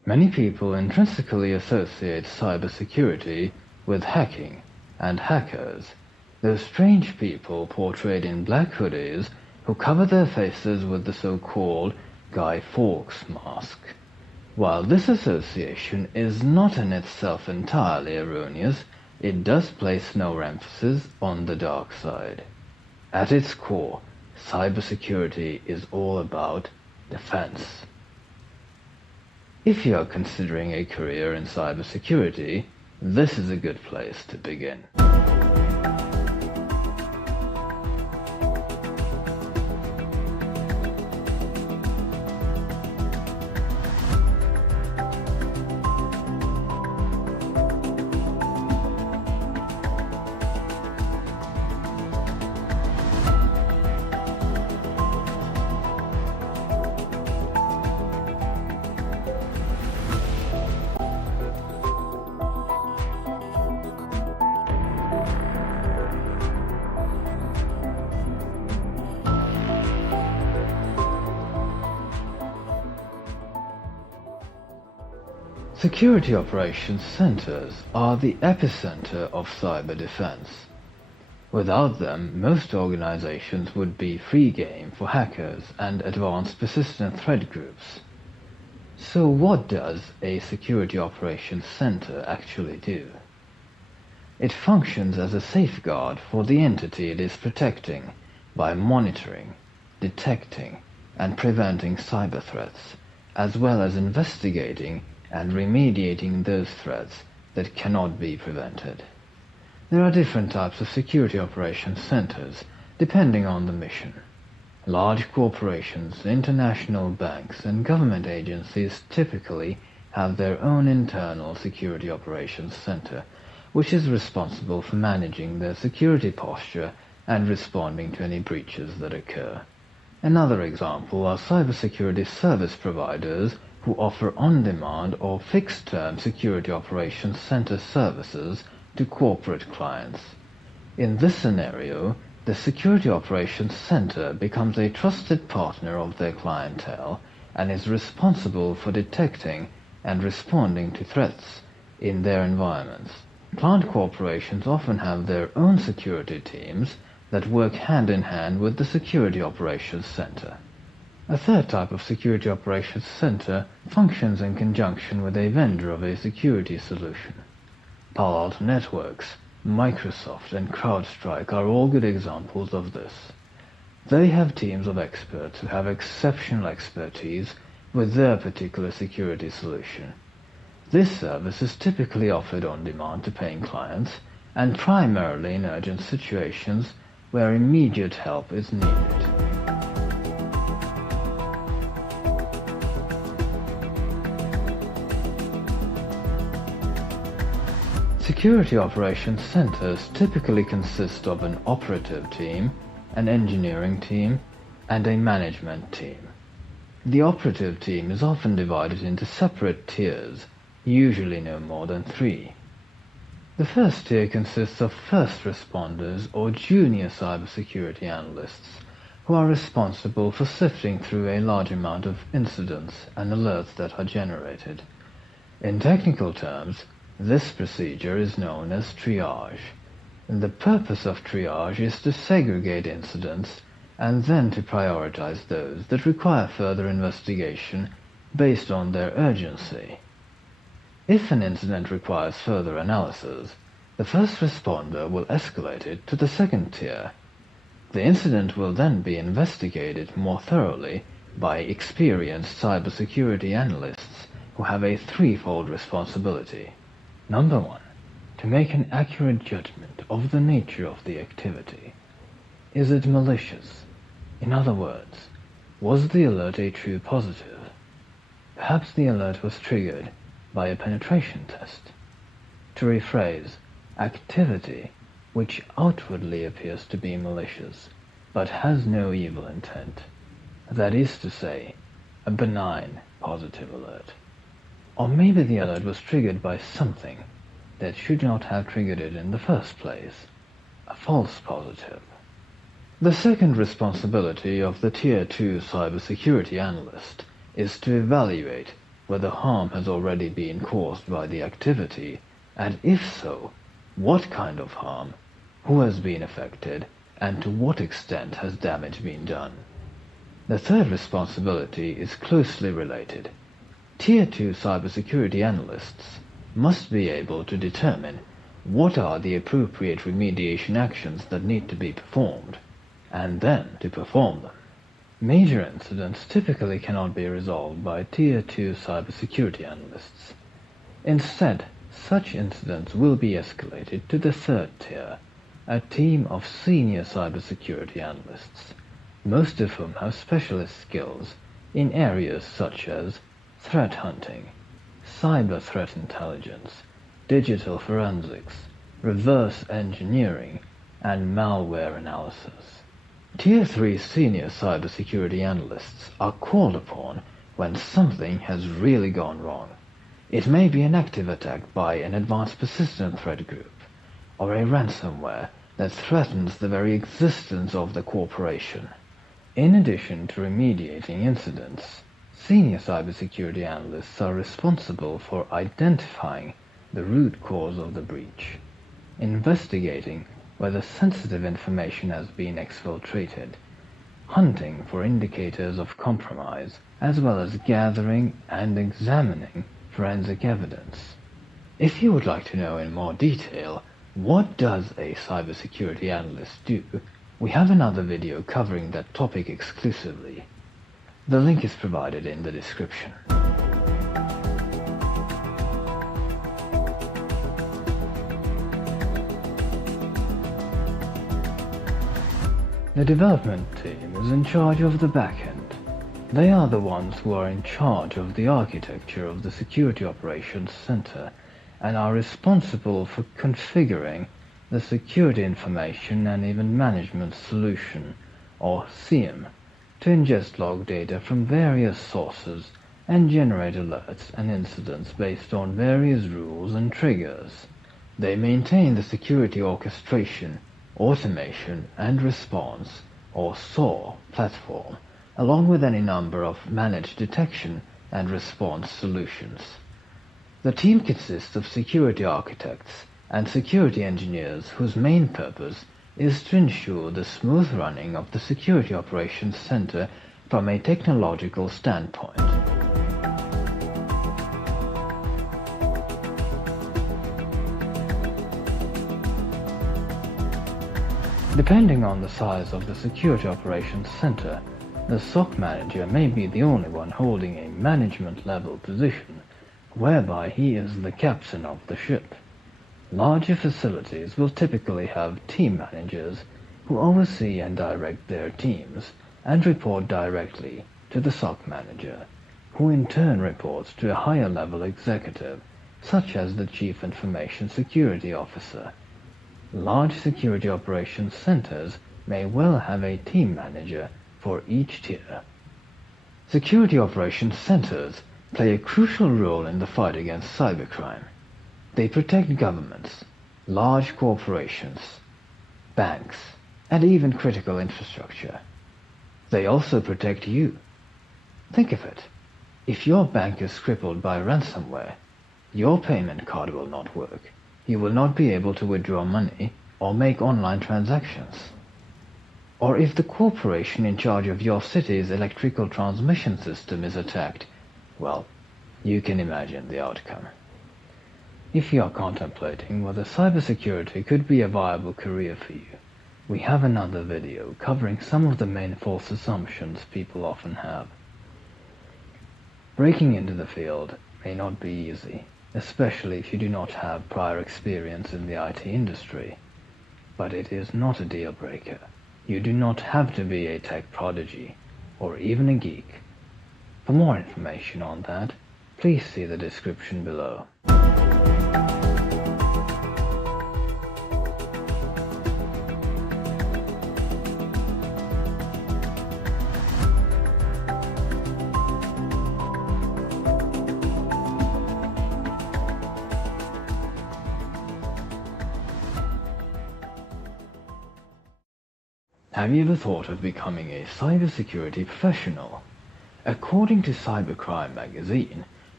Many people intrinsically associate cybersecurity with hacking and hackers, those strange people portrayed in black hoodies who cover their faces with the so-called Guy Fawkes mask. While this association is not in itself entirely erroneous, it does place no emphasis on the dark side. At its core, cybersecurity is all about defense. If you are considering a career in cybersecurity, this is a good place to begin. Security operations centers are the epicenter of cyber defense. Without them, most organizations would be free game for hackers and advanced persistent threat groups. So what does a security operations center actually do? It functions as a safeguard for the entity it is protecting by monitoring, detecting, and preventing cyber threats, as well as investigating and remediating those threats that cannot be prevented. There are different types of security operations centers depending on the mission. Large corporations, international banks, and government agencies typically have their own internal security operations center, which is responsible for managing their security posture and responding to any breaches that occur. Another example are cybersecurity service providers who offer on-demand or fixed-term security operations center services to corporate clients. In this scenario, the security operations center becomes a trusted partner of their clientele and is responsible for detecting and responding to threats in their environments. Client corporations often have their own security teams that work hand in hand with the security operations center. A third type of security operations center functions in conjunction with a vendor of a security solution. Palo Alto Networks, Microsoft, and CrowdStrike are all good examples of this. They have teams of experts who have exceptional expertise with their particular security solution. This service is typically offered on demand to paying clients and primarily in urgent situations where immediate help is needed. Security operations centers typically consist of an operative team, an engineering team, and a management team. The operative team is often divided into separate tiers, usually no more than 3. The first tier consists of first responders or junior cybersecurity analysts who are responsible for sifting through a large amount of incidents and alerts that are generated. In technical terms, this procedure is known as triage. The purpose of triage is to segregate incidents and then to prioritize those that require further investigation based on their urgency. If an incident requires further analysis, the first responder will escalate it to the second tier. The incident will then be investigated more thoroughly by experienced cybersecurity analysts who have a threefold responsibility. Number 1. To make an accurate judgment of the nature of the activity. Is it malicious? In other words, was the alert a true positive? Perhaps the alert was triggered by a penetration test. To rephrase, activity which outwardly appears to be malicious but has no evil intent. That is to say, a benign positive alert. Or maybe the alert was triggered by something that should not have triggered it in the first place, a false positive. The second responsibility of the Tier 2 cybersecurity analyst is to evaluate whether harm has already been caused by the activity, and if so, what kind of harm, who has been affected, and to what extent has damage been done. The third responsibility is closely related. Tier 2 cybersecurity analysts must be able to determine what are the appropriate remediation actions that need to be performed, and then to perform them. Major incidents typically cannot be resolved by Tier 2 cybersecurity analysts. Instead, such incidents will be escalated to the third tier, a team of senior cybersecurity analysts, most of whom have specialist skills in areas such as threat hunting, cyber threat intelligence, digital forensics, reverse engineering, and malware analysis. Tier 3 senior cybersecurity analysts are called upon when something has really gone wrong. It may be an active attack by an advanced persistent threat group, or a ransomware that threatens the very existence of the corporation. In addition to remediating incidents, senior cybersecurity analysts are responsible for identifying the root cause of the breach, investigating whether sensitive information has been exfiltrated, hunting for indicators of compromise, as well as gathering and examining forensic evidence. If you would like to know in more detail what does a cybersecurity analyst do, we have another video covering that topic exclusively. The link is provided in the description. The development team is in charge of the backend. They are the ones who are in charge of the architecture of the Security Operations Center and are responsible for configuring the Security Information and Event Management Solution, or SIEM, to ingest log data from various sources and generate alerts and incidents based on various rules and triggers. They maintain the Security Orchestration, Automation and Response, or SOAR, platform, along with any number of managed detection and response solutions. The team consists of security architects and security engineers whose main purpose is to ensure the smooth running of the Security Operations Center from a technological standpoint. Depending on the size of the Security Operations Center, the SOC manager may be the only one holding a management-level position, whereby he is the captain of the ship. Larger facilities will typically have team managers who oversee and direct their teams and report directly to the SOC manager, who in turn reports to a higher-level executive, such as the Chief Information Security Officer. Large security operations centers may well have a team manager for each tier. Security operations centers play a crucial role in the fight against cybercrime. They protect governments, large corporations, banks, and even critical infrastructure. They also protect you. Think of it. If your bank is crippled by ransomware, your payment card will not work. You will not be able to withdraw money or make online transactions. Or if the corporation in charge of your city's electrical transmission system is attacked, well, you can imagine the outcome. If you are contemplating whether cybersecurity could be a viable career for you, we have another video covering some of the main false assumptions people often have. Breaking into the field may not be easy, especially if you do not have prior experience in the IT industry. But it is not a deal breaker. You do not have to be a tech prodigy, or even a geek. For more information on that, please see the description below. Have you ever thought of becoming a cybersecurity professional? According to Cybercrime magazine,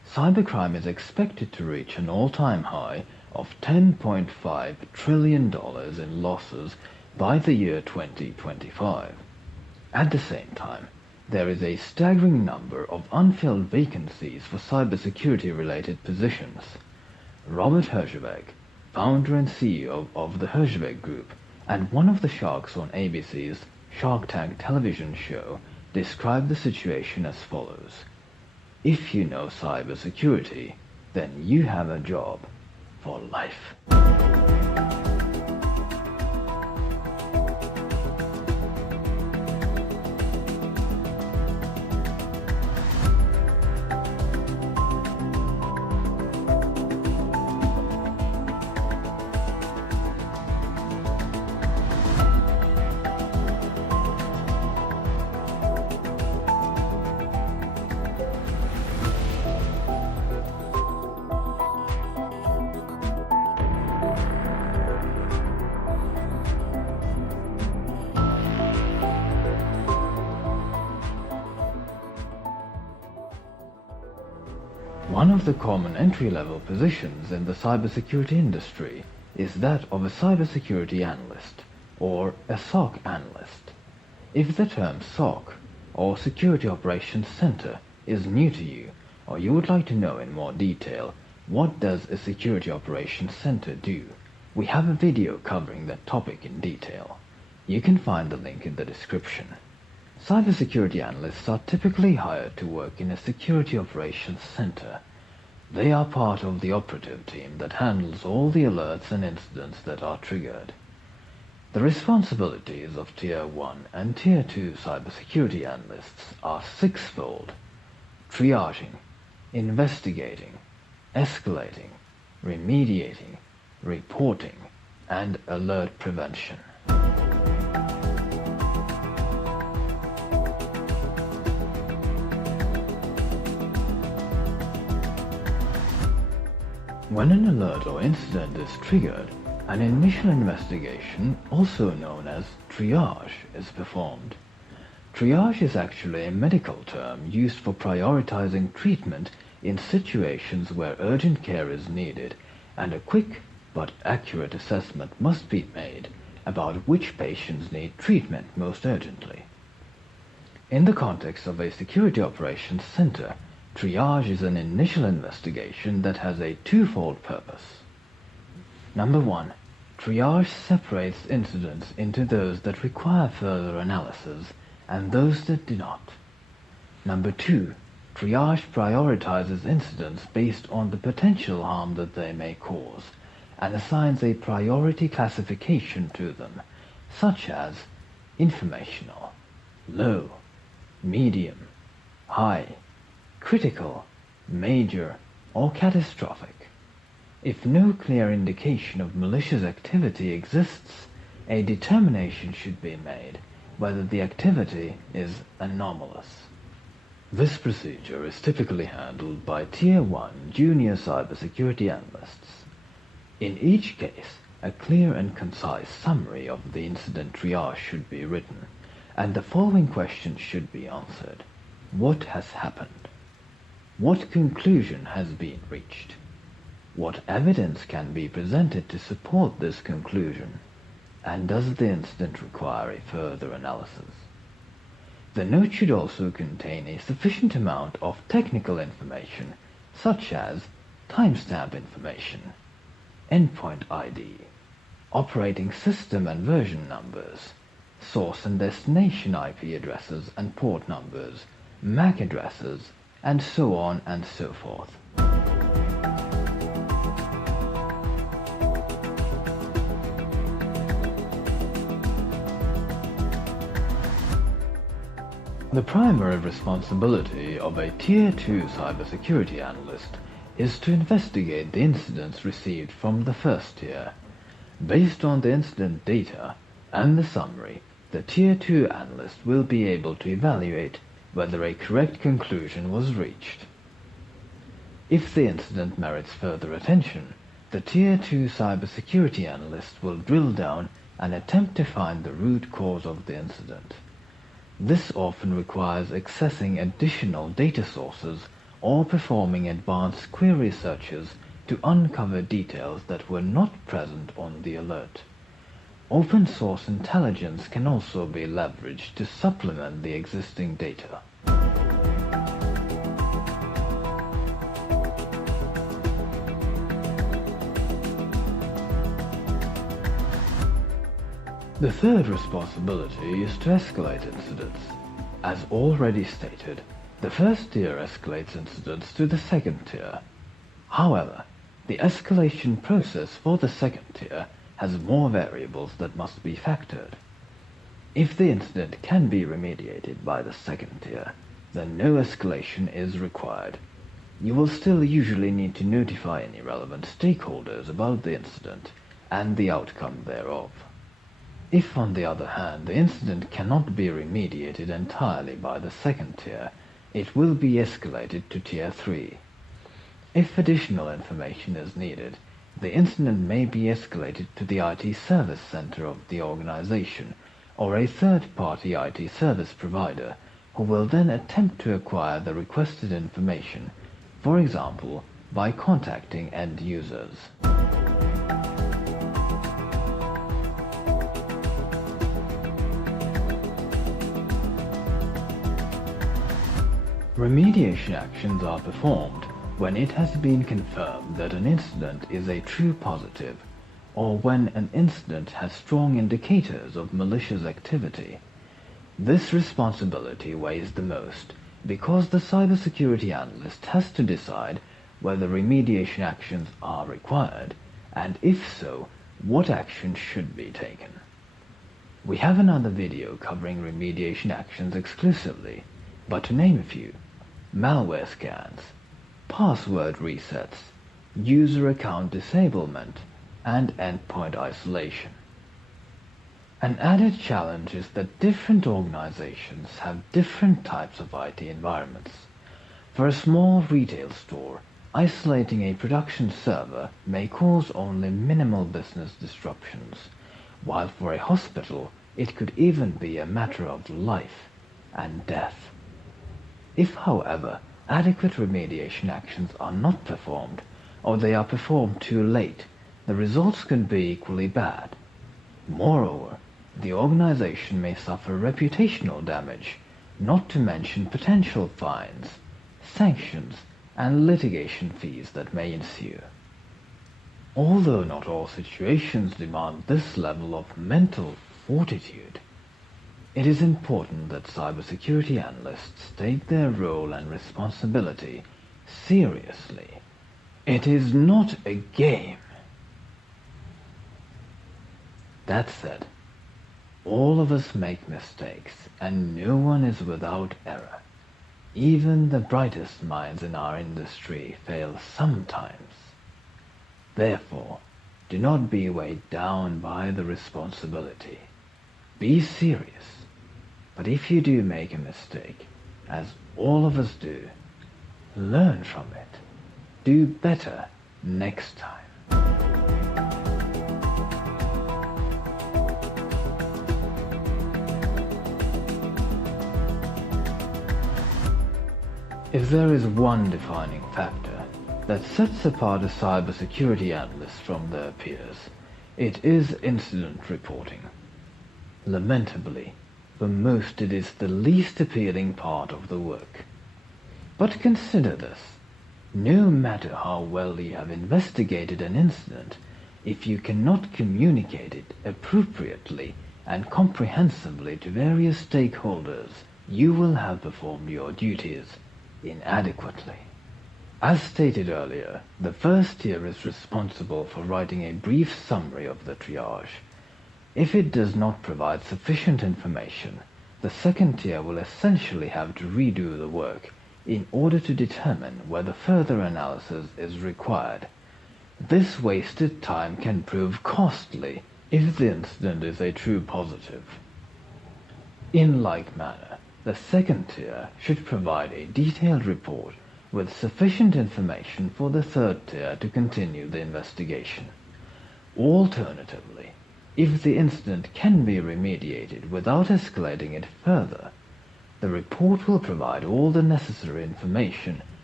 cybercrime is expected to reach an all-time high of $10.5 trillion in losses by the year 2025. At the same time, there is a staggering number of unfilled vacancies for cybersecurity-related positions. Robert Herjavec, founder and CEO of the Herjavec Group and one of the sharks on ABC's Shark Tank television show, described the situation as follows. If you know cybersecurity, then you have a job for life. One of the common entry-level positions in the cybersecurity industry is that of a cybersecurity analyst, or a SOC analyst. If the term SOC, or Security Operations Center, is new to you, or you would like to know in more detail, what does a Security Operations Center do? We have a video covering that topic in detail. You can find the link in the description. Cybersecurity analysts are typically hired to work in a Security Operations Center. They are part of the operative team that handles all the alerts and incidents that are triggered. The responsibilities of Tier 1 and Tier 2 cybersecurity analysts are sixfold: triaging, investigating, escalating, remediating, reporting, and alert prevention. When an alert or incident is triggered, an initial investigation, also known as triage, is performed. Triage is actually a medical term used for prioritizing treatment in situations where urgent care is needed, and a quick but accurate assessment must be made about which patients need treatment most urgently. In the context of a security operations center, triage is an initial investigation that has a twofold purpose. Number one, triage separates incidents into those that require further analysis and those that do not. Number two, triage prioritizes incidents based on the potential harm that they may cause and assigns a priority classification to them, such as informational, low, medium, high, critical, major, or catastrophic. If no clear indication of malicious activity exists, a determination should be made whether the activity is anomalous. This procedure is typically handled by Tier 1 junior cybersecurity analysts. In each case, a clear and concise summary of the incident triage should be written, and the following questions should be answered. What has happened? What conclusion has been reached? What evidence can be presented to support this conclusion? And does the incident require a further analysis? The note should also contain a sufficient amount of technical information, such as timestamp information, endpoint ID, operating system and version numbers, source and destination IP addresses and port numbers, MAC addresses, and so on and so forth. The primary responsibility of a Tier 2 cybersecurity analyst is to investigate the incidents received from the first tier. Based on the incident data and the summary, the Tier 2 analyst will be able to evaluate whether a correct conclusion was reached. If the incident merits further attention, the Tier 2 cybersecurity analyst will drill down and attempt to find the root cause of the incident. This often requires accessing additional data sources or performing advanced query searches to uncover details that were not present on the alert. Open source intelligence can also be leveraged to supplement the existing data. The third responsibility is to escalate incidents. As already stated, the first tier escalates incidents to the second tier. However, the escalation process for the second tier has more variables that must be factored. If the incident can be remediated by the second tier, then no escalation is required. You will still usually need to notify any relevant stakeholders about the incident and the outcome thereof. If, on the other hand, the incident cannot be remediated entirely by the second tier, it will be escalated to Tier 3. If additional information is needed, the incident may be escalated to the IT service center of the organization or a third-party IT service provider who will then attempt to acquire the requested information, for example, by contacting end users. Remediation actions are performed when it has been confirmed that an incident is a true positive, or when an incident has strong indicators of malicious activity. This responsibility weighs the most because the cybersecurity analyst has to decide whether remediation actions are required, and if so, what action should be taken. We have another video covering remediation actions exclusively, but to name a few: malware scans, password resets, user account disablement, and endpoint isolation. An added challenge is that different organizations have different types of IT environments. For a small retail store, isolating a production server may cause only minimal business disruptions, while for a hospital it could even be a matter of life and death. If, however, adequate remediation actions are not performed, or they are performed too late, the results can be equally bad. Moreover, the organization may suffer reputational damage, not to mention potential fines, sanctions, and litigation fees that may ensue. Although not all situations demand this level of mental fortitude, it is important that cybersecurity analysts take their role and responsibility seriously. It is not a game. That said, all of us make mistakes, and no one is without error. Even the brightest minds in our industry fail sometimes. Therefore, do not be weighed down by the responsibility. Be serious. But if you do make a mistake, as all of us do, learn from it. Do better next time. If there is one defining factor that sets apart a cybersecurity analyst from their peers, it is incident reporting. Lamentably, for most it is the least appealing part of the work. But consider this: no matter how well you have investigated an incident, if you cannot communicate it appropriately and comprehensively to various stakeholders, you will have performed your duties inadequately. As stated earlier, the first tier is responsible for writing a brief summary of the triage. If it does not provide sufficient information, the second tier will essentially have to redo the work in order to determine whether further analysis is required. This wasted time can prove costly if the incident is a true positive. In like manner, the second tier should provide a detailed report with sufficient information for the third tier to continue the investigation. Alternatively, if the incident can be remediated without escalating it further, the report will provide all the necessary information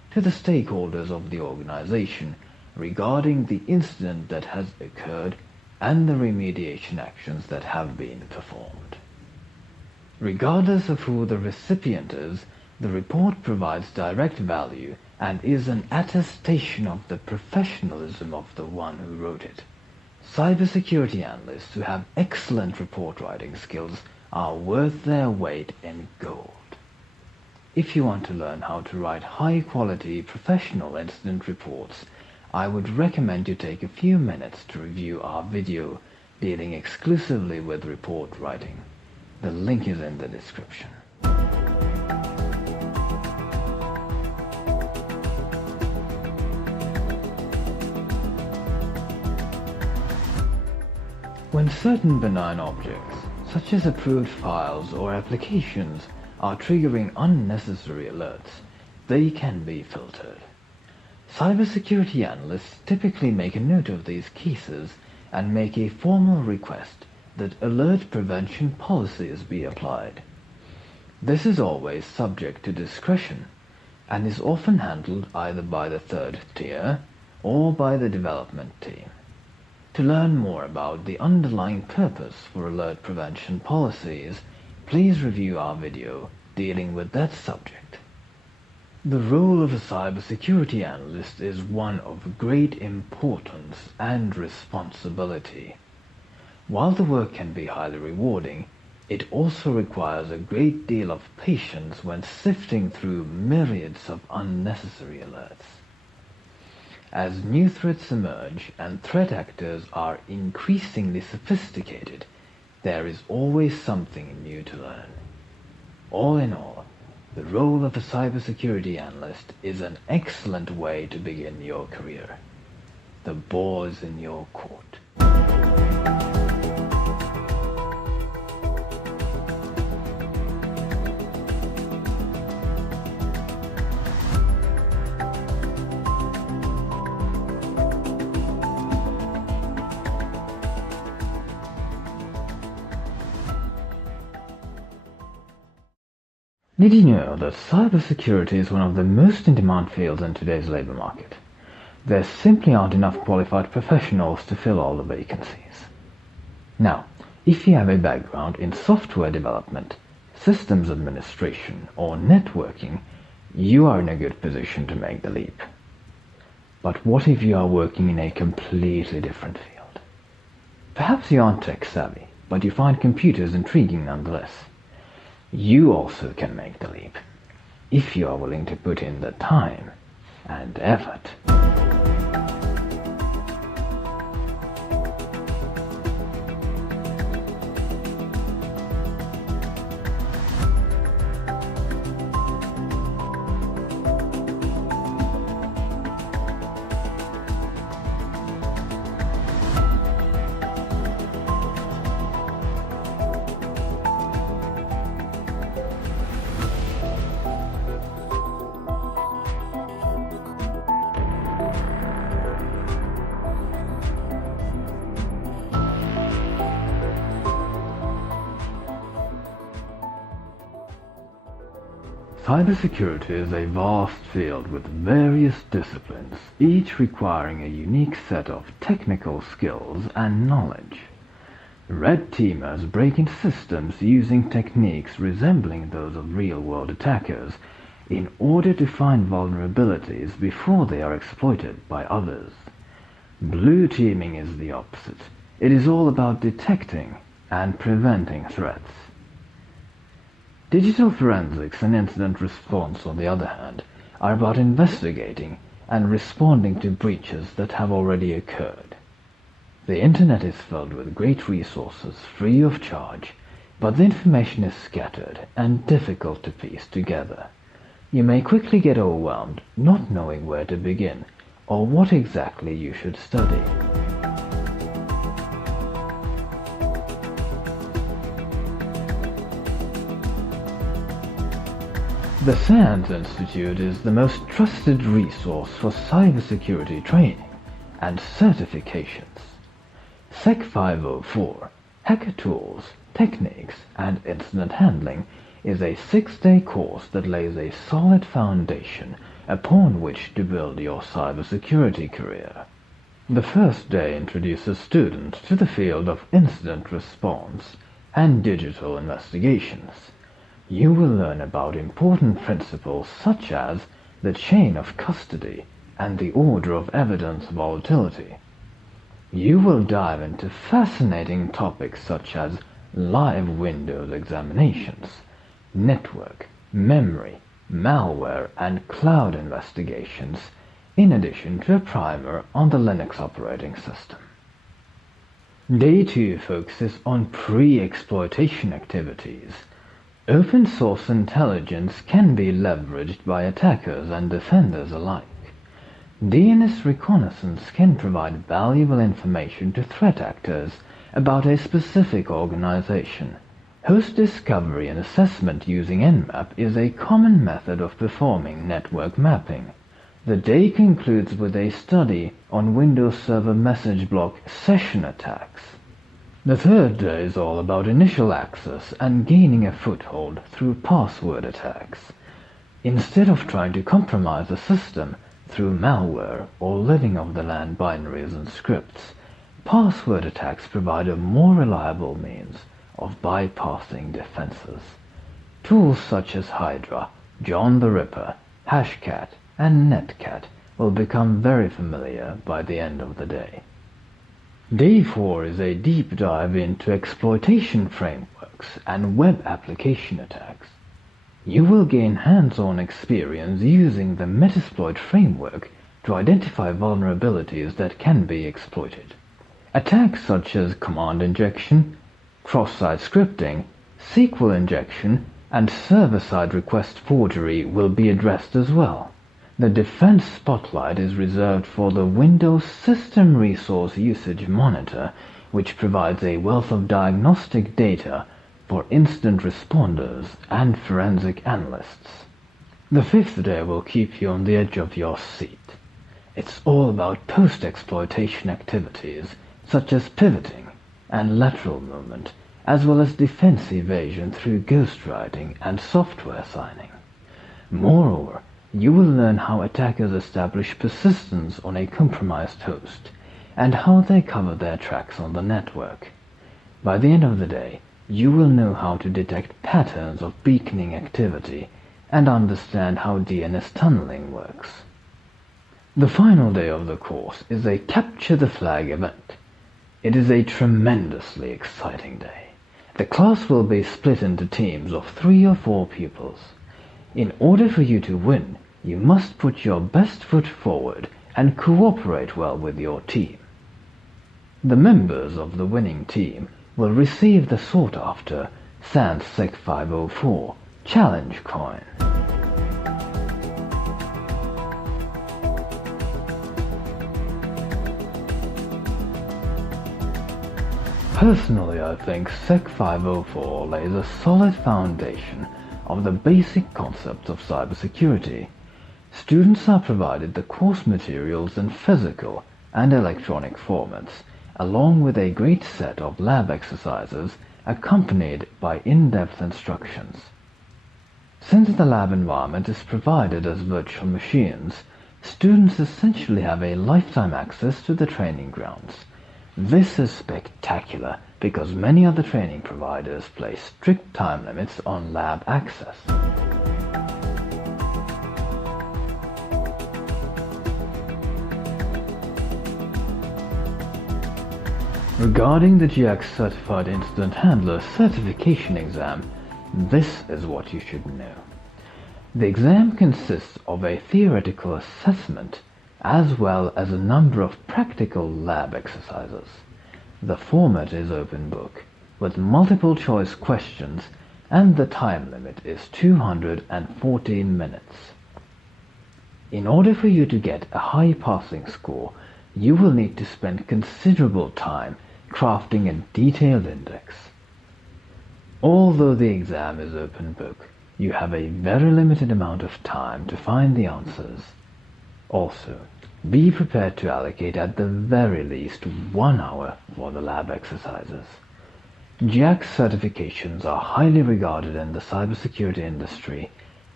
to the stakeholders of the organization regarding the incident that has occurred and the remediation actions that have been performed. Regardless of who the recipient is, the report provides direct value and is an attestation of the professionalism of the one who wrote it. Cybersecurity analysts who have excellent report writing skills are worth their weight in gold. If you want to learn how to write high-quality professional incident reports, I would recommend you take a few minutes to review our video dealing exclusively with report writing. The link is in the description. When certain benign objects, such as approved files or applications, are triggering unnecessary alerts, they can be filtered. Cybersecurity analysts typically make a note of these cases and make a formal request that alert prevention policies be applied. This is always subject to discretion and is often handled either by the third tier or by the development team. To learn more about the underlying purpose for alert prevention policies, please review our video dealing with that subject. The role of a cybersecurity analyst is one of great importance and responsibility. While the work can be highly rewarding, it also requires a great deal of patience when sifting through myriads of unnecessary alerts. As new threats emerge and threat actors are increasingly sophisticated, there is always something new to learn. All in all, the role of a cybersecurity analyst is an excellent way to begin your career. The ball is in your court. Did you know that cybersecurity is one of the most in-demand fields in today's labor market? There simply aren't enough qualified professionals to fill all the vacancies. Now, if you have a background in software development, systems administration, or networking, you are in a good position to make the leap. But what if you are working in a completely different field? Perhaps you aren't tech-savvy, but you find computers intriguing nonetheless. You also can make the leap, if you are willing to put in the time and effort. Cybersecurity is a vast field with various disciplines, each requiring a unique set of technical skills and knowledge. Red teamers break into systems using techniques resembling those of real-world attackers in order to find vulnerabilities before they are exploited by others. Blue teaming is the opposite. It is all about detecting and preventing threats. Digital forensics and incident response, on the other hand, are about investigating and responding to breaches that have already occurred. The internet is filled with great resources free of charge, but the information is scattered and difficult to piece together. You may quickly get overwhelmed, not knowing where to begin or what exactly you should study. The SANS Institute is the most trusted resource for cybersecurity training and certifications. SEC 504, Hacker Tools, Techniques, and Incident Handling is a 6-day course that lays a solid foundation upon which to build your cybersecurity career. The first day introduces students to the field of incident response and digital investigations. You will learn about important principles such as the chain of custody and the order of evidence volatility. You will dive into fascinating topics such as live Windows examinations, network, memory, malware, and cloud investigations, in addition to a primer on the Linux operating system. Day 2 focuses on pre-exploitation activities. Open source intelligence can be leveraged by attackers and defenders alike. DNS reconnaissance can provide valuable information to threat actors about a specific organization. Host discovery and assessment using Nmap is a common method of performing network mapping. The day concludes with a study on Windows Server message block session attacks. The third day is all about initial access and gaining a foothold through password attacks. Instead of trying to compromise a system through malware or living-of-the-land binaries and scripts, password attacks provide a more reliable means of bypassing defenses. Tools such as Hydra, John the Ripper, Hashcat, and Netcat will become very familiar by the end of the day. Day 4 is a deep dive into exploitation frameworks and web application attacks. You will gain hands-on experience using the Metasploit framework to identify vulnerabilities that can be exploited. Attacks such as command injection, cross-site scripting, SQL injection, and server-side request forgery will be addressed as well. The defense spotlight is reserved for the Windows System Resource Usage Monitor, which provides a wealth of diagnostic data for incident responders and forensic analysts. The fifth day will keep you on the edge of your seat. It's all about post-exploitation activities such as pivoting and lateral movement, as well as defense evasion through ghostwriting and software signing. Moreover, you will learn how attackers establish persistence on a compromised host and how they cover their tracks on the network. By the end of the day, you will know how to detect patterns of beaconing activity and understand how DNS tunneling works. The final day of the course is a Capture the Flag event. It is a tremendously exciting day. The class will be split into teams of 3 or 4 pupils. In order for you to win, you must put your best foot forward and cooperate well with your team. The members of the winning team will receive the sought-after SANS-SEC 504 Challenge Coin. Personally, I think SEC 504 lays a solid foundation of the basic concepts of cybersecurity. Students are provided the course materials in physical and electronic formats, along with a great set of lab exercises accompanied by in-depth instructions. Since the lab environment is provided as virtual machines, students essentially have a lifetime access to the training grounds. This is spectacular because many other training providers place strict time limits on lab access. Regarding the GX Certified Incident Handler Certification exam, this is what you should know. The exam consists of a theoretical assessment as well as a number of practical lab exercises. The format is open book, with multiple choice questions, and the time limit is 214 minutes. In order for you to get a high passing score, you will need to spend considerable time crafting a detailed index. Although the exam is open book, you have a very limited amount of time to find the answers. Also, be prepared to allocate at the very least 1 hour for the lab exercises. GX certifications are highly regarded in the cybersecurity industry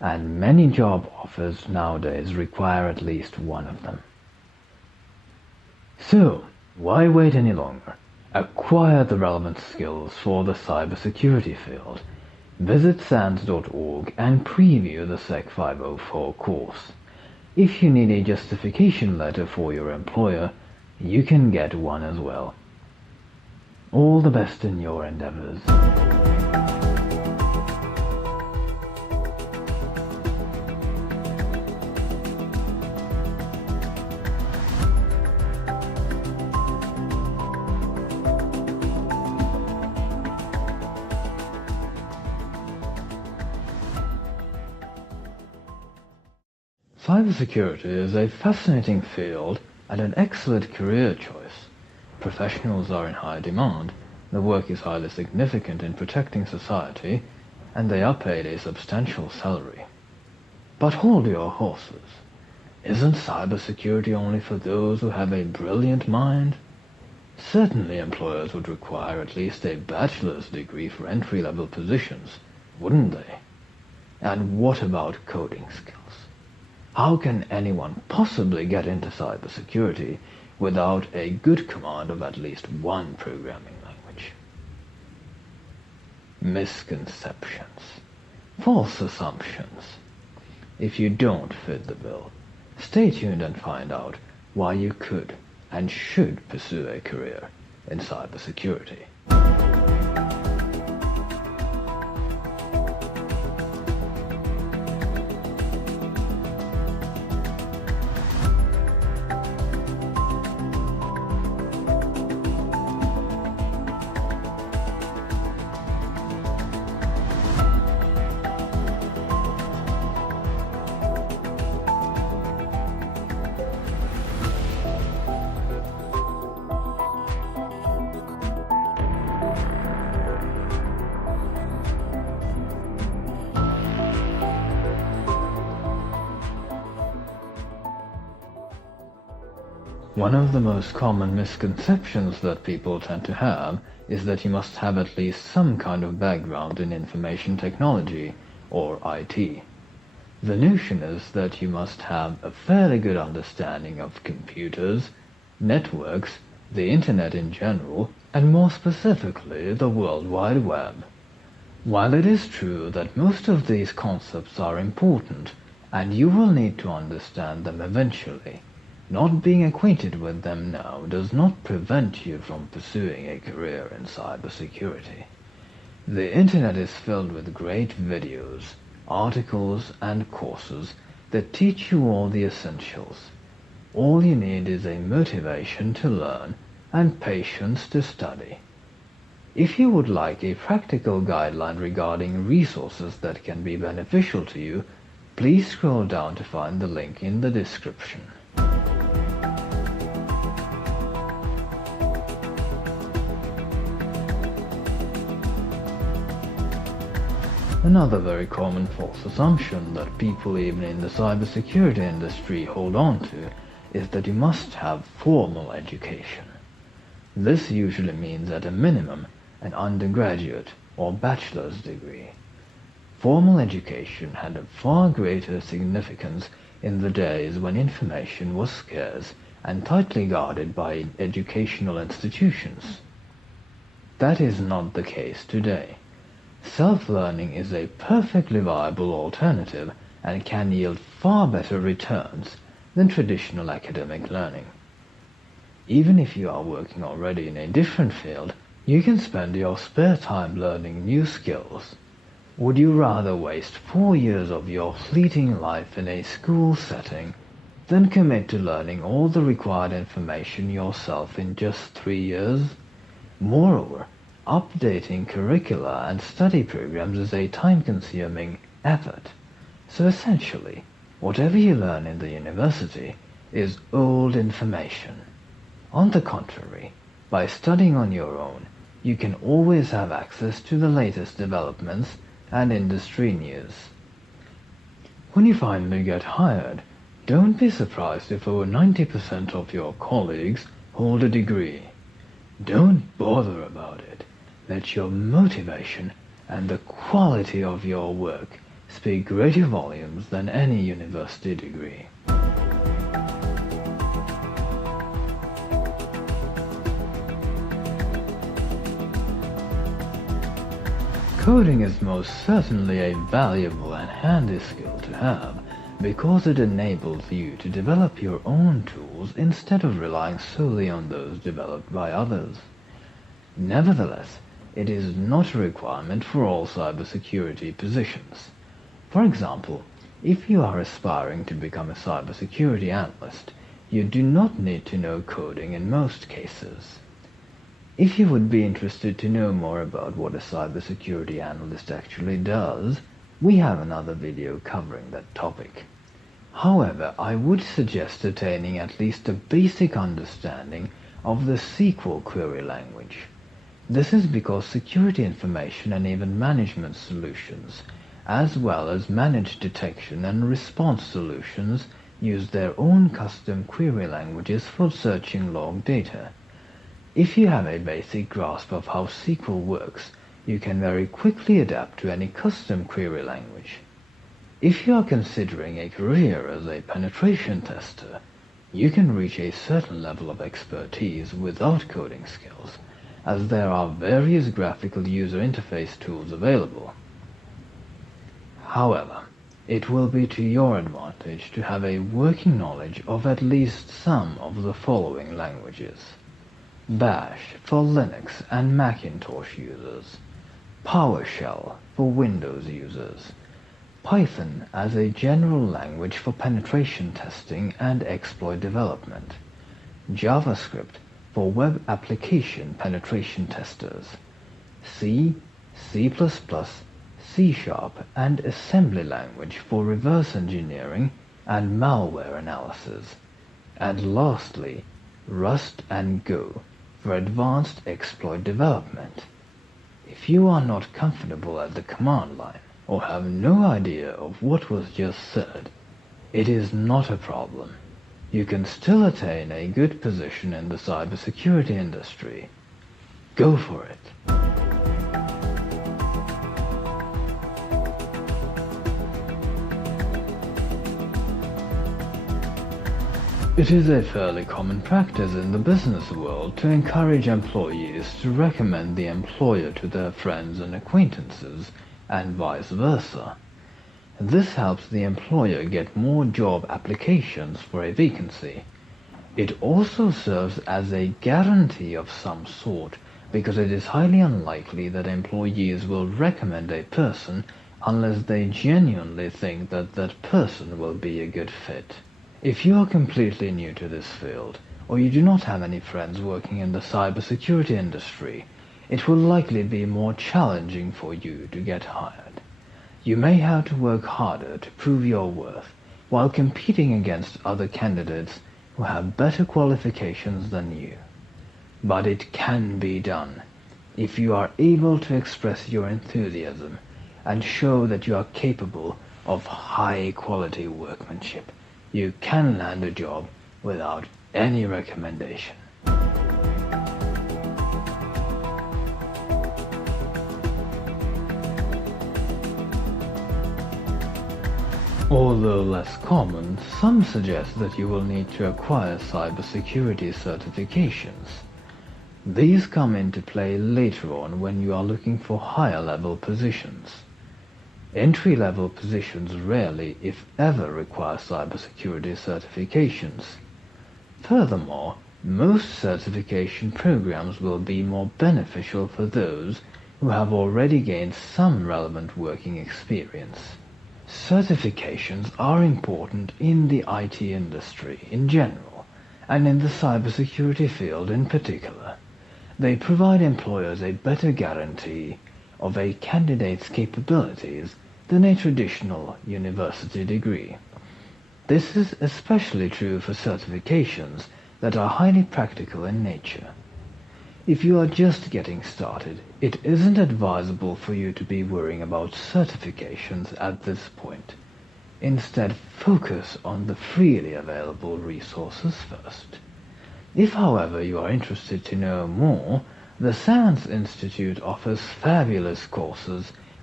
and many job offers nowadays require at least one of them. So, why wait any longer? Acquire the relevant skills for the cybersecurity field. Visit SANS.org and preview the Sec 504 course. If you need a justification letter for your employer, you can get one as well. All the best in your endeavors. Cybersecurity is a fascinating field and an excellent career choice. Professionals are in high demand, the work is highly significant in protecting society, and they are paid a substantial salary. But hold your horses. Isn't cybersecurity only for those who have a brilliant mind? Certainly employers would require at least a bachelor's degree for entry-level positions, wouldn't they? And what about coding skills? How can anyone possibly get into cybersecurity without a good command of at least one programming language? Misconceptions. False assumptions. If you don't fit the bill, stay tuned and find out why you could and should pursue a career in cybersecurity. One of the most common misconceptions that people tend to have is that you must have at least some kind of background in information technology, or IT. The notion is that you must have a fairly good understanding of computers, networks, the internet in general, and more specifically the World Wide Web. While it is true that most of these concepts are important, and you will need to understand them eventually, not being acquainted with them now does not prevent you from pursuing a career in cybersecurity. The internet is filled with great videos, articles, and courses that teach you all the essentials. All you need is a motivation to learn and patience to study. If you would like a practical guideline regarding resources that can be beneficial to you, please scroll down to find the link in the description. Another very common false assumption that people even in the cybersecurity industry hold on to is that you must have formal education. This usually means at a minimum an undergraduate or bachelor's degree. Formal education had a far greater significance in the days when information was scarce and tightly guarded by educational institutions. That is not the case today. Self-learning is a perfectly viable alternative and can yield far better returns than traditional academic learning. Even if you are working already in a different field, you can spend your spare time learning new skills. Would you rather waste 4 years of your fleeting life in a school setting than commit to learning all the required information yourself in just 3 years? Moreover, updating curricula and study programs is a time-consuming effort. So essentially, whatever you learn in the university is old information. On the contrary, by studying on your own, you can always have access to the latest developments and industry news. When you finally get hired, don't be surprised if over 90% of your colleagues hold a degree. Don't bother about it. Let your motivation and the quality of your work speak greater volumes than any university degree. Coding is most certainly a valuable and handy skill to have because it enables you to develop your own tools instead of relying solely on those developed by others. Nevertheless, it is not a requirement for all cybersecurity positions. For example, if you are aspiring to become a cybersecurity analyst, you do not need to know coding in most cases. If you would be interested to know more about what a cybersecurity analyst actually does, we have another video covering that topic. However, I would suggest attaining at least a basic understanding of the SQL query language. This is because security information and even management solutions, as well as managed detection and response solutions, use their own custom query languages for searching log data. If you have a basic grasp of how SQL works, you can very quickly adapt to any custom query language. If you are considering a career as a penetration tester, you can reach a certain level of expertise without coding skills, as there are various graphical user interface tools available. However, it will be to your advantage to have a working knowledge of at least some of the following languages: Bash for Linux and Macintosh users, PowerShell for Windows users, Python as a general language for penetration testing and exploit development, JavaScript for web application penetration testers, C, C++, C#, and assembly language for reverse engineering and malware analysis, and lastly, Rust and Go for advanced exploit development. If you are not comfortable at the command line or have no idea of what was just said, it is not a problem. You can still attain a good position in the cybersecurity industry. Go for it. It is a fairly common practice in the business world to encourage employees to recommend the employer to their friends and acquaintances, and vice versa. This helps the employer get more job applications for a vacancy. It also serves as a guarantee of some sort, because it is highly unlikely that employees will recommend a person unless they genuinely think that that person will be a good fit. If you are completely new to this field, or you do not have any friends working in the cybersecurity industry, it will likely be more challenging for you to get hired. You may have to work harder to prove your worth while competing against other candidates who have better qualifications than you. But it can be done if you are able to express your enthusiasm and show that you are capable of high-quality workmanship. You can land a job without any recommendation. Although less common, some suggest that you will need to acquire cybersecurity certifications. These come into play later on when you are looking for higher-level positions. Entry-level positions rarely, if ever, require cybersecurity certifications. Furthermore, most certification programs will be more beneficial for those who have already gained some relevant working experience. Certifications are important in the IT industry in general, and in the cybersecurity field in particular. They provide employers a better guarantee of a candidate's capabilities than a traditional university degree. This is especially true for certifications that are highly practical in nature. If you are just getting started, it isn't advisable for you to be worrying about certifications at this point. Instead, focus on the freely available resources first. If, however, you are interested to know more, the Science Institute offers fabulous courses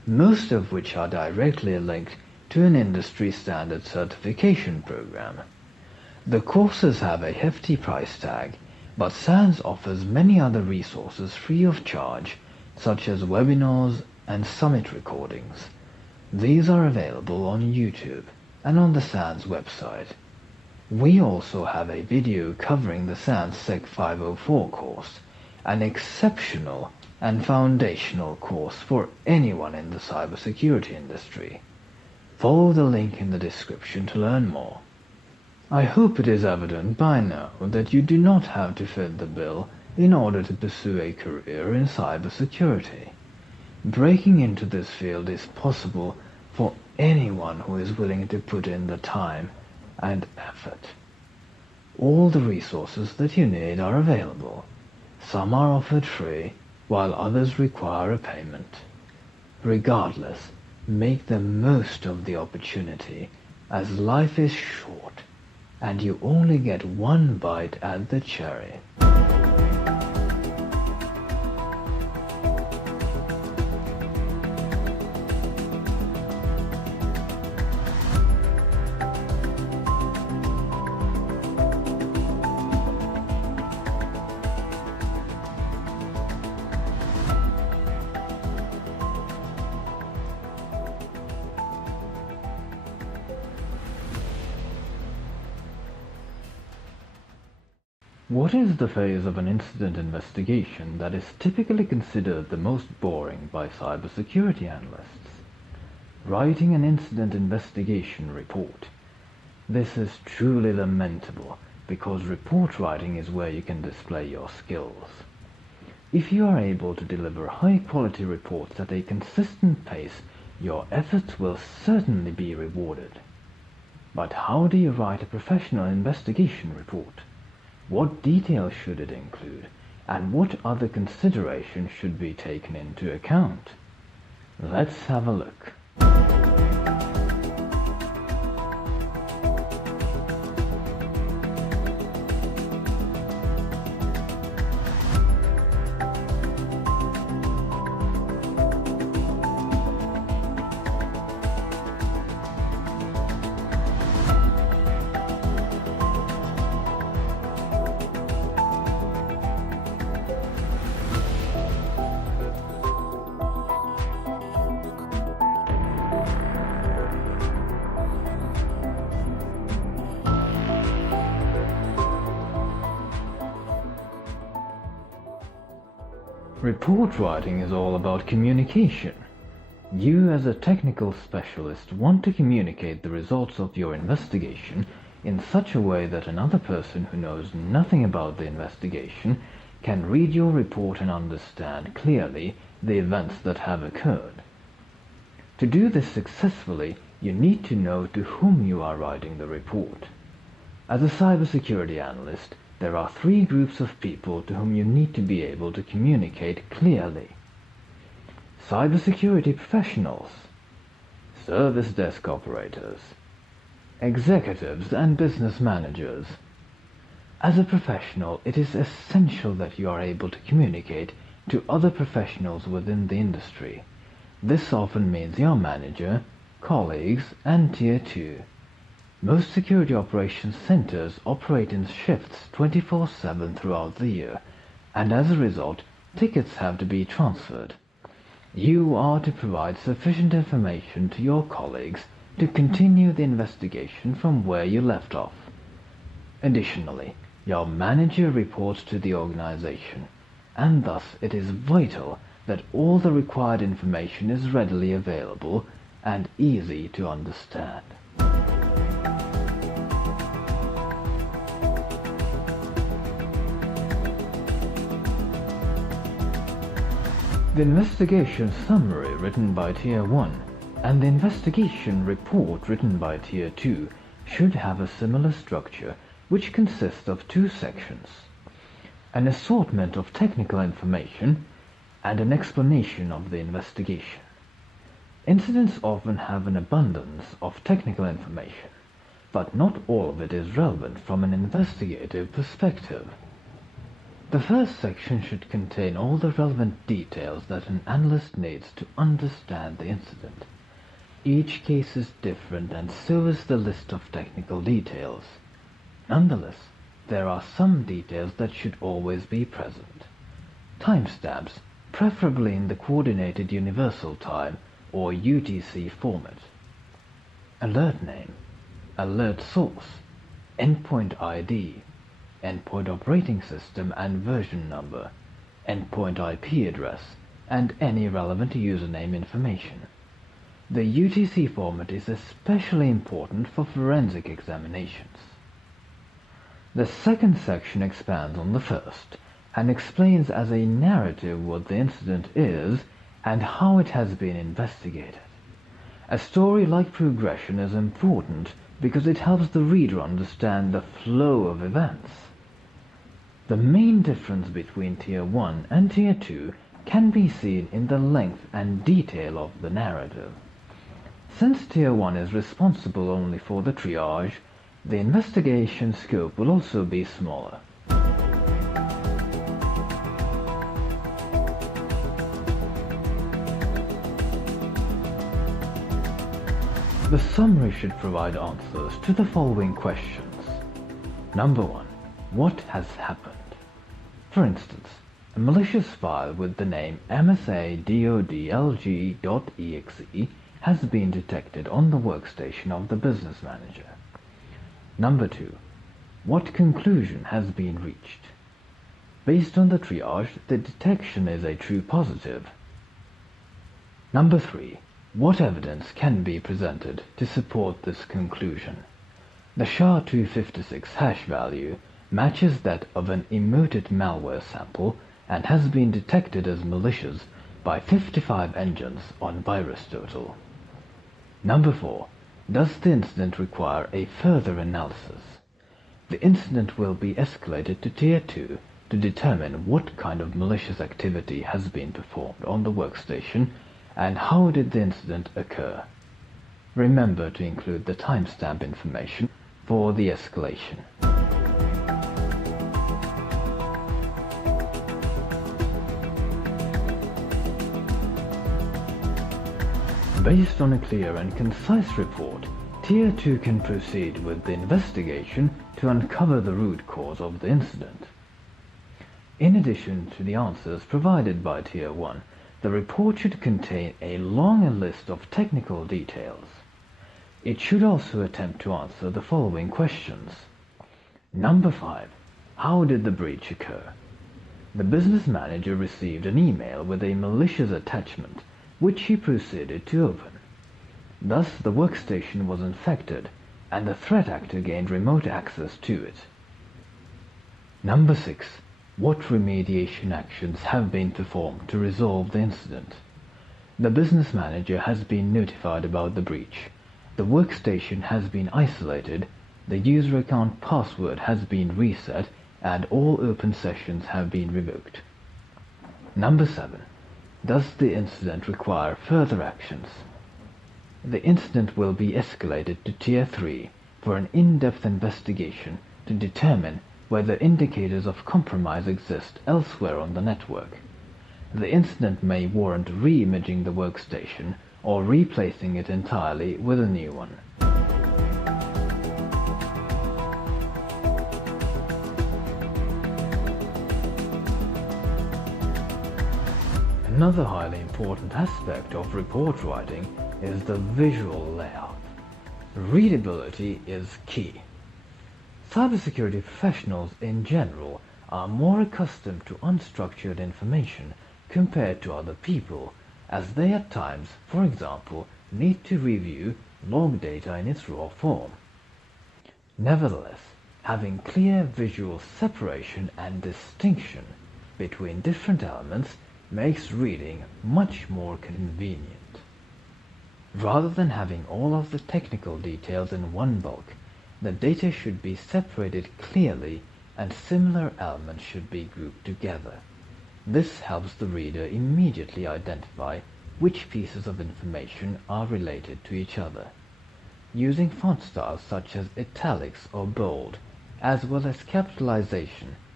most of which are directly linked to an industry standard certification program. The courses have a hefty price tag, but SANS offers many other resources free of charge, such as webinars and summit recordings. These are available on YouTube and on the SANS website. We also have a video covering the SANS Sec 504 course, an exceptional and foundational course for anyone in the cybersecurity industry. Follow the link in the description to learn more. I hope it is evident by now that you do not have to fit the bill in order to pursue a career in cybersecurity. Breaking into this field is possible for anyone who is willing to put in the time and effort. All the resources that you need are available. Some are offered free, while others require a payment. Regardless, make the most of the opportunity, as life is short, and you only get one bite at the cherry. What is the phase of an incident investigation that is typically considered the most boring by cybersecurity analysts? Writing an incident investigation report. This is truly lamentable, because report writing is where you can display your skills. If you are able to deliver high-quality reports at a consistent pace, your efforts will certainly be rewarded. But how do you write a professional investigation report? What details should it include, and what other considerations should be taken into account? Let's have a look. Report writing is all about communication. You, as a technical specialist, want to communicate the results of your investigation in such a way that another person who knows nothing about the investigation can read your report and understand clearly the events that have occurred. To do this successfully, you need to know to whom you are writing the report. As a cybersecurity analyst, there are three groups of people to whom you need to be able to communicate clearly. Cybersecurity professionals, service desk operators, executives and business managers. As a professional, it is essential that you are able to communicate to other professionals within the industry. This often means your manager, colleagues, and Tier 2. Most security operations centers operate in shifts 24/7 throughout the year, and as a result, tickets have to be transferred. You are to provide sufficient information to your colleagues to continue the investigation from where you left off. Additionally, your manager reports to the organization, and thus it is vital that all the required information is readily available and easy to understand. The investigation summary written by Tier 1 and the investigation report written by Tier 2 should have a similar structure, which consists of two sections: an assortment of technical information and an explanation of the investigation. Incidents often have an abundance of technical information, but not all of it is relevant from an investigative perspective. The first section should contain all the relevant details that an analyst needs to understand the incident. Each case is different, and so is the list of technical details. Nonetheless, there are some details that should always be present. Timestamps, preferably in the Coordinated Universal Time or UTC format. Alert name, alert source, endpoint ID, endpoint operating system and version number, endpoint IP address, and any relevant username information. The UTC format is especially important for forensic examinations. The second section expands on the first and explains as a narrative what the incident is and how it has been investigated. A story-like progression is important because it helps the reader understand the flow of events. The main difference between Tier 1 and Tier 2 can be seen in the length and detail of the narrative. Since Tier 1 is responsible only for the triage, the investigation scope will also be smaller. The summary should provide answers to the following questions. Number 1. What has happened? For instance, a malicious file with the name msa.dodlg.exe has been detected on the workstation of the business manager. Number 2. What conclusion has been reached? Based on the triage, the detection is a true positive. Number 3. What evidence can be presented to support this conclusion? The SHA-256 hash value matches that of an emoted malware sample and has been detected as malicious by 55 engines on VirusTotal. Number 4. Does the incident require a further analysis? The incident will be escalated to Tier 2 to determine what kind of malicious activity has been performed on the workstation and how did the incident occur. Remember to include the timestamp information for the escalation. Based on a clear and concise report, Tier 2 can proceed with the investigation to uncover the root cause of the incident. In addition to the answers provided by Tier 1, the report should contain a longer list of technical details. It should also attempt to answer the following questions. Number 5. How did the breach occur? The business manager received an email with a malicious attachment, which he proceeded to open. Thus, the workstation was infected, and the threat actor gained remote access to it. Number 6. What remediation actions have been performed to resolve the incident? The business manager has been notified about the breach. The workstation has been isolated, the user account password has been reset, and all open sessions have been revoked. Number 7. Does the incident require further actions? The incident will be escalated to Tier 3 for an in-depth investigation to determine whether indicators of compromise exist elsewhere on the network. The incident may warrant re-imaging the workstation or replacing it entirely with a new one. Another highly important aspect of report writing is the visual layout. Readability is key. Cybersecurity professionals in general are more accustomed to unstructured information compared to other people, as they at times, for example, need to review log data in its raw form. Nevertheless, having clear visual separation and distinction between different elements makes reading much more convenient. Rather than having all of the technical details in one bulk, the data should be separated clearly and similar elements should be grouped together. This helps the reader immediately identify which pieces of information are related to each other. Using font styles such as italics or bold, as well as capitalization,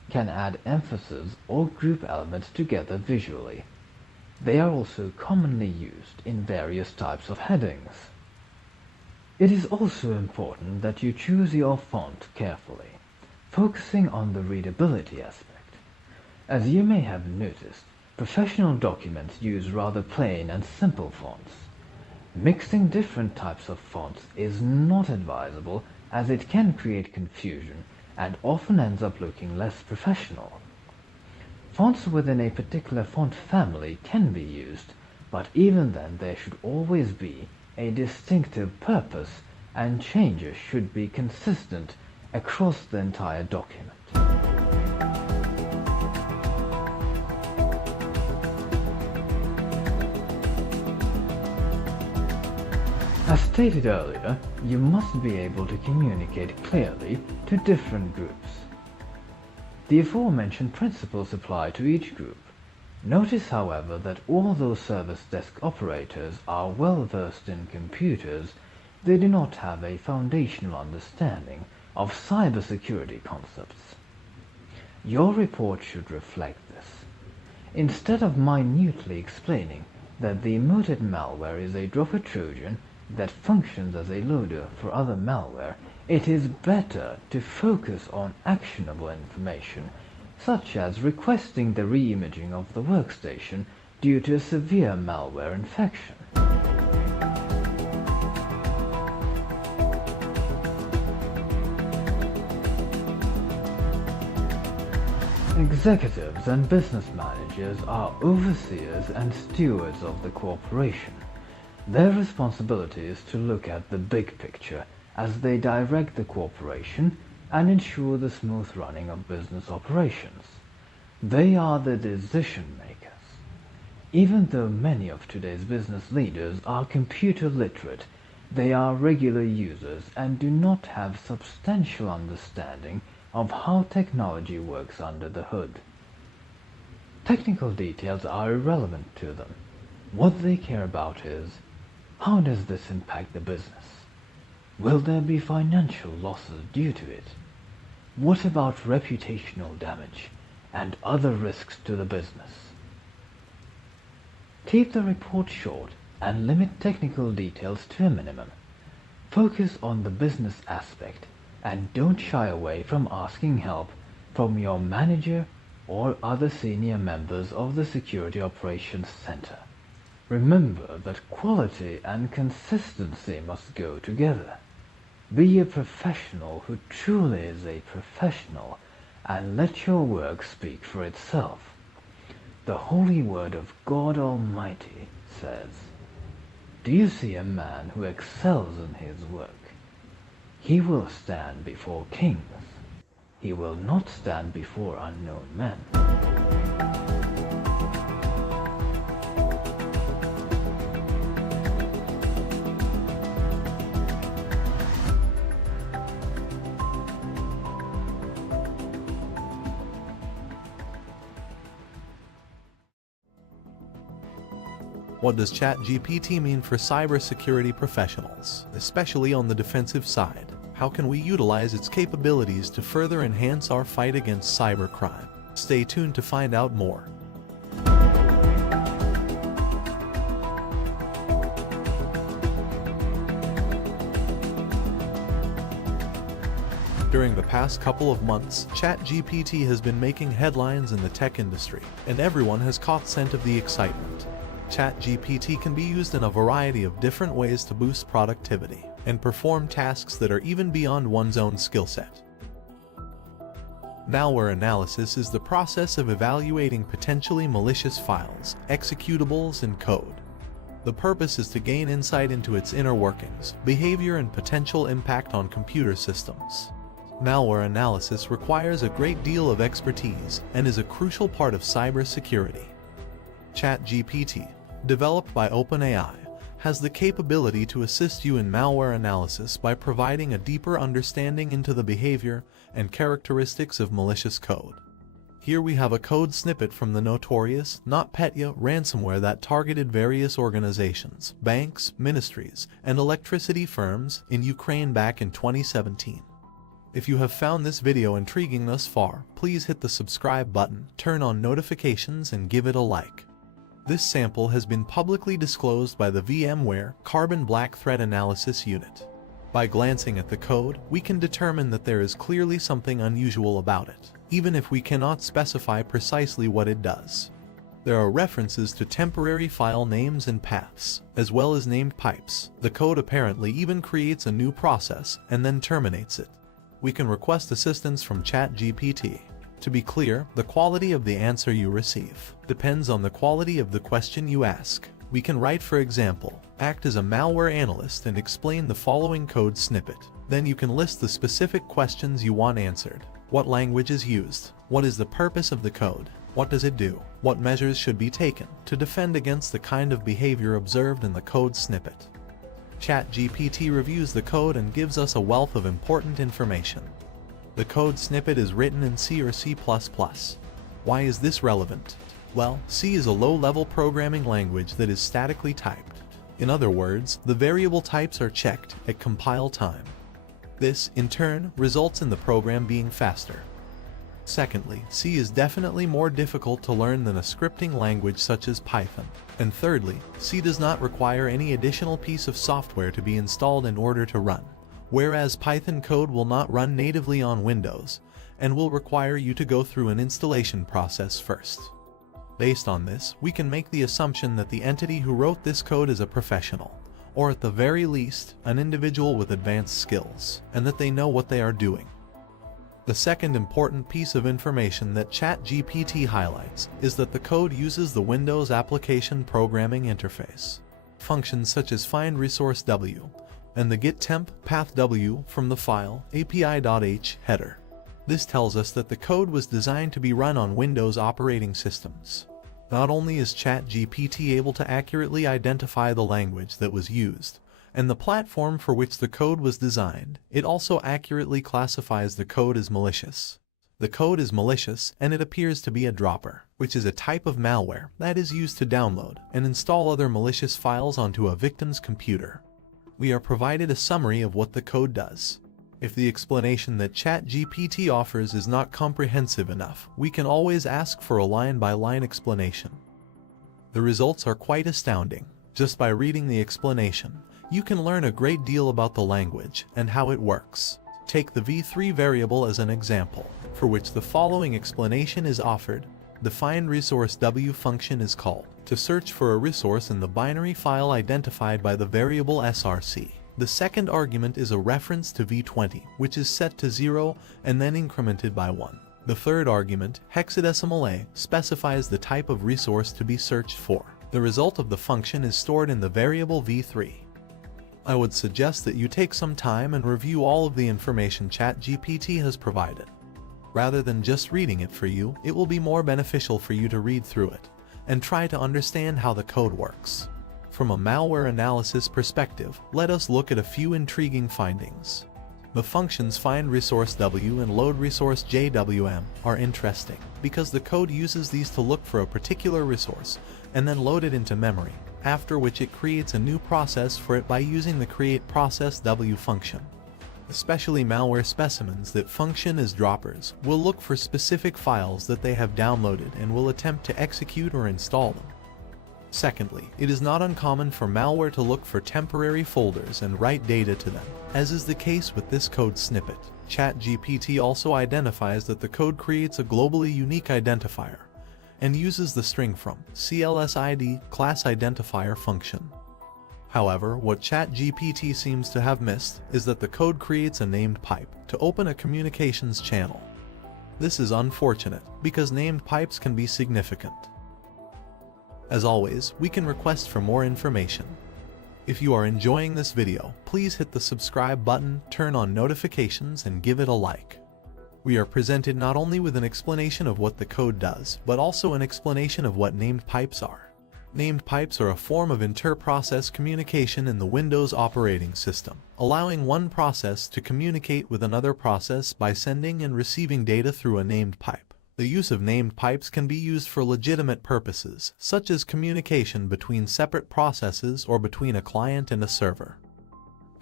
can add emphasis or group elements together visually. They are also commonly used in various types of headings. It is also important that you choose your font carefully, focusing on the readability aspect. As you may have noticed, professional documents use rather plain and simple fonts. Mixing different types of fonts is not advisable, as it can create confusion and often ends up looking less professional. Fonts within a particular font family can be used, but even then there should always be a distinctive purpose, and changes should be consistent across the entire document. As stated earlier, you must be able to communicate clearly to different groups. The aforementioned principles apply to each group. Notice, however, that although service desk operators are well versed in computers, they do not have a foundational understanding of cybersecurity concepts. Your report should reflect this. Instead of minutely explaining that the emoted malware is a dropper Trojan that functions as a loader for other malware, it is better to focus on actionable information, such as requesting the re-imaging of the workstation due to a severe malware infection. Executives and business managers are overseers and stewards of the corporation. Their responsibility is to look at the big picture as they direct the corporation and ensure the smooth running of business operations. They are the decision makers. Even though many of today's business leaders are computer literate, they are regular users and do not have substantial understanding of how technology works under the hood. Technical details are irrelevant to them. What they care about is, how does this impact the business? Will there be financial losses due to it? What about reputational damage and other risks to the business? Keep the report short and limit technical details to a minimum. Focus on the business aspect and don't shy away from asking help from your manager or other senior members of the Security Operations Center. Remember that quality and consistency must go together. Be a professional who truly is a professional, and let your work speak for itself. The holy word of God Almighty says, "Do you see a man who excels in his work? He will stand before kings. He will not stand before unknown men." What does ChatGPT mean for cybersecurity professionals, especially on the defensive side? How can we utilize its capabilities to further enhance our fight against cybercrime? Stay tuned to find out more. During the past couple of months, ChatGPT has been making headlines in the tech industry, and everyone has caught scent of the excitement. ChatGPT can be used in a variety of different ways to boost productivity and perform tasks that are even beyond one's own skill set. Malware analysis is the process of evaluating potentially malicious files, executables, and code. The purpose is to gain insight into its inner workings, behavior, and potential impact on computer systems. Malware analysis requires a great deal of expertise and is a crucial part of cybersecurity. ChatGPT, developed by OpenAI, has the capability to assist you in malware analysis by providing a deeper understanding into the behavior and characteristics of malicious code. Here we have a code snippet from the notorious NotPetya ransomware that targeted various organizations, banks, ministries, and electricity firms in Ukraine back in 2017. If you have found this video intriguing thus far, please hit the subscribe button, turn on notifications, and give it a like. This sample has been publicly disclosed by the VMware Carbon Black Threat Analysis Unit. By glancing at the code, we can determine that there is clearly something unusual about it, even if we cannot specify precisely what it does. There are references to temporary file names and paths, as well as named pipes. The code apparently even creates a new process and then terminates it. We can request assistance from ChatGPT. To be clear, the quality of the answer you receive depends on the quality of the question you ask. We can write, for example, act as a malware analyst and explain the following code snippet. Then you can list the specific questions you want answered. What language is used? What is the purpose of the code? What does it do? What measures should be taken to defend against the kind of behavior observed in the code snippet? ChatGPT reviews the code and gives us a wealth of important information. The code snippet is written in C or C++. Why is this relevant? Well, C is a low-level programming language that is statically typed. In other words, the variable types are checked at compile time. This, in turn, results in the program being faster. Secondly, C is definitely more difficult to learn than a scripting language such as Python. And thirdly, C does not require any additional piece of software to be installed in order to run, whereas Python code will not run natively on Windows and will require you to go through an installation process first. Based on this, we can make the assumption that the entity who wrote this code is a professional, or at the very least, an individual with advanced skills, and that they know what they are doing. The second important piece of information that ChatGPT highlights is that the code uses the Windows Application Programming Interface. Functions such as find resource W and the get temp path W from the file api.h header. This tells us that the code was designed to be run on Windows operating systems. Not only is ChatGPT able to accurately identify the language that was used and the platform for which the code was designed, it also accurately classifies the code as malicious. The code is malicious and it appears to be a dropper, which is a type of malware that is used to download and install other malicious files onto a victim's computer. We are provided a summary of what the code does. If the explanation that ChatGPT offers is not comprehensive enough, we can always ask for a line-by-line explanation. The results are quite astounding. Just by reading the explanation, you can learn a great deal about the language and how it works. Take the v3 variable as an example, for which the following explanation is offered. The find resource W function is called to search for a resource in the binary file identified by the variable src. The second argument is a reference to v20, which is set to 0 and then incremented by 1. The third argument, hexadecimal A, specifies the type of resource to be searched for. The result of the function is stored in the variable v3. I would suggest that you take some time and review all of the information ChatGPT has provided. Rather than just reading it for you, it will be more beneficial for you to read through it and try to understand how the code works. From a malware analysis perspective, let us look at a few intriguing findings. The functions find resource W and load resource JWM are interesting because the code uses these to look for a particular resource and then load it into memory, after which it creates a new process for it by using the create process W function. Especially malware specimens that function as droppers will look for specific files that they have downloaded and will attempt to execute or install them. Secondly, it is not uncommon for malware to look for temporary folders and write data to them, as is the case with this code snippet. ChatGPT also identifies that the code creates a globally unique identifier and uses the string from CLSID class identifier function. However, what ChatGPT seems to have missed is that the code creates a named pipe to open a communications channel. This is unfortunate because named pipes can be significant. As always, we can request for more information. If you are enjoying this video, please hit the subscribe button, turn on notifications, and give it a like. We are presented not only with an explanation of what the code does, but also an explanation of what named pipes are. Named pipes are a form of inter-process communication in the Windows operating system, allowing one process to communicate with another process by sending and receiving data through a named pipe. The use of named pipes can be used for legitimate purposes, such as communication between separate processes or between a client and a server.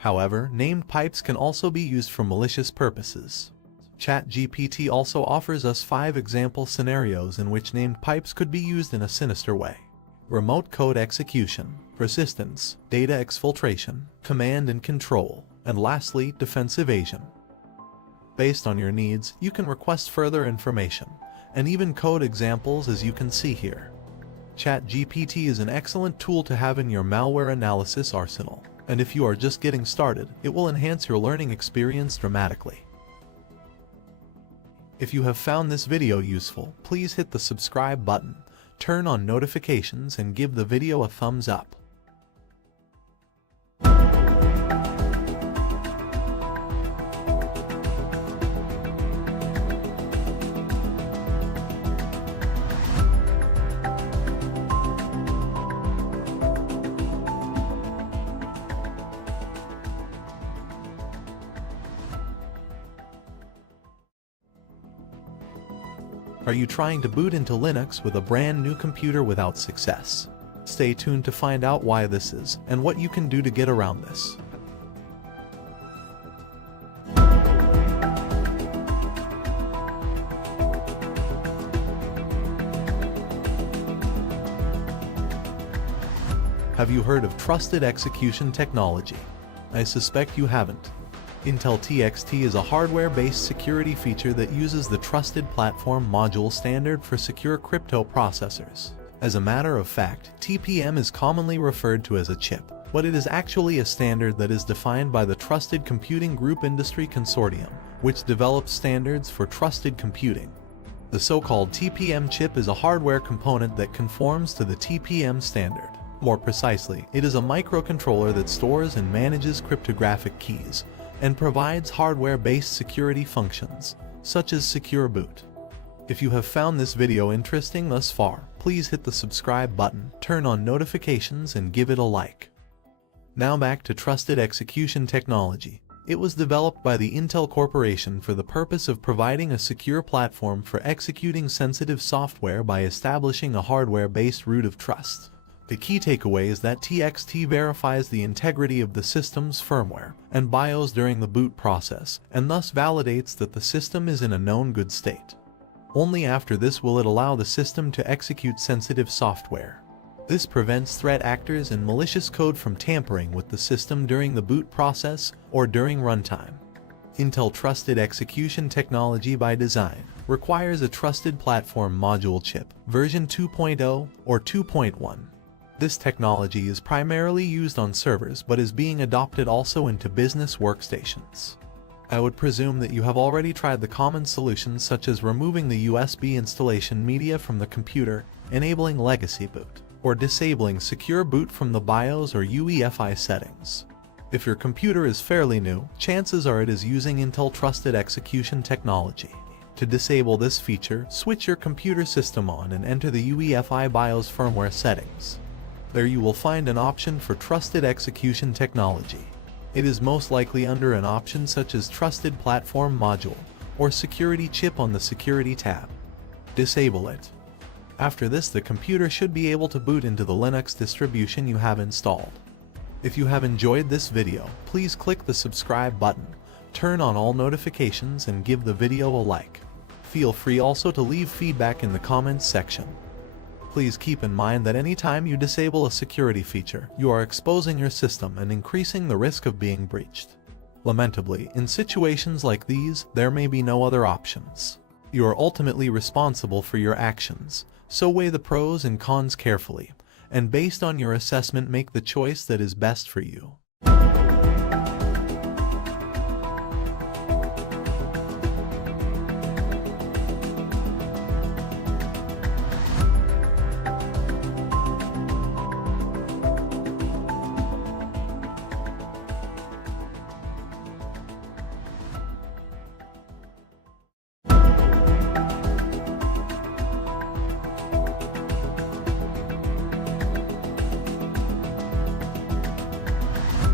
However, named pipes can also be used for malicious purposes. ChatGPT also offers us 5 example scenarios in which named pipes could be used in a sinister way. Remote code execution, persistence, data exfiltration, command and control, and lastly, defense evasion. Based on your needs, you can request further information, and even code examples as you can see here. ChatGPT is an excellent tool to have in your malware analysis arsenal, and if you are just getting started, it will enhance your learning experience dramatically. If you have found this video useful, please hit the subscribe button, turn on notifications, and give the video a thumbs up. Are you trying to boot into Linux with a brand new computer without success? Stay tuned to find out why this is and what you can do to get around this. Have you heard of trusted execution technology? I suspect you haven't. Intel TXT is a hardware-based security feature that uses the Trusted Platform Module standard for secure crypto processors. As a matter of fact, TPM is commonly referred to as a chip, but it is actually a standard that is defined by the Trusted Computing Group Industry Consortium, which develops standards for trusted computing. The so-called TPM chip is a hardware component that conforms to the TPM standard. More precisely, it is a microcontroller that stores and manages cryptographic keys, and provides hardware-based security functions, such as secure boot. If you have found this video interesting thus far, please hit the subscribe button, turn on notifications, and give it a like. Now back to trusted execution technology. It was developed by the Intel Corporation for the purpose of providing a secure platform for executing sensitive software by establishing a hardware-based root of trust. The key takeaway is that TXT verifies the integrity of the system's firmware and BIOS during the boot process, and thus validates that the system is in a known good state. Only after this will it allow the system to execute sensitive software. This prevents threat actors and malicious code from tampering with the system during the boot process or during runtime. Intel Trusted Execution Technology by design requires a Trusted Platform Module chip, version 2.0 or 2.1. This technology is primarily used on servers but is being adopted also into business workstations. I would presume that you have already tried the common solutions such as removing the USB installation media from the computer, enabling legacy boot, or disabling secure boot from the BIOS or UEFI settings. If your computer is fairly new, chances are it is using Intel Trusted Execution technology. To disable this feature, switch your computer system on and enter the UEFI BIOS firmware settings. There you will find an option for Trusted Execution technology. It is most likely under an option such as Trusted Platform Module or Security Chip on the Security tab. Disable it. After this, the computer should be able to boot into the Linux distribution you have installed. If you have enjoyed this video, please click the subscribe button, turn on all notifications, and give the video a like. Feel free also to leave feedback in the comments section. Please keep in mind that anytime you disable a security feature, you are exposing your system and increasing the risk of being breached. Lamentably, in situations like these, there may be no other options. You are ultimately responsible for your actions, so weigh the pros and cons carefully, and based on your assessment make the choice that is best for you.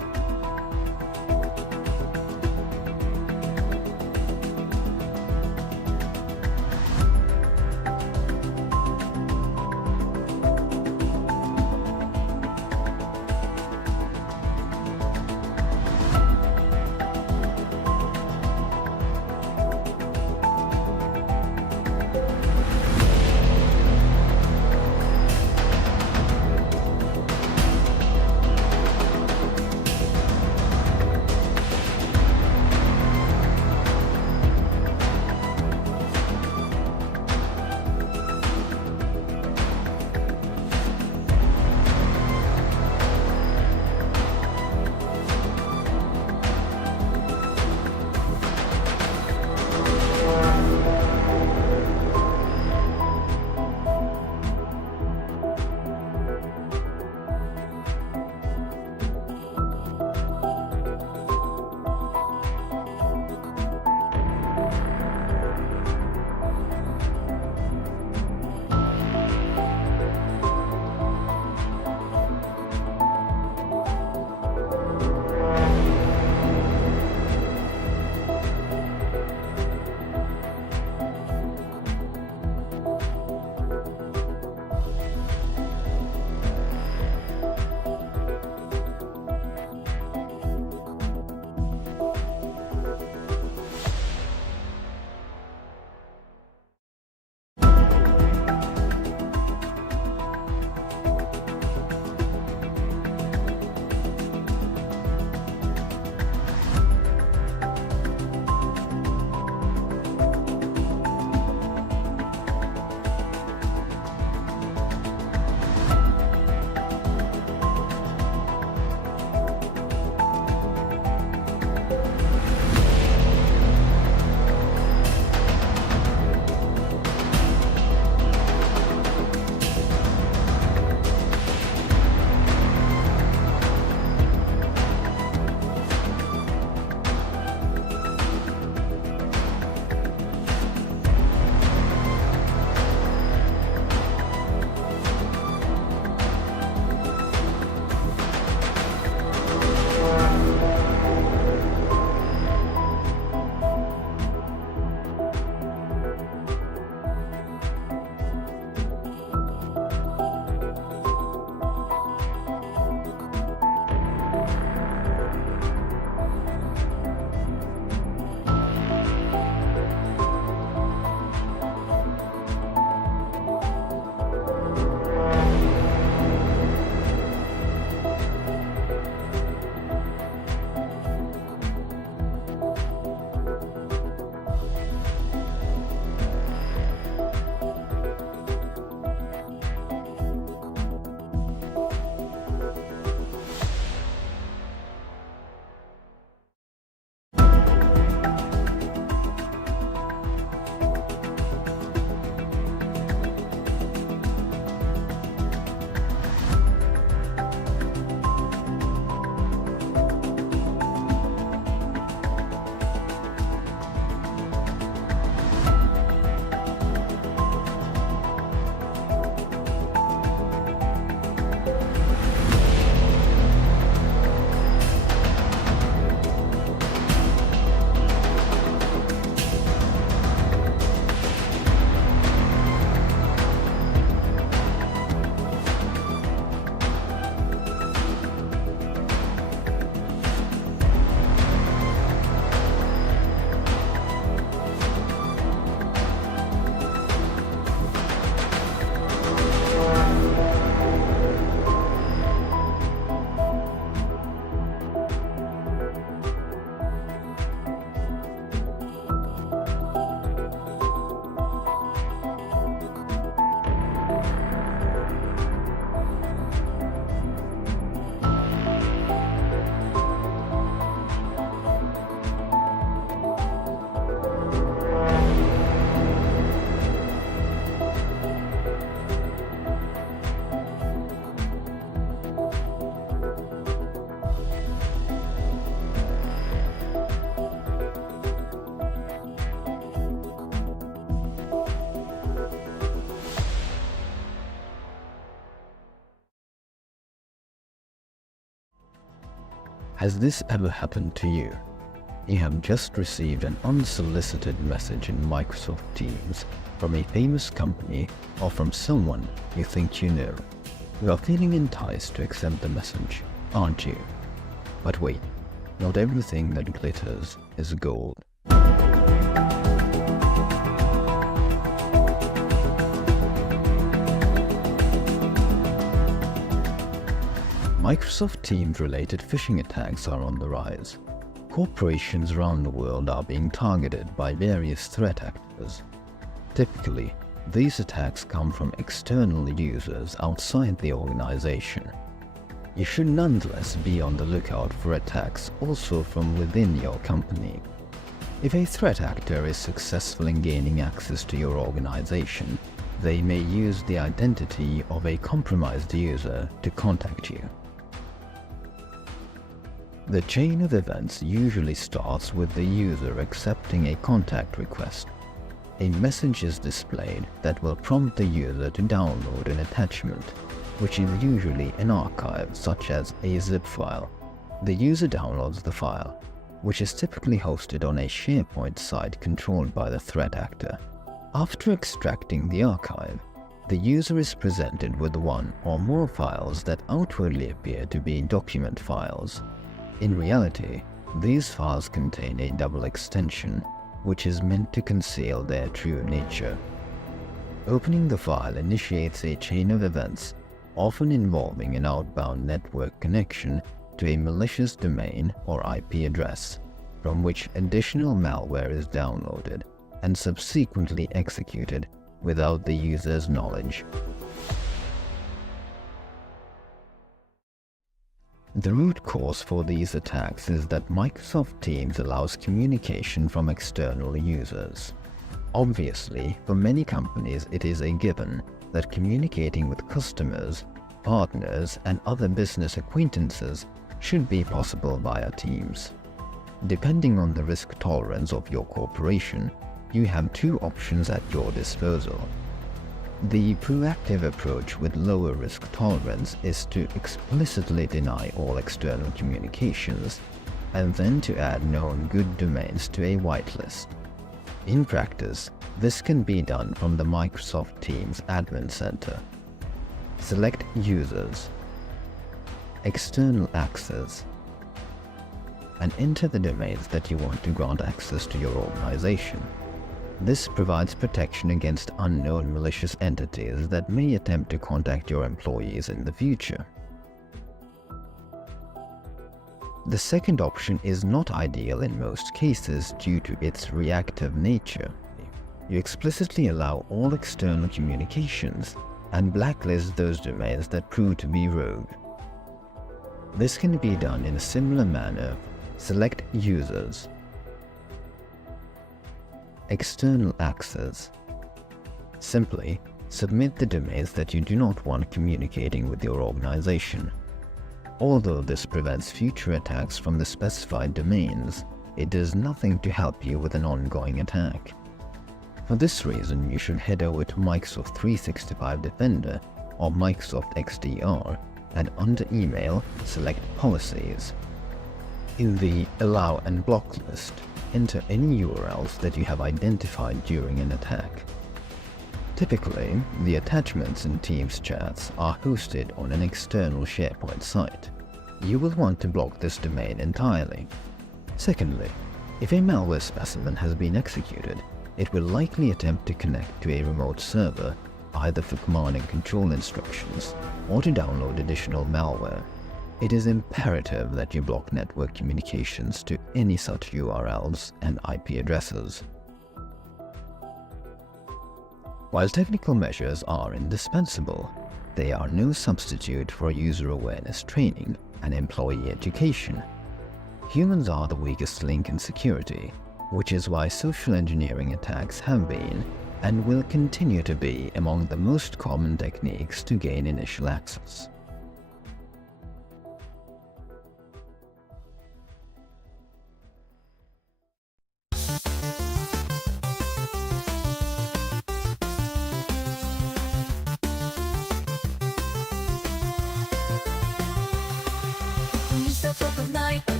Has this ever happened to you? You have just received an unsolicited message in Microsoft Teams from a famous company or from someone you think you know. You are feeling enticed to accept the message, aren't you? But wait, not everything that glitters is gold. Microsoft Teams-related phishing attacks are on the rise. Corporations around the world are being targeted by various threat actors. Typically, these attacks come from external users outside the organization. You should nonetheless be on the lookout for attacks also from within your company. If a threat actor is successful in gaining access to your organization, they may use the identity of a compromised user to contact you. The chain of events usually starts with the user accepting a contact request. A message is displayed that will prompt the user to download an attachment, which is usually an archive such as a zip file. The user downloads the file, which is typically hosted on a SharePoint site controlled by the threat actor. After extracting the archive, the user is presented with one or more files that outwardly appear to be document files. In reality, these files contain a double extension, which is meant to conceal their true nature. Opening the file initiates a chain of events, often involving an outbound network connection to a malicious domain or IP address, from which additional malware is downloaded and subsequently executed without the user's knowledge. The root cause for these attacks is that Microsoft Teams allows communication from external users. Obviously, for many companies it is a given that communicating with customers, partners, and other business acquaintances should be possible via Teams. Depending on the risk tolerance of your corporation, you have two options at your disposal. The proactive approach with lower risk tolerance is to explicitly deny all external communications and then to add known good domains to a whitelist. In practice, this can be done from the Microsoft Teams Admin Center. Select Users, External Access, and enter the domains that you want to grant access to your organization. This provides protection against unknown malicious entities that may attempt to contact your employees in the future. The second option is not ideal in most cases due to its reactive nature. You explicitly allow all external communications and blacklist those domains that prove to be rogue. This can be done in a similar manner. Select Users, External Access. Simply submit the domains that you do not want communicating with your organization. Although this prevents future attacks from the specified domains, it does nothing to help you with an ongoing attack. For this reason, you should head over to Microsoft 365 Defender or Microsoft XDR and under Email, select Policies. In the Allow and Block list, enter any URLs that you have identified during an attack. Typically, the attachments in Teams chats are hosted on an external SharePoint site. You will want to block this domain entirely. Secondly, if a malware specimen has been executed, it will likely attempt to connect to a remote server, either for command and control instructions or to download additional malware. It is imperative that you block network communications to any such URLs and IP addresses. While technical measures are indispensable, they are no substitute for user awareness training and employee education. Humans are the weakest link in security, which is why social engineering attacks have been and will continue to be among the most common techniques to gain initial access. Step up at night.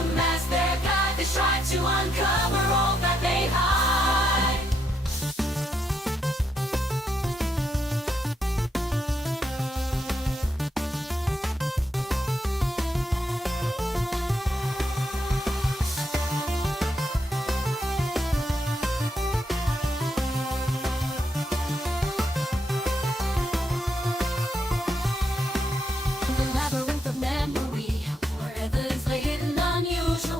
the mask their guide. They strive to uncover all that they hide. The labyrinth of memory, where others lay hidden unusual.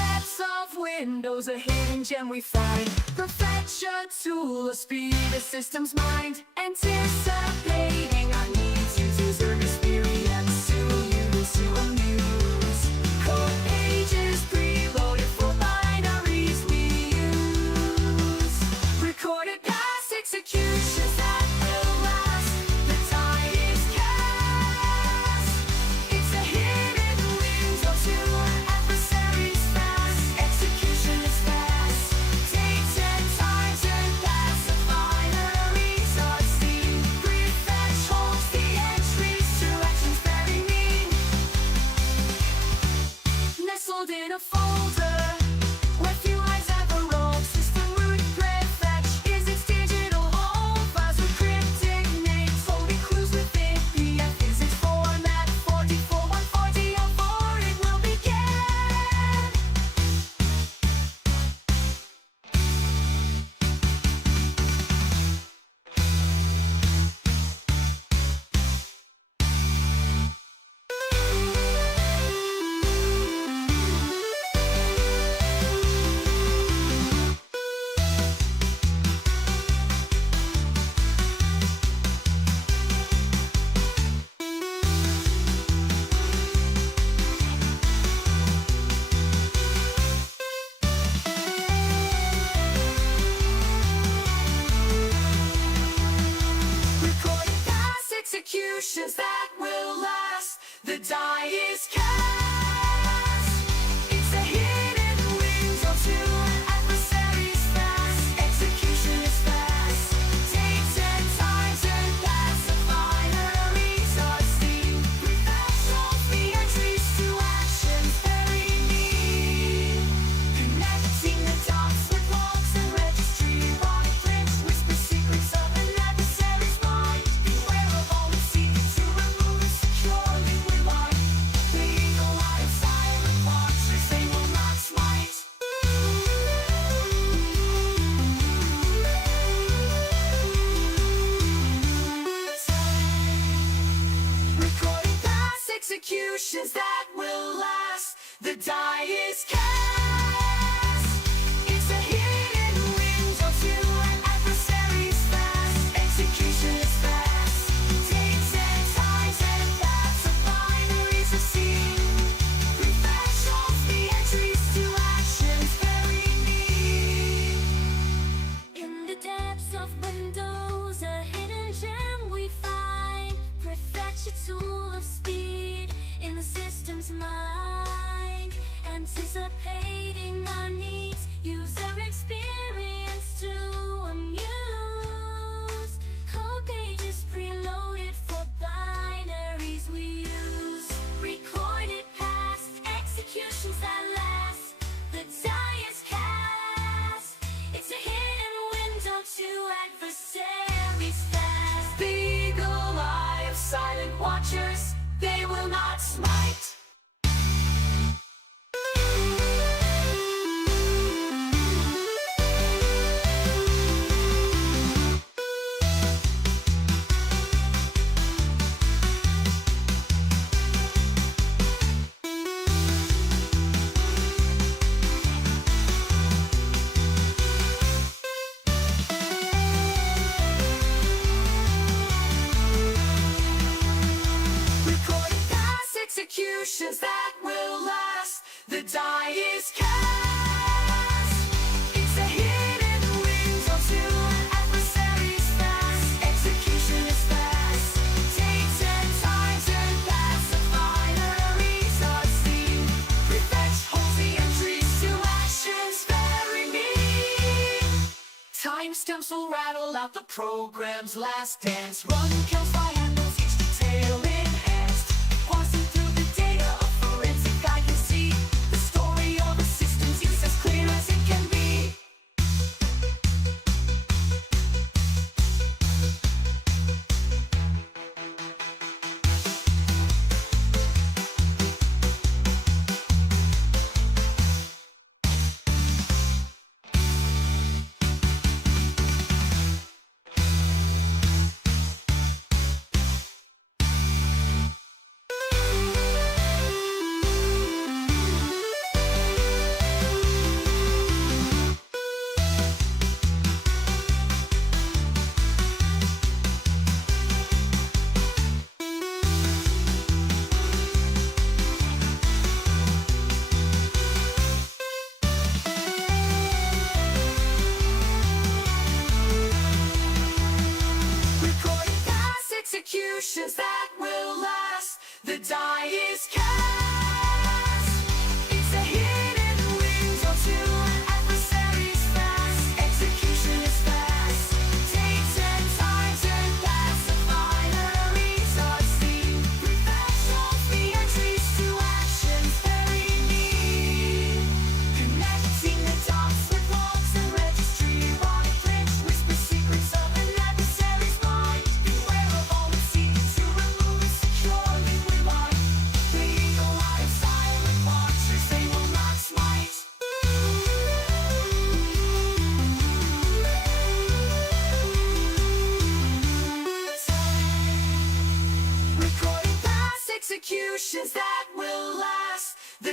depths of Windows, a hidden gem we find. Prefetch, a tool of speed, the system's mind. Anticipating our needs, user experience to use to amuse. Code pages preloaded for binaries we use. Recorded past executions that will last. The die is cast. It's a hidden window to adversaries fast. Execution is fast. Takes 10 times and past the binaries are seen. Prefetch holds the entries to actions very mean. Nestled in a folder where few eyes ever roam. System root prefetch is its digital home. Files with cryptic names, holding clues within. PF is its format. 44140 it will begin. Recording past executions that will last. The die is cast. It's a hidden window to adversaries fast. Execution is fast. Takes 10 times and past the binaries are seen. Prefetch holds the entries to actions very mean. Connecting the dots with logs and registry. Wrong clicks whisper secrets of an adversary's mind. Beware of all who seek to remove it securely with light. The eagle eye of silent watchers, they will not smite. Recording past executions that will last. The die is cast. It's a hidden window to adversaries fast. Execution is fast. Takes 10 times and past the binaries are seen. Prefetch holds the entries to actions very mean. In the depths of Windows, a hidden gem we find. Prefetch, a tool of speed in the system's mind. Anticipating our needs, user experience to amuse. Code pages preloaded for binaries we use. Recorded past executions that last. The die is cast. It's a hidden window to adversaries fast. The eagle eye of silent watchers, they will not smite. Recording past executions that will last. The die is cast. It's a hidden window to adversaries fast. Execution is fast. Takes 10 times and past the binaries are seen. Prefetch holds the entries to actions very mean. Timestamps will rattle out the program's last dance. Run counts by handles, each detail enhanced. Parsing through the data, a forensic guy can see the story of a system's use as clear as it can be.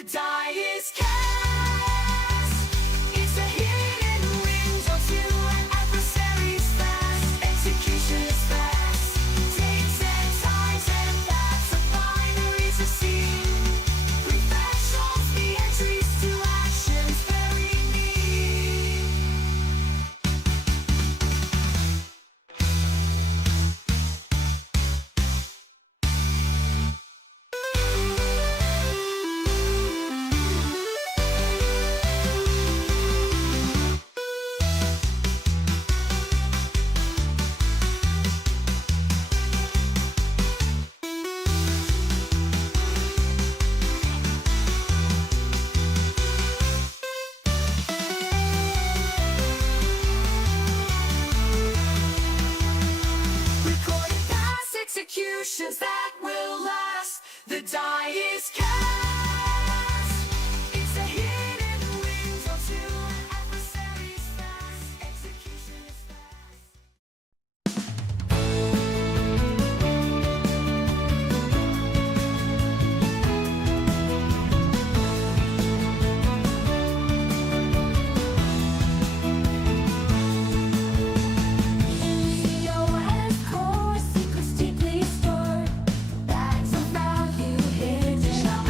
die is cast. It's a hidden window to an adversary's fast. Execution is fast. Takes and times, and that's a binary to see. Prefetch Songs the entries to actions very neat. Recorded past executions that will last. The die is cast. It's a hidden window to an adversary's fast. Execution is fast. COS core secrets deeply stored. Bags of value hidden.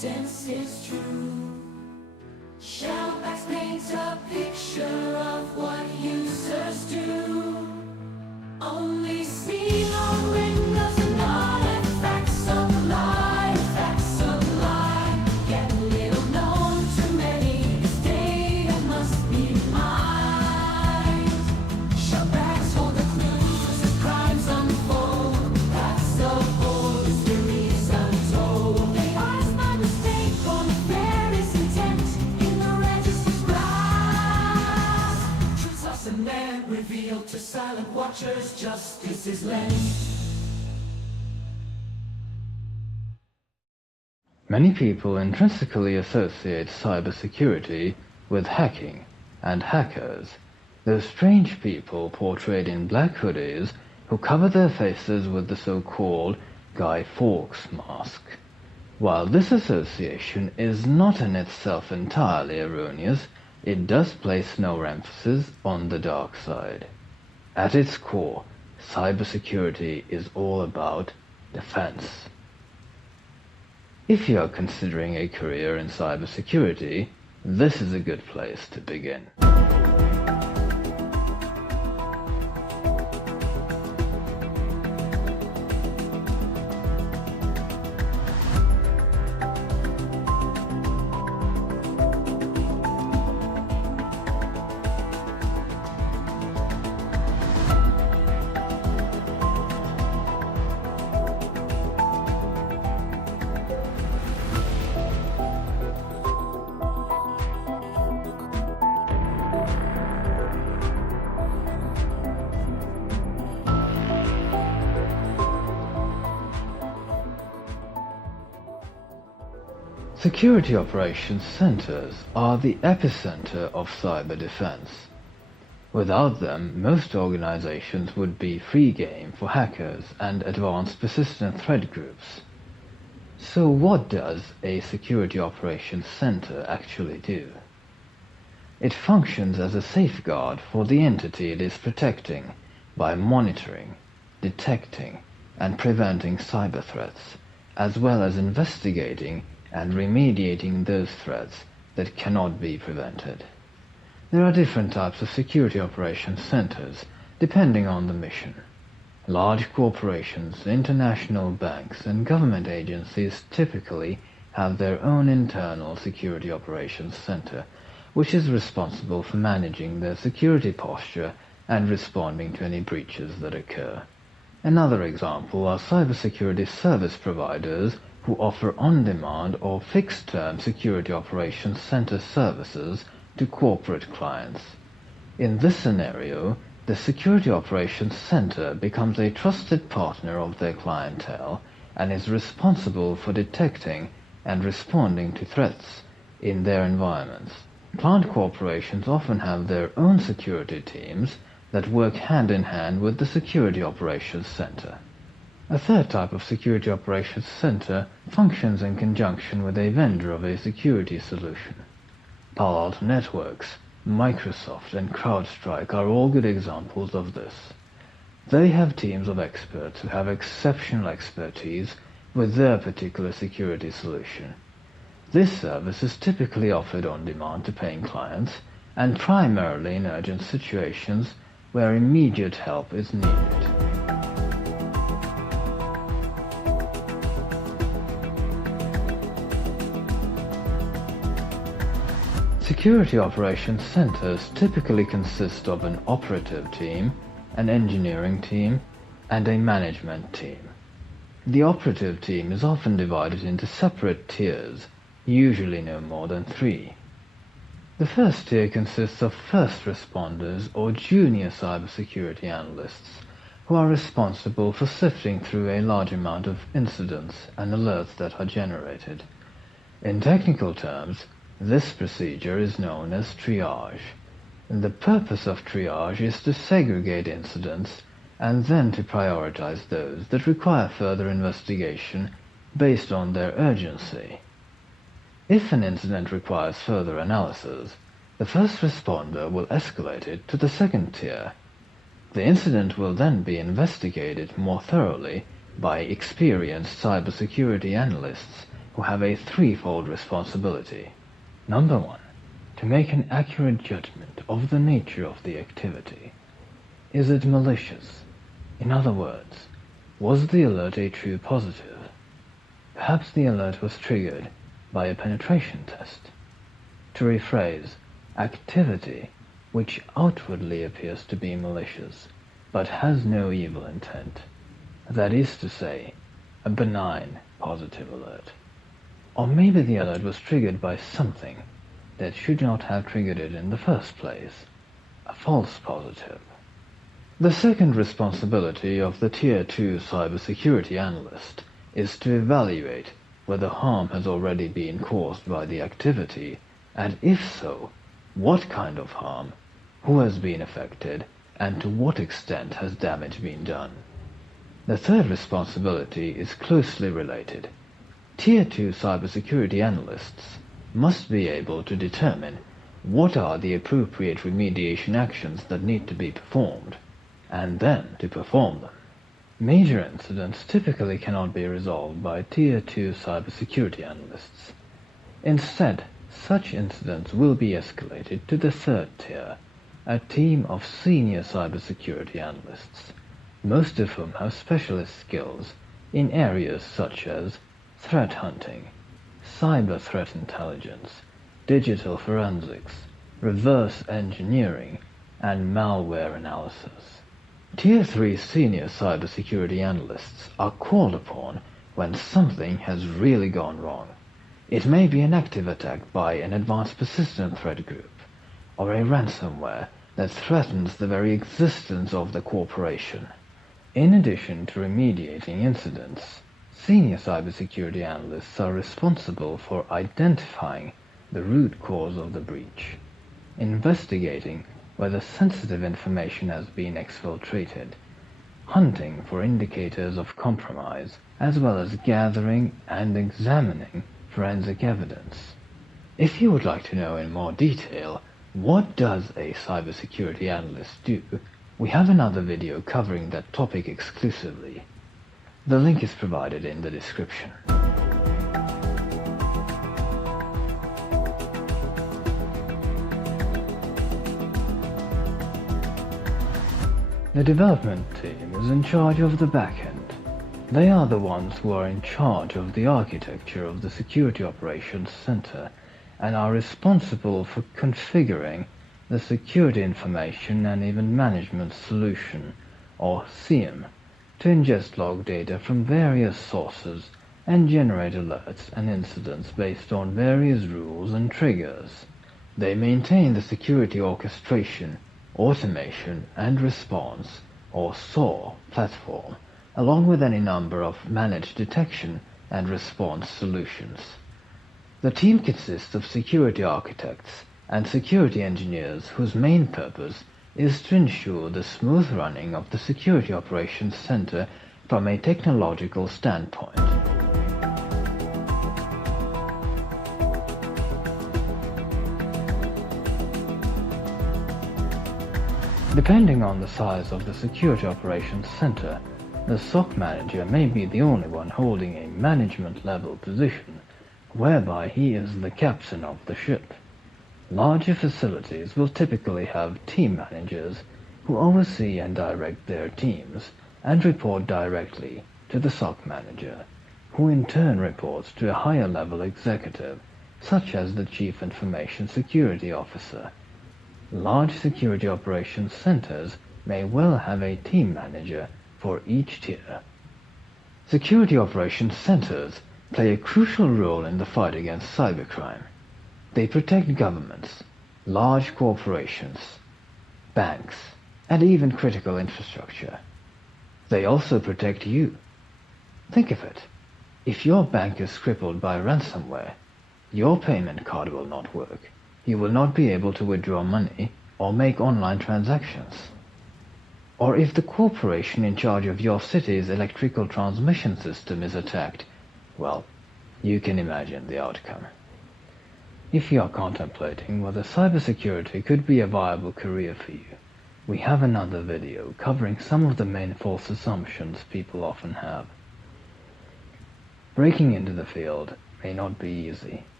future of what users do. Only seen on windows and artifacts of lie, facts of lie. Yet little known to many, this data must be mined. Shellbags hold the clues as crimes unfold. Paths of old mysteries untold. They are by mistake or nefarious intent in the register's grasp. Truths lost and then revealed to silent watchers, justice is lent. Many people intrinsically associate cybersecurity with hacking and hackers, those strange people portrayed in black hoodies who cover their faces with the so-called Guy Fawkes mask. While this association is not in itself entirely erroneous, it does place no emphasis on the dark side. At its core, cybersecurity is all about defense. If you are considering a career in cybersecurity, this is a good place to begin. Security operations centers are the epicenter of cyber defense. Without them, most organizations would be free game for hackers and advanced persistent threat groups. So what does a security operations center actually do? It functions as a safeguard for the entity it is protecting by monitoring, detecting, and preventing cyber threats, as well as investigating and remediating those threats that cannot be prevented. There are different types of security operations centers depending on the mission. Large corporations, international banks, and government agencies typically have their own internal security operations center, which is responsible for managing their security posture and responding to any breaches that occur. Another example are cybersecurity service providers who offer on-demand or fixed-term security operations center services to corporate clients. In this scenario, the security operations center becomes a trusted partner of their clientele and is responsible for detecting and responding to threats in their environments. Client corporations often have their own security teams that work hand in hand with the security operations center. A third type of security operations center functions in conjunction with a vendor of a security solution. Palo Alto Networks, Microsoft, and CrowdStrike are all good examples of this. They have teams of experts who have exceptional expertise with their particular security solution. This service is typically offered on demand to paying clients and primarily in urgent situations where immediate help is needed. Security operations centers typically consist of an operative team, an engineering team, and a management team. The operative team is often divided into separate tiers, usually no more than 3. The first tier consists of first responders or junior cybersecurity analysts, who are responsible for sifting through a large amount of incidents and alerts that are generated. In technical terms, this procedure is known as triage. The purpose of triage is to segregate incidents and then to prioritize those that require further investigation based on their urgency. If an incident requires further analysis, the first responder will escalate it to the second tier. The incident will then be investigated more thoroughly by experienced cybersecurity analysts who have a threefold responsibility. Number 1. to make an accurate judgment of the nature of the activity. Is it malicious? In other words, was the alert a true positive? Perhaps the alert was triggered by a penetration test. To rephrase, activity which outwardly appears to be malicious but has no evil intent. That is to say, a benign positive alert. Or maybe the alert was triggered by something that should not have triggered it in the first place, a false positive. The second responsibility of the Tier 2 cybersecurity analyst is to evaluate whether harm has already been caused by the activity, and if so, what kind of harm, who has been affected, and to what extent has damage been done. The third responsibility is closely related. Tier 2 cybersecurity analysts must be able to determine what are the appropriate remediation actions that need to be performed, and then to perform them. Major incidents typically cannot be resolved by Tier 2 cybersecurity analysts. Instead, such incidents will be escalated to the third tier, a team of senior cybersecurity analysts, most of whom have specialist skills in areas such as threat hunting, cyber threat intelligence, digital forensics, reverse engineering, and malware analysis. Tier 3 senior cybersecurity analysts are called upon when something has really gone wrong. It may be an active attack by an advanced persistent threat group, or a ransomware that threatens the very existence of the corporation. In addition to remediating incidents, senior cybersecurity analysts are responsible for identifying the root cause of the breach, investigating whether sensitive information has been exfiltrated, hunting for indicators of compromise, as well as gathering and examining forensic evidence. If you would like to know in more detail what does a cybersecurity analyst do, we have another video covering that topic exclusively. The link is provided in the description. The development team is in charge of the backend. They are the ones who are in charge of the architecture of the Security Operations Center and are responsible for configuring the Security Information and Event Management Solution, or SIEM, to ingest log data from various sources and generate alerts and incidents based on various rules and triggers. They maintain the security orchestration, automation, and response, or SOAR, platform, along with any number of managed detection and response solutions. The team consists of security architects and security engineers whose main purpose is to ensure the smooth running of the Security Operations Center from a technological standpoint. Depending on the size of the Security Operations Center, the SOC manager may be the only one holding a management-level position, whereby he is the captain of the ship. Larger facilities will typically have team managers who oversee and direct their teams and report directly to the SOC manager, who in turn reports to a higher-level executive, such as the Chief Information Security Officer. Large security operations centers may well have a team manager for each tier. Security operations centers play a crucial role in the fight against cybercrime. They protect governments, large corporations, banks, and even critical infrastructure. They also protect you. Think of it. If your bank is crippled by ransomware, your payment card will not work. You will not be able to withdraw money or make online transactions. Or if the corporation in charge of your city's electrical transmission system is attacked, well, you can imagine the outcome. If you are contemplating whether cybersecurity could be a viable career for you, we have another video covering some of the main false assumptions people often have. Breaking into the field may not be easy,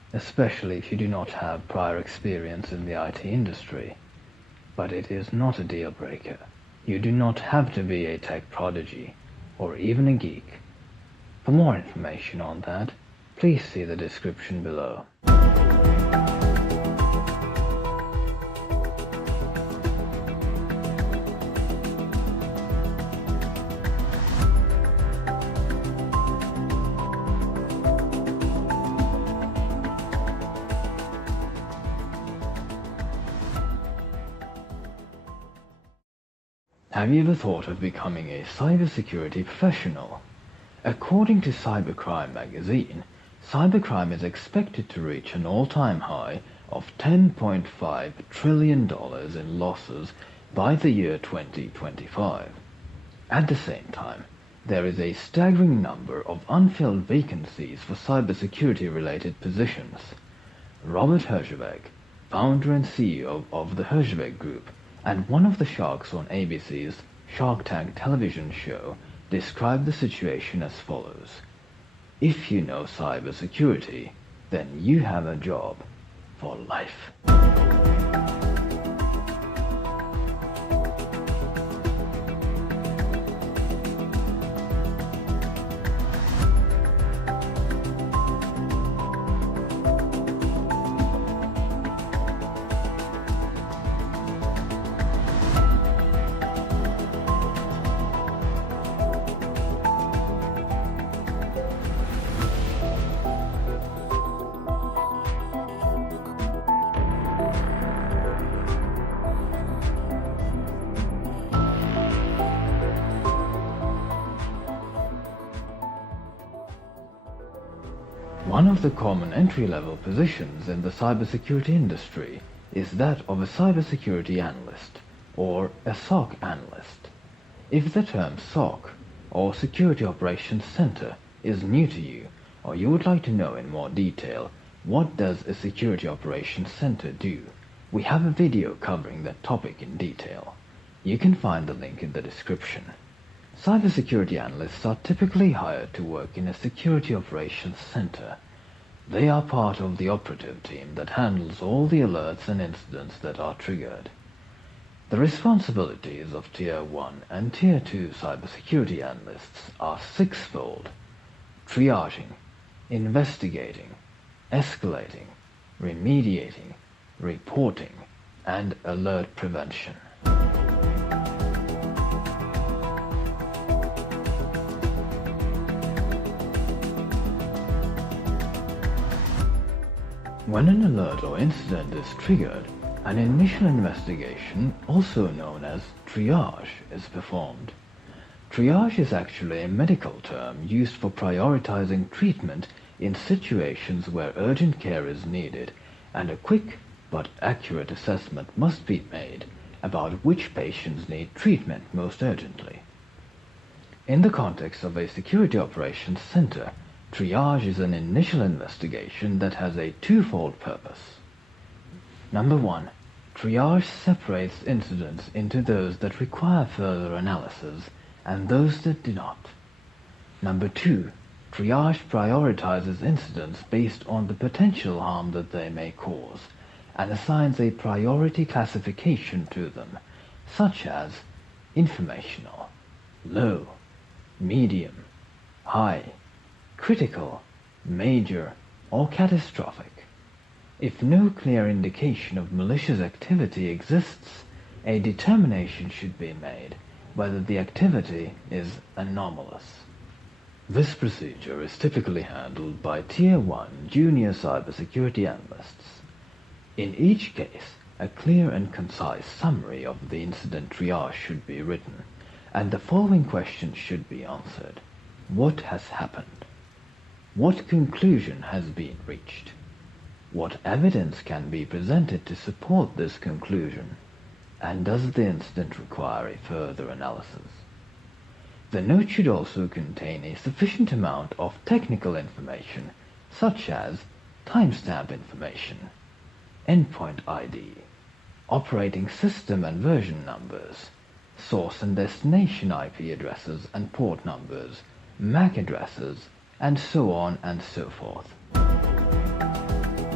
especially if you do not have prior experience in the IT industry. But it is not a deal breaker. You do not have to be a tech prodigy, or even a geek. For more information on that, please see the description below. Have you ever thought of becoming a cybersecurity professional? According to Cybercrime magazine, cybercrime is expected to reach an all-time high of $10.5 trillion in losses by the year 2025. At the same time, there is a staggering number of unfilled vacancies for cybersecurity-related positions. Robert Herjavec, founder and CEO of the Herjavec Group, and one of the sharks on ABC's Shark Tank television show, described the situation as follows. If you know cybersecurity, then you have a job for life. One of the common entry-level positions in the cybersecurity industry is that of a cybersecurity analyst, or a SOC analyst. If the term SOC, or Security Operations Center, is new to you, or you would like to know in more detail, what does a Security Operations Center do? We have a video covering that topic in detail. You can find the link in the description. Cybersecurity analysts are typically hired to work in a Security Operations Center. They are part of the operative team that handles all the alerts and incidents that are triggered. The responsibilities of Tier 1 and Tier 2 cybersecurity analysts are sixfold: triaging, investigating, escalating, remediating, reporting, and alert prevention. When an alert or incident is triggered, an initial investigation, also known as triage, is performed. Triage is actually a medical term used for prioritizing treatment in situations where urgent care is needed, and a quick but accurate assessment must be made about which patients need treatment most urgently. In the context of a security operations center, triage is an initial investigation that has a twofold purpose. Number one, triage separates incidents into those that require further analysis and those that do not. Number two, triage prioritizes incidents based on the potential harm that they may cause and assigns a priority classification to them, such as informational, low, medium, high, critical, major, or catastrophic. If no clear indication of malicious activity exists, a determination should be made whether the activity is anomalous. This procedure is typically handled by Tier 1 junior cybersecurity analysts. In each case, a clear and concise summary of the incident triage should be written, and the following questions should be answered. What has happened? What conclusion has been reached? What evidence can be presented to support this conclusion? And does the incident require a further analysis? The note should also contain a sufficient amount of technical information, such as timestamp information, endpoint ID, operating system and version numbers, source and destination IP addresses and port numbers, MAC addresses, and so on and so forth.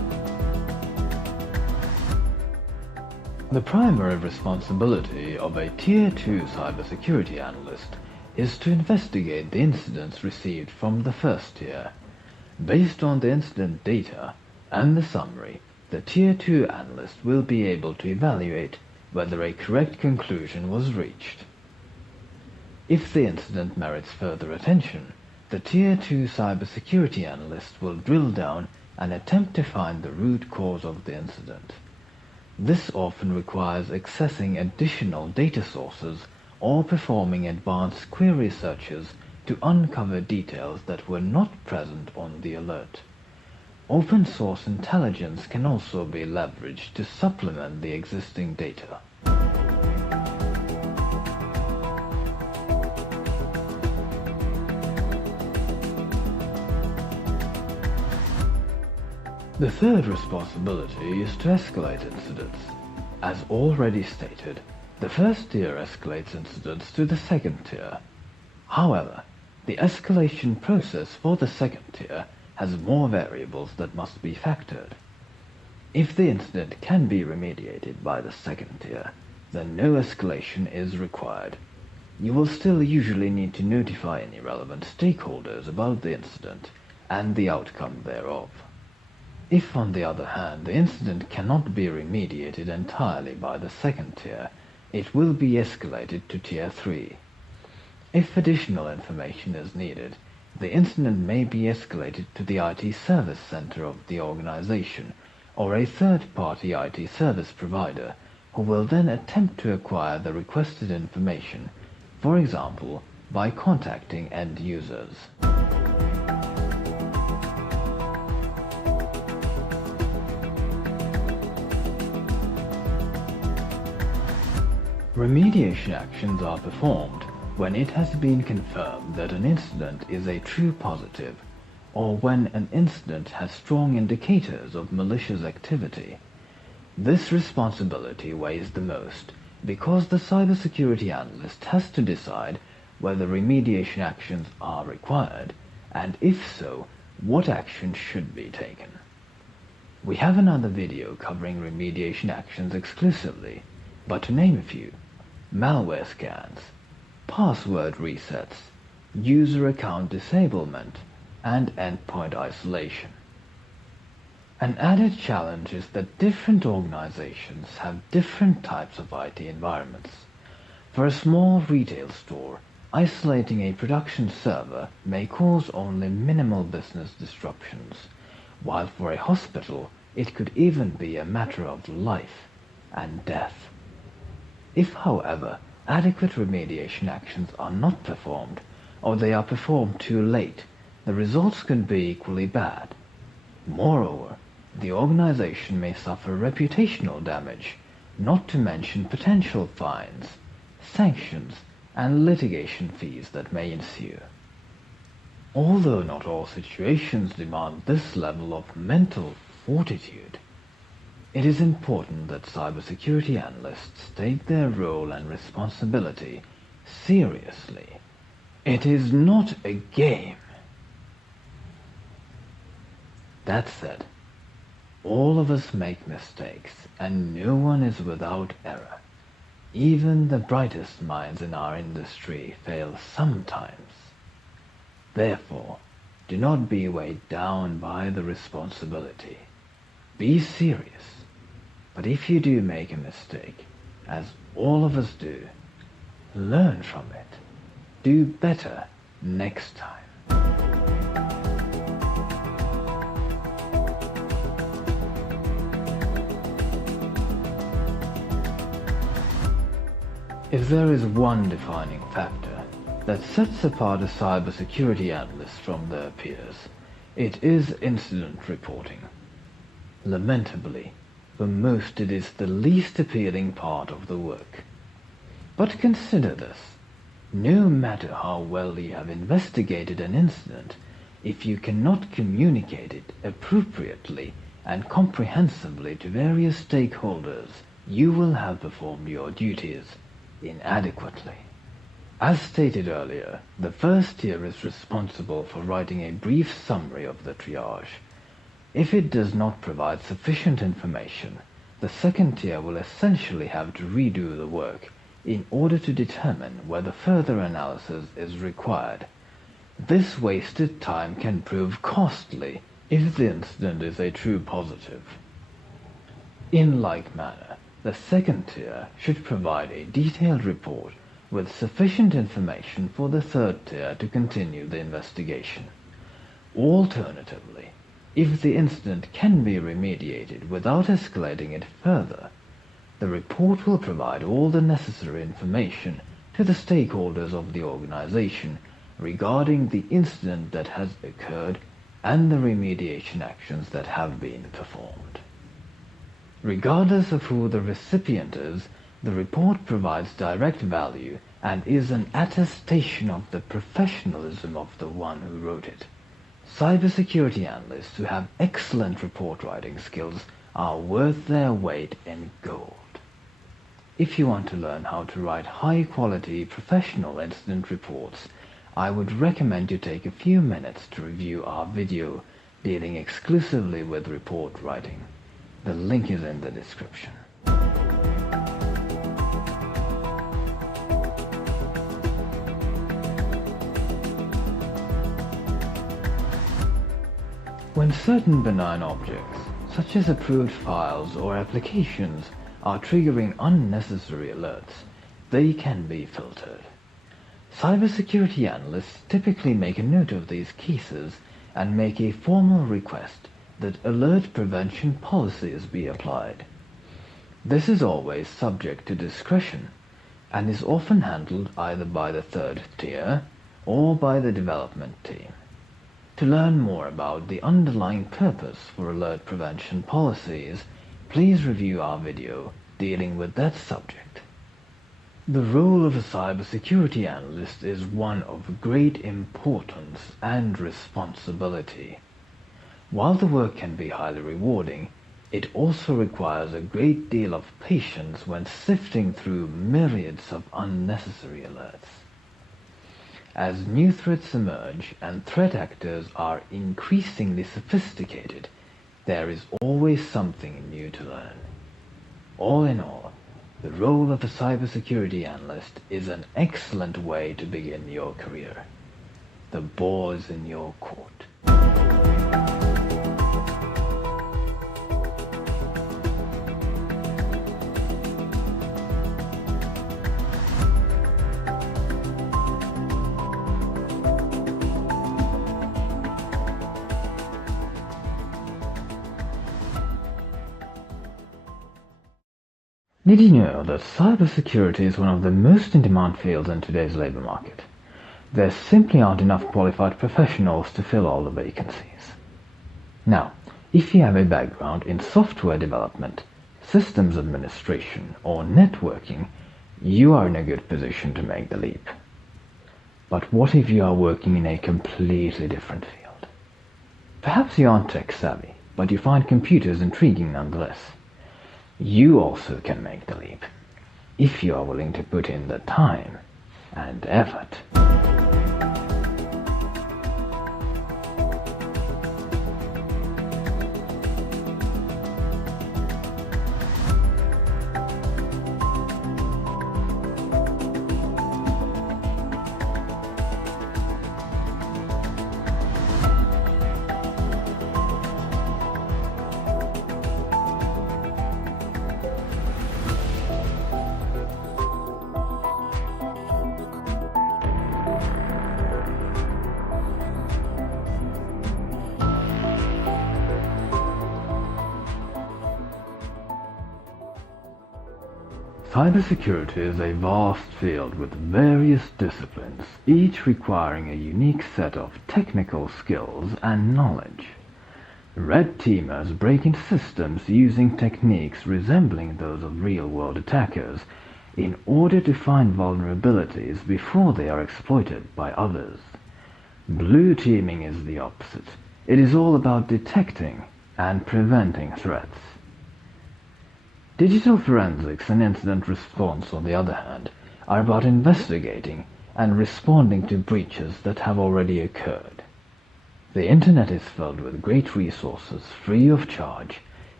The primary responsibility of a Tier 2 cybersecurity analyst is to investigate the incidents received from the first tier. Based on the incident data and the summary, the Tier 2 analyst will be able to evaluate whether a correct conclusion was reached. If the incident merits further attention, the Tier 2 cybersecurity analyst will drill down and attempt to find the root cause of the incident. This often requires accessing additional data sources or performing advanced query searches to uncover details that were not present on the alert. Open source intelligence can also be leveraged to supplement the existing data. The third responsibility is to escalate incidents. As already stated, the first tier escalates incidents to the second tier. However, the escalation process for the second tier has more variables that must be factored. If the incident can be remediated by the second tier, then no escalation is required. You will still usually need to notify any relevant stakeholders about the incident and the outcome thereof. If, on the other hand, the incident cannot be remediated entirely by the second tier, it will be escalated to Tier 3. If additional information is needed, the incident may be escalated to the IT service center of the organization or a third-party IT service provider who will then attempt to acquire the requested information, for example, by contacting end users. Remediation actions are performed when it has been confirmed that an incident is a true positive, or when an incident has strong indicators of malicious activity. This responsibility weighs the most because the cybersecurity analyst has to decide whether remediation actions are required, and if so, what action should be taken. We have another video covering remediation actions exclusively, but to name a few: malware scans, password resets, user account disablement, and endpoint isolation. An added challenge is that different organizations have different types of IT environments. For a small retail store, isolating a production server may cause only minimal business disruptions, while for a hospital it could even be a matter of life and death. If, however, adequate remediation actions are not performed, or they are performed too late, the results can be equally bad. Moreover, the organization may suffer reputational damage, not to mention potential fines, sanctions, and litigation fees that may ensue. Although not all situations demand this level of mental fortitude, it is important that cybersecurity analysts take their role and responsibility seriously. It is not a game. That said, all of us make mistakes, and no one is without error. Even the brightest minds in our industry fail sometimes. Therefore, do not be weighed down by the responsibility. Be serious. But if you do make a mistake, as all of us do, learn from it. Do better next time. If there is one defining factor that sets apart a cybersecurity analyst from their peers, it is incident reporting. Lamentably, for most it is the least appealing part of the work. But consider this: no matter how well you have investigated an incident, if you cannot communicate it appropriately and comprehensively to various stakeholders, you will have performed your duties inadequately. As stated earlier, the first tier is responsible for writing a brief summary of the triage. If it does not provide sufficient information, the second tier will essentially have to redo the work in order to determine whether further analysis is required. This wasted time can prove costly if the incident is a true positive. In like manner, the second tier should provide a detailed report with sufficient information for the third tier to continue the investigation. Alternatively, if the incident can be remediated without escalating it further, the report will provide all the necessary information to the stakeholders of the organization regarding the incident that has occurred and the remediation actions that have been performed. Regardless of who the recipient is, the report provides direct value and is an attestation of the professionalism of the one who wrote it. Cybersecurity analysts who have excellent report writing skills are worth their weight in gold. If you want to learn how to write high-quality professional incident reports, I would recommend you take a few minutes to review our video dealing exclusively with report writing. The link is in the description. When certain benign objects, such as approved files or applications, are triggering unnecessary alerts, they can be filtered. Cybersecurity analysts typically make a note of these cases and make a formal request that alert prevention policies be applied. This is always subject to discretion and is often handled either by the third tier or by the development team. To learn more about the underlying purpose for alert prevention policies, please review our video dealing with that subject. The role of a cybersecurity analyst is one of great importance and responsibility. While the work can be highly rewarding, it also requires a great deal of patience when sifting through myriads of unnecessary alerts. As new threats emerge and threat actors are increasingly sophisticated, there is always something new to learn. All in all, the role of a cybersecurity analyst is an excellent way to begin your career. The ball is in your court. Did you know that cybersecurity is one of the most in-demand fields in today's labor market? There simply aren't enough qualified professionals to fill all the vacancies. Now, if you have a background in software development, systems administration, or networking, you are in a good position to make the leap. But what if you are working in a completely different field? Perhaps you aren't tech-savvy, but you find computers intriguing nonetheless. You also can make the leap, if you are willing to put in the time and effort. Cybersecurity is a vast field with various disciplines, each requiring a unique set of technical skills and knowledge. Red teamers break into systems using techniques resembling those of real-world attackers in order to find vulnerabilities before they are exploited by others. Blue teaming is the opposite. It is all about detecting and preventing threats. Digital forensics and incident response, on the other hand, are about investigating and responding to breaches that have already occurred. The internet is filled with great resources free of charge,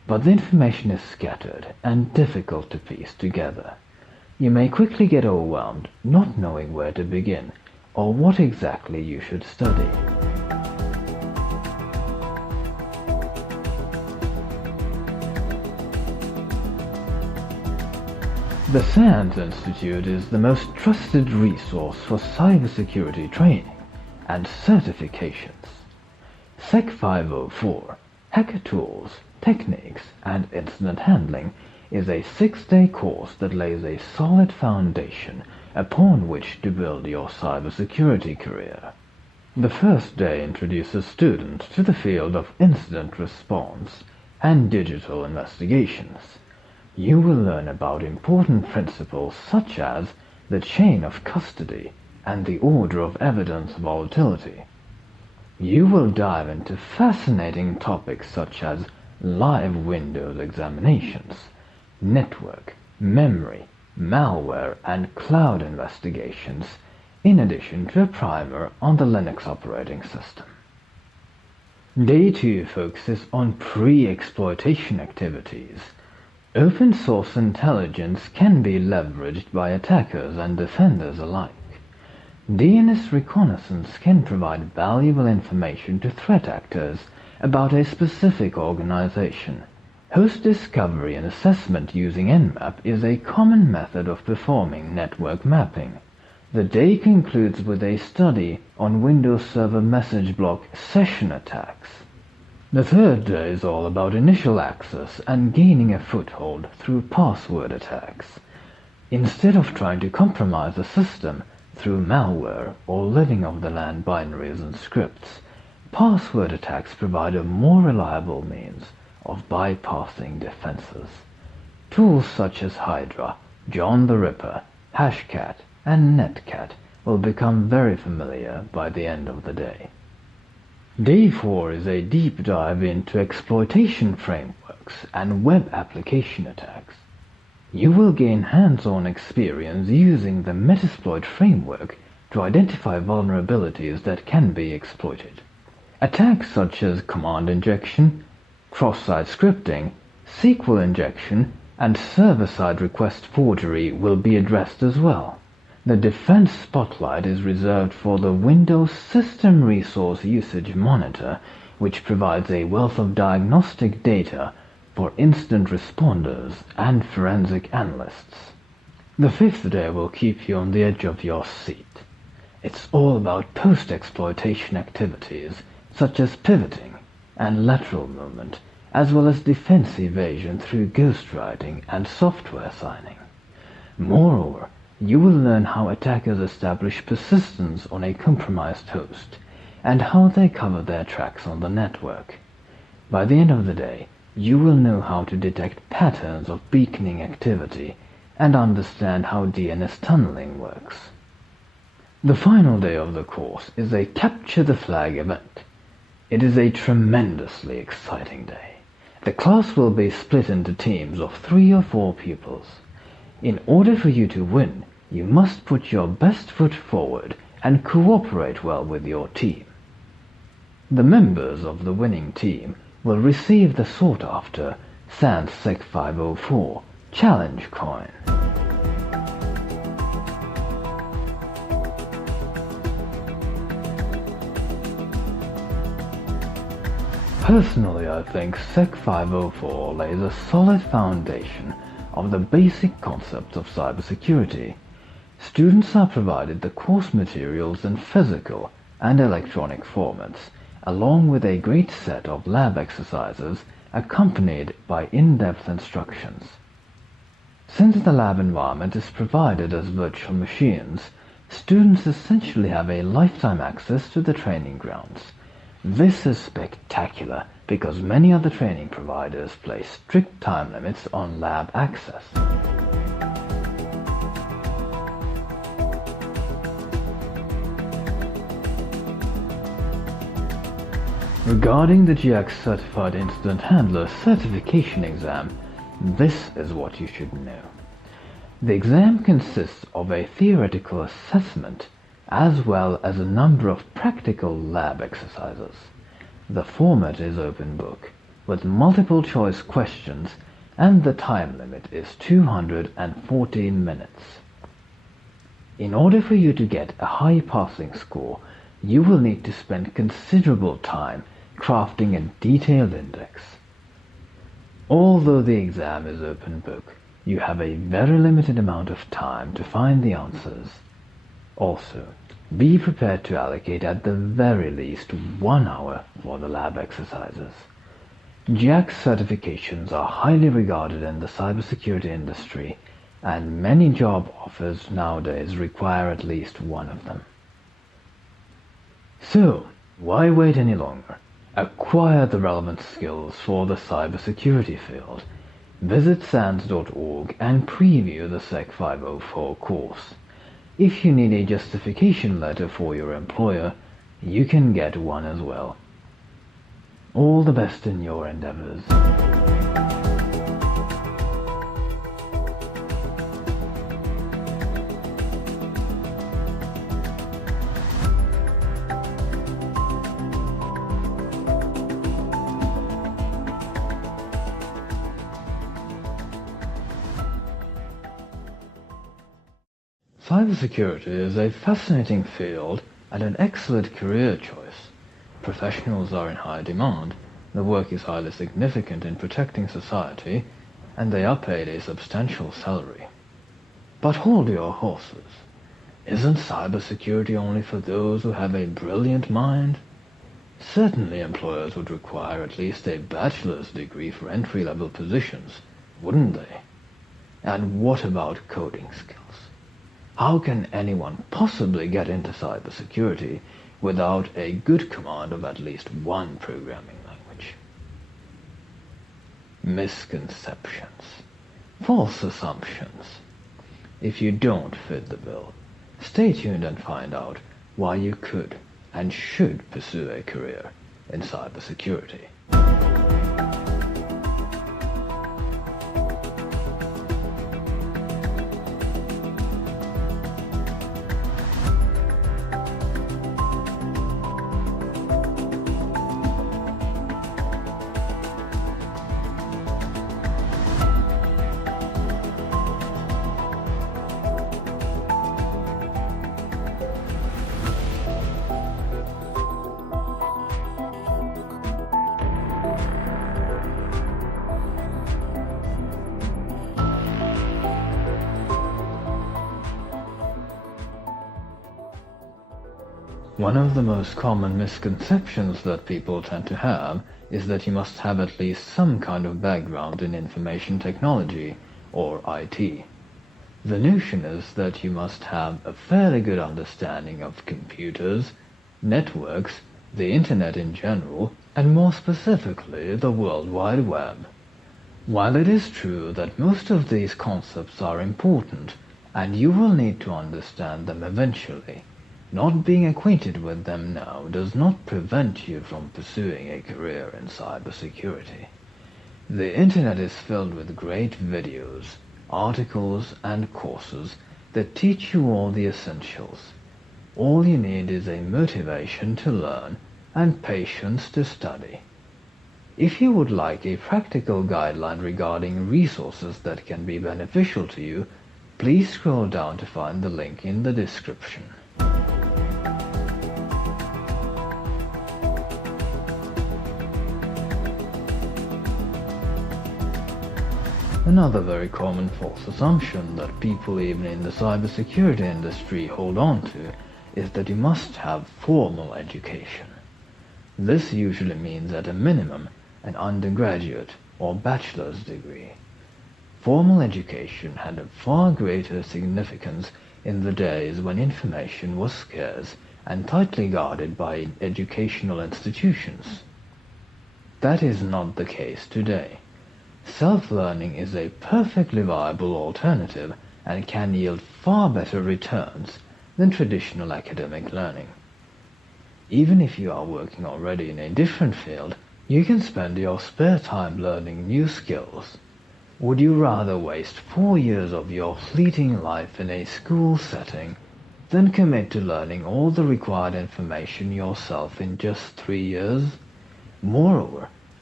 but the information is scattered and difficult to piece together. You may quickly get overwhelmed, not knowing where to begin or what exactly you should study. The SANS Institute is the most trusted resource for cybersecurity training and certifications. SEC 504, Hacker Tools, Techniques, and Incident Handling is a 6-day course that lays a solid foundation upon which to build your cybersecurity career. The first day introduces students to the field of incident response and digital investigations. You will learn about important principles such as the chain of custody and the order of evidence volatility. You will dive into fascinating topics such as live Windows examinations, network, memory, malware, and cloud investigations, in addition to a primer on the Linux operating system. Day 2 focuses on pre-exploitation activities. Open source intelligence can be leveraged by attackers and defenders alike. DNS reconnaissance can provide valuable information to threat actors about a specific organization. Host discovery and assessment using Nmap is a common method of performing network mapping. The day concludes with a study on Windows Server message block session attacks. The third day is all about initial access and gaining a foothold through password attacks. Instead of trying to compromise the system through malware or living off the land binaries and scripts, password attacks provide a more reliable means of bypassing defenses. Tools such as Hydra, John the Ripper, Hashcat, and Netcat will become very familiar by the end of the day. Day 4 is a deep dive into exploitation frameworks and web application attacks. You will gain hands-on experience using the Metasploit framework to identify vulnerabilities that can be exploited. Attacks such as command injection, cross-site scripting, SQL injection, and server-side request forgery will be addressed as well. The defense spotlight is reserved for the Windows System Resource Usage Monitor, which provides a wealth of diagnostic data for incident responders and forensic analysts. The fifth day will keep you on the edge of your seat. It's all about post-exploitation activities such as pivoting and lateral movement, as well as defense evasion through ghostwriting and software signing. Moreover, you will learn how attackers establish persistence on a compromised host and how they cover their tracks on the network. By the end of the day, you will know how to detect patterns of beaconing activity and understand how DNS tunneling works. The final day of the course is a Capture the Flag event. It is a tremendously exciting day. The class will be split into teams of 3 or 4 pupils. In order for you to win, you must put your best foot forward and cooperate well with your team. The members of the winning team will receive the sought-after SANS SEC 504 Challenge Coin. Personally, I think SEC 504 lays a solid foundation of the basic concepts of cybersecurity. Students are provided the course materials in physical and electronic formats, along with a great set of lab exercises accompanied by in-depth instructions. Since the lab environment is provided as virtual machines, students essentially have a lifetime access to the training grounds. This is spectacular because many other training providers place strict time limits on lab access. Regarding the GX Certified Incident Handler certification exam, this is what you should know. The exam consists of a theoretical assessment as well as a number of practical lab exercises. The format is open book. with multiple choice questions, and the time limit is 214 minutes. In order for you to get a high passing score, you will need to spend considerable time crafting a detailed index. Although the exam is open book, you have a very limited amount of time to find the answers. Also, be prepared to allocate at the very least 1 hour for the lab exercises. JAX certifications are highly regarded in the cybersecurity industry, and many job offers nowadays require at least one of them. So, why wait any longer? Acquire the relevant skills for the cybersecurity field. Visit SANS.org and preview the Sec 504 course. If you need a justification letter for your employer, you can get one as well. All the best in your endeavors. Cybersecurity is a fascinating field and an excellent career choice. Professionals are in high demand, the work is highly significant in protecting society, and they are paid a substantial salary. But hold your horses. Isn't cybersecurity only for those who have a brilliant mind? Certainly employers would require at least a bachelor's degree for entry-level positions, wouldn't they? And what about coding skills? How can anyone possibly get into cybersecurity without a good command of at least one programming language? Misconceptions. False assumptions. If you don't fit the bill, stay tuned and find out why you could and should pursue a career in cybersecurity. One of the most common misconceptions that people tend to have is that you must have at least some kind of background in information technology, or IT. The notion is that you must have a fairly good understanding of computers, networks, the internet in general, and more specifically the World Wide Web. While it is true that most of these concepts are important, and you will need to understand them eventually, not being acquainted with them now does not prevent you from pursuing a career in cybersecurity. The internet is filled with great videos, articles, and courses that teach you all the essentials. All you need is a motivation to learn and patience to study. If you would like a practical guideline regarding resources that can be beneficial to you, please scroll down to find the link in the description. Another very common false assumption that people even in the cybersecurity industry hold on to is that you must have formal education. This usually means at a minimum an undergraduate or bachelor's degree. Formal education had a far greater significance in the days when information was scarce and tightly guarded by educational institutions. That is not the case today. Self-learning is a perfectly viable alternative and can yield far better returns than traditional academic learning. Even if you are working already in a different field, you can spend your spare time learning new skills. Would you rather waste 4 years of your fleeting life in a school setting than commit to learning all the required information yourself in just 3 years? Moreover,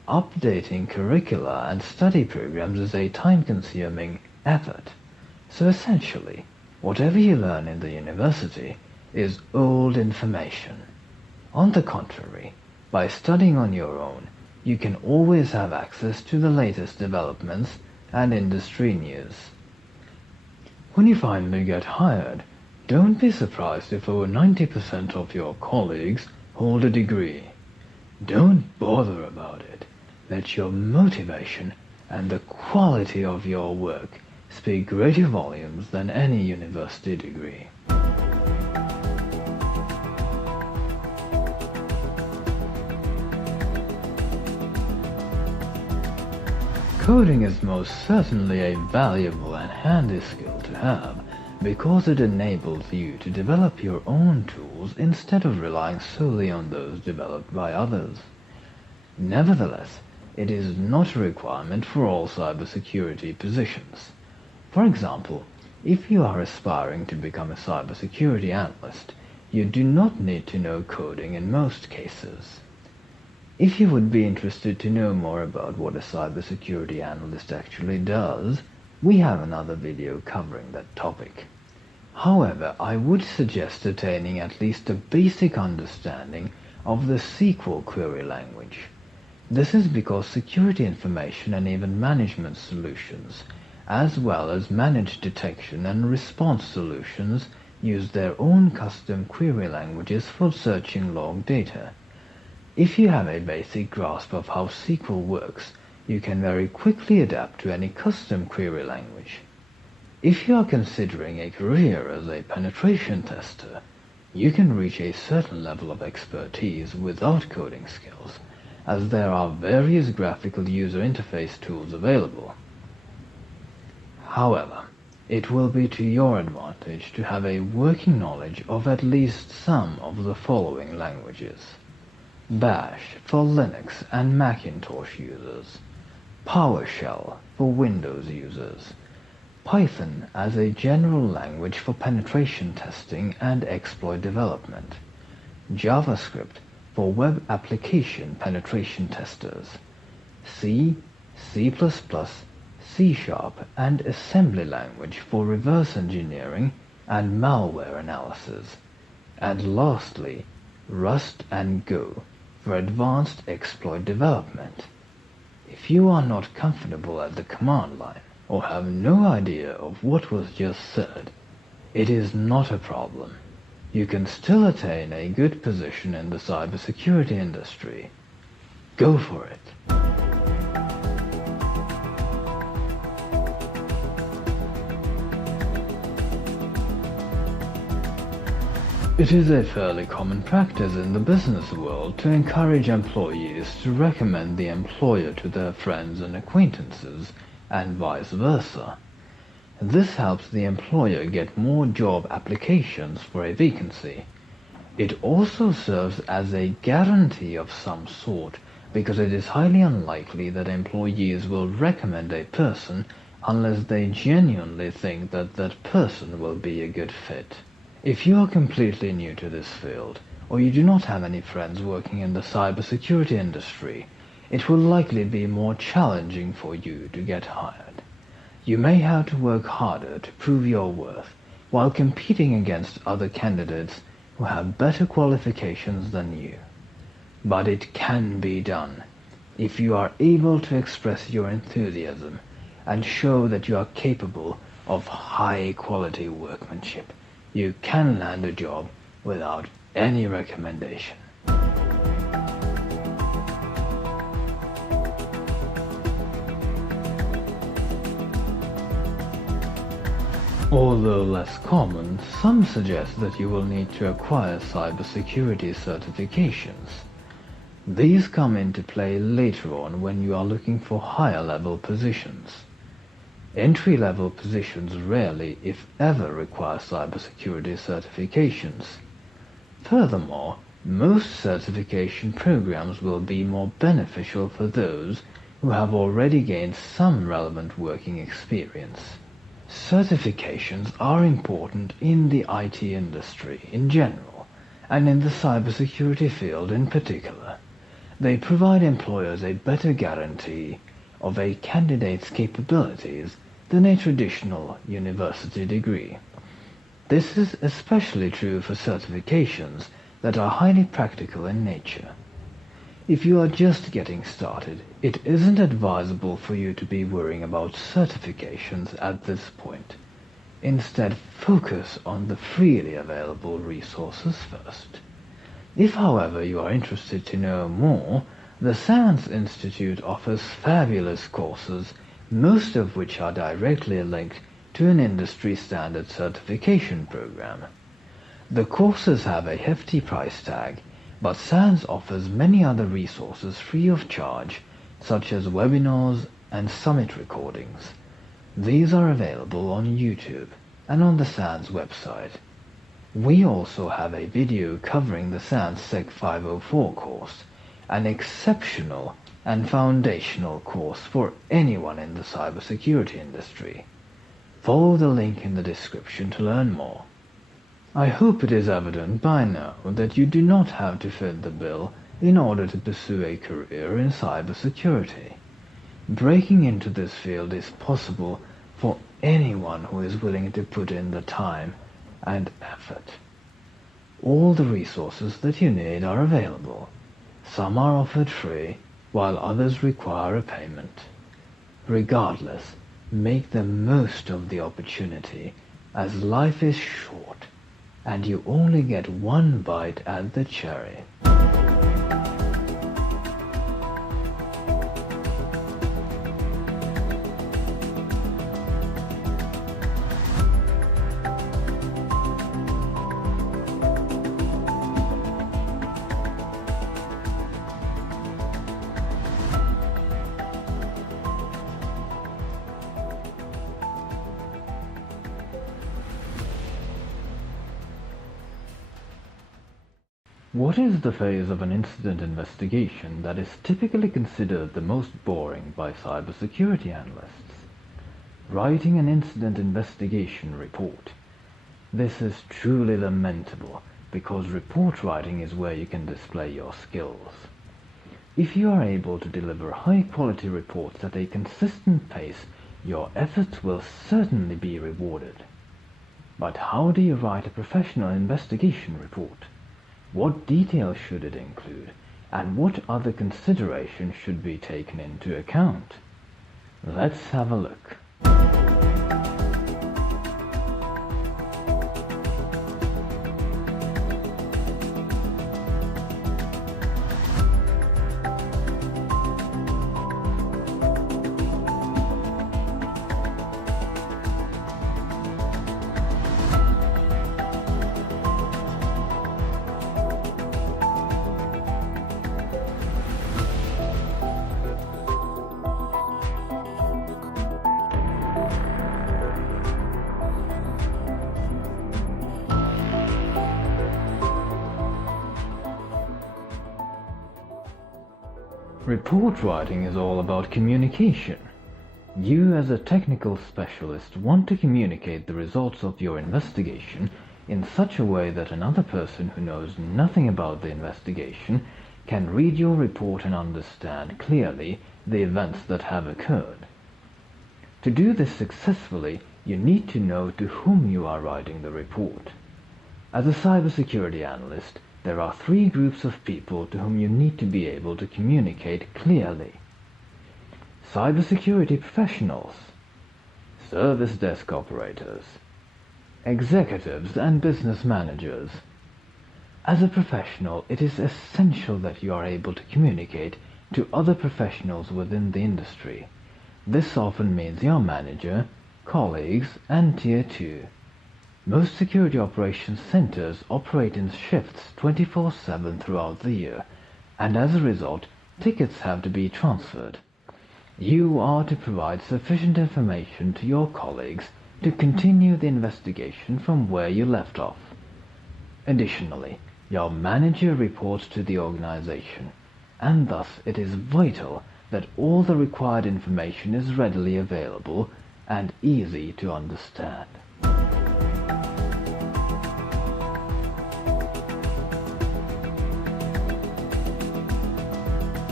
updating curricula and study programs is a time-consuming effort. So essentially, whatever you learn in the university is old information. On the contrary, by studying on your own, you can always have access to the latest developments and industry news. When you finally get hired, don't be surprised if over 90% of your colleagues hold a degree. Don't bother about it. Let your motivation and the quality of your work speak greater volumes than any university degree. Coding is most certainly a valuable and handy skill to have because it enables you to develop your own tools instead of relying solely on those developed by others. Nevertheless, it is not a requirement for all cybersecurity positions. For example, if you are aspiring to become a cybersecurity analyst, you do not need to know coding in most cases. If you would be interested to know more about what a cybersecurity analyst actually does, we have another video covering that topic. However, I would suggest attaining at least a basic understanding of the SQL query language. This is because security information and even management solutions, as well as managed detection and response solutions, use their own custom query languages for searching log data. If you have a basic grasp of how SQL works, you can very quickly adapt to any custom query language. If you are considering a career as a penetration tester, you can reach a certain level of expertise without coding skills, as there are various graphical user interface tools available. However, it will be to your advantage to have a working knowledge of at least some of the following languages: Bash for Linux and Macintosh users, PowerShell for Windows users, Python as a general language for penetration testing and exploit development, JavaScript for web application penetration testers, C, C++, C#, and assembly language for reverse engineering and malware analysis, and lastly, Rust and Go for advanced exploit development. If you are not comfortable at the command line or have no idea of what was just said, it is not a problem. You can still attain a good position in the cybersecurity industry. Go for it. It is a fairly common practice in the business world to encourage employees to recommend the employer to their friends and acquaintances, and vice versa. This helps the employer get more job applications for a vacancy. It also serves as a guarantee of some sort, because it is highly unlikely that employees will recommend a person unless they genuinely think that that person will be a good fit. If you are completely new to this field, or you do not have any friends working in the cybersecurity industry, it will likely be more challenging for you to get hired. You may have to work harder to prove your worth while competing against other candidates who have better qualifications than you. But it can be done if you are able to express your enthusiasm and show that you are capable of high-quality workmanship. You can land a job without any recommendation. Although less common, some suggest that you will need to acquire cybersecurity certifications. These come into play later on when you are looking for higher-level positions. Entry-level positions rarely, if ever, require cybersecurity certifications. Furthermore, most certification programs will be more beneficial for those who have already gained some relevant working experience. Certifications are important in the IT industry in general, and in the cybersecurity field in particular. They provide employers a better guarantee of a candidate's capabilities than a traditional university degree. This is especially true for certifications that are highly practical in nature. If you are just getting started, it isn't advisable for you to be worrying about certifications at this point. Instead, focus on the freely available resources first. If, however, you are interested to know more, the SANS Institute offers fabulous courses, most of which are directly linked to an industry-standard certification program. The courses have a hefty price tag, but SANS offers many other resources free of charge, such as webinars and summit recordings. These are available on YouTube and on the SANS website. We also have a video covering the SANS Sec 504 course, an exceptional and foundational course for anyone in the cybersecurity industry. Follow the link in the description to learn more. I hope it is evident by now that you do not have to fit the bill in order to pursue a career in cybersecurity. Breaking into this field is possible for anyone who is willing to put in the time and effort. All the resources that you need are available. Some are offered free, while others require a payment. Regardless, make the most of the opportunity, as life is short, and you only get one bite at the cherry. What is the phase of an incident investigation that is typically considered the most boring by cybersecurity analysts? Writing an incident investigation report. This is truly lamentable because report writing is where you can display your skills. If you are able to deliver high-quality reports at a consistent pace, your efforts will certainly be rewarded. But how do you write a professional investigation report? What details should it include, and what other considerations should be taken into account? Let's have a look. Report writing is all about communication. You as a technical specialist want to communicate the results of your investigation in such a way that another person who knows nothing about the investigation can read your report and understand clearly the events that have occurred. To do this successfully, you need to know to whom you are writing the report. As a cybersecurity analyst, there are three groups of people to whom you need to be able to communicate clearly. Cybersecurity professionals, service desk operators, executives and business managers. As a professional, it is essential that you are able to communicate to other professionals within the industry. This often means your manager, colleagues, and Tier 2. Most security operations centers operate in shifts 24/7 throughout the year, and as a result, tickets have to be transferred. You are to provide sufficient information to your colleagues to continue the investigation from where you left off. Additionally, your manager reports to the organization, and thus it is vital that all the required information is readily available and easy to understand.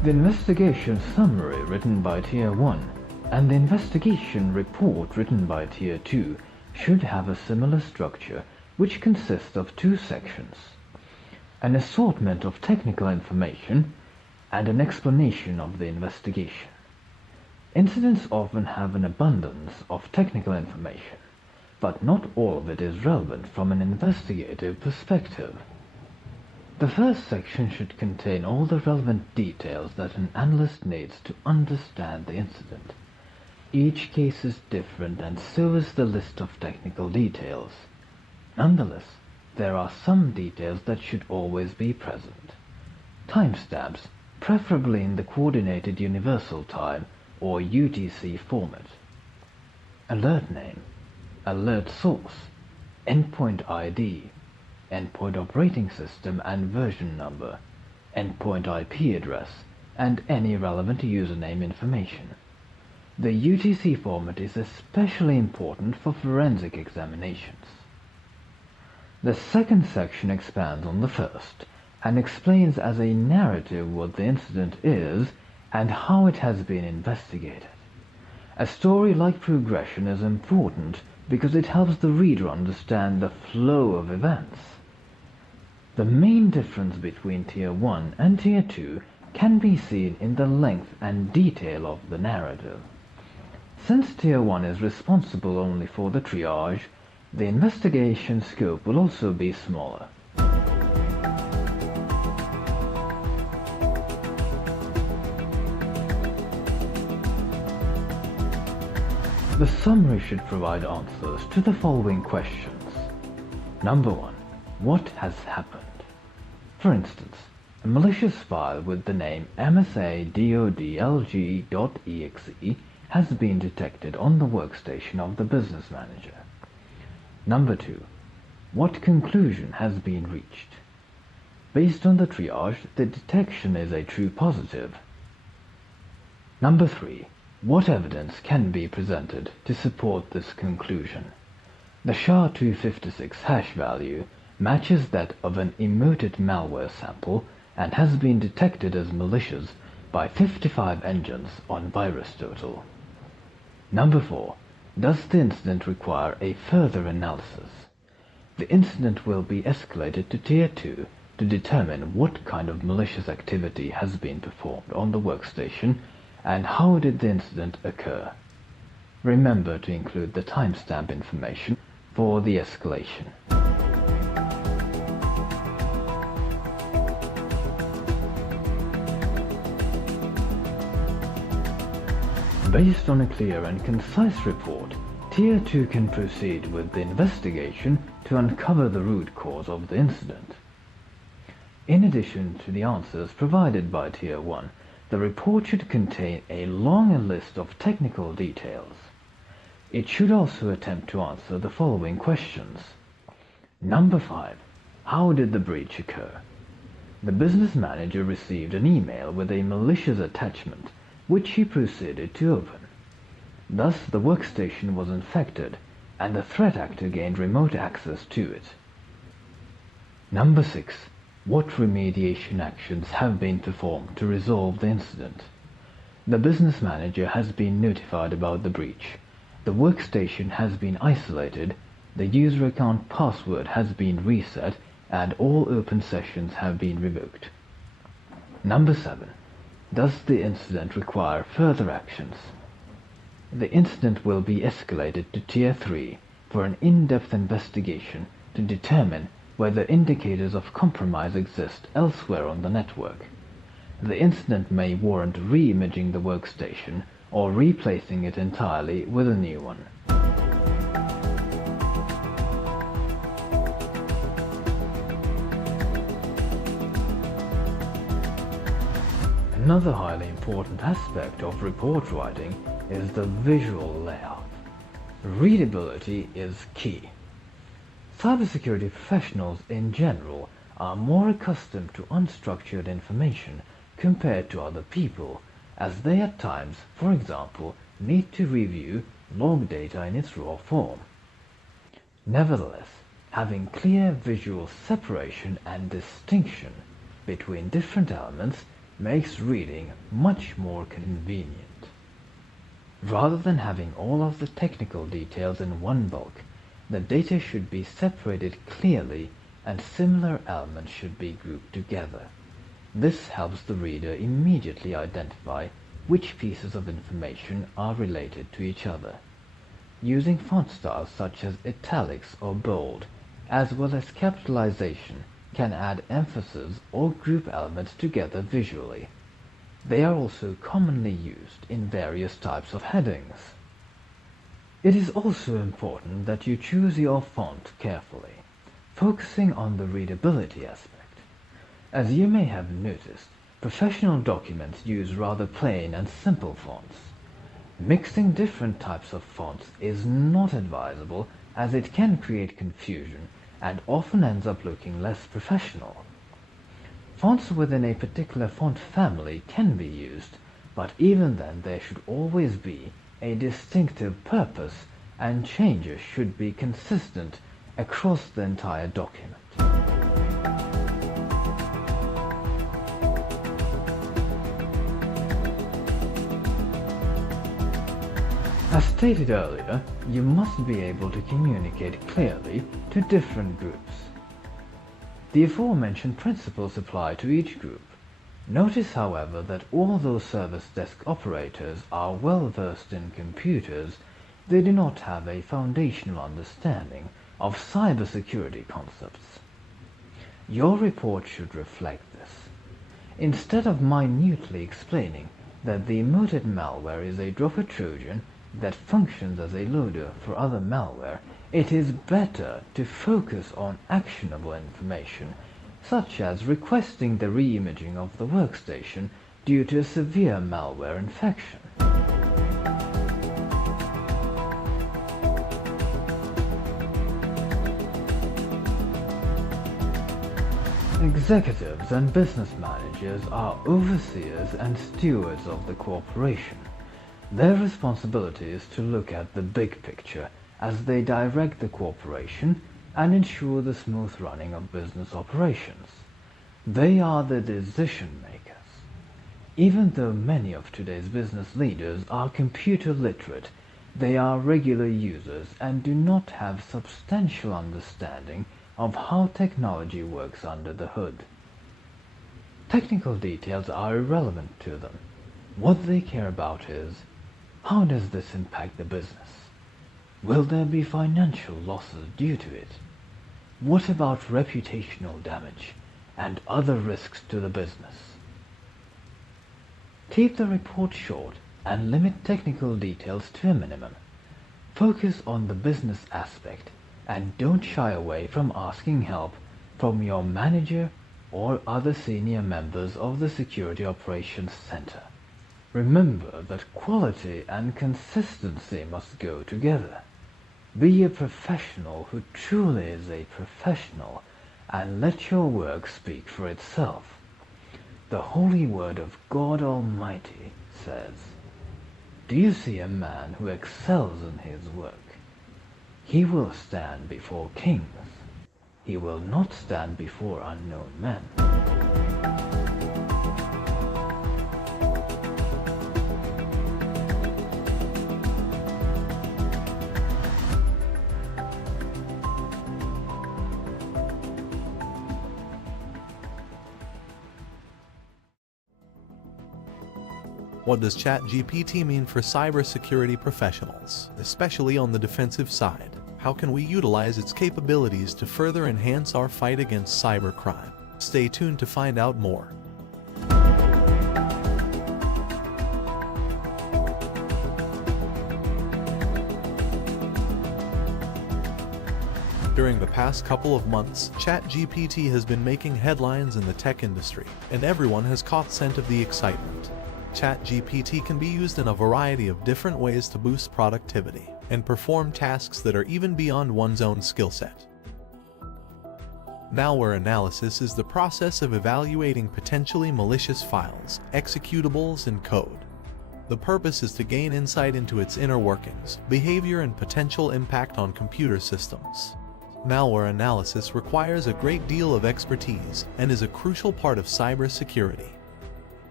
The investigation summary written by Tier 1 and the investigation report written by Tier 2 should have a similar structure, which consists of two sections: an assortment of technical information and an explanation of the investigation. Incidents often have an abundance of technical information, but not all of it is relevant from an investigative perspective. The first section should contain all the relevant details that an analyst needs to understand the incident. Each case is different, and so is the list of technical details. Nonetheless, there are some details that should always be present. Timestamps, preferably in the Coordinated Universal Time or UTC format. Alert name, alert source, endpoint ID, endpoint operating system and version number, endpoint IP address, and any relevant username information. The UTC format is especially important for forensic examinations. The second section expands on the first and explains as a narrative what the incident is and how it has been investigated. A story-like progression is important because it helps the reader understand the flow of events. The main difference between Tier 1 and Tier 2 can be seen in the length and detail of the narrative. Since Tier 1 is responsible only for the triage, the investigation scope will also be smaller. The summary should provide answers to the following questions. Number 1. What has happened? For instance, a malicious file with the name msa.dodlg.exe has been detected on the workstation of the business manager. Number 2. What conclusion has been reached? Based on the triage, the detection is a true positive. Number 3. What evidence can be presented to support this conclusion? The SHA-256 hash value matches that of an emoted malware sample and has been detected as malicious by 55 engines on VirusTotal. Number 4. Does the incident require a further analysis? The incident will be escalated to Tier 2 to determine what kind of malicious activity has been performed on the workstation and how did the incident occur. Remember to include the timestamp information for the escalation. Based on a clear and concise report, Tier 2 can proceed with the investigation to uncover the root cause of the incident. In addition to the answers provided by Tier 1, the report should contain a longer list of technical details. It should also attempt to answer the following questions. Number 5. How did the breach occur? The business manager received an email with a malicious attachment, which he proceeded to open. Thus, the workstation was infected, and the threat actor gained remote access to it. Number 6. What remediation actions have been performed to resolve the incident? The business manager has been notified about the breach. The workstation has been isolated, the user account password has been reset, and all open sessions have been revoked. Number 7. Does the incident require further actions? The incident will be escalated to Tier 3 for an in-depth investigation to determine whether indicators of compromise exist elsewhere on the network. The incident may warrant re-imaging the workstation or replacing it entirely with a new one. Another highly important aspect of report writing is the visual layout. Readability is key. Cybersecurity professionals in general are more accustomed to unstructured information compared to other people, as they at times, for example, need to review log data in its raw form. Nevertheless, having clear visual separation and distinction between different elements makes reading much more convenient. Rather than having all of the technical details in one bulk, the data should be separated clearly and similar elements should be grouped together. This helps the reader immediately identify which pieces of information are related to each other. Using font styles such as italics or bold, as well as capitalization, can add emphasis or group elements together visually. They are also commonly used in various types of headings. It is also important that you choose your font carefully, focusing on the readability aspect. As you may have noticed, professional documents use rather plain and simple fonts. Mixing different types of fonts is not advisable as it can create confusion and often ends up looking less professional. Fonts within a particular font family can be used, but even then there should always be a distinctive purpose and changes should be consistent across the entire document. As stated earlier, you must be able to communicate clearly to different groups. The aforementioned principles apply to each group. Notice, however, that although service desk operators are well versed in computers, they do not have a foundational understanding of cybersecurity concepts. Your report should reflect this. Instead of minutely explaining that the emoted malware is a dropper Trojan that functions as a loader for other malware, it is better to focus on actionable information, such as requesting the re-imaging of the workstation due to a severe malware infection. Executives and business managers are overseers and stewards of the corporation. Their responsibility is to look at the big picture as they direct the corporation and ensure the smooth running of business operations. They are the decision makers. Even though many of today's business leaders are computer literate, they are regular users and do not have substantial understanding of how technology works under the hood. Technical details are irrelevant to them. What they care about is, how does this impact the business? Will there be financial losses due to it? What about reputational damage and other risks to the business? Keep the report short and limit technical details to a minimum. Focus on the business aspect and don't shy away from asking help from your manager or other senior members of the Security Operations Center. Remember that quality and consistency must go together. Be a professional who truly is a professional and let your work speak for itself. The holy word of God Almighty says, "Do you see a man who excels in his work? He will stand before kings. He will not stand before unknown men." What does ChatGPT mean for cybersecurity professionals, especially on the defensive side? How can we utilize its capabilities to further enhance our fight against cybercrime? Stay tuned to find out more. During the past couple of months, ChatGPT has been making headlines in the tech industry, and everyone has caught scent of the excitement. ChatGPT can be used in a variety of different ways to boost productivity and perform tasks that are even beyond one's own skill set. Malware analysis is the process of evaluating potentially malicious files, executables, and code. The purpose is to gain insight into its inner workings, behavior, and potential impact on computer systems. Malware analysis requires a great deal of expertise and is a crucial part of cybersecurity.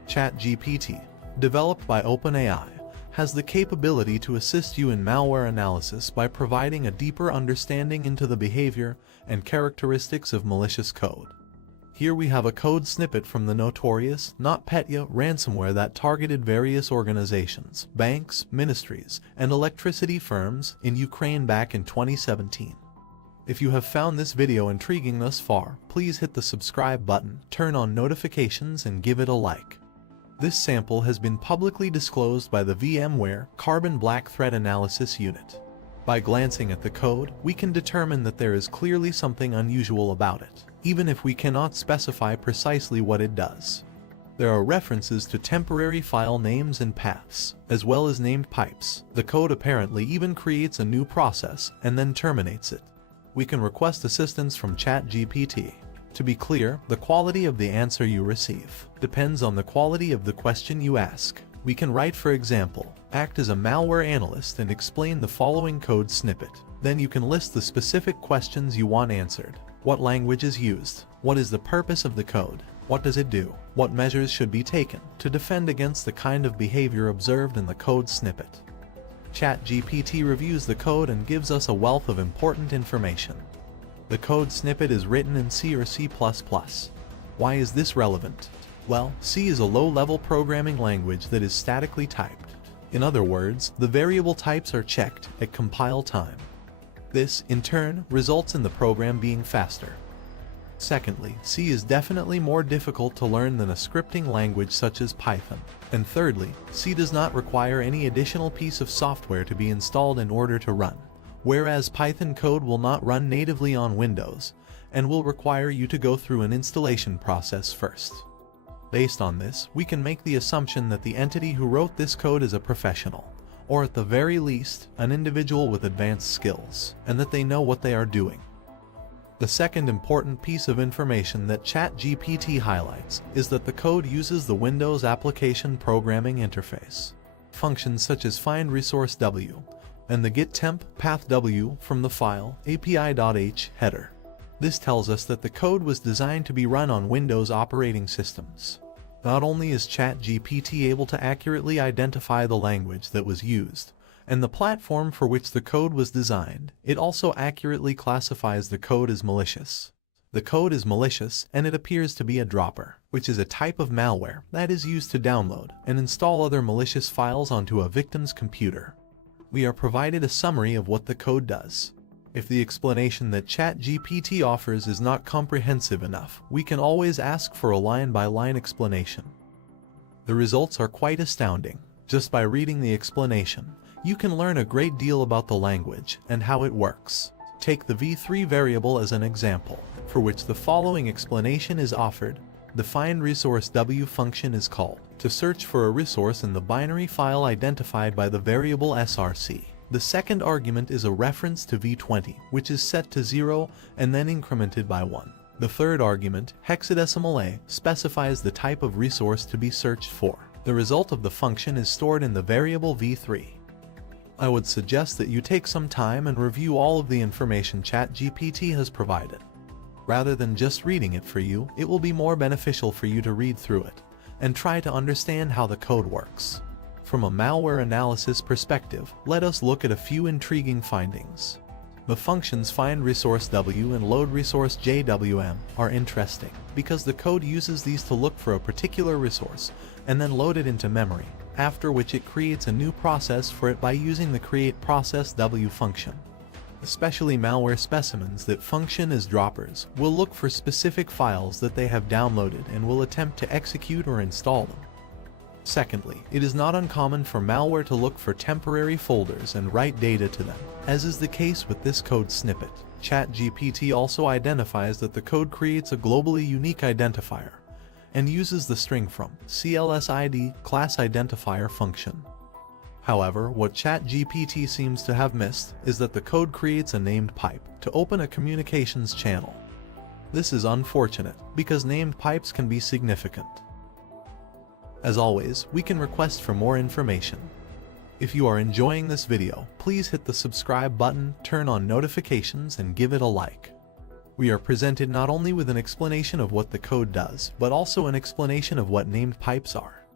ChatGPT, developed by OpenAI, has the capability to assist you in malware analysis by providing a deeper understanding into the behavior and characteristics of malicious code. Here we have a code snippet from the notorious NotPetya ransomware that targeted various organizations, banks, ministries, and electricity firms in Ukraine back in 2017. If you have found this video intriguing thus far, please hit the subscribe button, turn on notifications, and give it a like. This sample has been publicly disclosed by the VMware Carbon Black Threat Analysis Unit. By glancing at the code, we can determine that there is clearly something unusual about it, even if we cannot specify precisely what it does. There are references to temporary file names and paths, as well as named pipes. The code apparently even creates a new process and then terminates it. We can request assistance from ChatGPT. To be clear, the quality of the answer you receive depends on the quality of the question you ask. We can write, for example, act as a malware analyst and explain the following code snippet. Then you can list the specific questions you want answered. What language is used? What is the purpose of the code? What does it do? What measures should be taken to defend against the kind of behavior observed in the code snippet? ChatGPT reviews the code and gives us a wealth of important information. The code snippet is written in C or C++. Why is this relevant? Well, C is a low-level programming language that is statically typed. In other words, the variable types are checked at compile time. This, in turn, results in the program being faster. Secondly, C is definitely more difficult to learn than a scripting language such as Python. And thirdly, C does not require any additional piece of software to be installed in order to run, whereas Python code will not run natively on Windows and will require you to go through an installation process first. Based on this, we can make the assumption that the entity who wrote this code is a professional, or at the very least, an individual with advanced skills, and that they know what they are doing. The second important piece of information that ChatGPT highlights is that the code uses the Windows Application Programming Interface. Functions such as find resource W and the get temp path W from the file api.h header. This tells us that the code was designed to be run on Windows operating systems. Not only is ChatGPT able to accurately identify the language that was used and the platform for which the code was designed, it also accurately classifies the code as malicious. The code is malicious and it appears to be a dropper, which is a type of malware that is used to download and install other malicious files onto a victim's computer. We are provided a summary of what the code does. If the explanation that ChatGPT offers is not comprehensive enough, we can always ask for a line-by-line explanation. The results are quite astounding. Just by reading the explanation, you can learn a great deal about the language and how it works. Take the v3 variable as an example, for which the following explanation is offered. The find resource W function is called to search for a resource in the binary file identified by the variable src. The second argument is a reference to v20, which is set to 0 and then incremented by 1. The third argument, hexadecimal A, specifies the type of resource to be searched for. The result of the function is stored in the variable v3. I would suggest that you take some time and review all of the information ChatGPT has provided. Rather than just reading it for you, it will be more beneficial for you to read through it and try to understand how the code works. From a malware analysis perspective, let us look at a few intriguing findings. The functions find resource W and load resource JWM are interesting because the code uses these to look for a particular resource and then load it into memory, after which it creates a new process for it by using the create process W function. Especially malware specimens that function as droppers will look for specific files that they have downloaded and will attempt to execute or install them. Secondly, it is not uncommon for malware to look for temporary folders and write data to them, as is the case with this code snippet. ChatGPT also identifies that the code creates a globally unique identifier and uses the string from CLSID class identifier function. However, what ChatGPT seems to have missed is that the code creates a named pipe to open a communications channel. This is unfortunate because named pipes can be significant. As always, we can request for more information. If you are enjoying this video, please hit the subscribe button, turn on notifications, and give it a like. We are presented not only with an explanation of what the code does, but also an explanation of what named pipes are.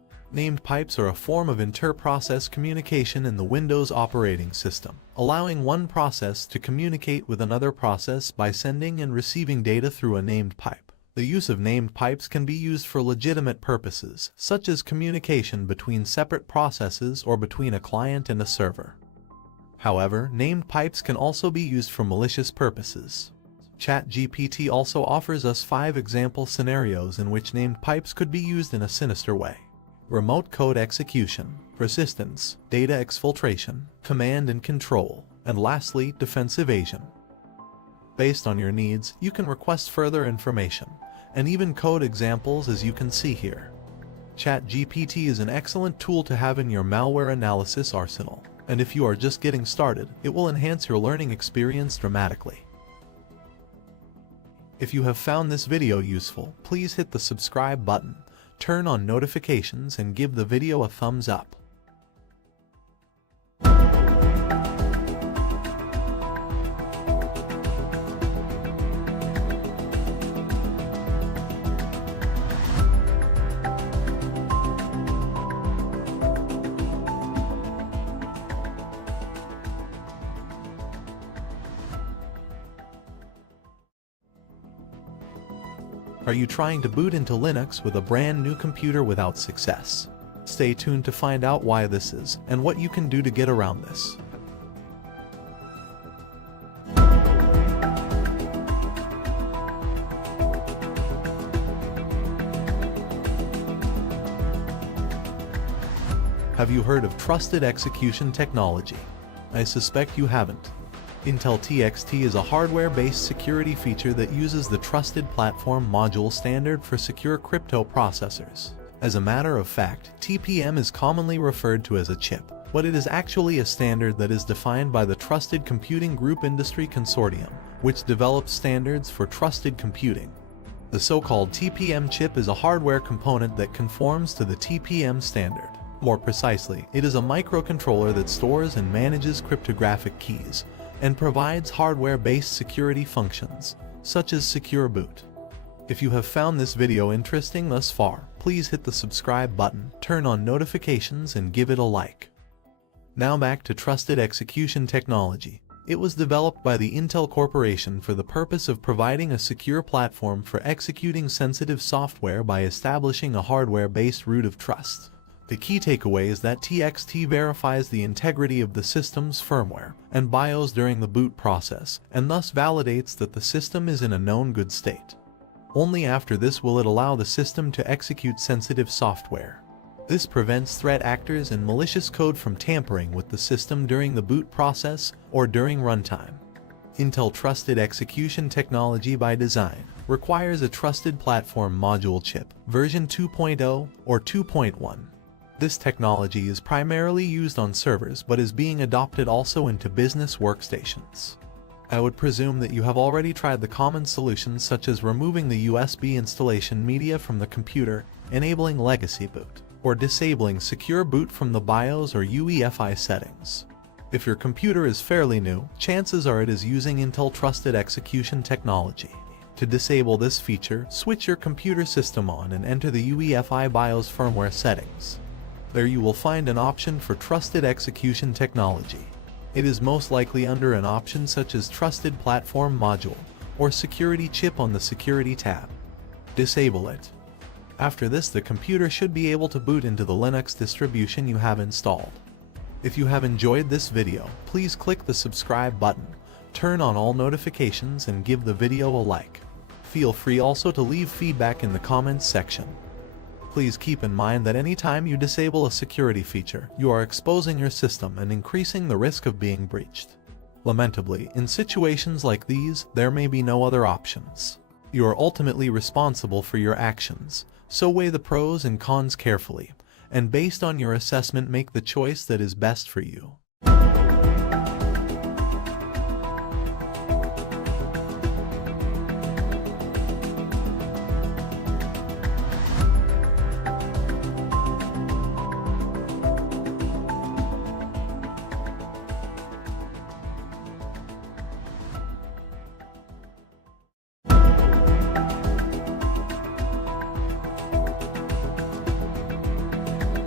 Named pipes are a form of inter-process communication in the Windows operating system, allowing one process to communicate with another process by sending and receiving data through a named pipe. The use of named pipes can be used for legitimate purposes, such as communication between separate processes or between a client and a server. However, named pipes can also be used for malicious purposes. ChatGPT also offers us 5 example scenarios in which named pipes could be used in a sinister way. Remote code execution, persistence, data exfiltration, command and control, and lastly, defense evasion. Based on your needs, you can request further information, and even code examples as you can see here. ChatGPT is an excellent tool to have in your malware analysis arsenal, and if you are just getting started, it will enhance your learning experience dramatically. If you have found this video useful, please hit the subscribe button, turn on notifications, and give the video a thumbs up. Are you trying to boot into Linux with a brand new computer without success? Stay tuned to find out why this is and what you can do to get around this. Have you heard of trusted execution technology? I suspect you haven't. Intel TXT is a hardware-based security feature that uses the Trusted Platform Module standard for secure crypto processors. As a matter of fact, TPM is commonly referred to as a chip, but it is actually a standard that is defined by the Trusted Computing Group Industry Consortium, which develops standards for trusted computing. The so-called TPM chip is a hardware component that conforms to the TPM standard. More precisely, it is a microcontroller that stores and manages cryptographic keys, and provides hardware-based security functions, such as secure boot. If you have found this video interesting thus far, please hit the subscribe button, turn on notifications, and give it a like. Now back to trusted execution technology. It was developed by the Intel Corporation for the purpose of providing a secure platform for executing sensitive software by establishing a hardware-based root of trust. The key takeaway is that TXT verifies the integrity of the system's firmware and BIOS during the boot process, and thus validates that the system is in a known good state. Only after this will it allow the system to execute sensitive software. This prevents threat actors and malicious code from tampering with the system during the boot process or during runtime. Intel Trusted Execution Technology by design requires a Trusted Platform Module chip, version 2.0 or 2.1. This technology is primarily used on servers but is being adopted also into business workstations. I would presume that you have already tried the common solutions such as removing the USB installation media from the computer, enabling legacy boot, or disabling secure boot from the BIOS or UEFI settings. If your computer is fairly new, chances are it is using Intel Trusted Execution Technology. To disable this feature, switch your computer system on and enter the UEFI BIOS firmware settings. There you will find an option for Trusted Execution Technology. It is most likely under an option such as Trusted Platform Module or Security Chip on the Security tab. Disable it. After this, the computer should be able to boot into the Linux distribution you have installed. If you have enjoyed this video, please click the subscribe button, turn on all notifications, and give the video a like. Feel free also to leave feedback in the comments section. Please keep in mind that anytime you disable a security feature, you are exposing your system and increasing the risk of being breached. Lamentably, in situations like these, there may be no other options. You are ultimately responsible for your actions, so weigh the pros and cons carefully, and based on your assessment make the choice that is best for you.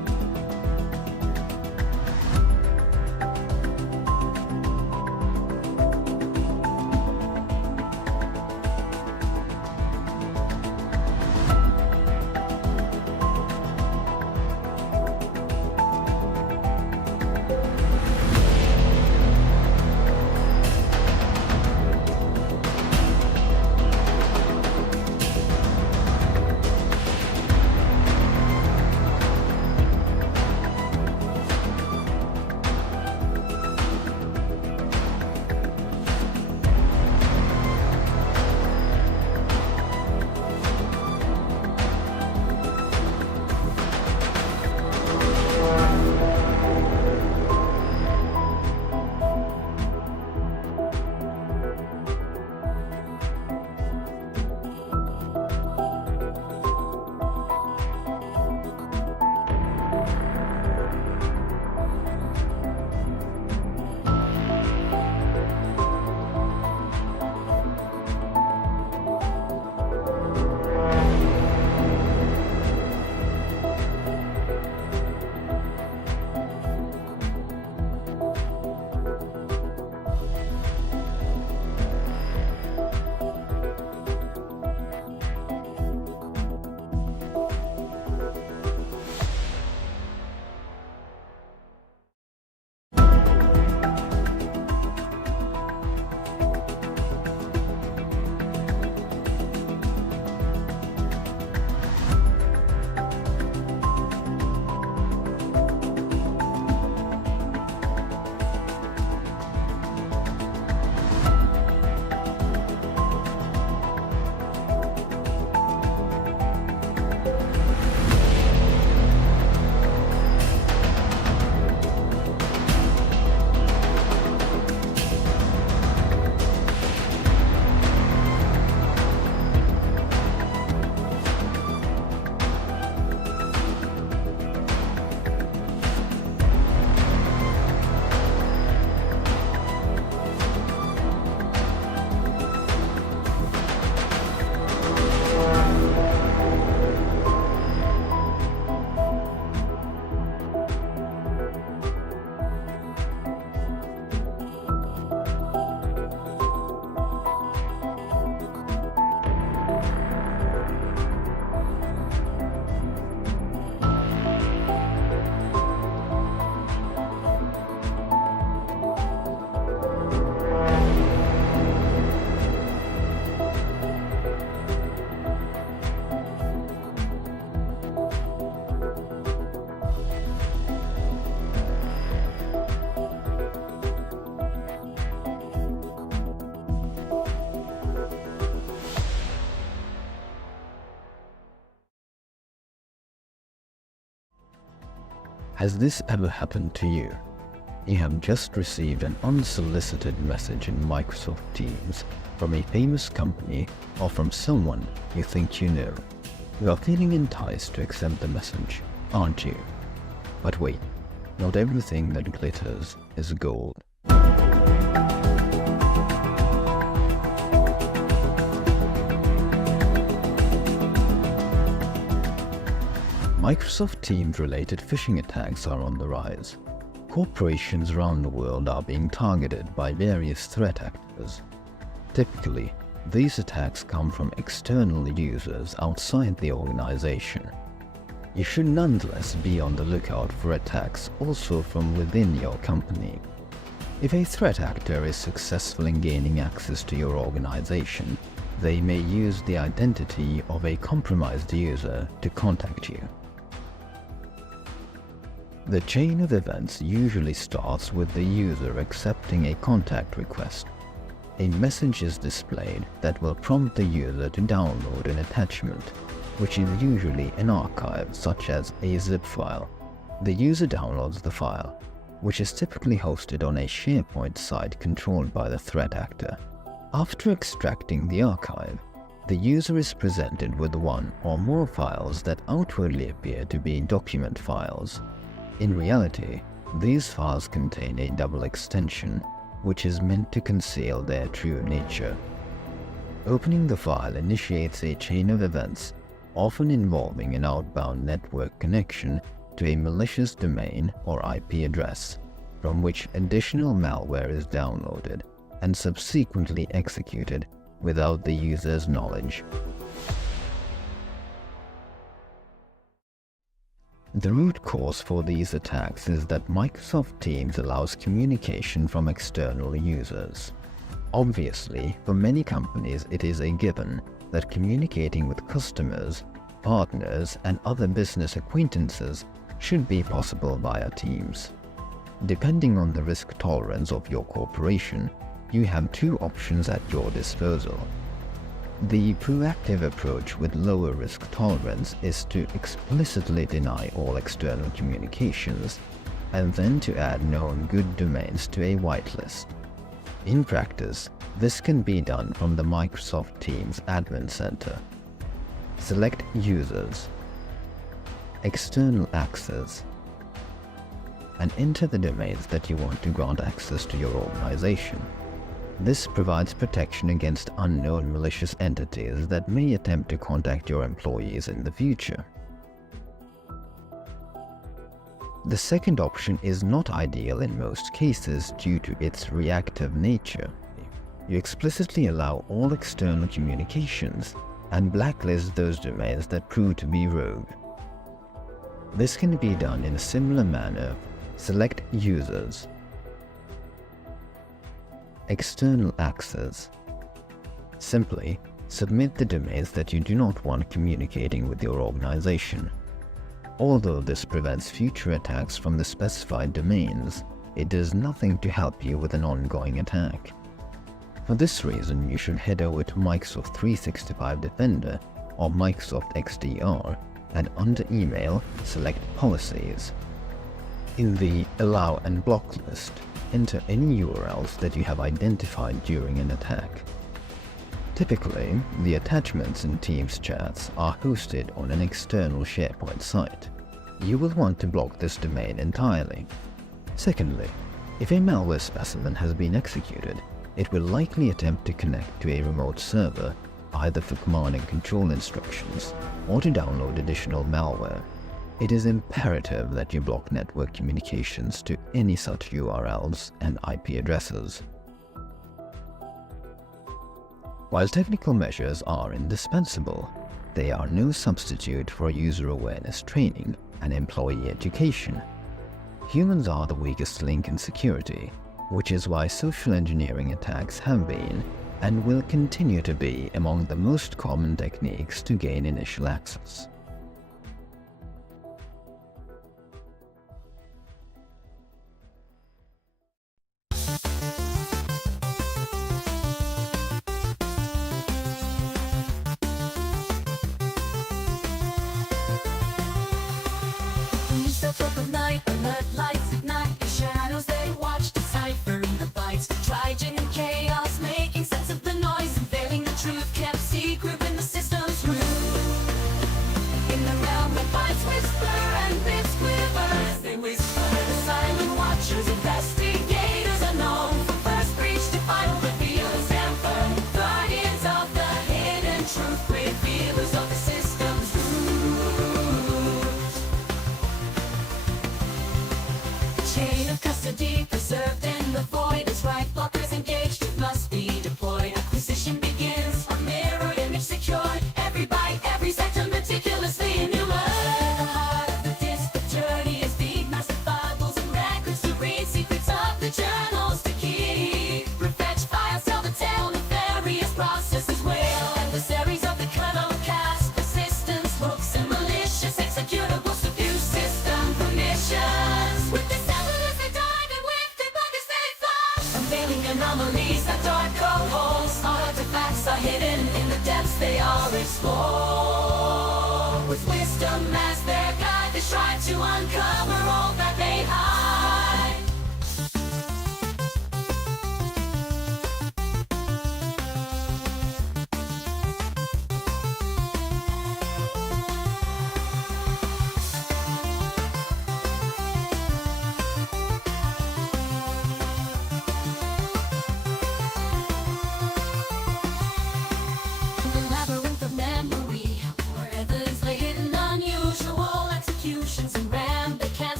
Has this ever happened to you? You have just received an unsolicited message in Microsoft Teams from a famous company or from someone you think you know. You are feeling enticed to accept the message, aren't you? But wait, not everything that glitters is gold. Microsoft Teams-related phishing attacks are on the rise. Corporations around the world are being targeted by various threat actors. Typically, these attacks come from external users outside the organization. You should nonetheless be on the lookout for attacks also from within your company. If a threat actor is successful in gaining access to your organization, they may use the identity of a compromised user to contact you. The chain of events usually starts with the user accepting a contact request. A message is displayed that will prompt the user to download an attachment, which is usually an archive such as a zip file. The user downloads the file, which is typically hosted on a SharePoint site controlled by the threat actor. After extracting the archive, the user is presented with one or more files that outwardly appear to be document files. In reality, these files contain a double extension, which is meant to conceal their true nature. Opening the file initiates a chain of events, often involving an outbound network connection to a malicious domain or IP address, from which additional malware is downloaded and subsequently executed without the user's knowledge. The root cause for these attacks is that Microsoft Teams allows communication from external users. Obviously, for many companies it is a given that communicating with customers, partners, and other business acquaintances should be possible via Teams. Depending on the risk tolerance of your corporation, you have two options at your disposal. The proactive approach with lower risk tolerance is to explicitly deny all external communications and then to add known good domains to a whitelist. In practice, this can be done from the Microsoft Teams Admin Center. Select Users, External Access, and enter the domains that you want to grant access to your organization. This provides protection against unknown malicious entities that may attempt to contact your employees in the future. The second option is not ideal in most cases due to its reactive nature. You explicitly allow all external communications and blacklist those domains that prove to be rogue. This can be done in a similar manner. Select Users, External Access. Simply submit the domains that you do not want communicating with your organization. Although this prevents future attacks from the specified domains, it does nothing to help you with an ongoing attack. For this reason, you should head over to Microsoft 365 Defender or Microsoft XDR and under Email, select Policies. In the Allow and Block list, enter any URLs that you have identified during an attack. Typically, the attachments in Teams chats are hosted on an external SharePoint site. You will want to block this domain entirely. Secondly, if a malware specimen has been executed, it will likely attempt to connect to a remote server, either for command and control instructions or to download additional malware. It is imperative that you block network communications to any such URLs and IP addresses. While technical measures are indispensable, they are no substitute for user awareness training and employee education. Humans are the weakest link in security, which is why social engineering attacks have been and will continue to be among the most common techniques to gain initial access. When you the top of night, alert lights ignite the shadows. They watch, deciphering the bytes, tragedy and chaos, making sense of the noise, unveiling the truth kept secret when the system's rude. In the realm of bytes whisper and bits quiver as they whisper. The silent watchers, investigators unknown, from first breach to final revealers, amber guardians of the hidden truth, revealers of the system's root. Chain of custody preserved in the void, as right blockers engaged, truth must be deployed. Acquisition begins, a mirror image secured, every byte, every sector meticulously enumered. The heart of the disk, the journey is deep, massive files and records to read, secrets of the journals to keep. Prefetch files tell the tale, nefarious processes wail, adversaries of the clever cast, persistence, hooks and malicious executable subdue system permissions. With this evidence they dive and with debuggers they flash, unveiling anomalies that dark holes. Artifacts are hidden in the depths, they are explored. With wisdom as their guide, they strive to uncover all that they hide. The labyrinth of memory, where there's hidden unusual executions and RAM they can't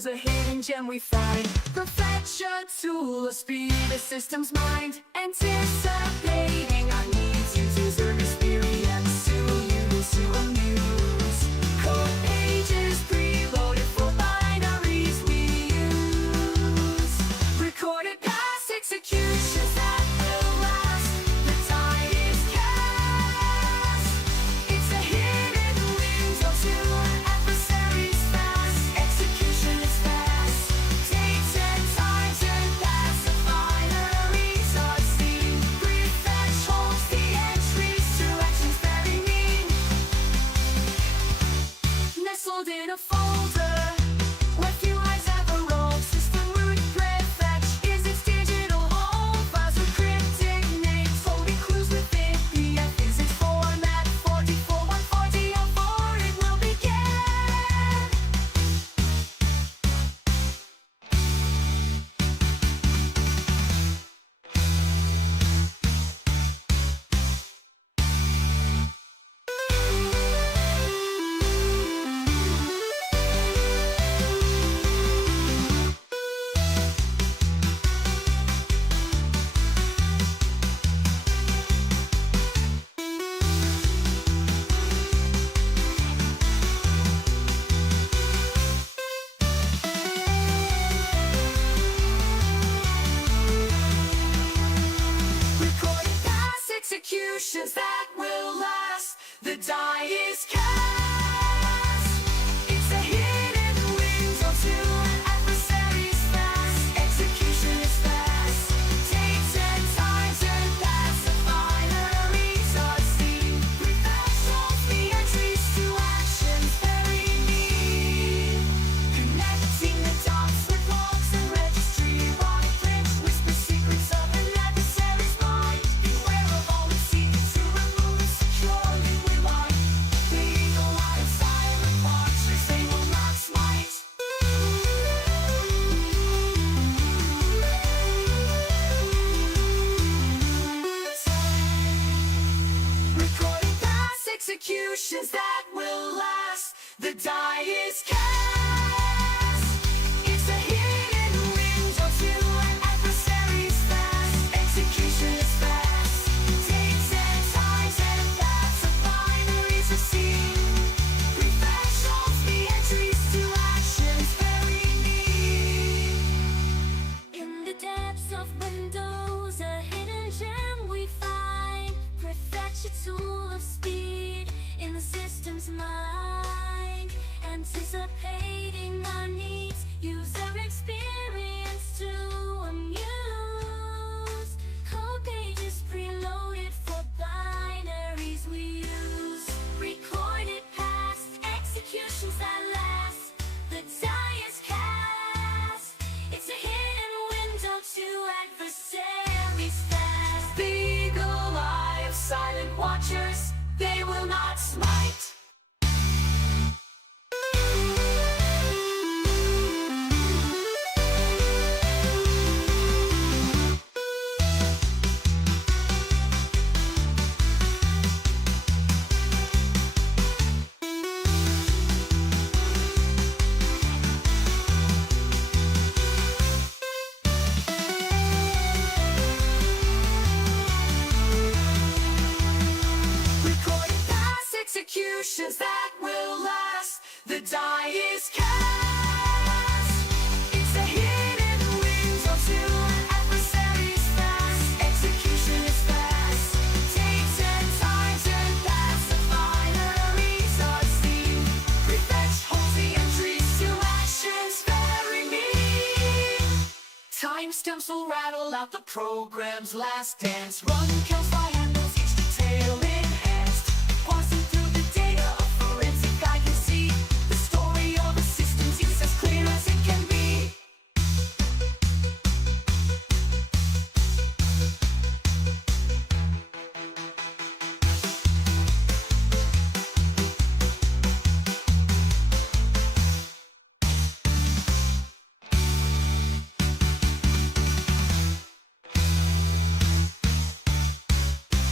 windows, a hidden gem we find. Prefetch tool, a speed the system's mind, anticipating our needs, user experience to use to amuse. Code pages preloaded for binaries we use. Recorded past executions that will last. The die is cast. It's a hidden window to adversaries fast. Execution is fast. Dates and times and paths of binaries are seen. Prefetch holds the entries to actions very mean. Nestled in a folder where few eyes ever roll. System root prefetch is its digital home. Files with cryptic names, holding clues within. PF is its format. 44140 it will begin. Recorded past executions that will last. The die is cast. It's a hidden window to adversaries fast. Execution is fast. Dates and times and paths of binaries are seen. Prefetch holds the entries to actions very mean. Connecting the dots with logs and registry. Wrong clinch, whisper secrets of an adversary's mind. Beware of all the secrets to remove it securely with light. Being alive, silent watchers, they will not smite. Recording past executions that will last. The die is cast. It's a hidden window to adversaries fast. Execution is fast. Dates and times and paths of binaries are seen. Prefetch holds the entries to actions very mean. In the depths of windows, a hidden gem we find. Prefetch a tool of speed in the system's mind, anticipating our needs, user experience to amuse. Code pages preloaded for binaries we use. Recorded past executions that last. The die is cast. It's a hidden window to adversaries fast. Beagle eye of silent watchers, they will not smite. Recording past executions that will last. The die is cast. It's a hidden window to adversaries fast. Execution is fast. Dates and times and paths of binaries are seen. Prefetch holds the entries to actions very mean. Timestamps will rattle out the program's last dance. Run kills by handles, each detail enhanced. Parsing through the data, a forensic guy can see the story of a system's use as clear as it can be.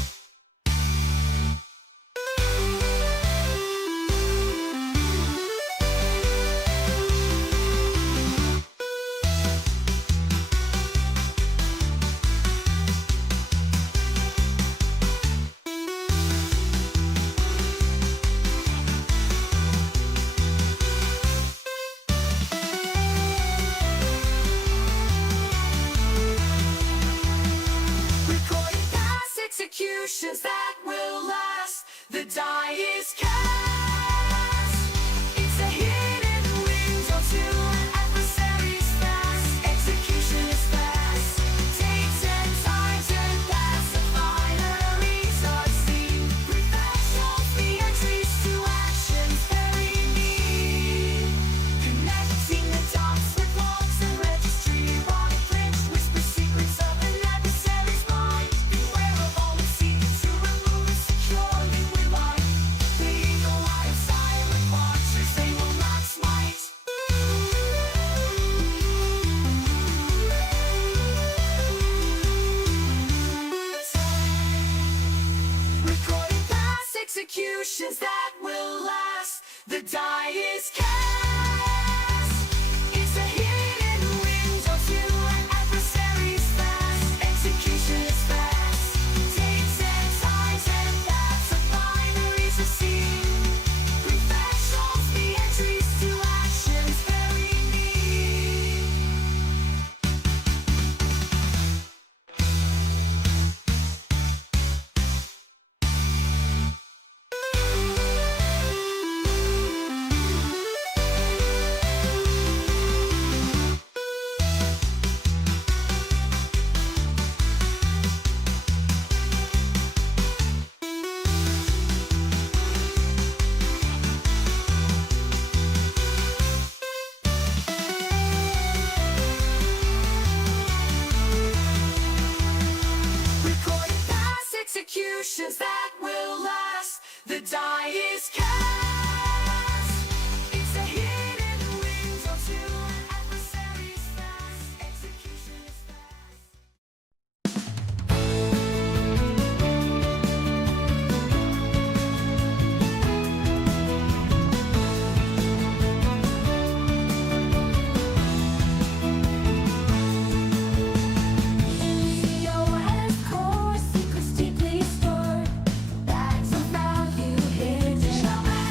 executions that will last. The die is cast. It's a hidden window to an adversary's fast. Execution is fast. Take 10 times and pass the binaries are seen. Prefetch Song, the entries to actions very neat. Connecting the dots with logs and registry. Wrong flinch, whisper secrets of an adversary's mind. Beware of all the secrets to remove it securely with light. Being a line of silent watchers, they will not smite. Recorded past executions that will last. The die is cast. It's a hidden window to an adversary's fast. Execution is fast. Take 10 times and pass the binaries are seen. Prefetch Song, the entries to actions very neat. Recorded past executions that will last. The die is cast. It's a hidden window to an adversary's fast. Execution is fast. CEO has core secrets deeply stored. Bags of value hidden. Shellbags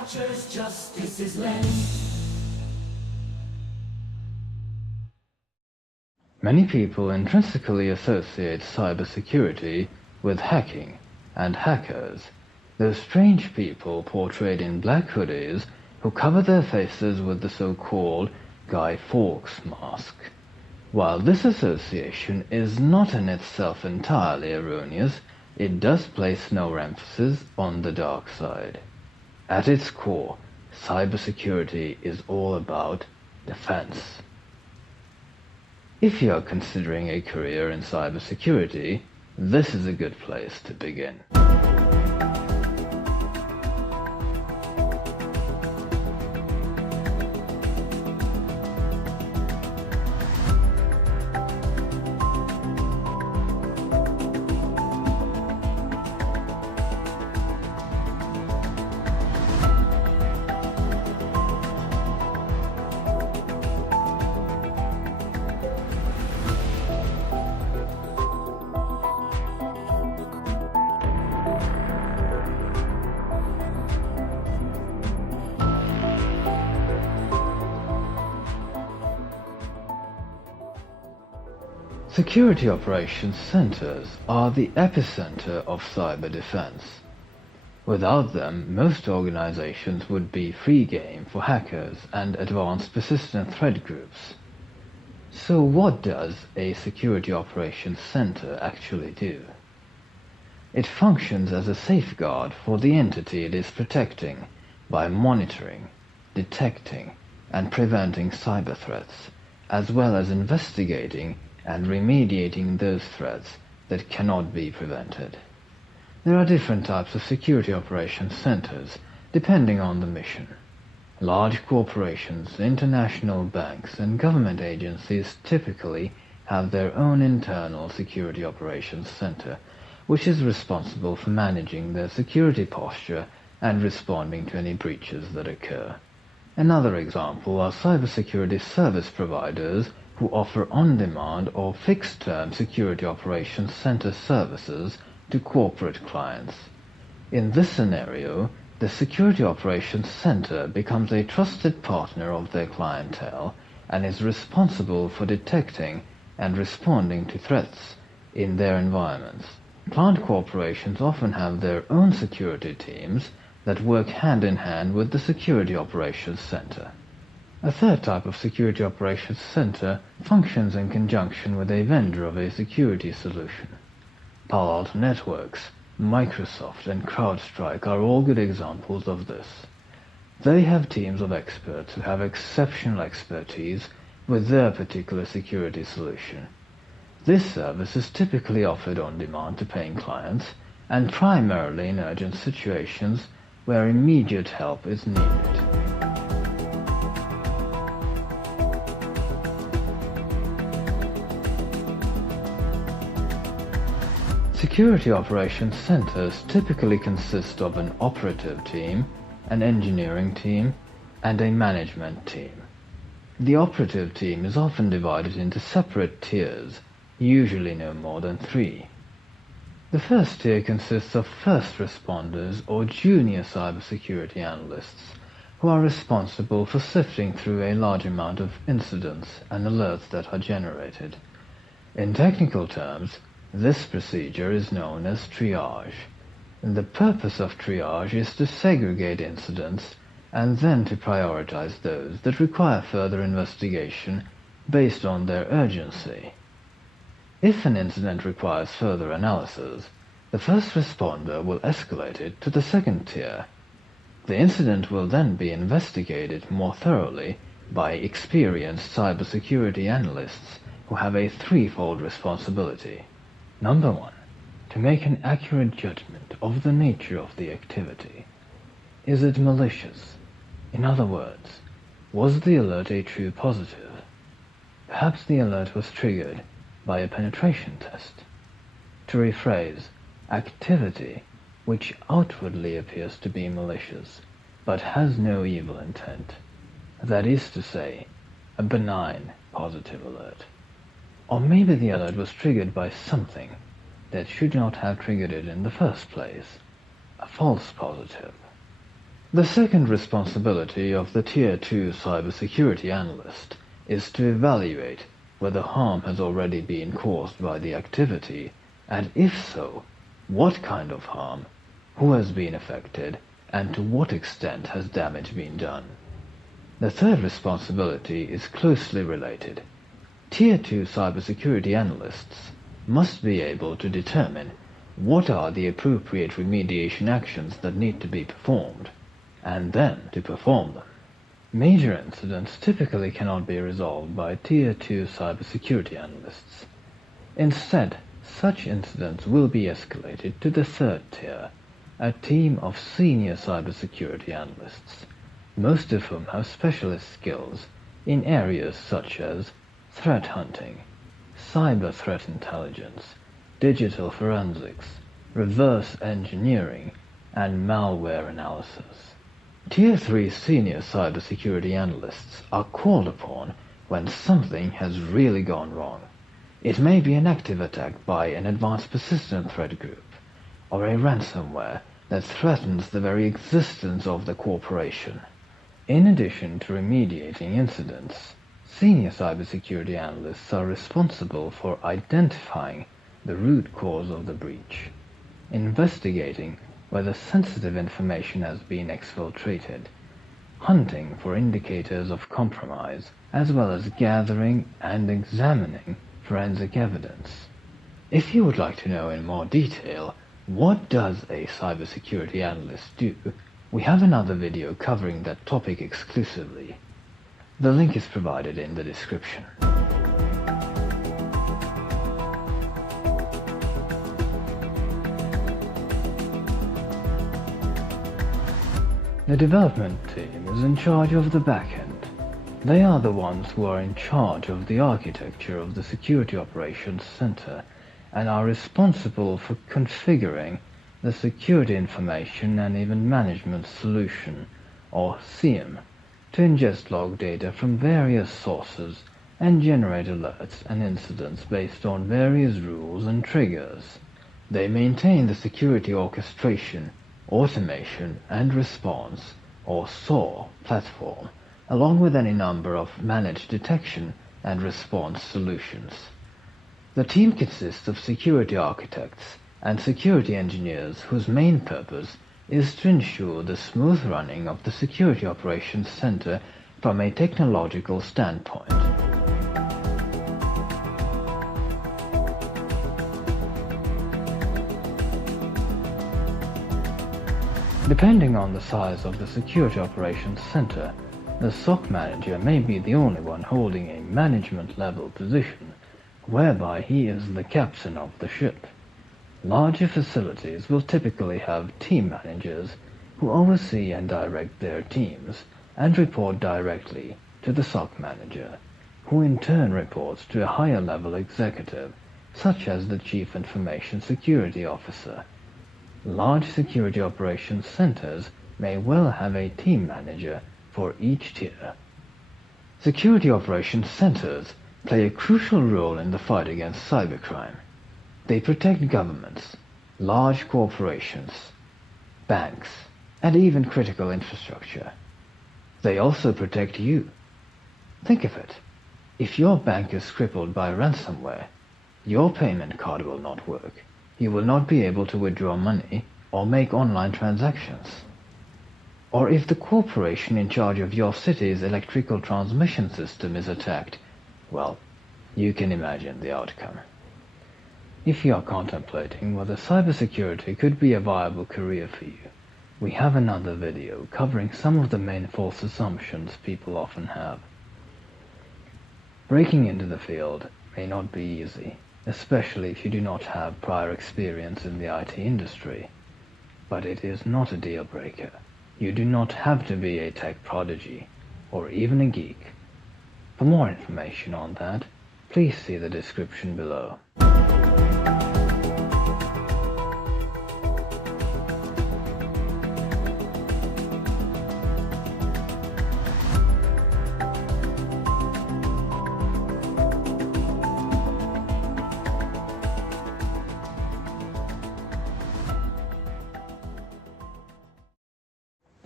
watchers, justice is lent. Many people intrinsically associate cybersecurity with hacking and hackers, those strange people portrayed in black hoodies who cover their faces with the so-called Guy Fawkes mask. While this association is not in itself entirely erroneous, it does place no emphasis on the dark side. At its core, cybersecurity is all about defense. If you are considering a career in cybersecurity, this is a good place to begin. Security operations centers are the epicenter of cyber defense. Without them, most organizations would be free game for hackers and advanced persistent threat groups. So what does a security operations center actually do? It functions as a safeguard for the entity it is protecting by monitoring, detecting, and preventing cyber threats, as well as investigating and remediating those threats that cannot be prevented. There are different types of security operations centers depending on the mission. Large corporations, international banks, and government agencies typically have their own internal security operations center, which is responsible for managing their security posture and responding to any breaches that occur. Another example are cybersecurity service providers who offer on-demand or fixed-term security operations center services to corporate clients. In this scenario, the security operations center becomes a trusted partner of their clientele and is responsible for detecting and responding to threats in their environments. Client corporations often have their own security teams that work hand-in-hand with the security operations center. A third type of security operations center functions in conjunction with a vendor of a security solution. Palo Alto Networks, Microsoft, and CrowdStrike are all good examples of this. They have teams of experts who have exceptional expertise with their particular security solution. This service is typically offered on demand to paying clients and primarily in urgent situations where immediate help is needed. Security operations centers typically consist of an operative team, an engineering team, and a management team. The operative team is often divided into separate tiers, usually no more than 3. The first tier consists of first responders or junior cybersecurity analysts, who are responsible for sifting through a large amount of incidents and alerts that are generated. In technical terms, this procedure is known as triage. The purpose of triage is to segregate incidents and then to prioritize those that require further investigation based on their urgency. If an incident requires further analysis, the first responder will escalate it to the second tier. The incident will then be investigated more thoroughly by experienced cybersecurity analysts who have a threefold responsibility. Number 1. To make an accurate judgment of the nature of the activity. Is it malicious? In other words, was the alert a true positive? Perhaps the alert was triggered by a penetration test. To rephrase, activity which outwardly appears to be malicious, but has no evil intent. That is to say, a benign positive alert. Or maybe the alert was triggered by something that should not have triggered it in the first place, a false positive. The second responsibility of the Tier 2 cybersecurity analyst is to evaluate whether harm has already been caused by the activity, and if so, what kind of harm, who has been affected, and to what extent has damage been done. The third responsibility is closely related. Tier 2 cybersecurity analysts must be able to determine what are the appropriate remediation actions that need to be performed, and then to perform them. Major incidents typically cannot be resolved by Tier 2 cybersecurity analysts. Instead, such incidents will be escalated to the third tier, a team of senior cybersecurity analysts, most of whom have specialist skills in areas such as threat hunting, cyber threat intelligence, digital forensics, reverse engineering, and malware analysis. Tier 3 senior cybersecurity analysts are called upon when something has really gone wrong. It may be an active attack by an advanced persistent threat group, or a ransomware that threatens the very existence of the corporation. In addition to remediating incidents, senior cybersecurity analysts are responsible for identifying the root cause of the breach, investigating whether sensitive information has been exfiltrated, hunting for indicators of compromise, as well as gathering and examining forensic evidence. If you would like to know in more detail what does a cybersecurity analyst do, we have another video covering that topic exclusively. The link is provided in the description. The development team is in charge of the backend. They are the ones who are in charge of the architecture of the Security Operations Center and are responsible for configuring the Security Information and Event Management Solution, or SIEM, to ingest log data from various sources and generate alerts and incidents based on various rules and triggers. They maintain the security orchestration, automation, and response, or SOAR, platform, along with any number of managed detection and response solutions. The team consists of security architects and security engineers whose main purpose is to ensure the smooth running of the Security Operations Center from a technological standpoint. Depending on the size of the Security Operations Center, the SOC manager may be the only one holding a management-level position, whereby he is the captain of the ship. Larger facilities will typically have team managers who oversee and direct their teams and report directly to the SOC manager, who in turn reports to a higher-level executive, such as the Chief Information Security Officer. Large security operations centers may well have a team manager for each tier. Security operations centers play a crucial role in the fight against cybercrime. They protect governments, large corporations, banks, and even critical infrastructure. They also protect you. Think of it. If your bank is crippled by ransomware, your payment card will not work. You will not be able to withdraw money or make online transactions. Or if the corporation in charge of your city's electrical transmission system is attacked, well, you can imagine the outcome. If you are contemplating whether cybersecurity could be a viable career for you, we have another video covering some of the main false assumptions people often have. Breaking into the field may not be easy, especially if you do not have prior experience in the IT industry. But it is not a deal breaker. You do not have to be a tech prodigy, or even a geek. For more information on that, please see the description below.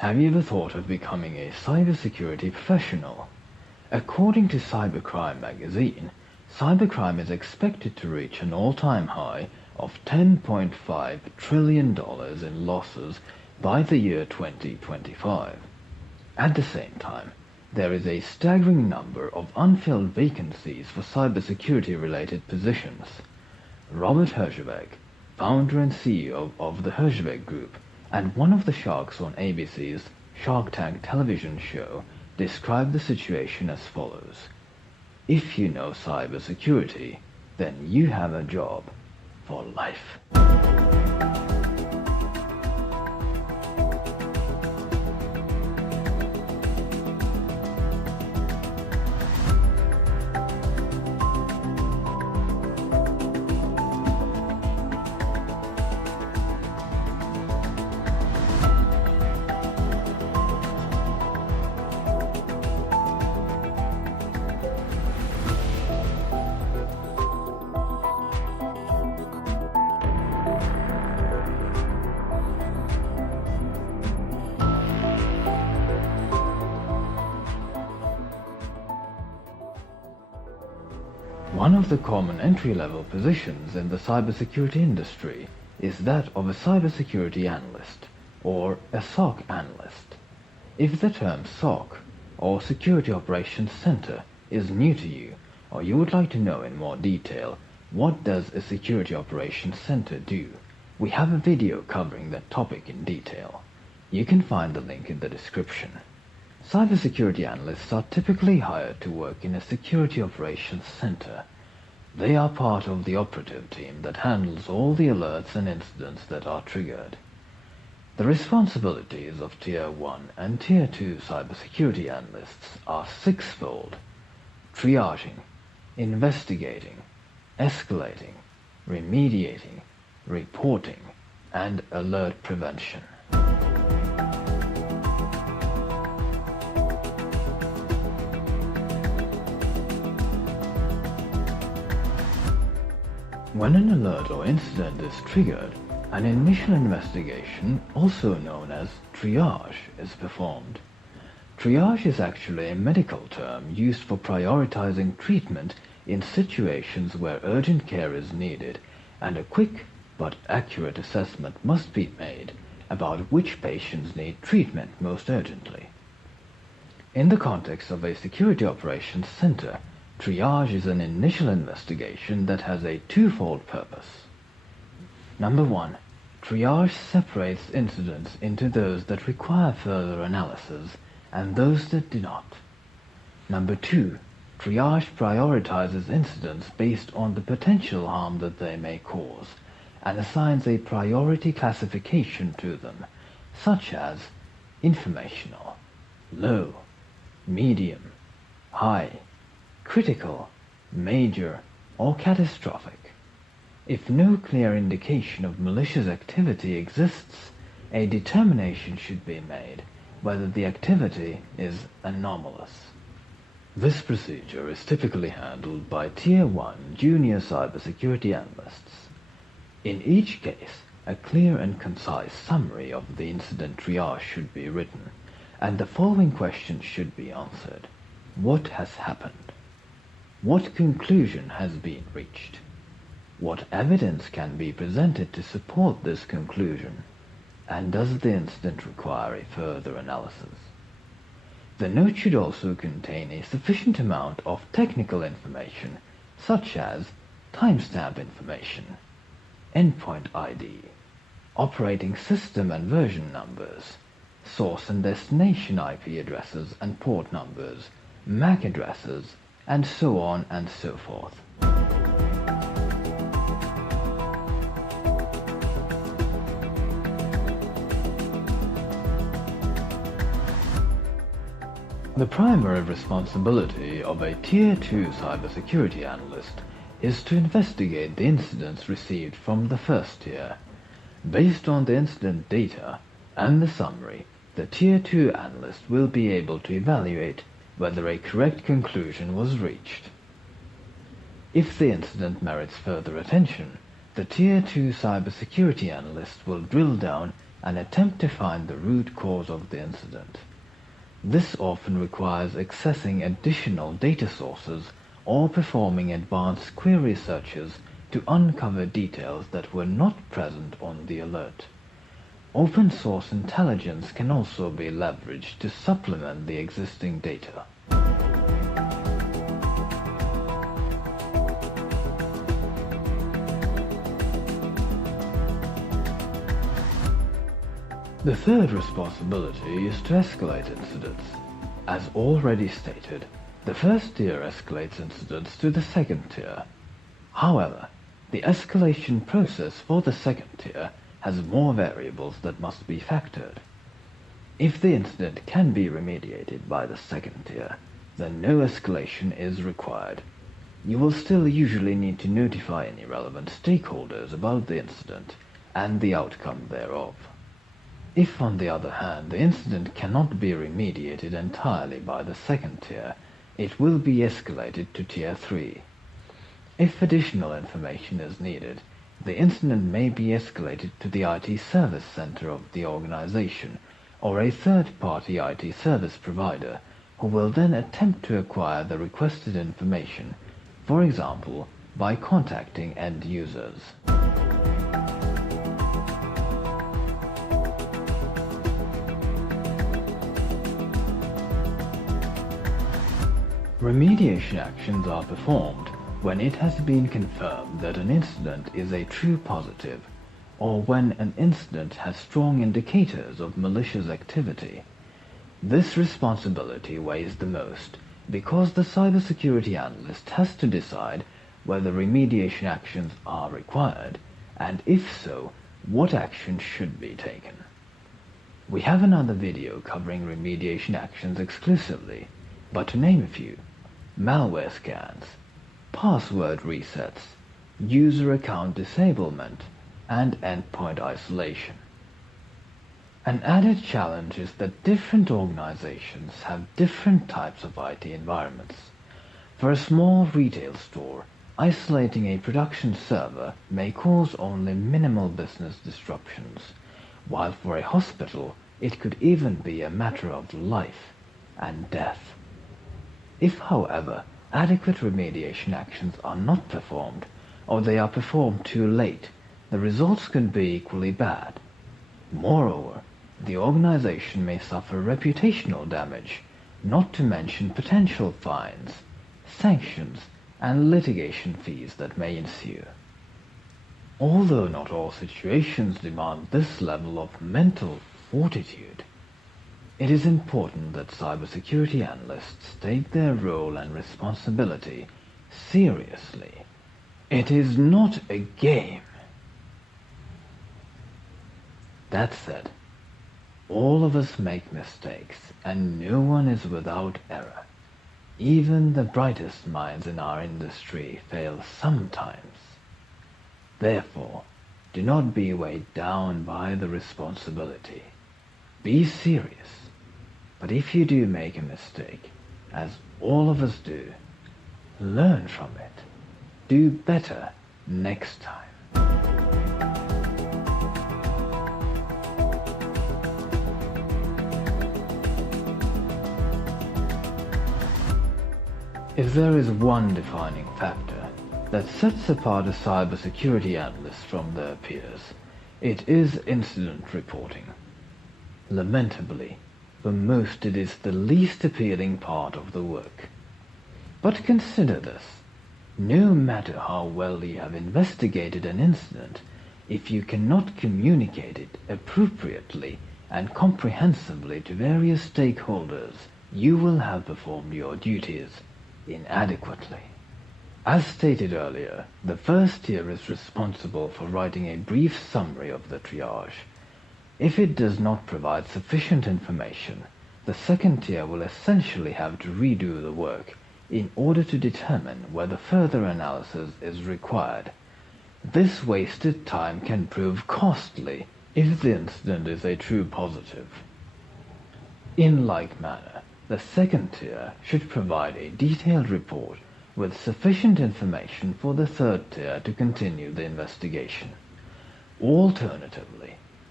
Have you ever thought of becoming a cybersecurity professional? According to Cybercrime magazine, cybercrime is expected to reach an all-time high of $10.5 trillion in losses by the year 2025. At the same time, there is a staggering number of unfilled vacancies for cybersecurity-related positions. Robert Herjavec, founder and CEO of the Herjavec Group, and one of the sharks on ABC's Shark Tank television show, described the situation as follows. If you know cybersecurity, then you have a job for life. One of the common entry-level positions in the cybersecurity industry is that of a cybersecurity analyst, or a SOC analyst. If the term SOC, or Security Operations Center, is new to you, or you would like to know in more detail, what does a Security Operations Center do? We have a video covering that topic in detail. You can find the link in the description. Cybersecurity analysts are typically hired to work in a Security Operations Center. They are part of the operative team that handles all the alerts and incidents that are triggered. The responsibilities of Tier 1 and Tier 2 cybersecurity analysts are sixfold: triaging, investigating, escalating, remediating, reporting, and alert prevention. When an alert or incident is triggered, an initial investigation, also known as triage, is performed. Triage is actually a medical term used for prioritizing treatment in situations where urgent care is needed, and a quick but accurate assessment must be made about which patients need treatment most urgently. In the context of a security operations center, triage is an initial investigation that has a twofold purpose. Number 1, triage separates incidents into those that require further analysis and those that do not. Number 2, triage prioritizes incidents based on the potential harm that they may cause and assigns a priority classification to them, such as informational, low, medium, high, critical, major, or catastrophic. If no clear indication of malicious activity exists, a determination should be made whether the activity is anomalous. This procedure is typically handled by Tier 1 junior cybersecurity analysts. In each case, a clear and concise summary of the incident triage should be written, and the following questions should be answered. What has happened? What conclusion has been reached? What evidence can be presented to support this conclusion? And does the incident require a further analysis? The note should also contain a sufficient amount of technical information, such as timestamp information, endpoint ID, operating system and version numbers, source and destination IP addresses and port numbers, MAC addresses, and so on and so forth. The primary responsibility of a Tier 2 cybersecurity analyst is to investigate the incidents received from the first tier. Based on the incident data and the summary, the Tier 2 analyst will be able to evaluate whether a correct conclusion was reached. If the incident merits further attention, the Tier 2 cybersecurity analyst will drill down and attempt to find the root cause of the incident. This often requires accessing additional data sources or performing advanced query searches to uncover details that were not present on the alert. Open source intelligence can also be leveraged to supplement the existing data. The third responsibility is to escalate incidents. As already stated, the first tier escalates incidents to the second tier. However, the escalation process for the second tier has more variables that must be factored. If the incident can be remediated by the second tier, then no escalation is required. You will still usually need to notify any relevant stakeholders about the incident and the outcome thereof. If, on the other hand, the incident cannot be remediated entirely by the second tier, it will be escalated to Tier 3. If additional information is needed, the incident may be escalated to the IT service center of the organization or a third-party IT service provider, who will then attempt to acquire the requested information, for example, by contacting end users. Remediation actions are performed when it has been confirmed that an incident is a true positive, or when an incident has strong indicators of malicious activity. This responsibility weighs the most because the cybersecurity analyst has to decide whether remediation actions are required, and if so, what actions should be taken. We have another video covering remediation actions exclusively, but to name a few: malware scans, password resets, user account disablement, and endpoint isolation. An added challenge is that different organizations have different types of IT environments. For a small retail store, isolating a production server may cause only minimal business disruptions, while for a hospital it could even be a matter of life and death. If, however, adequate remediation actions are not performed, or they are performed too late, the results can be equally bad. Moreover, the organization may suffer reputational damage, not to mention potential fines, sanctions, and litigation fees that may ensue. Although not all situations demand this level of mental fortitude, it is important that cybersecurity analysts take their role and responsibility seriously. It is not a game. That said, all of us make mistakes, and no one is without error. Even the brightest minds in our industry fail sometimes. Therefore, do not be weighed down by the responsibility. Be serious. But if you do make a mistake, as all of us do, learn from it. Do better next time. If there is one defining factor that sets apart a cybersecurity analyst from their peers, it is incident reporting. Lamentably, for most it is the least appealing part of the work. But consider this: no matter how well you have investigated an incident, if you cannot communicate it appropriately and comprehensively to various stakeholders, you will have performed your duties inadequately. As stated earlier, the first tier is responsible for writing a brief summary of the triage. If it does not provide sufficient information, the second tier will essentially have to redo the work in order to determine whether further analysis is required. This wasted time can prove costly if the incident is a true positive. In like manner, the second tier should provide a detailed report with sufficient information for the third tier to continue the investigation. Alternatively,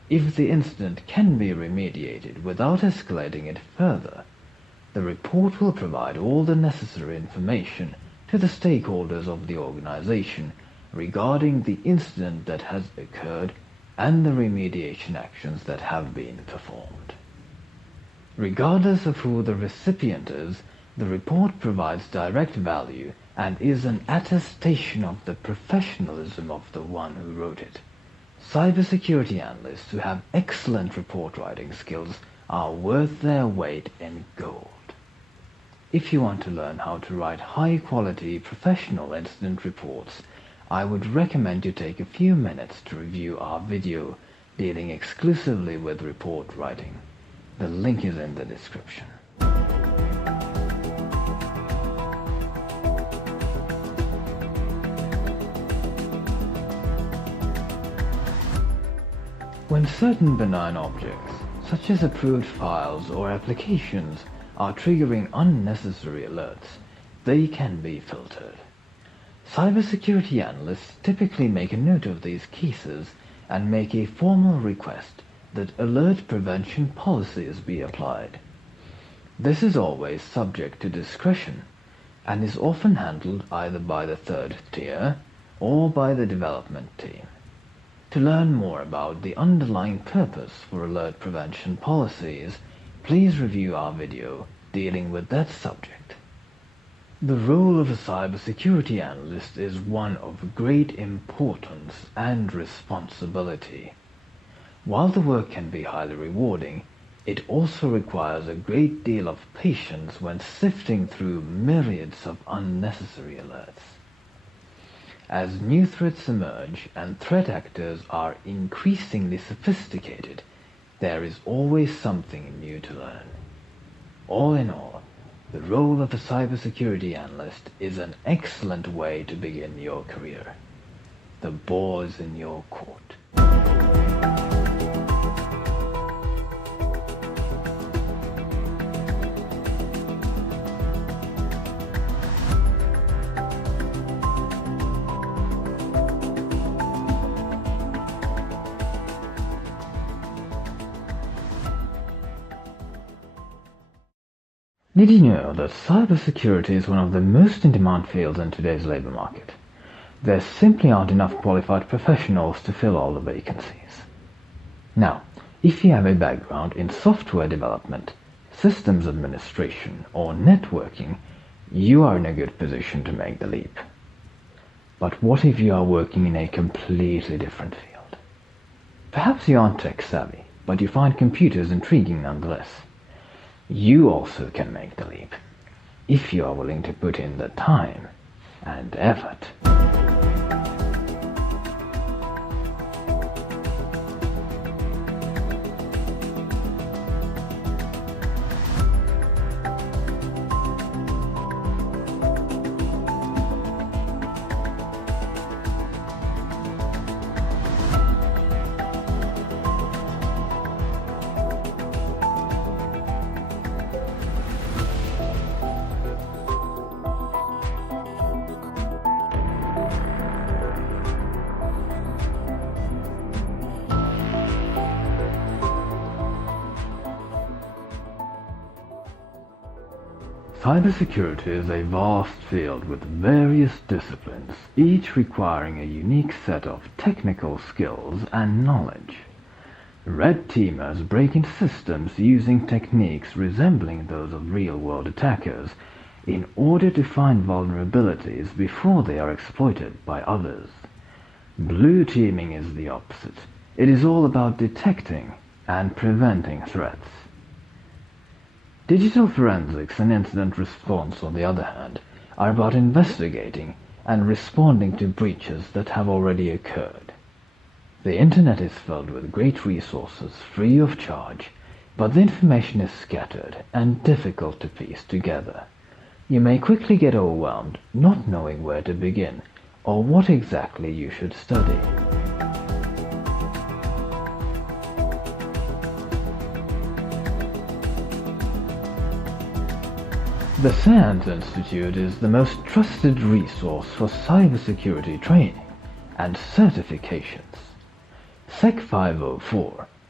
If the incident can be remediated without escalating it further, the report will provide all the necessary information to the stakeholders of the organization regarding the incident that has occurred and the remediation actions that have been performed. Regardless of who the recipient is, the report provides direct value and is an attestation of the professionalism of the one who wrote it. Cybersecurity analysts who have excellent report writing skills are worth their weight in gold. If you want to learn how to write high-quality professional incident reports, I would recommend you take a few minutes to review our video dealing exclusively with report writing. The link is in the description. When certain benign objects, such as approved files or applications, are triggering unnecessary alerts, they can be filtered. Cybersecurity analysts typically make a note of these cases and make a formal request that alert prevention policies be applied. This is always subject to discretion and is often handled either by the third tier or by the development team. To learn more about the underlying purpose for alert prevention policies, please review our video dealing with that subject. The role of a cybersecurity analyst is one of great importance and responsibility. While the work can be highly rewarding, it also requires a great deal of patience when sifting through myriads of unnecessary alerts. As new threats emerge and threat actors are increasingly sophisticated, there is always something new to learn. All in all, the role of a cybersecurity analyst is an excellent way to begin your career. The ball is in your court. Did you know that cybersecurity is one of the most in-demand fields in today's labor market? There simply aren't enough qualified professionals to fill all the vacancies. Now, if you have a background in software development, systems administration, or networking, you are in a good position to make the leap. But what if you are working in a completely different field? Perhaps you aren't tech-savvy, but you find computers intriguing nonetheless. You also can make the leap, if you are willing to put in the time and effort. Cybersecurity is a vast field with various disciplines, each requiring a unique set of technical skills and knowledge. Red teamers break into systems using techniques resembling those of real-world attackers in order to find vulnerabilities before they are exploited by others. Blue teaming is the opposite. It is all about detecting and preventing threats. Digital forensics and incident response, on the other hand, are about investigating and responding to breaches that have already occurred. The internet is filled with great resources free of charge, but the information is scattered and difficult to piece together. You may quickly get overwhelmed, not knowing where to begin or what exactly you should study. The SANS Institute is the most trusted resource for cybersecurity training and certifications. SEC 504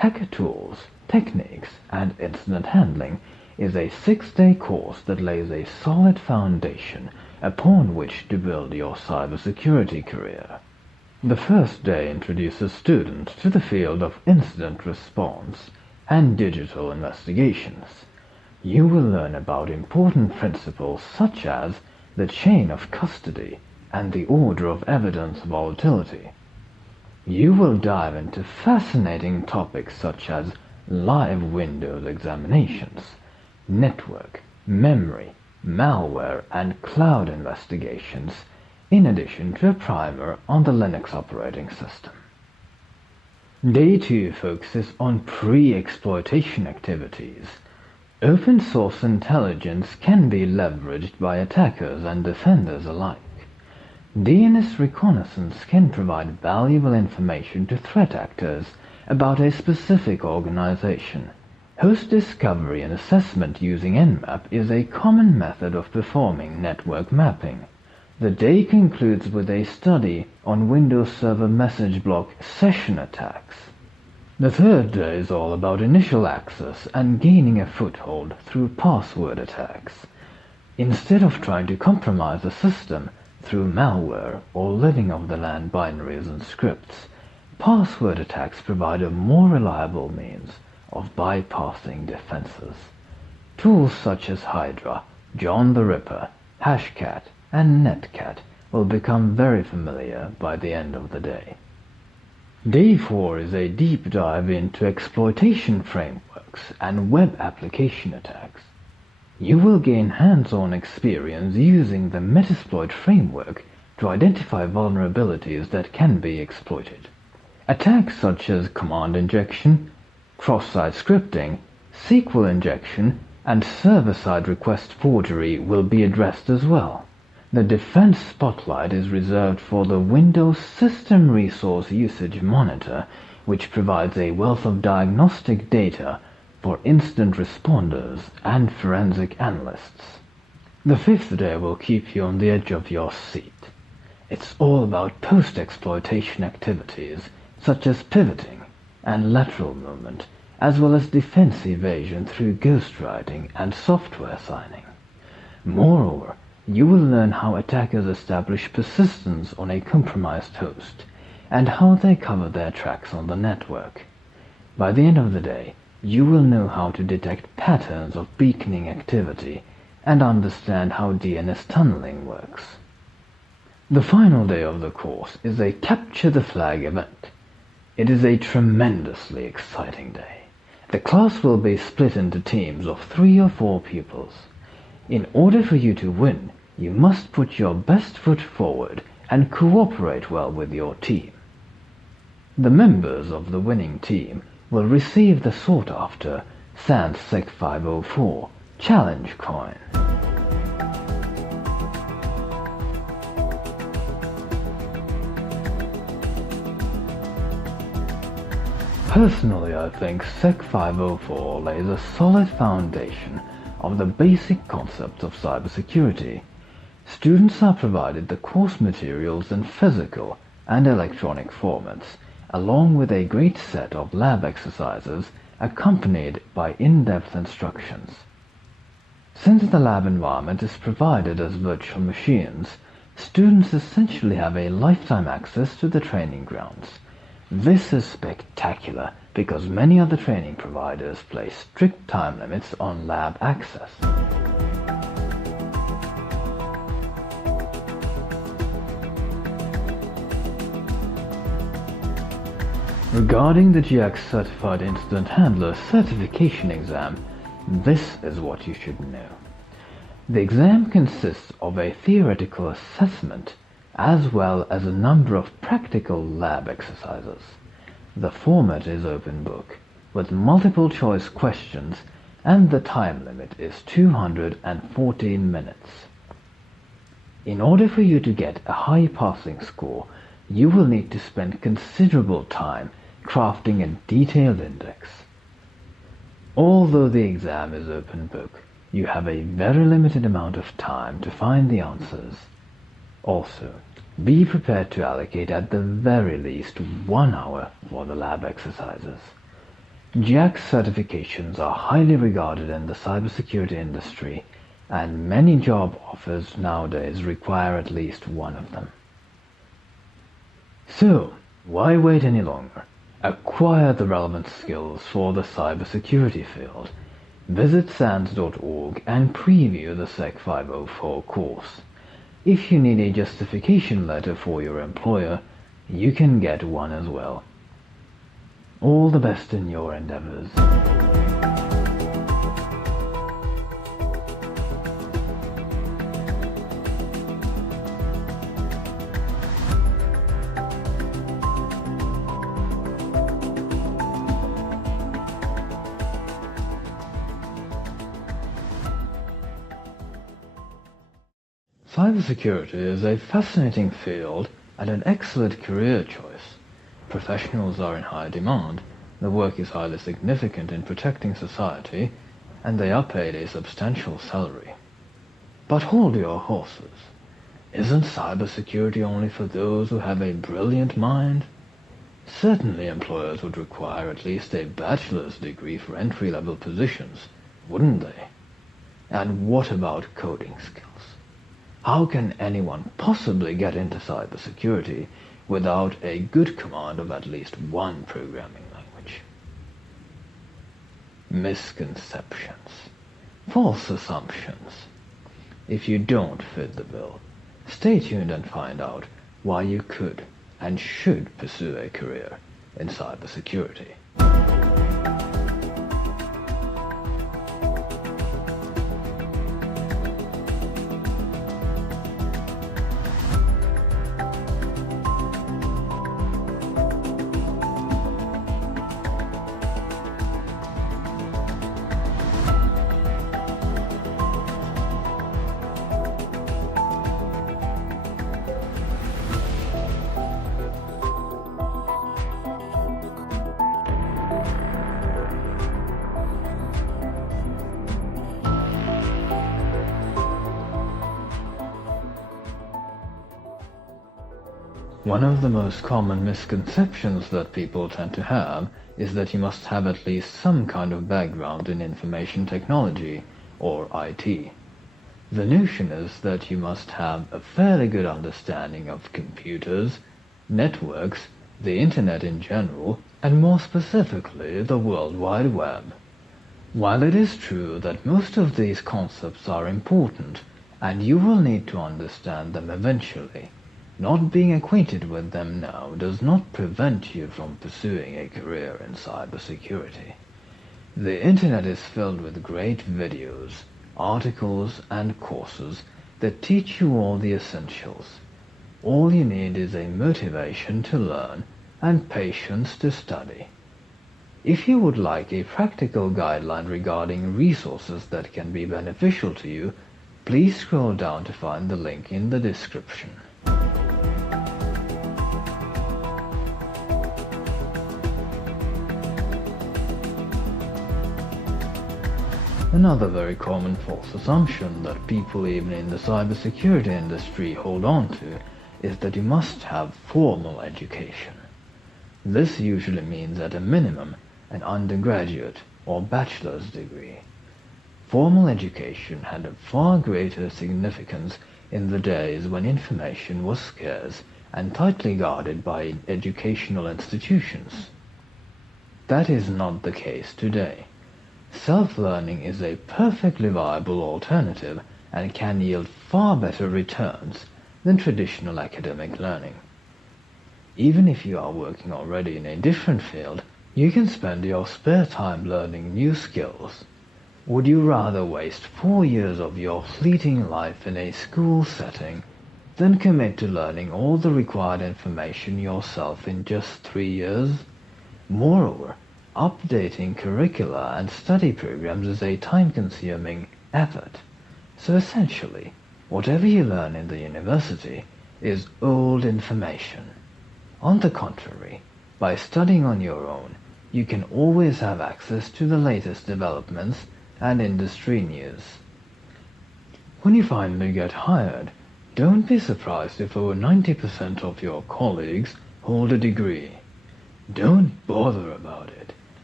Hacker Tools, Techniques, and Incident Handling is a 6-day course that lays a solid foundation upon which to build your cybersecurity career. The first day introduces students to the field of incident response and digital investigations. You will learn about important principles such as the chain of custody and the order of evidence volatility. You will dive into fascinating topics such as live Windows examinations, network, memory, malware, and cloud investigations, in addition to a primer on the Linux operating system. Day 2 focuses on pre-exploitation activities. Open source intelligence can be leveraged by attackers and defenders alike. DNS reconnaissance can provide valuable information to threat actors about a specific organization. Host discovery and assessment using Nmap is a common method of performing network mapping. The day concludes with a study on Windows Server message block session attacks. The third day is all about initial access and gaining a foothold through password attacks. Instead of trying to compromise a system through malware or living off the land binaries and scripts, password attacks provide a more reliable means of bypassing defenses. Tools such as Hydra, John the Ripper, Hashcat, and Netcat will become very familiar by the end of the day. Day 4 is a deep dive into exploitation frameworks and web application attacks. You will gain hands-on experience using the Metasploit framework to identify vulnerabilities that can be exploited. Attacks such as command injection, cross-site scripting, SQL injection, and server-side request forgery will be addressed as well. The defense spotlight is reserved for the Windows System Resource Usage Monitor, which provides a wealth of diagnostic data for incident responders and forensic analysts. The 5th day will keep you on the edge of your seat. It's all about post-exploitation activities such as pivoting and lateral movement, as well as defense evasion through ghostwriting and software signing. Moreover, you will learn how attackers establish persistence on a compromised host, and how they cover their tracks on the network. By the end of the day, you will know how to detect patterns of beaconing activity, and understand how DNS tunneling works. The final day of the course is a Capture the Flag event. It is a tremendously exciting day. The class will be split into teams of 3 or 4 pupils. In order for you to win, you must put your best foot forward and cooperate well with your team. The members of the winning team will receive the sought-after SANS Sec 504 Challenge Coin. Personally, I think Sec 504 lays a solid foundation of the basic concepts of cybersecurity. Students are provided the course materials in physical and electronic formats, along with a great set of lab exercises accompanied by in-depth instructions. Since the lab environment is provided as virtual machines, students essentially have a lifetime access to the training grounds. This is spectacular because many other training providers place strict time limits on lab access. Regarding the GX Certified Incident Handler certification exam, this is what you should know. The exam consists of a theoretical assessment as well as a number of practical lab exercises. The format is open book, with multiple choice questions, and the time limit is 214 minutes. In order for you to get a high passing score, you will need to spend considerable time crafting a detailed index. Although the exam is open book, you have a very limited amount of time to find the answers. Also, be prepared to allocate at the very least 1 hour for the lab exercises. JAX certifications are highly regarded in the cybersecurity industry, and many job offers nowadays require at least one of them. So, why wait any longer? Acquire the relevant skills for the cybersecurity field. Visit SANS.org and preview the SEC 504 course. If you need a justification letter for your employer, you can get one as well. All the best in your endeavors. Cybersecurity is a fascinating field and an excellent career choice. Professionals are in high demand, the work is highly significant in protecting society, and they are paid a substantial salary. But hold your horses. Isn't cybersecurity only for those who have a brilliant mind? Certainly employers would require at least a bachelor's degree for entry-level positions, wouldn't they? And what about coding skills? How can anyone possibly get into cybersecurity without a good command of at least one programming language? Misconceptions. False assumptions. If you don't fit the bill, stay tuned and find out why you could and should pursue a career in cybersecurity. One of the most common misconceptions that people tend to have is that you must have at least some kind of background in information technology, or IT. The notion is that you must have a fairly good understanding of computers, networks, the internet in general, and more specifically the World Wide Web. While it is true that most of these concepts are important, and you will need to understand them eventually, not being acquainted with them now does not prevent you from pursuing a career in cybersecurity. The internet is filled with great videos, articles, and courses that teach you all the essentials. All you need is a motivation to learn and patience to study. If you would like a practical guideline regarding resources that can be beneficial to you, please scroll down to find the link in the description. Another very common false assumption that people even in the cybersecurity industry hold on to is that you must have formal education. This usually means at a minimum an undergraduate or bachelor's degree. Formal education had a far greater significance in the days when information was scarce and tightly guarded by educational institutions. That is not the case today. Self-learning is a perfectly viable alternative and can yield far better returns than traditional academic learning. Even if you are working already in a different field, you can spend your spare time learning new skills. Would you rather waste 4 years of your fleeting life in a school setting than commit to learning all the required information yourself in just 3 years? Moreover, updating curricula and study programs is a time-consuming effort. So essentially, whatever you learn in the university is old information. On the contrary, by studying on your own, you can always have access to the latest developments and industry news. When you finally get hired, don't be surprised if over 90% of your colleagues hold a degree. Don't bother about it.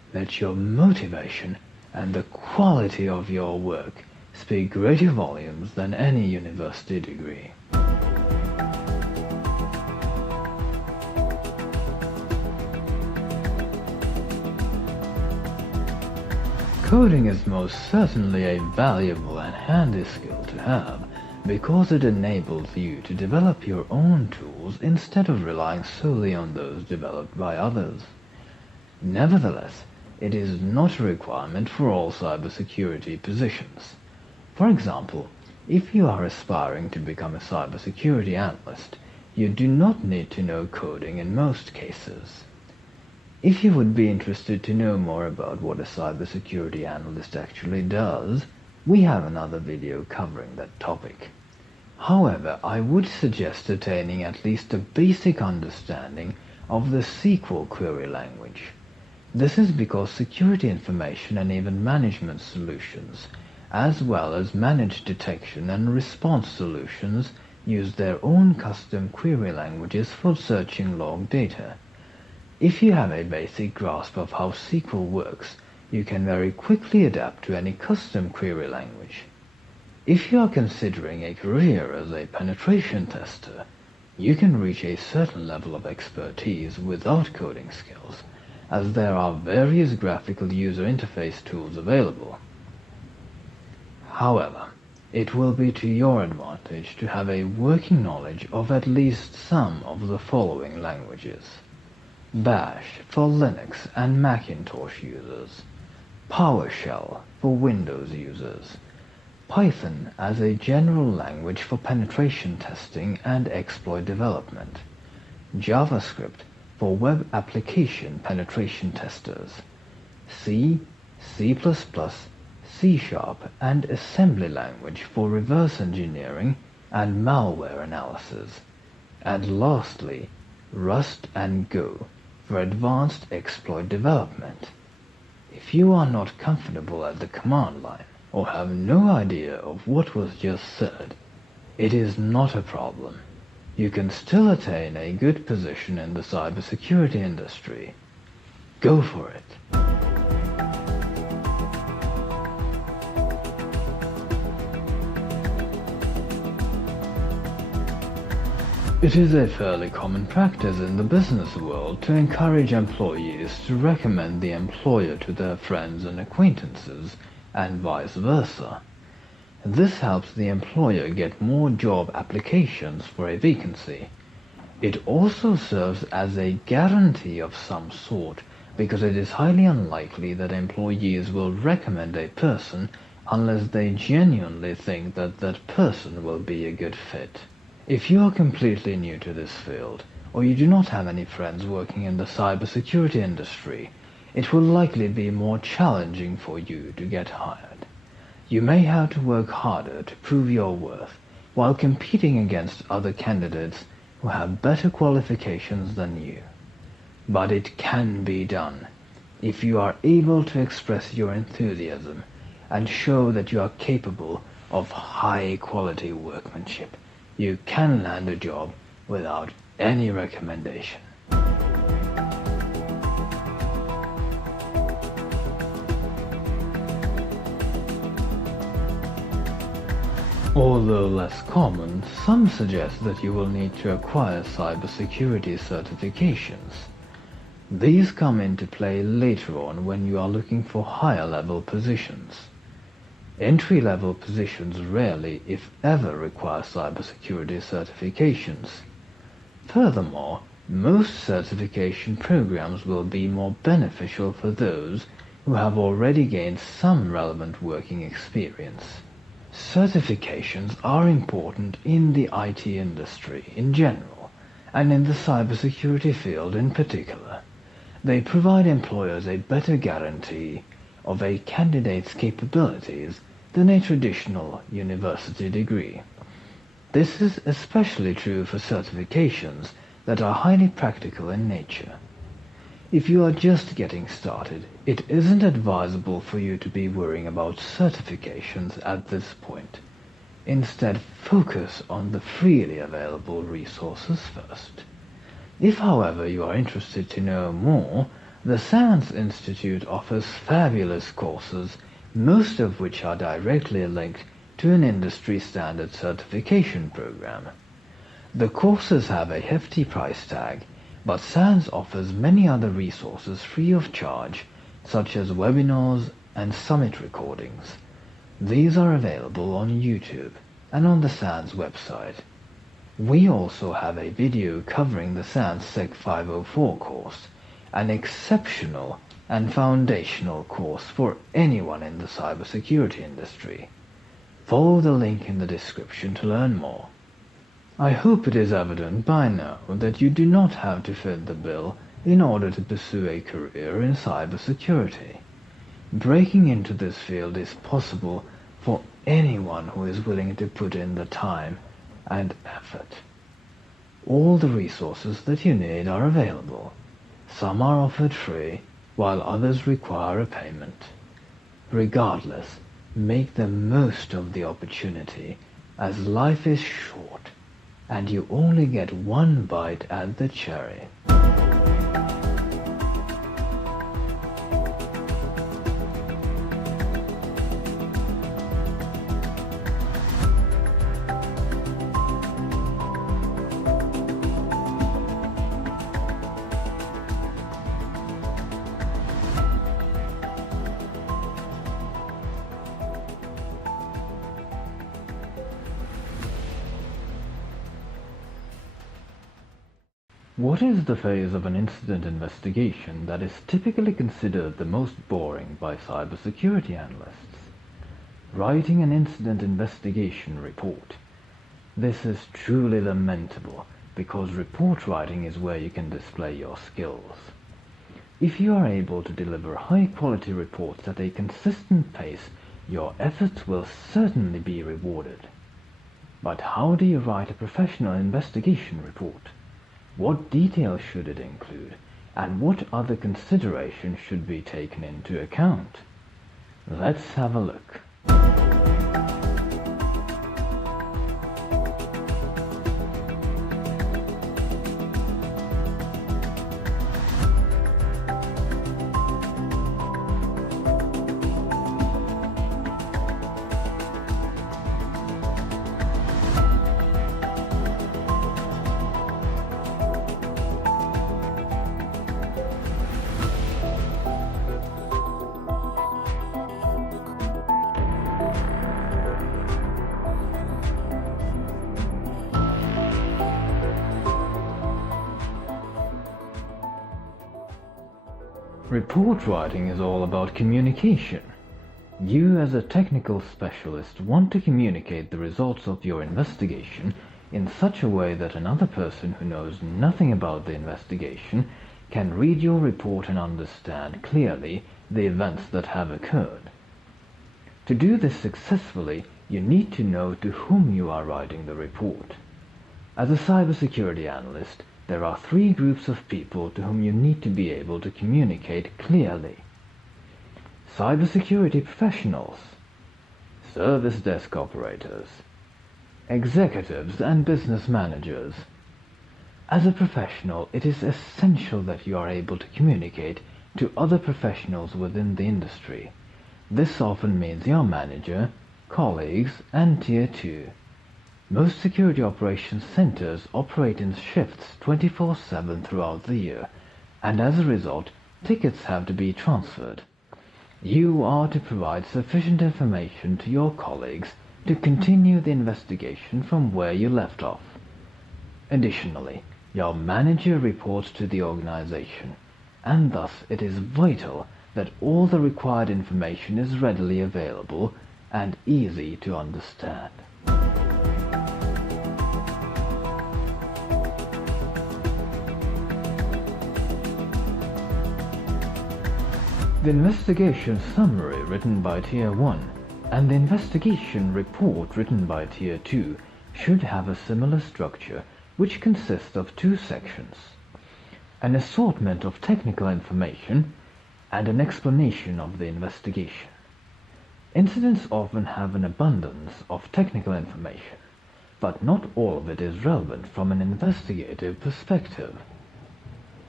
Let your motivation and the quality of your work speak greater volumes than any university degree. Coding is most certainly a valuable and handy skill to have because it enables you to develop your own tools instead of relying solely on those developed by others. Nevertheless, it is not a requirement for all cybersecurity positions. For example, if you are aspiring to become a cybersecurity analyst, you do not need to know coding in most cases. If you would be interested to know more about what a cybersecurity analyst actually does, we have another video covering that topic. However, I would suggest attaining at least a basic understanding of the SQL query language. This is because security information and even management solutions, as well as managed detection and response solutions, use their own custom query languages for searching log data. If you have a basic grasp of how SQL works, you can very quickly adapt to any custom query language. If you are considering a career as a penetration tester, you can reach a certain level of expertise without coding skills, as there are various graphical user interface tools available. However, it will be to your advantage to have a working knowledge of at least some of the following languages: Bash for Linux and Macintosh users, PowerShell for Windows users, Python as a general language for penetration testing and exploit development, JavaScript for web application penetration testers, C, C++, C#, and assembly language for reverse engineering and malware analysis, and lastly, Rust and Go for advanced exploit development. If you are not comfortable at the command line or have no idea of what was just said, it is not a problem. You can still attain a good position in the cybersecurity industry. Go for it. It is a fairly common practice in the business world to encourage employees to recommend the employer to their friends and acquaintances, and vice versa. This helps the employer get more job applications for a vacancy. It also serves as a guarantee of some sort, because it is highly unlikely that employees will recommend a person unless they genuinely think that that person will be a good fit. If you are completely new to this field, or you do not have any friends working in the cybersecurity industry, it will likely be more challenging for you to get hired. You may have to work harder to prove your worth while competing against other candidates who have better qualifications than you. But it can be done if you are able to express your enthusiasm and show that you are capable of high-quality workmanship. You can land a job without any recommendation. Although less common, some suggest that you will need to acquire cybersecurity certifications. These come into play later on when you are looking for higher-level positions. Entry-level positions rarely, if ever, require cybersecurity certifications. Furthermore, most certification programs will be more beneficial for those who have already gained some relevant working experience. Certifications are important in the IT industry in general, and in the cybersecurity field in particular. They provide employers a better guarantee of a candidate's capabilities than a traditional university degree. This is especially true for certifications that are highly practical in nature. If you are just getting started, it isn't advisable for you to be worrying about certifications at this point. Instead, focus on the freely available resources first. If, however, you are interested to know more, The SANS Institute offers fabulous courses, most of which are directly linked to an industry standard certification program. The courses have a hefty price tag, but SANS offers many other resources free of charge, such as webinars and summit recordings. These are available on YouTube and on the SANS website. We also have a video covering the SANS Sec 504 course, an exceptional and foundational course for anyone in the cybersecurity industry. Follow the link in the description to learn more. I hope it is evident by now that you do not have to fit the bill in order to pursue a career in cybersecurity. Breaking into this field is possible for anyone who is willing to put in the time and effort. All the resources that you need are available. Some are offered free, while others require a payment. Regardless, make the most of the opportunity, as life is short, and you only get one bite at the cherry. What is the phase of an incident investigation that is typically considered the most boring by cybersecurity analysts? Writing an incident investigation report. This is truly lamentable, because report writing is where you can display your skills. If you are able to deliver high-quality reports at a consistent pace, your efforts will certainly be rewarded. But how do you write a professional investigation report? What details should it include, and what other considerations should be taken into account? Let's have a look. Report writing is all about communication. You, as a technical specialist, want to communicate the results of your investigation in such a way that another person who knows nothing about the investigation can read your report and understand clearly the events that have occurred. To do this successfully, you need to know to whom you are writing the report. As a cybersecurity analyst, there are three groups of people to whom you need to be able to communicate clearly. Cybersecurity professionals, service desk operators, executives and business managers. As a professional, it is essential that you are able to communicate to other professionals within the industry. This often means your manager, colleagues, and Tier 2. Most security operations centers operate in shifts 24/7 throughout the year, and as a result, tickets have to be transferred. You are to provide sufficient information to your colleagues to continue the investigation from where you left off. Additionally, your manager reports to the organization, and thus it is vital that all the required information is readily available and easy to understand. The investigation summary written by Tier 1 and the investigation report written by Tier 2 should have a similar structure, which consists of two sections: an assortment of technical information and an explanation of the investigation. Incidents often have an abundance of technical information, but not all of it is relevant from an investigative perspective.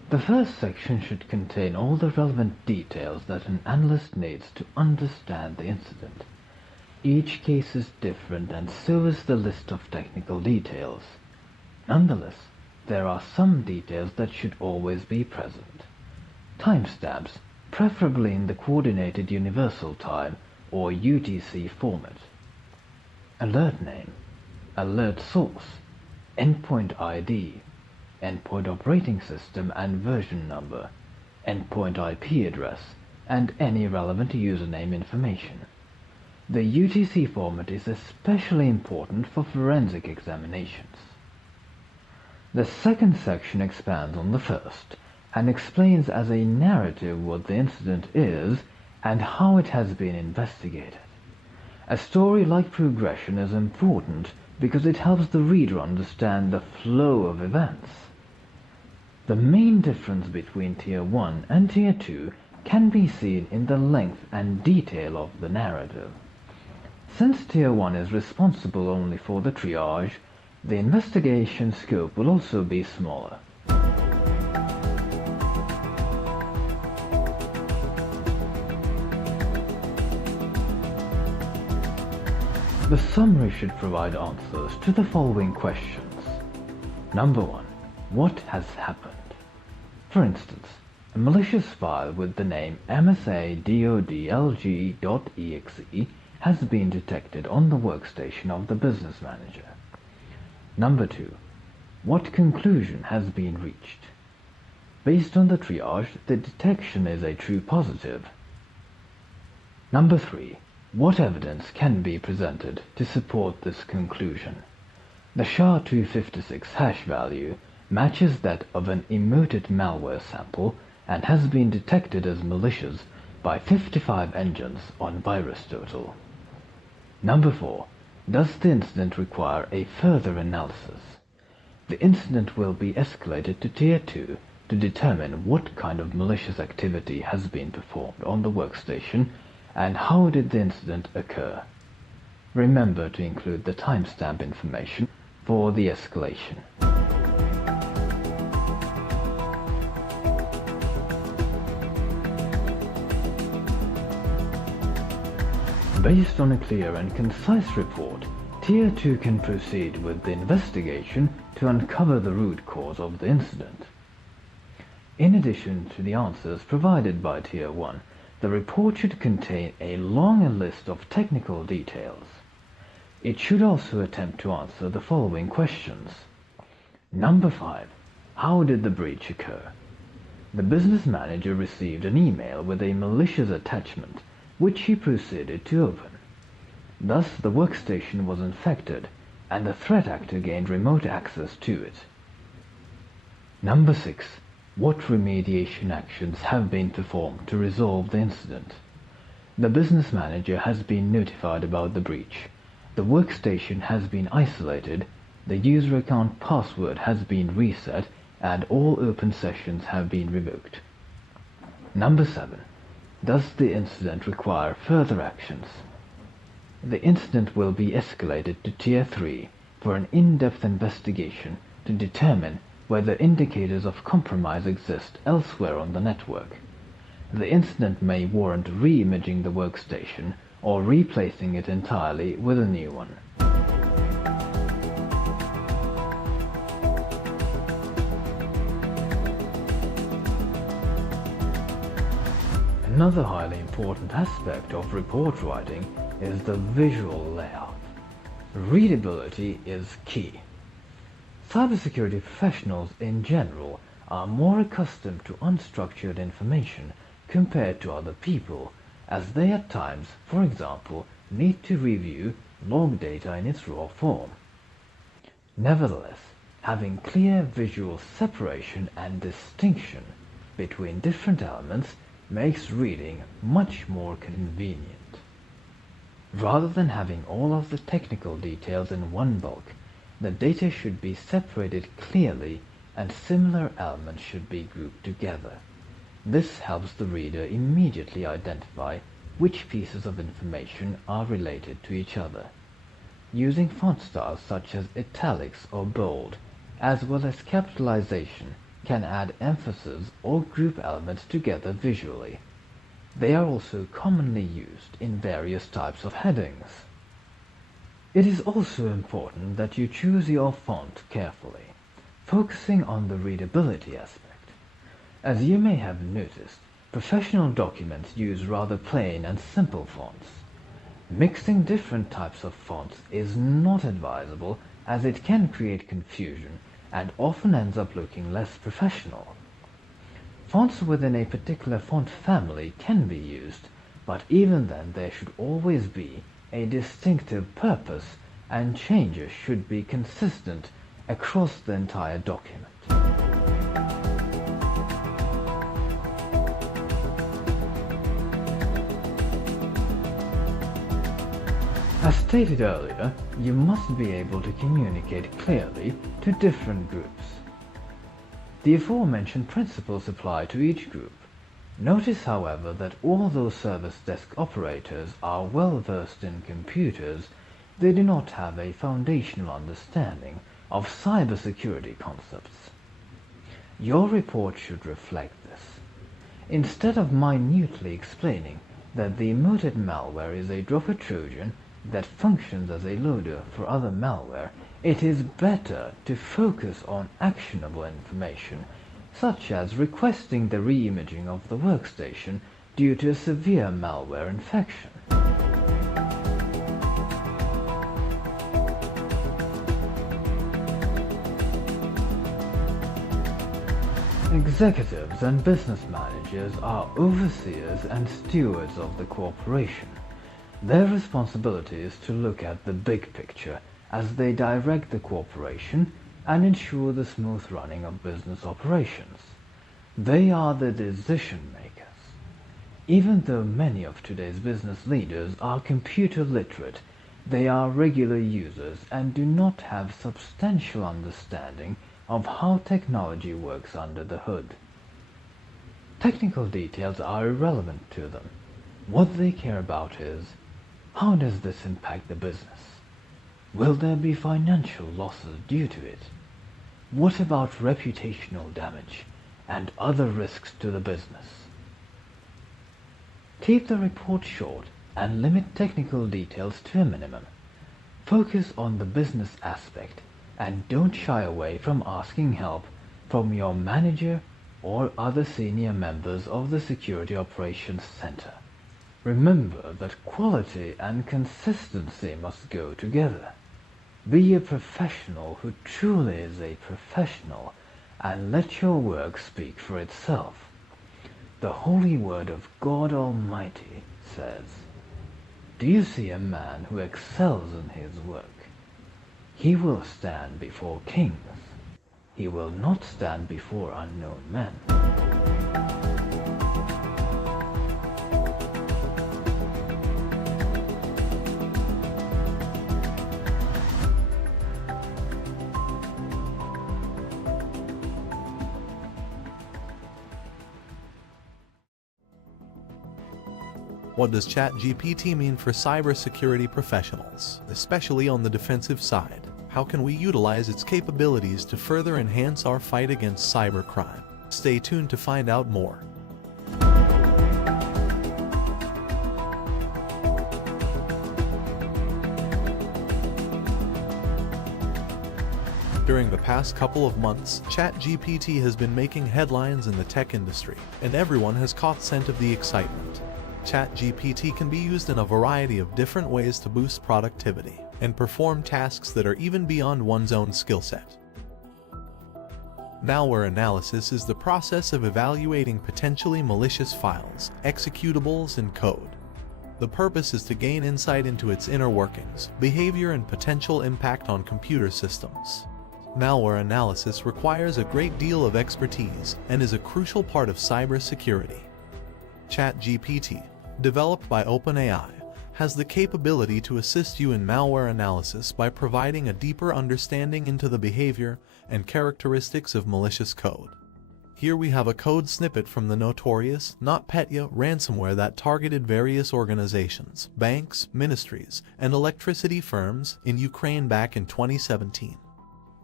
The first section should contain all the relevant details that an analyst needs to understand the incident. Each case is different, and so is the list of technical details. Nonetheless, there are some details that should always be present. Timestamps, preferably in the Coordinated Universal Time or UTC format. Alert name, alert source, endpoint ID, endpoint operating system and version number, endpoint IP address, and any relevant username information. The UTC format is especially important for forensic examinations. The second section expands on the first and explains as a narrative what the incident is and how it has been investigated. A story-like progression is important because it helps the reader understand the flow of events. The main difference between Tier 1 and Tier 2 can be seen in the length and detail of the narrative. Since Tier 1 is responsible only for the triage, the investigation scope will also be smaller. The summary should provide answers to the following questions. Number 1. What has happened? For instance, a malicious file with the name msa.dodlg.exe has been detected on the workstation of the business manager. Number 2. What conclusion has been reached? Based on the triage, the detection is a true positive. Number 3. What evidence can be presented to support this conclusion? The SHA-256 hash value matches that of an emoted malware sample and has been detected as malicious by 55 engines on VirusTotal. Number 4. Does the incident require a further analysis? The incident will be escalated to Tier 2 to determine what kind of malicious activity has been performed on the workstation and how did the incident occur. Remember to include the timestamp information for the escalation. Based on a clear and concise report, Tier 2 can proceed with the investigation to uncover the root cause of the incident. In addition to the answers provided by Tier 1, the report should contain a longer list of technical details. It should also attempt to answer the following questions. Number 5. How did the breach occur? The business manager received an email with a malicious attachment, which he proceeded to open. Thus, the workstation was infected, and the threat actor gained remote access to it. Number 6. What remediation actions have been performed to resolve the incident? The business manager has been notified about the breach. The workstation has been isolated, the user account password has been reset, and all open sessions have been revoked. Number 7. Does the incident require further actions? The incident will be escalated to Tier 3 for an in-depth investigation to determine whether indicators of compromise exist elsewhere on the network. The incident may warrant re-imaging the workstation or replacing it entirely with a new one. Another highly important aspect of report writing is the visual layout. Readability is key. Cybersecurity professionals in general are more accustomed to unstructured information compared to other people, as they at times, for example, need to review log data in its raw form. Nevertheless, having clear visual separation and distinction between different elements makes reading much more convenient. Rather than having all of the technical details in one bulk, the data should be separated clearly and similar elements should be grouped together. This helps the reader immediately identify which pieces of information are related to each other. Using font styles such as italics or bold, as well as capitalization, can add emphasis or group elements together visually. They are also commonly used in various types of headings. It is also important that you choose your font carefully, focusing on the readability aspect. As you may have noticed, professional documents use rather plain and simple fonts. Mixing different types of fonts is not advisable, as it can create confusion and often ends up looking less professional. Fonts within a particular font family can be used, but even then there should always be a distinctive purpose, and changes should be consistent across the entire document. As stated earlier, you must be able to communicate clearly to different groups. The aforementioned principles apply to each group. Notice, however, that although service desk operators are well versed in computers, they do not have a foundational understanding of cybersecurity concepts. Your report should reflect this. Instead of minutely explaining that the emoted malware is a dropper Trojan that functions as a loader for other malware, it is better to focus on actionable information, such as requesting the re-imaging of the workstation due to a severe malware infection. Executives and business managers are overseers and stewards of the corporation. Their responsibility is to look at the big picture as they direct the corporation and ensure the smooth running of business operations. They are the decision makers. Even though many of today's business leaders are computer literate, they are regular users and do not have substantial understanding of how technology works under the hood. Technical details are irrelevant to them. What they care about is, how does this impact the business? Will there be financial losses due to it? What about reputational damage and other risks to the business? Keep the report short and limit technical details to a minimum. Focus on the business aspect and don't shy away from asking help from your manager or other senior members of the Security Operations Center. Remember that quality and consistency must go together. Be a professional who truly is a professional, and let your work speak for itself. The holy word of God Almighty says, "Do you see a man who excels in his work? He will stand before kings. He will not stand before unknown men." What does ChatGPT mean for cybersecurity professionals, especially on the defensive side? How can we utilize its capabilities to further enhance our fight against cybercrime? Stay tuned to find out more. During the past couple of months, ChatGPT has been making headlines in the tech industry, and everyone has caught scent of the excitement. ChatGPT can be used in a variety of different ways to boost productivity and perform tasks that are even beyond one's own skill set. Malware analysis is the process of evaluating potentially malicious files, executables, and code. The purpose is to gain insight into its inner workings, behavior, and potential impact on computer systems. Malware analysis requires a great deal of expertise and is a crucial part of cybersecurity. ChatGPT, developed by OpenAI, has the capability to assist you in malware analysis by providing a deeper understanding into the behavior and characteristics of malicious code. Here we have a code snippet from the notorious NotPetya ransomware that targeted various organizations, banks, ministries, and electricity firms in Ukraine back in 2017.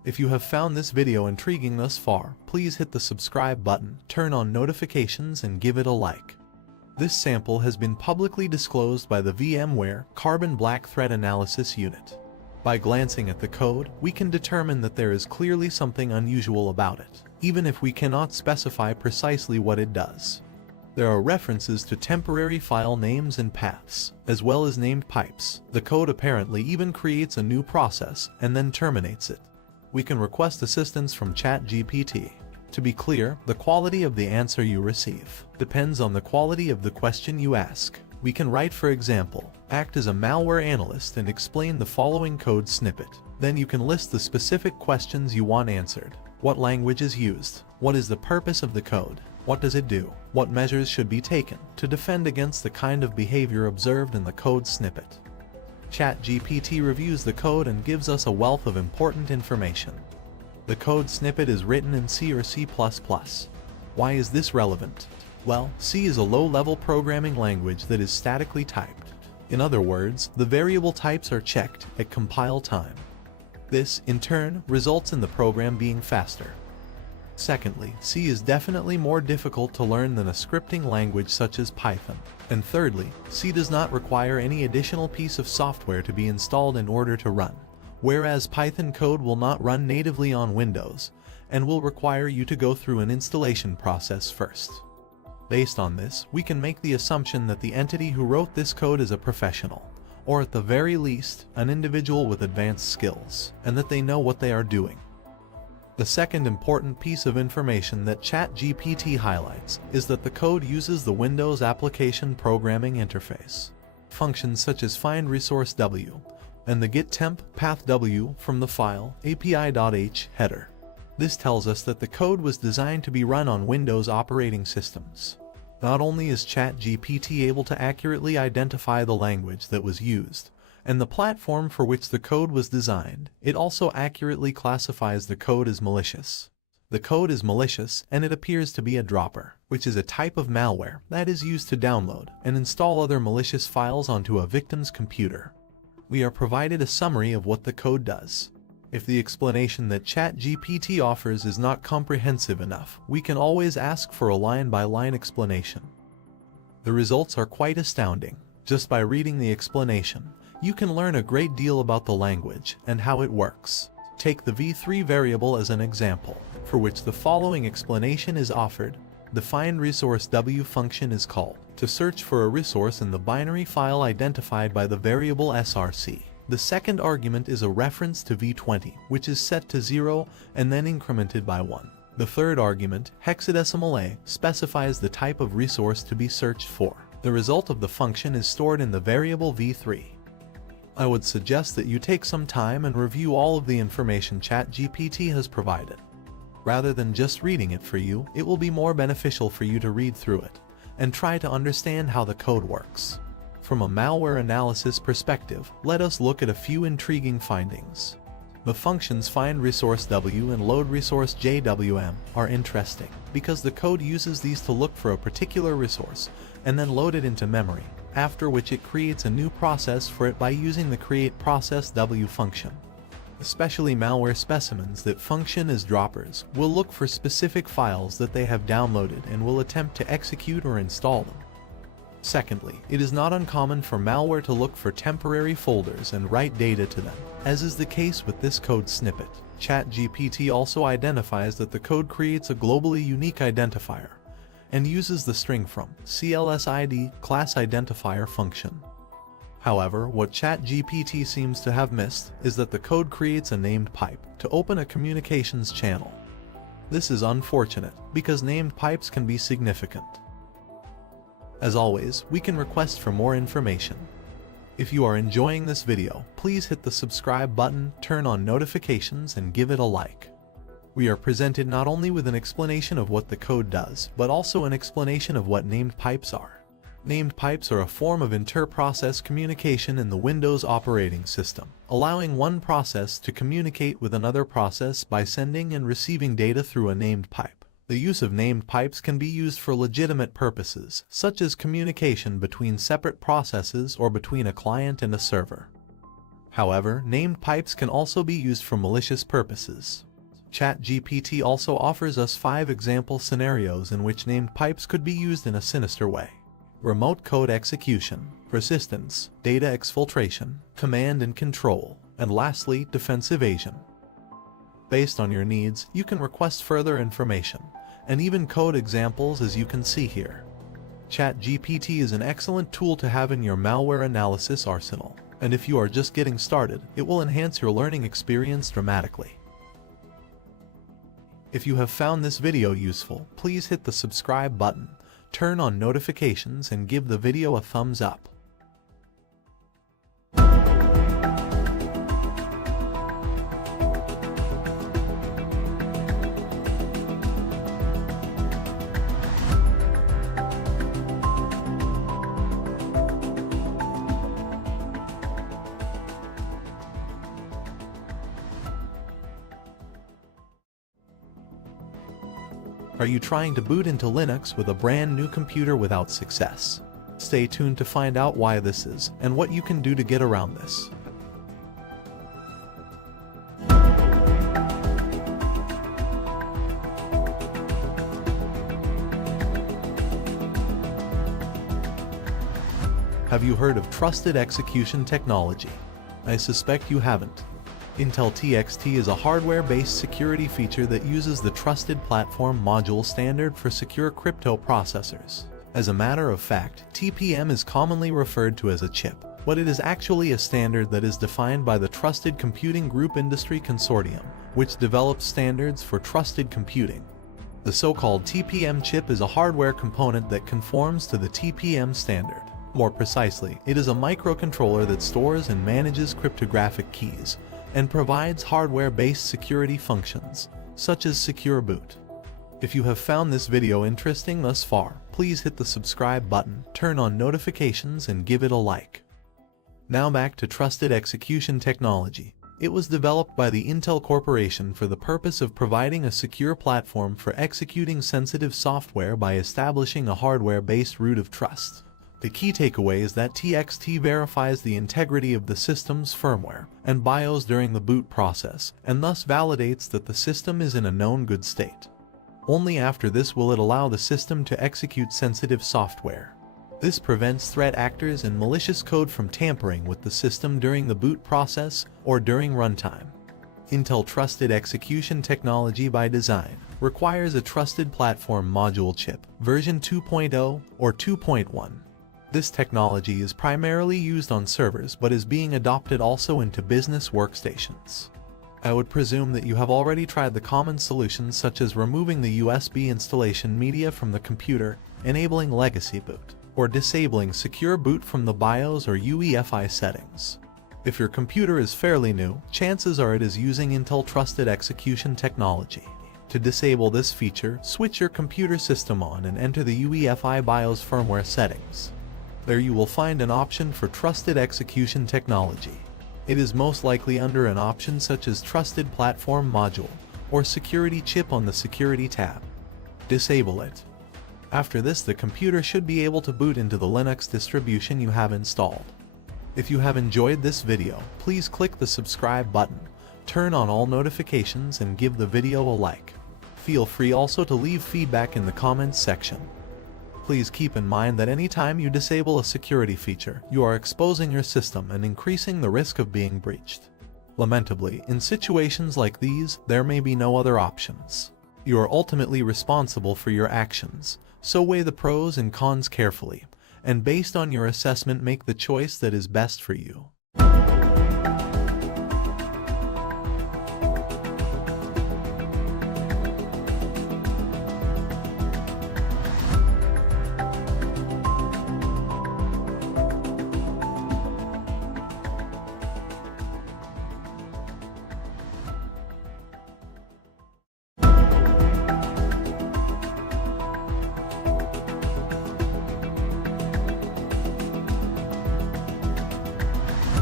If you have found this video intriguing thus far, please hit the subscribe button, turn on notifications, and give it a like. This sample has been publicly disclosed by the VMware Carbon Black Threat Analysis Unit. By glancing at the code, we can determine that there is clearly something unusual about it, even if we cannot specify precisely what it does. There are references to temporary file names and paths, as well as named pipes. The code apparently even creates a new process and then terminates it. We can request assistance from ChatGPT. To be clear, the quality of the answer you receive depends on the quality of the question you ask. We can write, for example, act as a malware analyst and explain the following code snippet. Then you can list the specific questions you want answered. What language is used? What is the purpose of the code? What does it do? What measures should be taken to defend against the kind of behavior observed in the code snippet? ChatGPT reviews the code and gives us a wealth of important information. The code snippet is written in C or C++. Why is this relevant? Well, C is a low-level programming language that is statically typed. In other words, the variable types are checked at compile time. This, in turn, results in the program being faster. Secondly, C is definitely more difficult to learn than a scripting language such as Python. And thirdly, C does not require any additional piece of software to be installed in order to run, whereas Python code will not run natively on Windows and will require you to go through an installation process first. Based on this, we can make the assumption that the entity who wrote this code is a professional, or at the very least, an individual with advanced skills, and that they know what they are doing. The second important piece of information that ChatGPT highlights is that the code uses the Windows Application Programming Interface. Functions such as find resource W and the get temp path W from the file api.h header. This tells us that the code was designed to be run on Windows operating systems. Not only is ChatGPT able to accurately identify the language that was used and the platform for which the code was designed, it also accurately classifies the code as malicious. The code is malicious and it appears to be a dropper, which is a type of malware that is used to download and install other malicious files onto a victim's computer. We are provided a summary of what the code does. If the explanation that ChatGPT offers is not comprehensive enough, we can always ask for a line-by-line explanation. The results are quite astounding. Just by reading the explanation, you can learn a great deal about the language and how it works. Take the v3 variable as an example, for which the following explanation is offered. The find resource W function is called to search for a resource in the binary file identified by the variable src. The second argument is a reference to v20, which is set to 0 and then incremented by 1. The third argument, hexadecimal A, specifies the type of resource to be searched for. The result of the function is stored in the variable v3. I would suggest that you take some time and review all of the information ChatGPT has provided. Rather than just reading it for you, it will be more beneficial for you to read through it and try to understand how the code works. From a malware analysis perspective, let us look at a few intriguing findings. The functions find resource W and load resource JWM are interesting because the code uses these to look for a particular resource and then load it into memory, after which it creates a new process for it by using the create process W function. Especially malware specimens that function as droppers will look for specific files that they have downloaded and will attempt to execute or install them. Secondly, it is not uncommon for malware to look for temporary folders and write data to them, as is the case with this code snippet. ChatGPT also identifies that the code creates a globally unique identifier and uses the string from CLSID class identifier function. However, what ChatGPT seems to have missed is that the code creates a named pipe to open a communications channel. This is unfortunate because named pipes can be significant. As always, we can request for more information. If you are enjoying this video, please hit the subscribe button, turn on notifications, and give it a like. We are presented not only with an explanation of what the code does, but also an explanation of what named pipes are. Named pipes are a form of inter-process communication in the Windows operating system, allowing one process to communicate with another process by sending and receiving data through a named pipe. The use of named pipes can be used for legitimate purposes, such as communication between separate processes or between a client and a server. However, named pipes can also be used for malicious purposes. ChatGPT also offers us 5 example scenarios in which named pipes could be used in a sinister way. Remote code execution, persistence, data exfiltration, command and control, and lastly, defense evasion. Based on your needs, you can request further information, and even code examples as you can see here. ChatGPT is an excellent tool to have in your malware analysis arsenal, and if you are just getting started, it will enhance your learning experience dramatically. If you have found this video useful, please hit the subscribe button, turn on notifications, and give the video a thumbs up. Are you trying to boot into Linux with a brand new computer without success? Stay tuned to find out why this is and what you can do to get around this. Have you heard of trusted execution technology? I suspect you haven't. Intel TXT is a hardware-based security feature that uses the Trusted Platform Module standard for secure crypto processors. As a matter of fact, TPM is commonly referred to as a chip, but it is actually a standard that is defined by the Trusted Computing Group Industry Consortium, which develops standards for trusted computing. The so-called TPM chip is a hardware component that conforms to the TPM standard. More precisely, it is a microcontroller that stores and manages cryptographic keys, and provides hardware-based security functions, such as secure boot. If you have found this video interesting thus far, please hit the subscribe button, turn on notifications, and give it a like. Now back to trusted execution technology. It was developed by the Intel Corporation for the purpose of providing a secure platform for executing sensitive software by establishing a hardware-based root of trust. The key takeaway is that TXT verifies the integrity of the system's firmware and BIOS during the boot process, and thus validates that the system is in a known good state. Only after this will it allow the system to execute sensitive software. This prevents threat actors and malicious code from tampering with the system during the boot process or during runtime. Intel Trusted Execution Technology by design requires a Trusted Platform Module chip, version 2.0 or 2.1. This technology is primarily used on servers but is being adopted also into business workstations. I would presume that you have already tried the common solutions such as removing the USB installation media from the computer, enabling legacy boot, or disabling secure boot from the BIOS or UEFI settings. If your computer is fairly new, chances are it is using Intel Trusted Execution Technology. To disable this feature, switch your computer system on and enter the UEFI BIOS firmware settings. There you will find an option for Trusted Execution Technology. It is most likely under an option such as Trusted Platform Module or Security Chip on the Security tab. Disable it. After this, the computer should be able to boot into the Linux distribution you have installed. If you have enjoyed this video, please click the subscribe button, turn on all notifications, and give the video a like. Feel free also to leave feedback in the comments section. Please keep in mind that anytime you disable a security feature, you are exposing your system and increasing the risk of being breached. Lamentably, in situations like these, there may be no other options. You are ultimately responsible for your actions, so weigh the pros and cons carefully, and based on your assessment make the choice that is best for you.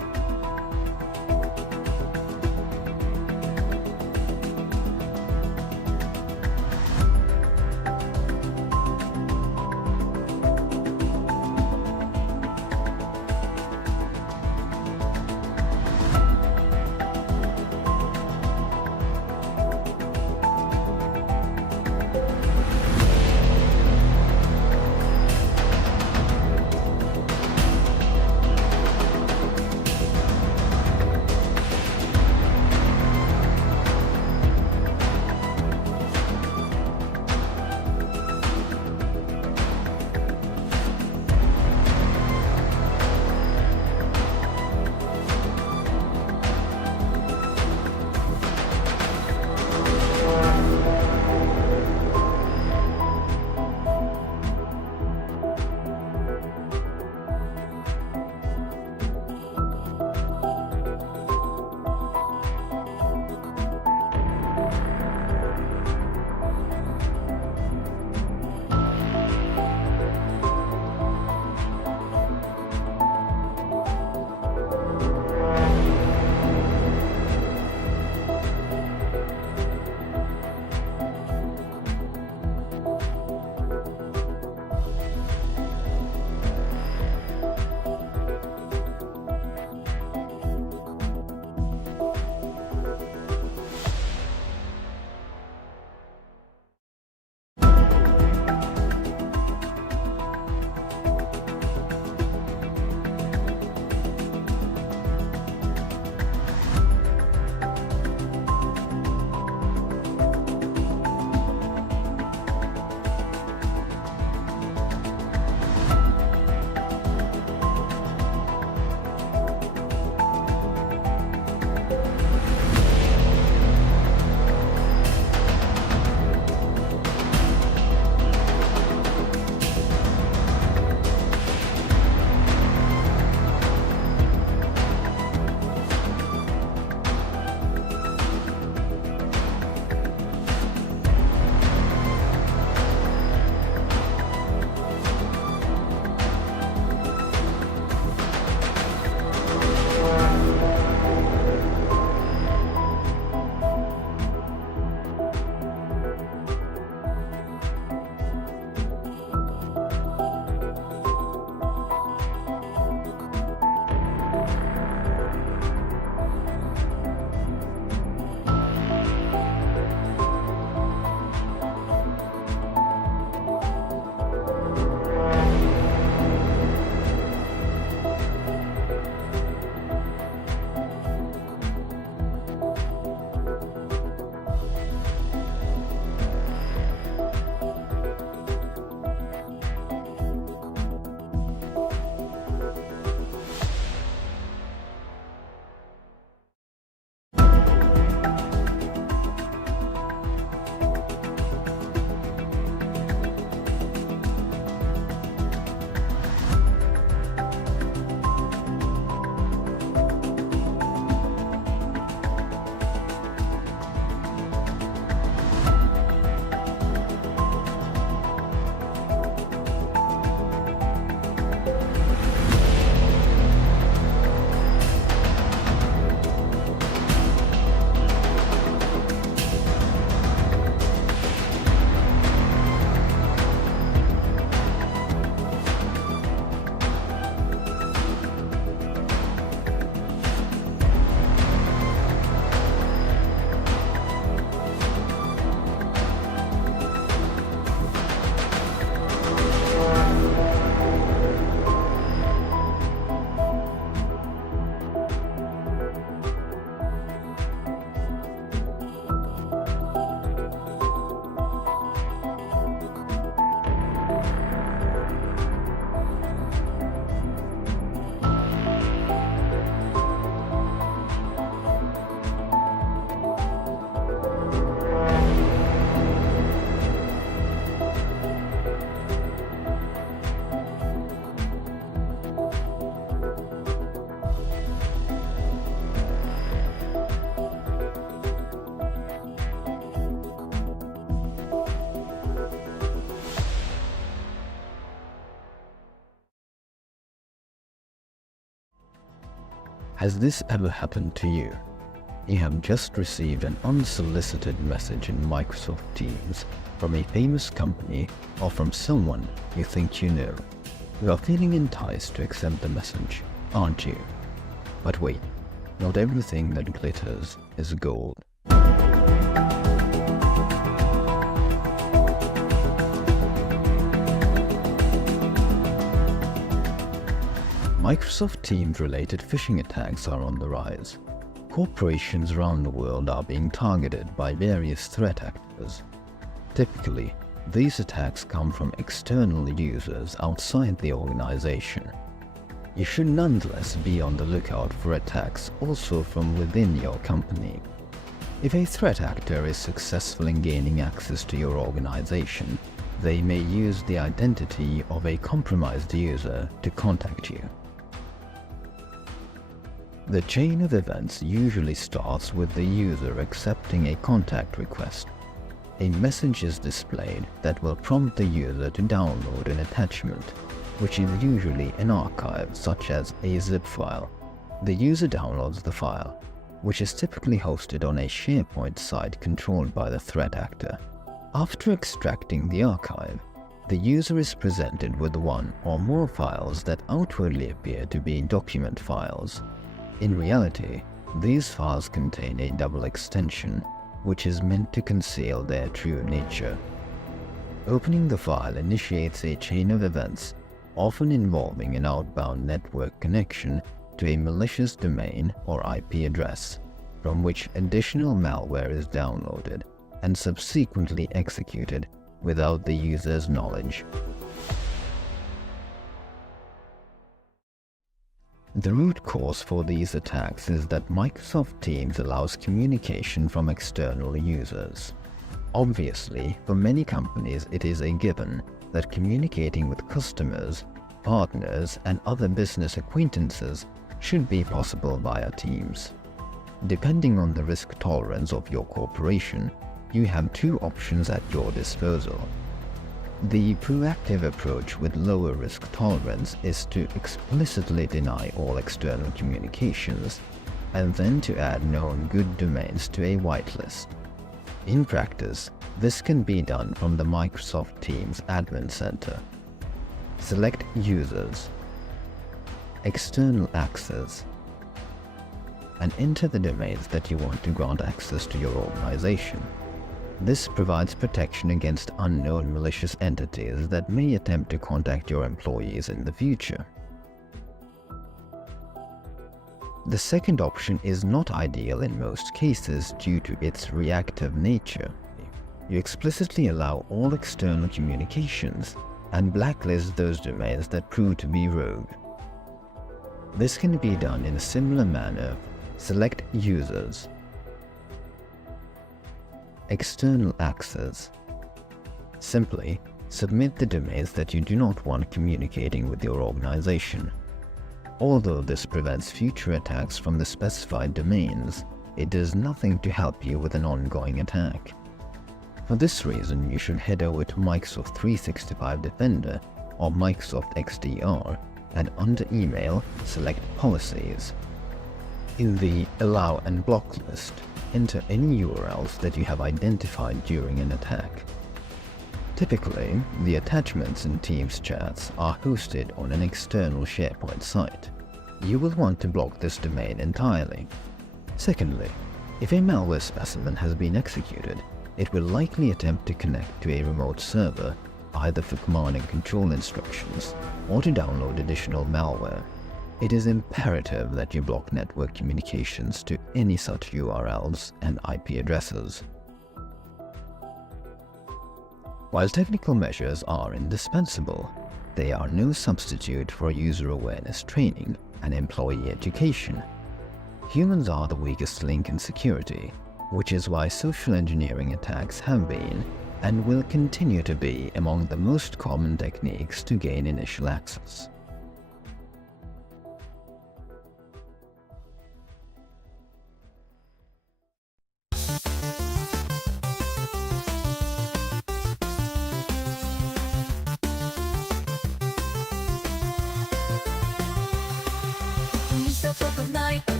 Has this ever happened to you? You have just received an unsolicited message in Microsoft Teams from a famous company or from someone you think you know. You are feeling enticed to accept the message, aren't you? But wait, not everything that glitters is gold. Microsoft Teams-related phishing attacks are on the rise. Corporations around the world are being targeted by various threat actors. Typically, these attacks come from external users outside the organization. You should nonetheless be on the lookout for attacks also from within your company. If a threat actor is successful in gaining access to your organization, they may use the identity of a compromised user to contact you. The chain of events usually starts with the user accepting a contact request. A message is displayed that will prompt the user to download an attachment, which is usually an archive such as a zip file. The user downloads the file, which is typically hosted on a SharePoint site controlled by the threat actor. After extracting the archive, the user is presented with one or more files that outwardly appear to be document files. In reality, these files contain a double extension, which is meant to conceal their true nature. Opening the file initiates a chain of events, often involving an outbound network connection to a malicious domain or IP address, from which additional malware is downloaded and subsequently executed without the user's knowledge. The root cause for these attacks is that Microsoft Teams allows communication from external users. Obviously, for many companies it is a given that communicating with customers, partners, and other business acquaintances should be possible via Teams. Depending on the risk tolerance of your corporation, you have two options at your disposal. The proactive approach with lower risk tolerance is to explicitly deny all external communications and then to add known good domains to a whitelist. In practice, this can be done from the Microsoft Teams Admin Center. Select Users, External Access, and enter the domains that you want to grant access to your organization. This provides protection against unknown malicious entities that may attempt to contact your employees in the future. The second option is not ideal in most cases due to its reactive nature. You explicitly allow all external communications and blacklist those domains that prove to be rogue. This can be done in a similar manner. Select Users, External Access. Simply submit the domains that you do not want communicating with your organization. Although this prevents future attacks from the specified domains, it does nothing to help you with an ongoing attack. For this reason, you should head over to Microsoft 365 Defender or Microsoft XDR and under Email, select Policies. In the Allow and Block list, enter any URLs that you have identified during an attack. Typically, the attachments in Teams chats are hosted on an external SharePoint site. You will want to block this domain entirely. Secondly, if a malware specimen has been executed, it will likely attempt to connect to a remote server, either for command and control instructions or to download additional malware. It is imperative that you block network communications to any such URLs and IP addresses. While technical measures are indispensable, they are no substitute for user awareness training and employee education. Humans are the weakest link in security, which is why social engineering attacks have been and will continue to be among the most common techniques to gain initial access. Up at night,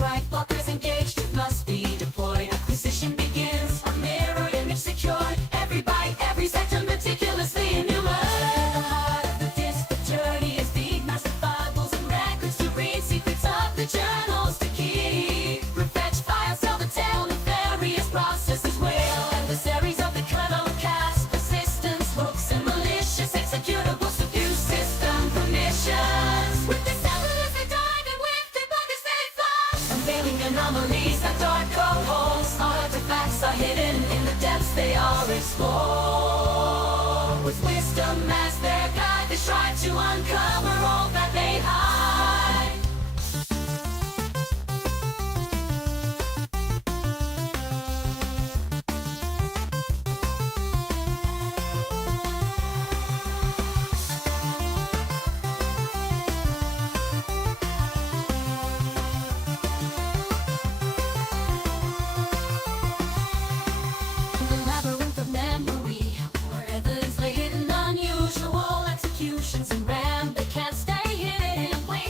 right, blockers engaged, it must be deployed. Acquisition begins, a mirror image secured. Every byte, every sector meticulously enumerate. The heart of the disk, the journey is deep. Massive files and records to read, secrets of the journals to keep. Prefetch files tell the tale of various processes will. Adversaries of the kernel cast persistence, hooks and malicious executables to view system permissions. With this analyst they dive in with debuggers they flash, unveiling anomalies that dark code holes. Artifacts are hidden in the depths, they are explored. With wisdom as their guide, they strive to uncover all that they hide. The labyrinth of memory, wherever is laid hidden unusual executions and RAM, they can't stay hidden in plain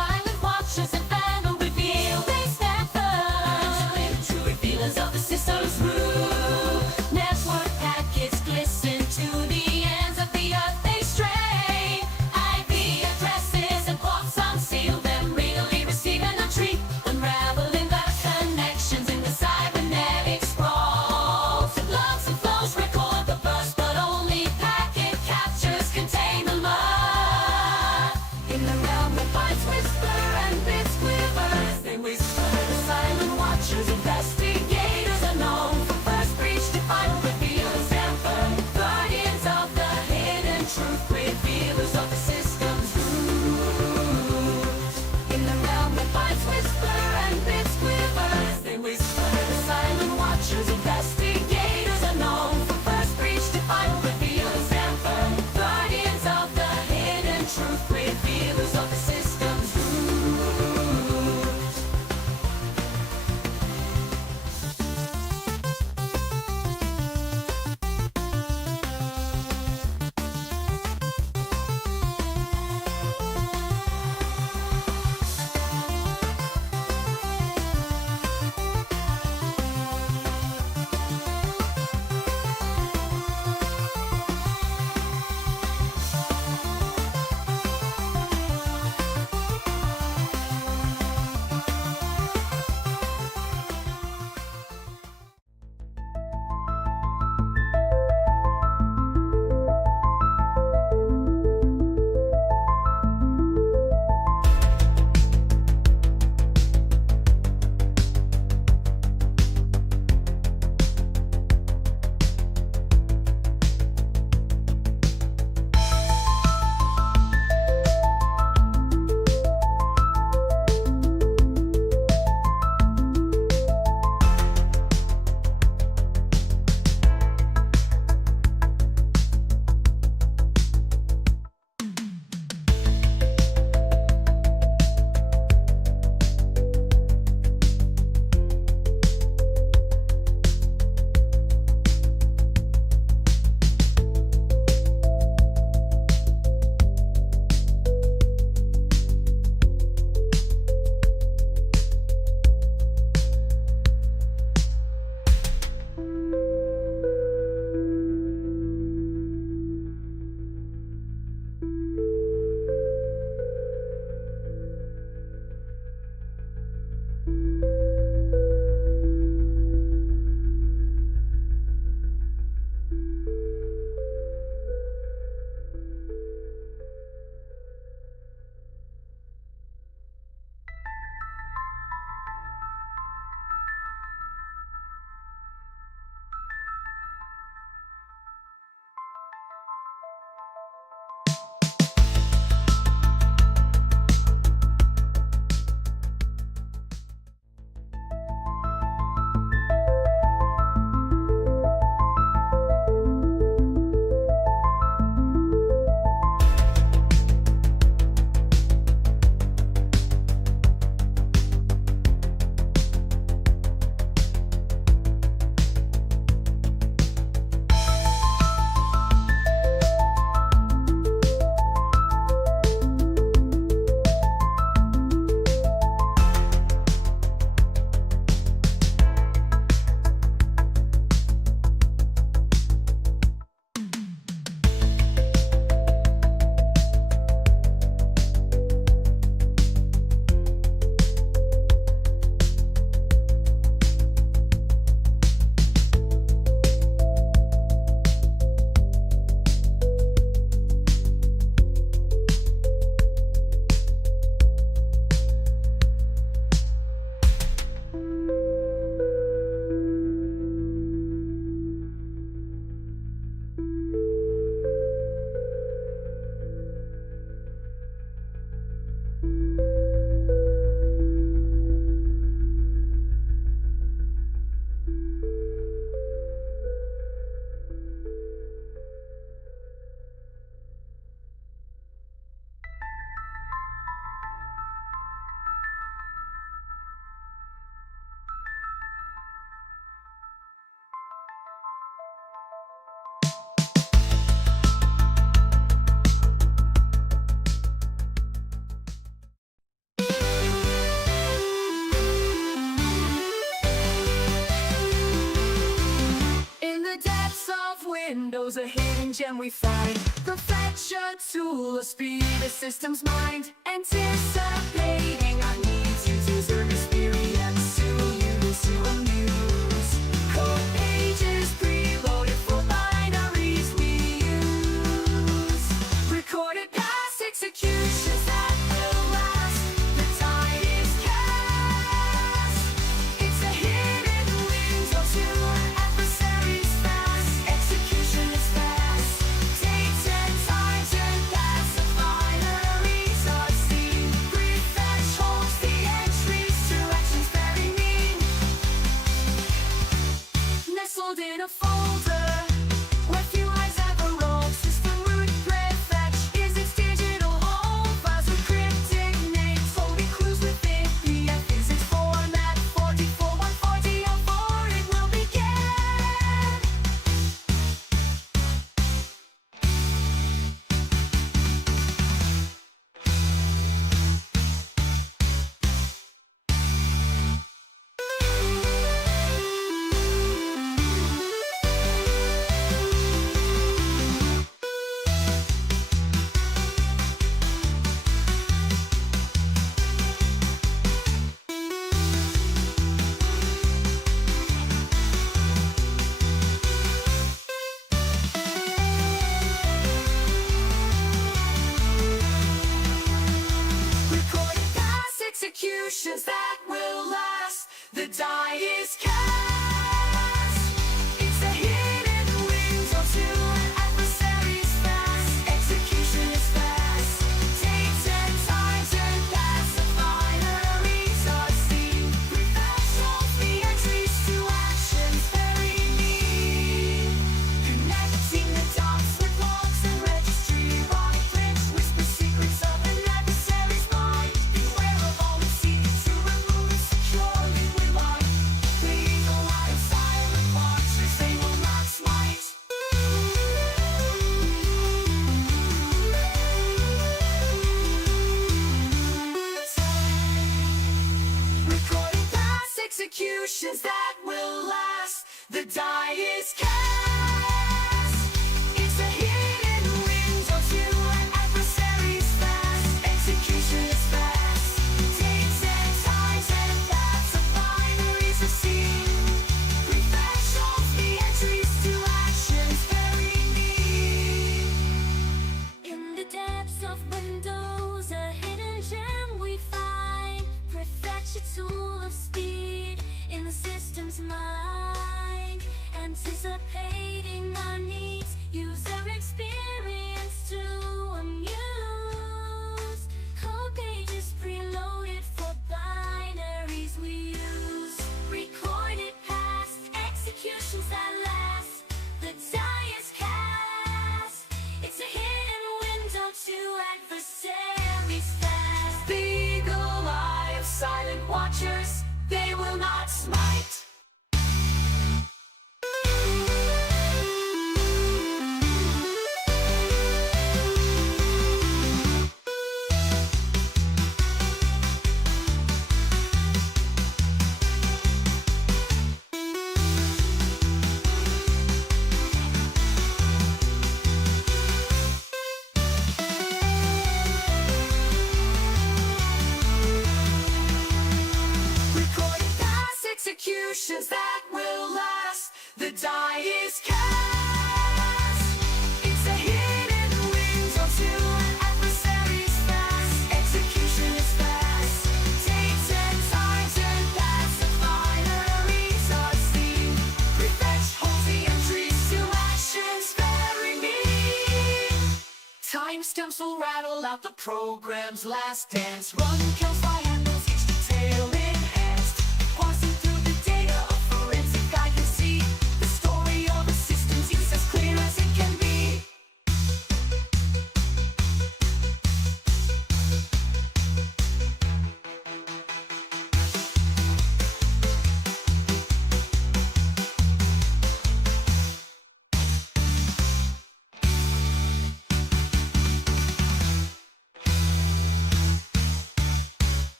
Windows, a hidden gem we find. Prefetch a tool of speed, the system's mind. Anticipating our needs, user experience soon use to amuse. Code pages preloaded for binaries we use. Recorded past executions that will last. The tide is cast. It's a hidden window to adversaries fast. Execution is fast. Dates and times and paths of binaries are seen. Prefetch holds the entries to actions very mean. Nestled in a folder where few eyes ever roam. System root prefetch is its digital home. Files with cryptic names holding clues within. PF is its format. 44140 it will begin. Recorded past executions that will last. The die is cast. It's a hidden window to adversaries fast. Execution is fast. Dates and times and paths of binaries are seen. Prefetch holds the entries to actions very mean. Connecting the dots with logs and registry. Body print whisper secrets of an adversary's mind. Beware of all we seek to remove it securely with light. The eagle eye of silent watchers, they will not smite. Recording past executions that will last. The die is cast. It's a hidden window to adversaries fast. Execution is fast. Dates and times and paths of binaries are seen. Prefetch holds the entries to actions very mean. In the depths of Windows, a hidden gem we find. Prefetch a tool of speed in the system's mind. Anticipating our needs, user experience to amuse. Code pages preloaded for binaries we use. Recorded past executions that last. The die is cast. It's a hidden window to adversaries fast. The eagle eye of silent watchers, they will not smite. Recorded past executions that will last. The die is cast. It's a hidden window to adversaries fast. Execution is fast. Dates and times and paths of binaries are seen. Prefetch holds the entries to actions very mean. Timestamps will rattle out the program's last dance. Run counts by handles, each detail enhanced. Parsing through the data, a forensic guy can see the story of a system's use as clear as it can be.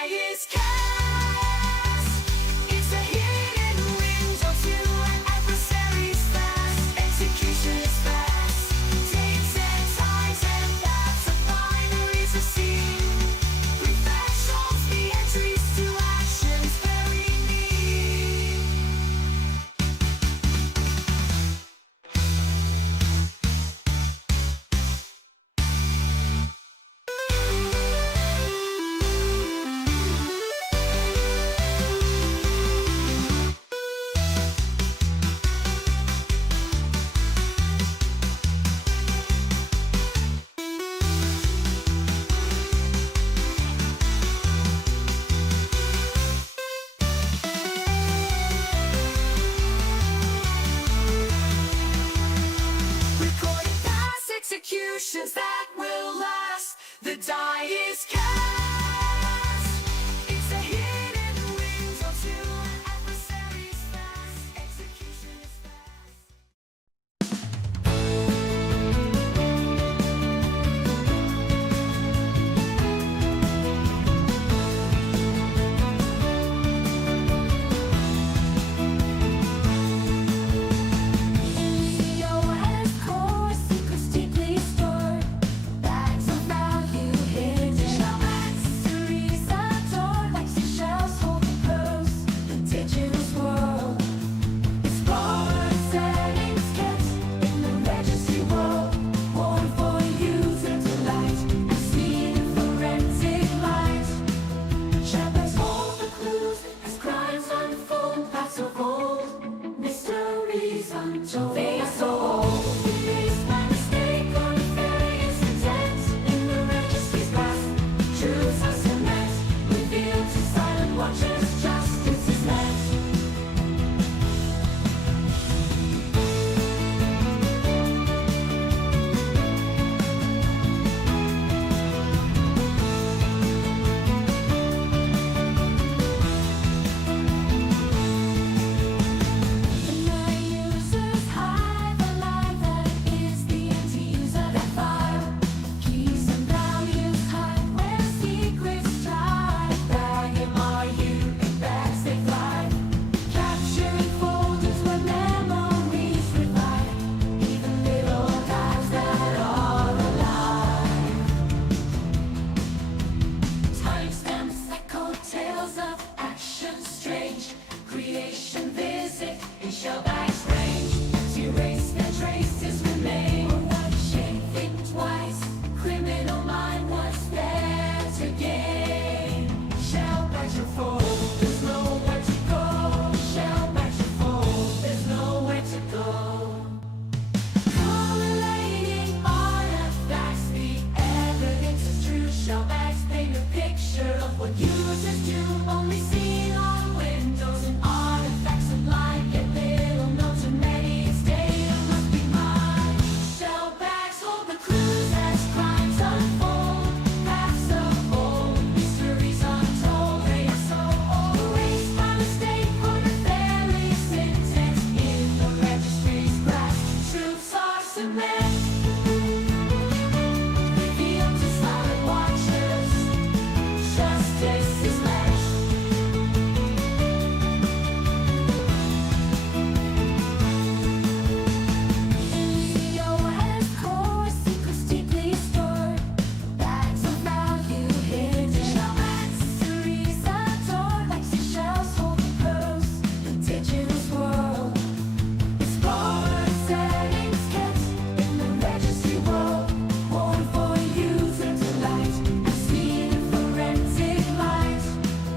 die is cast. It's a hidden window to an adversary's fast. Execution is fast. Dates and times and paths of binaries are seen. Prefetch Songs the entries to actions very neat. Recording past executions that will last. The die is cast. It's a hidden window to an adversary's fast. Execution is fast. CEO has core secrets deeply stored. Bags of value hidden. Shellbags mysteries adored. Like seashells holding pearls. The digital swirl. Explore settings kept in the registry world. Born for user delight. And seen in forensic light. Shellbags hold the clues as crimes unfold. Paths of old. Mysteries untold. They are so old. Erased by mistake or nefarious intent. In the registry's past, truths are cement. Revealed to silent watchers, justice is met. The users hide the lie that is the anti-user that file. Keys and values hide where secrets lie. Bag MRU in bags they fly. Capturing folders where memories revive. Even little archives that are alive. Timestamps echo tales of action strange. Creation visit in Shellbags range. To erase their traces remain. Without shame, think twice. Criminal mind what's there to gain. Shellbags your fold. There's nowhere to go. Shellbags your fold. There's nowhere to go. Correlating artifacts, the evidence is true. Shellbags paint a picture of what users do. Only seen on Windows and artifacts sublime. Get little known to many, its data must be mine. Shellbags hold the clues as crimes unfold. Paths of old, mysteries untold. They are so old. Erased by mistake or nefarious intent. In the registry's grasp, truths are cement. Revealed to silent watchers, justice is met. CEO has core secrets deeply stored. Bags of value hidden. Shellbags mysteries adored. Like seashells holding pearls. The digital swirl. Explore settings kept in the registry world. Born for user delight. And seen in forensic light.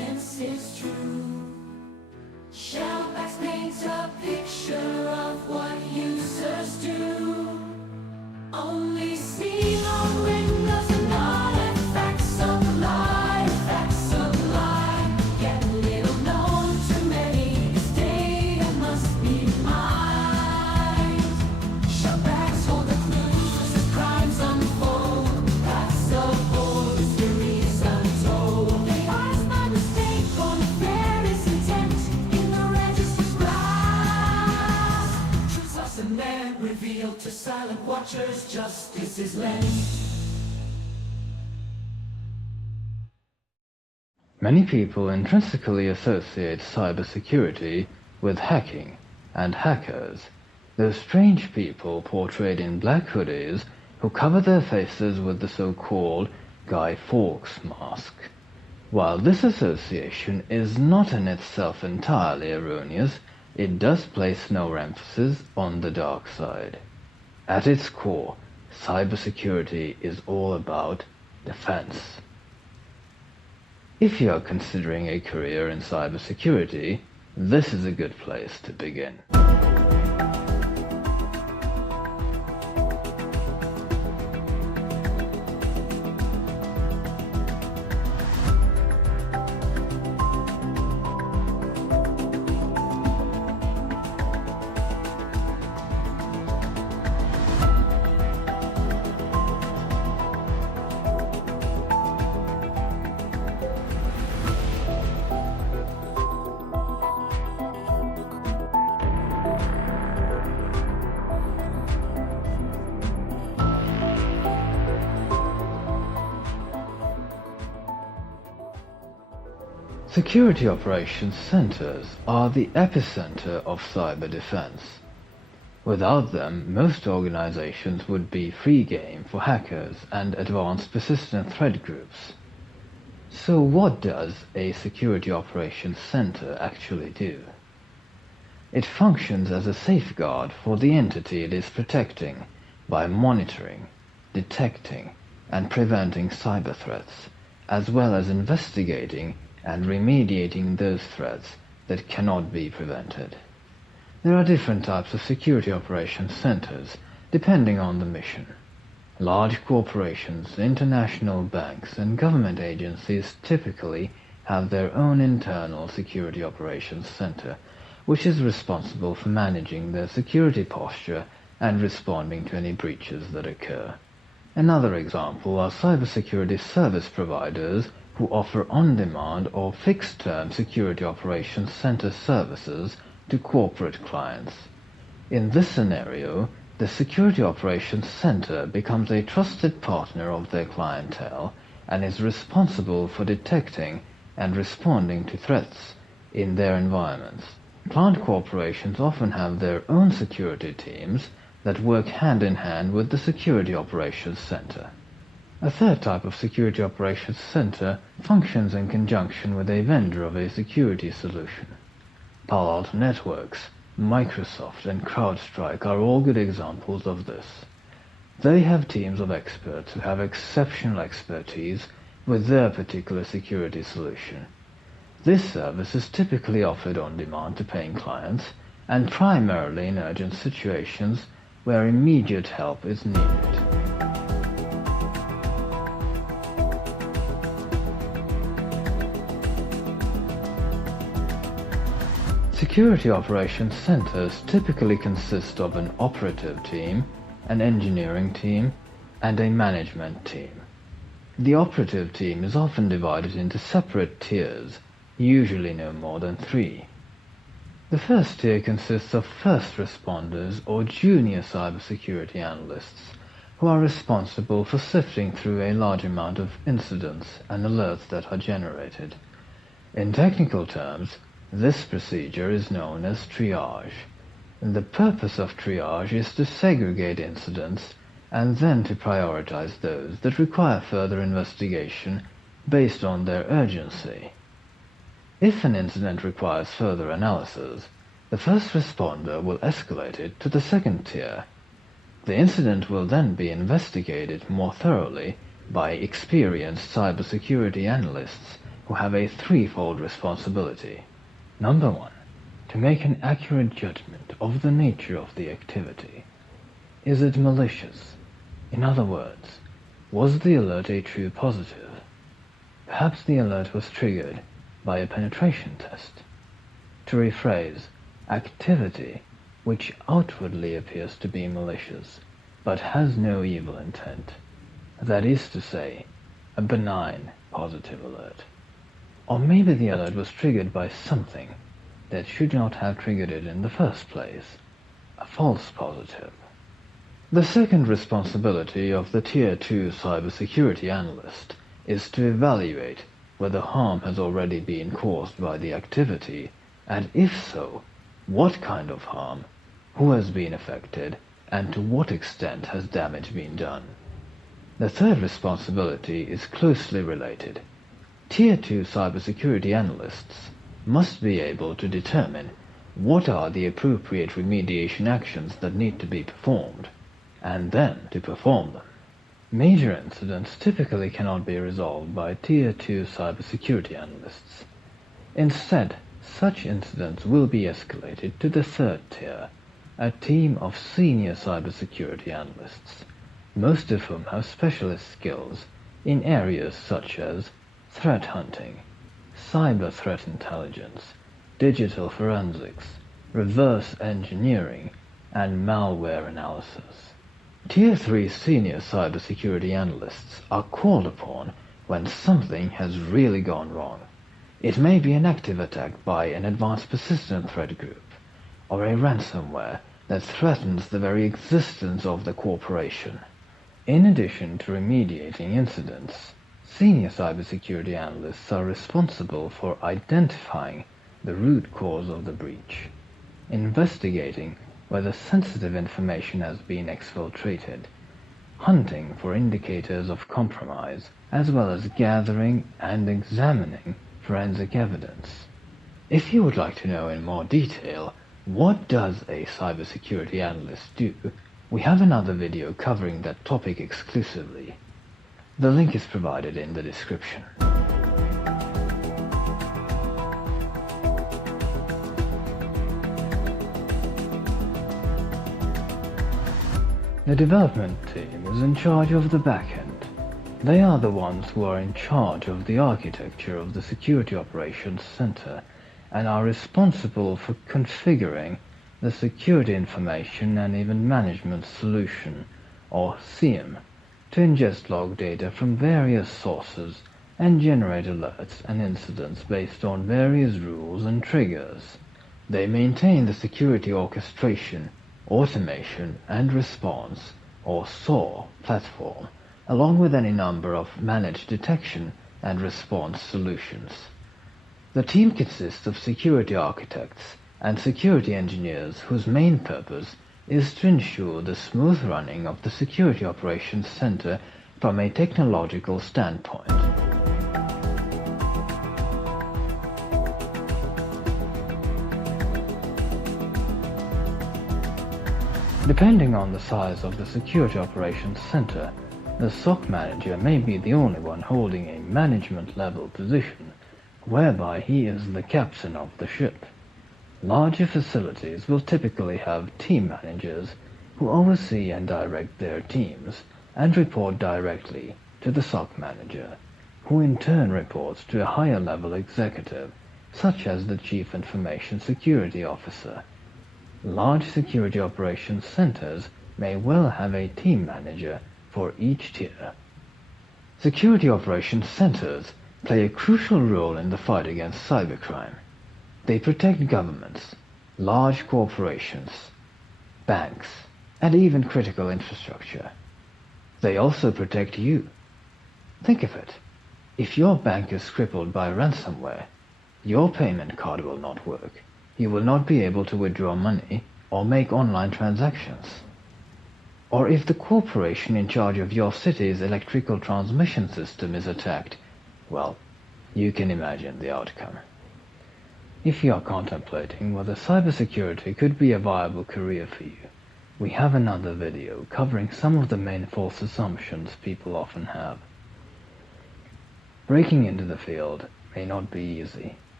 paint a picture of what users do. Only seen on Windows and not effects of lie, effects of lie. Yet little known to many, this data must be mined. Shellbags hold the clues as crimes unfold. Paths of old mysteries untold. They are by mistake or nefarious intent in the register's grasp. Truths lost and then revealed to silent watchers, justice is lent. Many people intrinsically associate cybersecurity with hacking and hackers, those strange people portrayed in black hoodies who cover their faces with the so-called Guy Fawkes mask. While this association is not in itself entirely erroneous, it does place no emphasis on the dark side. At its core, cybersecurity is all about defense. If you are considering a career in cybersecurity, this is a good place to begin. Security operations centers are the epicenter of cyber defense. Without them, most organizations would be free game for hackers and advanced persistent threat groups. So what does a security operations center actually do? It functions as a safeguard for the entity it is protecting by monitoring, detecting, and preventing cyber threats, as well as investigating and remediating those threats that cannot be prevented. There are different types of security operations centers depending on the mission. Large corporations, international banks, and government agencies typically have their own internal security operations center, which is responsible for managing their security posture and responding to any breaches that occur. Another example are cybersecurity service providers who offer on-demand or fixed-term security operations center services to corporate clients. In this scenario, the security operations center becomes a trusted partner of their clientele and is responsible for detecting and responding to threats in their environments. Client corporations often have their own security teams that work hand-in-hand with the security operations center. A third type of security operations center functions in conjunction with a vendor of a security solution. Palo Alto Networks, Microsoft, and CrowdStrike are all good examples of this. They have teams of experts who have exceptional expertise with their particular security solution. This service is typically offered on demand to paying clients and primarily in urgent situations where immediate help is needed. Security operations centers typically consist of an operative team, an engineering team, and a management team. The operative team is often divided into separate tiers, usually no more than 3. The first tier consists of first responders or junior cybersecurity analysts who are responsible for sifting through a large amount of incidents and alerts that are generated. In technical terms, this procedure is known as triage. The purpose of triage is to segregate incidents and then to prioritize those that require further investigation based on their urgency. If an incident requires further analysis, the first responder will escalate it to the second tier. The incident will then be investigated more thoroughly by experienced cybersecurity analysts who have a threefold responsibility. Number 1. to make an accurate judgment of the nature of the activity. Is it malicious? In other words, was the alert a true positive? Perhaps the alert was triggered by a penetration test. To rephrase, activity which outwardly appears to be malicious but has no evil intent. That is to say, a benign positive alert. Or maybe the alert was triggered by something that should not have triggered it in the first place, a false positive. The second responsibility of the Tier 2 cybersecurity analyst is to evaluate whether harm has already been caused by the activity, and if so, what kind of harm, who has been affected, and to what extent has damage been done. The third responsibility is closely related. Tier 2 cybersecurity analysts must be able to determine what are the appropriate remediation actions that need to be performed, and then to perform them. Major incidents typically cannot be resolved by Tier 2 cybersecurity analysts. Instead, such incidents will be escalated to the third tier, a team of senior cybersecurity analysts, most of whom have specialist skills in areas such as threat hunting, cyber threat intelligence, digital forensics, reverse engineering, and malware analysis. Tier 3 senior cybersecurity analysts are called upon when something has really gone wrong. It may be an active attack by an advanced persistent threat group, or a ransomware that threatens the very existence of the corporation. In addition to remediating incidents, senior cybersecurity analysts are responsible for identifying the root cause of the breach, investigating whether sensitive information has been exfiltrated, hunting for indicators of compromise, as well as gathering and examining forensic evidence. If you would like to know in more detail what does a cybersecurity analyst do, we have another video covering that topic exclusively. The link is provided in the description. The development team is in charge of the backend. They are the ones who are in charge of the architecture of the Security Operations Center and are responsible for configuring the Security Information and Event Management Solution, or SIEM, to ingest log data from various sources and generate alerts and incidents based on various rules and triggers. They maintain the Security Orchestration, Automation and Response, or SOAR, platform, along with any number of managed detection and response solutions. The team consists of security architects and security engineers whose main purpose is to ensure the smooth running of the Security Operations Center from a technological standpoint. Depending on the size of the Security Operations Center, the SOC manager may be the only one holding a management-level position, whereby he is the captain of the ship. Larger facilities will typically have team managers who oversee and direct their teams and report directly to the SOC manager, who in turn reports to a higher-level executive, such as the Chief Information Security Officer. Large security operations centers may well have a team manager for each tier. Security operations centers play a crucial role in the fight against cybercrime. They protect governments, large corporations, banks, and even critical infrastructure. They also protect you. Think of it. If your bank is crippled by ransomware, your payment card will not work. You will not be able to withdraw money or make online transactions. Or if the corporation in charge of your city's electrical transmission system is attacked, well, you can imagine the outcome. If you are contemplating whether cybersecurity could be a viable career for you, we have another video covering some of the main false assumptions people often have. Breaking into the field may not be easy,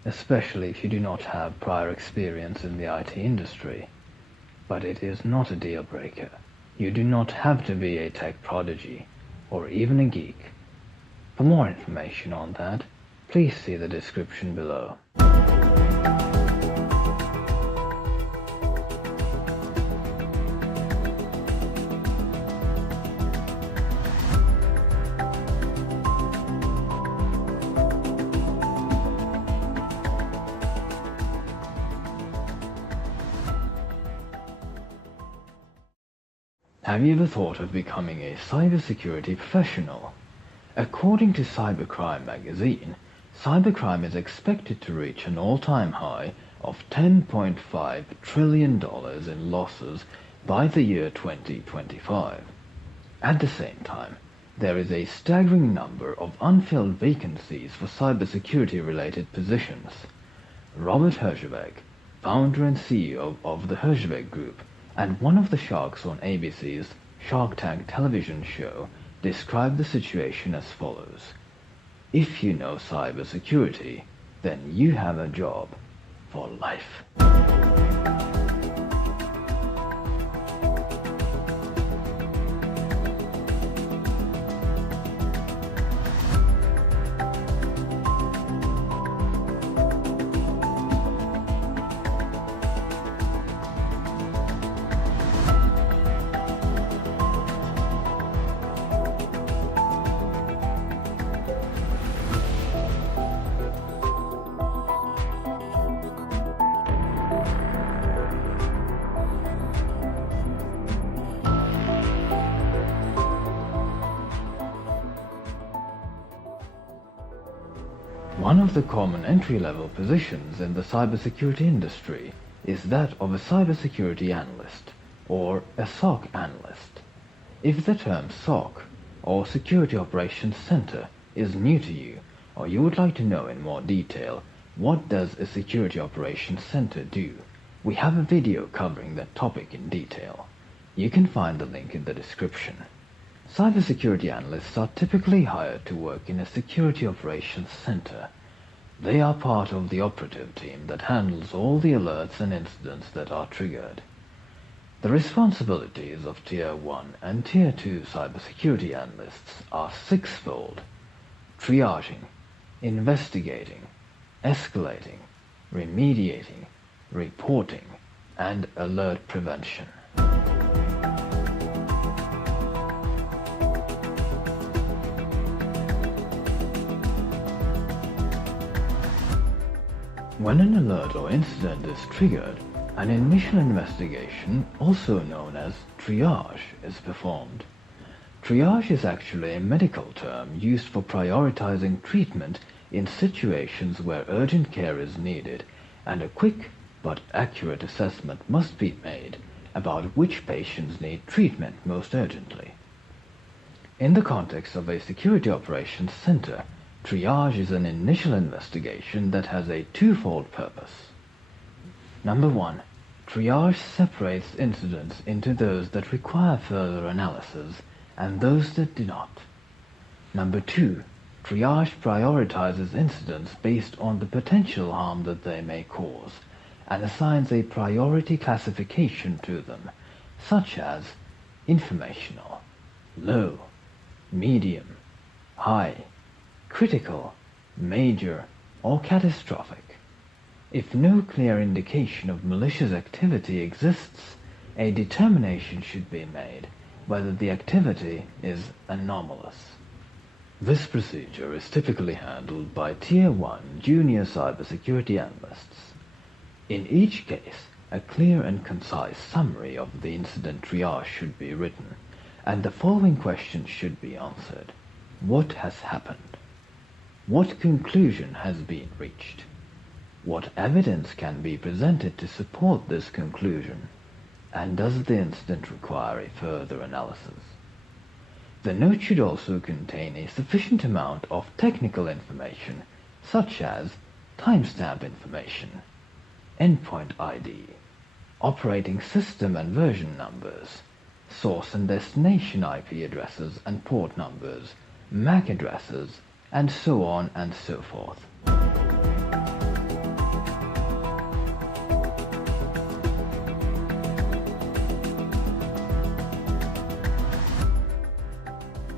especially if you do not have prior experience in the IT industry. But it is not a deal breaker. You do not have to be a tech prodigy, or even a geek. For more information on that, please see the description below. Have you ever thought of becoming a cybersecurity professional? According to Cybercrime magazine, cybercrime is expected to reach an all-time high of $10.5 trillion in losses by the year 2025. At the same time, there is a staggering number of unfilled vacancies for cybersecurity-related positions. Robert Herjavec, founder and CEO of the Herjavec Group, and one of the sharks on ABC's Shark Tank television show, described the situation as follows. If you know cybersecurity, then you have a job for life. One of the common entry-level positions in the cybersecurity industry is that of a cybersecurity analyst, or a SOC analyst. If the term SOC, or Security Operations Center, is new to you, or you would like to know in more detail, what does a Security Operations Center do? We have a video covering that topic in detail. You can find the link in the description. Cybersecurity analysts are typically hired to work in a Security Operations Center. They are part of the operative team that handles all the alerts and incidents that are triggered. The responsibilities of Tier 1 and Tier 2 cybersecurity analysts are sixfold: triaging, investigating, escalating, remediating, reporting, and alert prevention. When an alert or incident is triggered, an initial investigation, also known as triage, is performed. Triage is actually a medical term used for prioritizing treatment in situations where urgent care is needed, and a quick but accurate assessment must be made about which patients need treatment most urgently. In the context of a security operations center, triage is an initial investigation that has a twofold purpose. Number one, triage separates incidents into those that require further analysis and those that do not. Number two, triage prioritizes incidents based on the potential harm that they may cause and assigns a priority classification to them, such as informational, low, medium, high, critical, major, or catastrophic. If no clear indication of malicious activity exists, a determination should be made whether the activity is anomalous. This procedure is typically handled by Tier 1 junior cybersecurity analysts. In each case, a clear and concise summary of the incident triage should be written, and the following questions should be answered. What has happened? What conclusion has been reached? What evidence can be presented to support this conclusion? And does the incident require a further analysis? The note should also contain a sufficient amount of technical information, such as timestamp information, endpoint ID, operating system and version numbers, source and destination IP addresses and port numbers, MAC addresses, and so on and so forth.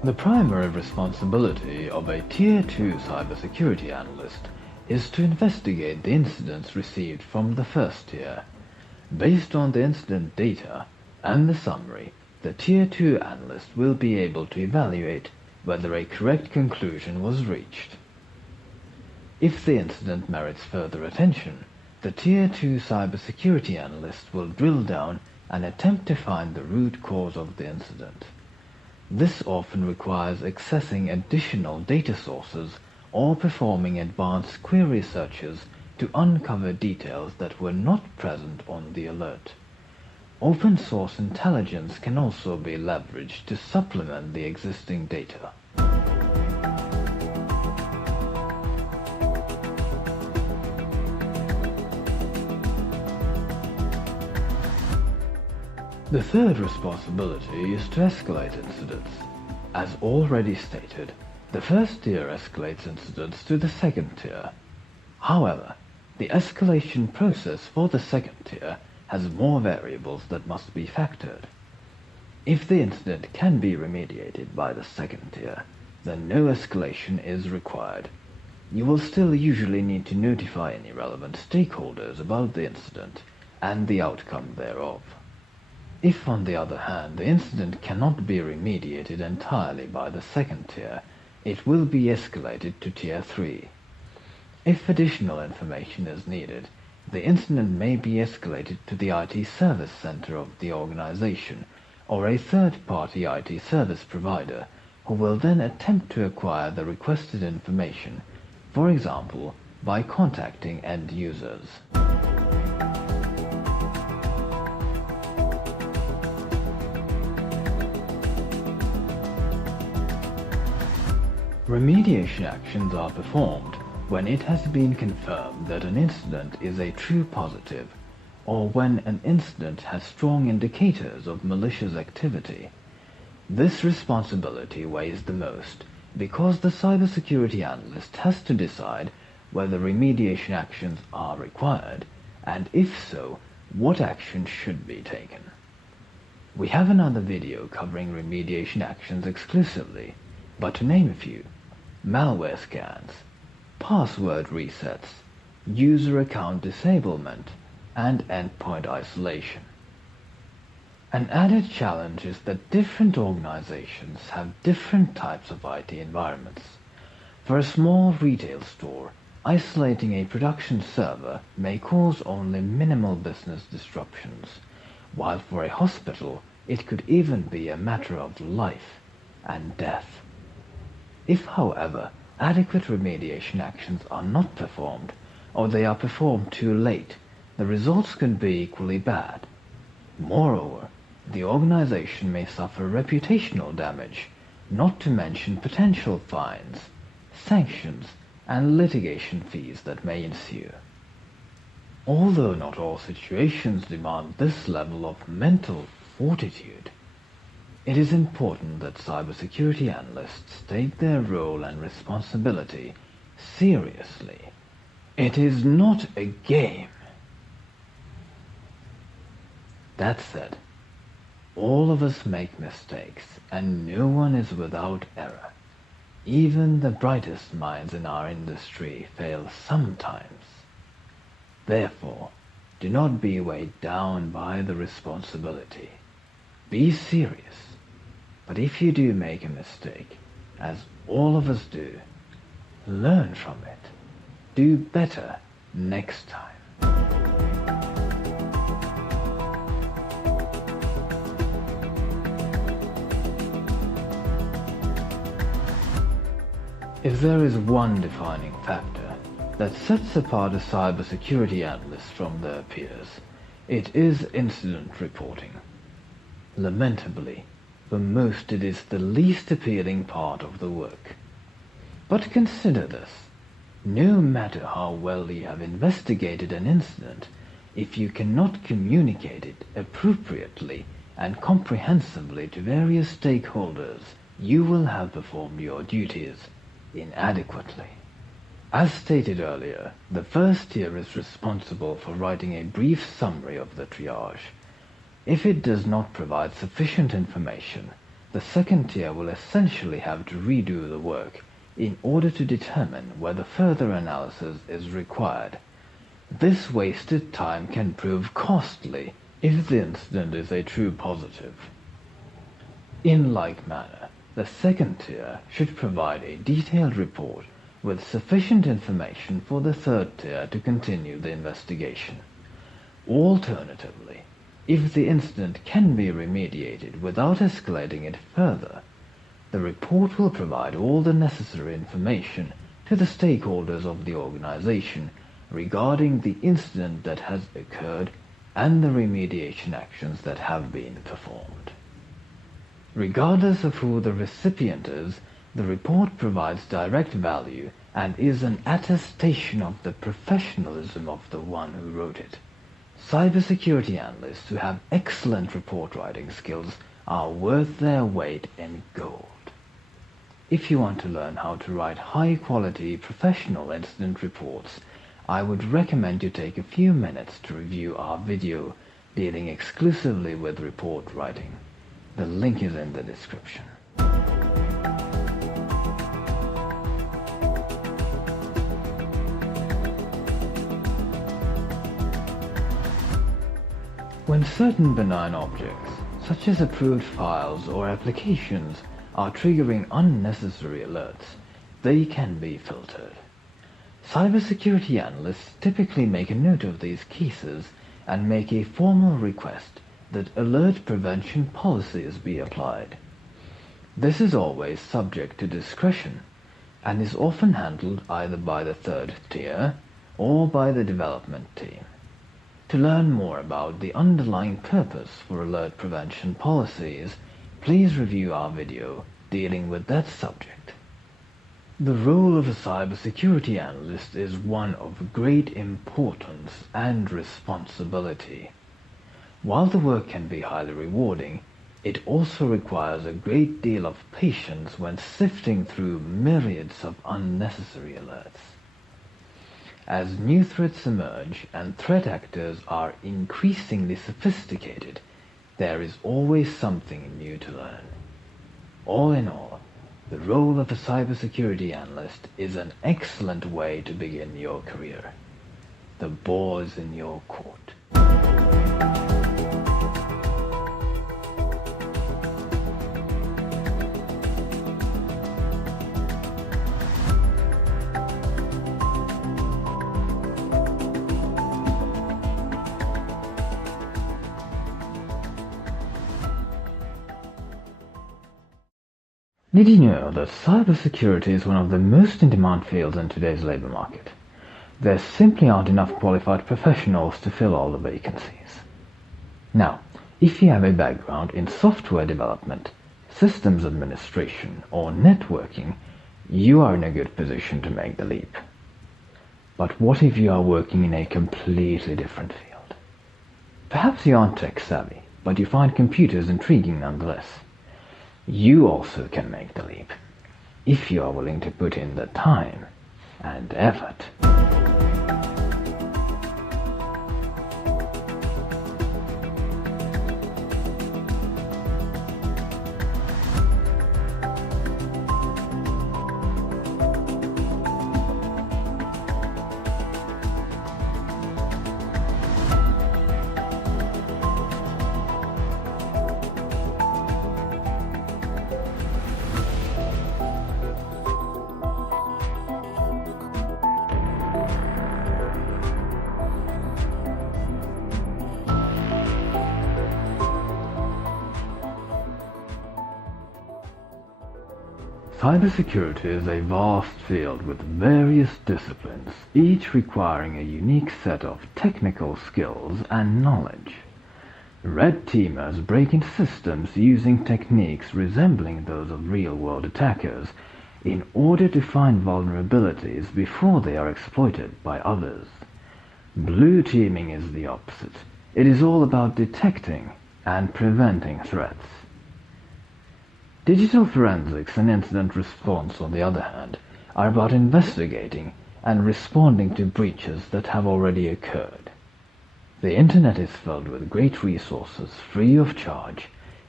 The primary responsibility of a Tier 2 cybersecurity analyst is to investigate the incidents received from the first tier. Based on the incident data and the summary, the Tier 2 analyst will be able to evaluate whether a correct conclusion was reached. If the incident merits further attention, the Tier 2 cybersecurity analyst will drill down and attempt to find the root cause of the incident. This often requires accessing additional data sources or performing advanced query searches to uncover details that were not present on the alert. Open source intelligence can also be leveraged to supplement the existing data. The third responsibility is to escalate incidents. As already stated, the first tier escalates incidents to the second tier. However, the escalation process for the second tier has more variables that must be factored. If the incident can be remediated by the second tier, then no escalation is required. You will still usually need to notify any relevant stakeholders about the incident and the outcome thereof. If, on the other hand, the incident cannot be remediated entirely by the second tier, it will be escalated to Tier 3. If additional information is needed, the incident may be escalated to the IT service center of the organization or a third-party IT service provider who will then attempt to acquire the requested information, for example, by contacting end users. Remediation actions are performed when it has been confirmed that an incident is a true positive, or when an incident has strong indicators of malicious activity. This responsibility weighs the most because the cybersecurity analyst has to decide whether remediation actions are required, and if so, what action should be taken. We have another video covering remediation actions exclusively, but to name a few: malware scans, password resets, user account disablement, and endpoint isolation. An added challenge is that different organizations have different types of IT environments. For a small retail store, isolating a production server may cause only minimal business disruptions, while for a hospital it could even be a matter of life and death. If, however, adequate remediation actions are not performed, or they are performed too late, the results can be equally bad. Moreover, the organization may suffer reputational damage, not to mention potential fines, sanctions, and litigation fees that may ensue. Although not all situations demand this level of mental fortitude, it is important that cybersecurity analysts take their role and responsibility seriously. It is not a game. That said, all of us make mistakes, and no one is without error. Even the brightest minds in our industry fail sometimes. Therefore, do not be weighed down by the responsibility. Be serious. But if you do make a mistake, as all of us do, learn from it. Do better next time. If there is one defining factor that sets apart a cybersecurity analyst from their peers, it is incident reporting. Lamentably, for most it is the least appealing part of the work. But consider this: no matter how well you have investigated an incident, if you cannot communicate it appropriately and comprehensively to various stakeholders, you will have performed your duties inadequately. As stated earlier, the first tier is responsible for writing a brief summary of the triage. If it does not provide sufficient information, the the second tier will essentially have to redo the work in order to determine whether further analysis is required. This wasted time can prove costly if the incident is a true positive. In like manner, the second tier should provide a detailed report with sufficient information for the third tier to continue the investigation. Alternatively, if the incident can be remediated without escalating it further, the report will provide all the necessary information to the stakeholders of the organization regarding the incident that has occurred and the remediation actions that have been performed. Regardless of who the recipient is, the report provides direct value and is an attestation of the professionalism of the one who wrote it. Cybersecurity analysts who have excellent report writing skills are worth their weight in gold. If you want to learn how to write high-quality professional incident reports, I would recommend you take a few minutes to review our video dealing exclusively with report writing. The link is in the description. When certain benign objects, such as approved files or applications, are triggering unnecessary alerts, they can be filtered. Cybersecurity analysts typically make a note of these cases and make a formal request that alert prevention policies be applied. This is always subject to discretion and is often handled either by the third tier or by the development team. To learn more about the underlying purpose for alert prevention policies, please review our video dealing with that subject. The role of a cybersecurity analyst is one of great importance and responsibility. While the work can be highly rewarding, it also requires a great deal of patience when sifting through myriads of unnecessary alerts. As new threats emerge and threat actors are increasingly sophisticated, there is always something new to learn. All in all, the role of a cybersecurity analyst is an excellent way to begin your career. The ball is in your court. Did you know that cybersecurity is one of the most in-demand fields in today's labor market? There simply aren't enough qualified professionals to fill all the vacancies. Now, if you have a background in software development, systems administration, or networking, you are in a good position to make the leap. But what if you are working in a completely different field? Perhaps you aren't tech-savvy, but you find computers intriguing nonetheless. You also can make the leap, if you are willing to put in the time and effort. Cybersecurity is a vast field with various disciplines, each requiring a unique set of technical skills and knowledge. Red teamers break into systems using techniques resembling those of real-world attackers in order to find vulnerabilities before they are exploited by others. Blue teaming is the opposite. It is all about detecting and preventing threats. Digital forensics and incident response, on the other hand, are about investigating and responding to breaches that have already occurred. The internet is filled with great resources free of charge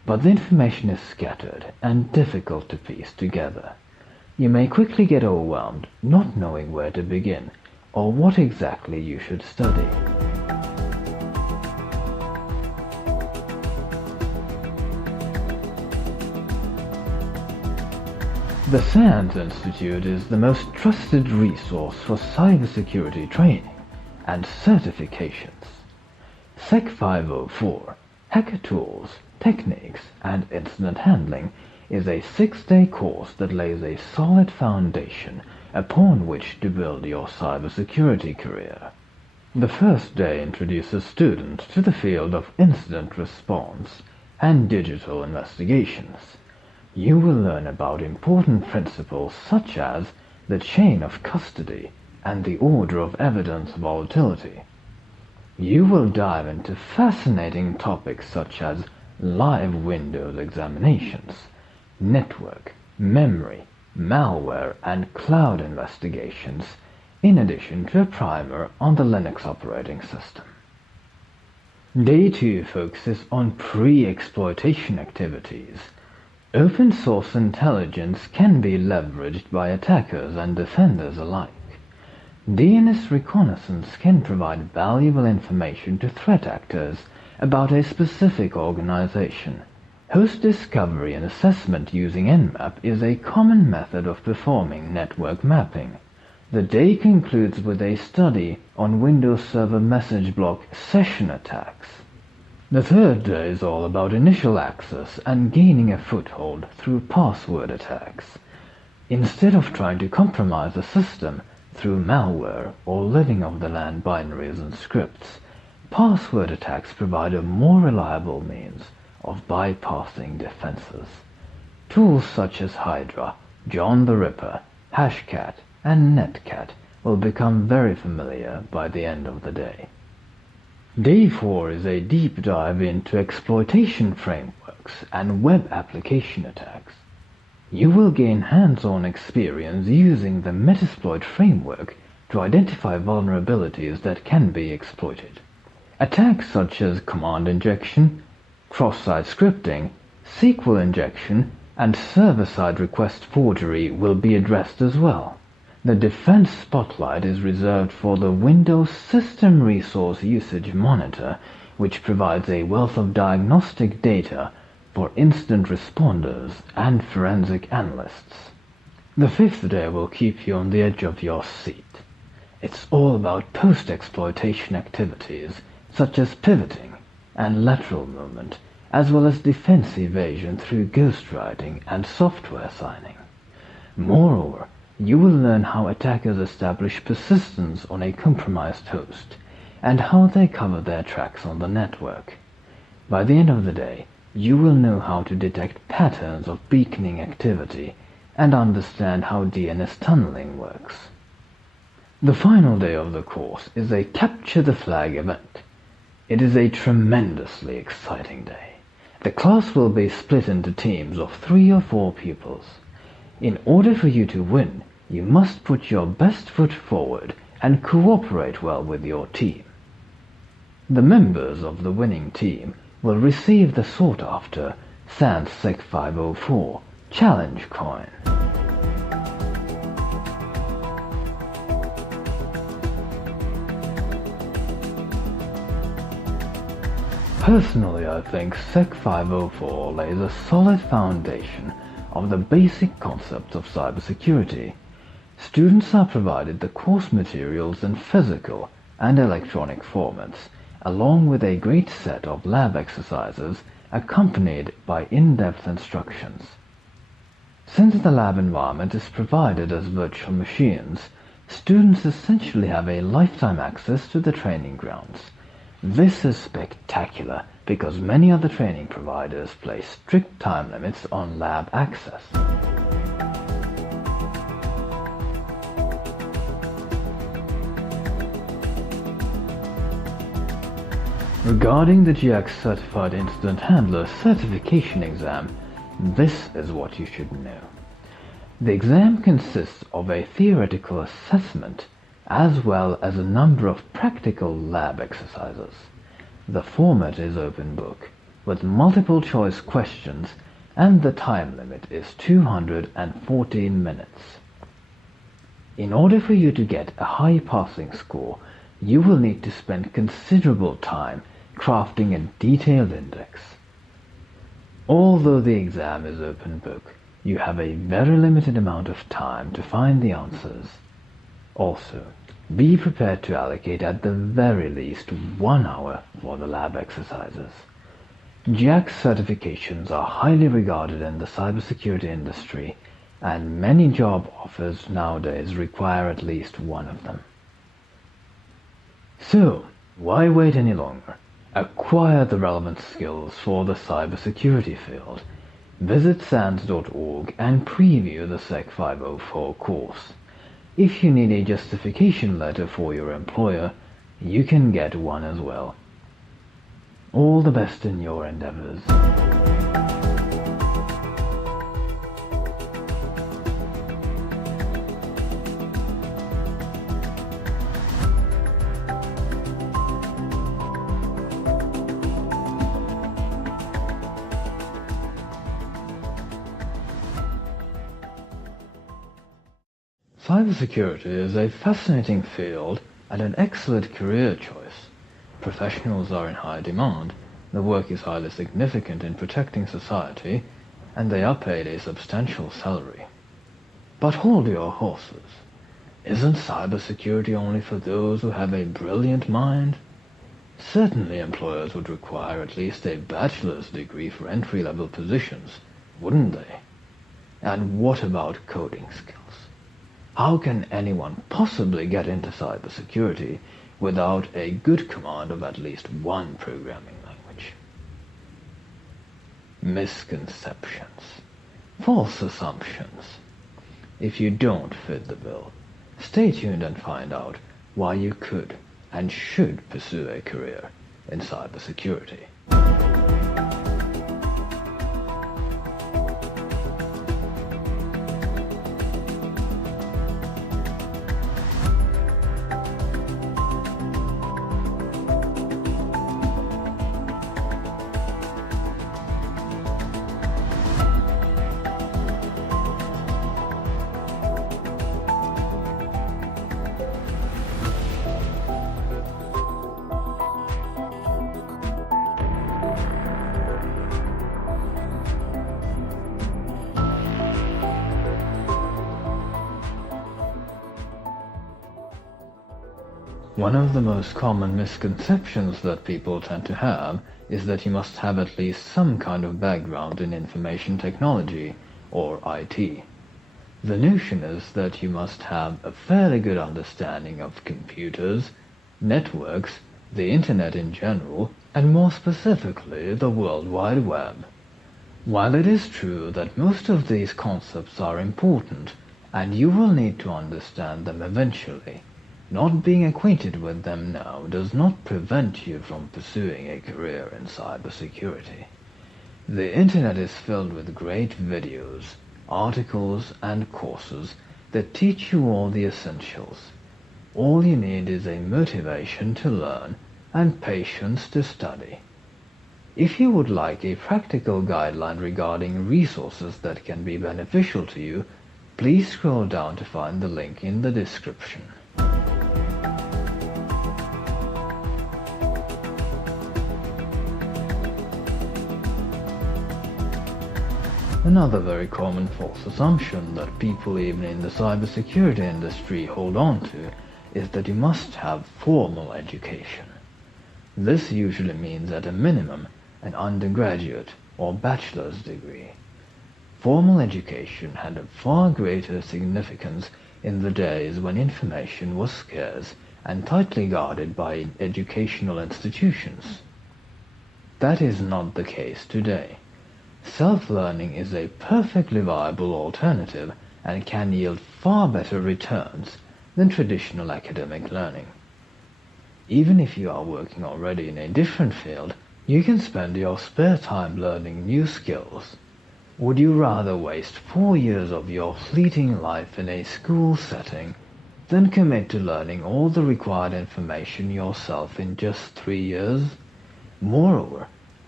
but the information is scattered and difficult to piece together. You may quickly get overwhelmed, not knowing where to begin or what exactly you should study. The SANS Institute is the most trusted resource for cybersecurity training and certifications. SEC 504, Hacker Tools, Techniques, and Incident Handling is a 6-day course that lays a solid foundation upon which to build your cybersecurity career. The first day introduces students to the field of incident response and digital investigations. You will learn about important principles such as the chain of custody and the order of evidence volatility. You will dive into fascinating topics such as live Windows examinations, network, memory, malware, and cloud investigations, in addition to a primer on the Linux operating system. Day 2 focuses on pre-exploitation activities. Open source intelligence can be leveraged by attackers and defenders alike. DNS reconnaissance can provide valuable information to threat actors about a specific organization. Host discovery and assessment using Nmap is a common method of performing network mapping. The day concludes with a study on Windows Server message block session attacks. The third day is all about initial access and gaining a foothold through password attacks. Instead of trying to compromise a system through malware or living off the land binaries and scripts, password attacks provide a more reliable means of bypassing defenses. Tools such as Hydra, John the Ripper, Hashcat, and Netcat will become very familiar by the end of the day. Day 4 is a deep dive into exploitation frameworks and web application attacks. You will gain hands-on experience using the Metasploit framework to identify vulnerabilities that can be exploited. Attacks such as command injection, cross-site scripting, SQL injection, and server-side request forgery will be addressed as well. The defense spotlight is reserved for the Windows System Resource Usage Monitor, which provides a wealth of diagnostic data for incident responders and forensic analysts. The fifth day will keep you on the edge of your seat. It's all about post-exploitation activities such as pivoting and lateral movement, as well as defense evasion through ghostwriting and software signing. Moreover, you will learn how attackers establish persistence on a compromised host, and how they cover their tracks on the network. By the end of the day, you will know how to detect patterns of beaconing activity and understand how DNS tunneling works. The final day of the course is a Capture the Flag event. It is a tremendously exciting day. The class will be split into teams of 3 or 4 pupils. In order for you to win, you must put your best foot forward and cooperate well with your team. The members of the winning team will receive the sought-after SANS SEC 504 Challenge Coin. Personally, I think SEC 504 lays a solid foundation of the basic concepts of cybersecurity. Students are provided the course materials in physical and electronic formats, along with a great set of lab exercises accompanied by in-depth instructions. Since the lab environment is provided as virtual machines, students essentially have a lifetime access to the training grounds. This is spectacular because many other training providers place strict time limits on lab access. Regarding the GX Certified Incident Handler certification exam, this is what you should know. The exam consists of a theoretical assessment as well as a number of practical lab exercises. The format is open book, with multiple choice questions, and the time limit is 214 minutes. In order for you to get a high passing score, you will need to spend considerable time crafting a detailed index. Although the exam is open book, you have a very limited amount of time to find the answers. Also, be prepared to allocate at the very least 1 hour for the lab exercises. JAX certifications are highly regarded in the cybersecurity industry, and many job offers nowadays require at least one of them. So, why wait any longer? Acquire the relevant skills for the cybersecurity field. Visit SANS.org and preview the SEC 504 course. If you need a justification letter for your employer, you can get one as well. All the best in your endeavors. Cybersecurity is a fascinating field and an excellent career choice. Professionals are in high demand, the work is highly significant in protecting society, and they are paid a substantial salary. But hold your horses. Isn't cybersecurity only for those who have a brilliant mind? Certainly employers would require at least a bachelor's degree for entry-level positions, wouldn't they? And what about coding skills? How can anyone possibly get into cybersecurity without a good command of at least one programming language? Misconceptions. False assumptions. If you don't fit the bill, stay tuned and find out why you could and should pursue a career in cybersecurity. One of the most common misconceptions that people tend to have is that you must have at least some kind of background in information technology, or IT. The notion is that you must have a fairly good understanding of computers, networks, the internet in general, and more specifically the World Wide Web. While it is true that most of these concepts are important, and you will need to understand them eventually, not being acquainted with them now does not prevent you from pursuing a career in cybersecurity. The internet is filled with great videos, articles, and courses that teach you all the essentials. All you need is a motivation to learn and patience to study. If you would like a practical guideline regarding resources that can be beneficial to you, please scroll down to find the link in the description. Another very common false assumption that people even in the cybersecurity industry hold on to is that you must have formal education. This usually means at a minimum an undergraduate or bachelor's degree. Formal education had a far greater significance in the days when information was scarce and tightly guarded by educational institutions. That is not the case today. Self-learning is a perfectly viable alternative and can yield far better returns than traditional academic learning. Even if you are working already in a different field, you can spend your spare time learning new skills. Would you rather waste 4 years of your fleeting life in a school setting than commit to learning all the required information yourself in just 3 years? Moreover,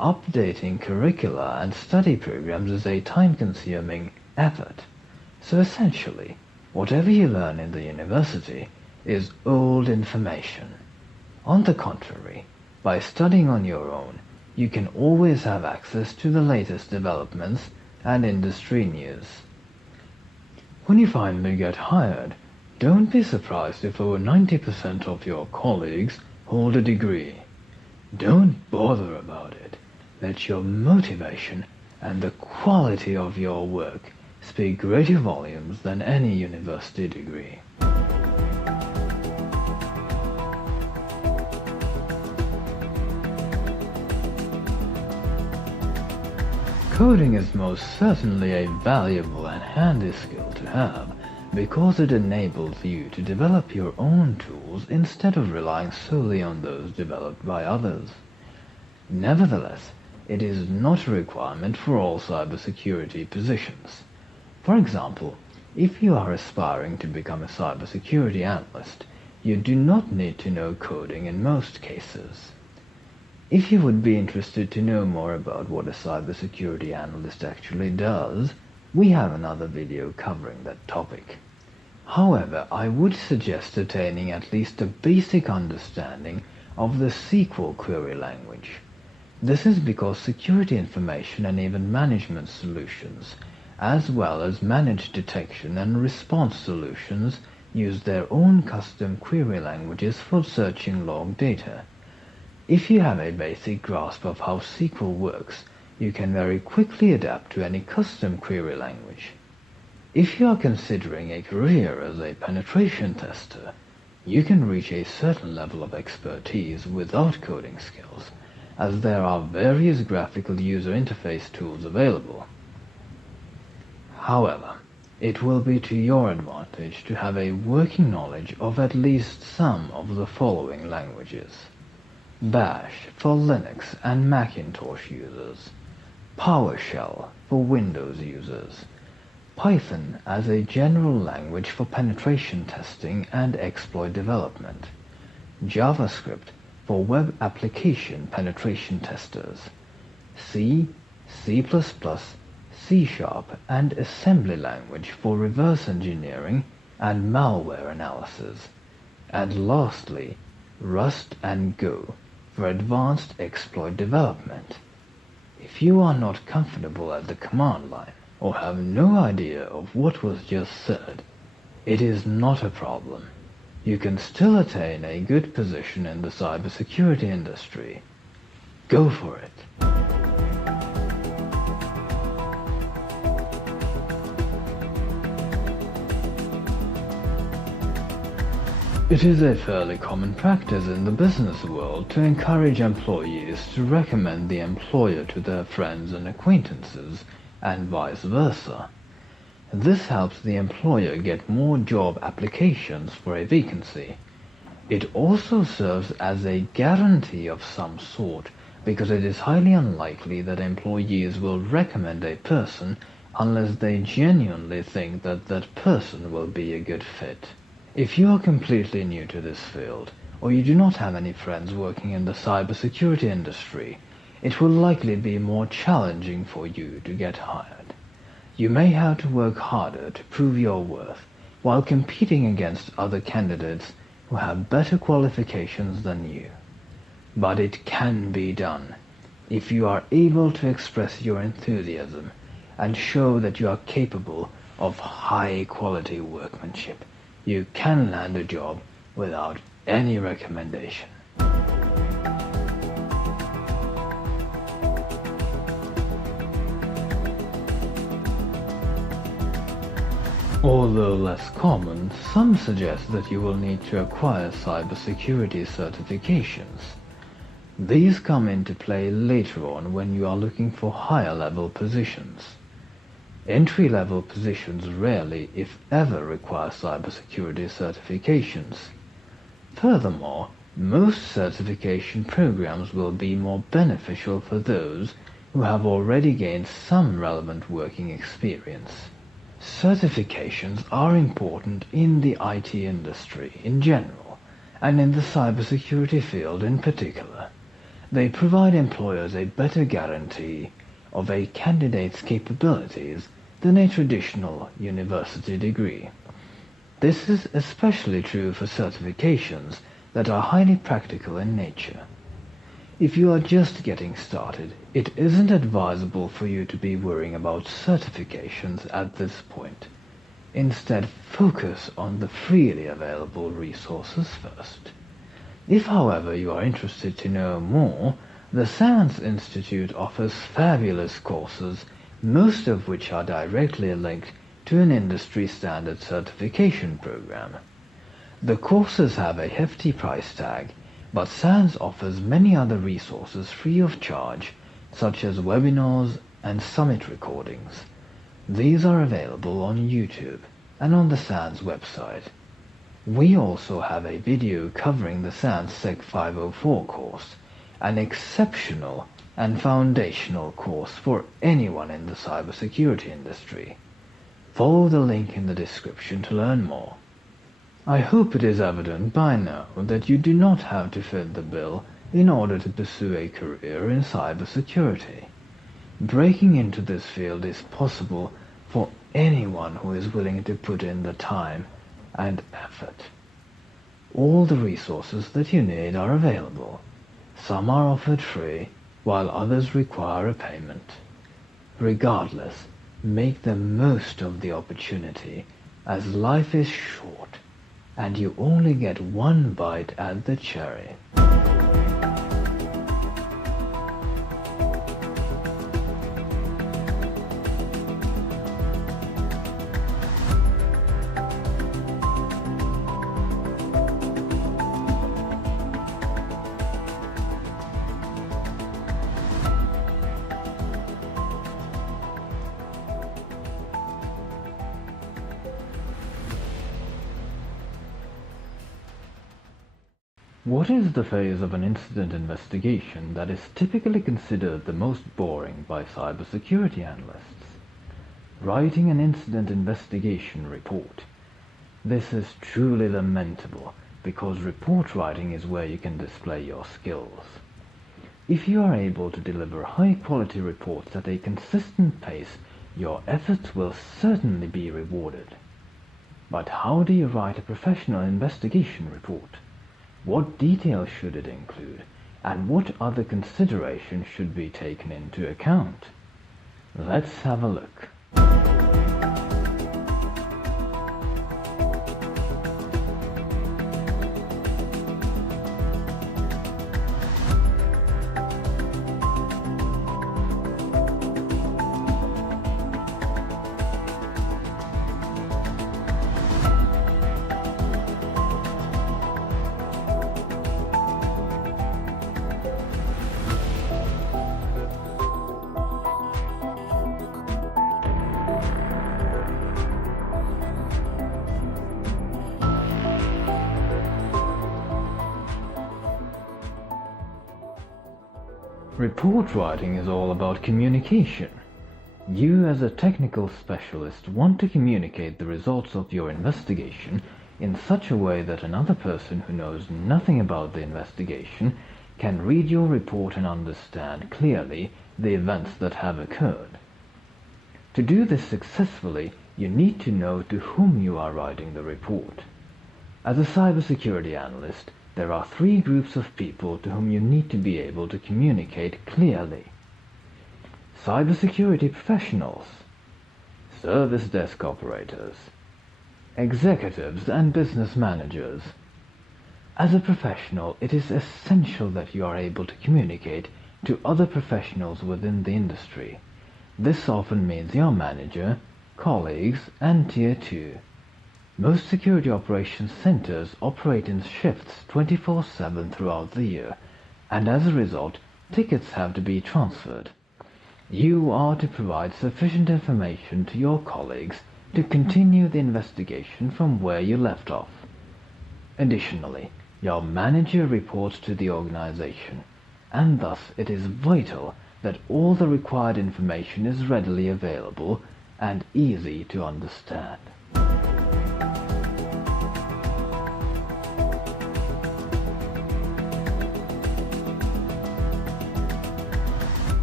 updating curricula and study programs is a time-consuming effort. So essentially, whatever you learn in the university is old information. On the contrary, by studying on your own, you can always have access to the latest developments and industry news. When you finally get hired, don't be surprised if over 90% of your colleagues hold a degree. Don't bother about it. Let your motivation and the quality of your work speak greater volumes than any university degree. Coding is most certainly a valuable and handy skill to have because it enables you to develop your own tools instead of relying solely on those developed by others. Nevertheless, it is not a requirement for all cybersecurity positions. For example, if you are aspiring to become a cybersecurity analyst, you do not need to know coding in most cases. If you would be interested to know more about what a cybersecurity analyst actually does, we have another video covering that topic. However, I would suggest attaining at least a basic understanding of the SQL query language. This is because security information and event management solutions, as well as managed detection and response solutions, use their own custom query languages for searching log data. If you have a basic grasp of how SQL works, you can very quickly adapt to any custom query language. If you are considering a career as a penetration tester, you can reach a certain level of expertise without coding skills, as there are various graphical user interface tools available. However, it will be to your advantage to have a working knowledge of at least some of the following languages: Bash for Linux and Macintosh users, PowerShell for Windows users, Python as a general language for penetration testing and exploit development, JavaScript for web application penetration testers, C, C++, C#, and assembly language for reverse engineering and malware analysis, and lastly, Rust and Go for advanced exploit development. If you are not comfortable at the command line or have no idea of what was just said, it is not a problem. You can still attain a good position in the cybersecurity industry. Go for it. It is a fairly common practice in the business world to encourage employees to recommend the employer to their friends and acquaintances, and vice versa. This helps the employer get more job applications for a vacancy. It also serves as a guarantee of some sort, because it is highly unlikely that employees will recommend a person unless they genuinely think that that person will be a good fit. If you are completely new to this field, or you do not have any friends working in the cybersecurity industry, it will likely be more challenging for you to get hired. You may have to work harder to prove your worth while competing against other candidates who have better qualifications than you. But it can be done if you are able to express your enthusiasm and show that you are capable of high-quality workmanship. You can land a job without any recommendation. Although less common, some suggest that you will need to acquire cybersecurity certifications. These come into play later on when you are looking for higher-level positions. Entry-level positions rarely, if ever, require cybersecurity certifications. Furthermore, most certification programs will be more beneficial for those who have already gained some relevant working experience. Certifications are important in the IT industry in general, and in the cybersecurity field in particular. They provide employers a better guarantee of a candidate's capabilities than a traditional university degree. This is especially true for certifications that are highly practical in nature. If you are just getting started, it isn't advisable for you to be worrying about certifications at this point. Instead, focus on the freely available resources first. If, however, you are interested to know more, the SANS Institute offers fabulous courses, most of which are directly linked to an industry-standard certification program. The courses have a hefty price tag, but SANS offers many other resources free of charge, such as webinars and summit recordings. These are available on YouTube and on the SANS website. We also have a video covering the SANS Sec 504 course, an exceptional and foundational course for anyone in the cybersecurity industry. Follow the link in the description to learn more. I hope it is evident by now that you do not have to fit the bill in order to pursue a career in cybersecurity. Breaking into this field is possible for anyone who is willing to put in the time and effort. All the resources that you need are available. Some are offered free, while others require a payment. Regardless, make the most of the opportunity, as life is short, and you only get one bite at the cherry. What is the phase of an incident investigation that is typically considered the most boring by cybersecurity analysts? Writing an incident investigation report. This is truly lamentable because report writing is where you can display your skills. If you are able to deliver high-quality reports at a consistent pace, your efforts will certainly be rewarded. But how do you write a professional investigation report? What details should it include, and what other considerations should be taken into account? Let's have a look. Report writing is all about communication. You, as a technical specialist, want to communicate the results of your investigation in such a way that another person who knows nothing about the investigation can read your report and understand clearly the events that have occurred. To do this successfully, you need to know to whom you are writing the report. As a cybersecurity analyst, there are three groups of people to whom you need to be able to communicate clearly. Cybersecurity professionals, service desk operators, executives and business managers. As a professional, it is essential that you are able to communicate to other professionals within the industry. This often means your manager, colleagues, and Tier 2. Most security operations centers operate in shifts 24/7 throughout the year, and as a result, tickets have to be transferred. You are to provide sufficient information to your colleagues to continue the investigation from where you left off. Additionally, your manager reports to the organization, and thus it is vital that all the required information is readily available and easy to understand.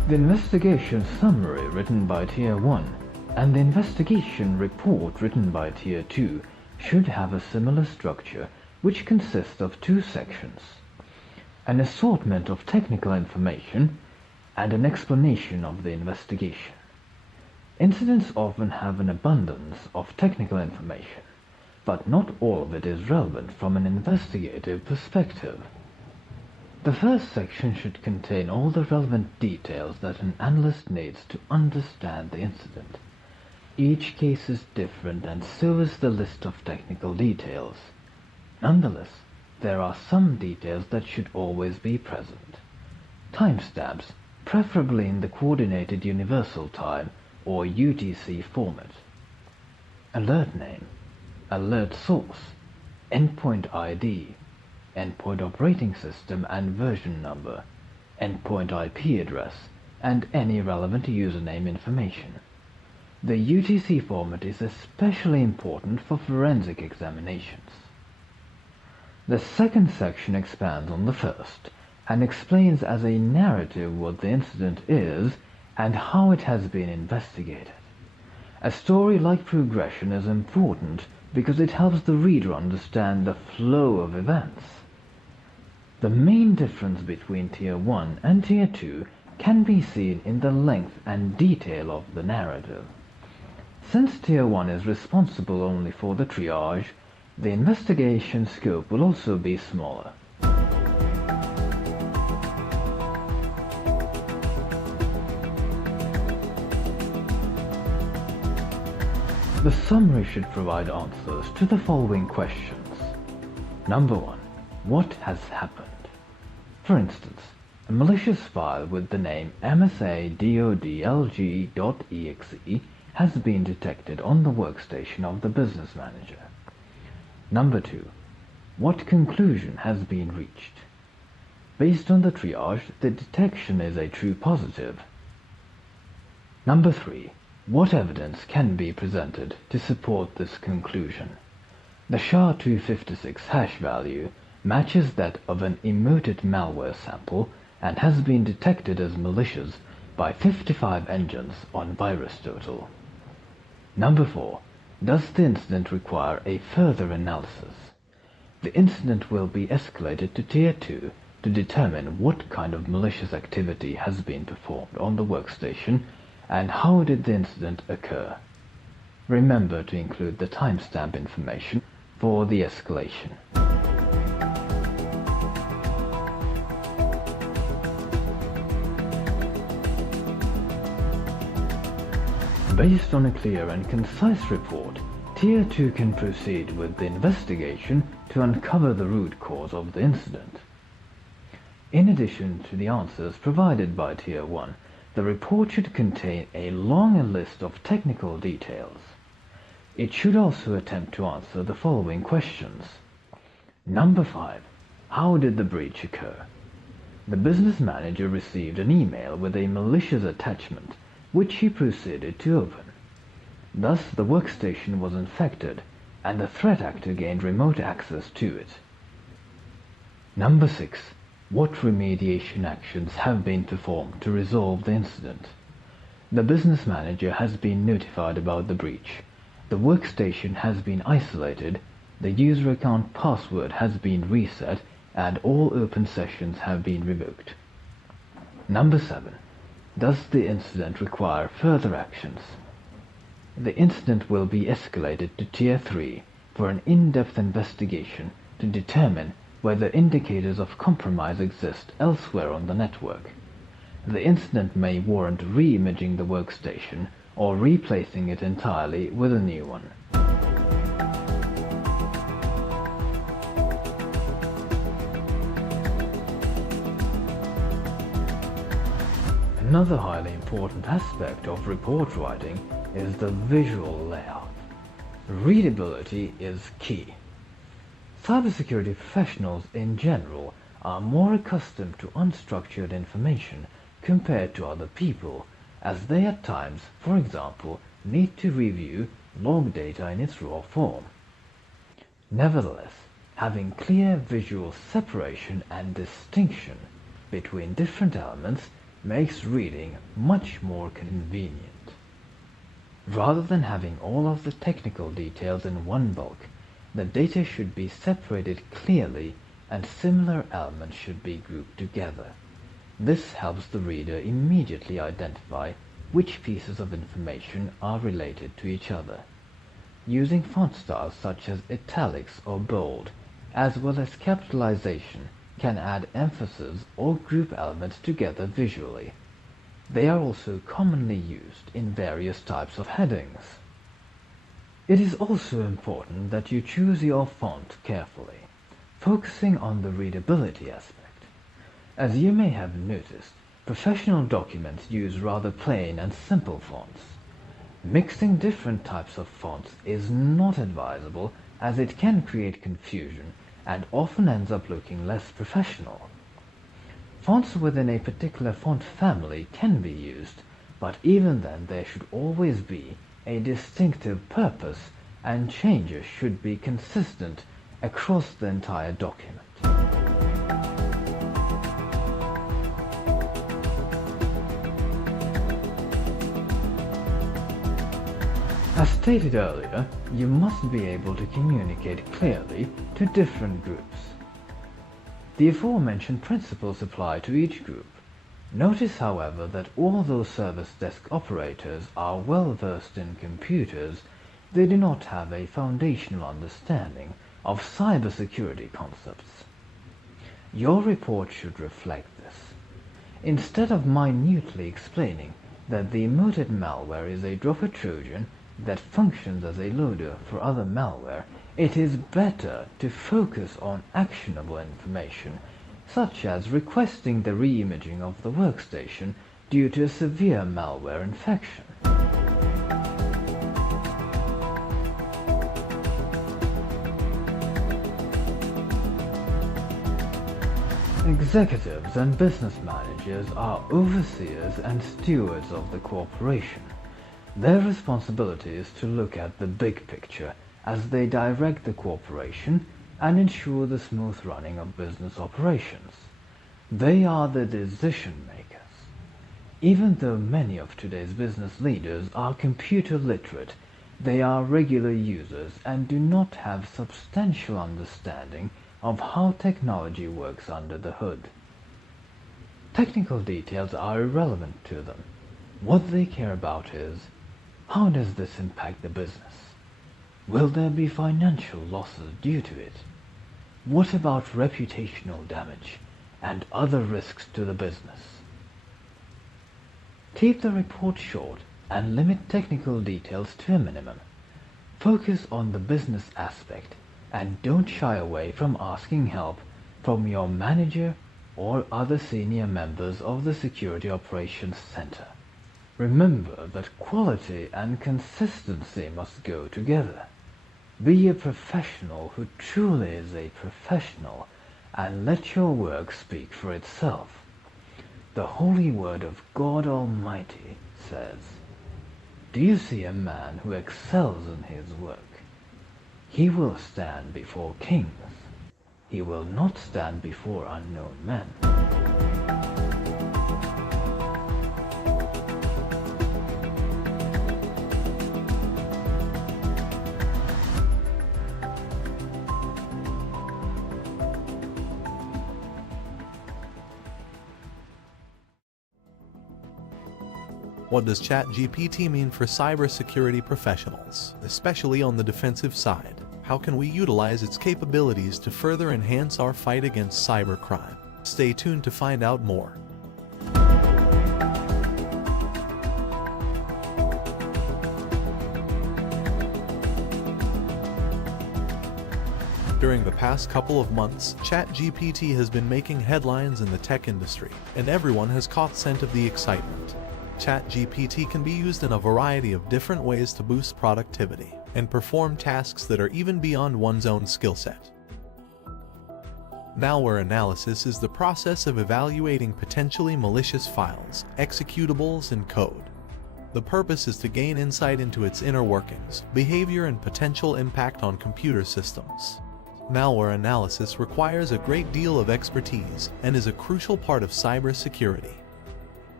The investigation summary written by Tier 1 and the investigation report written by Tier 2 should have a similar structure, which consists of two sections: an assortment of technical information and an explanation of the investigation. Incidents often have an abundance of technical information, but not all of it is relevant from an investigative perspective. The first section should contain all the relevant details that an analyst needs to understand the incident. Each case is different, and so is the list of technical details. Nonetheless, there are some details that should always be present. Timestamps, preferably in the Coordinated Universal Time or UTC format. Alert name, alert source, endpoint ID, endpoint operating system and version number, endpoint IP address, and any relevant username information. The UTC format is especially important for forensic examinations. The second section expands on the first and explains as a narrative what the incident is and how it has been investigated. A story-like progression is important because it helps the reader understand the flow of events. The main difference between Tier 1 and Tier 2 can be seen in the length and detail of the narrative. Since Tier 1 is responsible only for the triage, the investigation scope will also be smaller. The summary should provide answers to the following questions. Number 1. What has happened? For instance, a malicious file with the name msa.dodlg.exe has been detected on the workstation of the business manager. Number 2. What conclusion has been reached? Based on the triage, the detection is a true positive. Number 3. What evidence can be presented to support this conclusion? The SHA-256 hash value matches that of an emoted malware sample and has been detected as malicious by 55 engines on VirusTotal. Number 4. Does the incident require a further analysis? The incident will be escalated to Tier 2 to determine what kind of malicious activity has been performed on the workstation and how did the incident occur. Remember to include the timestamp information for the escalation. Based on a clear and concise report, Tier 2 can proceed with the investigation to uncover the root cause of the incident. In addition to the answers provided by Tier 1, the report should contain a longer list of technical details. It should also attempt to answer the following questions. Number 5. How did the breach occur? The business manager received an email with a malicious attachment, which he proceeded to open. Thus, the workstation was infected, and the threat actor gained remote access to it. Number 6. What remediation actions have been performed to resolve the incident? The business manager has been notified about the breach. The workstation has been isolated, the user account password has been reset, and all open sessions have been revoked. Number 7. Does the incident require further actions? The incident will be escalated to Tier 3 for an in-depth investigation to determine whether indicators of compromise exist elsewhere on the network. The incident may warrant re-imaging the workstation or replacing it entirely with a new one. Another highly important aspect of report writing is the visual layout. Readability is key. Cybersecurity professionals in general are more accustomed to unstructured information compared to other people, as they at times, for example, need to review log data in its raw form. Nevertheless, having clear visual separation and distinction between different elements makes reading much more convenient. Rather than having all of the technical details in one bulk, the data should be separated clearly and similar elements should be grouped together. This helps the reader immediately identify which pieces of information are related to each other. Using font styles such as italics or bold, as well as capitalization, can add emphasis or group elements together visually. They are also commonly used in various types of headings. It is also important that you choose your font carefully, focusing on the readability aspect. As you may have noticed, professional documents use rather plain and simple fonts. Mixing different types of fonts is not advisable, as it can create confusion and often ends up looking less professional. Fonts within a particular font family can be used, but even then there should always be a distinctive purpose and changes should be consistent across the entire document. As stated earlier, you must be able to communicate clearly to different groups. The aforementioned principles apply to each group. Notice, however, that although service desk operators are well versed in computers, they do not have a foundational understanding of cybersecurity concepts. Your report should reflect this. Instead of minutely explaining that the emoted malware is a dropper Trojan that functions as a loader for other malware, it is better to focus on actionable information, such as requesting the re-imaging of the workstation due to a severe malware infection. Executives and business managers are overseers and stewards of the corporation. Their responsibility is to look at the big picture as they direct the corporation and ensure the smooth running of business operations. They are the decision makers. Even though many of today's business leaders are computer literate, they are regular users and do not have substantial understanding of how technology works under the hood. Technical details are irrelevant to them. What they care about is, how does this impact the business? Will there be financial losses due to it? What about reputational damage and other risks to the business? Keep the report short and limit technical details to a minimum. Focus on the business aspect and don't shy away from asking help from your manager or other senior members of the Security Operations Center. Remember that quality and consistency must go together. Be a professional who truly is a professional and let your work speak for itself. The holy word of God Almighty says, "Do you see a man who excels in his work? He will stand before kings. He will not stand before unknown men." What does ChatGPT mean for cybersecurity professionals, especially on the defensive side? How can we utilize its capabilities to further enhance our fight against cybercrime? Stay tuned to find out more. During the past couple of months, ChatGPT has been making headlines in the tech industry, and everyone has caught scent of the excitement. ChatGPT can be used in a variety of different ways to boost productivity and perform tasks that are even beyond one's own skill set. Malware analysis is the process of evaluating potentially malicious files, executables, and code. The purpose is to gain insight into its inner workings, behavior, and potential impact on computer systems. Malware analysis requires a great deal of expertise and is a crucial part of cybersecurity.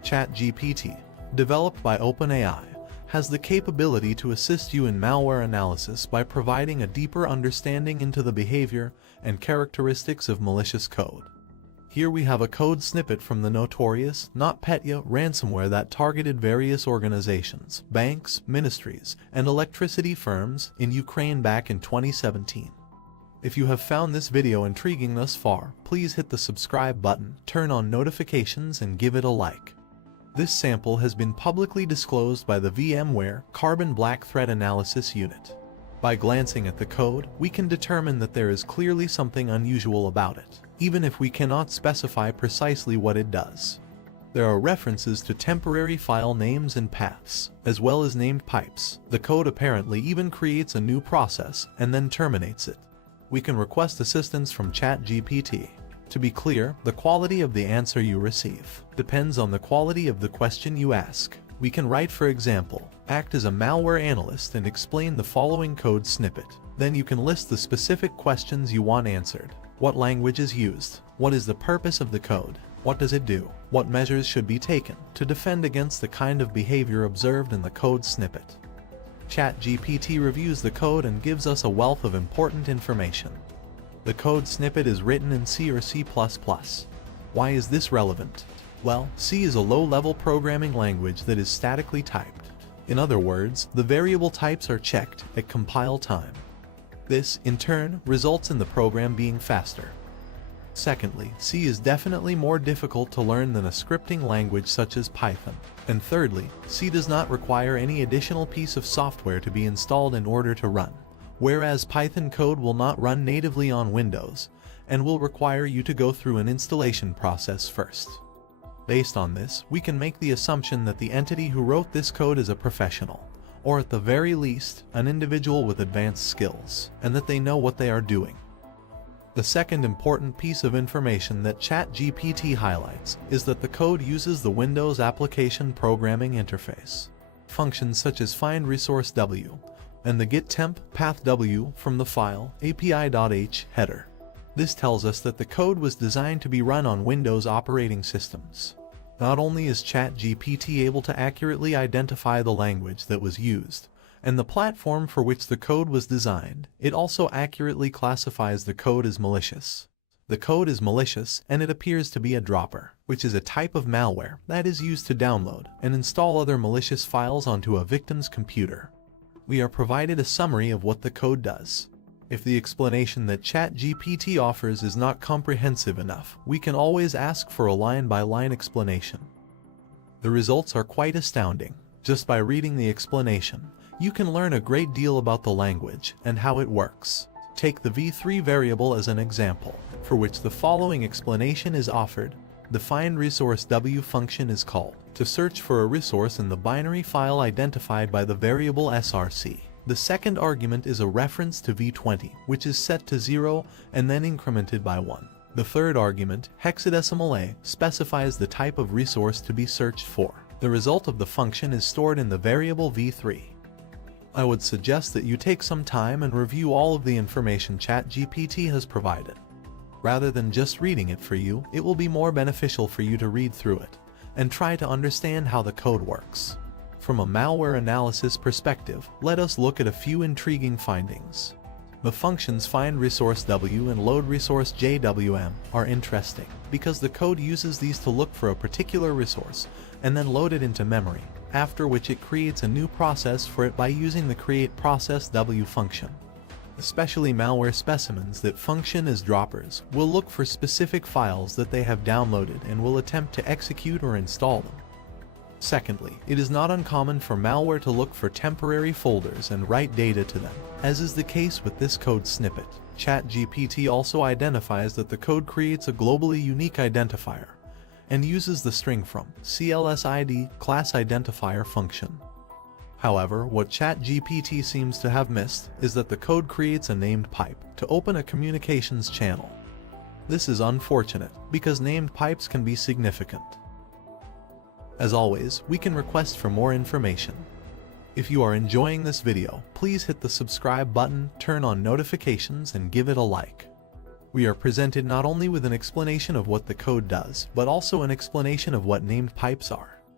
ChatGPT, developed by OpenAI, has the capability to assist you in malware analysis by providing a deeper understanding into the behavior and characteristics of malicious code. Here we have a code snippet from the notorious NotPetya ransomware that targeted various organizations, banks, ministries, and electricity firms in Ukraine back in 2017. If you have found this video intriguing thus far, please hit the subscribe button, turn on notifications, and give it a like. This sample has been publicly disclosed by the VMware Carbon Black Threat Analysis Unit. By glancing at the code, we can determine that there is clearly something unusual about it, even if we cannot specify precisely what it does. There are references to temporary file names and paths, as well as named pipes. The code apparently even creates a new process and then terminates it. We can request assistance from ChatGPT. To be clear, the quality of the answer you receive depends on the quality of the question you ask. We can write, for example, act as a malware analyst and explain the following code snippet. Then you can list the specific questions you want answered. What language is used? What is the purpose of the code? What does it do? What measures should be taken to defend against the kind of behavior observed in the code snippet? ChatGPT reviews the code and gives us a wealth of important information. The code snippet is written in C or C++. Why is this relevant? Well, C is a low-level programming language that is statically typed. In other words, the variable types are checked at compile time. This, in turn, results in the program being faster. Secondly, C is definitely more difficult to learn than a scripting language such as Python. And thirdly, C does not require any additional piece of software to be installed in order to run, whereas Python code will not run natively on Windows and will require you to go through an installation process first. Based on this, we can make the assumption that the entity who wrote this code is a professional, or at the very least, an individual with advanced skills, and that they know what they are doing. The second important piece of information that ChatGPT highlights is that the code uses the Windows Application Programming Interface. Functions such as find resource W and the get temp path W from the file api.h header. This tells us that the code was designed to be run on Windows operating systems. Not only is ChatGPT able to accurately identify the language that was used and the platform for which the code was designed, it also accurately classifies the code as malicious. The code is malicious and it appears to be a dropper, which is a type of malware that is used to download and install other malicious files onto a victim's computer. We are provided a summary of what the code does. If the explanation that ChatGPT offers is not comprehensive enough, we can always ask for a line-by-line explanation. The results are quite astounding. Just by reading the explanation, you can learn a great deal about the language and how it works. Take the v3 variable as an example, for which the following explanation is offered. The find resource W function is called to search for a resource in the binary file identified by the variable src. The second argument is a reference to v20, which is set to 0 and then incremented by 1. The third argument, hexadecimal A, specifies the type of resource to be searched for. The result of the function is stored in the variable v3. I would suggest that you take some time and review all of the information ChatGPT has provided. Rather than just reading it for you, it will be more beneficial for you to read through it and try to understand how the code works. From a malware analysis perspective, let us look at a few intriguing findings. The functions find resource W and load resource JWM are interesting because the code uses these to look for a particular resource and then load it into memory, after which it creates a new process for it by using the create process W function. Especially malware specimens that function as droppers will look for specific files that they have downloaded and will attempt to execute or install them. Secondly, it is not uncommon for malware to look for temporary folders and write data to them, as is the case with this code snippet. ChatGPT also identifies that the code creates a globally unique identifier and uses the string from CLSID class identifier function. However, what ChatGPT seems to have missed is that the code creates a named pipe to open a communications channel. This is unfortunate because named pipes can be significant. As always, we can request for more information. If you are enjoying this video, please hit the subscribe button, turn on notifications, and give it a like. We are presented not only with an explanation of what the code does, but also an explanation of what named pipes are.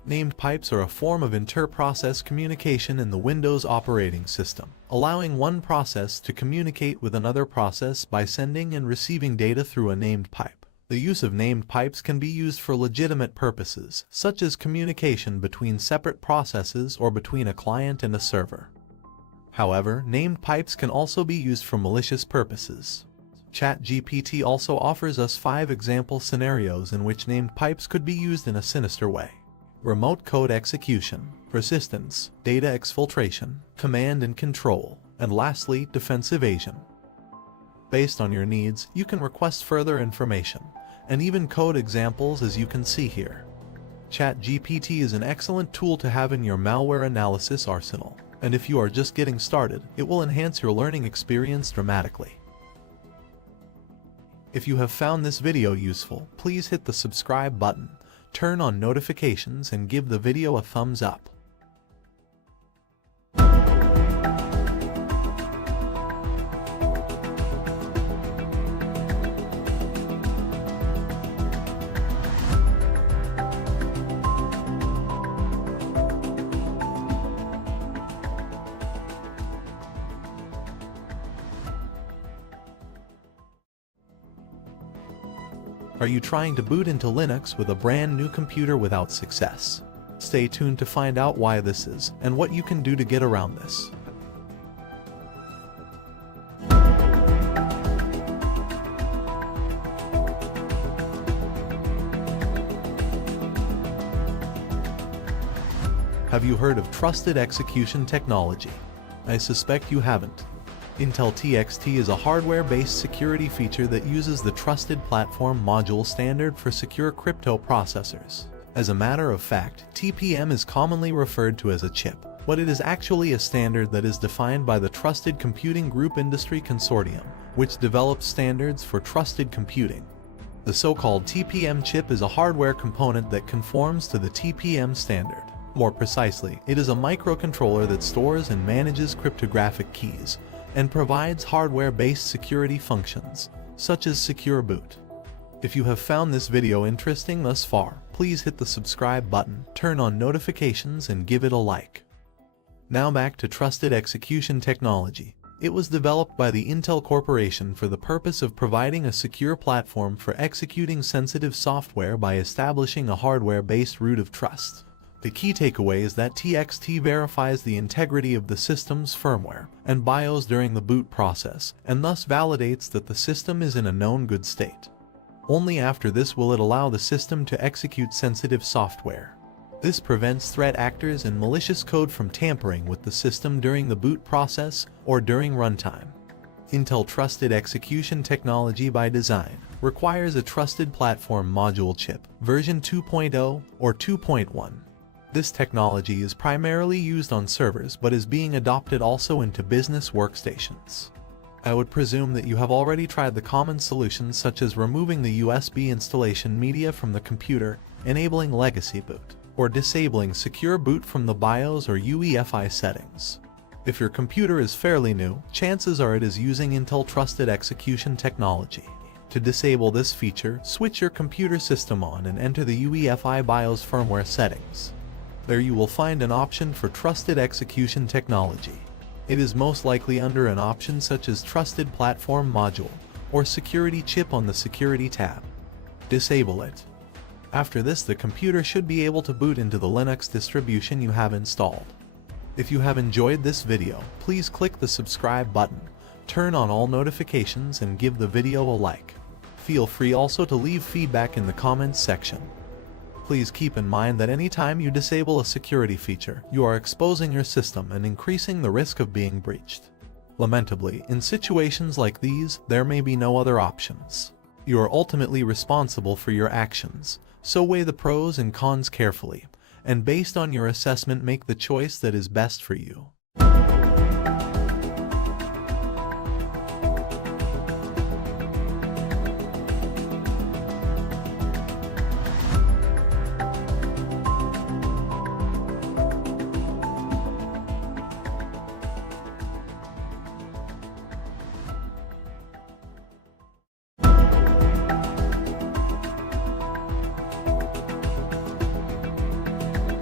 Named pipes are a form of inter-process communication in the Windows operating system, allowing one process to communicate with another process by sending and receiving data through a named pipe. The use of named pipes can be used for legitimate purposes, such as communication between separate processes or between a client and a server. However, named pipes can also be used for malicious purposes. ChatGPT also offers us 5 example scenarios in which named pipes could be used in a sinister way. Remote code execution, persistence, data exfiltration, command and control, and lastly, defense evasion. Based on your needs, you can request further information, and even code examples as you can see here. ChatGPT is an excellent tool to have in your malware analysis arsenal, and if you are just getting started, it will enhance your learning experience dramatically. If you have found this video useful, please hit the subscribe button, turn on notifications, and give the video a thumbs up. Are you trying to boot into Linux with a brand new computer without success? Stay tuned to find out why this is and what you can do to get around this. Have you heard of trusted execution technology? I suspect you haven't. Intel TXT is a hardware-based security feature that uses the Trusted Platform Module standard for secure crypto processors. As a matter of fact, TPM is commonly referred to as a chip, but it is actually a standard that is defined by the Trusted Computing Group Industry Consortium, which develops standards for trusted computing. The so-called TPM chip is a hardware component that conforms to the TPM standard. More precisely, it is a microcontroller that stores and manages cryptographic keys, and provides hardware-based security functions, such as secure boot. If you have found this video interesting thus far, please hit the subscribe button, turn on notifications, and give it a like. Now back to trusted execution technology. It was developed by the Intel Corporation for the purpose of providing a secure platform for executing sensitive software by establishing a hardware-based root of trust. The key takeaway is that TXT verifies the integrity of the system's firmware and BIOS during the boot process, and thus validates that the system is in a known good state. Only after this will it allow the system to execute sensitive software. This prevents threat actors and malicious code from tampering with the system during the boot process or during runtime. Intel Trusted Execution Technology by design requires a Trusted Platform Module chip, version 2.0 or 2.1. This technology is primarily used on servers but is being adopted also into business workstations. I would presume that you have already tried the common solutions such as removing the USB installation media from the computer, enabling legacy boot, or disabling secure boot from the BIOS or UEFI settings. If your computer is fairly new, chances are it is using Intel Trusted Execution Technology. To disable this feature, switch your computer system on and enter the UEFI BIOS firmware settings. There you will find an option for Trusted Execution Technology. It is most likely under an option such as Trusted Platform Module or Security Chip on the Security tab. Disable it. After this, the computer should be able to boot into the Linux distribution you have installed. If you have enjoyed this video, please click the subscribe button, turn on all notifications, and give the video a like. Feel free also to leave feedback in the comments section. Please keep in mind that anytime you disable a security feature, you are exposing your system and increasing the risk of being breached. Lamentably, in situations like these, there may be no other options. You are ultimately responsible for your actions, so weigh the pros and cons carefully, and based on your assessment make the choice that is best for you.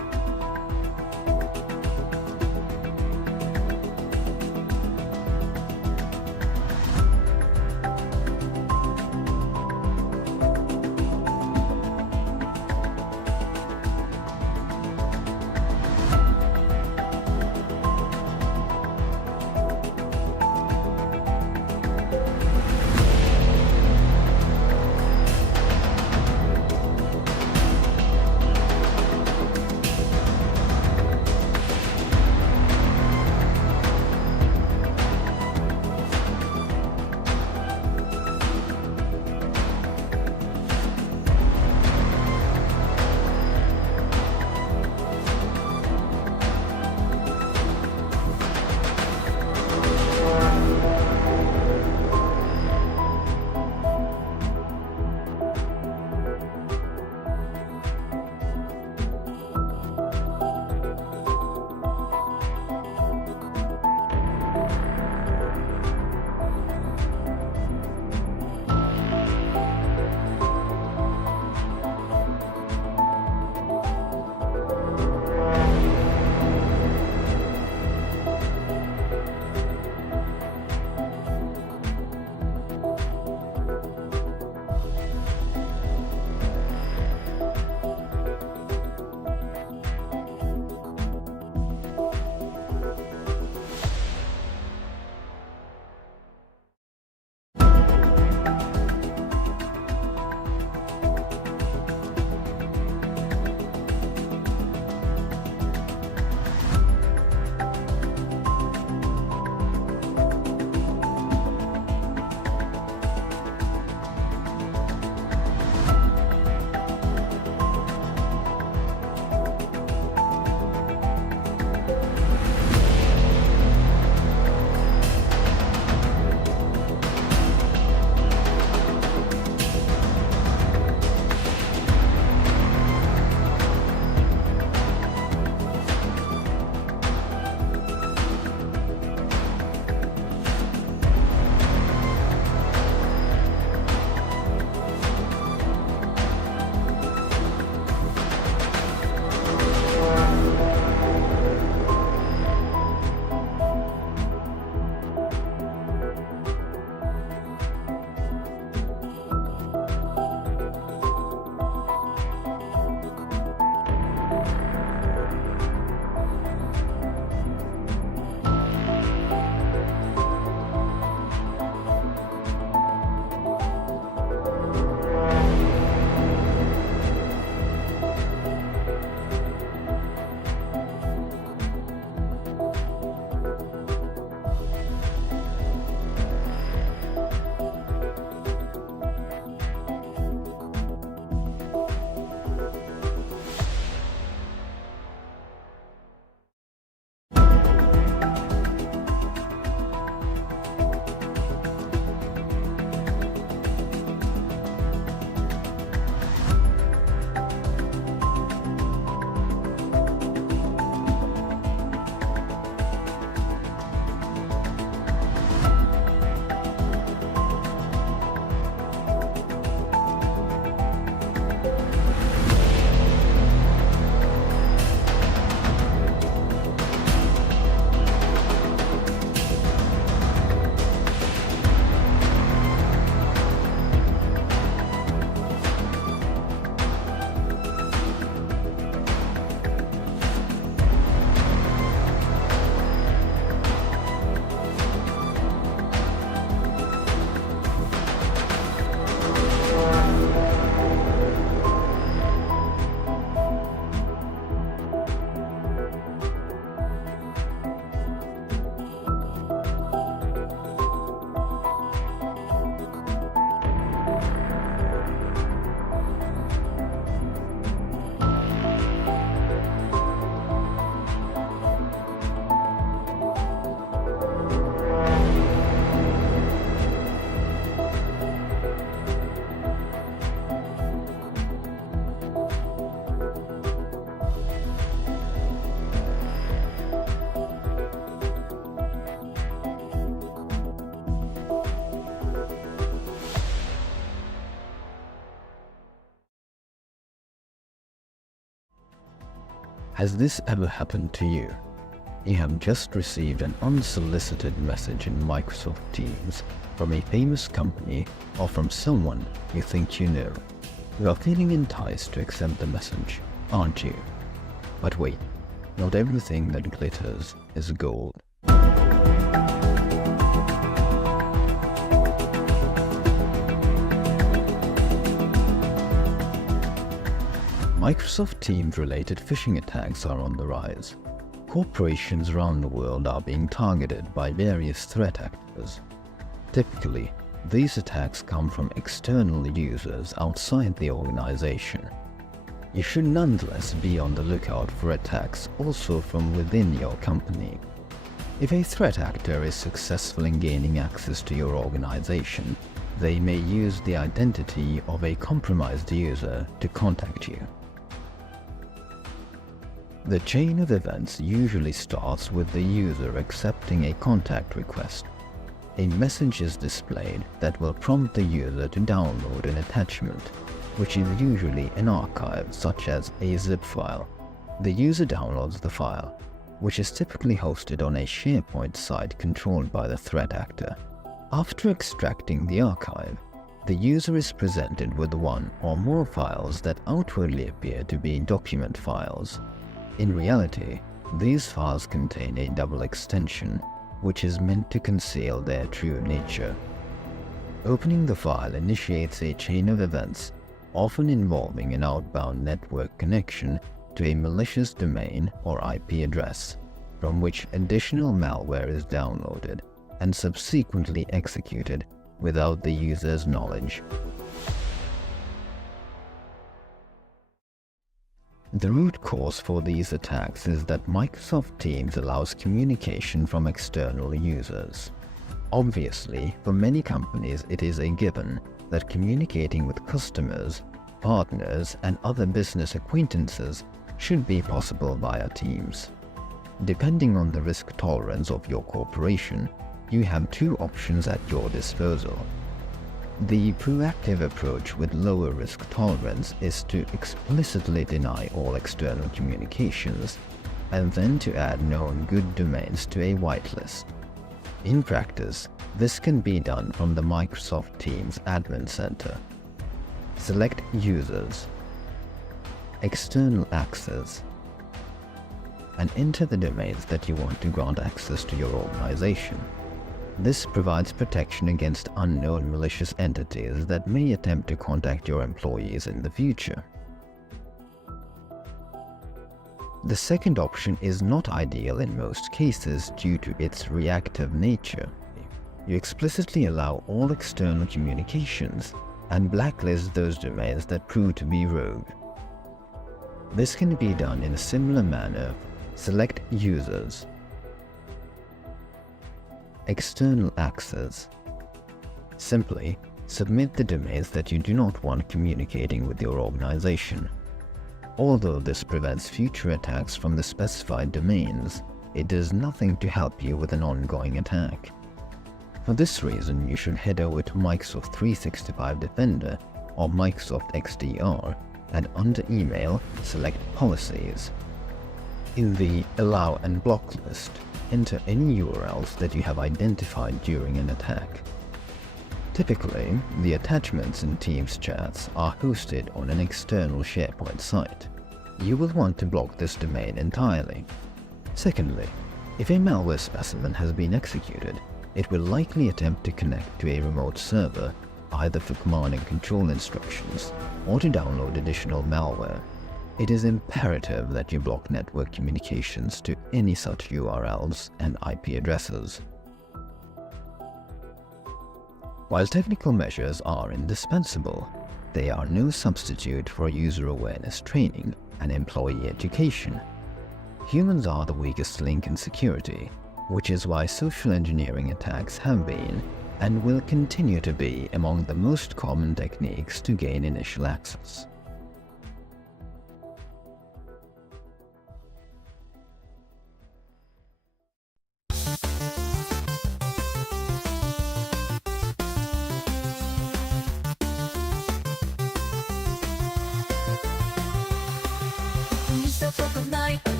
Has this ever happened to you? You have just received an unsolicited message in Microsoft Teams from a famous company or from someone you think you know. You are feeling enticed to accept the message, aren't you? But wait, not everything that glitters is gold. Microsoft Teams-related phishing attacks are on the rise. Corporations around the world are being targeted by various threat actors. Typically, these attacks come from external users outside the organization. You should nonetheless be on the lookout for attacks also from within your company. If a threat actor is successful in gaining access to your organization, they may use the identity of a compromised user to contact you. The chain of events usually starts with the user accepting a contact request. A message is displayed that will prompt the user to download an attachment, which is usually an archive such as a zip file. The user downloads the file, which is typically hosted on a SharePoint site controlled by the threat actor. After extracting the archive, the user is presented with one or more files that outwardly appear to be document files. In reality, these files contain a double extension, which is meant to conceal their true nature. Opening the file initiates a chain of events, often involving an outbound network connection to a malicious domain or IP address, from which additional malware is downloaded and subsequently executed without the user's knowledge. The root cause for these attacks is that Microsoft Teams allows communication from external users. Obviously, for many companies it is a given that communicating with customers, partners, and other business acquaintances should be possible via Teams. Depending on the risk tolerance of your corporation, you have two options at your disposal. The proactive approach with lower risk tolerance is to explicitly deny all external communications, and then to add known good domains to a whitelist. In practice, this can be done from the Microsoft Teams Admin Center. Select Users, External Access, and enter the domains that you want to grant access to your organization. This provides protection against unknown malicious entities that may attempt to contact your employees in the future. The second option is not ideal in most cases due to its reactive nature. You explicitly allow all external communications and blacklist those domains that prove to be rogue. This can be done in a similar manner. Select Users, External Access. Simply submit the domains that you do not want communicating with your organization. Although this prevents future attacks from the specified domains, it does nothing to help you with an ongoing attack. For this reason, you should head over to Microsoft 365 Defender or Microsoft XDR and under Email, select Policies. In the Allow and Block list, enter any URLs that you have identified during an attack. Typically, the attachments in Teams chats are hosted on an external SharePoint site. You will want to block this domain entirely. Secondly, if a malware specimen has been executed, it will likely attempt to connect to a remote server, either for command and control instructions or to download additional malware. It is imperative that you block network communications to any such URLs and IP addresses. While technical measures are indispensable, they are no substitute for user awareness training and employee education. Humans are the weakest link in security, which is why social engineering attacks have been and will continue to be among the most common techniques to gain initial access. When you step up at night,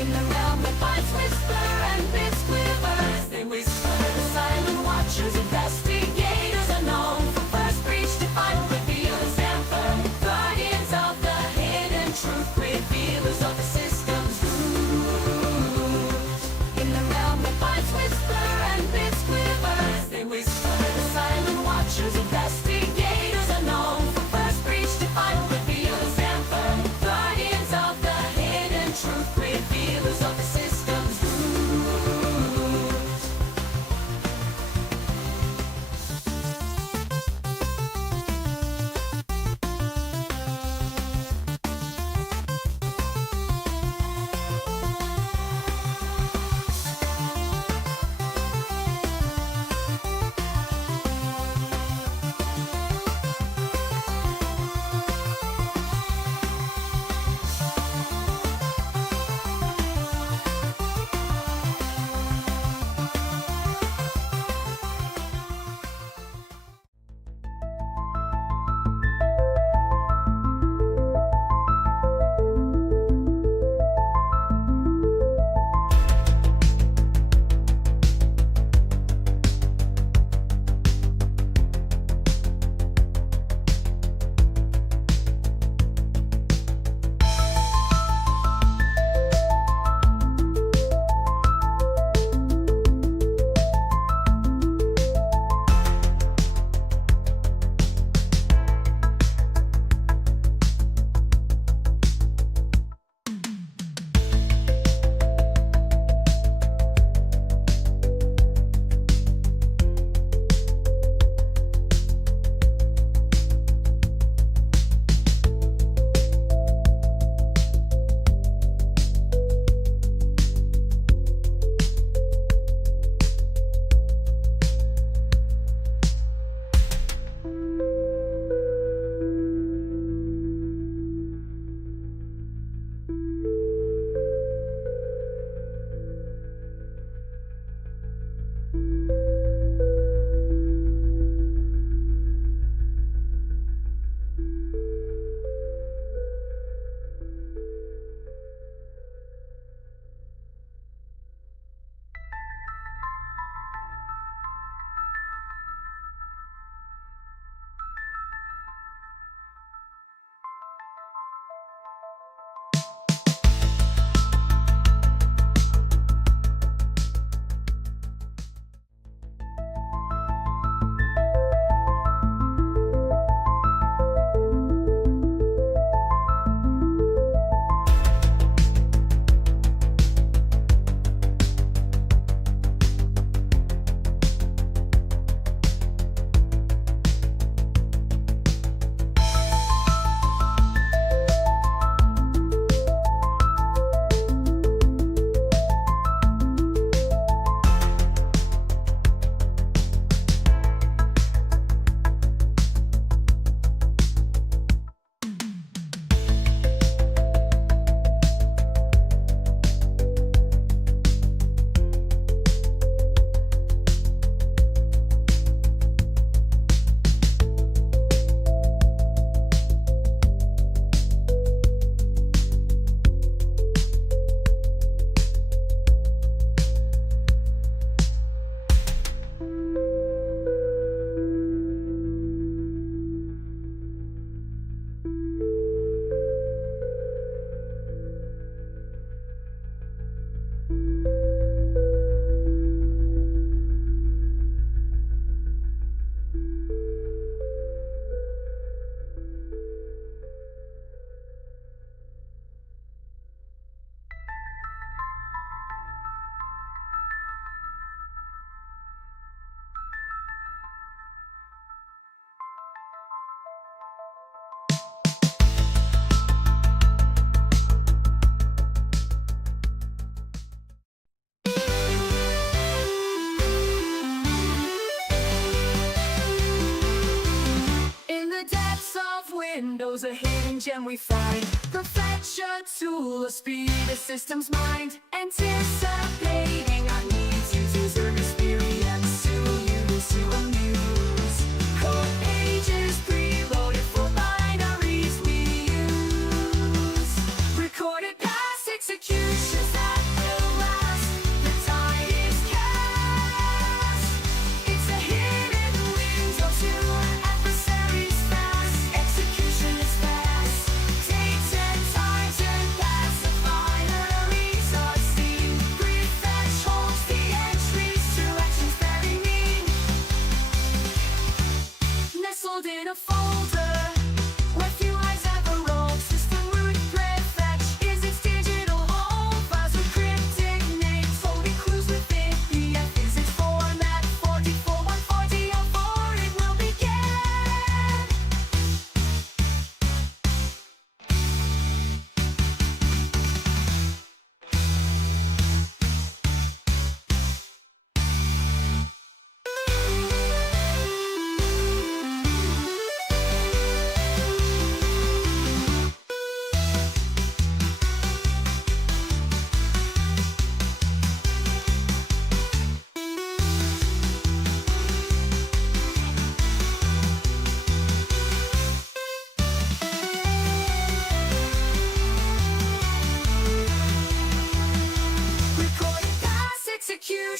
In the realm where bots whisper and bits quiver, they whisper. The silent watchers, investigators are known for first breach to final revealers and firm guardians of the hidden truth, revealers of the system's root. In the realm where bots whisper and bits quiver, they whisper. The silent watchers, investigators are known for first breach to final revealers and firm guardians of the hidden truth, revealers of the system's root. Windows, a hidden gem we find. Prefetch tool, a speed the system's mind. Anticipating our needs, user experience to amuse. Code pages preloaded for binaries we use. Recorded past executions that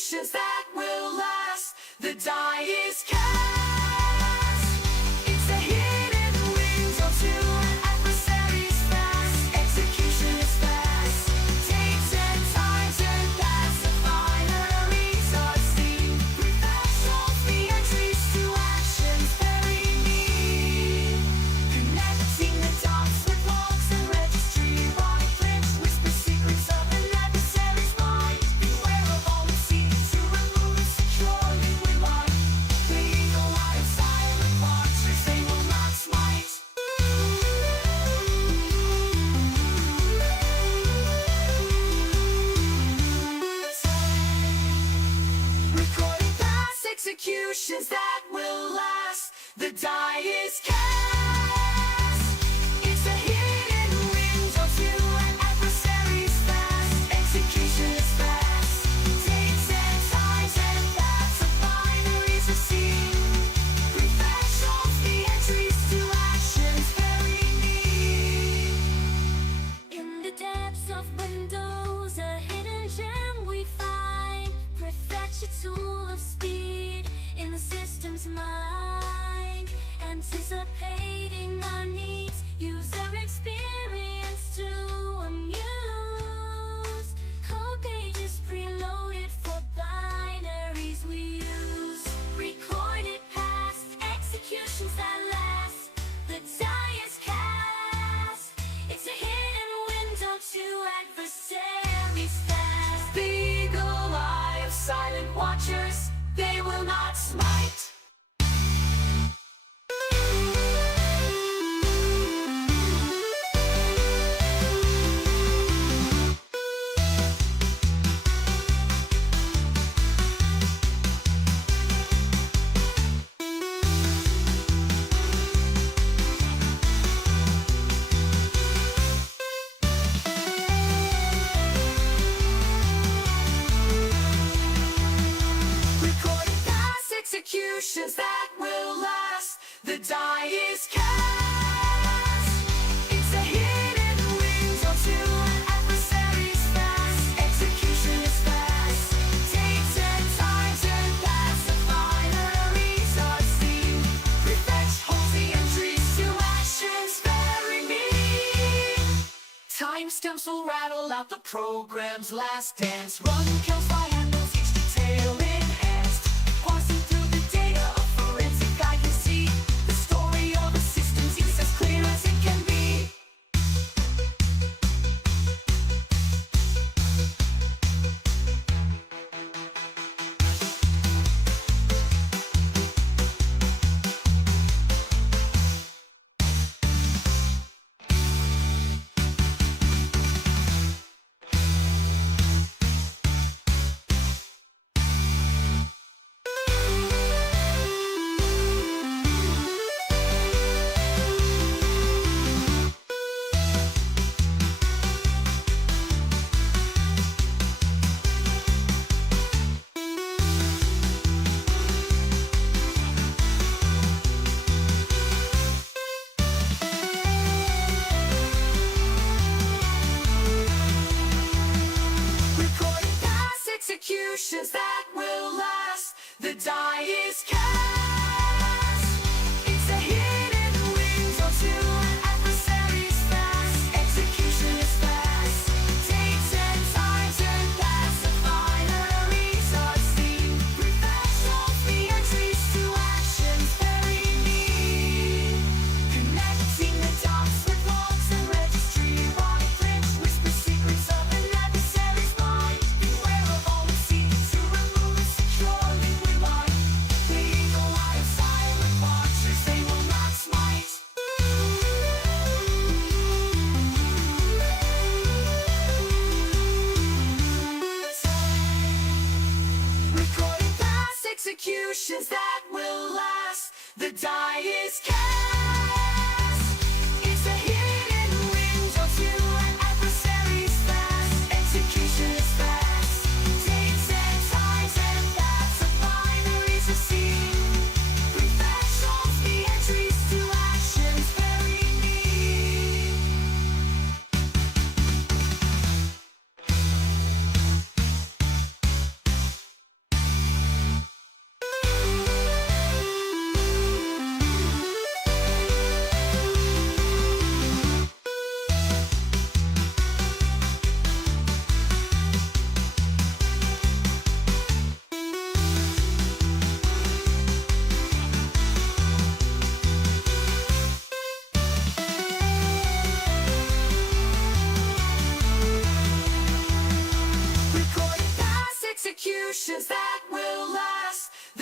executions that will last. The die is cast. It's a hidden window to an adversary's fast. Execution is fast. Takes 10 times and that's the binaries are seen. Prefetch Song, the entries to actions very neat. Connecting the dots with logs and registry. Right click, whisper secrets of an adversary's mind. Beware of all the seeds to remove it securely with light. The eagle eye of silent watchers, they will not smite. Recording past executions that will last. The die is cast. It's a hidden window to an adversary's fast. Execution is fast. Takes 10 times and that's a binaries are seen. Prefetch Song, the entries to actions very neat. In the depths of windows, a hidden gem we find. Prefetch, a tool of speed in the system's mind. Anticipating our needs, user experience to amuse. Code pages preloaded for binaries we use. Recorded past executions that last. The die is cast. It's a hidden window to adversaries fast. The eagle eye of silent watchers, they will not smite. Recording past executions that will last. The die is cast. It's a hidden window to an adversary's fast. Execution is fast. Takes 10 times and that's the binaries are seen. Prefetch holds the entries to actions very neat. Timestamps will rattle out the program's last dance. Run kills by handles, each detail enhanced. Parsing through the data, a forensic guy can see the story of a system's use as clear as it can be. Recording past executions that will last. The die is cast. It's a hidden window to an adversary's fast. Execution is fast. Takes 10 times and that's the binaries are seen. Prefetch Song, the entries to actions very neat. Connecting the dots with logs and registry. Right click, whisper secrets of an adversary's mind. Beware of all the seeds to remove it securely with light. The eagle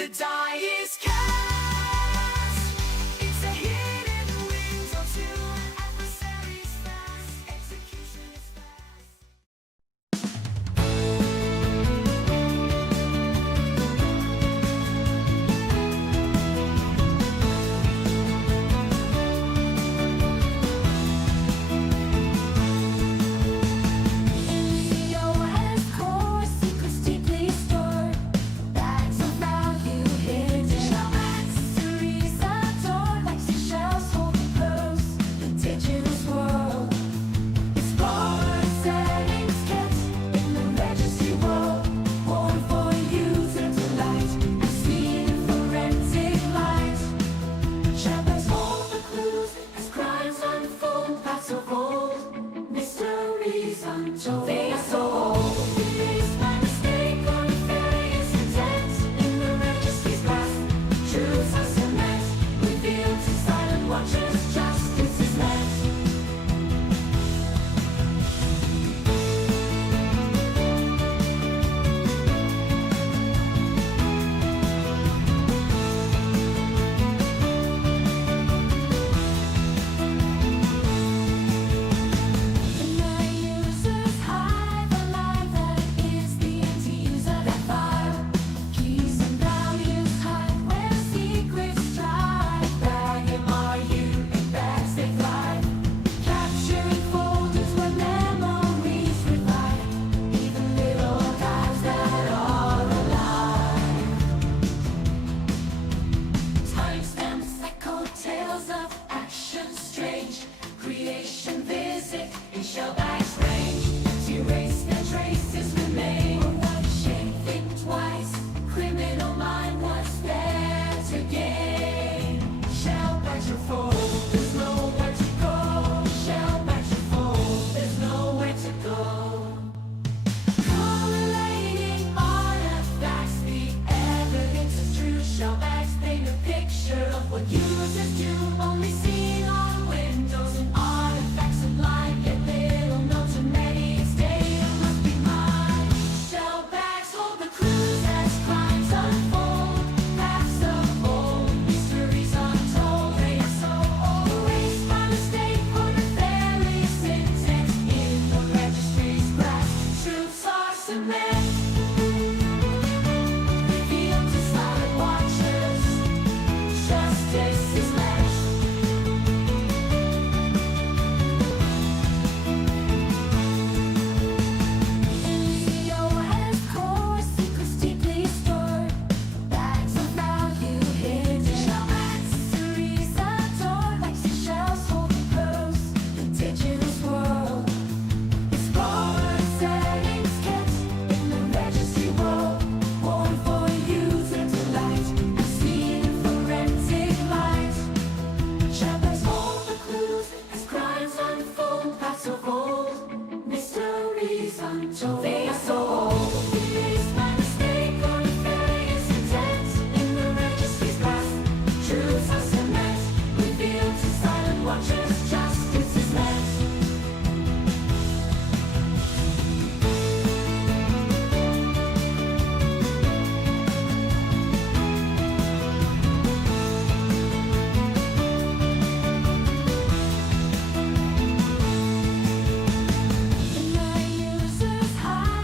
the die is cast. It's a hidden window to an adversary's fast. Execution is fast. Leo has core secrets deeply stored. Bags of value hidden. Mysteries adored like seashells holding close. The digital world. Explore settings kept in the registry world. Born for user delight. Seen forensic light. Shellbags hold the clues as crimes unfold. Paths of old, mysteries untold. They are so old. Erased by mistake or nefarious intent. In the registry's past, truths are cement. Revealed to silent watchers, justice is met. My users hide the lie that is the anti-user that file. Keys and values hide where secrets lie. Bag MRU in bags they fly. Capturing folders where memories revive. Even little guys that are alive. Timestamps echo tales of action strange. Creation visit in Shellbags range. Erase their traces remain. Without shame, think twice. Criminal mind, what's there to gain? Shellbags are full, there's nowhere to go. Shellbags are full, there's nowhere to go. Correlating artifacts, the evidence is true. Shellbags paint a picture of what users do. Only seen on Windows and artifacts online. Get little known to many, its data must be mine. Shellbags hold the clues as crimes unfold. Paths of old, mysteries untold. They are so old. Erased by mistake or nefarious intent. In the registry's grasp, truths are cement. Revealed to silent watchers, justice is met. Leo has core secrets deeply stored. Bags of value hidden. Mysteries adored like seashells holding close. The digital world. Explore settings kept in the registry world. Born for user delight. Seen in forensic light. Shellbags hold the clues as crimes unfold. Paths of old, mysteries untold. They are so old. Erased by mistake or nefarious intent. In the registry's past, truths are cement. Revealed to silent watchers, justice is met. My users hide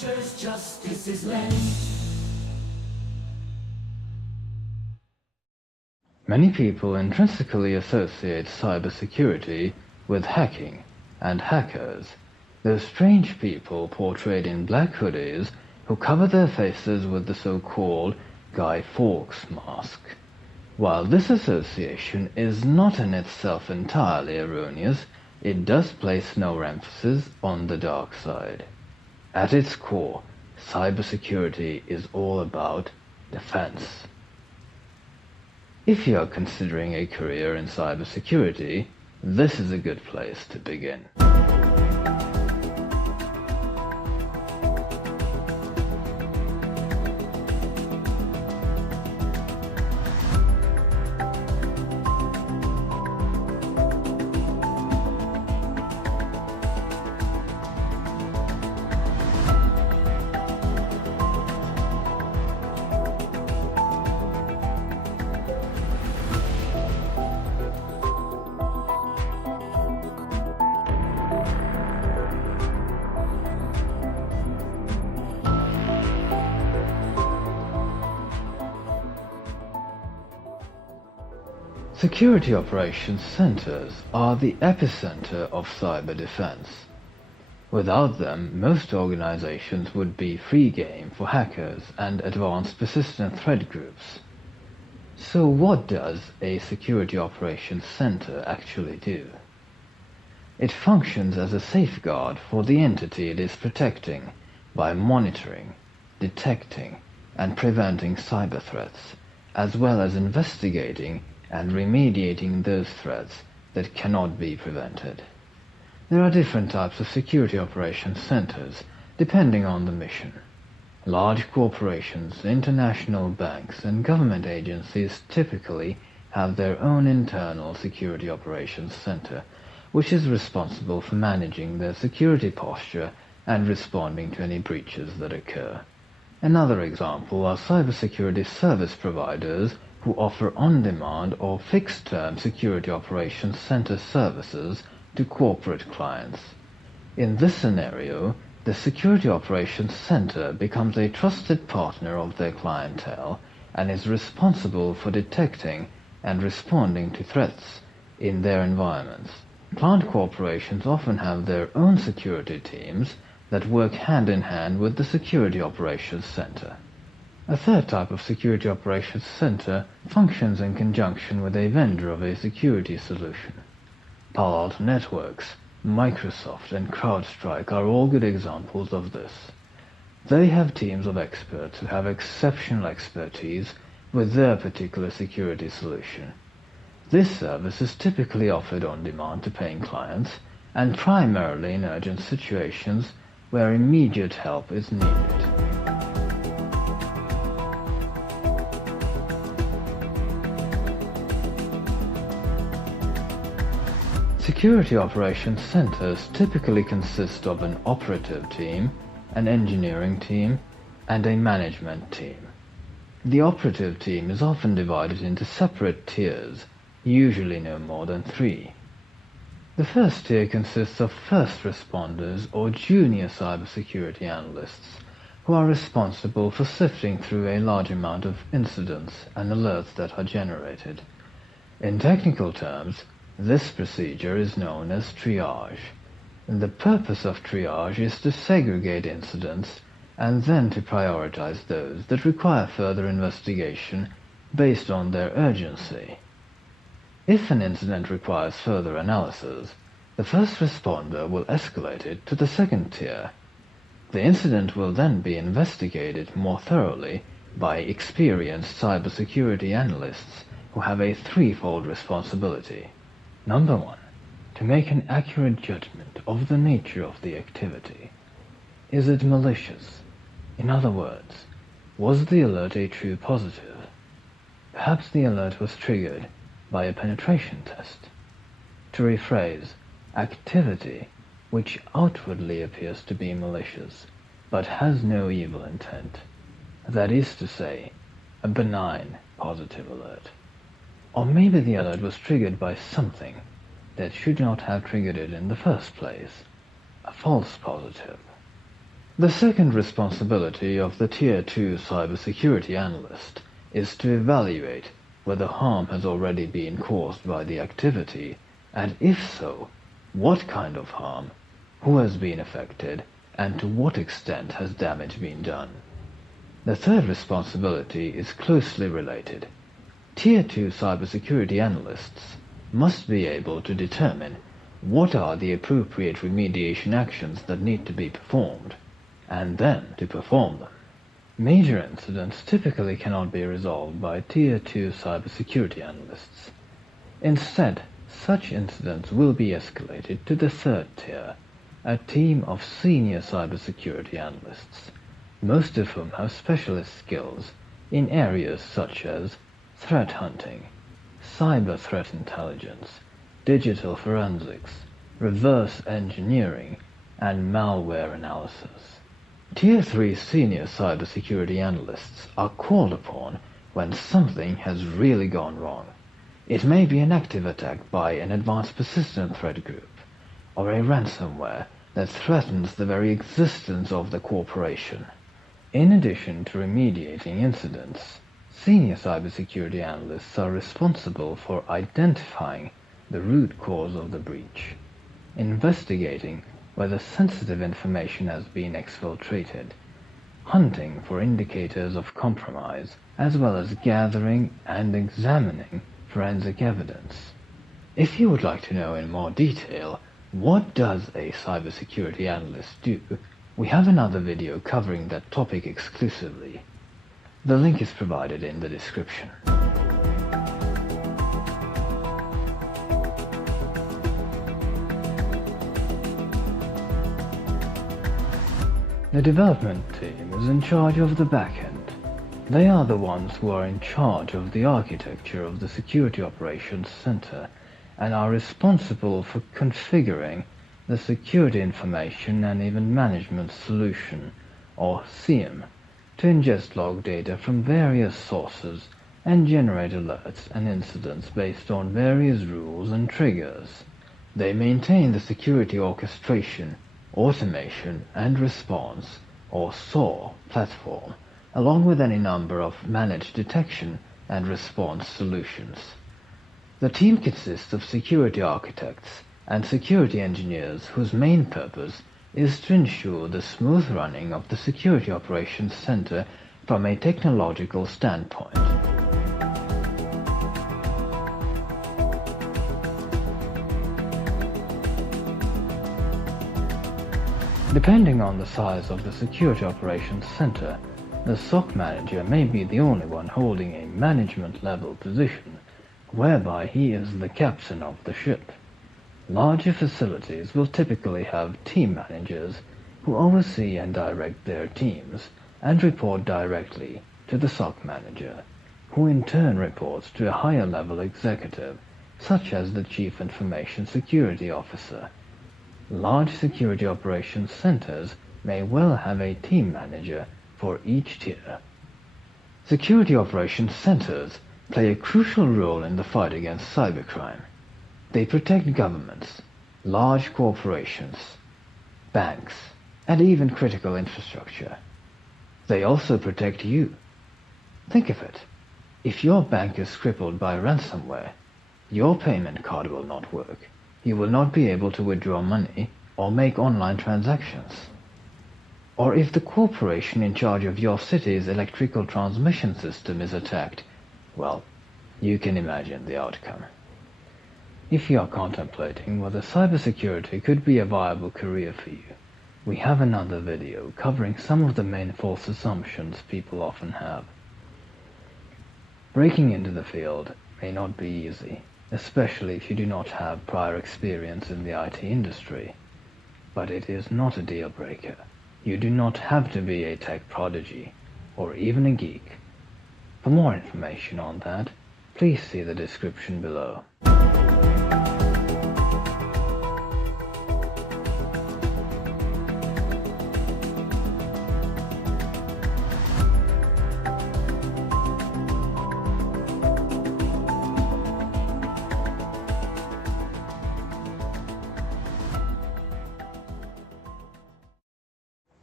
watchers, justice is lent. Many people intrinsically associate cybersecurity with hacking and hackers, those strange people portrayed in black hoodies who cover their faces with the so-called Guy Fawkes mask. While this association is not in itself entirely erroneous, it does place no emphasis on the dark side. At its core, cybersecurity is all about defense. If you are considering a career in cybersecurity, this is a good place to begin. Security operations centers are the epicenter of cyber defense. Without them, most organizations would be free game for hackers and advanced persistent threat groups. So what does a security operations center actually do? It functions as a safeguard for the entity it is protecting by monitoring, detecting, and preventing cyber threats, as well as investigating and remediating those threats that cannot be prevented. There are different types of security operations centers, depending on the mission. Large corporations, international banks, and government agencies typically have their own internal security operations center, which is responsible for managing their security posture and responding to any breaches that occur. Another example are cybersecurity service providers who offer on-demand or fixed-term security operations center services to corporate clients. In this scenario, the security operations center becomes a trusted partner of their clientele and is responsible for detecting and responding to threats in their environments. Client corporations often have their own security teams that work hand in hand with the security operations center. A third type of security operations center functions in conjunction with a vendor of a security solution. Palo Alto Networks, Microsoft, and CrowdStrike are all good examples of this. They have teams of experts who have exceptional expertise with their particular security solution. This service is typically offered on demand to paying clients and primarily in urgent situations where immediate help is needed. Security operations centers typically consist of an operative team, an engineering team, and a management team. The operative team is often divided into separate tiers, usually no more than 3. The first tier consists of first responders or junior cybersecurity analysts who are responsible for sifting through a large amount of incidents and alerts that are generated. In technical terms, this procedure is known as triage. The purpose of triage is to segregate incidents and then to prioritize those that require further investigation based on their urgency. If an incident requires further analysis, the first responder will escalate it to the second tier. The incident will then be investigated more thoroughly by experienced cybersecurity analysts who have a threefold responsibility. Number 1. To make an accurate judgment of the nature of the activity. Is it malicious? In other words, was the alert a true positive? Perhaps the alert was triggered by a penetration test. To rephrase, activity which outwardly appears to be malicious, but has no evil intent. That is to say, a benign positive alert. Or maybe the alert was triggered by something that should not have triggered it in the first place, a false positive. The second responsibility of the Tier 2 cybersecurity analyst is to evaluate whether harm has already been caused by the activity, and if so, what kind of harm, who has been affected, and to what extent has damage been done. The third responsibility is closely related. Tier 2 cybersecurity analysts must be able to determine what are the appropriate remediation actions that need to be performed, and then to perform them. Major incidents typically cannot be resolved by Tier 2 cybersecurity analysts. Instead, such incidents will be escalated to the third tier, a team of senior cybersecurity analysts, most of whom have specialist skills in areas such as threat hunting, cyber threat intelligence, digital forensics, reverse engineering, and malware analysis. Tier 3 senior cybersecurity analysts are called upon when something has really gone wrong. It may be an active attack by an advanced persistent threat group, or a ransomware that threatens the very existence of the corporation. In addition to remediating incidents, senior cybersecurity analysts are responsible for identifying the root cause of the breach, investigating whether sensitive information has been exfiltrated, hunting for indicators of compromise, as well as gathering and examining forensic evidence. If you would like to know in more detail what does a cybersecurity analyst do, we have another video covering that topic exclusively. The link is provided in the description. The development team is in charge of the backend. They are the ones who are in charge of the architecture of the Security Operations Center and are responsible for configuring the Security Information and Event Management Solution, or SIEM, to ingest log data from various sources and generate alerts and incidents based on various rules and triggers. They maintain the Security Orchestration, Automation and Response, or SOAR, platform, along with any number of managed detection and response solutions. The team consists of security architects and security engineers whose main purpose is to ensure the smooth running of the Security Operations Center from a technological standpoint. Depending on the size of the Security Operations Center, the SOC manager may be the only one holding a management-level position, whereby he is the captain of the ship. Larger facilities will typically have team managers who oversee and direct their teams and report directly to the SOC manager, who in turn reports to a higher-level executive, such as the Chief Information Security Officer. Large security operations centers may well have a team manager for each tier. Security operations centers play a crucial role in the fight against cybercrime. They protect governments, large corporations, banks, and even critical infrastructure. They also protect you. Think of it. If your bank is crippled by ransomware, your payment card will not work. You will not be able to withdraw money or make online transactions. Or if the corporation in charge of your city's electrical transmission system is attacked, well, you can imagine the outcome. If you are contemplating whether cybersecurity could be a viable career for you, we have another video covering some of the main false assumptions people often have. Breaking into the field may not be easy, especially if you do not have prior experience in the IT industry, but it is not a deal breaker. You do not have to be a tech prodigy or even a geek. For more information on that, please see the description below.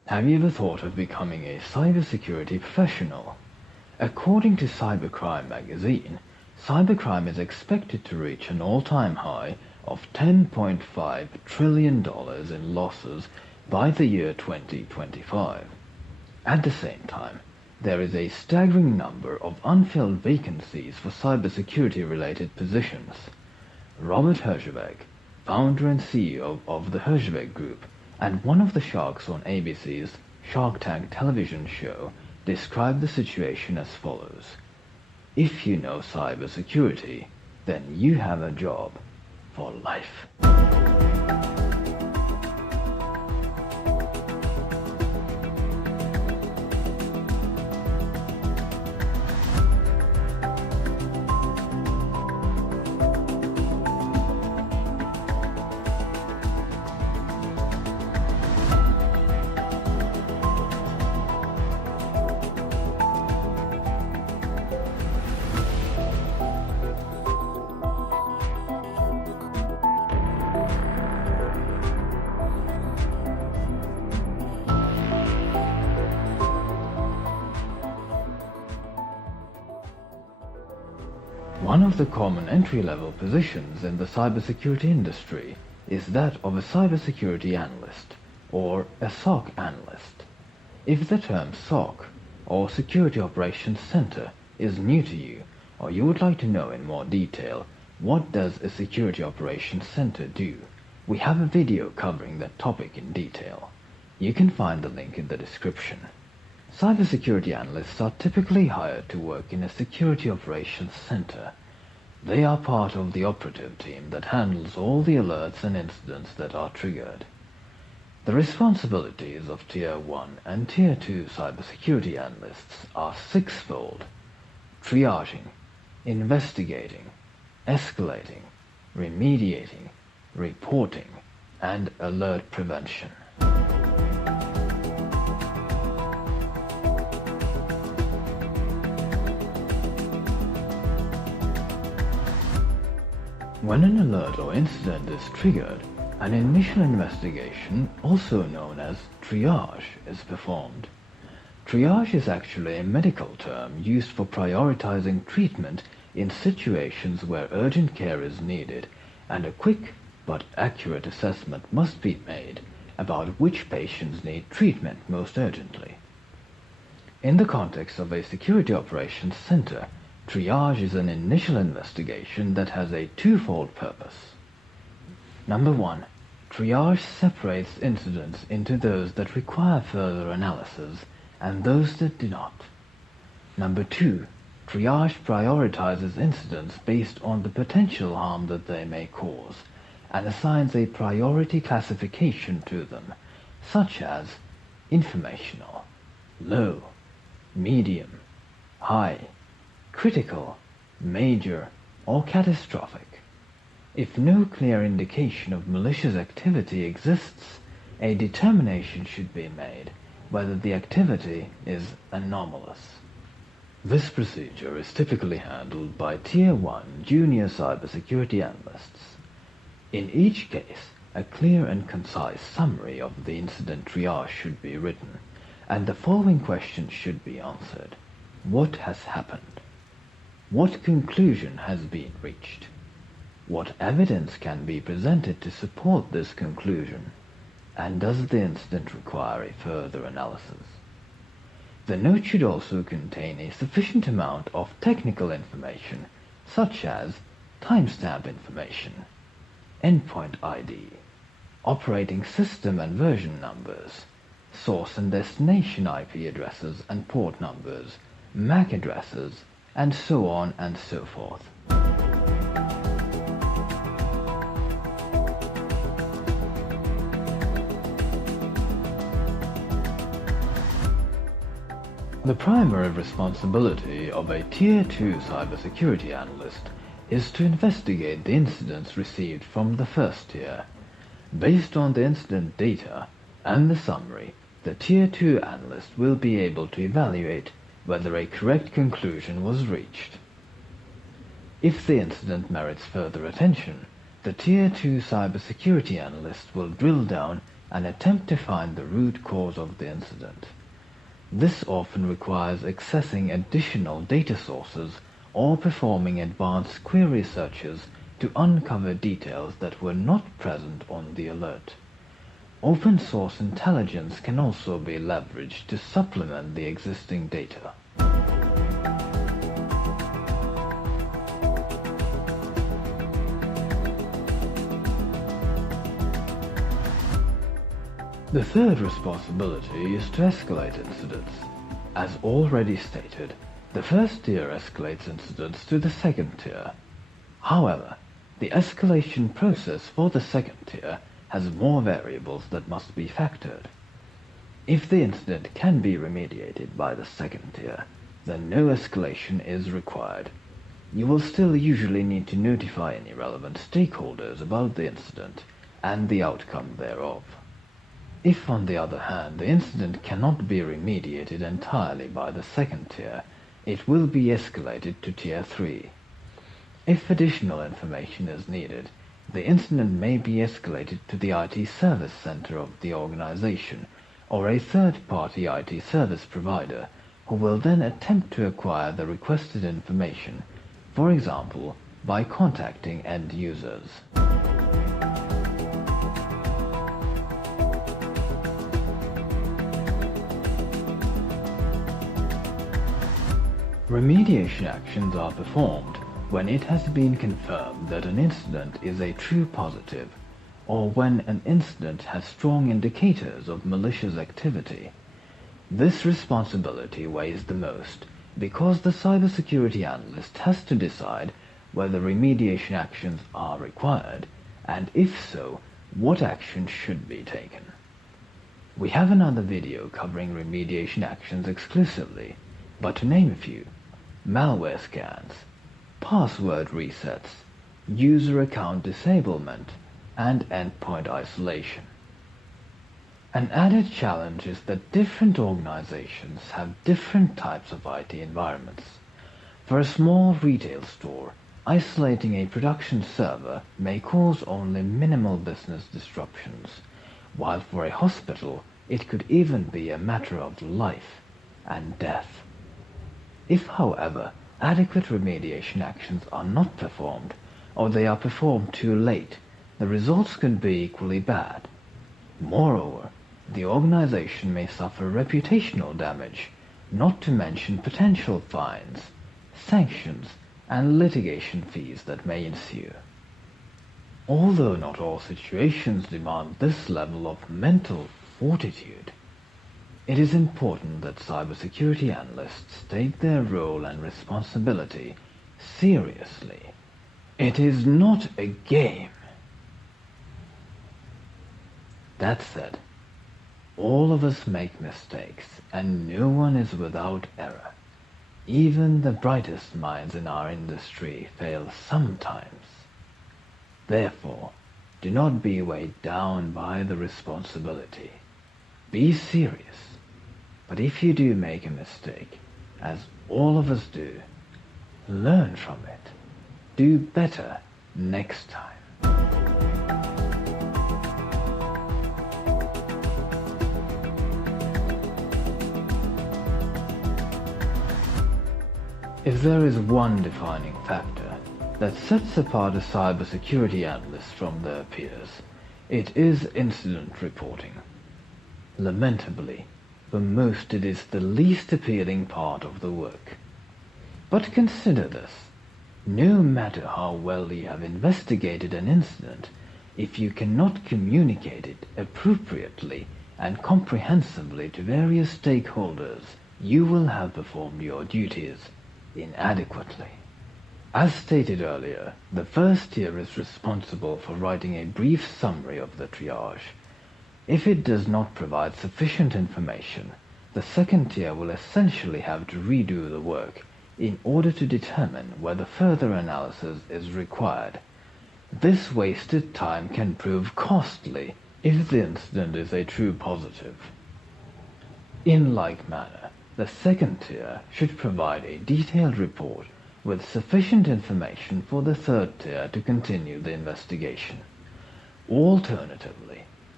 Have you ever thought of becoming a cybersecurity professional? According to Cybercrime magazine, cybercrime is expected to reach an all-time high of $10.5 trillion in losses by the year 2025. At the same time, there is a staggering number of unfilled vacancies for cybersecurity-related positions. Robert Herjavec, founder and CEO of the Herjavec Group, and one of the sharks on ABC's Shark Tank television show, described the situation as follows. If you know cybersecurity, then you have a job for life. One of the common entry-level positions in the cybersecurity industry is that of a cybersecurity analyst, or a SOC analyst. If the term SOC, or Security Operations Center, is new to you, or you would like to know in more detail, what does a Security Operations Center do? We have a video covering that topic in detail. You can find the link in the description. Cybersecurity analysts are typically hired to work in a Security Operations Center. They are part of the operative team that handles all the alerts and incidents that are triggered. The responsibilities of Tier 1 and Tier 2 cybersecurity analysts are sixfold: triaging, investigating, escalating, remediating, reporting, and alert prevention. When an alert or incident is triggered, an initial investigation, also known as triage, is performed. Triage is actually a medical term used for prioritizing treatment in situations where urgent care is needed, and a quick but accurate assessment must be made about which patients need treatment most urgently. In the context of a security operations center, triage is an initial investigation that has a twofold purpose. Number one, triage separates incidents into those that require further analysis and those that do not. Number two, triage prioritizes incidents based on the potential harm that they may cause and assigns a priority classification to them, such as informational, low, medium, high, critical, major, or catastrophic. If no clear indication of malicious activity exists, a determination should be made whether the activity is anomalous. This procedure is typically handled by Tier 1 junior cybersecurity analysts. In each case, a clear and concise summary of the incident triage should be written, and the following questions should be answered. What has happened? What conclusion has been reached? What evidence can be presented to support this conclusion? And does the incident require a further analysis? The note should also contain a sufficient amount of technical information, such as timestamp information, endpoint ID, operating system and version numbers, source and destination IP addresses and port numbers, MAC addresses, and so on and so forth. The primary responsibility of a Tier 2 cybersecurity analyst is to investigate the incidents received from the first tier. Based on the incident data and the summary, the Tier 2 analyst will be able to evaluate whether a correct conclusion was reached. If the incident merits further attention, the Tier 2 cybersecurity analyst will drill down and attempt to find the root cause of the incident. This often requires accessing additional data sources or performing advanced query searches to uncover details that were not present on the alert. Open source intelligence can also be leveraged to supplement the existing data. The third responsibility is to escalate incidents. As already stated, the first tier escalates incidents to the second tier. However, the escalation process for the second tier has more variables that must be factored. If the incident can be remediated by the second tier, then no escalation is required. You will still usually need to notify any relevant stakeholders about the incident and the outcome thereof. If, on the other hand, the incident cannot be remediated entirely by the second tier, it will be escalated to Tier 3. If additional information is needed, the incident may be escalated to the IT service center of the organization or a third-party IT service provider who will then attempt to acquire the requested information, for example, by contacting end users. Remediation actions are performed when it has been confirmed that an incident is a true positive, or when an incident has strong indicators of malicious activity. This responsibility weighs the most because the cybersecurity analyst has to decide whether remediation actions are required, and if so, what action should be taken. We have another video covering remediation actions exclusively, but to name a few: malware scans, password resets, user account disablement, and endpoint isolation. An added challenge is that different organizations have different types of IT environments. For a small retail store, isolating a production server may cause only minimal business disruptions, while for a hospital it could even be a matter of life and death. If, however, adequate remediation actions are not performed, or they are performed too late, the results could be equally bad. Moreover, the organization may suffer reputational damage, not to mention potential fines, sanctions, and litigation fees that may ensue. Although not all situations demand this level of mental fortitude, it is important that cybersecurity analysts take their role and responsibility seriously. It is not a game. That said, all of us make mistakes, and no one is without error. Even the brightest minds in our industry fail sometimes. Therefore, do not be weighed down by the responsibility. Be serious. But if you do make a mistake, as all of us do, learn from it. Do better next time. If there is one defining factor that sets apart a cybersecurity analyst from their peers, it is incident reporting. Lamentably, for most it is the least appealing part of the work. But consider this: no matter how well you have investigated an incident, if you cannot communicate it appropriately and comprehensively to various stakeholders, you will have performed your duties inadequately. As stated earlier, the first tier is responsible for writing a brief summary of the triage. If it does not provide sufficient information, the second tier will essentially have to redo the work in order to determine whether further analysis is required. This wasted time can prove costly if the incident is a true positive. In like manner, the second tier should provide a detailed report with sufficient information for the third tier to continue the investigation. Alternatively,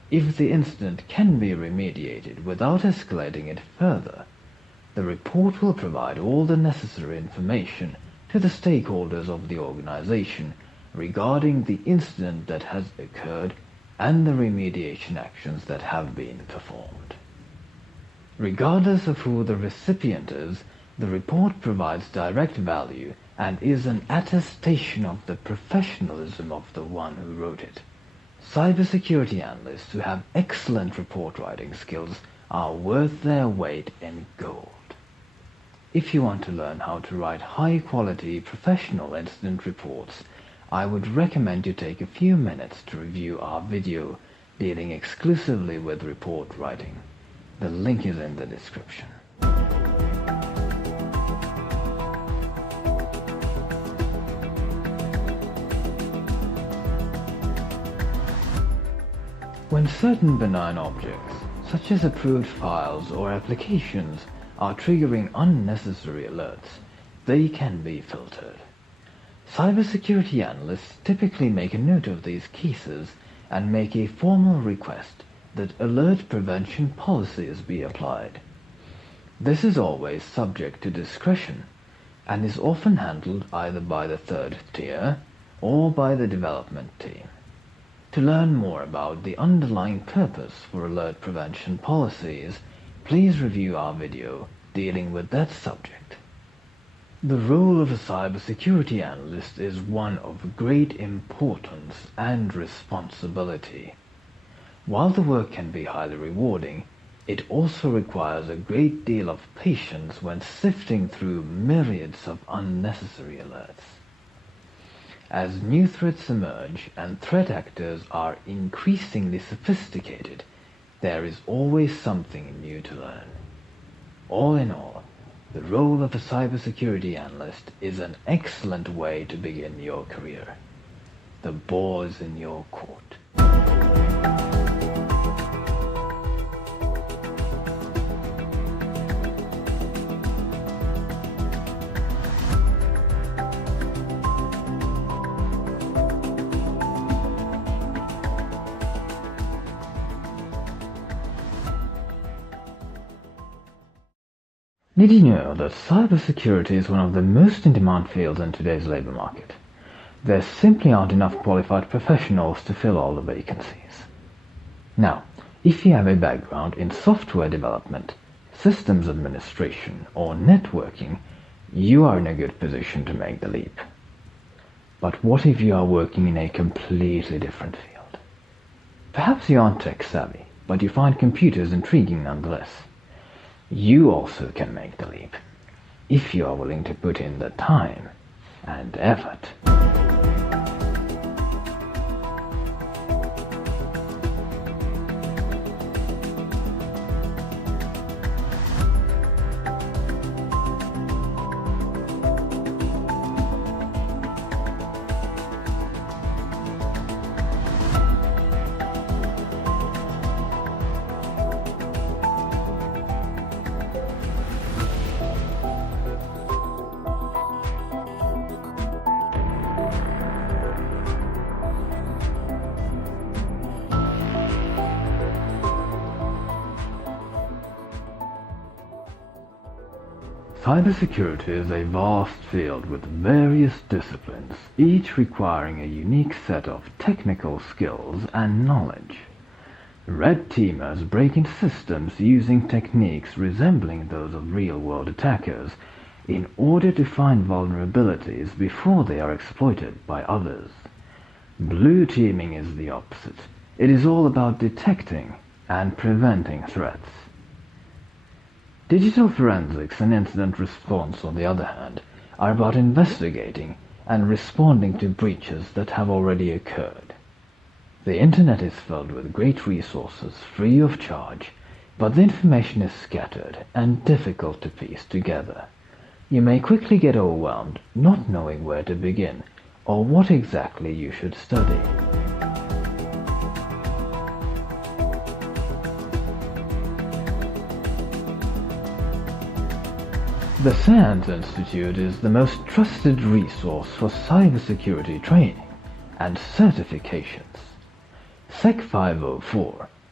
if the incident can be remediated without escalating it further, the report will provide all the necessary information to the stakeholders of the organization regarding the incident that has occurred and the remediation actions that have been performed. Regardless of who the recipient is, the report provides direct value and is an attestation of the professionalism of the one who wrote it. Cybersecurity analysts who have excellent report writing skills are worth their weight in gold. If you want to learn how to write high-quality professional incident reports, I would recommend you take a few minutes to review our video dealing exclusively with report writing. The link is in the description. When certain benign objects, such as approved files or applications, are triggering unnecessary alerts, they can be filtered. Cybersecurity analysts typically make a note of these cases and make a formal request that alert prevention policies be applied. This is always subject to discretion and is often handled either by the third tier or by the development team. To learn more about the underlying purpose for alert prevention policies, please review our video dealing with that subject. The role of a cybersecurity analyst is one of great importance and responsibility. While the work can be highly rewarding, it also requires a great deal of patience when sifting through myriads of unnecessary alerts. As new threats emerge and threat actors are increasingly sophisticated, there is always something new to learn. All in all, the role of a cybersecurity analyst is an excellent way to begin your career. The ball is in your court. Did you know that cybersecurity is one of the most in-demand fields in today's labor market? There simply aren't enough qualified professionals to fill all the vacancies. Now, if you have a background in software development, systems administration, or networking, you are in a good position to make the leap. But what if you are working in a completely different field? Perhaps you aren't tech-savvy, but you find computers intriguing nonetheless. You also can make the leap, if you are willing to put in the time and effort. Cybersecurity is a vast field with various disciplines, each requiring a unique set of technical skills and knowledge. Red teamers break into systems using techniques resembling those of real-world attackers in order to find vulnerabilities before they are exploited by others. Blue teaming is the opposite. It is all about detecting and preventing threats. Digital forensics and incident response, on the other hand, are about investigating and responding to breaches that have already occurred. The internet is filled with great resources free of charge, but the information is scattered and difficult to piece together. You may quickly get overwhelmed, not knowing where to begin or what exactly you should study. The SANS Institute is the most trusted resource for cybersecurity training and certifications. SEC 504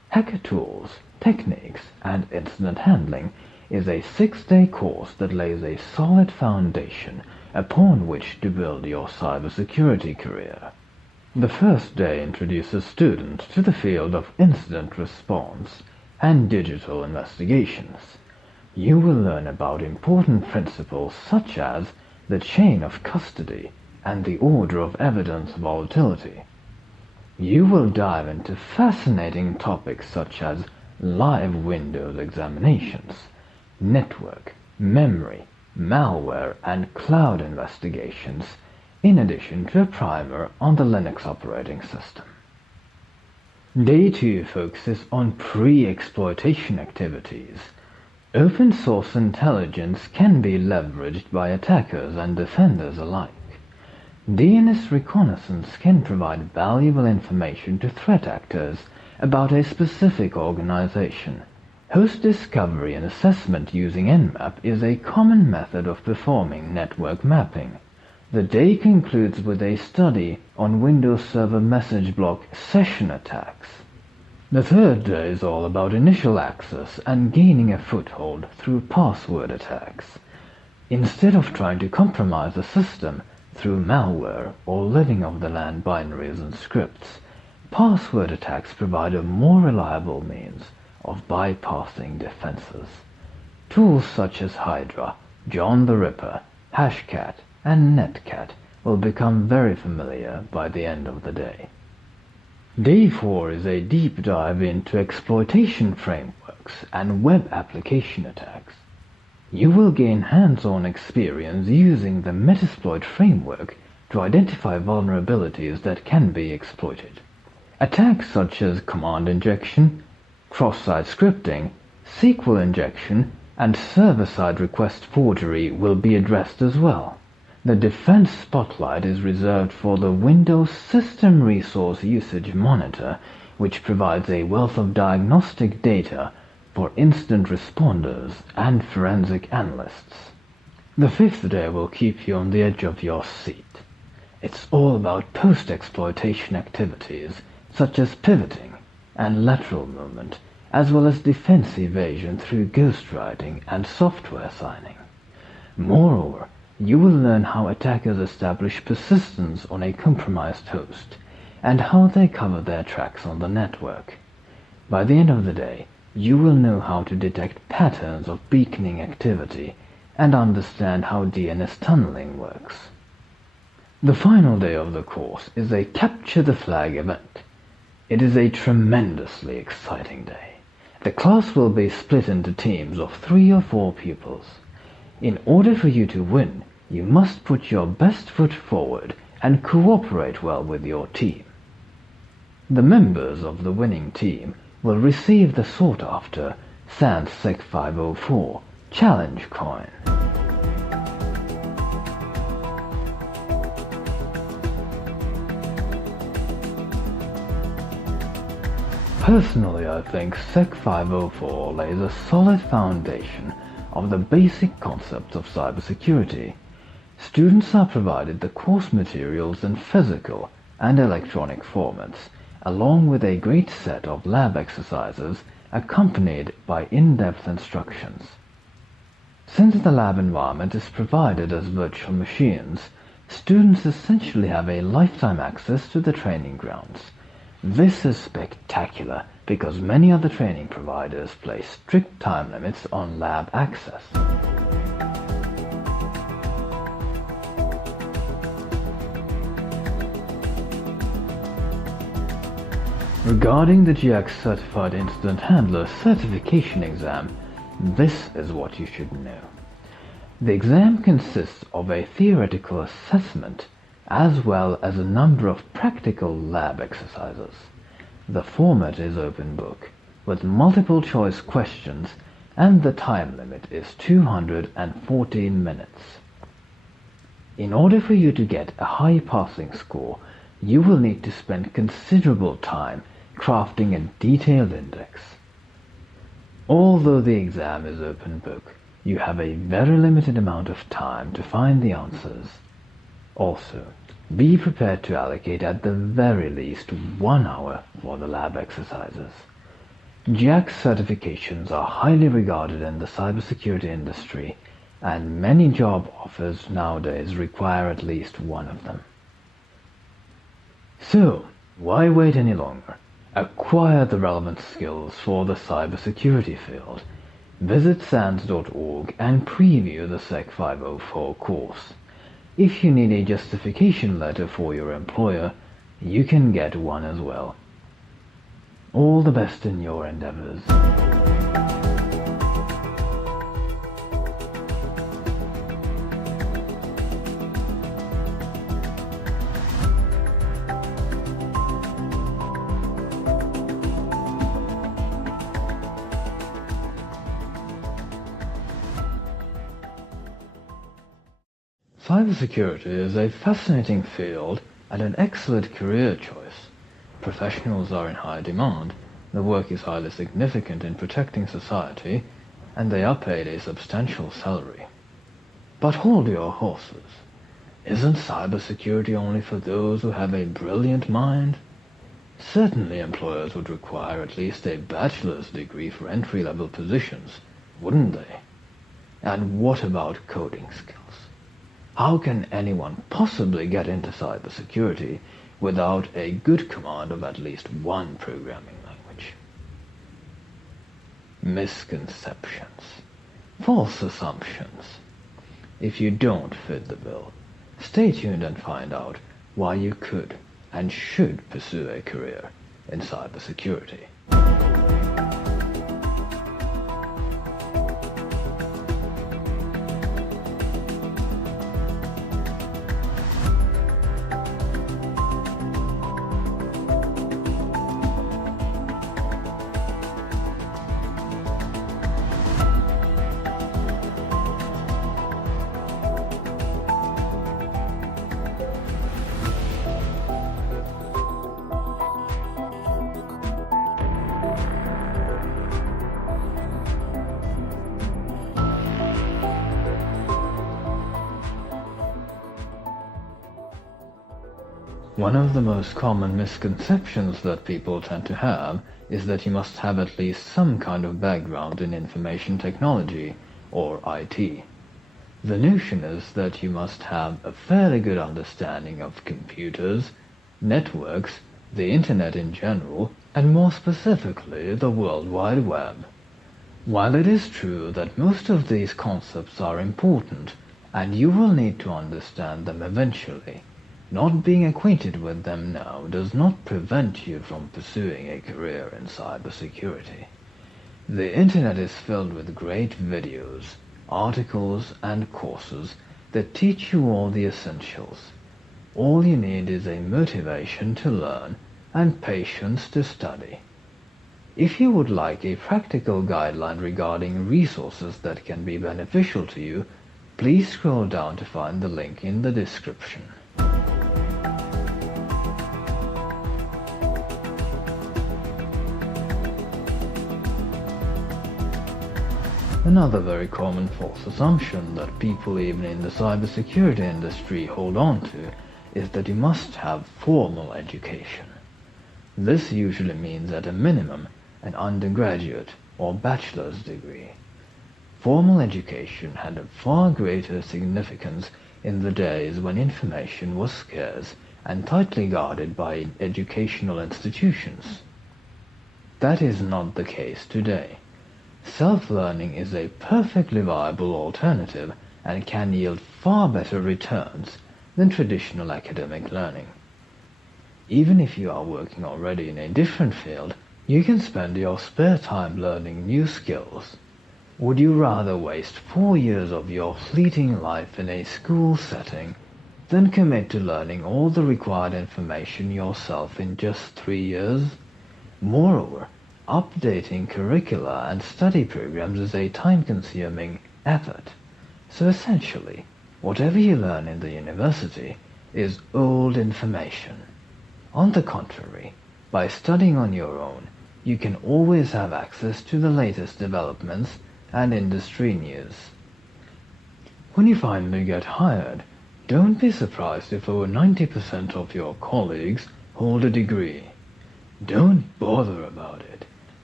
Hacker Tools, Techniques, and Incident Handling is a 6-day course that lays a solid foundation upon which to build your cybersecurity career. The first day introduces students to the field of incident response and digital investigations. You will learn about important principles such as the chain of custody and the order of evidence volatility. You will dive into fascinating topics such as live Windows examinations, network, memory, malware, and cloud investigations, in addition to a primer on the Linux operating system. Day 2 focuses on pre-exploitation activities. Open source intelligence can be leveraged by attackers and defenders alike. DNS reconnaissance can provide valuable information to threat actors about a specific organization. Host discovery and assessment using Nmap is a common method of performing network mapping. The day concludes with a study on Windows Server message block session attacks. The third day is all about initial access and gaining a foothold through password attacks. Instead of trying to compromise the system through malware or living off the land binaries and scripts, password attacks provide a more reliable means of bypassing defenses. Tools such as Hydra, John the Ripper, Hashcat, and Netcat will become very familiar by the end of the day. Day 4 is a deep dive into exploitation frameworks and web application attacks. You will gain hands-on experience using the Metasploit framework to identify vulnerabilities that can be exploited. Attacks such as command injection, cross-site scripting, SQL injection, and server-side request forgery will be addressed as well. The defense spotlight is reserved for the Windows System Resource Usage Monitor, which provides a wealth of diagnostic data for incident responders and forensic analysts. The fifth day will keep you on the edge of your seat. It's all about post-exploitation activities such as pivoting and lateral movement, as well as defense evasion through ghostwriting and software signing. Moreover, you will learn how attackers establish persistence on a compromised host and how they cover their tracks on the network. By the end of the day, you will know how to detect patterns of beaconing activity and understand how DNS tunneling works. The final day of the course is a Capture the Flag event. It is a tremendously exciting day. The class will be split into teams of 3 or 4 pupils. In order for you to win, you must put your best foot forward and cooperate well with your team. The members of the winning team will receive the sought-after SANS SEC 504 Challenge Coin. Personally, I think SEC 504 lays a solid foundation of the basic concepts of cybersecurity. Students are provided the course materials in physical and electronic formats, along with a great set of lab exercises accompanied by in-depth instructions. Since the lab environment is provided as virtual machines, students essentially have a lifetime access to the training grounds. This is spectacular because many other training providers place strict time limits on lab access. Regarding the GX Certified Incident Handler certification exam, this is what you should know. The exam consists of a theoretical assessment as well as a number of practical lab exercises. The format is open book, with multiple choice questions, and the time limit is 214 minutes. In order for you to get a high passing score, you will need to spend considerable time crafting a detailed index. Although the exam is open book, you have a very limited amount of time to find the answers. Also, be prepared to allocate at the very least 1 hour for the lab exercises. JAX certifications are highly regarded in the cybersecurity industry, and many job offers nowadays require at least one of them. So, why wait any longer? Acquire the relevant skills for the cybersecurity field. Visit SANS.org and preview the Sec 504 course. If you need a justification letter for your employer, you can get one as well. All the best in your endeavors. Cybersecurity is a fascinating field and an excellent career choice. Professionals are in high demand, the work is highly significant in protecting society, and they are paid a substantial salary. But hold your horses. Isn't cybersecurity only for those who have a brilliant mind? Certainly employers would require at least a bachelor's degree for entry-level positions, wouldn't they? And what about coding skills? How can anyone possibly get into cybersecurity without a good command of at least one programming language? Misconceptions. False assumptions. If you don't fit the bill, stay tuned and find out why you could and should pursue a career in cybersecurity. One of the most common misconceptions that people tend to have is that you must have at least some kind of background in information technology, or IT. The notion is that you must have a fairly good understanding of computers, networks, the internet in general, and more specifically the World Wide Web. While it is true that most of these concepts are important, and you will need to understand them eventually, not being acquainted with them now does not prevent you from pursuing a career in cybersecurity. The internet is filled with great videos, articles, and courses that teach you all the essentials. All you need is a motivation to learn and patience to study. If you would like a practical guideline regarding resources that can be beneficial to you, please scroll down to find the link in the description. Another very common false assumption that people even in the cybersecurity industry hold on to is that you must have formal education. This usually means at a minimum an undergraduate or bachelor's degree. Formal education had a far greater significance in the days when information was scarce and tightly guarded by educational institutions. That is not the case today. Self-learning is a perfectly viable alternative and can yield far better returns than traditional academic learning. Even if you are working already in a different field, you can spend your spare time learning new skills. Would you rather waste 4 years of your fleeting life in a school setting than commit to learning all the required information yourself in just 3 years? Moreover, updating curricula and study programs is a time-consuming effort. So essentially, whatever you learn in the university is old information. On the contrary, by studying on your own, you can always have access to the latest developments and industry news. When you finally get hired, don't be surprised if over 90% of your colleagues hold a degree. Don't bother about it.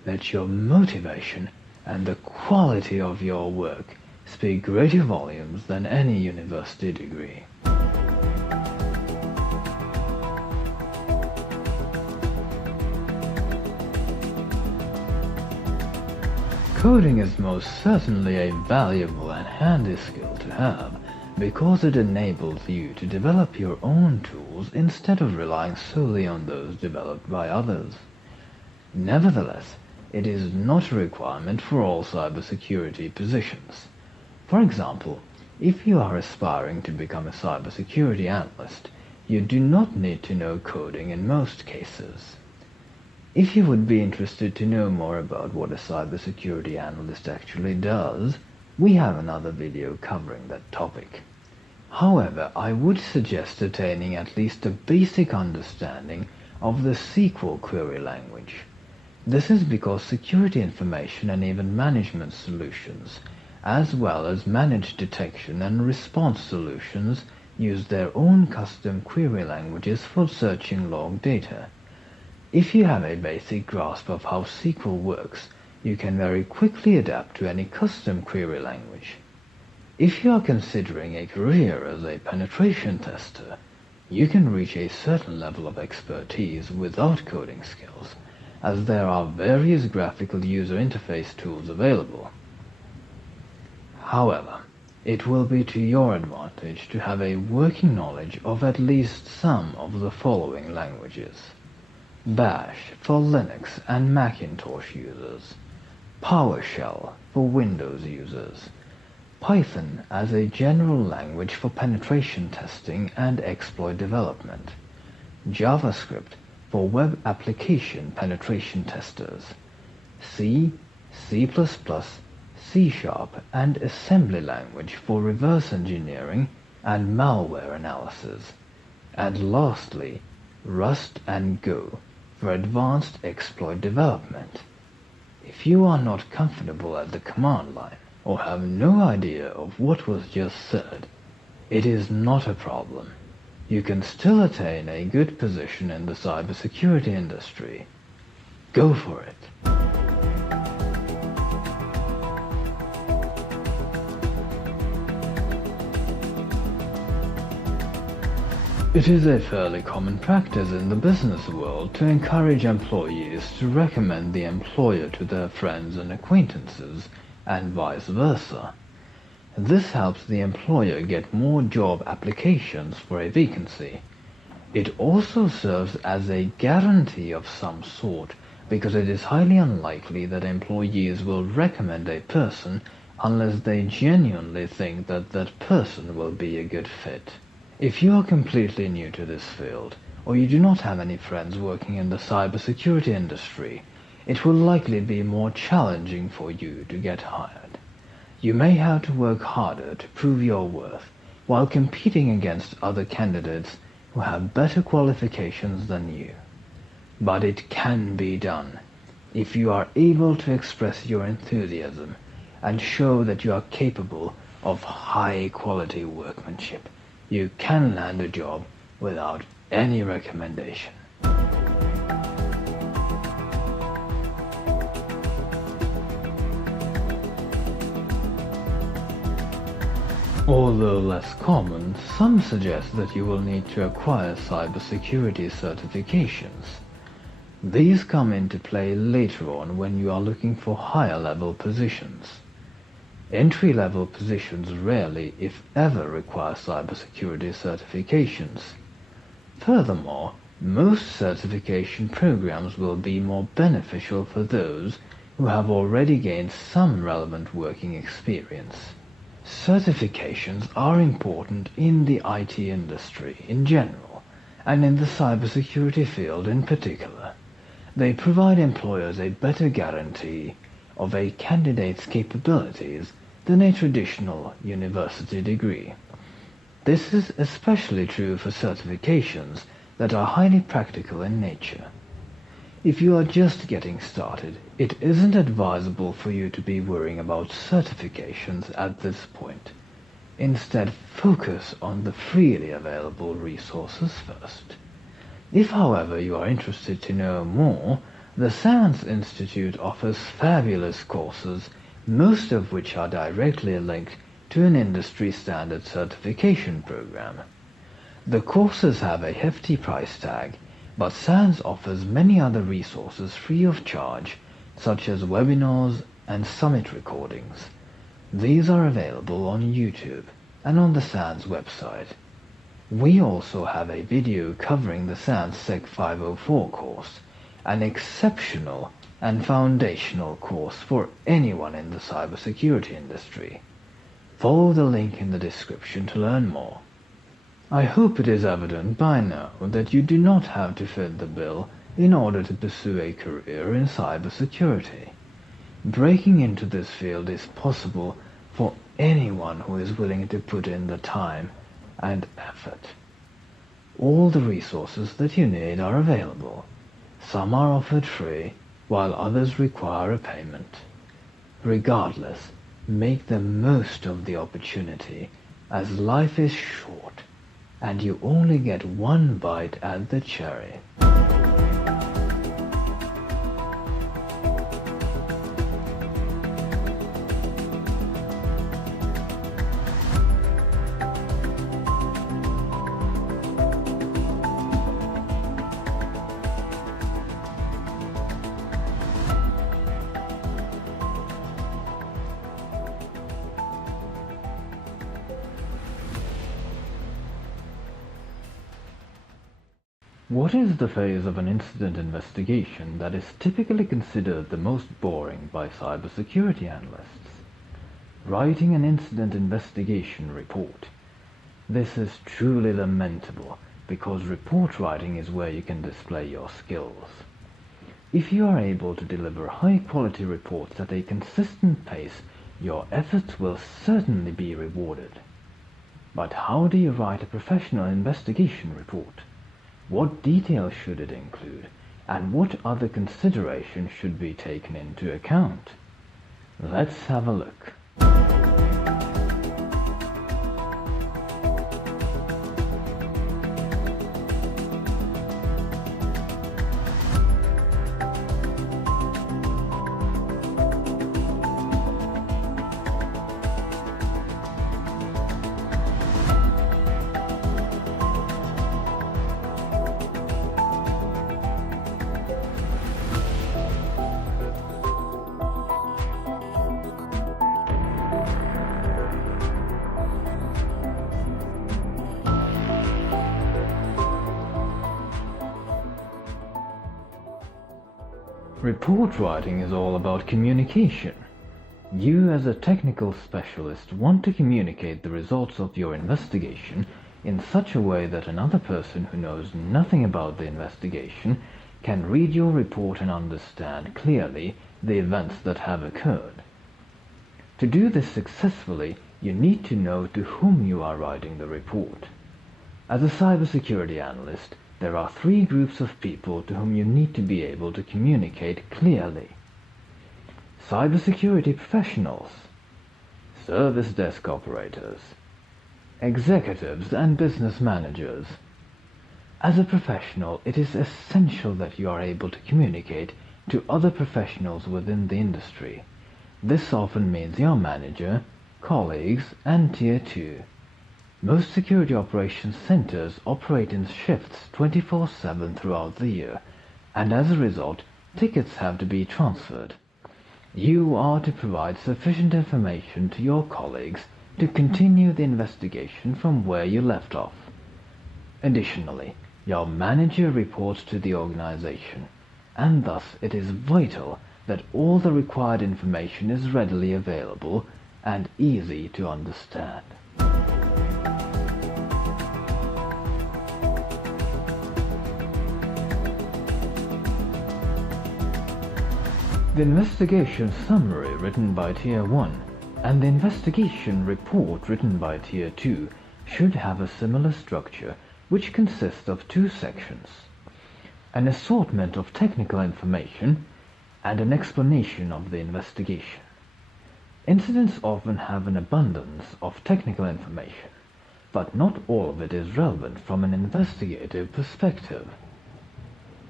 let your motivation and the quality of your work speak greater volumes than any university degree. Coding is most certainly a valuable and handy skill to have because it enables you to develop your own tools instead of relying solely on those developed by others. Nevertheless, it is not a requirement for all cybersecurity positions. For example, if you are aspiring to become a cybersecurity analyst, you do not need to know coding in most cases. If you would be interested to know more about what a cybersecurity analyst actually does, we have another video covering that topic. However, I would suggest attaining at least a basic understanding of the SQL query language. This is because security information and even management solutions, as well as managed detection and response solutions, use their own custom query languages for searching log data. If you have a basic grasp of how SQL works, you can very quickly adapt to any custom query language. If you are considering a career as a penetration tester, you can reach a certain level of expertise without coding skills, as there are various graphical user interface tools available. However, it will be to your advantage to have a working knowledge of at least some of the following languages: Bash for Linux and Macintosh users, PowerShell for Windows users, Python as a general language for penetration testing and exploit development, JavaScript for web application penetration testers, C, C++, C#, and assembly language for reverse engineering and malware analysis, and lastly, Rust and Go for advanced exploit development. If you are not comfortable at the command line or have no idea of what was just said, it is not a problem. You can still attain a good position in the cybersecurity industry. Go for it. It is a fairly common practice in the business world to encourage employees to recommend the employer to their friends and acquaintances, and vice versa. This helps the employer get more job applications for a vacancy. It also serves as a guarantee of some sort, because it is highly unlikely that employees will recommend a person unless they genuinely think that that person will be a good fit. If you are completely new to this field, or you do not have any friends working in the cybersecurity industry, it will likely be more challenging for you to get hired. You may have to work harder to prove your worth while competing against other candidates who have better qualifications than you. But it can be done if you are able to express your enthusiasm and show that you are capable of high-quality workmanship. You can land a job without any recommendation. Although less common, some suggest that you will need to acquire cybersecurity certifications. These come into play later on when you are looking for higher-level positions. Entry-level positions rarely, if ever, require cybersecurity certifications. Furthermore, most certification programs will be more beneficial for those who have already gained some relevant working experience. Certifications are important in the IT industry in general, and in the cybersecurity field in particular. They provide employers a better guarantee of a candidate's capabilities than a traditional university degree. This is especially true for certifications that are highly practical in nature. If you are just getting started, it isn't advisable for you to be worrying about certifications at this point. Instead, focus on the freely available resources first. If, however, you are interested to know more, The SANS Institute offers fabulous courses, most of which are directly linked to an industry standard certification program. The courses have a hefty price tag, but SANS offers many other resources free of charge, such as webinars and summit recordings. These are available on YouTube and on the SANS website. We also have a video covering the SANS Sec 504 course, an exceptional and foundational course for anyone in the cybersecurity industry. Follow the link in the description to learn more. I hope it is evident by now that you do not have to fit the bill in order to pursue a career in cybersecurity. Breaking into this field is possible for anyone who is willing to put in the time and effort. All the resources that you need are available. Some are offered free, while others require a payment. Regardless, make the most of the opportunity, as life is short, and you only get one bite at the cherry. What is the phase of an incident investigation that is typically considered the most boring by cybersecurity analysts? Writing an incident investigation report. This is truly lamentable, because report writing is where you can display your skills. If you are able to deliver high-quality reports at a consistent pace, your efforts will certainly be rewarded. But how do you write a professional investigation report? What details should it include, and what other considerations should be taken into account? Let's have a look. Report writing is all about communication. You, as a technical specialist, want to communicate the results of your investigation in such a way that another person who knows nothing about the investigation can read your report and understand clearly the events that have occurred. To do this successfully, you need to know to whom you are writing the report. As a cybersecurity analyst, there are three groups of people to whom you need to be able to communicate clearly. Cybersecurity professionals, service desk operators, executives and business managers. As a professional, it is essential that you are able to communicate to other professionals within the industry. This often means your manager, colleagues, and Tier 2. Most security operations centers operate in shifts 24/7 throughout the year, and as a result, tickets have to be transferred. You are to provide sufficient information to your colleagues to continue the investigation from where you left off. Additionally, your manager reports to the organization, and thus it is vital that all the required information is readily available and easy to understand. The investigation summary written by Tier 1 and the investigation report written by Tier 2 should have a similar structure, which consists of two sections: an assortment of technical information and an explanation of the investigation. Incidents often have an abundance of technical information, but not all of it is relevant from an investigative perspective.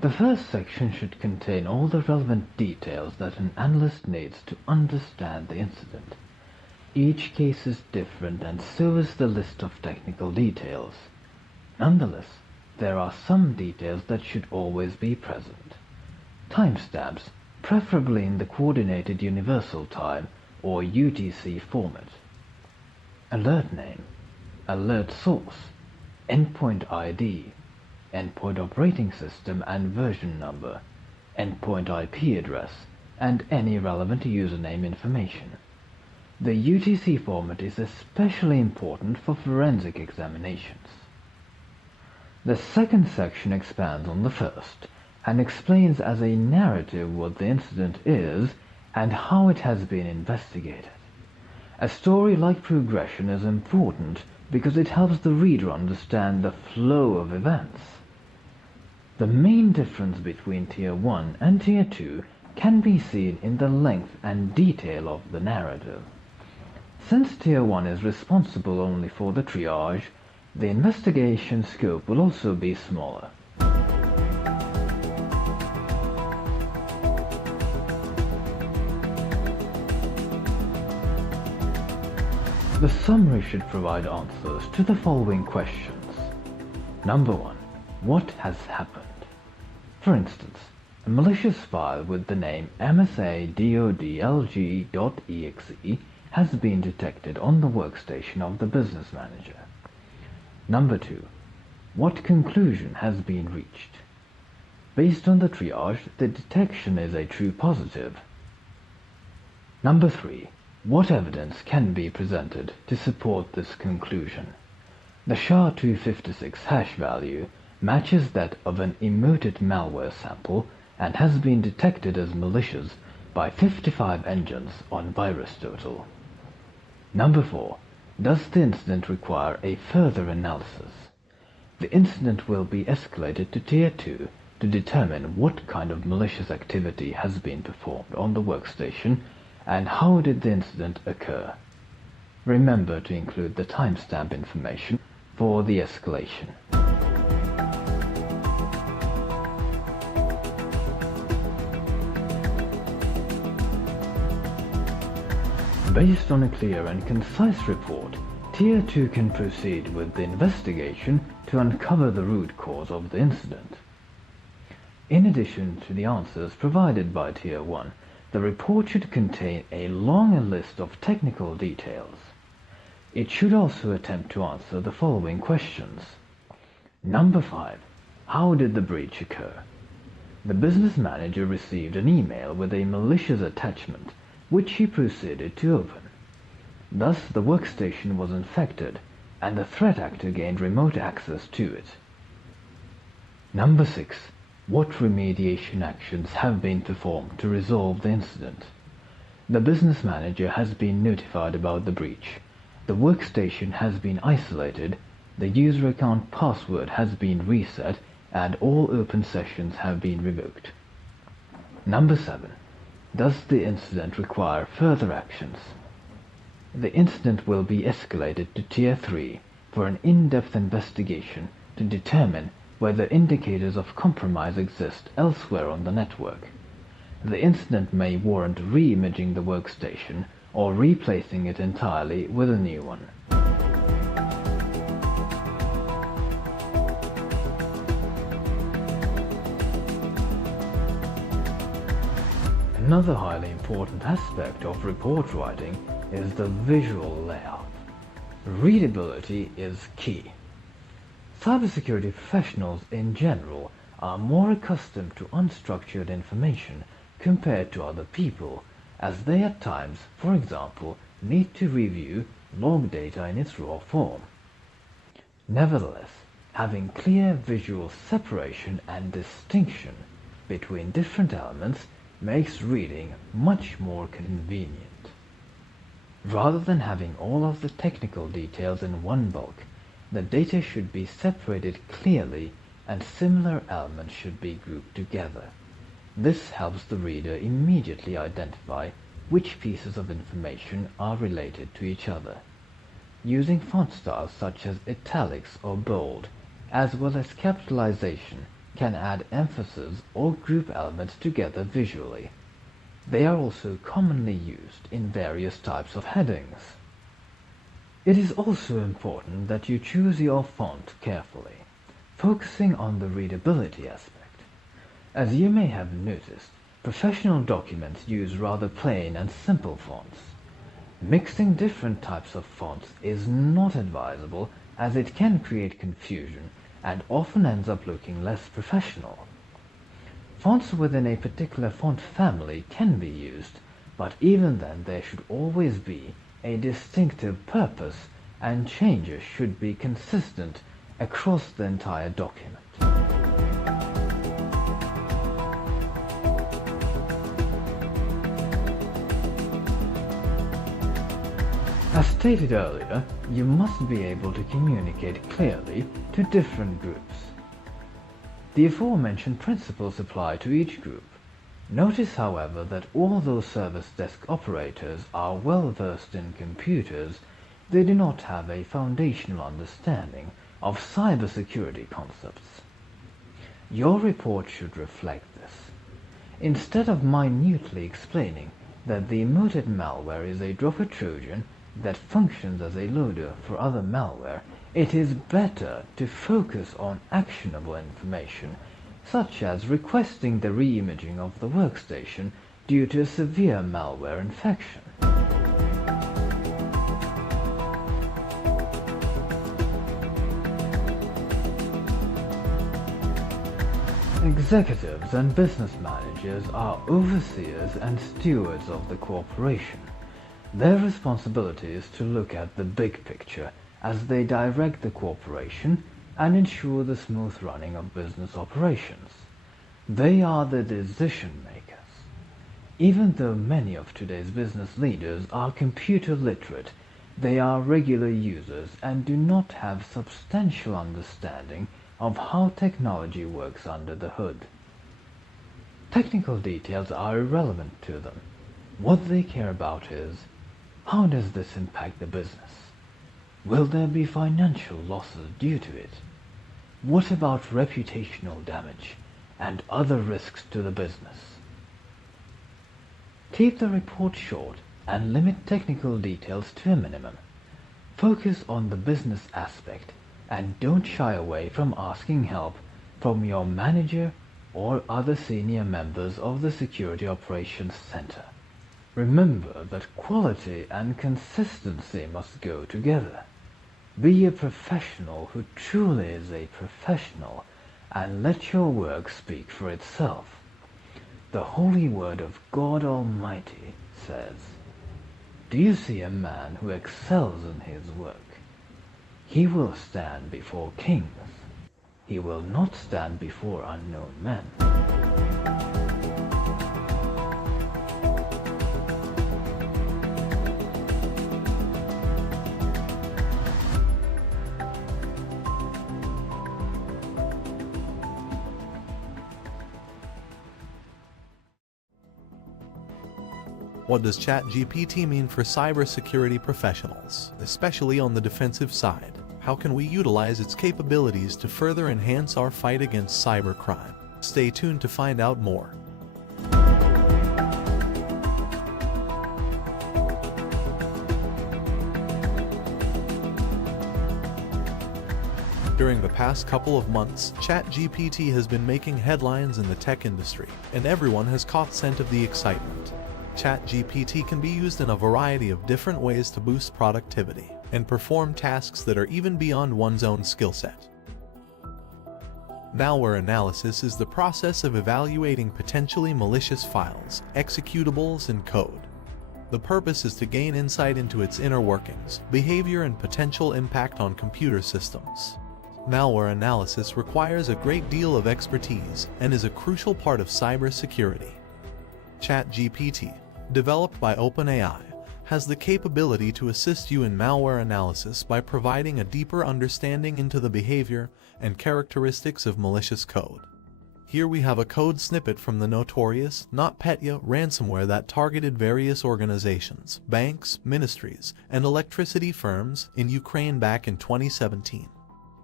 The first section should contain all the relevant details that an analyst needs to understand the incident. Each case is different, and so is the list of technical details. Nonetheless, there are some details that should always be present. Timestamps, preferably in the Coordinated Universal Time or UTC format. Alert name, alert source, endpoint ID, endpoint operating system and version number, endpoint IP address, and any relevant username information. The UTC format is especially important for forensic examinations. The second section expands on the first and explains as a narrative what the incident is and how it has been investigated. A story-like progression is important because it helps the reader understand the flow of events. The main difference between Tier 1 and Tier 2 can be seen in the length and detail of the narrative. Since Tier 1 is responsible only for the triage, the investigation scope will also be smaller. The summary should provide answers to the following questions. Number 1. What has happened? For instance, a malicious file with the name msa.dodlg.exe has been detected on the workstation of the business manager. Number 2. What conclusion has been reached? Based on the triage, the detection is a true positive. Number 3. What evidence can be presented to support this conclusion? The SHA-256 hash value matches that of an emoted malware sample and has been detected as malicious by 55 engines on VirusTotal. Number 4. Does the incident require a further analysis? The incident will be escalated to Tier 2 to determine what kind of malicious activity has been performed on the workstation and how did the incident occur. Remember to include the timestamp information for the escalation. Based on a clear and concise report, Tier 2 can proceed with the investigation to uncover the root cause of the incident. In addition to the answers provided by Tier 1, the report should contain a longer list of technical details. It should also attempt to answer the following questions. Number 5. How did the breach occur? The business manager received an email with a malicious attachment, which he proceeded to open. Thus, the workstation was infected, and the threat actor gained remote access to it. Number 6. What remediation actions have been performed to resolve the incident? The business manager has been notified about the breach. The workstation has been isolated, the user account password has been reset, and all open sessions have been revoked. Number 7. Does the incident require further actions? The incident will be escalated to Tier 3 for an in-depth investigation to determine whether indicators of compromise exist elsewhere on the network. The incident may warrant re-imaging the workstation or replacing it entirely with a new one. Another highly important aspect of report writing is the visual layout. Readability is key. Cybersecurity professionals in general are more accustomed to unstructured information compared to other people, as they at times, for example, need to review log data in its raw form. Nevertheless, having clear visual separation and distinction between different elements makes reading much more convenient. Rather than having all of the technical details in one bulk, the data should be separated clearly and similar elements should be grouped together. This helps the reader immediately identify which pieces of information are related to each other. Using font styles such as italics or bold, as well as capitalization, can add emphasis or group elements together visually. They are also commonly used in various types of headings. It is also important that you choose your font carefully, focusing on the readability aspect. As you may have noticed, professional documents use rather plain and simple fonts. Mixing different types of fonts is not advisable, as it can create confusion and often ends up looking less professional. Fonts within a particular font family can be used, but even then there should always be a distinctive purpose, and changes should be consistent across the entire document. As stated earlier, you must be able to communicate clearly to different groups. The aforementioned principles apply to each group. Notice, however, that although service desk operators are well versed in computers, they do not have a foundational understanding of cybersecurity concepts. Your report should reflect this. Instead of minutely explaining that the emoted malware is a dropper Trojan that functions as a loader for other malware, it is better to focus on actionable information, such as requesting the re-imaging of the workstation due to a severe malware infection. Executives and business managers are overseers and stewards of the corporation. Their responsibility is to look at the big picture as they direct the corporation and ensure the smooth running of business operations. They are the decision makers. Even though many of today's business leaders are computer literate, they are regular users and do not have substantial understanding of how technology works under the hood. Technical details are irrelevant to them. What they care about is, how does this impact the business? Will there be financial losses due to it? What about reputational damage and other risks to the business? Keep the report short and limit technical details to a minimum. Focus on the business aspect and don't shy away from asking help from your manager or other senior members of the Security Operations Center. Remember that quality and consistency must go together. Be a professional who truly is a professional, and let your work speak for itself. The holy word of God Almighty says, "Do you see a man who excels in his work? He will stand before kings. He will not stand before unknown men." What does ChatGPT mean for cybersecurity professionals, especially on the defensive side? How can we utilize its capabilities to further enhance our fight against cybercrime? Stay tuned to find out more. During the past couple of months, ChatGPT has been making headlines in the tech industry, and everyone has caught scent of the excitement. ChatGPT can be used in a variety of different ways to boost productivity and perform tasks that are even beyond one's own skill set. Malware analysis is the process of evaluating potentially malicious files, executables, and code. The purpose is to gain insight into its inner workings, behavior, and potential impact on computer systems. Malware analysis requires a great deal of expertise and is a crucial part of cybersecurity. ChatGPT, developed by OpenAI, has the capability to assist you in malware analysis by providing a deeper understanding into the behavior and characteristics of malicious code. Here we have a code snippet from the notorious NotPetya ransomware that targeted various organizations, banks, ministries, and electricity firms in Ukraine back in 2017.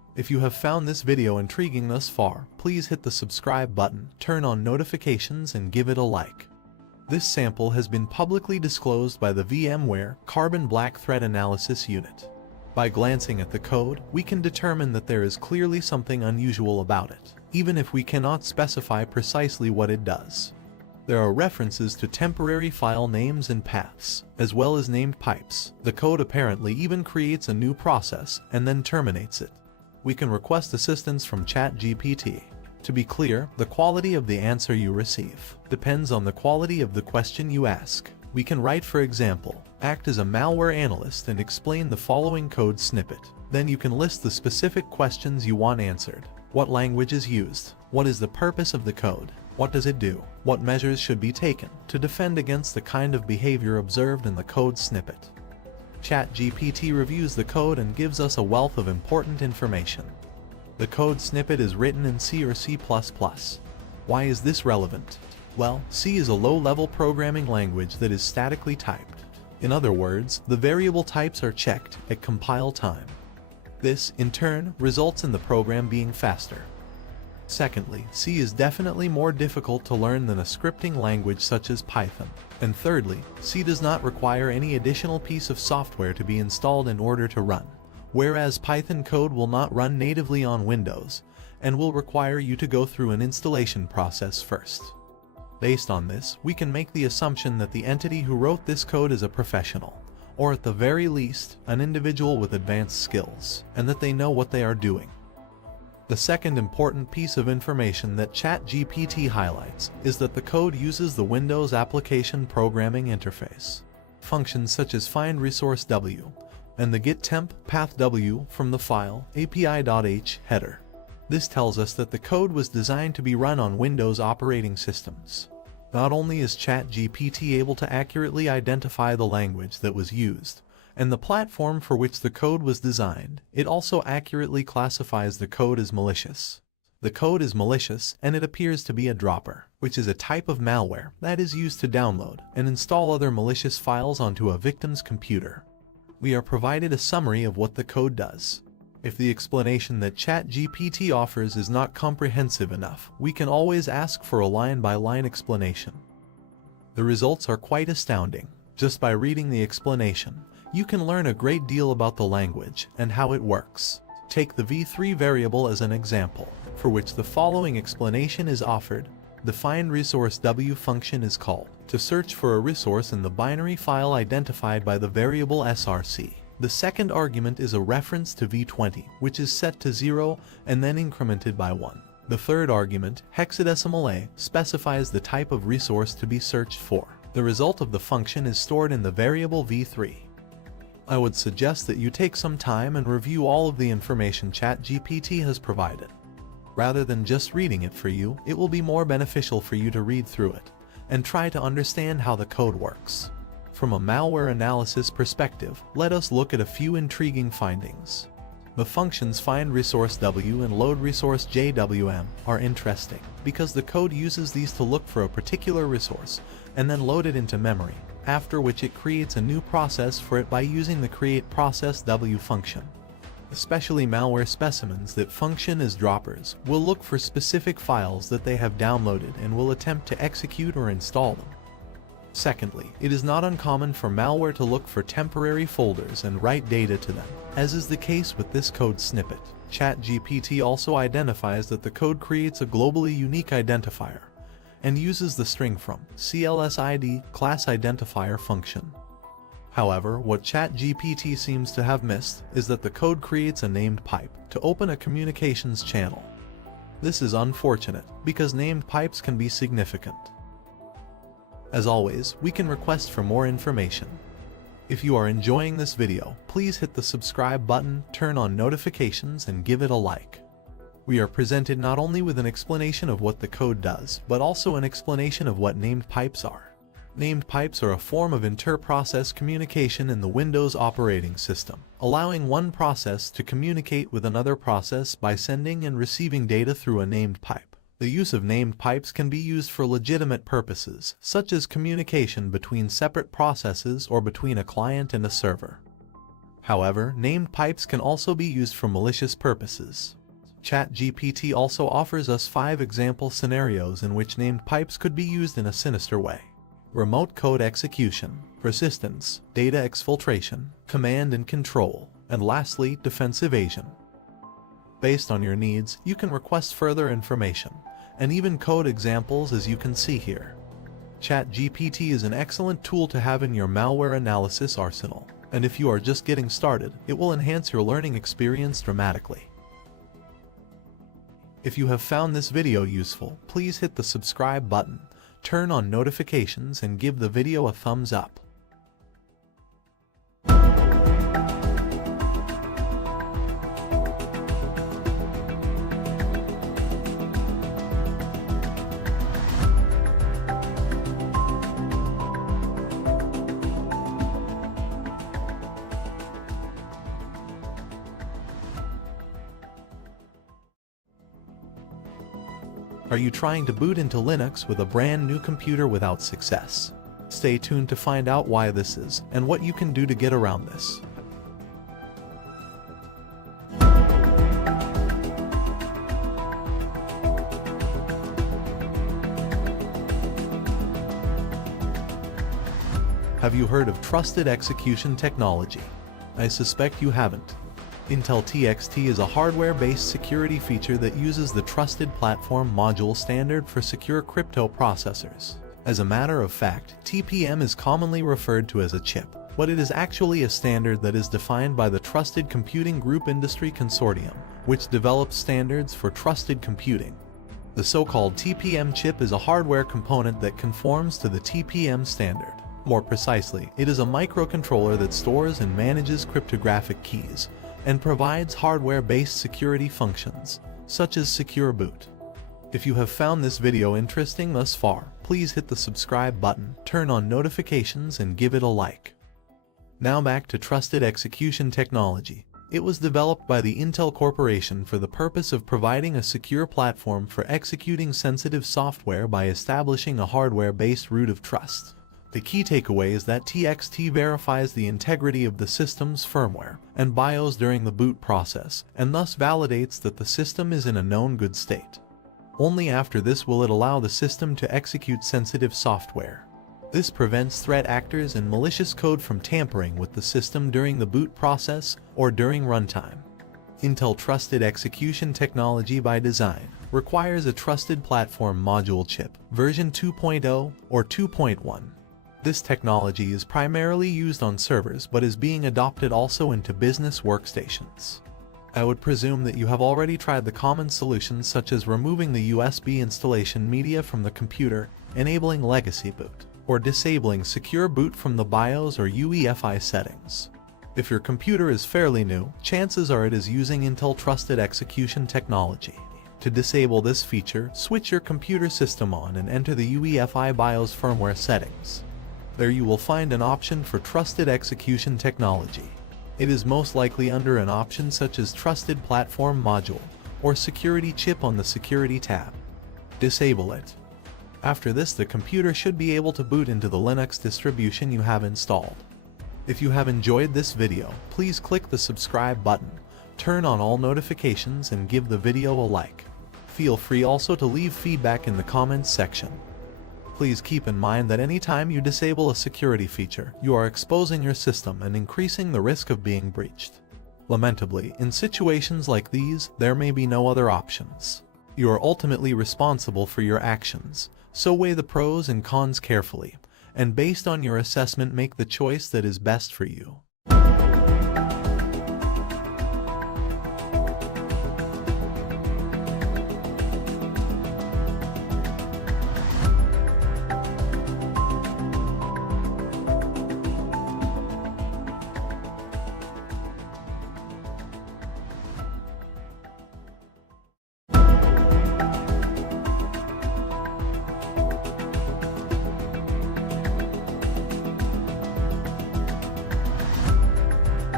If you have found this video intriguing thus far, please hit the subscribe button, turn on notifications, and give it a like. This sample has been publicly disclosed by the VMware Carbon Black Threat Analysis Unit. By glancing at the code, we can determine that there is clearly something unusual about it, even if we cannot specify precisely what it does. There are references to temporary file names and paths, as well as named pipes. The code apparently even creates a new process and then terminates it. We can request assistance from ChatGPT. To be clear, the quality of the answer you receive depends on the quality of the question you ask. We can write, for example, act as a malware analyst and explain the following code snippet. Then you can list the specific questions you want answered. What language is used? What is the purpose of the code? What does it do? What measures should be taken to defend against the kind of behavior observed in the code snippet? ChatGPT reviews the code and gives us a wealth of important information. The code snippet is written in C or C++. Why is this relevant? Well, C is a low-level programming language that is statically typed. In other words, the variable types are checked at compile time. This, in turn, results in the program being faster. Secondly, C is definitely more difficult to learn than a scripting language such as Python. And thirdly, C does not require any additional piece of software to be installed in order to run, whereas Python code will not run natively on Windows and will require you to go through an installation process first. Based on this, we can make the assumption that the entity who wrote this code is a professional, or at the very least, an individual with advanced skills, and that they know what they are doing. The second important piece of information that ChatGPT highlights is that the code uses the Windows Application Programming Interface. Functions such as find resource W and the get temp path W from the file api.h header. This tells us that the code was designed to be run on Windows operating systems. Not only is ChatGPT able to accurately identify the language that was used and the platform for which the code was designed, it also accurately classifies the code as malicious. The code is malicious and it appears to be a dropper, which is a type of malware that is used to download and install other malicious files onto a victim's computer. We are provided a summary of what the code does. If the explanation that ChatGPT offers is not comprehensive enough, we can always ask for a line-by-line explanation. The results are quite astounding. Just by reading the explanation, you can learn a great deal about the language and how it works. Take the v3 variable as an example, for which the following explanation is offered. The find resource W function is called to search for a resource in the binary file identified by the variable src. The second argument is a reference to v20, which is set to 0 and then incremented by 1. The third argument, hexadecimal A, specifies the type of resource to be searched for. The result of the function is stored in the variable v3. I would suggest that you take some time and review all of the information ChatGPT has provided. Rather than just reading it for you, it will be more beneficial for you to read through it and try to understand how the code works. From a malware analysis perspective, let us look at a few intriguing findings. The functions find resource W and load resource JWM are interesting because the code uses these to look for a particular resource and then load it into memory, after which it creates a new process for it by using the create process W function. Especially malware specimens that function as droppers will look for specific files that they have downloaded and will attempt to execute or install them. Secondly, it is not uncommon for malware to look for temporary folders and write data to them, as is the case with this code snippet. ChatGPT also identifies that the code creates a globally unique identifier and uses the string from CLSID class identifier function. However, what ChatGPT seems to have missed is that the code creates a named pipe to open a communications channel. This is unfortunate because named pipes can be significant. As always, we can request for more information. If you are enjoying this video, please hit the subscribe button, turn on notifications, and give it a like. We are presented not only with an explanation of what the code does, but also an explanation of what named pipes are. Named pipes are a form of inter-process communication in the Windows operating system, allowing one process to communicate with another process by sending and receiving data through a named pipe. The use of named pipes can be used for legitimate purposes, such as communication between separate processes or between a client and a server. However, named pipes can also be used for malicious purposes. ChatGPT also offers us 5 example scenarios in which named pipes could be used in a sinister way: remote code execution, persistence, data exfiltration, command and control, and lastly, defense evasion. Based on your needs, you can request further information, and even code examples as you can see here. ChatGPT is an excellent tool to have in your malware analysis arsenal, and if you are just getting started, it will enhance your learning experience dramatically. If you have found this video useful, please hit the subscribe button, turn on notifications, and give the video a thumbs up. Are you trying to boot into Linux with a brand new computer without success? Stay tuned to find out why this is and what you can do to get around this. Have you heard of trusted execution technology? I suspect you haven't. Intel TXT is a hardware-based security feature that uses the Trusted Platform Module standard for secure crypto processors. As a matter of fact, TPM is commonly referred to as a chip, but it is actually a standard that is defined by the Trusted Computing Group Industry Consortium, which develops standards for trusted computing. The so-called TPM chip is a hardware component that conforms to the TPM standard. More precisely, it is a microcontroller that stores and manages cryptographic keys, and provides hardware-based security functions, such as secure boot. If you have found this video interesting thus far, please hit the subscribe button, turn on notifications, and give it a like. Now back to trusted execution technology. It was developed by the Intel Corporation for the purpose of providing a secure platform for executing sensitive software by establishing a hardware-based root of trust. The key takeaway is that TXT verifies the integrity of the system's firmware and BIOS during the boot process, and thus validates that the system is in a known good state. Only after this will it allow the system to execute sensitive software. This prevents threat actors and malicious code from tampering with the system during the boot process or during runtime. Intel Trusted Execution Technology by design requires a Trusted Platform Module chip, version 2.0 or 2.1. This technology is primarily used on servers but is being adopted also into business workstations. I would presume that you have already tried the common solutions such as removing the USB installation media from the computer, enabling legacy boot, or disabling secure boot from the BIOS or UEFI settings. If your computer is fairly new, chances are it is using Intel Trusted Execution Technology. To disable this feature, switch your computer system on and enter the UEFI BIOS firmware settings. There you will find an option for Trusted Execution Technology. It is most likely under an option such as Trusted Platform Module or Security Chip on the Security tab. Disable it. After this, the computer should be able to boot into the Linux distribution you have installed. If you have enjoyed this video, please click the subscribe button, turn on all notifications, and give the video a like. Feel free also to leave feedback in the comments section. Please keep in mind that anytime you disable a security feature, you are exposing your system and increasing the risk of being breached. Lamentably, in situations like these, there may be no other options. You are ultimately responsible for your actions, so weigh the pros and cons carefully, and based on your assessment make the choice that is best for you.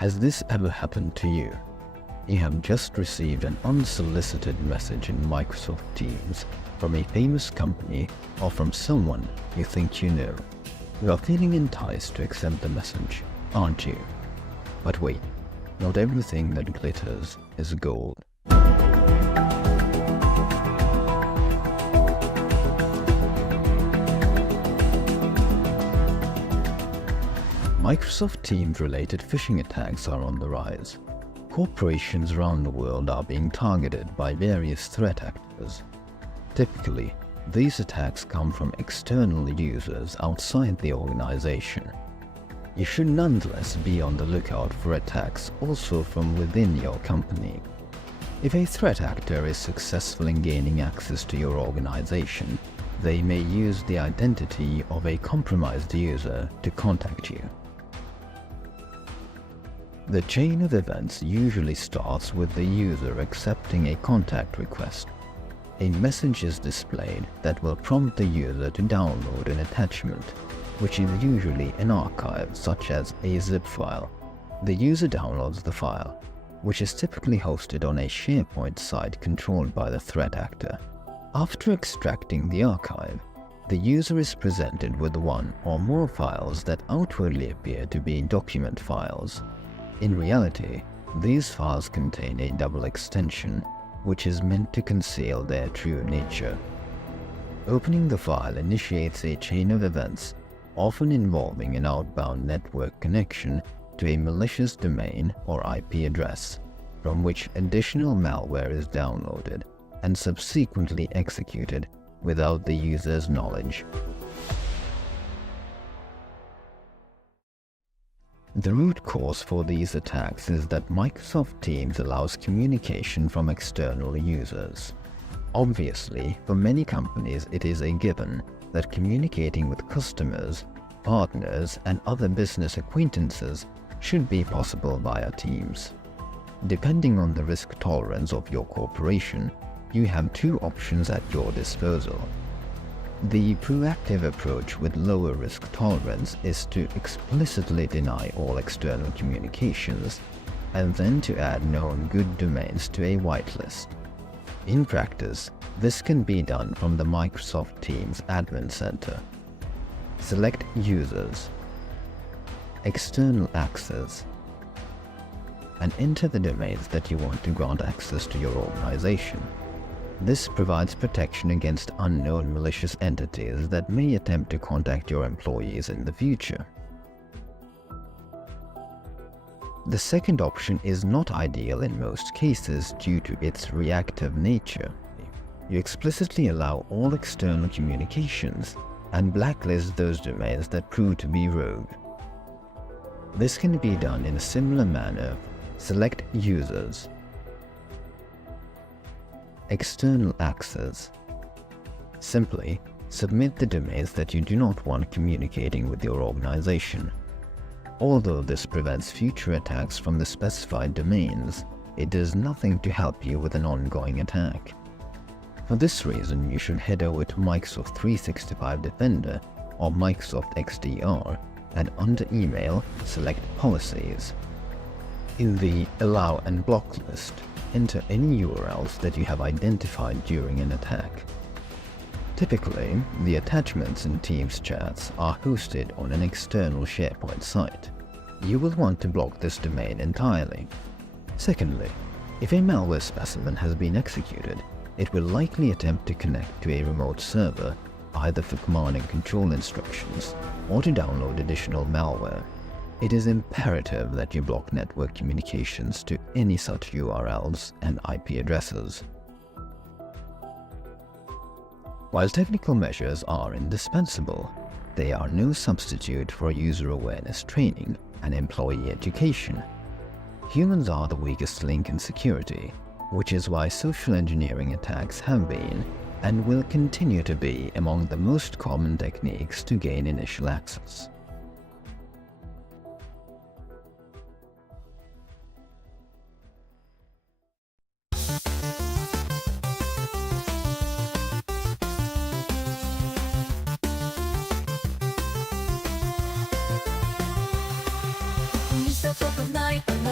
Has this ever happened to you? You have just received an unsolicited message in Microsoft Teams from a famous company or from someone you think you know. You are feeling enticed to accept the message, aren't you? But wait, not everything that glitters is gold. Microsoft Teams-related phishing attacks are on the rise. Corporations around the world are being targeted by various threat actors. Typically, these attacks come from external users outside the organization. You should nonetheless be on the lookout for attacks also from within your company. If a threat actor is successful in gaining access to your organization, they may use the identity of a compromised user to contact you. The chain of events usually starts with the user accepting a contact request. A message is displayed that will prompt the user to download an attachment, which is usually an archive such as a zip file. The user downloads the file, which is typically hosted on a SharePoint site controlled by the threat actor. After extracting the archive, the user is presented with one or more files that outwardly appear to be document files. In reality, these files contain a double extension, which is meant to conceal their true nature. Opening the file initiates a chain of events, often involving an outbound network connection to a malicious domain or IP address, from which additional malware is downloaded and subsequently executed without the user's knowledge. The root cause for these attacks is that Microsoft Teams allows communication from external users. Obviously, for many companies it is a given that communicating with customers, partners, and other business acquaintances should be possible via Teams. Depending on the risk tolerance of your corporation, you have two options at your disposal. The proactive approach with lower risk tolerance is to explicitly deny all external communications and then to add known good domains to a whitelist. In practice, this can be done from the Microsoft Teams Admin Center. Select Users, External Access, and enter the domains that you want to grant access to your organization. This provides protection against unknown malicious entities that may attempt to contact your employees in the future. The second option is not ideal in most cases due to its reactive nature. You explicitly allow all external communications and blacklist those domains that prove to be rogue. This can be done in a similar manner. Select Users, External Access. Simply submit the domains that you do not want communicating with your organization. Although this prevents future attacks from the specified domains, it does nothing to help you with an ongoing attack. For this reason, you should head over to Microsoft 365 Defender or Microsoft XDR and under Email, select Policies. In the Allow and Block list, enter any URLs that you have identified during an attack. Typically, the attachments in Teams chats are hosted on an external SharePoint site. You will want to block this domain entirely. Secondly, if a malware specimen has been executed, it will likely attempt to connect to a remote server, either for command and control instructions or to download additional malware. It is imperative that you block network communications to any such URLs and IP addresses. While technical measures are indispensable, they are no substitute for user awareness training and employee education. Humans are the weakest link in security, which is why social engineering attacks have been and will continue to be among the most common techniques to gain initial access. When you step up at night,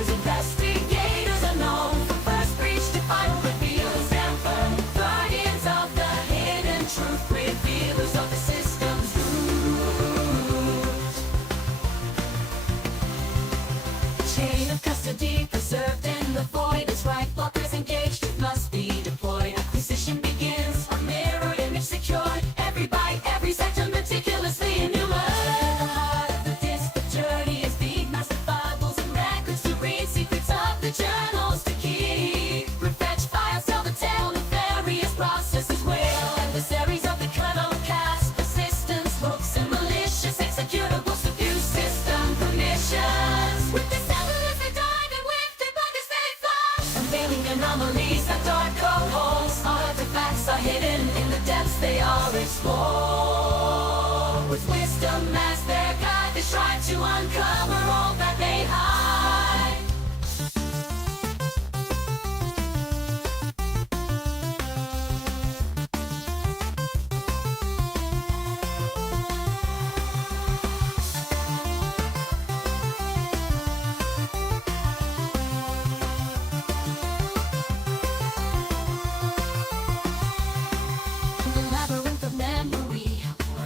hackers, investigators are known for first breach to final reveals and firm guardians of the hidden truth, revealers of the system's root. Chain of custody preserved in the void is right. Blockers engaged, truth must be deployed. Acquisition begins, a mirror image secured. Every byte, every sector meticulously enumerate. The heart of the disk, the journey is deep. Massive Bibles and records to read. Secrets of the journals to keep. Prefetch files tell the tale. Nefarious processes will. Adversaries of the clever cast. Persistence, hooks, and malicious executable abuse system permissions. With the settlers they dive and with debuggers they flash. Unveiling anomalies that dark code holes. Artifacts are hidden in the depths they are explored. With wisdom as their guide, they strive to uncover all that they hide. The labyrinth of memory,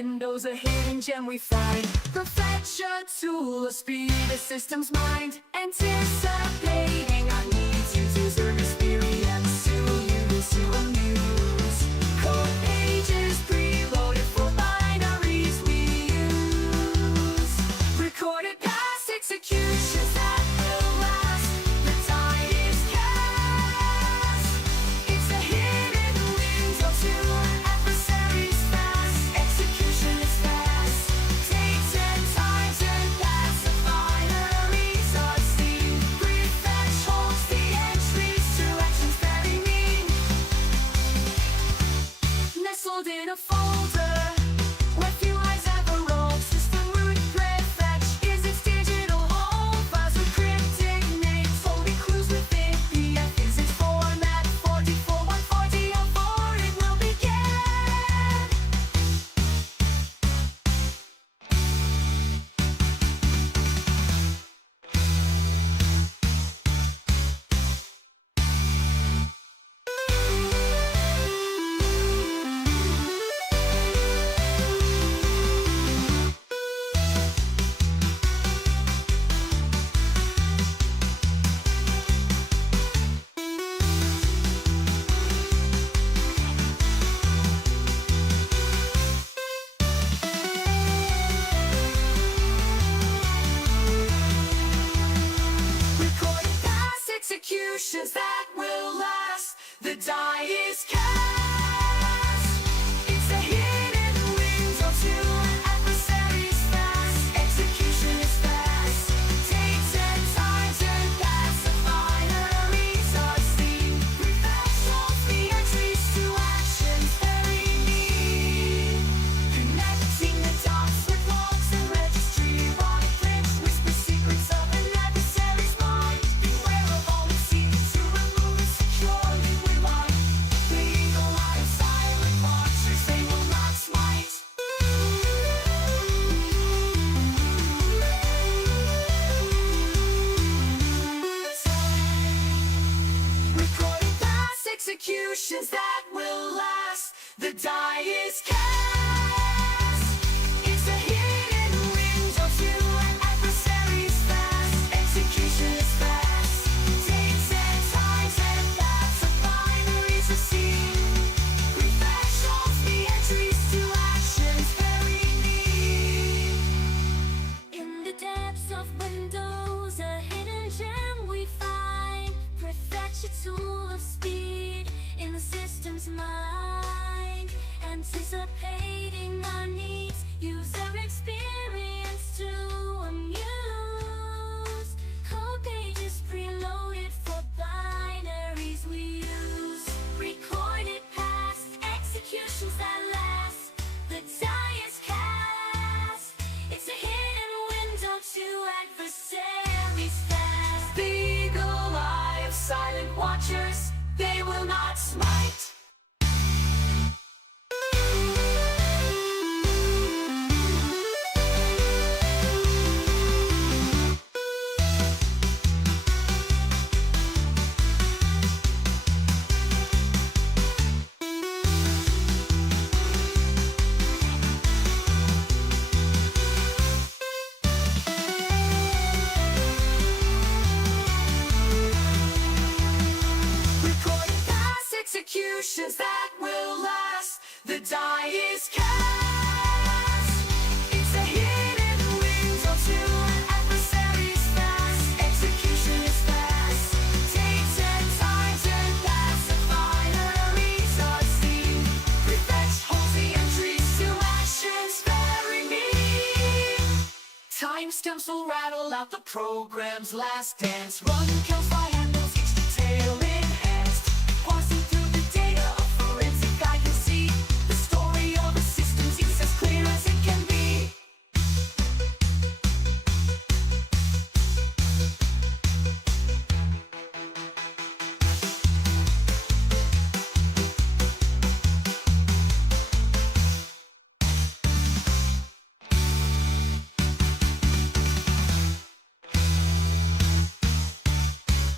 windows, a hidden gem we find. Prefetch a tool, a speed the system's mind, anticipating our needs. User experience to use to amuse. Code pages preloaded for binaries we use. Recorded past executions that will last. The die is cast. It's a hidden window to adversaries fast. Execution is fast. Takes 10 times and pass the binaries are seen. Prefetch holds the entries to actions very mean. Nestled in a folder where few eyes ever roll. System root prefetch is its digital home. Files with cryptic names, holding clues within. PF is its format. 44140 it will begin. Recorded past executions that will last. The die is cast. It's a hidden window to adversaries fast. Execution is fast. Takes 10 times and pass the binaries are seen. Prefetch holds the entries to actions very neat. Connecting the dots with logs and registry. Run clinch, whisper secrets of an adversary's mind. Beware of all the secrets to remove it securely with light. The eagle eye of silent watchers, they will not smite. Recorded past executions that will last. The die is cast. It's a hidden window to adversaries fast. Execution is fast. Takes 10 times and pass the binaries are seen. Prefetch holds the entries to actions very neat. In the depths of windows, a hidden gem we find. Prefetch a tool of speed in the system's mind, anticipating our needs. User experience to amuse. Code pages preloaded for binaries we use. Recorded past executions that last. The die is cast. It's a hidden window to adversaries fast. The eagle eye of silent watchers, they will not smite. Recorded past executions that will last. The die is cast. It's a hidden window to adversaries fast. Execution is fast. Takes 10 times and pass the binaries are seen. Prefetch holds the entries to actions very mean. Timestamps will rattle out the program's last dance. Run kills by handles, each detail enhanced. Parsing through the data, a forensic guy can see the story of a system's use as clear as it can be.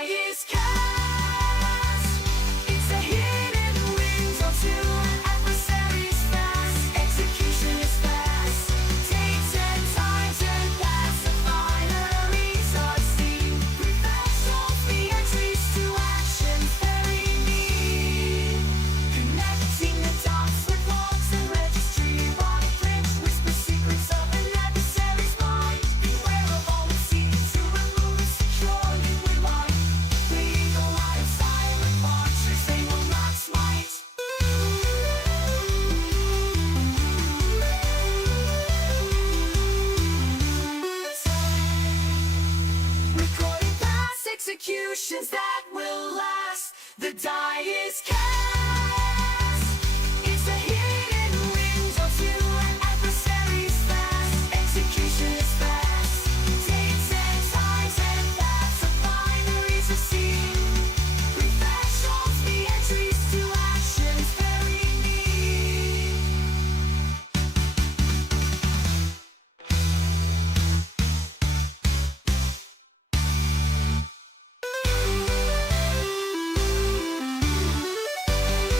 die is cast. It's a hidden window to an adversary's fast. Execution is fast. Take 10 times and pass the binaries are seen. Prefetch Song, the entries to actions very neat. Connecting the dots with logs and registry. Rock flinch, whisper secrets of an adversary's mind. Beware of all who seek to remove and secure you with light. Fleeing the light of silent monsters, they will not smite. Recording past executions that will last. The die is cast. It's a hidden window to an adversary's fast. Execution is fast. Take 10 times and pass the binaries are seen. Prefetch Song, the entries to actions very neat.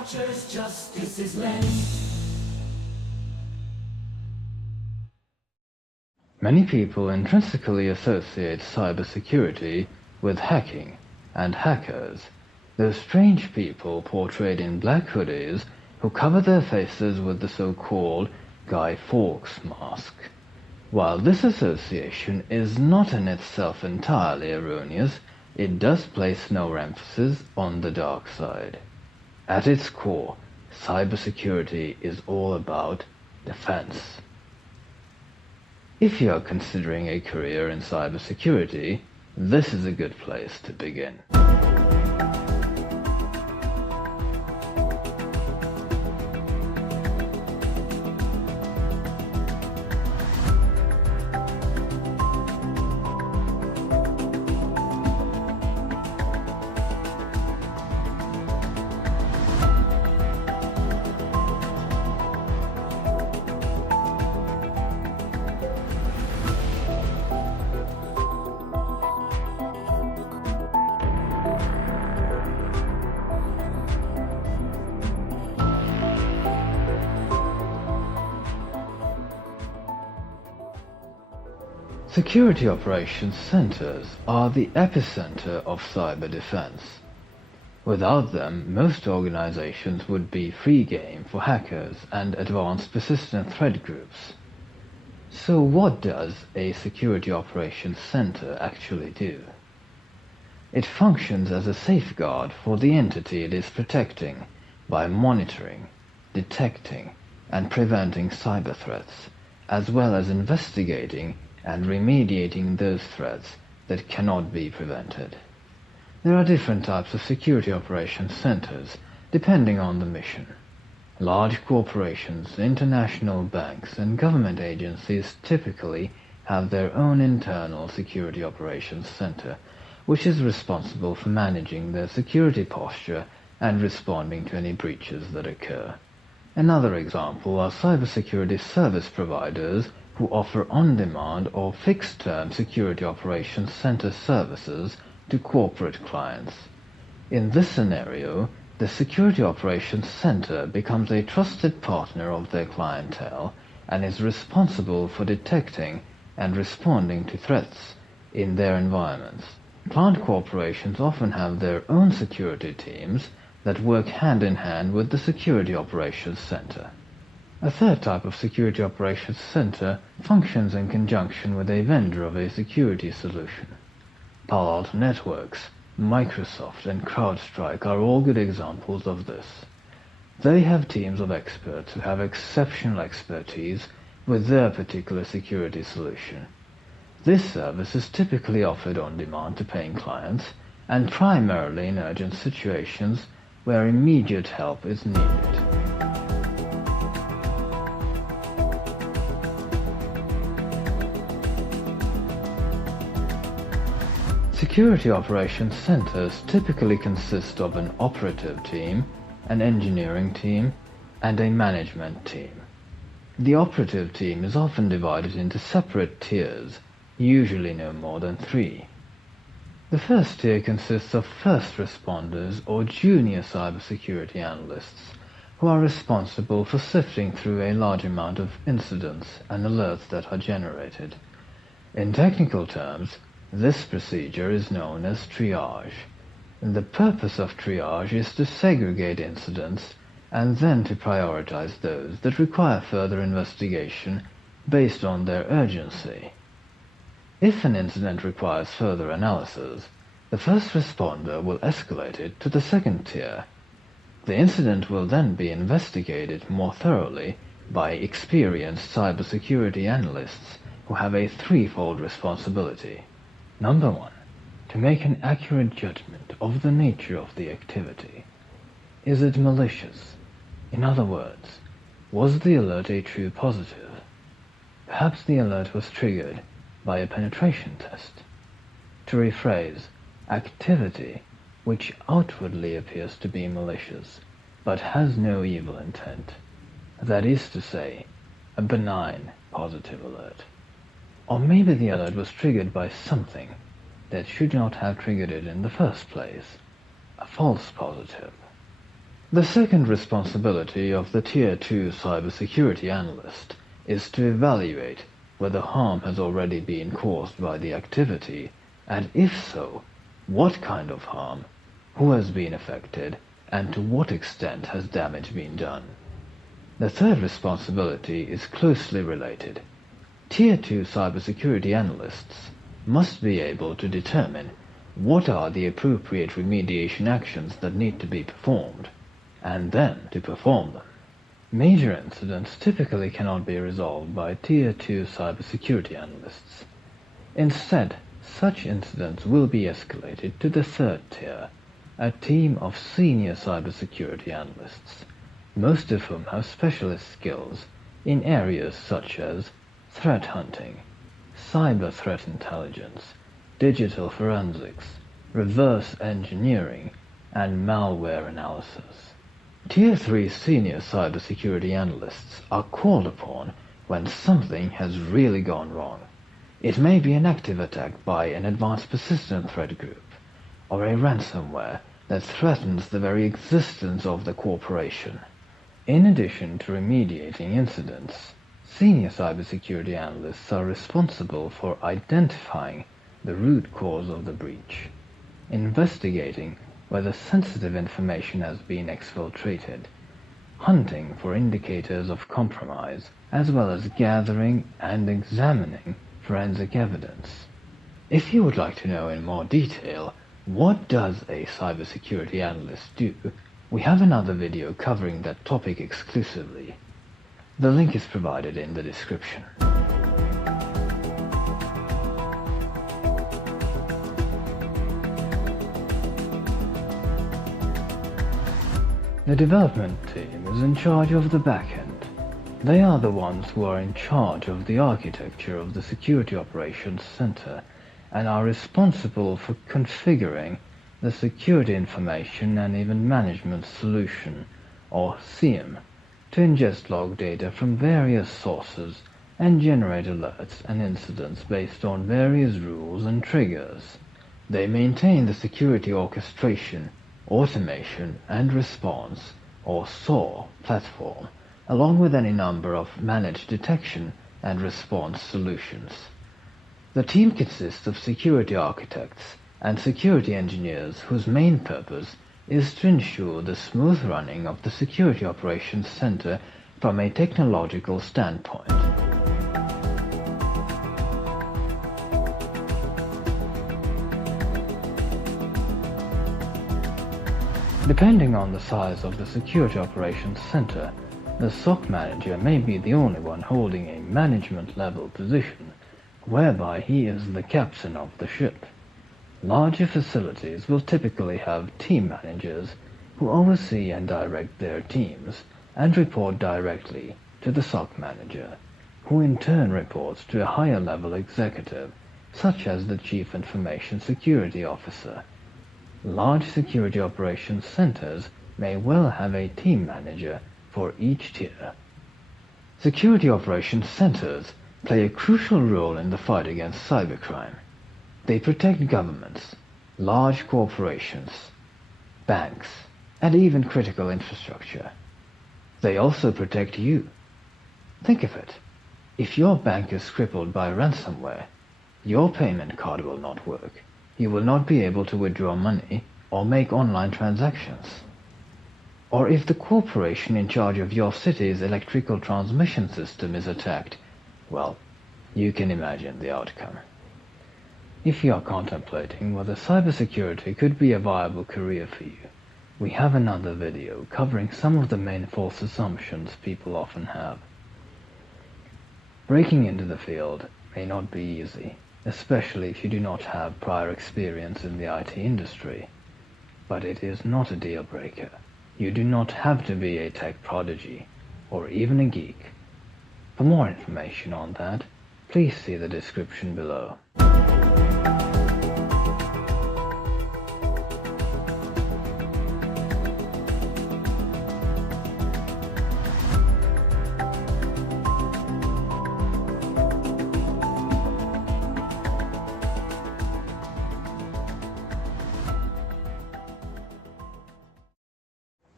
watchers, justice is lent. Many people intrinsically associate cybersecurity with hacking and hackers, those strange people portrayed in black hoodies who cover their faces with the so-called Guy Fawkes mask. While this association is not in itself entirely erroneous, it does place no emphasis on the dark side. At its core, cybersecurity is all about defense. If you are considering a career in cybersecurity, this is a good place to begin. Security operations centers are the epicenter of cyber defense. Without them, most organizations would be free game for hackers and advanced persistent threat groups. So what does a security operations center actually do? It functions as a safeguard for the entity it is protecting by monitoring, detecting, and preventing cyber threats, as well as investigating and remediating those threats that cannot be prevented. There are different types of security operations centers depending on the mission. Large corporations, international banks, and government agencies typically have their own internal security operations center, which is responsible for managing their security posture and responding to any breaches that occur. Another example are cybersecurity service providers who offer on-demand or fixed-term security operations center services to corporate clients. In this scenario, the security operations center becomes a trusted partner of their clientele and is responsible for detecting and responding to threats in their environments. Client corporations often have their own security teams that work hand in hand with the security operations center. A third type of security operations center functions in conjunction with a vendor of a security solution. Palo Alto Networks, Microsoft, and CrowdStrike are all good examples of this. They have teams of experts who have exceptional expertise with their particular security solution. This service is typically offered on demand to paying clients and primarily in urgent situations where immediate help is needed. Security operations centers typically consist of an operative team, an engineering team, and a management team. The operative team is often divided into separate tiers, usually no more than 3. The first tier consists of first responders or junior cybersecurity analysts, who are responsible for sifting through a large amount of incidents and alerts that are generated. In technical terms, this procedure is known as triage. The purpose of triage is to segregate incidents and then to prioritize those that require further investigation based on their urgency. If an incident requires further analysis, the first responder will escalate it to the second tier. The incident will then be investigated more thoroughly by experienced cybersecurity analysts who have a threefold responsibility. Number 1. To make an accurate judgment of the nature of the activity. Is it malicious? In other words, was the alert a true positive? Perhaps the alert was triggered by a penetration test. To rephrase, activity which outwardly appears to be malicious but has no evil intent. That is to say, a benign positive alert. Or maybe the alert was triggered by something that should not have triggered it in the first place, a false positive. The second responsibility of the Tier 2 cybersecurity analyst is to evaluate whether harm has already been caused by the activity, and if so, what kind of harm, who has been affected, and to what extent has damage been done. The third responsibility is closely related. Tier 2 cybersecurity analysts must be able to determine what are the appropriate remediation actions that need to be performed, and then to perform them. Major incidents typically cannot be resolved by Tier 2 cybersecurity analysts. Instead, such incidents will be escalated to the third tier, a team of senior cybersecurity analysts, most of whom have specialist skills in areas such as threat hunting, cyber threat intelligence, digital forensics, reverse engineering, and malware analysis. Tier 3 senior cybersecurity analysts are called upon when something has really gone wrong. It may be an active attack by an advanced persistent threat group, or a ransomware that threatens the very existence of the corporation. In addition to remediating incidents, senior cybersecurity analysts are responsible for identifying the root cause of the breach, investigating whether sensitive information has been exfiltrated, hunting for indicators of compromise, as well as gathering and examining forensic evidence. If you would like to know in more detail what does a cybersecurity analyst do, we have another video covering that topic exclusively. The link is provided in the description. The development team is in charge of the backend. They are the ones who are in charge of the architecture of the Security Operations Center and are responsible for configuring the Security Information and Event Management Solution, or SIEM, to ingest log data from various sources and generate alerts and incidents based on various rules and triggers. They maintain the security orchestration, automation, and response, or SOAR, platform, along with any number of managed detection and response solutions. The team consists of security architects and security engineers whose main purpose is to ensure the smooth running of the Security Operations Center from a technological standpoint. Depending on the size of the Security Operations Center, the SOC manager may be the only one holding a management-level position, whereby he is the captain of the ship. Larger facilities will typically have team managers who oversee and direct their teams and report directly to the SOC manager, who in turn reports to a higher-level executive, such as the Chief Information Security Officer. Large security operations centers may well have a team manager for each tier. Security operations centers play a crucial role in the fight against cybercrime. They protect governments, large corporations, banks, and even critical infrastructure. They also protect you. Think of it. If your bank is crippled by ransomware, your payment card will not work. You will not be able to withdraw money or make online transactions. Or if the corporation in charge of your city's electrical transmission system is attacked, well, you can imagine the outcome. If you are contemplating whether cybersecurity could be a viable career for you, we have another video covering some of the main false assumptions people often have. Breaking into the field may not be easy, especially if you do not have prior experience in the IT industry. But it is not a deal breaker. You do not have to be a tech prodigy, or even a geek. For more information on that, please see the description below.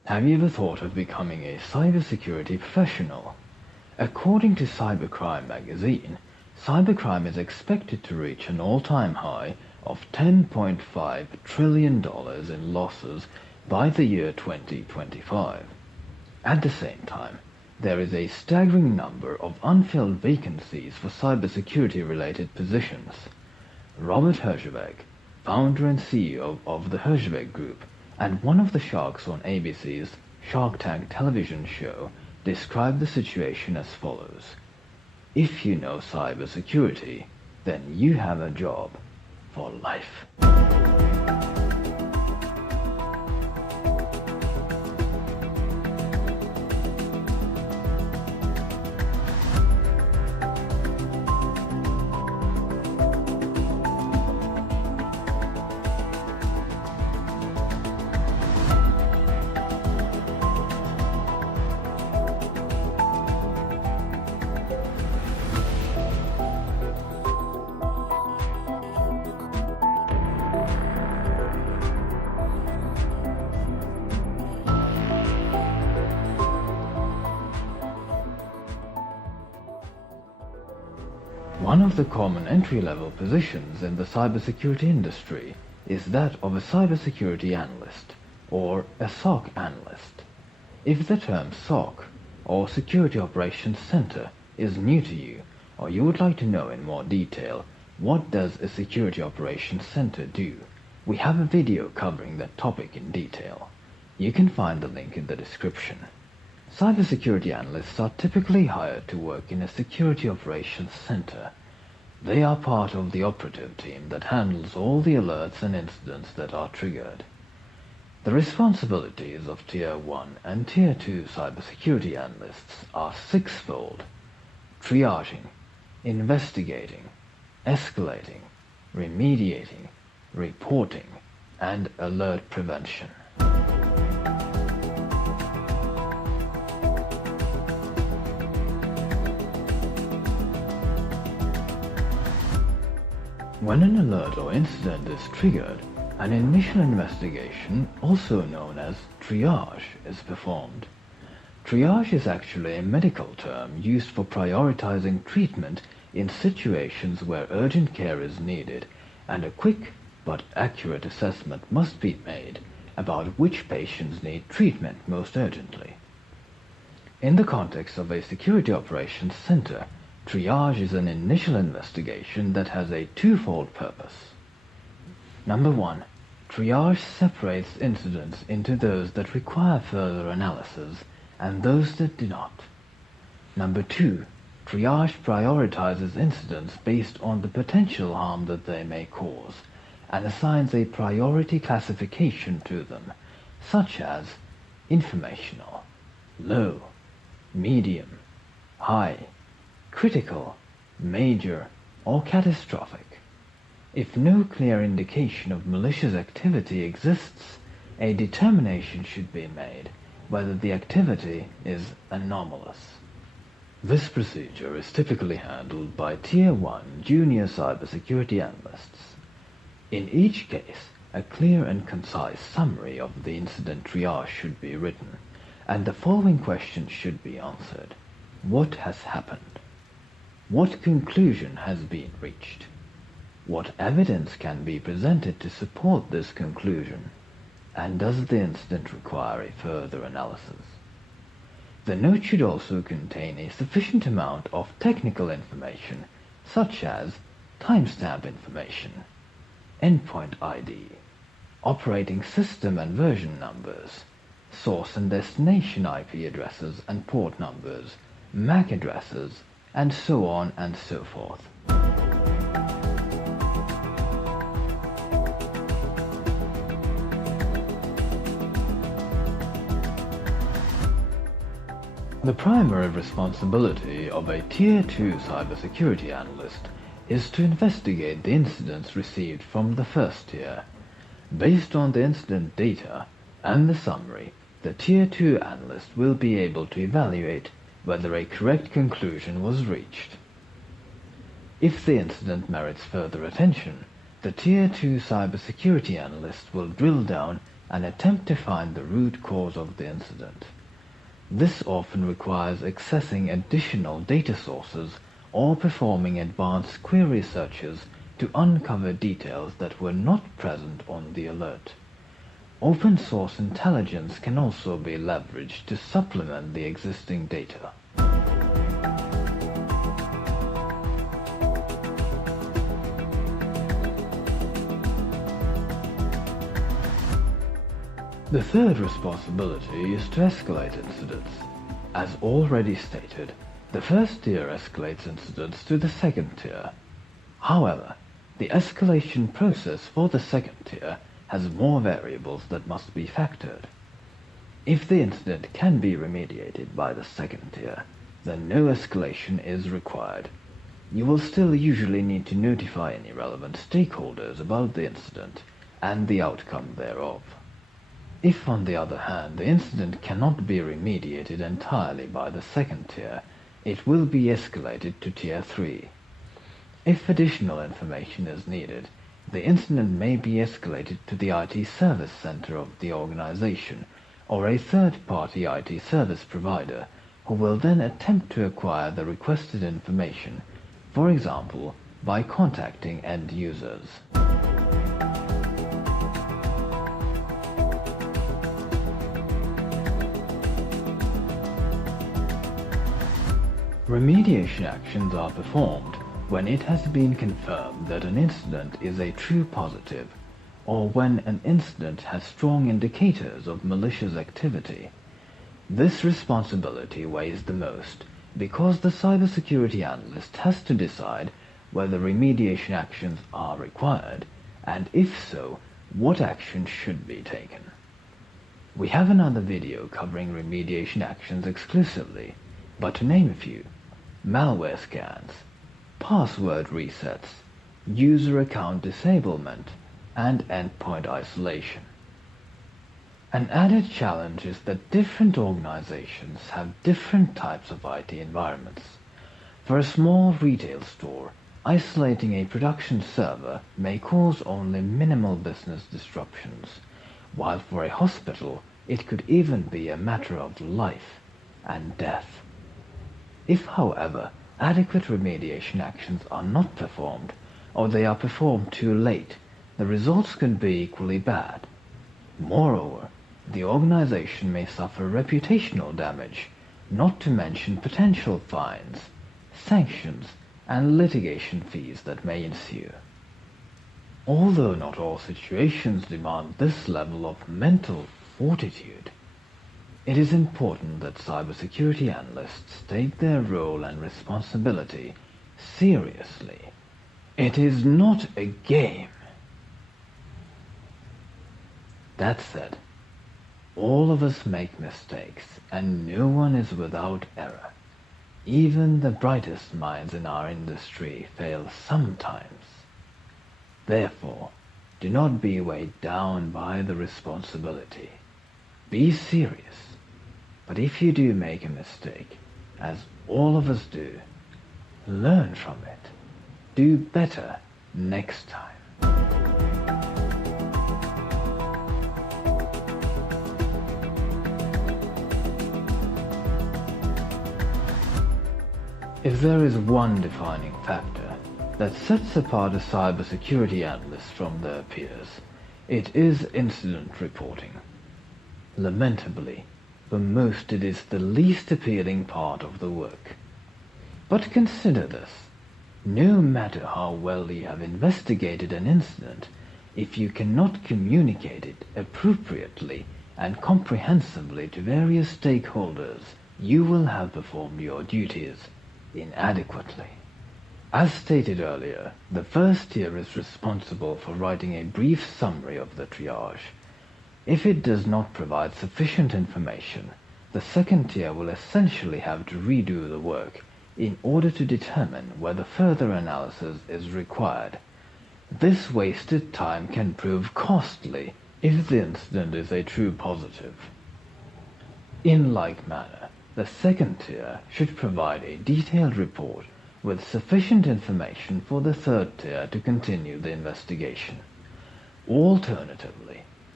Have you ever thought of becoming a cybersecurity professional? According to Cybercrime magazine, cybercrime is expected to reach an all-time high of $10.5 trillion in losses by the year 2025. At the same time, there is a staggering number of unfilled vacancies for cybersecurity-related positions. Robert Herjavec, founder and CEO of the Herjavec Group, and one of the sharks on ABC's Shark Tank television show, described the situation as follows. If you know cybersecurity, then you have a job for life. One of the common entry-level positions in the cybersecurity industry is that of a cybersecurity analyst, or a SOC analyst. If the term SOC, or Security Operations Center, is new to you, or you would like to know in more detail, what does a Security Operations Center do? We have a video covering that topic in detail. You can find the link in the description. Cybersecurity analysts are typically hired to work in a Security Operations Center. They are part of the operative team that handles all the alerts and incidents that are triggered. The responsibilities of Tier 1 and Tier 2 cybersecurity analysts are sixfold: triaging, investigating, escalating, remediating, reporting, and alert prevention. When an alert or incident is triggered, an initial investigation, also known as triage, is performed. Triage is actually a medical term used for prioritizing treatment in situations where urgent care is needed, and a quick but accurate assessment must be made about which patients need treatment most urgently. In the context of a security operations center, triage is an initial investigation that has a twofold purpose. Number one, triage separates incidents into those that require further analysis and those that do not. Number two, triage prioritizes incidents based on the potential harm that they may cause and assigns a priority classification to them, such as informational, low, medium, high, critical, major, or catastrophic. If no clear indication of malicious activity exists, a determination should be made whether the activity is anomalous. This procedure is typically handled by Tier 1 junior cybersecurity analysts. In each case, a clear and concise summary of the incident triage should be written, and the following questions should be answered. What has happened? What conclusion has been reached? What evidence can be presented to support this conclusion? And does the incident require a further analysis? The note should also contain a sufficient amount of technical information, such as timestamp information, endpoint ID, operating system and version numbers, source and destination IP addresses and port numbers, MAC addresses, and so on and so forth. The primary responsibility of a Tier 2 cybersecurity analyst is to investigate the incidents received from the first tier. Based on the incident data and the summary, the Tier 2 analyst will be able to evaluate whether a correct conclusion was reached. If the incident merits further attention, the Tier 2 cybersecurity analyst will drill down and attempt to find the root cause of the incident. This often requires accessing additional data sources or performing advanced query searches to uncover details that were not present on the alert. Open source intelligence can also be leveraged to supplement the existing data. The third responsibility is to escalate incidents. As already stated, the first tier escalates incidents to the second tier. However, the escalation process for the second tier has more variables that must be factored. If the incident can be remediated by the second tier, then no escalation is required. You will still usually need to notify any relevant stakeholders about the incident and the outcome thereof. If, on the other hand, the incident cannot be remediated entirely by the second tier, it will be escalated to Tier 3. If additional information is needed, the incident may be escalated to the IT service center of the organization or a third-party IT service provider, who will then attempt to acquire the requested information, for example, by contacting end users. Remediation actions are performed when it has been confirmed that an incident is a true positive, or when an incident has strong indicators of malicious activity. This responsibility weighs the most because the cybersecurity analyst has to decide whether remediation actions are required, and if so, what action should be taken. We have another video covering remediation actions exclusively, but to name a few: malware scans, password resets, user account disablement, and endpoint isolation. An added challenge is that different organizations have different types of IT environments. For a small retail store, isolating a production server may cause only minimal business disruptions, while for a hospital it could even be a matter of life and death. If, however, adequate remediation actions are not performed, or they are performed too late, the results can be equally bad. Moreover, the organization may suffer reputational damage, not to mention potential fines, sanctions, and litigation fees that may ensue. Although not all situations demand this level of mental fortitude, it is important that cybersecurity analysts take their role and responsibility seriously. It is not a game. That said, all of us make mistakes, and no one is without error. Even the brightest minds in our industry fail sometimes. Therefore, do not be weighed down by the responsibility. Be serious. But if you do make a mistake, as all of us do, learn from it. Do better next time. If there is one defining factor that sets apart a cybersecurity analyst from their peers, it is incident reporting. Lamentably, for most it is the least appealing part of the work. But consider this: no matter how well you have investigated an incident, if you cannot communicate it appropriately and comprehensively to various stakeholders, you will have performed your duties inadequately. As stated earlier, the first tier is responsible for writing a brief summary of the triage. If it does not provide sufficient information, the second tier will essentially have to redo the work in order to determine whether further analysis is required. This wasted time can prove costly if the incident is a true positive. In like manner, the second tier should provide a detailed report with sufficient information for the third tier to continue the investigation. Alternatively,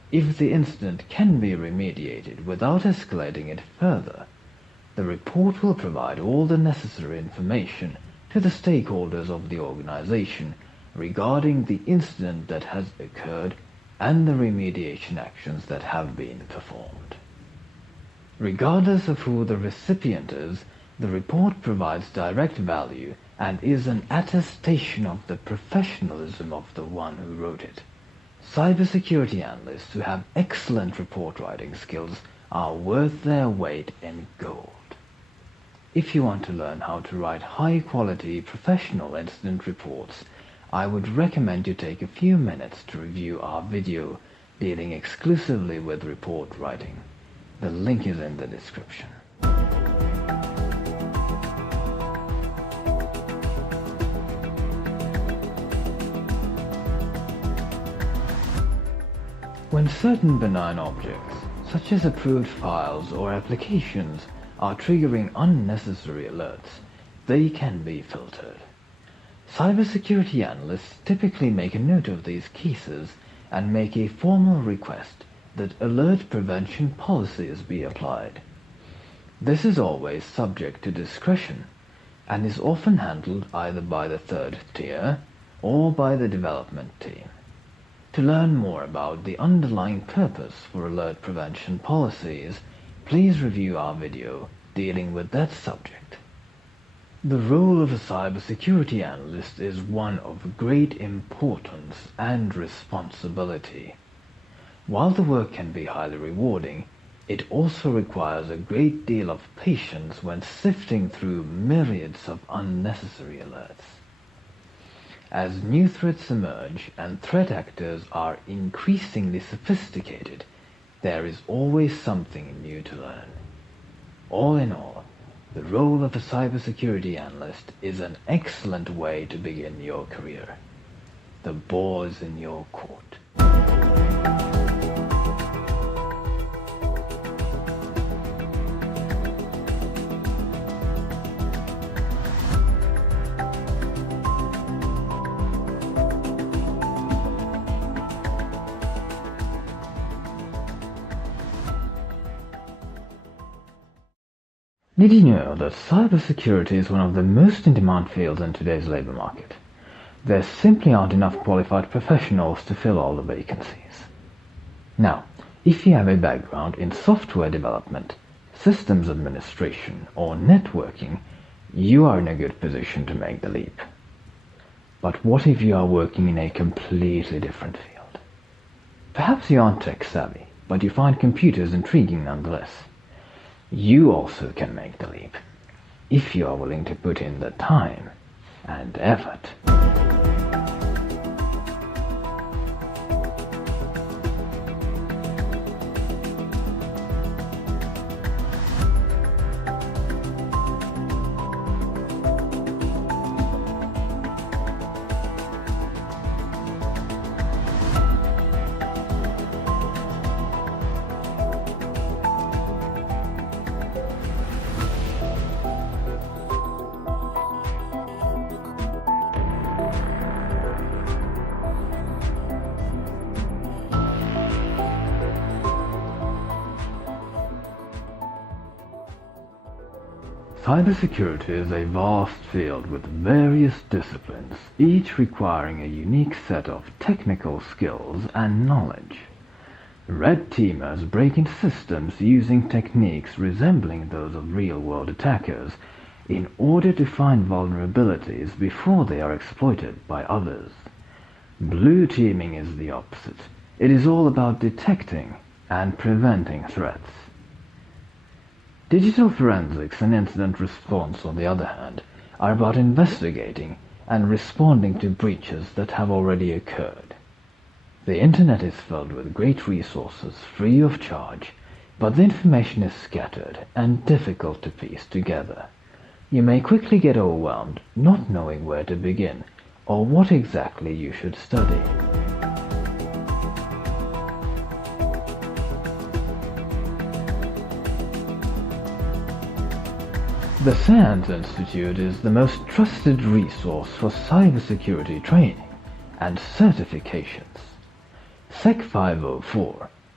If the incident can be remediated without escalating it further, the report will provide all the necessary information to the stakeholders of the organization regarding the incident that has occurred and the remediation actions that have been performed. Regardless of who the recipient is, the report provides direct value and is an attestation of the professionalism of the one who wrote it. Cybersecurity analysts who have excellent report writing skills are worth their weight in gold. If you want to learn how to write high-quality professional incident reports, I would recommend you take a few minutes to review our video dealing exclusively with report writing. The link is in the description. When certain benign objects, such as approved files or applications, are triggering unnecessary alerts, they can be filtered. Cybersecurity analysts typically make a note of these cases and make a formal request that alert prevention policies be applied. This is always subject to discretion and is often handled either by the third tier or by the development team. To learn more about the underlying purpose for alert prevention policies, please review our video dealing with that subject. The role of a cybersecurity analyst is one of great importance and responsibility. While the work can be highly rewarding, it also requires a great deal of patience when sifting through myriads of unnecessary alerts. As new threats emerge and threat actors are increasingly sophisticated, there is always something new to learn. All in all, the role of a cybersecurity analyst is an excellent way to begin your career. The ball is in your court. Did you know that cybersecurity is one of the most in-demand fields in today's labor market? There simply aren't enough qualified professionals to fill all the vacancies. Now, if you have a background in software development, systems administration, or networking, you are in a good position to make the leap. But what if you are working in a completely different field? Perhaps you aren't tech-savvy, but you find computers intriguing nonetheless. You also can make the leap, if you are willing to put in the time and effort. Cybersecurity is a vast field with various disciplines, each requiring a unique set of technical skills and knowledge. Red teamers break into systems using techniques resembling those of real-world attackers in order to find vulnerabilities before they are exploited by others. Blue teaming is the opposite. It is all about detecting and preventing threats. Digital forensics and incident response, on the other hand, are about investigating and responding to breaches that have already occurred. The internet is filled with great resources free of charge, but the information is scattered and difficult to piece together. You may quickly get overwhelmed, not knowing where to begin or what exactly you should study. The SANS Institute is the most trusted resource for cybersecurity training and certifications. SEC 504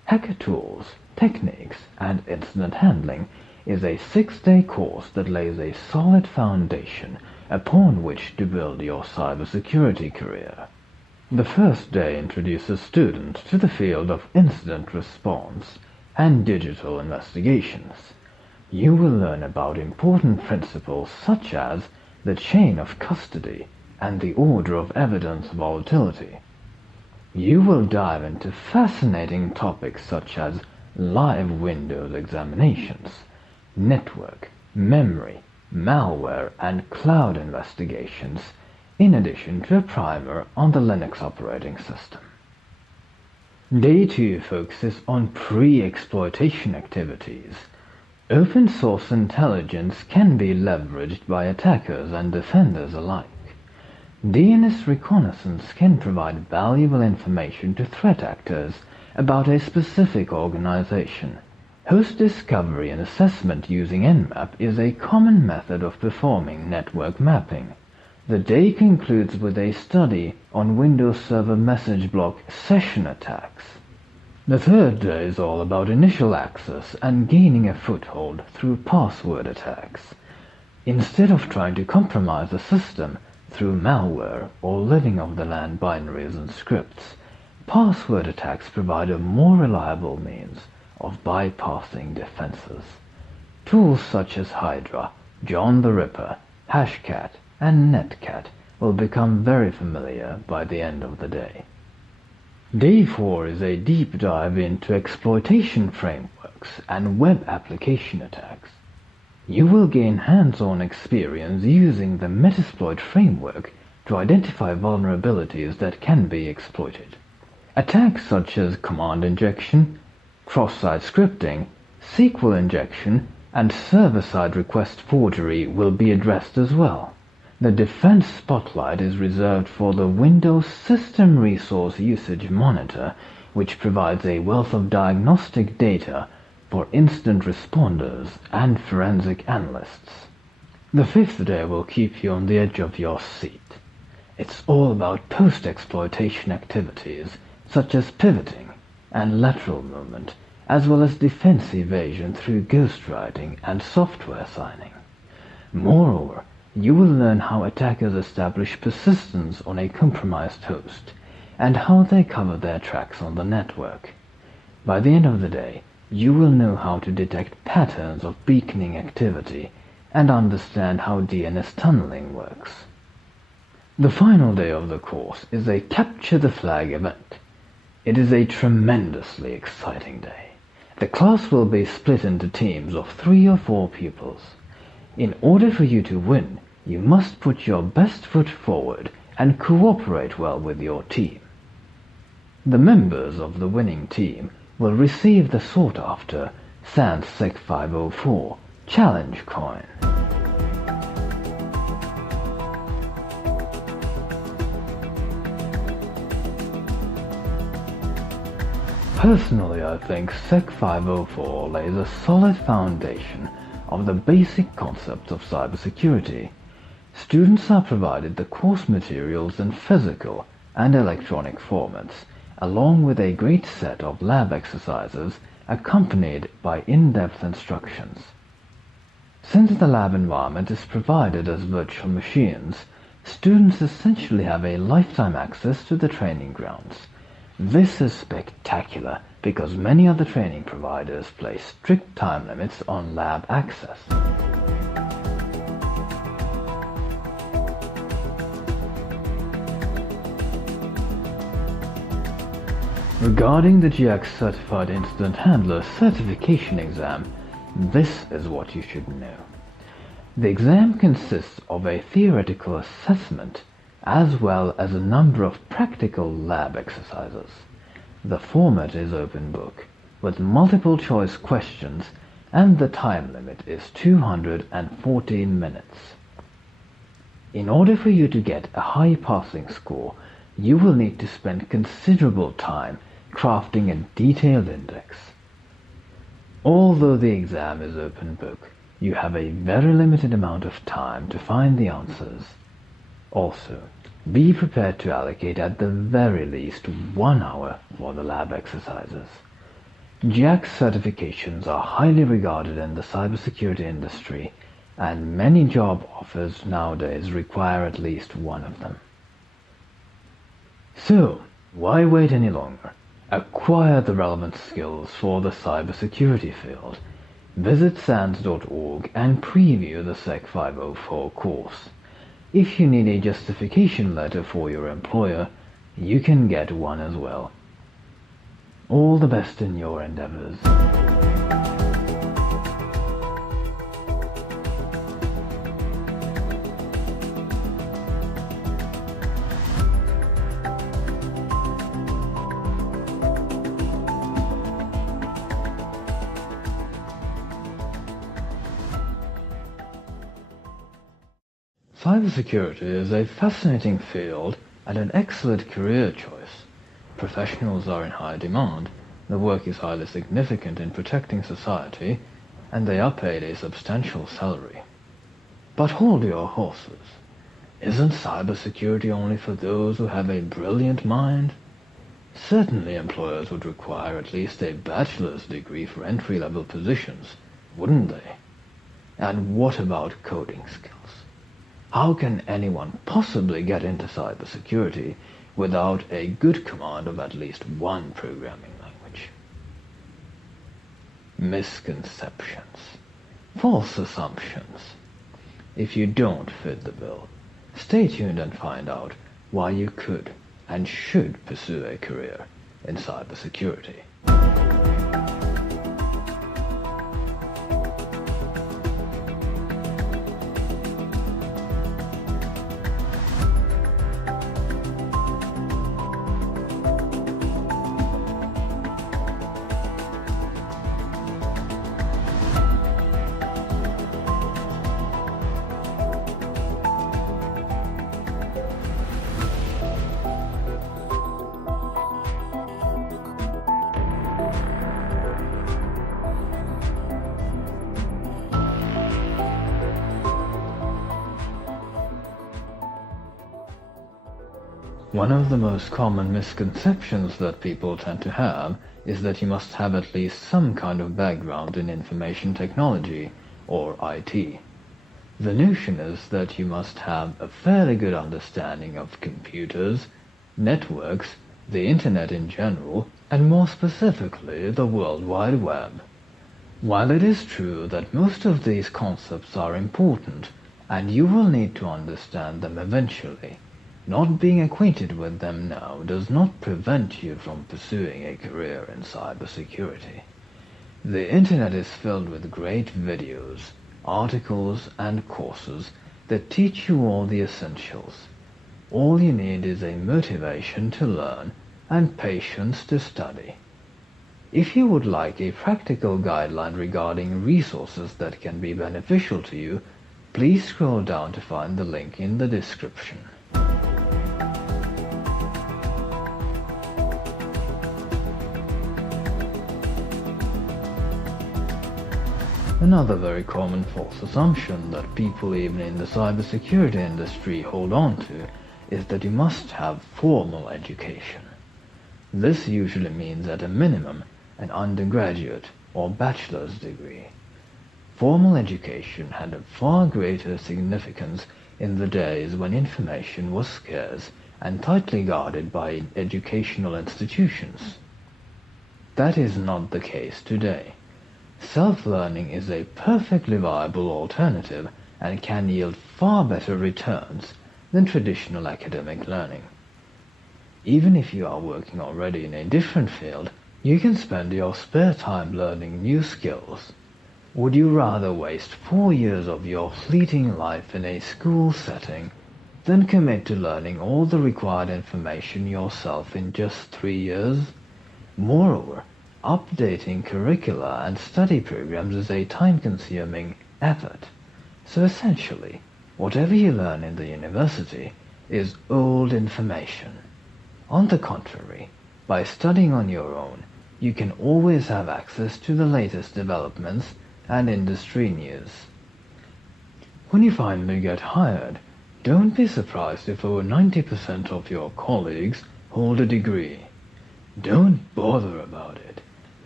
Hacker Tools, Techniques, and Incident Handling is a 6-day course that lays a solid foundation upon which to build your cybersecurity career. The first day introduces students to the field of incident response and digital investigations. You will learn about important principles such as the chain of custody and the order of evidence volatility. You will dive into fascinating topics such as live Windows examinations, network, memory, malware, and cloud investigations, in addition to a primer on the Linux operating system. Day 2 focuses on pre-exploitation activities. Open source intelligence can be leveraged by attackers and defenders alike. DNS reconnaissance can provide valuable information to threat actors about a specific organization. Host discovery and assessment using Nmap is a common method of performing network mapping. The day concludes with a study on Windows Server message block session attacks. The third day is all about initial access and gaining a foothold through password attacks. Instead of trying to compromise the system through malware or living off the land binaries and scripts, password attacks provide a more reliable means of bypassing defenses. Tools such as Hydra, John the Ripper, Hashcat, and Netcat will become very familiar by the end of the day. Day 4 is a deep dive into exploitation frameworks and web application attacks. You will gain hands-on experience using the Metasploit framework to identify vulnerabilities that can be exploited. Attacks such as command injection, cross-site scripting, SQL injection, and server-side request forgery will be addressed as well. The defense spotlight is reserved for the Windows System Resource Usage Monitor, which provides a wealth of diagnostic data for incident responders and forensic analysts. The 5th day will keep you on the edge of your seat. It's all about post-exploitation activities such as pivoting and lateral movement, as well as defense evasion through ghostwriting and software signing. Moreover, you will learn how attackers establish persistence on a compromised host, and how they cover their tracks on the network. By the end of the day, you will know how to detect patterns of beaconing activity, and understand how DNS tunneling works. The final day of the course is a Capture the Flag event. It is a tremendously exciting day. The class will be split into teams of 3 or 4 pupils. In order for you to win, you must put your best foot forward and cooperate well with your team. The members of the winning team will receive the sought-after SANS Sec 504 Challenge Coin. Personally, I think Sec 504 lays a solid foundation of the basic concepts of cybersecurity. Students are provided the course materials in physical and electronic formats, along with a great set of lab exercises accompanied by in-depth instructions. Since the lab environment is provided as virtual machines, students essentially have a lifetime access to the training grounds. This is spectacular because many other training providers place strict time limits on lab access. Regarding the GX Certified Incident Handler certification exam, this is what you should know. The exam consists of a theoretical assessment as well as a number of practical lab exercises. The format is open book, with multiple choice questions, and the time limit is 214 minutes. In order for you to get a high passing score, you will need to spend considerable time crafting a detailed index. Although the exam is open book, you have a very limited amount of time to find the answers. Also, be prepared to allocate at the very least 1 hour for the lab exercises. JAX certifications are highly regarded in the cybersecurity industry, and many job offers nowadays require at least one of them. So, why wait any longer? Acquire the relevant skills for the cybersecurity field. Visit SANS.org and preview the SEC 504 course. If you need a justification letter for your employer, you can get one as well. All the best in your endeavors. Cybersecurity is a fascinating field and an excellent career choice. Professionals are in high demand, the work is highly significant in protecting society, and they are paid a substantial salary. But hold your horses. Isn't cybersecurity only for those who have a brilliant mind? Certainly employers would require at least a bachelor's degree for entry-level positions, wouldn't they? And what about coding skills? How can anyone possibly get into cybersecurity without a good command of at least one programming language? Misconceptions. False assumptions. If you don't fit the bill, stay tuned and find out why you could and should pursue a career in cybersecurity. One of the most common misconceptions that people tend to have is that you must have at least some kind of background in information technology, or IT. The notion is that you must have a fairly good understanding of computers, networks, the internet in general, and more specifically the World Wide Web. While it is true that most of these concepts are important, and you will need to understand them eventually, not being acquainted with them now does not prevent you from pursuing a career in cybersecurity. The internet is filled with great videos, articles, and courses that teach you all the essentials. All you need is a motivation to learn and patience to study. If you would like a practical guideline regarding resources that can be beneficial to you, please scroll down to find the link in the description. Another very common false assumption that people even in the cybersecurity industry hold on to is that you must have formal education. This usually means at a minimum an undergraduate or bachelor's degree. Formal education had a far greater significance in the days when information was scarce and tightly guarded by educational institutions. That is not the case today. Self-learning is a perfectly viable alternative and can yield far better returns than traditional academic learning. Even if you are working already in a different field, you can spend your spare time learning new skills. Would you rather waste 4 years of your fleeting life in a school setting than commit to learning all the required information yourself in just 3 years? Moreover, updating curricula and study programs is a time-consuming effort. So essentially, whatever you learn in the university is old information. On the contrary, by studying on your own, you can always have access to the latest developments and industry news. When you finally get hired, don't be surprised if over 90% of your colleagues hold a degree. Don't bother about it.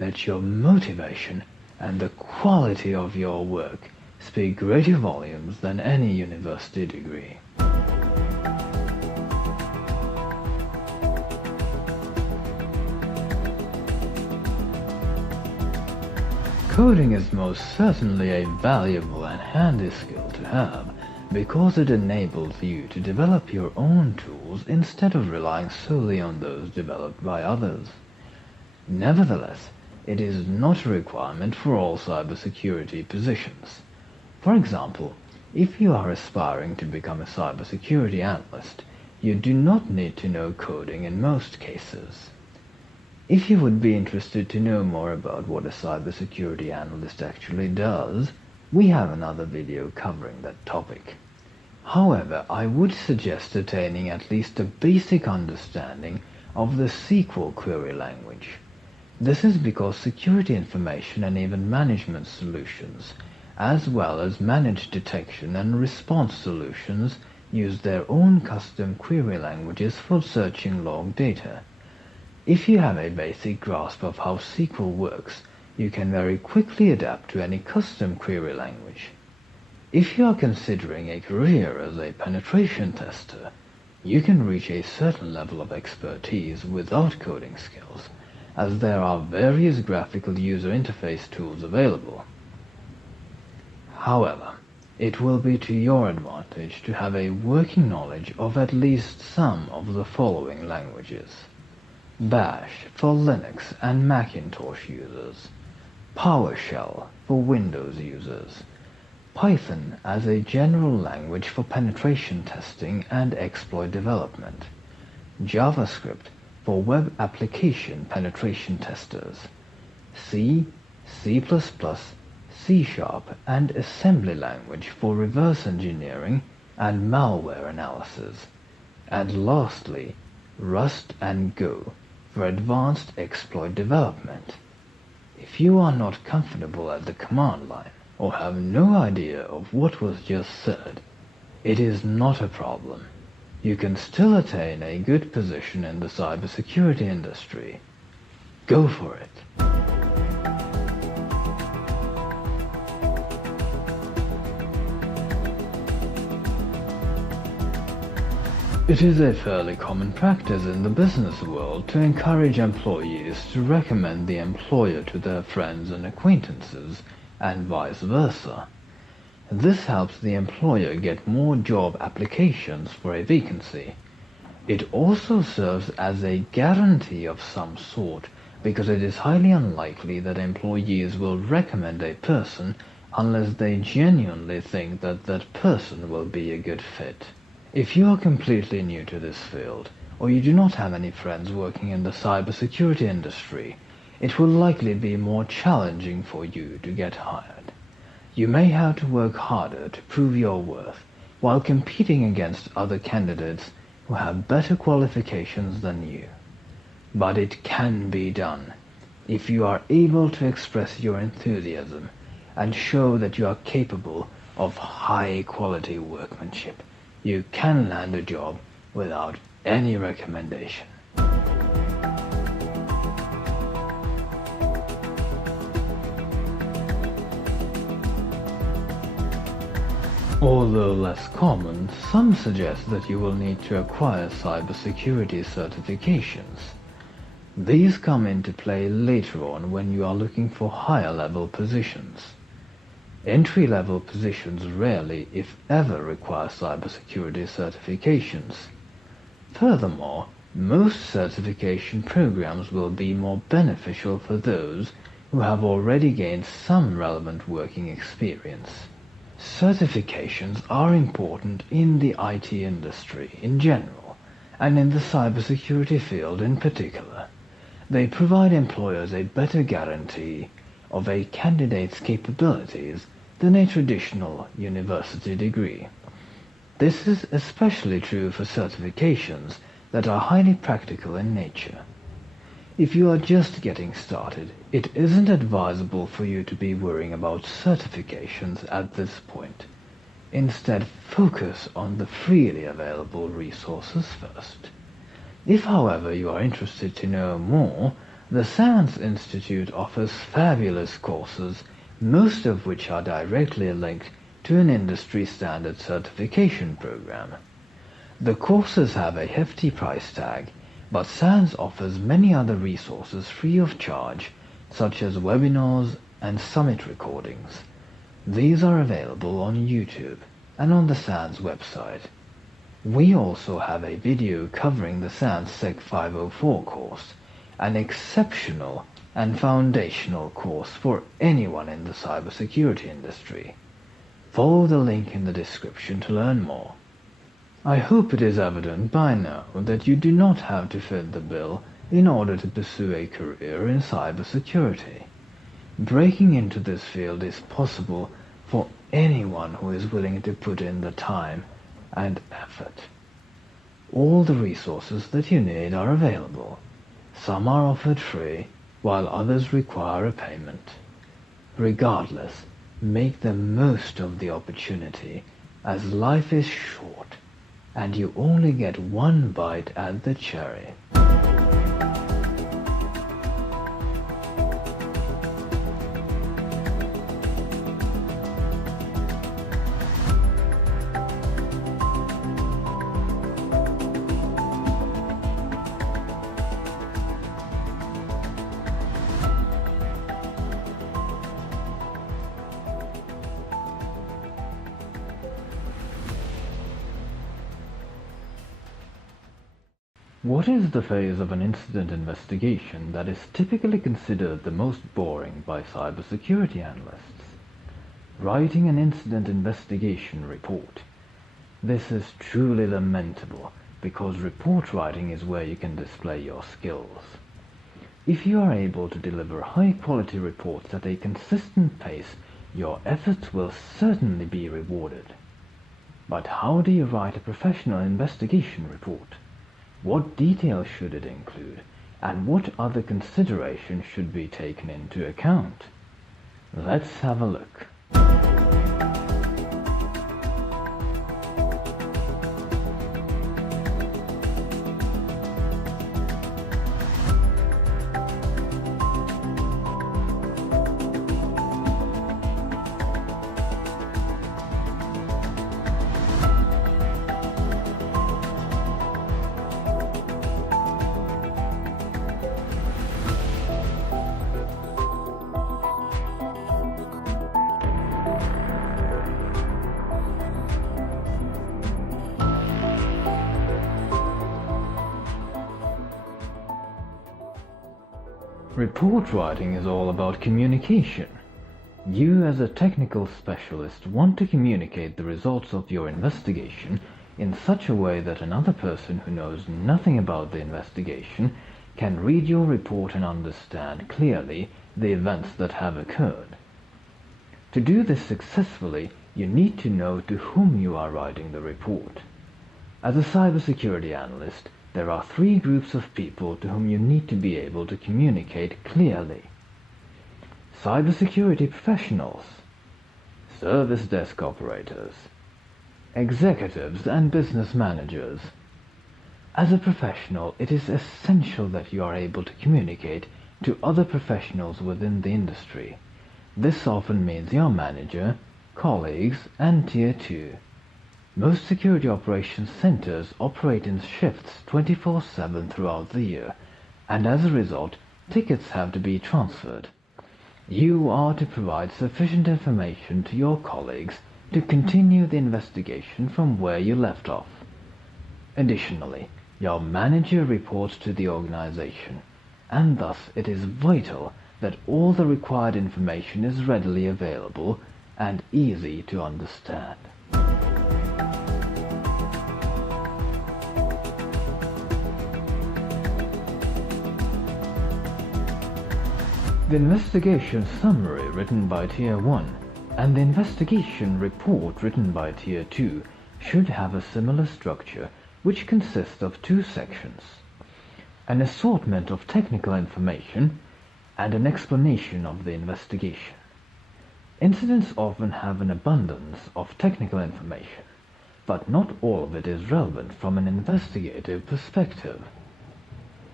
let your motivation and the quality of your work speak greater volumes than any university degree. Coding is most certainly a valuable and handy skill to have because it enables you to develop your own tools instead of relying solely on those developed by others. Nevertheless, it is not a requirement for all cybersecurity positions. For example, if you are aspiring to become a cybersecurity analyst, you do not need to know coding in most cases. If you would be interested to know more about what a cybersecurity analyst actually does, we have another video covering that topic. However, I would suggest attaining at least a basic understanding of the SQL query language. This is because security information and even management solutions, as well as managed detection and response solutions, use their own custom query languages for searching log data. If you have a basic grasp of how SQL works, you can very quickly adapt to any custom query language. If you are considering a career as a penetration tester, you can reach a certain level of expertise without coding skills, as there are various graphical user interface tools available. However, it will be to your advantage to have a working knowledge of at least some of the following languages: Bash for Linux and Macintosh users, PowerShell for Windows users, Python as a general language for penetration testing and exploit development, JavaScript for web application penetration testers, C, C++, C#, and assembly language for reverse engineering and malware analysis, and lastly, Rust and Go for advanced exploit development. If you are not comfortable at the command line or have no idea of what was just said, it is not a problem. You can still attain a good position in the cybersecurity industry. Go for it. It is a fairly common practice in the business world to encourage employees to recommend the employer to their friends and acquaintances, and vice versa. This helps the employer get more job applications for a vacancy. It also serves as a guarantee of some sort, because it is highly unlikely that employees will recommend a person unless they genuinely think that that person will be a good fit. If you are completely new to this field, or you do not have any friends working in the cybersecurity industry, it will likely be more challenging for you to get hired. You may have to work harder to prove your worth while competing against other candidates who have better qualifications than you. But it can be done if you are able to express your enthusiasm and show that you are capable of high-quality workmanship. You can land a job without any recommendation. Although less common, some suggest that you will need to acquire cybersecurity certifications. These come into play later on when you are looking for higher-level positions. Entry-level positions rarely, if ever, require cybersecurity certifications. Furthermore, most certification programs will be more beneficial for those who have already gained some relevant working experience. Certifications are important in the IT industry in general, and in the cybersecurity field in particular. They provide employers a better guarantee of a candidate's capabilities than a traditional university degree. This is especially true for certifications that are highly practical in nature. If you are just getting started, it isn't advisable for you to be worrying about certifications at this point. Instead, focus on the freely available resources first. If, however, you are interested to know more, The SANS Institute offers fabulous courses, most of which are directly linked to an industry standard certification program. The courses have a hefty price tag, but SANS offers many other resources free of charge, such as webinars and summit recordings. These are available on YouTube and on the SANS website. We also have a video covering the SANS Sec 504 course, an exceptional and foundational course for anyone in the cybersecurity industry. Follow the link in the description to learn more. I hope it is evident by now that you do not have to fit the bill in order to pursue a career in cybersecurity. Breaking into this field is possible for anyone who is willing to put in the time and effort. All the resources that you need are available. Some are offered free, while others require a payment. Regardless, make the most of the opportunity, as life is short, and you only get one bite at the cherry. What is the phase of an incident investigation that is typically considered the most boring by cybersecurity analysts? Writing an incident investigation report. This is truly lamentable, because report writing is where you can display your skills. If you are able to deliver high-quality reports at a consistent pace, your efforts will certainly be rewarded. But how do you write a professional investigation report? What details should it include, and what other considerations should be taken into account? Let's have a look. Report writing is all about communication. You, as a technical specialist, want to communicate the results of your investigation in such a way that another person who knows nothing about the investigation can read your report and understand clearly the events that have occurred. To do this successfully, you need to know to whom you are writing the report. As a cybersecurity analyst, there are three groups of people to whom you need to be able to communicate clearly. Cybersecurity professionals, service desk operators, executives and business managers. As a professional, it is essential that you are able to communicate to other professionals within the industry. This often means your manager, colleagues, and Tier 2. Most security operations centers operate in shifts 24/7 throughout the year, and as a result, tickets have to be transferred. You are to provide sufficient information to your colleagues to continue the investigation from where you left off. Additionally, your manager reports to the organization, and thus it is vital that all the required information is readily available and easy to understand. The investigation summary written by Tier 1 and the investigation report written by Tier 2 should have a similar structure, which consists of two sections: an assortment of technical information and an explanation of the investigation. Incidents often have an abundance of technical information, but not all of it is relevant from an investigative perspective.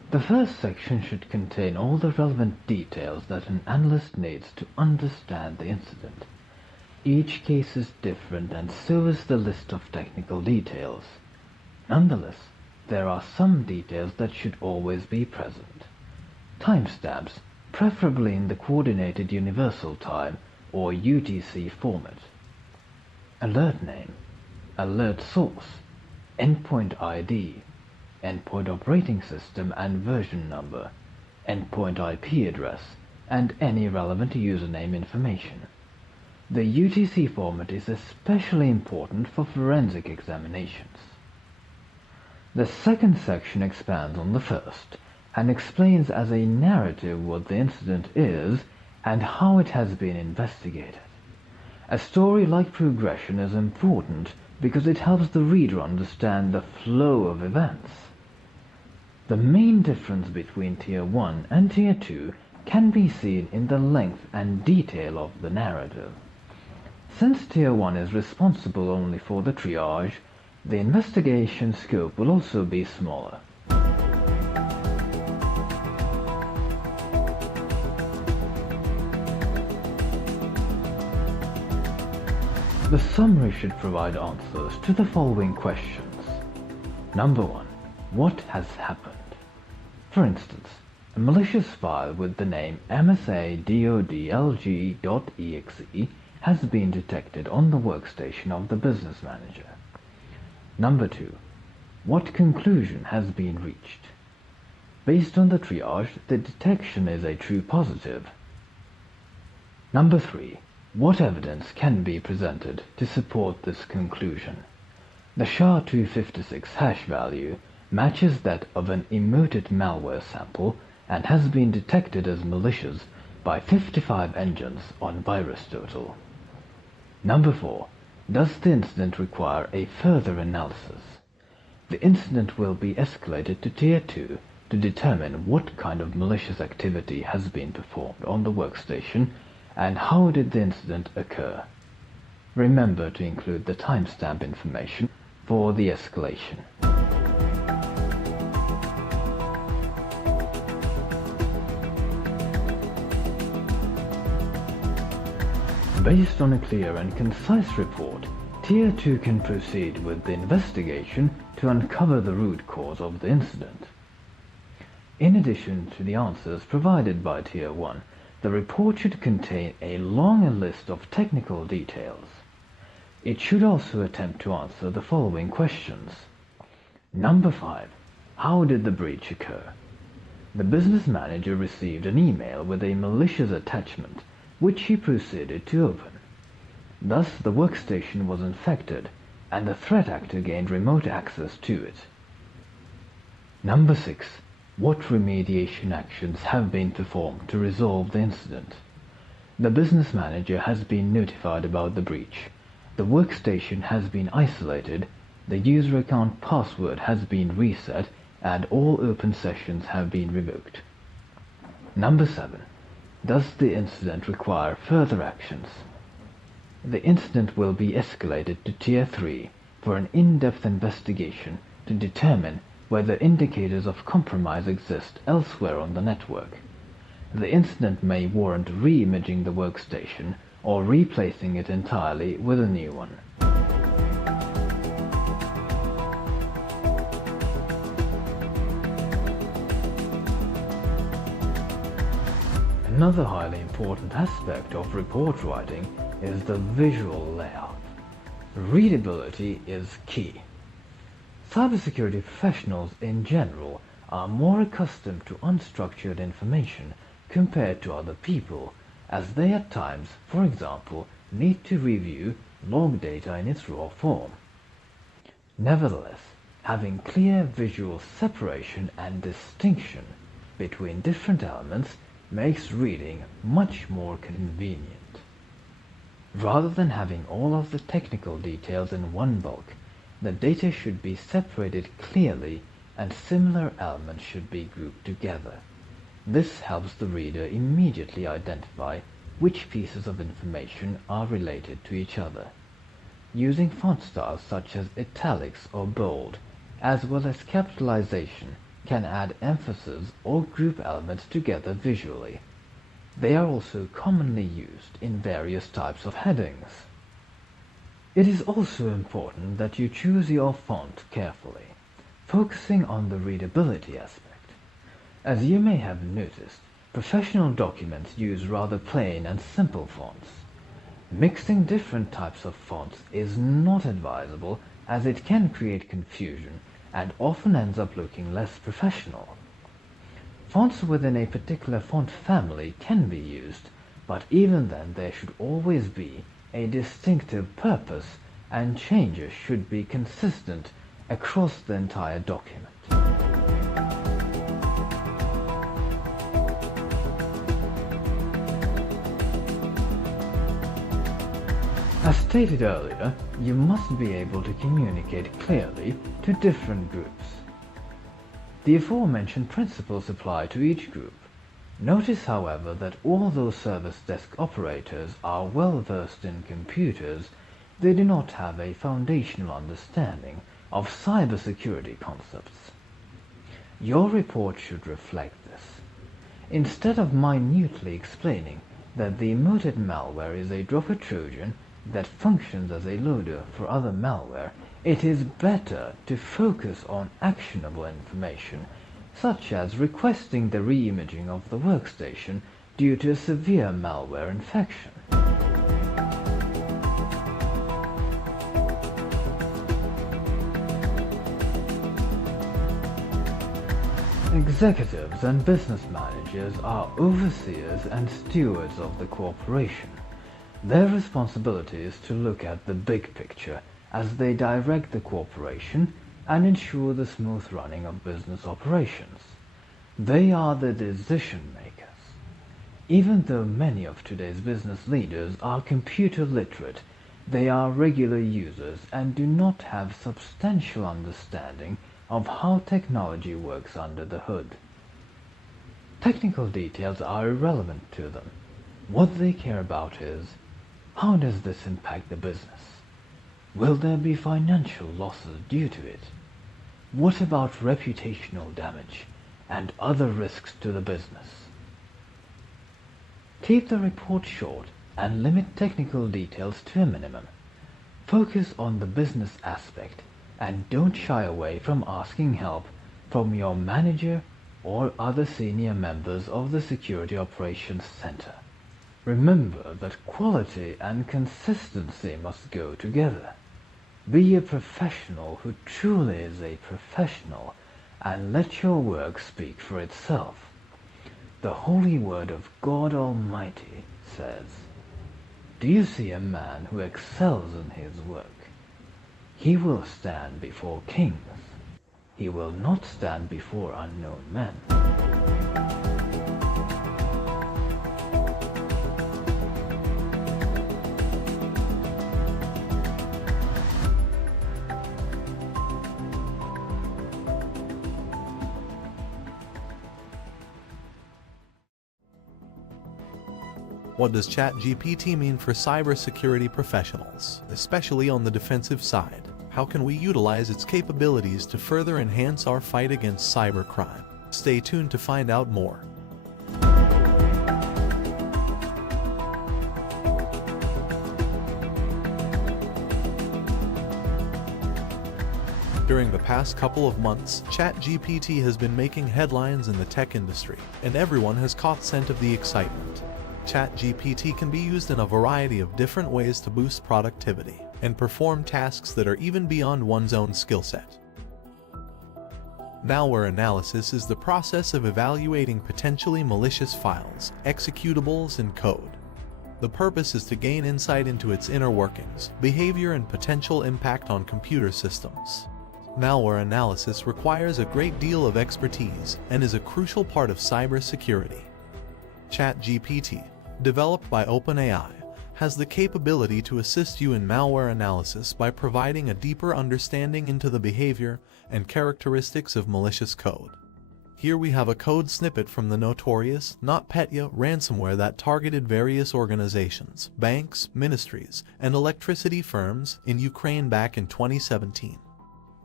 The first section should contain all the relevant details that an analyst needs to understand the incident. Each case is different, and so is the list of technical details. Nonetheless, there are some details that should always be present. Timestamps, preferably in the Coordinated Universal Time or UTC format. Alert name, alert source, endpoint ID, endpoint operating system and version number, endpoint IP address, and any relevant username information. The UTC format is especially important for forensic examinations. The second section expands on the first and explains as a narrative what the incident is and how it has been investigated. A story-like progression is important because it helps the reader understand the flow of events. The main difference between Tier 1 and Tier 2 can be seen in the length and detail of the narrative. Since Tier 1 is responsible only for the triage, the investigation scope will also be smaller. The summary should provide answers to the following questions. Number 1. What has happened? For instance, a malicious file with the name msa.dodlg.exe has been detected on the workstation of the business manager. Number 2. What conclusion has been reached? Based on the triage, the detection is a true positive. Number 3. What evidence can be presented to support this conclusion? The SHA-256 hash value matches that of an emoted malware sample and has been detected as malicious by 55 engines on VirusTotal. Number 4. Does the incident require a further analysis? The incident will be escalated to Tier 2 to determine what kind of malicious activity has been performed on the workstation and how did the incident occur. Remember to include the timestamp information for the escalation. Based on a clear and concise report, Tier 2 can proceed with the investigation to uncover the root cause of the incident. In addition to the answers provided by Tier 1, the report should contain a longer list of technical details. It should also attempt to answer the following questions. Number 5. How did the breach occur? The business manager received an email with a malicious attachment, which he proceeded to open. Thus, the workstation was infected, and the threat actor gained remote access to it. Number 6. What remediation actions have been performed to resolve the incident? The business manager has been notified about the breach. The workstation has been isolated, the user account password has been reset, and all open sessions have been revoked. Number 7. Does the incident require further actions? The incident will be escalated to Tier 3 for an in-depth investigation to determine whether indicators of compromise exist elsewhere on the network. The incident may warrant re-imaging the workstation or replacing it entirely with a new one. Another highly important aspect of report writing is the visual layout. Readability is key. Cybersecurity professionals in general are more accustomed to unstructured information compared to other people, as they at times, for example, need to review log data in its raw form. Nevertheless, having clear visual separation and distinction between different elements makes reading much more convenient. Rather than having all of the technical details in one bulk, the data should be separated clearly and similar elements should be grouped together. This helps the reader immediately identify which pieces of information are related to each other. Using font styles such as italics or bold, as well as capitalization, can add emphasis or group elements together visually. They are also commonly used in various types of headings. It is also important that you choose your font carefully, focusing on the readability aspect. As you may have noticed, professional documents use rather plain and simple fonts. Mixing different types of fonts is not advisable, as it can create confusion and often ends up looking less professional. Fonts within a particular font family can be used, but even then there should always be a distinctive purpose, and changes should be consistent across the entire document. As stated earlier, you must be able to communicate clearly to different groups. The aforementioned principles apply to each group. Notice, however, that although service desk operators are well versed in computers, they do not have a foundational understanding of cybersecurity concepts. Your report should reflect this. Instead of minutely explaining that the emoted malware is a Docker Trojan that functions as a loader for other malware, it is better to focus on actionable information, such as requesting the re-imaging of the workstation due to a severe malware infection. Executives and business managers are overseers and stewards of the corporation. Their responsibility is to look at the big picture as they direct the corporation and ensure the smooth running of business operations. They are the decision makers. Even though many of today's business leaders are computer literate, they are regular users and do not have substantial understanding of how technology works under the hood. Technical details are irrelevant to them. What they care about is, how does this impact the business? Will there be financial losses due to it? What about reputational damage and other risks to the business? Keep the report short and limit technical details to a minimum. Focus on the business aspect and don't shy away from asking help from your manager or other senior members of the Security Operations Center. Remember that quality and consistency must go together. Be a professional who truly is a professional, and let your work speak for itself. The holy word of God Almighty says, "Do you see a man who excels in his work? He will stand before kings. He will not stand before unknown men." What does ChatGPT mean for cybersecurity professionals, especially on the defensive side? How can we utilize its capabilities to further enhance our fight against cybercrime? Stay tuned to find out more. During the past couple of months, ChatGPT has been making headlines in the tech industry, and everyone has caught scent of the excitement. ChatGPT can be used in a variety of different ways to boost productivity and perform tasks that are even beyond one's own skill set. Malware analysis is the process of evaluating potentially malicious files, executables, and code. The purpose is to gain insight into its inner workings, behavior, and potential impact on computer systems. Malware analysis requires a great deal of expertise and is a crucial part of cybersecurity. ChatGPT, developed by OpenAI, has the capability to assist you in malware analysis by providing a deeper understanding into the behavior and characteristics of malicious code. Here we have a code snippet from the notorious NotPetya ransomware that targeted various organizations, banks, ministries, and electricity firms in Ukraine back in 2017.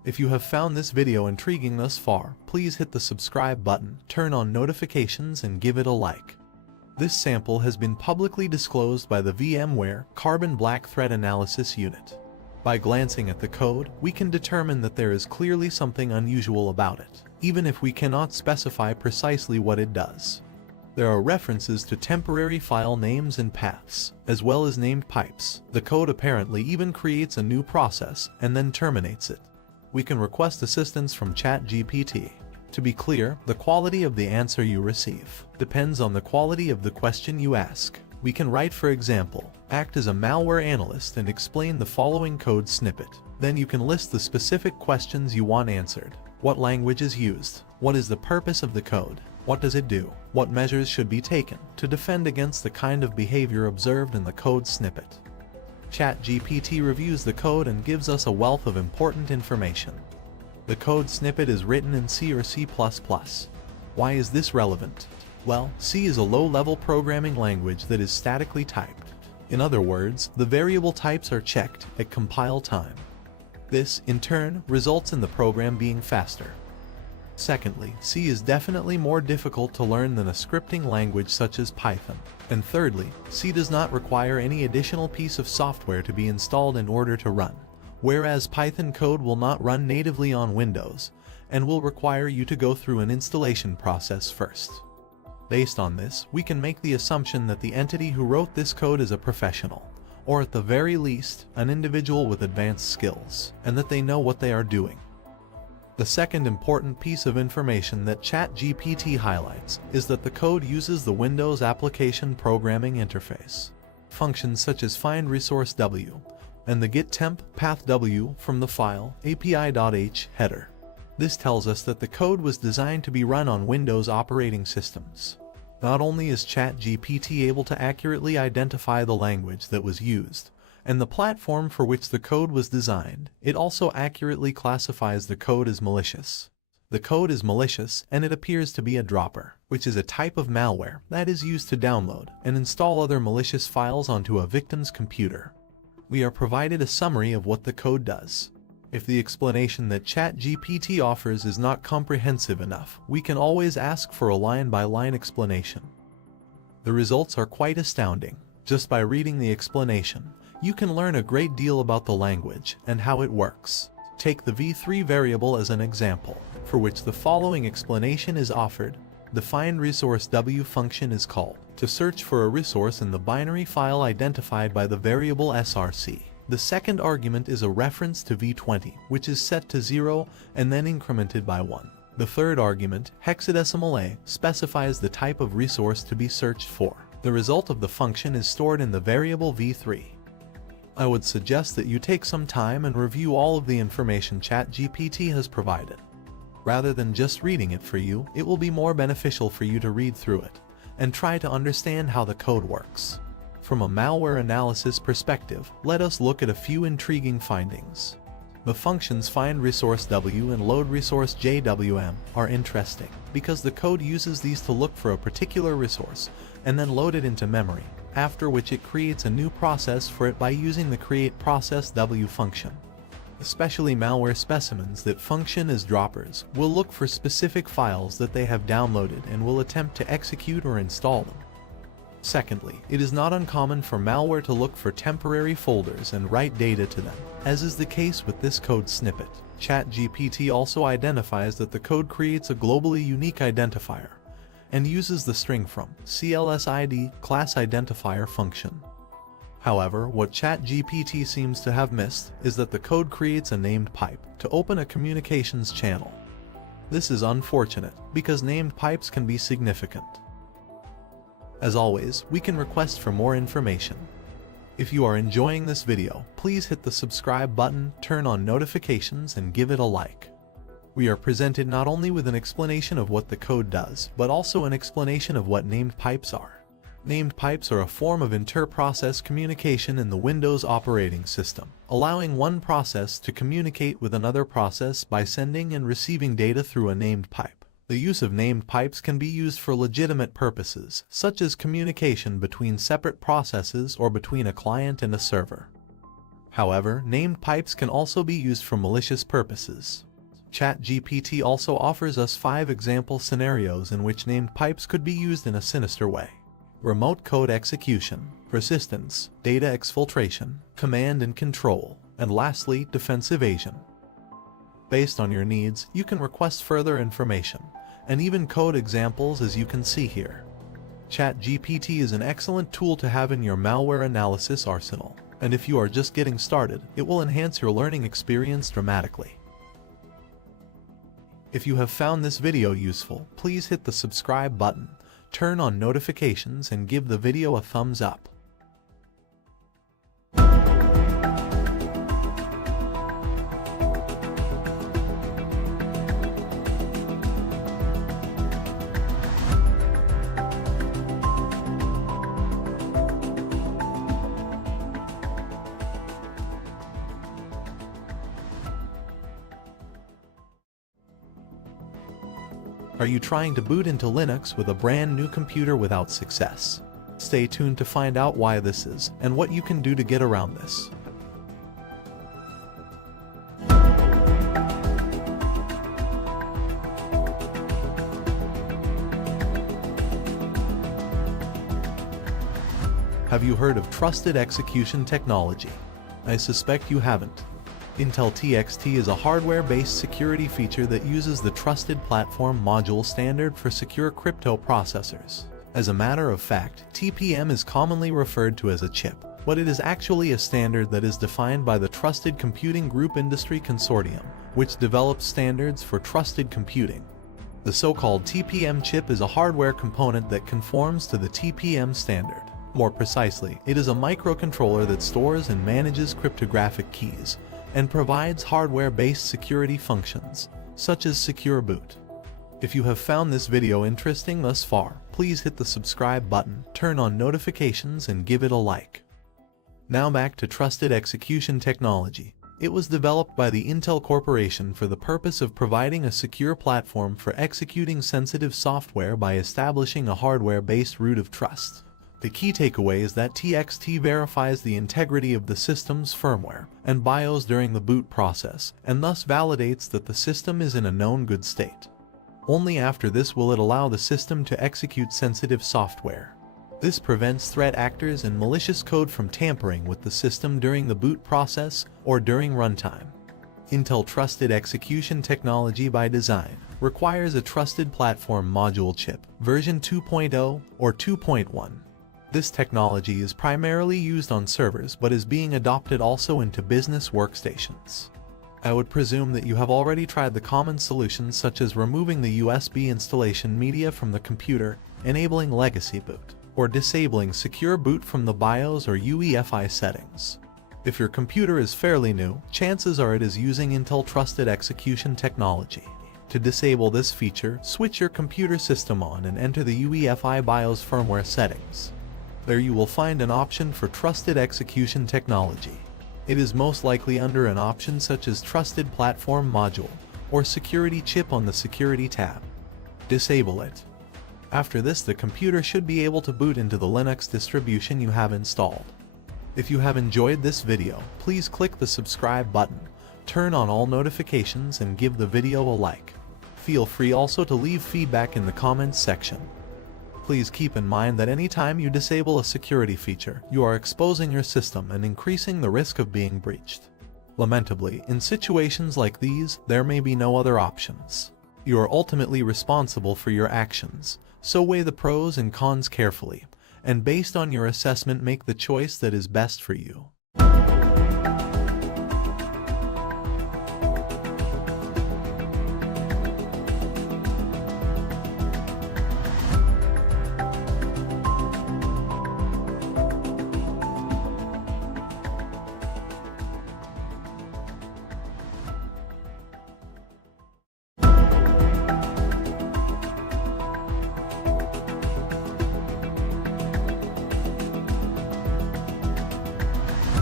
If you have found this video intriguing thus far, please hit the subscribe button, turn on notifications, and give it a like. This sample has been publicly disclosed by the VMware Carbon Black Threat Analysis Unit. By glancing at the code, we can determine that there is clearly something unusual about it, even if we cannot specify precisely what it does. There are references to temporary file names and paths, as well as named pipes. The code apparently even creates a new process and then terminates it. We can request assistance from ChatGPT. To be clear, the quality of the answer you receive depends on the quality of the question you ask. We can write, for example, act as a malware analyst and explain the following code snippet. Then you can list the specific questions you want answered. What language is used? What is the purpose of the code? What does it do? What measures should be taken to defend against the kind of behavior observed in the code snippet? ChatGPT reviews the code and gives us a wealth of important information. The code snippet is written in C or C++. Why is this relevant? Well, C is a low-level programming language that is statically typed. In other words, the variable types are checked at compile time. This, in turn, results in the program being faster. Secondly, C is definitely more difficult to learn than a scripting language such as Python. And thirdly, C does not require any additional piece of software to be installed in order to run, whereas Python code will not run natively on Windows and will require you to go through an installation process first. Based on this, we can make the assumption that the entity who wrote this code is a professional, or at the very least, an individual with advanced skills, and that they know what they are doing. The second important piece of information that ChatGPT highlights is that the code uses the Windows Application Programming Interface. Functions such as find resource W and the get temp path W from the file api.h header. This tells us that the code was designed to be run on Windows operating systems. Not only is ChatGPT able to accurately identify the language that was used and the platform for which the code was designed, it also accurately classifies the code as malicious. The code is malicious and it appears to be a dropper, which is a type of malware that is used to download and install other malicious files onto a victim's computer. We are provided a summary of what the code does. If the explanation that ChatGPT offers is not comprehensive enough, we can always ask for a line-by-line explanation. The results are quite astounding. Just by reading the explanation, you can learn a great deal about the language and how it works. Take the v3 variable as an example, for which the following explanation is offered. The find resource W function is called to search for a resource in the binary file identified by the variable src. The second argument is a reference to v20, which is set to 0 and then incremented by 1. The third argument, hexadecimal A, specifies the type of resource to be searched for. The result of the function is stored in the variable v3. I would suggest that you take some time and review all of the information ChatGPT has provided. Rather than just reading it for you, it will be more beneficial for you to read through it and try to understand how the code works. From a malware analysis perspective, let us look at a few intriguing findings. The functions find resource W and load resource JWM are interesting because the code uses these to look for a particular resource and then load it into memory, after which it creates a new process for it by using the create process W function. Especially malware specimens that function as droppers will look for specific files that they have downloaded and will attempt to execute or install them. Secondly, it is not uncommon for malware to look for temporary folders and write data to them, as is the case with this code snippet. ChatGPT also identifies that the code creates a globally unique identifier and uses the string from CLSID class identifier function. However, what ChatGPT seems to have missed is that the code creates a named pipe to open a communications channel. This is unfortunate because named pipes can be significant. As always, we can request for more information. If you are enjoying this video, please hit the subscribe button, turn on notifications, and give it a like. We are presented not only with an explanation of what the code does, but also an explanation of what named pipes are. Named pipes are a form of inter-process communication in the Windows operating system, allowing one process to communicate with another process by sending and receiving data through a named pipe. The use of named pipes can be used for legitimate purposes, such as communication between separate processes or between a client and a server. However, named pipes can also be used for malicious purposes. ChatGPT also offers us 5 example scenarios in which named pipes could be used in a sinister way. Remote code execution, persistence, data exfiltration, command and control, and lastly, defense evasion. Based on your needs, you can request further information, and even code examples as you can see here. ChatGPT is an excellent tool to have in your malware analysis arsenal, and if you are just getting started, it will enhance your learning experience dramatically. If you have found this video useful, please hit the subscribe button, turn on notifications, and give the video a thumbs up. Are you trying to boot into Linux with a brand new computer without success? Stay tuned to find out why this is and what you can do to get around this. Have you heard of trusted execution technology? I suspect you haven't. Intel TXT is a hardware-based security feature that uses the Trusted Platform Module standard for secure crypto processors. As a matter of fact, TPM is commonly referred to as a chip, but it is actually a standard that is defined by the Trusted Computing Group Industry Consortium, which develops standards for trusted computing. The so-called TPM chip is a hardware component that conforms to the TPM standard. More precisely, it is a microcontroller that stores and manages cryptographic keys, and provides hardware-based security functions, such as secure boot. If you have found this video interesting thus far, please hit the subscribe button, turn on notifications, and give it a like. Now back to trusted execution technology. It was developed by the Intel Corporation for the purpose of providing a secure platform for executing sensitive software by establishing a hardware-based root of trust. The key takeaway is that TXT verifies the integrity of the system's firmware and BIOS during the boot process, and thus validates that the system is in a known good state. Only after this will it allow the system to execute sensitive software. This prevents threat actors and malicious code from tampering with the system during the boot process or during runtime. Intel Trusted Execution Technology by design requires a Trusted Platform Module chip, version 2.0 or 2.1. This technology is primarily used on servers but is being adopted also into business workstations. I would presume that you have already tried the common solutions such as removing the USB installation media from the computer, enabling legacy boot, or disabling secure boot from the BIOS or UEFI settings. If your computer is fairly new, chances are it is using Intel Trusted Execution Technology. To disable this feature, switch your computer system on and enter the UEFI BIOS firmware settings. There you will find an option for Trusted Execution Technology. It is most likely under an option such as Trusted Platform Module or Security Chip on the Security tab. Disable it. After this, the computer should be able to boot into the Linux distribution you have installed. If you have enjoyed this video, please click the subscribe button, turn on all notifications, and give the video a like. Feel free also to leave feedback in the comments section. Please keep in mind that anytime you disable a security feature, you are exposing your system and increasing the risk of being breached. Lamentably, in situations like these, there may be no other options. You are ultimately responsible for your actions, so weigh the pros and cons carefully, and based on your assessment make the choice that is best for you.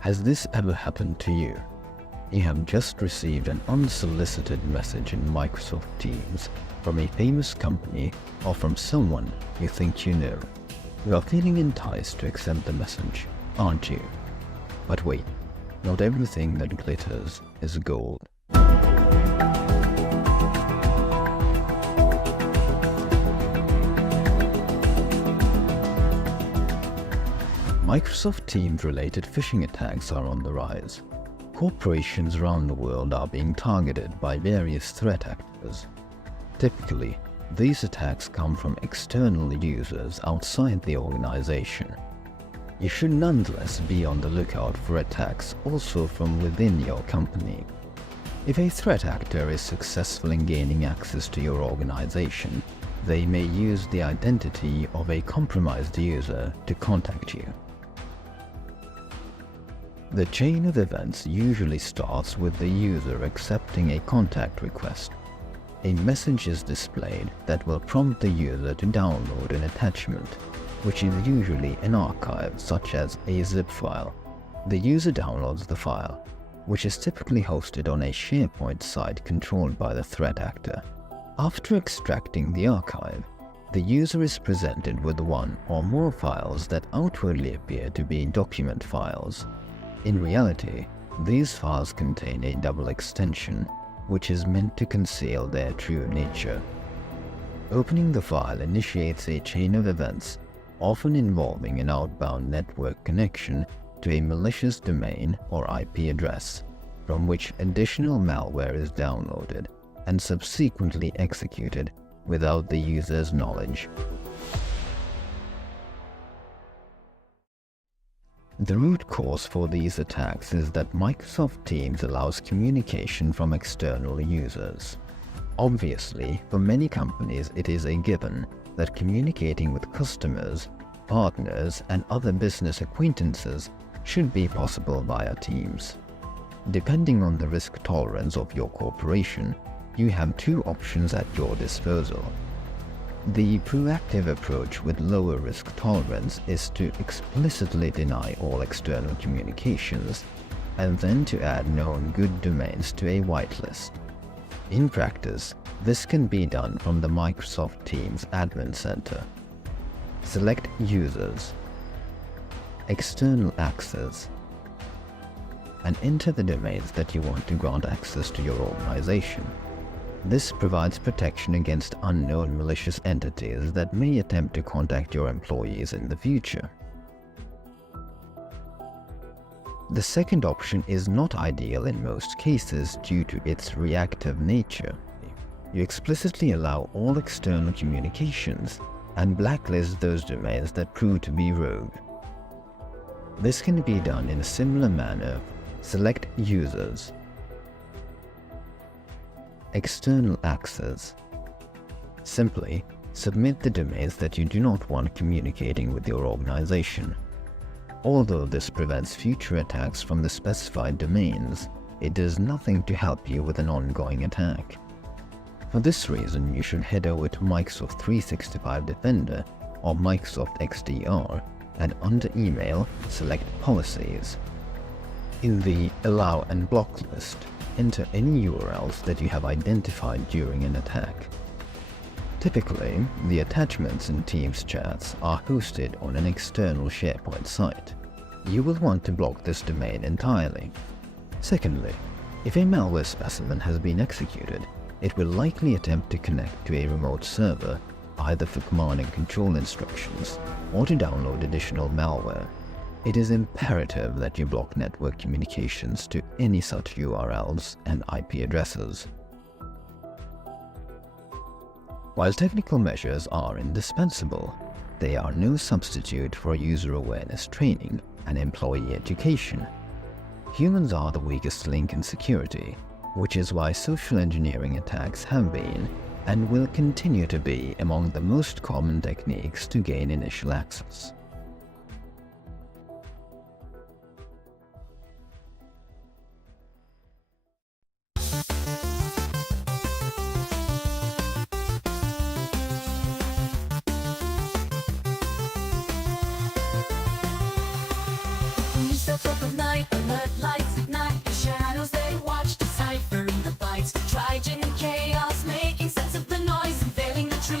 Has this ever happened to you? You have just received an unsolicited message in Microsoft Teams from a famous company or from someone you think you know. You are feeling enticed to accept the message, aren't you? But wait, not everything that glitters is gold. Microsoft Teams-related phishing attacks are on the rise. Corporations around the world are being targeted by various threat actors. Typically, these attacks come from external users outside the organization. You should nonetheless be on the lookout for attacks also from within your company. If a threat actor is successful in gaining access to your organization, they may use the identity of a compromised user to contact you. The chain of events usually starts with the user accepting a contact request. A message is displayed that will prompt the user to download an attachment, which is usually an archive such as a zip file. The user downloads the file, which is typically hosted on a SharePoint site controlled by the threat actor. After extracting the archive, the user is presented with one or more files that outwardly appear to be document files. In reality, these files contain a double extension, which is meant to conceal their true nature. Opening the file initiates a chain of events, often involving an outbound network connection to a malicious domain or IP address, from which additional malware is downloaded and subsequently executed without the user's knowledge. The root cause for these attacks is that Microsoft Teams allows communication from external users. Obviously, for many companies it is a given that communicating with customers, partners, and other business acquaintances should be possible via Teams. Depending on the risk tolerance of your corporation, you have two options at your disposal. The proactive approach with lower risk tolerance is to explicitly deny all external communications and then to add known good domains to a whitelist. In practice, this can be done from the Microsoft Teams Admin Center. Select Users, External Access, and enter the domains that you want to grant access to your organization. This provides protection against unknown malicious entities that may attempt to contact your employees in the future. The second option is not ideal in most cases due to its reactive nature. You explicitly allow all external communications and blacklist those domains that prove to be rogue. This can be done in a similar manner. Select Users, External Access. Simply submit the domains that you do not want communicating with your organization. Although this prevents future attacks from the specified domains, it does nothing to help you with an ongoing attack. For this reason, you should head over to Microsoft 365 Defender or Microsoft XDR and under Email, select Policies. In the Allow and Block list, enter any URLs that you have identified during an attack. Typically, the attachments in Teams chats are hosted on an external SharePoint site. You will want to block this domain entirely. Secondly, if a malware specimen has been executed, it will likely attempt to connect to a remote server, either for command and control instructions or to download additional malware. It is imperative that you block network communications to any such URLs and IP addresses. While technical measures are indispensable, they are no substitute for user awareness training and employee education. Humans are the weakest link in security, which is why social engineering attacks have been and will continue to be among the most common techniques to gain initial access. Up at night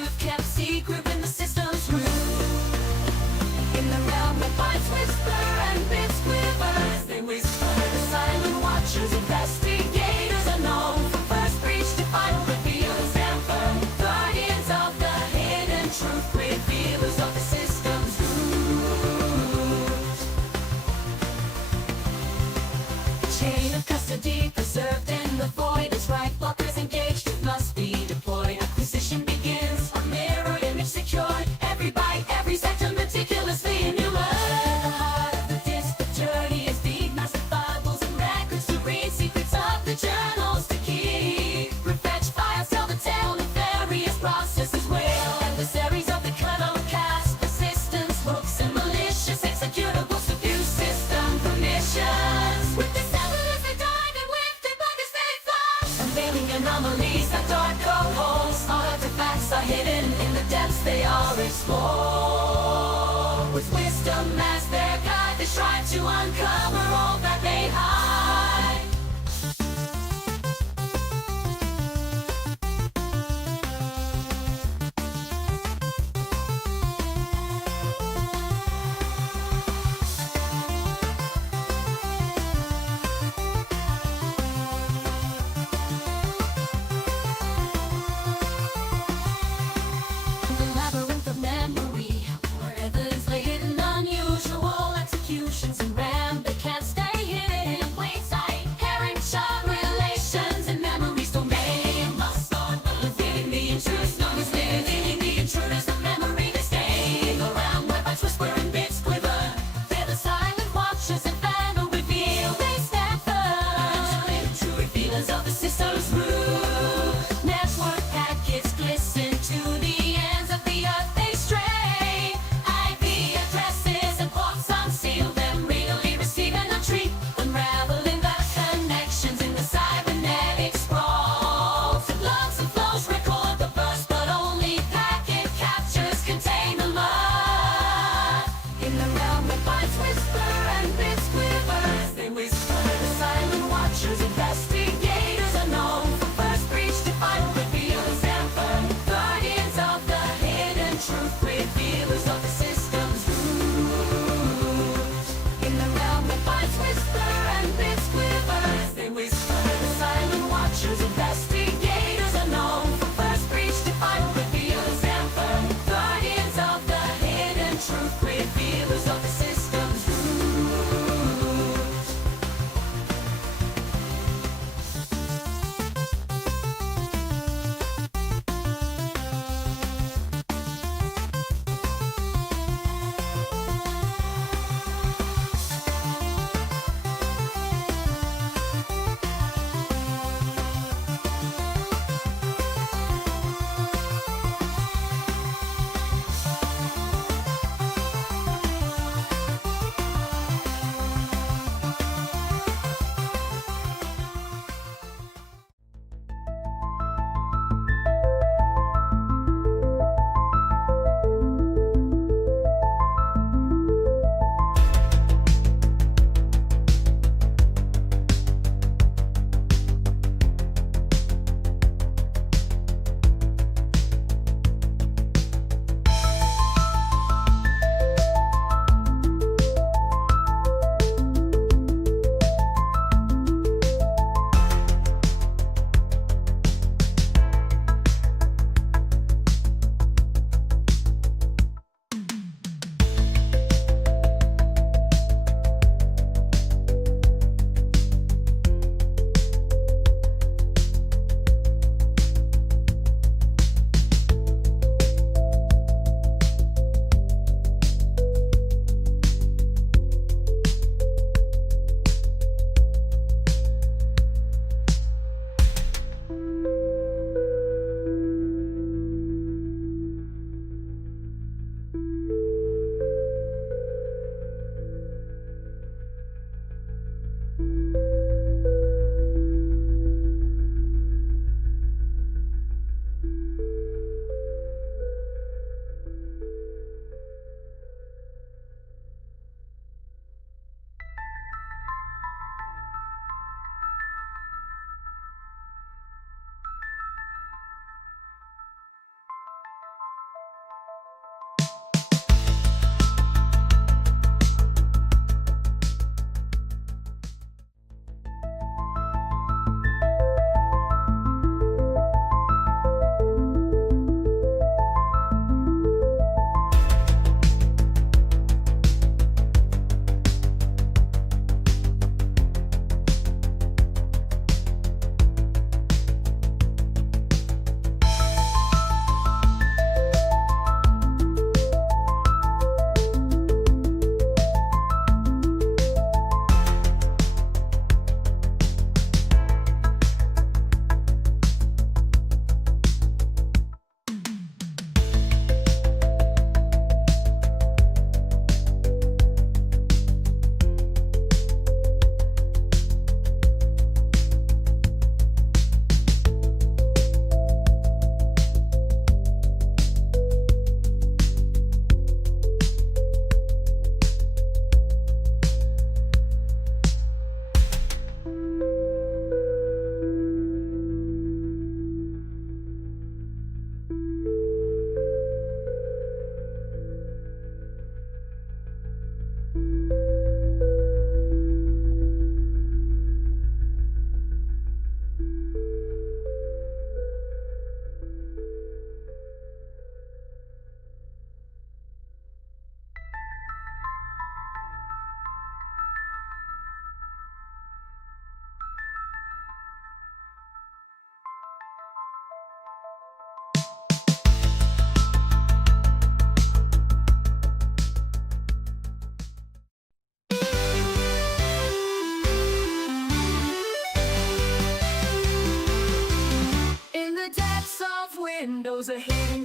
truth kept secret when the systems grew. In the realm where minds whisper and bits quiver as they whisper, the silent watchers, investigators are known from first breach to final revealers and firm guardians of the hidden truth, revealers of the system's root. Chain of custody preserved in the void as right blockers engaged, it must be deployed. Acquisition begins, a mirror image secured, every byte, every sector meticulously enumered. At the heart of the disk, the journey is deep, massive Bibles and records to read, secrets of the journals to keep. Prefetch files tell the tale, nefarious processes will. Adversaries of the cutoff cast, persistence, hooks and malicious executables abuse system permissions. With the settlers they dive and with debuggers they flash, unveiling anomalies that dark code holes. Artifacts are hidden in the depths, they are explored. With wisdom as their guide, they strive to uncover all that they hide. The labyrinth of memory, wherever is laid in unusual executions and ram, they can't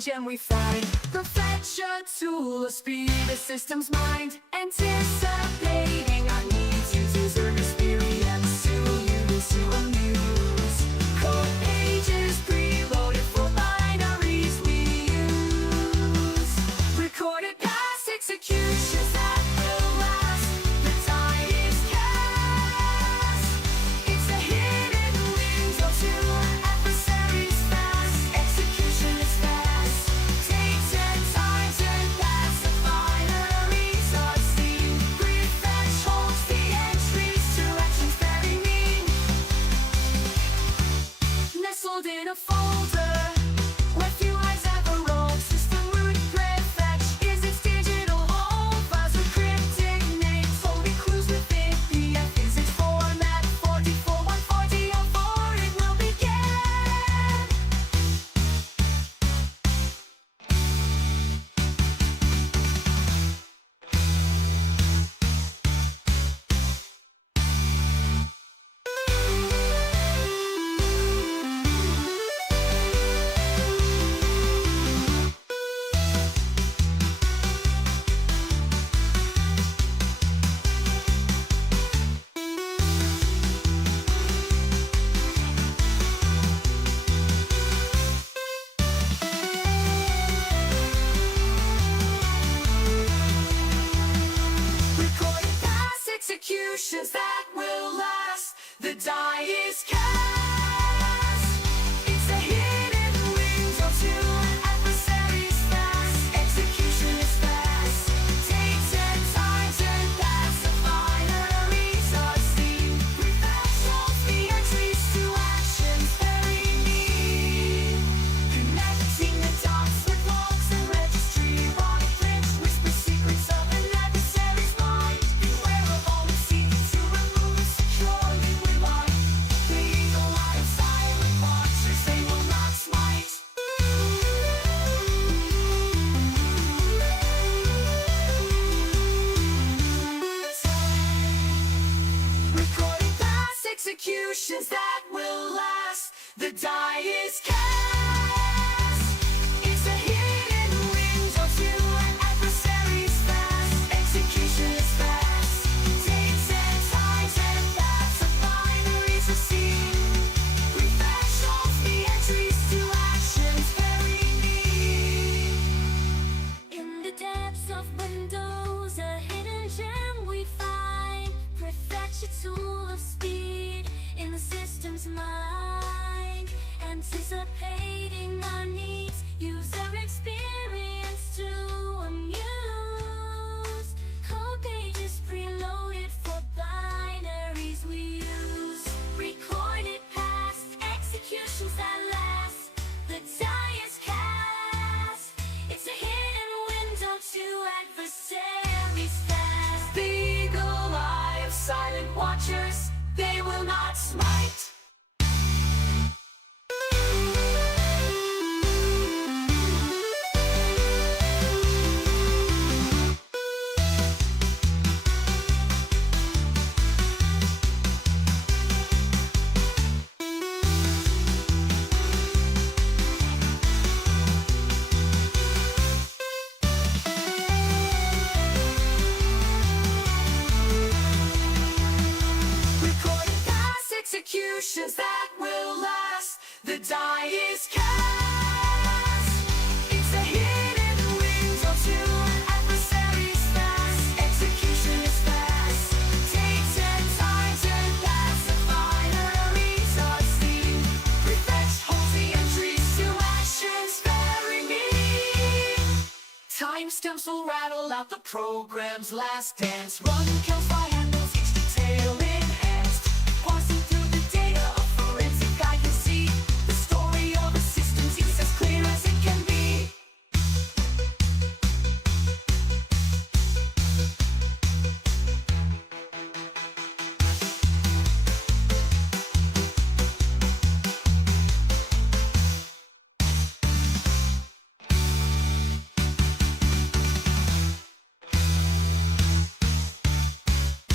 gem we find. Prefetch tool of speed, the system's mind, anticipating our needs. User experience to amuse. Code pages preloaded for binaries we use. Recorded past executions that will last. The die is cast. It's a hidden window to adversaries fast. Execution is fast. Take 10 times and pass the binaries are seen. Prefetch holds the entries to actions very mean. Nestled in a folder where few eyes ever roll. System root prefetch is its digital home. Files with cryptic names holding clues within. PF is its format. 44140 it will begin. Recorded past executions that will last. The die is cast. It's a hidden window to adversaries fast. Execution is fast. Take 10 times and pass the binaries are seen. Prefetch holds the entries to actions very neat. Connecting the dots with logs and registry. Wrong print whisper secrets of an adversary's mind. Beware of all who seek to remove securely with light. The eagle eye of silent watchers, they will not smite. Recording past executions that will last. The die is cast. It's a hidden window to adversaries fast. Execution is fast. Take 10 times and pass the binaries are seen. Prefetch holds the entries to actions very neat. In the depths of Windows, a hidden gem we find. Prefetch a tool of speed in the system's mind, anticipating our needs. User experience to amuse. Code pages preloaded for binaries we use. Recorded past executions that last. The die is cast. It's a hidden window to adversaries fast. The eagle eye of silent watchers, they will not smite. Recording past executions that will last. The die is cast. It's a hidden window to adversaries fast. Execution is fast. Take 10 times and pass the binaries are seen. Prefetch holds the entries to actions very neat. Timestamps will rattle out the program's last dance. Run counts by handles, each detail enhanced. Parsing through the data, a forensic guy can see the story of a system's use as clear as it can be.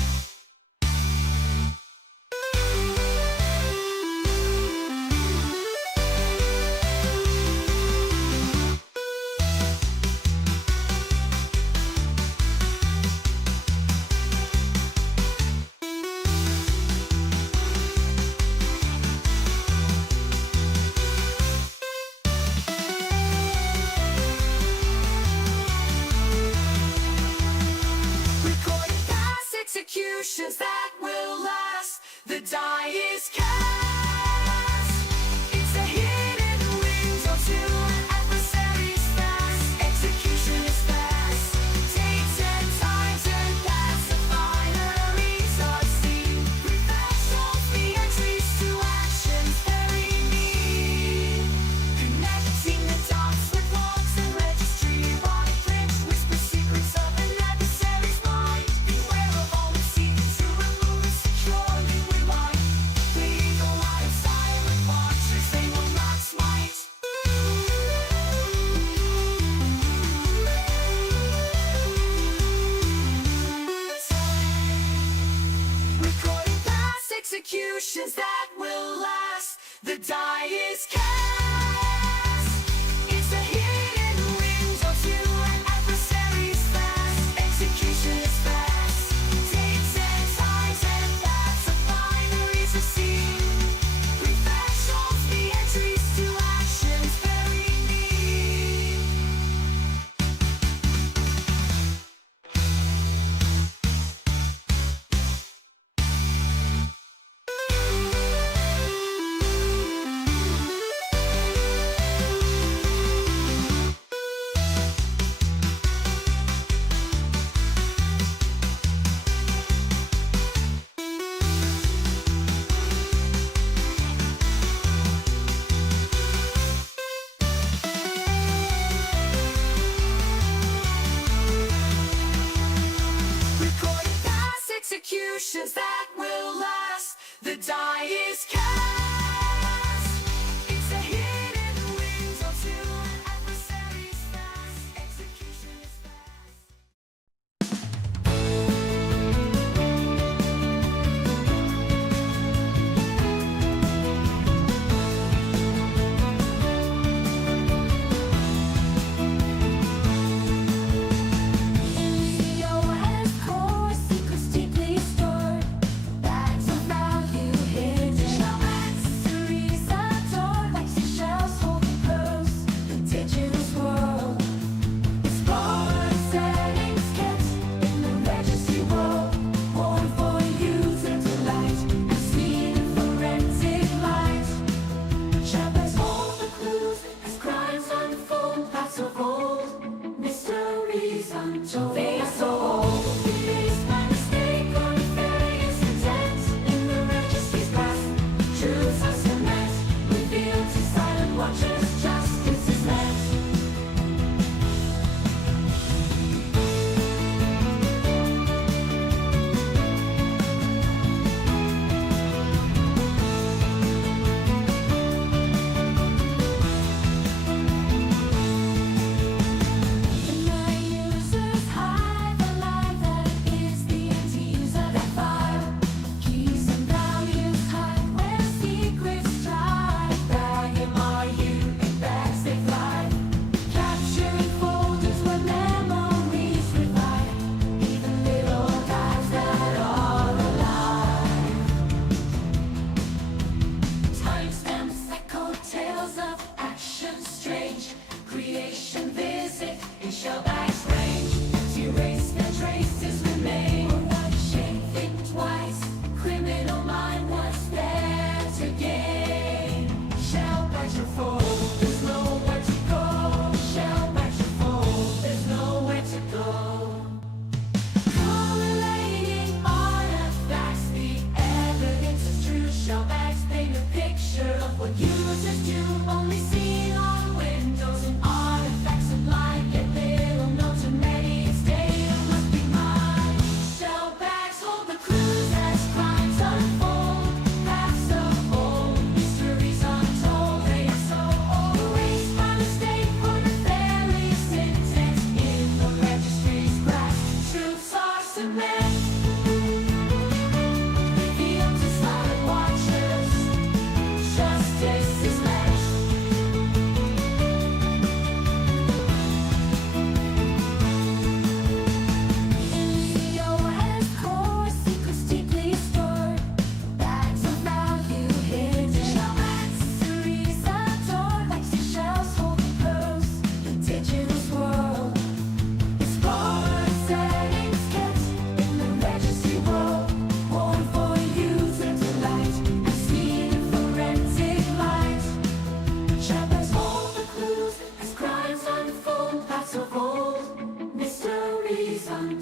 executions that will last. The die is cast. It's a hidden window to an adversary's fast. Execution is fast. Take 10 times and that's the binaries are seen. Prefetch Songs, the entries to actions very neat. Connecting the dots with logs and registry. Body clicks, whisper secrets of an adversary's mind. Beware of all the secrets to remove it securely with light. The eagle eye of silent watchers, they will not smite. Recording past executions that will last. The die is cast. It's a hidden window to an adversary's fast. Execution is fast. Take 10 times and that's the binaries are seen. Prefetch Songs, the entries to actions very neat. Recording past executions that will last. The die is cast. It's a hidden window to an adversary's fast. Execution is fast. Leo has core secrets deeply stored. Bags of value hidden. Accessories adored like seashells holding pearls. The digital world. Explore settings kept in the registry world. Born for user delight and speed and forensic light. Shellbags hold the clues as crimes unfold. Paths of old, mysteries untold. They are so old. Erased by mistake or nefarious intent. In the registry's past, truths are cement. Revealed to silent watchers, justice is met. The users hide the lie that is the anti-user that fire. Keys and values hide where secrets strike. Value are you in bags they fly. Capturing folders where memories revive. Even little lives that are alive. Timestamps echo tales of action strange. Creation visit in Shellbags range. To erase their traces remain. Without shame, think twice. Criminal mind wants there to gain. Shellbags are full, there's nowhere to go. Shellbags are full, there's nowhere to go. Correlating artifacts, the evidence is true. Shellbags paint a picture of what users do. Only seen on Windows and artifacts of light get little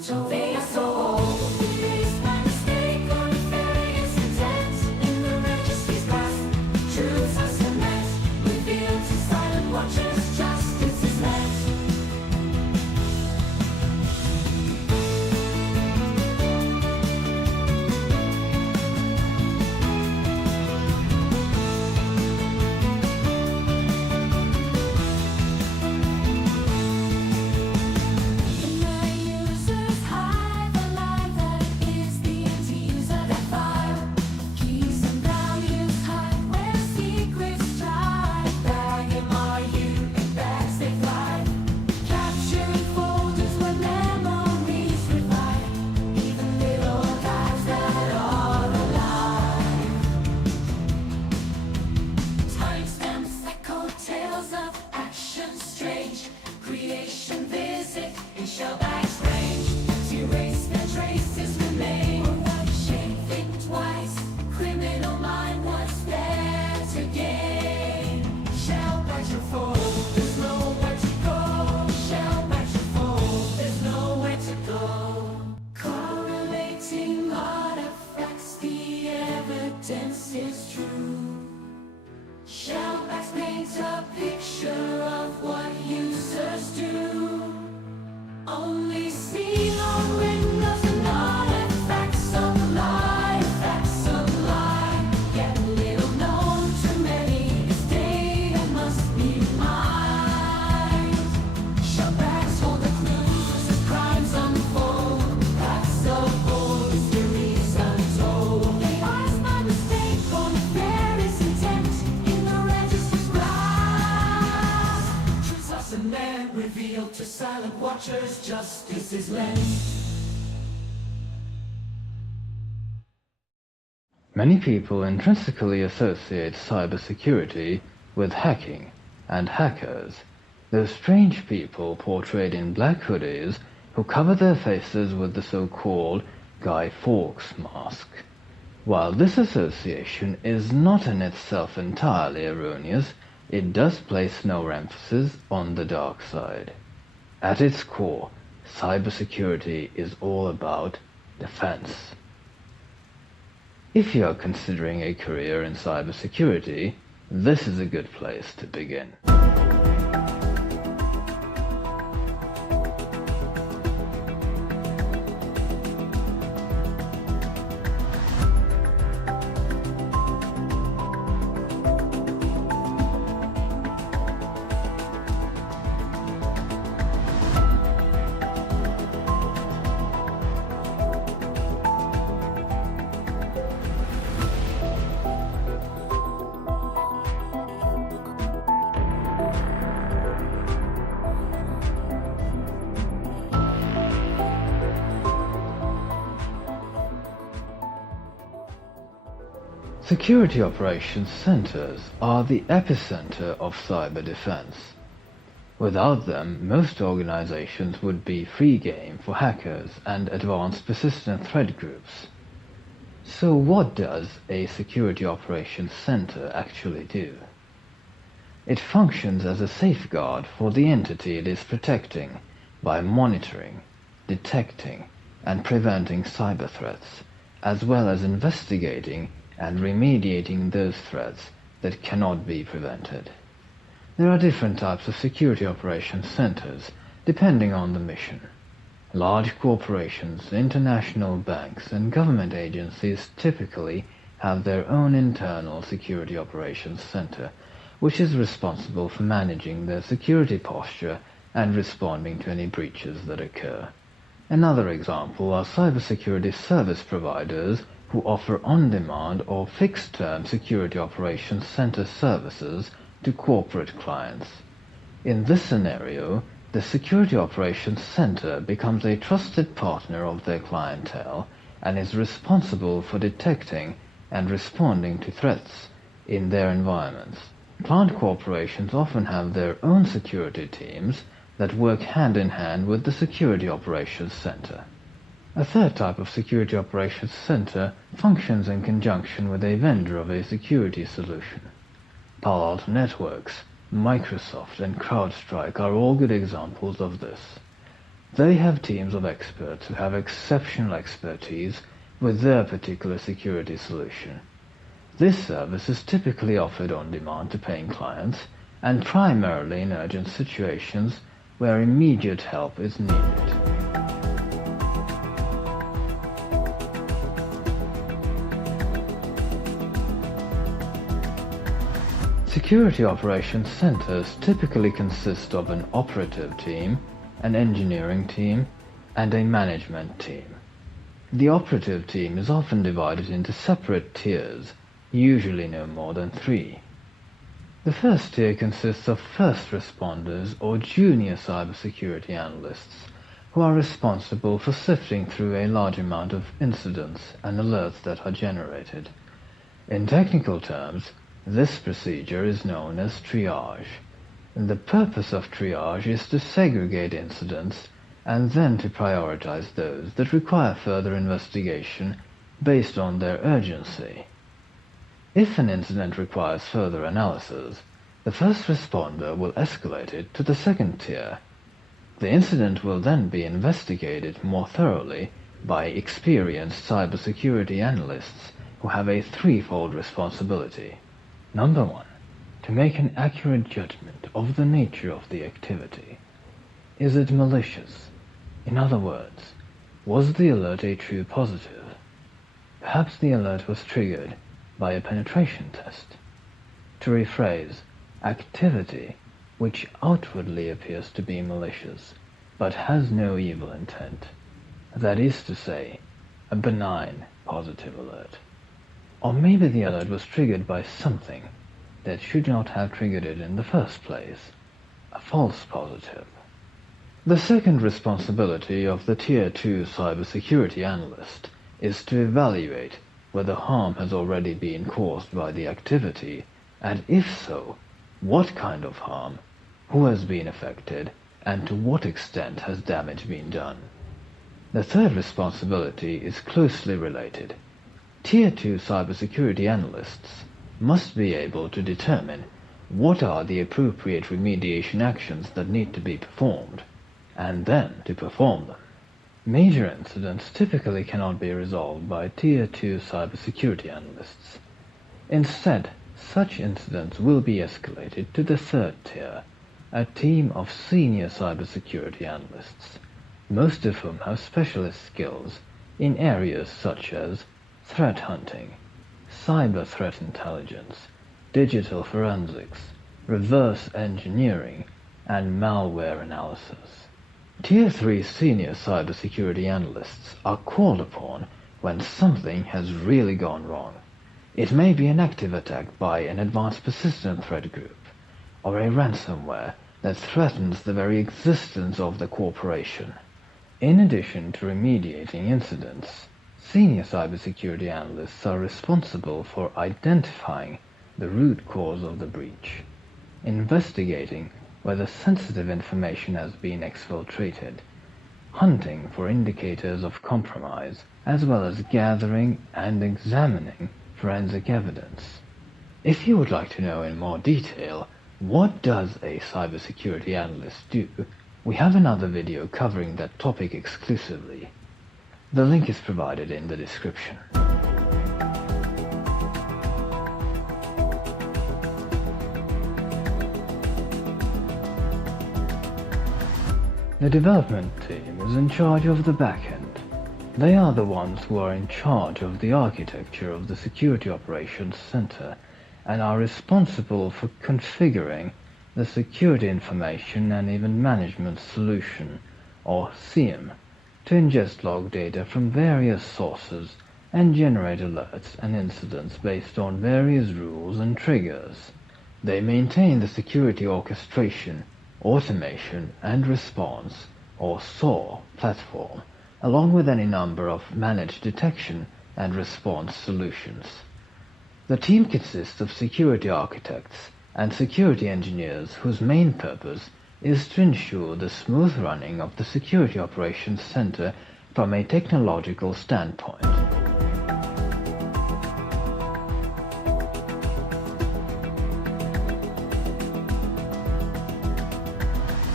untold. They are so old. Erased by mistake or nefarious intent. In the registry's past, truths are cement. Revealed to silent watchers, justice is met. Creation visit in Shellbags range. Erase their traces remain. Without shame, think twice. Criminal mind, what's there to gain? Shellbags are full, there's nowhere to go. Shellbags are full, there's nowhere to go. Correlating artifacts, the evidence is true. Shellbags paint a picture of what users do. Only seen on windows and artifacts online, facts online. Yet little known to many, this data must be mined. Shellbags hold the clues as crimes unfold. Packs of old mysteries untold. They are by mistake or nefarious intent. And then revealed to silent watchers, justice is lent. Many people intrinsically associate cybersecurity with hacking and hackers, those strange people portrayed in black hoodies who cover their faces with the so-called Guy Fawkes mask. While this association is not in itself entirely erroneous, it does place no emphasis on the dark side. At its core, cybersecurity is all about defense. If you are considering a career in cybersecurity, this is a good place to begin. Security operations centers are the epicenter of cyber defense. Without them, most organizations would be free game for hackers and advanced persistent threat groups. So what does a security operations center actually do? It functions as a safeguard for the entity it is protecting by monitoring, detecting, and preventing cyber threats, as well as investigating and remediating those threats that cannot be prevented. There are different types of security operations centers depending on the mission. Large corporations, international banks, and government agencies typically have their own internal security operations center, which is responsible for managing their security posture and responding to any breaches that occur. Another example are cybersecurity service providers who offer on-demand or fixed-term security operations center services to corporate clients. In this scenario, the security operations center becomes a trusted partner of their clientele and is responsible for detecting and responding to threats in their environments. Client corporations often have their own security teams that work hand in hand with the security operations center. A third type of security operations center functions in conjunction with a vendor of a security solution. Palo Alto Networks, Microsoft, and CrowdStrike are all good examples of this. They have teams of experts who have exceptional expertise with their particular security solution. This service is typically offered on demand to paying clients and primarily in urgent situations where immediate help is needed. Security operations centers typically consist of an operative team, an engineering team, and a management team. The operative team is often divided into separate tiers, usually no more than 3. The first tier consists of first responders or junior cybersecurity analysts who are responsible for sifting through a large amount of incidents and alerts that are generated. In technical terms, this procedure is known as triage. The purpose of triage is to segregate incidents and then to prioritize those that require further investigation based on their urgency. If an incident requires further analysis, the first responder will escalate it to the second tier. The incident will then be investigated more thoroughly by experienced cybersecurity analysts who have a threefold responsibility. Number 1. To make an accurate judgment of the nature of the activity. Is it malicious? In other words, was the alert a true positive? Perhaps the alert was triggered by a penetration test. To rephrase, activity which outwardly appears to be malicious but has no evil intent. That is to say, a benign positive alert. Or maybe the alert was triggered by something that should not have triggered it in the first place, a false positive. The second responsibility of the Tier 2 cybersecurity analyst is to evaluate whether harm has already been caused by the activity, and if so, what kind of harm, who has been affected, and to what extent has damage been done. The third responsibility is closely related. Tier 2 cybersecurity analysts must be able to determine what are the appropriate remediation actions that need to be performed, and then to perform them. Major incidents typically cannot be resolved by Tier 2 cybersecurity analysts. Instead, such incidents will be escalated to the third tier, a team of senior cybersecurity analysts, most of whom have specialist skills in areas such as threat hunting, cyber threat intelligence, digital forensics, reverse engineering, and malware analysis. Tier 3 senior cybersecurity analysts are called upon when something has really gone wrong. It may be an active attack by an advanced persistent threat group, or a ransomware that threatens the very existence of the corporation. In addition to remediating incidents, senior cybersecurity analysts are responsible for identifying the root cause of the breach, investigating whether sensitive information has been exfiltrated, hunting for indicators of compromise, as well as gathering and examining forensic evidence. If you would like to know in more detail what does a cybersecurity analyst do, we have another video covering that topic exclusively. The link is provided in the description. The development team is in charge of the backend. They are the ones who are in charge of the architecture of the Security Operations Center and are responsible for configuring the Security Information and Event Management Solution, or SIEM, to ingest log data from various sources and generate alerts and incidents based on various rules and triggers. They maintain the security orchestration, automation, and response, or SOAR, platform, along with any number of managed detection and response solutions. The team consists of security architects and security engineers whose main purpose is to ensure the smooth running of the Security Operations Center from a technological standpoint.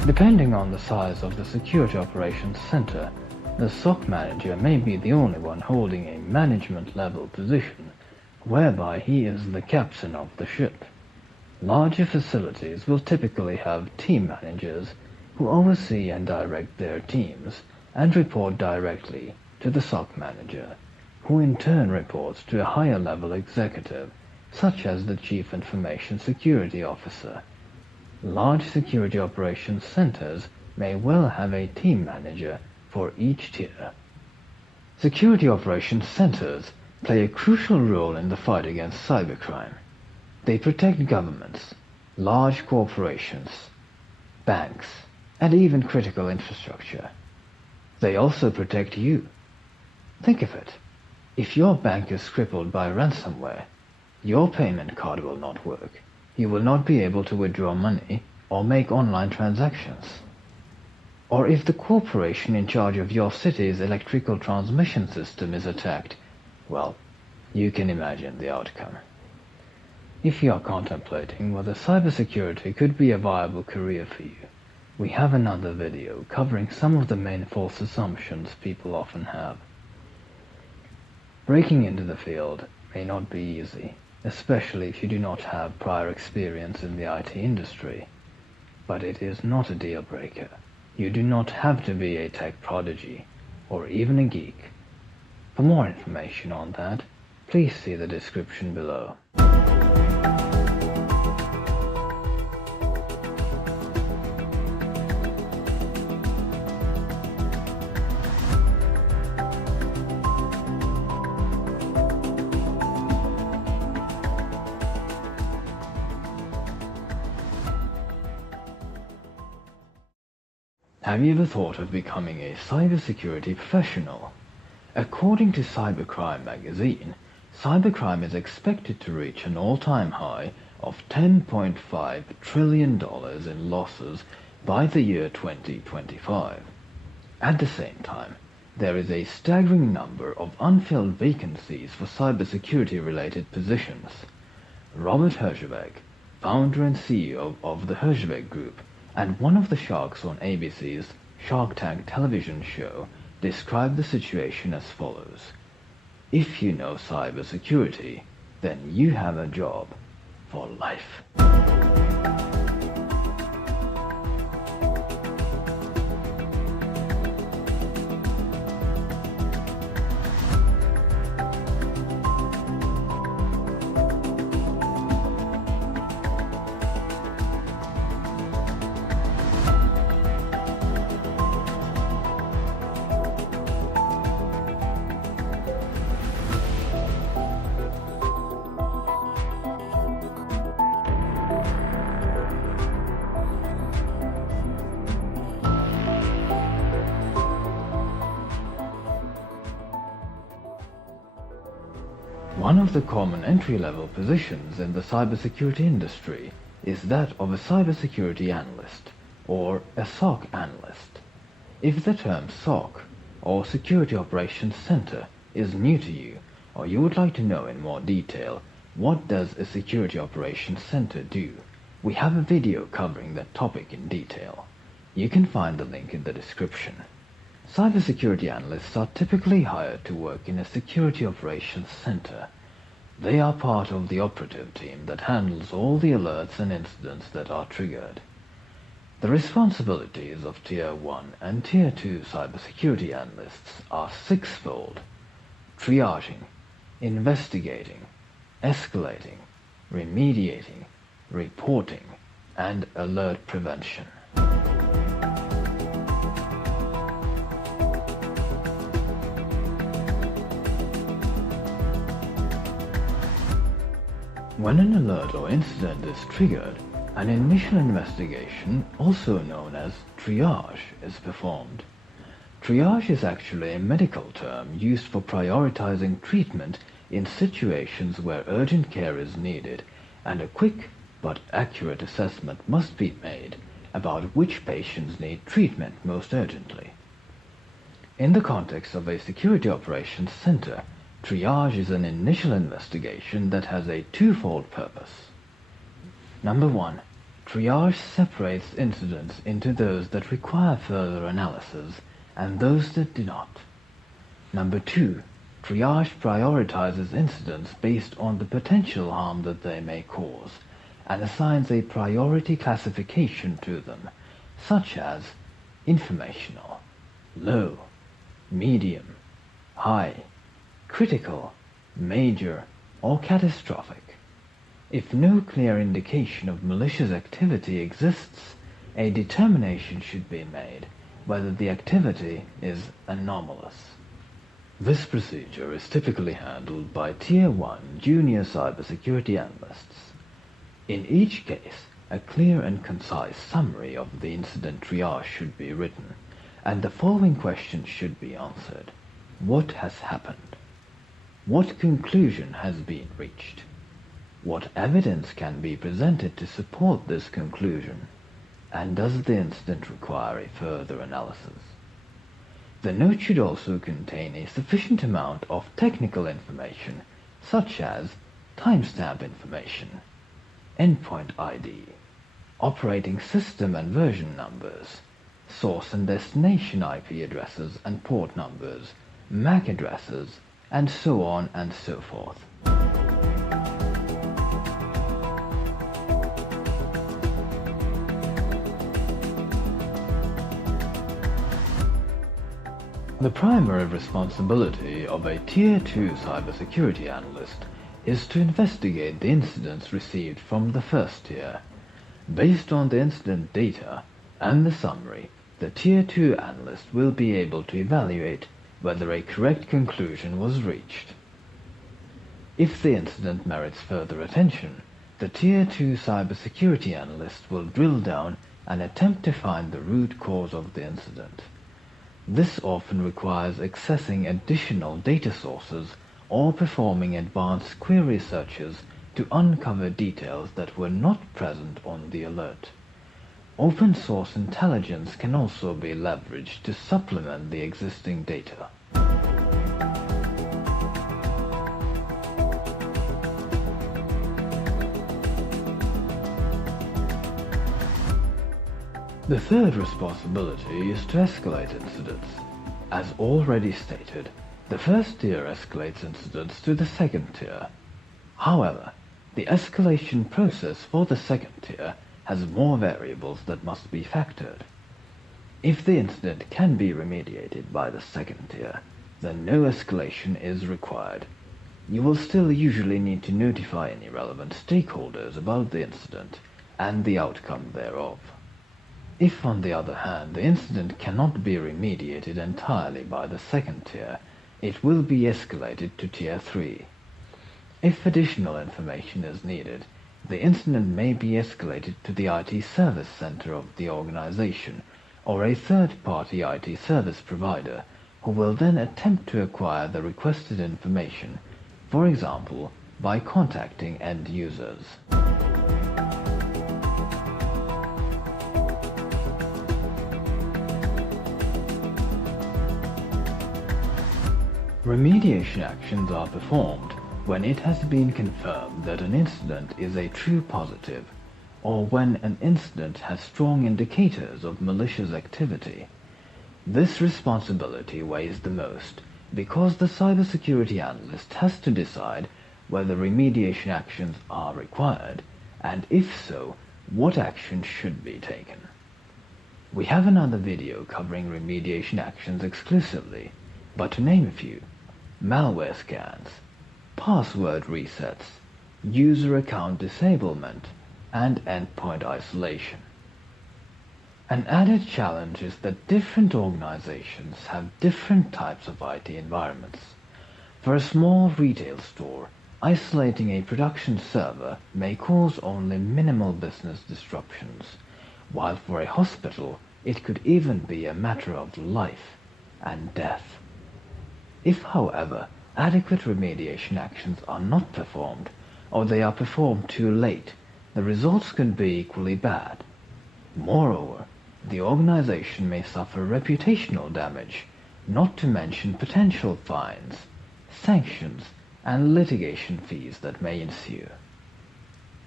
Depending on the size of the Security Operations Center, the SOC manager may be the only one holding a management-level position, whereby he is the captain of the ship. Larger facilities will typically have team managers who oversee and direct their teams and report directly to the SOC manager, who in turn reports to a higher-level executive, such as the Chief Information Security Officer. Large security operations centers may well have a team manager for each tier. Security operations centers play a crucial role in the fight against cybercrime. They protect governments, large corporations, banks, and even critical infrastructure. They also protect you. Think of it. If your bank is crippled by ransomware, your payment card will not work. You will not be able to withdraw money or make online transactions. Or if the corporation in charge of your city's electrical transmission system is attacked, well, you can imagine the outcome. If you are contemplating whether cybersecurity could be a viable career for you, we have another video covering some of the main false assumptions people often have. Breaking into the field may not be easy, especially if you do not have prior experience in the IT industry. But it is not a deal breaker. You do not have to be a tech prodigy, or even a geek. For more information on that, please see the description below. Have you ever thought of becoming a cybersecurity professional? According to Cybercrime magazine, cybercrime is expected to reach an all-time high of $10.5 trillion in losses by the year 2025. At the same time, there is a staggering number of unfilled vacancies for cybersecurity-related positions. Robert Herjavec, founder and CEO of the Herjavec Group, and one of the sharks on ABC's Shark Tank television show, described the situation as follows. If you know cybersecurity, then you have a job for life. One of the common entry-level positions in the cybersecurity industry is that of a cybersecurity analyst, or a SOC analyst. If the term SOC, or Security Operations Center, is new to you, or you would like to know in more detail what does a Security Operations Center do, we have a video covering that topic in detail. You can find the link in the description. Cybersecurity analysts are typically hired to work in a Security Operations Center. They are part of the operative team that handles all the alerts and incidents that are triggered. The responsibilities of Tier 1 and Tier 2 cybersecurity analysts are sixfold: triaging, investigating, escalating, remediating, reporting, and alert prevention. When an alert or incident is triggered, an initial investigation, also known as triage, is performed. Triage is actually a medical term used for prioritizing treatment in situations where urgent care is needed, and a quick but accurate assessment must be made about which patients need treatment most urgently. In the context of a security operations center, triage is an initial investigation that has a twofold purpose. Number one, Triage separates incidents into those that require further analysis and those that do not. Number 2. Triage prioritizes incidents based on the potential harm that they may cause and assigns a priority classification to them, such as informational, low, medium, high, critical, major, or catastrophic. If no clear indication of malicious activity exists, a determination should be made whether the activity is anomalous. This procedure is typically handled by Tier 1 junior cybersecurity analysts. In each case, a clear and concise summary of the incident triage should be written, and the following questions should be answered. What has happened? What conclusion has been reached? What evidence can be presented to support this conclusion? And does the incident require a further analysis? The note should also contain a sufficient amount of technical information, such as timestamp information, endpoint ID, operating system and version numbers, source and destination IP addresses and port numbers, MAC addresses, and so on and so forth. The primary responsibility of a Tier 2 cybersecurity analyst is to investigate the incidents received from the first tier. Based on the incident data and the summary, the Tier 2 analyst will be able to evaluate whether a correct conclusion was reached. If the incident merits further attention, the Tier 2 cybersecurity analyst will drill down and attempt to find the root cause of the incident. This often requires accessing additional data sources or performing advanced query searches to uncover details that were not present on the alert. Open source intelligence can also be leveraged to supplement the existing data. The third responsibility is to escalate incidents. As already stated, the first tier escalates incidents to the second tier. However, the escalation process for the second tier has more variables that must be factored. If the incident can be remediated by the second tier, then no escalation is required. You will still usually need to notify any relevant stakeholders about the incident and the outcome thereof. If, on the other hand, the incident cannot be remediated entirely by the second tier, it will be escalated to Tier 3. If additional information is needed, the incident may be escalated to the IT service center of the organization or a third-party IT service provider who will then attempt to acquire the requested information, for example, by contacting end users. Remediation actions are performed when it has been confirmed that an incident is a true positive, or when an incident has strong indicators of malicious activity. This responsibility weighs the most because the cybersecurity analyst has to decide whether remediation actions are required, and if so, what action should be taken. We have another video covering remediation actions exclusively, but to name a few: malware scans, password resets, user account disablement, and endpoint isolation. An added challenge is that different organizations have different types of IT environments. For a small retail store, isolating a production server may cause only minimal business disruptions, while for a hospital it could even be a matter of life and death. If, however, adequate remediation actions are not performed, or they are performed too late, the results can be equally bad. Moreover, the organization may suffer reputational damage, not to mention potential fines, sanctions, and litigation fees that may ensue.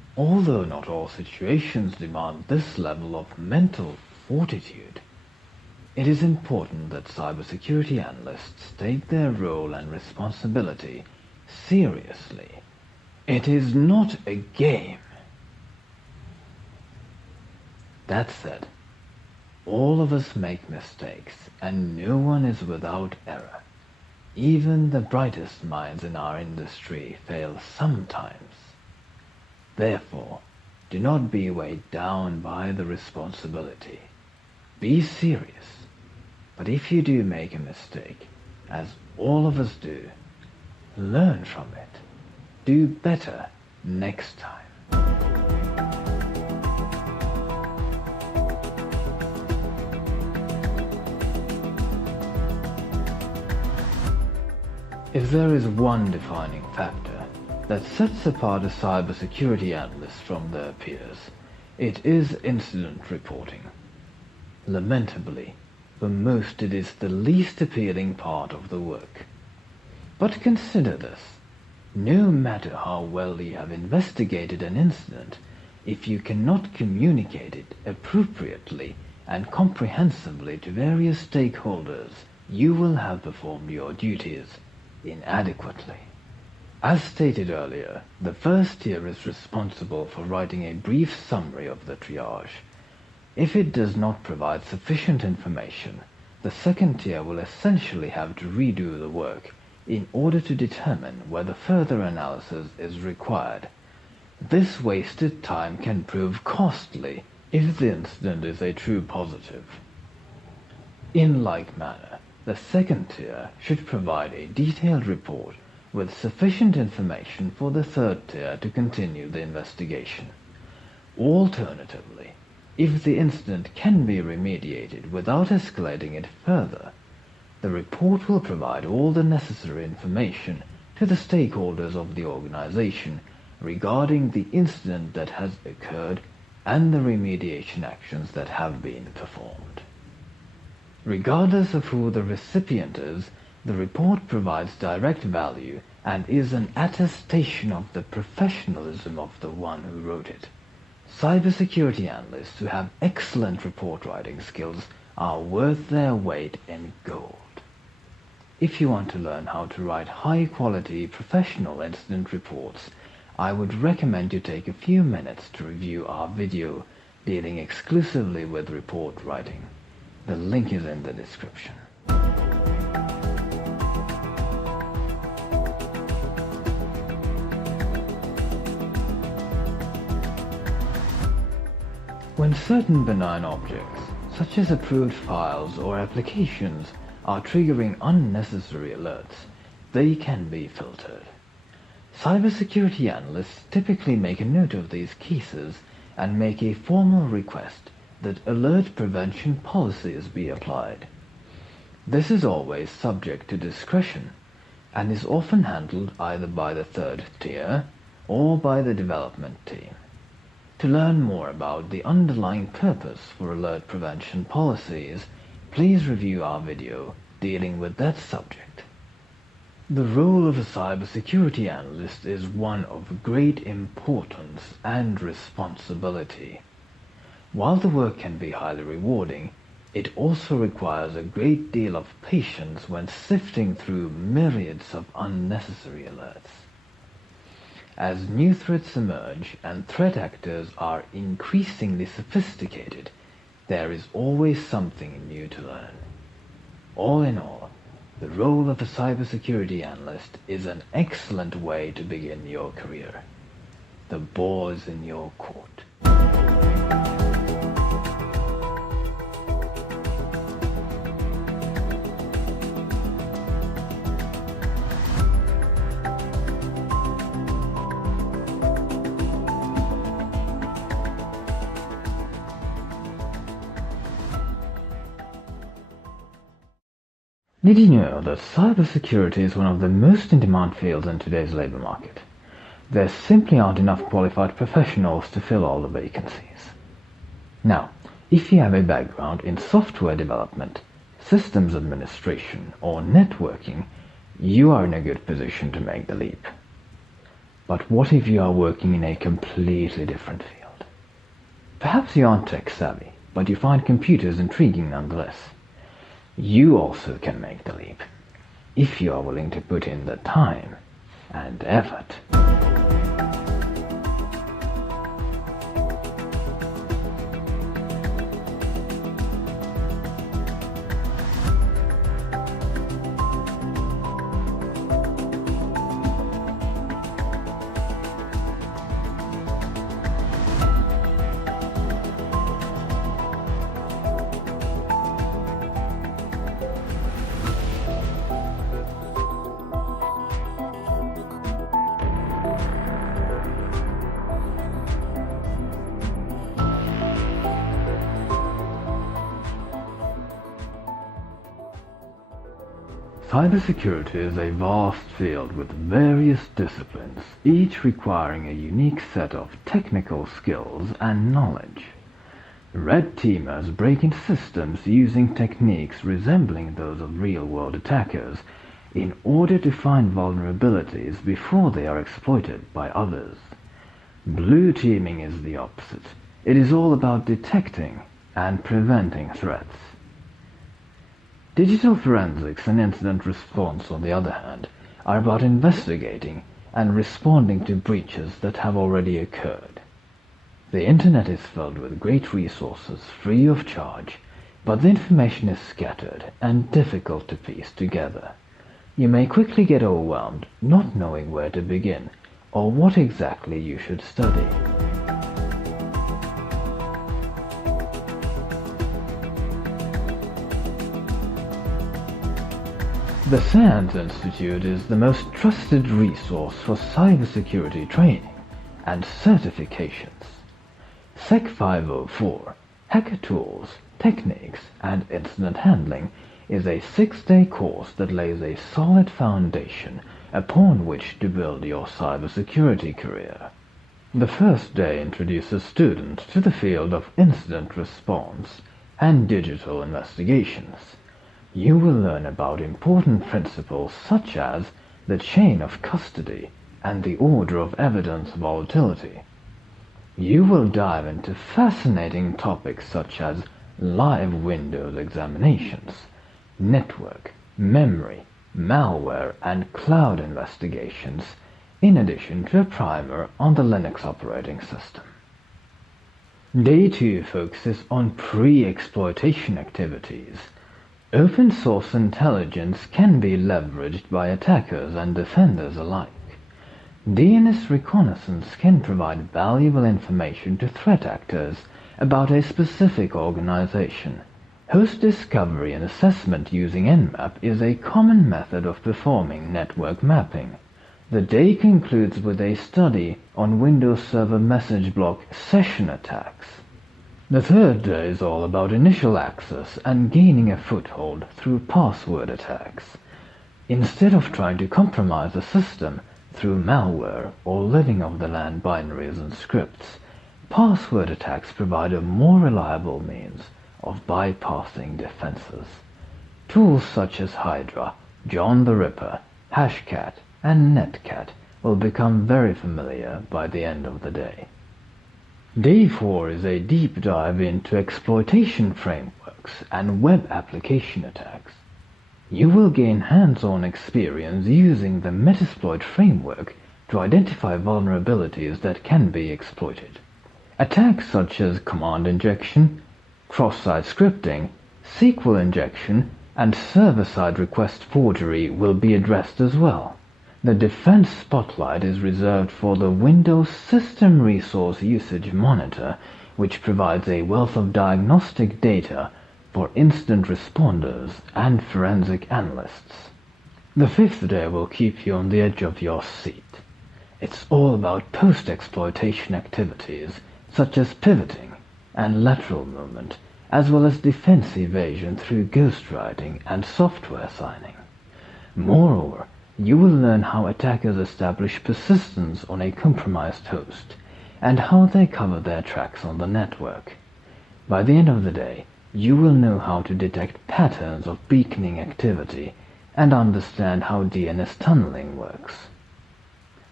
Although not all situations demand this level of mental fortitude, it is important that cybersecurity analysts take their role and responsibility seriously. It is not a game. That said, all of us make mistakes, and no one is without error. Even the brightest minds in our industry fail sometimes. Therefore, do not be weighed down by the responsibility. Be serious. But if you do make a mistake, as all of us do, learn from it. Do better next time. If there is one defining factor that sets apart a cybersecurity analyst from their peers, it is incident reporting. Lamentably, for most it is the least appealing part of the work. But consider this. No matter how well you have investigated an incident, if you cannot communicate it appropriately and comprehensively to various stakeholders, you will have performed your duties inadequately. As stated earlier, the first tier is responsible for writing a brief summary of the triage. If it does not provide sufficient information, the second tier will essentially have to redo the work in order to determine whether further analysis is required. This wasted time can prove costly if the incident is a true positive. In like manner, the second tier should provide a detailed report with sufficient information for the third tier to continue the investigation. Alternatively, if the incident can be remediated without escalating it further, the report will provide all the necessary information to the stakeholders of the organization regarding the incident that has occurred and the remediation actions that have been performed. Regardless of who the recipient is, the report provides direct value and is an attestation of the professionalism of the one who wrote it. Cybersecurity analysts who have excellent report writing skills are worth their weight in gold. If you want to learn how to write high-quality professional incident reports, I would recommend you take a few minutes to review our video dealing exclusively with report writing. The link is in the description. When certain benign objects, such as approved files or applications, are triggering unnecessary alerts, they can be filtered. Cybersecurity analysts typically make a note of these cases and make a formal request that alert prevention policies be applied. This is always subject to discretion and is often handled either by the third tier or by the development team. To learn more about the underlying purpose for alert prevention policies, please review our video dealing with that subject. The role of a cybersecurity analyst is one of great importance and responsibility. While the work can be highly rewarding, it also requires a great deal of patience when sifting through myriads of unnecessary alerts. As new threats emerge and threat actors are increasingly sophisticated, there is always something new to learn. All in all, the role of a cybersecurity analyst is an excellent way to begin your career. The ball is in your court. Did you know that cybersecurity is one of the most in-demand fields in today's labor market? There simply aren't enough qualified professionals to fill all the vacancies. Now, if you have a background in software development, systems administration, or networking, you are in a good position to make the leap. But what if you are working in a completely different field? Perhaps you aren't tech savvy, but you find computers intriguing nonetheless. You also can make the leap, if you are willing to put in the time and effort. Cybersecurity is a vast field with various disciplines, each requiring a unique set of technical skills and knowledge. Red teamers break into systems using techniques resembling those of real-world attackers in order to find vulnerabilities before they are exploited by others. Blue teaming is the opposite. It is all about detecting and preventing threats. Digital forensics and incident response, on the other hand, are about investigating and responding to breaches that have already occurred. The internet is filled with great resources free of charge, but the information is scattered and difficult to piece together. You may quickly get overwhelmed, not knowing where to begin or what exactly you should study. The SANS Institute is the most trusted resource for cybersecurity training and certifications. Sec 504, Hacker Tools, Techniques, and Incident Handling is a 6-day course that lays a solid foundation upon which to build your cybersecurity career. The first day introduces students to the field of incident response and digital investigations. You will learn about important principles such as the chain of custody and the order of evidence volatility. You will dive into fascinating topics such as live Windows examinations, network, memory, malware, and cloud investigations, in addition to a primer on the Linux operating system. Day 2 focuses on pre-exploitation activities. Open source intelligence can be leveraged by attackers and defenders alike. DNS reconnaissance can provide valuable information to threat actors about a specific organization. Host discovery and assessment using Nmap is a common method of performing network mapping. The day concludes with a study on Windows Server message block session attacks. The third day is all about initial access and gaining a foothold through password attacks. Instead of trying to compromise a system through malware or living off the land binaries and scripts, password attacks provide a more reliable means of bypassing defenses. Tools such as Hydra, John the Ripper, Hashcat, and Netcat will become very familiar by the end of the day. Day 4 is a deep dive into exploitation frameworks and web application attacks. You will gain hands-on experience using the Metasploit framework to identify vulnerabilities that can be exploited. Attacks such as command injection, cross-site scripting, SQL injection, and server-side request forgery will be addressed as well. The defense spotlight is reserved for the Windows System Resource Usage Monitor, which provides a wealth of diagnostic data for incident responders and forensic analysts. The 5th day will keep you on the edge of your seat. It's all about post-exploitation activities such as pivoting and lateral movement, as well as defense evasion through ghostwriting and software signing. Moreover, you will learn how attackers establish persistence on a compromised host, and how they cover their tracks on the network. By the end of the day, you will know how to detect patterns of beaconing activity and understand how DNS tunneling works.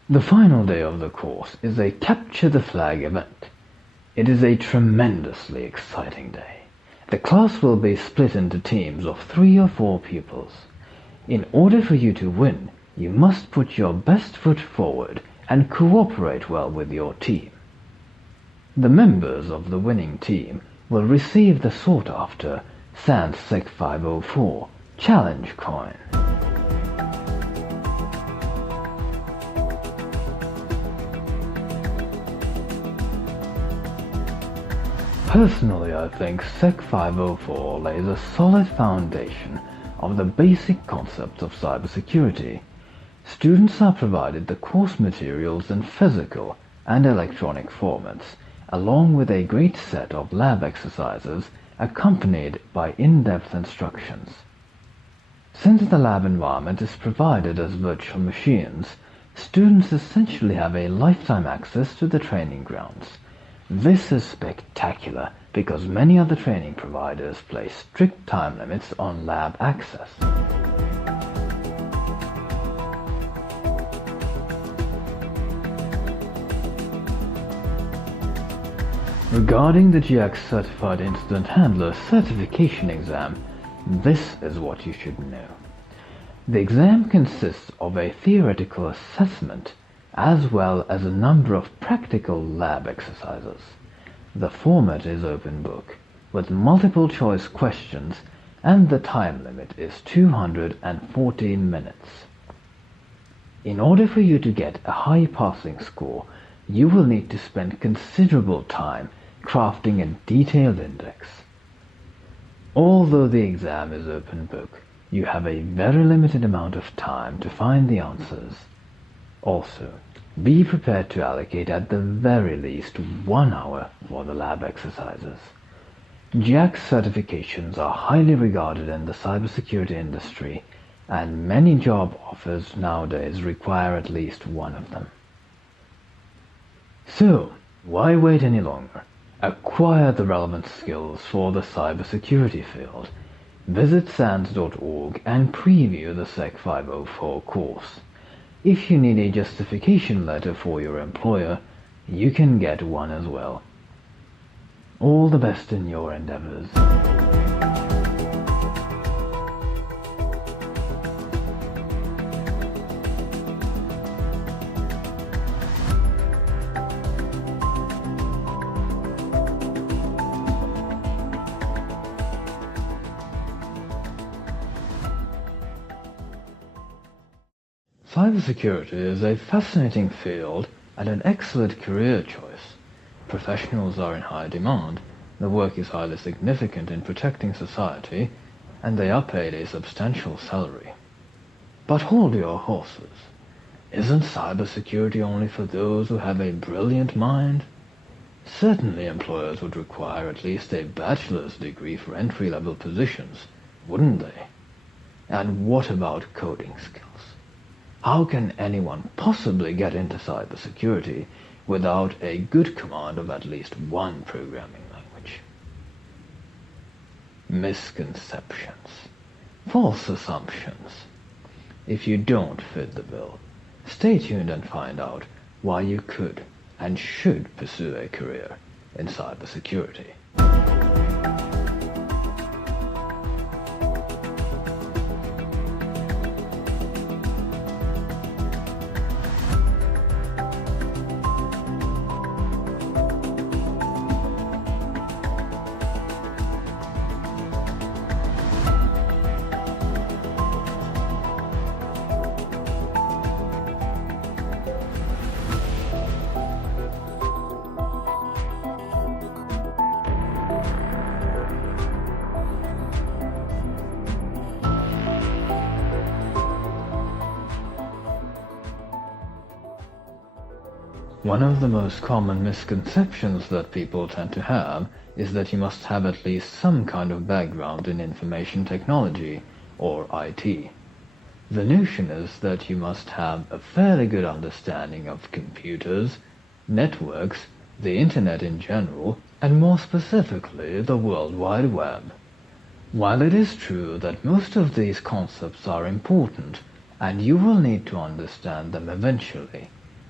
The final day of the course is a Capture the Flag event. It is a tremendously exciting day. The class will be split into teams of 3 or 4 pupils. In order for you to win, you must put your best foot forward and cooperate well with your team. The members of the winning team will receive the sought-after SANS Sec 504 Challenge Coin. Personally, I think Sec 504 lays a solid foundation of the basic concepts of cybersecurity. Students are provided the course materials in physical and electronic formats, along with a great set of lab exercises accompanied by in-depth instructions. Since the lab environment is provided as virtual machines, students essentially have a lifetime access to the training grounds. This is spectacular because many other training providers place strict time limits on lab access. Regarding the GX Certified Incident Handler certification exam, this is what you should know. The exam consists of a theoretical assessment as well as a number of practical lab exercises. The format is open book, with multiple choice questions, and the time limit is 214 minutes. In order for you to get a high passing score, you will need to spend considerable time crafting a detailed index. Although the exam is open book, you have a very limited amount of time to find the answers. Also, be prepared to allocate at the very least 1 hour for the lab exercises. GX certifications are highly regarded in the cybersecurity industry, and many job offers nowadays require at least one of them. So, why wait any longer? Acquire the relevant skills for the cybersecurity field. Visit SANS.org and preview the Sec 504 course. If you need a justification letter for your employer, you can get one as well. All the best in your endeavors. Cybersecurity is a fascinating field and an excellent career choice. Professionals are in high demand, the work is highly significant in protecting society, and they are paid a substantial salary. But hold your horses. Isn't cybersecurity only for those who have a brilliant mind? Certainly employers would require at least a bachelor's degree for entry-level positions, wouldn't they? And what about coding skills? How can anyone possibly get into cybersecurity without a good command of at least one programming language? Misconceptions. False assumptions. If you don't fit the bill, stay tuned and find out why you could and should pursue a career in cybersecurity. One of the most common misconceptions that people tend to have is that you must have at least some kind of background in information technology, or IT. The notion is that you must have a fairly good understanding of computers, networks, the internet in general, and more specifically the World Wide Web. While it is true that most of these concepts are important, and you will need to understand them eventually,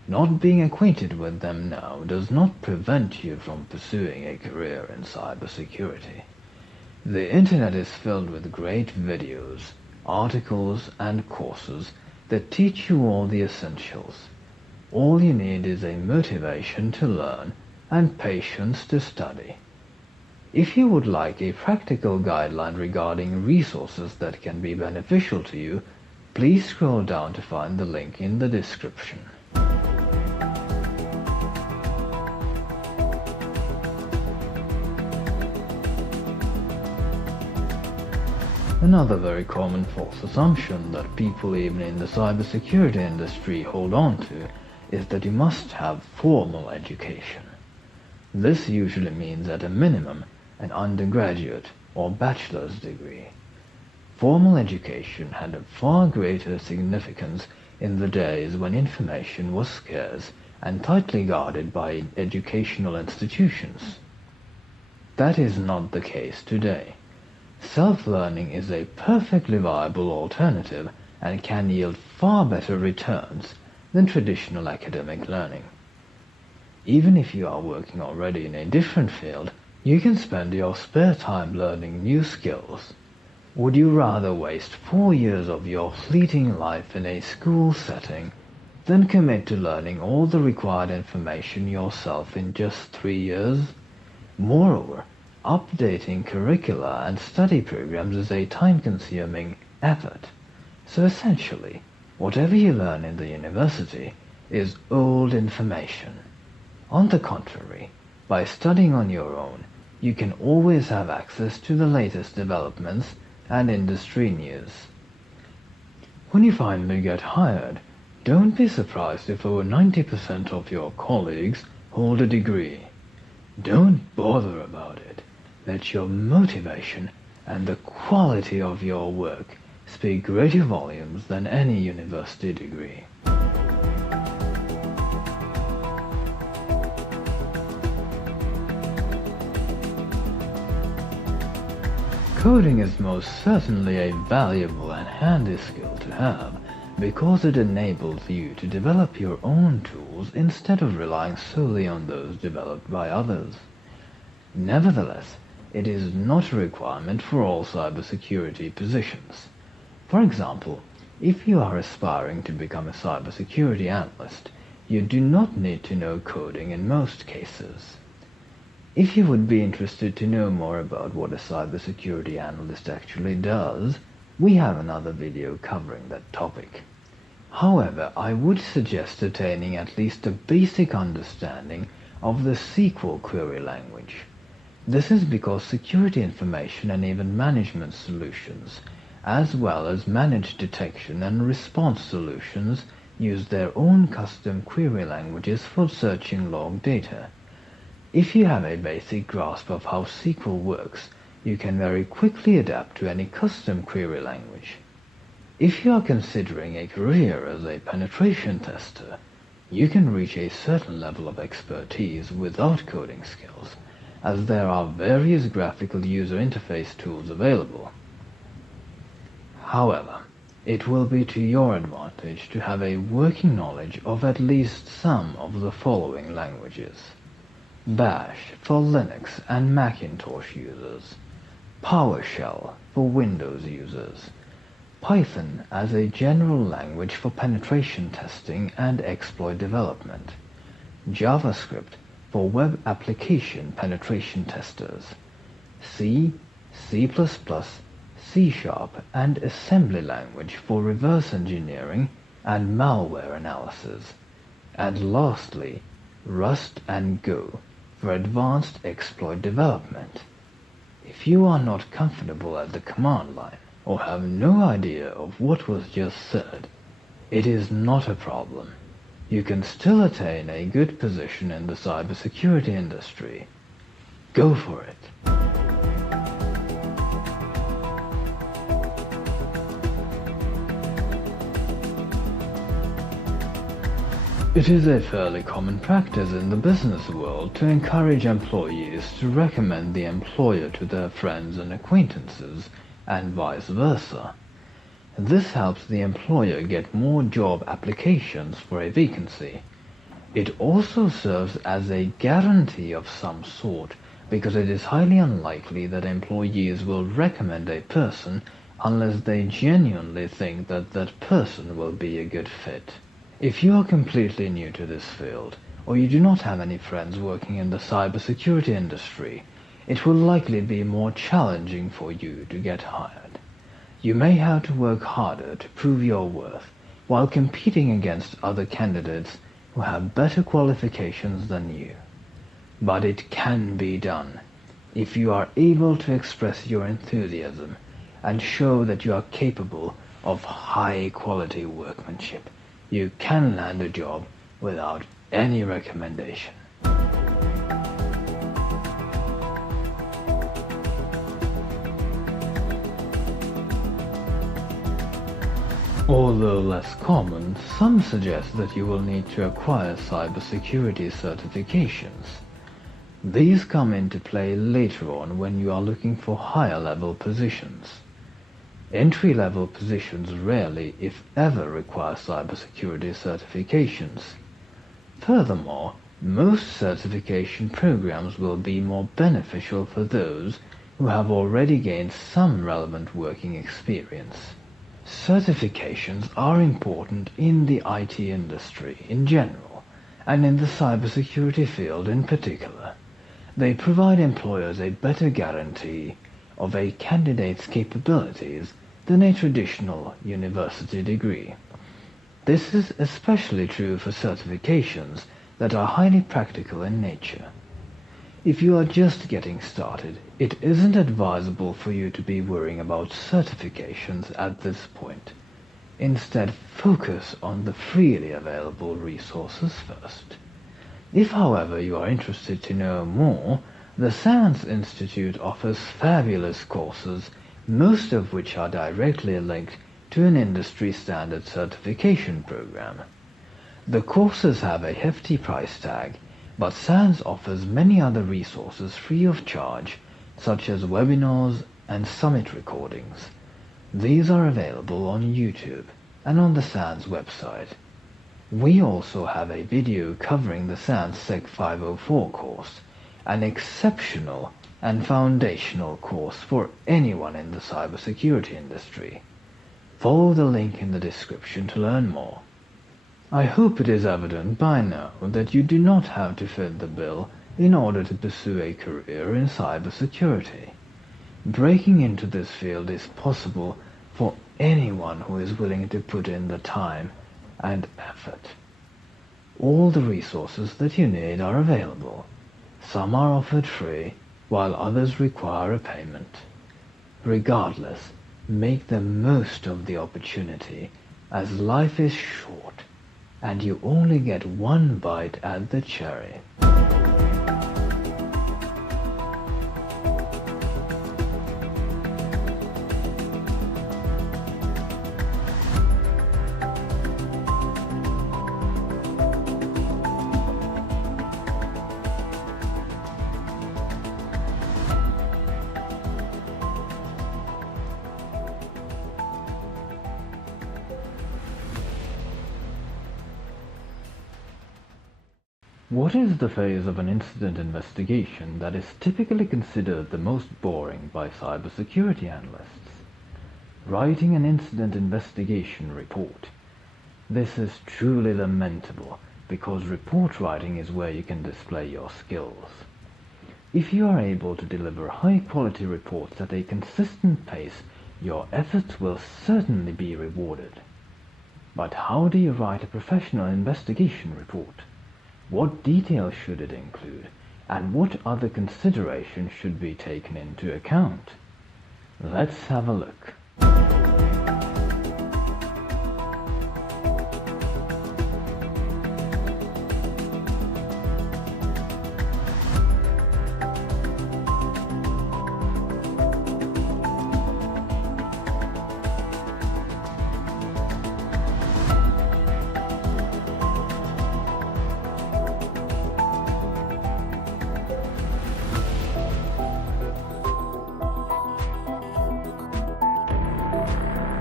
Not being acquainted with them now does not prevent you from pursuing a career in cybersecurity. The internet is filled with great videos, articles, and courses that teach you all the essentials. All you need is a motivation to learn and patience to study. If you would like a practical guideline regarding resources that can be beneficial to you, please scroll down to find the link in the description. Another very common false assumption that people even in the cybersecurity industry hold on to is that you must have formal education. This usually means at a minimum an undergraduate or bachelor's degree. Formal education had a far greater significance in the days when information was scarce and tightly guarded by educational institutions. That is not the case today. Self-learning is a perfectly viable alternative and can yield far better returns than traditional academic learning. Even if you are working already in a different field, you can spend your spare time learning new skills. Would you rather waste 4 years of your fleeting life in a school setting than commit to learning all the required information yourself in just 3 years? Moreover, updating curricula and study programs is a time-consuming effort. So essentially, whatever you learn in the university is old information. On the contrary, by studying on your own, you can always have access to the latest developments and industry news. When you finally get hired, don't be surprised if over 90% of your colleagues hold a degree. Don't bother about it. Let your motivation and the quality of your work speak greater volumes than any university degree. Coding is most certainly a valuable and handy skill to have because it enables you to develop your own tools instead of relying solely on those developed by others. Nevertheless, it is not a requirement for all cybersecurity positions. For example, if you are aspiring to become a cybersecurity analyst, you do not need to know coding in most cases. If you would be interested to know more about what a cybersecurity analyst actually does, we have another video covering that topic. However, I would suggest attaining at least a basic understanding of the SQL query language. This is because security information and even management solutions, as well as managed detection and response solutions, use their own custom query languages for searching log data. If you have a basic grasp of how SQL works, you can very quickly adapt to any custom query language. If you are considering a career as a penetration tester, you can reach a certain level of expertise without coding skills, as there are various graphical user interface tools available. However, it will be to your advantage to have a working knowledge of at least some of the following languages: Bash for Linux and Macintosh users, PowerShell for Windows users, Python as a general language for penetration testing and exploit development, JavaScript for web application penetration testers, C, C++, C#, and assembly language for reverse engineering and malware analysis, and lastly, Rust and Go for advanced exploit development. If you are not comfortable at the command line or have no idea of what was just said, it is not a problem. You can still attain a good position in the cybersecurity industry. Go for it. It is a fairly common practice in the business world to encourage employees to recommend the employer to their friends and acquaintances, and vice versa. This helps the employer get more job applications for a vacancy, It also serves as a guarantee of some sort, because it is highly unlikely that employees will recommend a person unless they genuinely think that that person will be a good fit. If you are completely new to this field, or you do not have any friends working in the cybersecurity industry, it will likely be more challenging for you to get hired. You may have to work harder to prove your worth while competing against other candidates who have better qualifications than you. But it can be done if you are able to express your enthusiasm and show that you are capable of high-quality workmanship. You can land a job without any recommendation. Although less common, some suggest that you will need to acquire cybersecurity certifications. These come into play later on when you are looking for higher-level positions. Entry-level positions rarely, if ever, require cybersecurity certifications. Furthermore, most certification programs will be more beneficial for those who have already gained some relevant working experience. Certifications are important in the IT industry in general, and in the cybersecurity field in particular. They provide employers a better guarantee of a candidate's capabilities than a traditional university degree. This is especially true for certifications that are highly practical in nature. If you are just getting started, it isn't advisable for you to be worrying about certifications at this point. Instead, focus on the freely available resources first. If, however, you are interested to know more, the SANS Institute offers fabulous courses, most of which are directly linked to an industry-standard certification program. The courses have a hefty price tag, but SANS offers many other resources free of charge, such as webinars and summit recordings. These are available on YouTube and on the SANS website. We also have a video covering the SANS Sec 504 course, an exceptional and foundational course for anyone in the cybersecurity industry. Follow the link in the description to learn more. I hope it is evident by now that you do not have to fit the bill in order to pursue a career in cybersecurity. Breaking into this field is possible for anyone who is willing to put in the time and effort. All the resources that you need are available. Some are offered free, while others require a payment. Regardless, make the most of the opportunity, as life is short, and you only get one bite at the cherry. What is the phase of an incident investigation that is typically considered the most boring by cybersecurity analysts? Writing an incident investigation report. This is truly lamentable, because report writing is where you can display your skills. If you are able to deliver high-quality reports at a consistent pace, your efforts will certainly be rewarded. But how do you write a professional investigation report? What details should it include, and what other considerations should be taken into account? Let's have a look.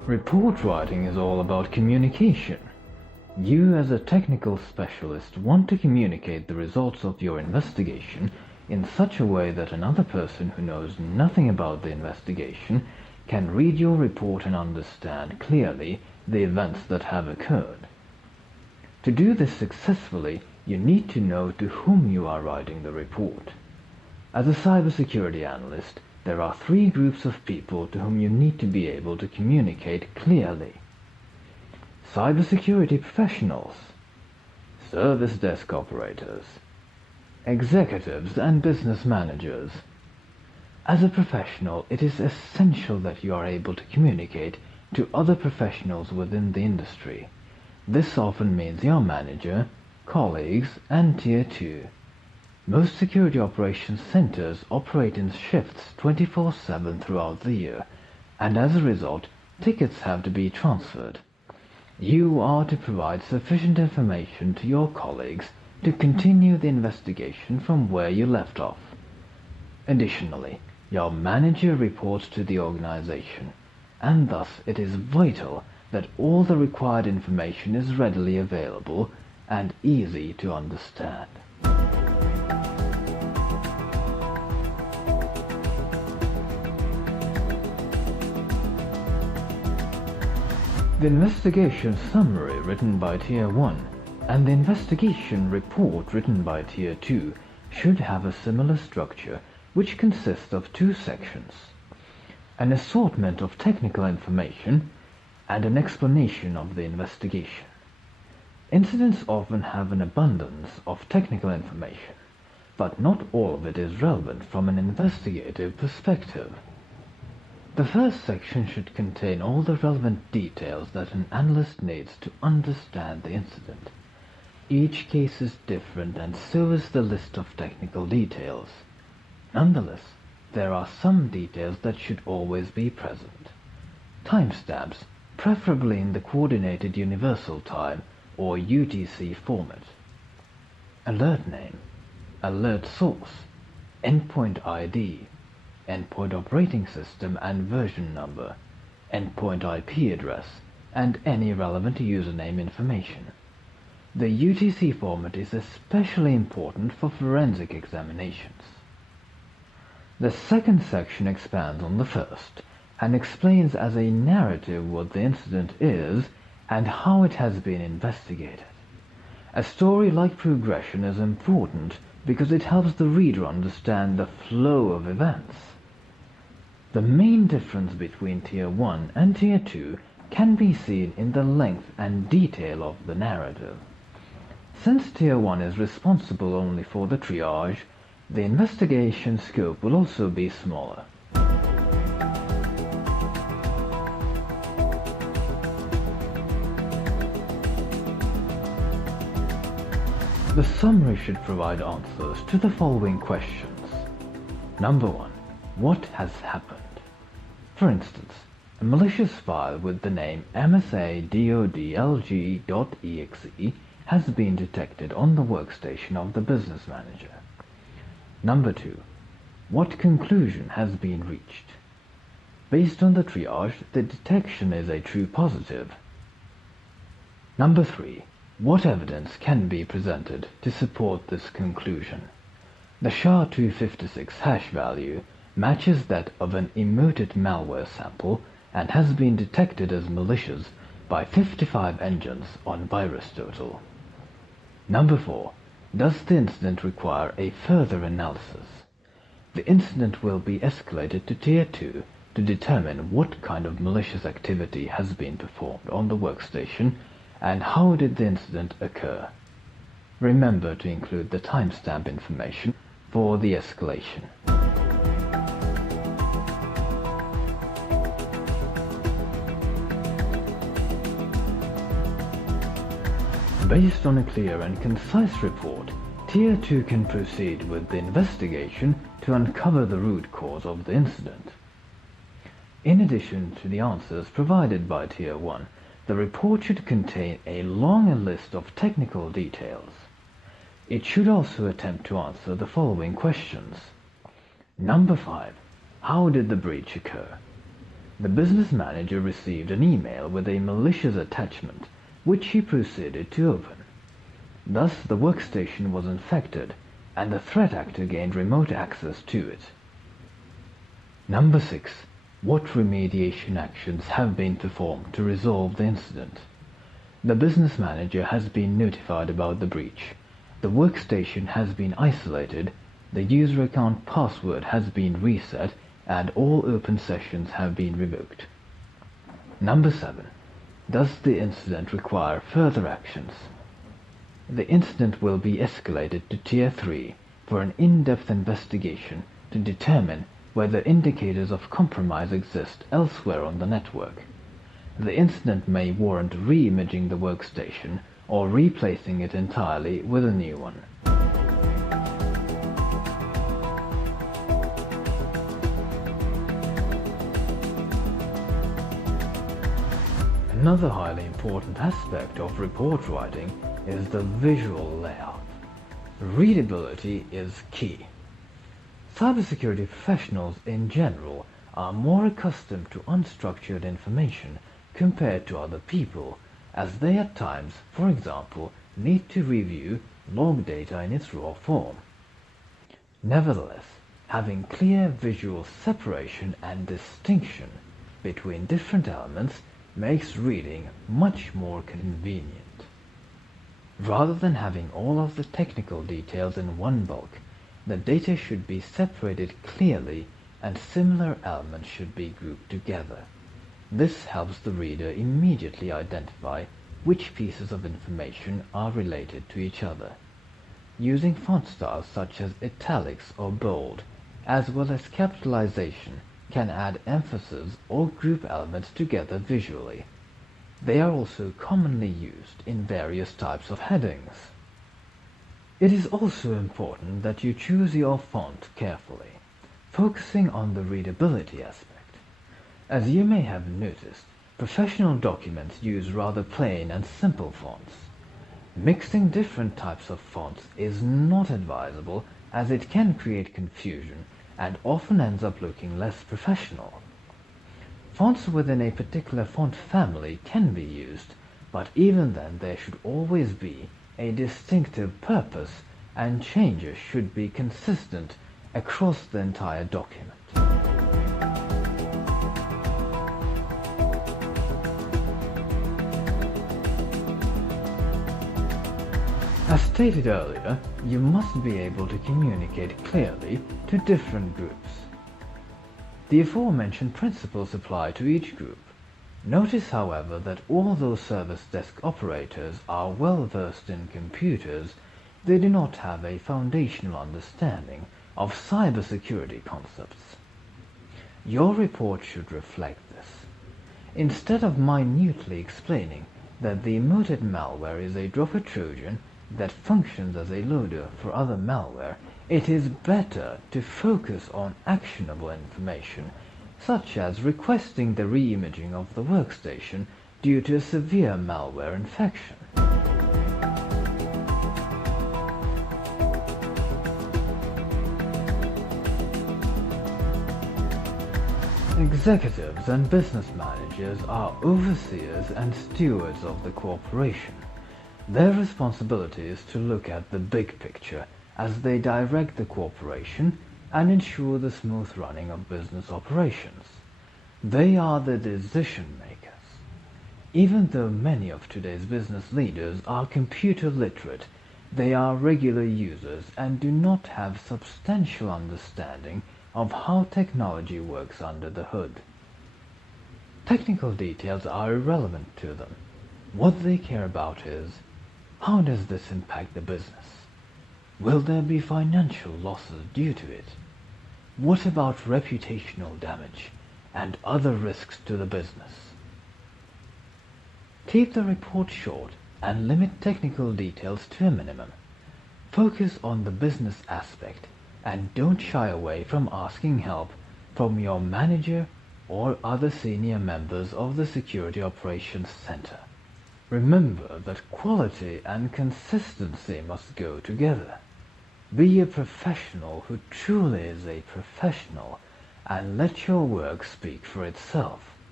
Report writing is all about communication. You as a technical specialist want to communicate the results of your investigation in such a way that another person who knows nothing about the investigation can read your report and understand clearly the events that have occurred. To do this successfully, you need to know to whom you are writing the report. As a cybersecurity analyst, there are 3 groups of people to whom you need to be able to communicate clearly. Cybersecurity professionals, service desk operators, executives and business managers. As a professional, it is essential that you are able to communicate to other professionals within the industry. This often means your manager, colleagues, and Tier 2. Most security operations centers operate in shifts 24/7 throughout the year, and as a result, tickets have to be transferred. You are to provide sufficient information to your colleagues to continue the investigation from where you left off. Additionally, your manager reports to the organization, and thus it is vital that all the required information is readily available and easy to understand. The investigation summary written by Tier 1 and the investigation report written by Tier 2 should have a similar structure, which consists of 2 sections: an assortment of technical information and an explanation of the investigation. Incidents often have an abundance of technical information, but not all of it is relevant from an investigative perspective. The first section should contain all the relevant details that an analyst needs to understand the incident. Each case is different, and so is the list of technical details. Nonetheless, there are some details that should always be present. Timestamps, preferably in the Coordinated Universal Time or UTC format. Alert name, alert source, endpoint ID, endpoint operating system and version number, endpoint IP address, and any relevant username information. The UTC format is especially important for forensic examinations. The second section expands on the first and explains as a narrative what the incident is and how it has been investigated. A story-like progression is important because it helps the reader understand the flow of events. The main difference between Tier 1 and Tier 2 can be seen in the length and detail of the narrative. Since Tier 1 is responsible only for the triage, the investigation scope will also be smaller. The summary should provide answers to the following questions. Number 1. What has happened? For instance, a malicious file with the name msa.dodlg.exe has been detected on the workstation of the business manager. Number 2. What conclusion has been reached? Based on the triage, the detection is a true positive. Number 3. What evidence can be presented to support this conclusion? The SHA-256 hash value matches that of an emoted malware sample and has been detected as malicious by 55 engines on VirusTotal. Number 4. Does the incident require a further analysis? The incident will be escalated to Tier 2 to determine what kind of malicious activity has been performed on the workstation and how did the incident occur. Remember to include the timestamp information for the escalation. Based on a clear and concise report, Tier 2 can proceed with the investigation to uncover the root cause of the incident. In addition to the answers provided by Tier 1, the report should contain a longer list of technical details. It should also attempt to answer the following questions. Number 5. How did the breach occur? The business manager received an email with a malicious attachment, which he proceeded to open. Thus, the workstation was infected, and the threat actor gained remote access to it. Number 6. What remediation actions have been performed to resolve the incident? The business manager has been notified about the breach. The workstation has been isolated, the user account password has been reset, and all open sessions have been revoked. Number 7. Does the incident require further actions? The incident will be escalated to Tier 3 for an in-depth investigation to determine whether indicators of compromise exist elsewhere on the network. The incident may warrant re-imaging the workstation or replacing it entirely with a new one. Another highly important aspect of report writing is the visual layout. Readability is key. Cybersecurity professionals in general are more accustomed to unstructured information compared to other people, as they at times, for example, need to review log data in its raw form. Nevertheless, having clear visual separation and distinction between different elements makes reading much more convenient. Rather than having all of the technical details in one bulk, the data should be separated clearly and similar elements should be grouped together. This helps the reader immediately identify which pieces of information are related to each other. Using font styles such as italics or bold, as well as capitalization, can add emphasis or group elements together visually. They are also commonly used in various types of headings. It is also important that you choose your font carefully, focusing on the readability aspect. As you may have noticed, professional documents use rather plain and simple fonts. Mixing different types of fonts is not advisable, as it can create confusion and often ends up looking less professional. Fonts within a particular font family can be used, but even then there should always be a distinctive purpose, and changes should be consistent across the entire document. As stated earlier, you must be able to communicate clearly to different groups. The aforementioned principles apply to each group. Notice, however, that although service desk operators are well versed in computers, they do not have a foundational understanding of cybersecurity concepts. Your report should reflect this. Instead of minutely explaining that the emoted malware is a dropper Trojan that functions as a loader for other malware, it is better to focus on actionable information, such as requesting the re-imaging of the workstation due to a severe malware infection. Executives and business managers are overseers and stewards of the corporation. Their responsibility is to look at the big picture as they direct the corporation and ensure the smooth running of business operations. They are the decision makers. Even though many of today's business leaders are computer literate, they are regular users and do not have substantial understanding of how technology works under the hood. Technical details are irrelevant to them. What they care about is, how does this impact the business? Will there be financial losses due to it? What about reputational damage and other risks to the business? Keep the report short and limit technical details to a minimum. Focus on the business aspect and don't shy away from asking help from your manager or other senior members of the Security Operations Center. Remember that quality and consistency must go together. Be a professional who truly is a professional, and let your work speak for itself.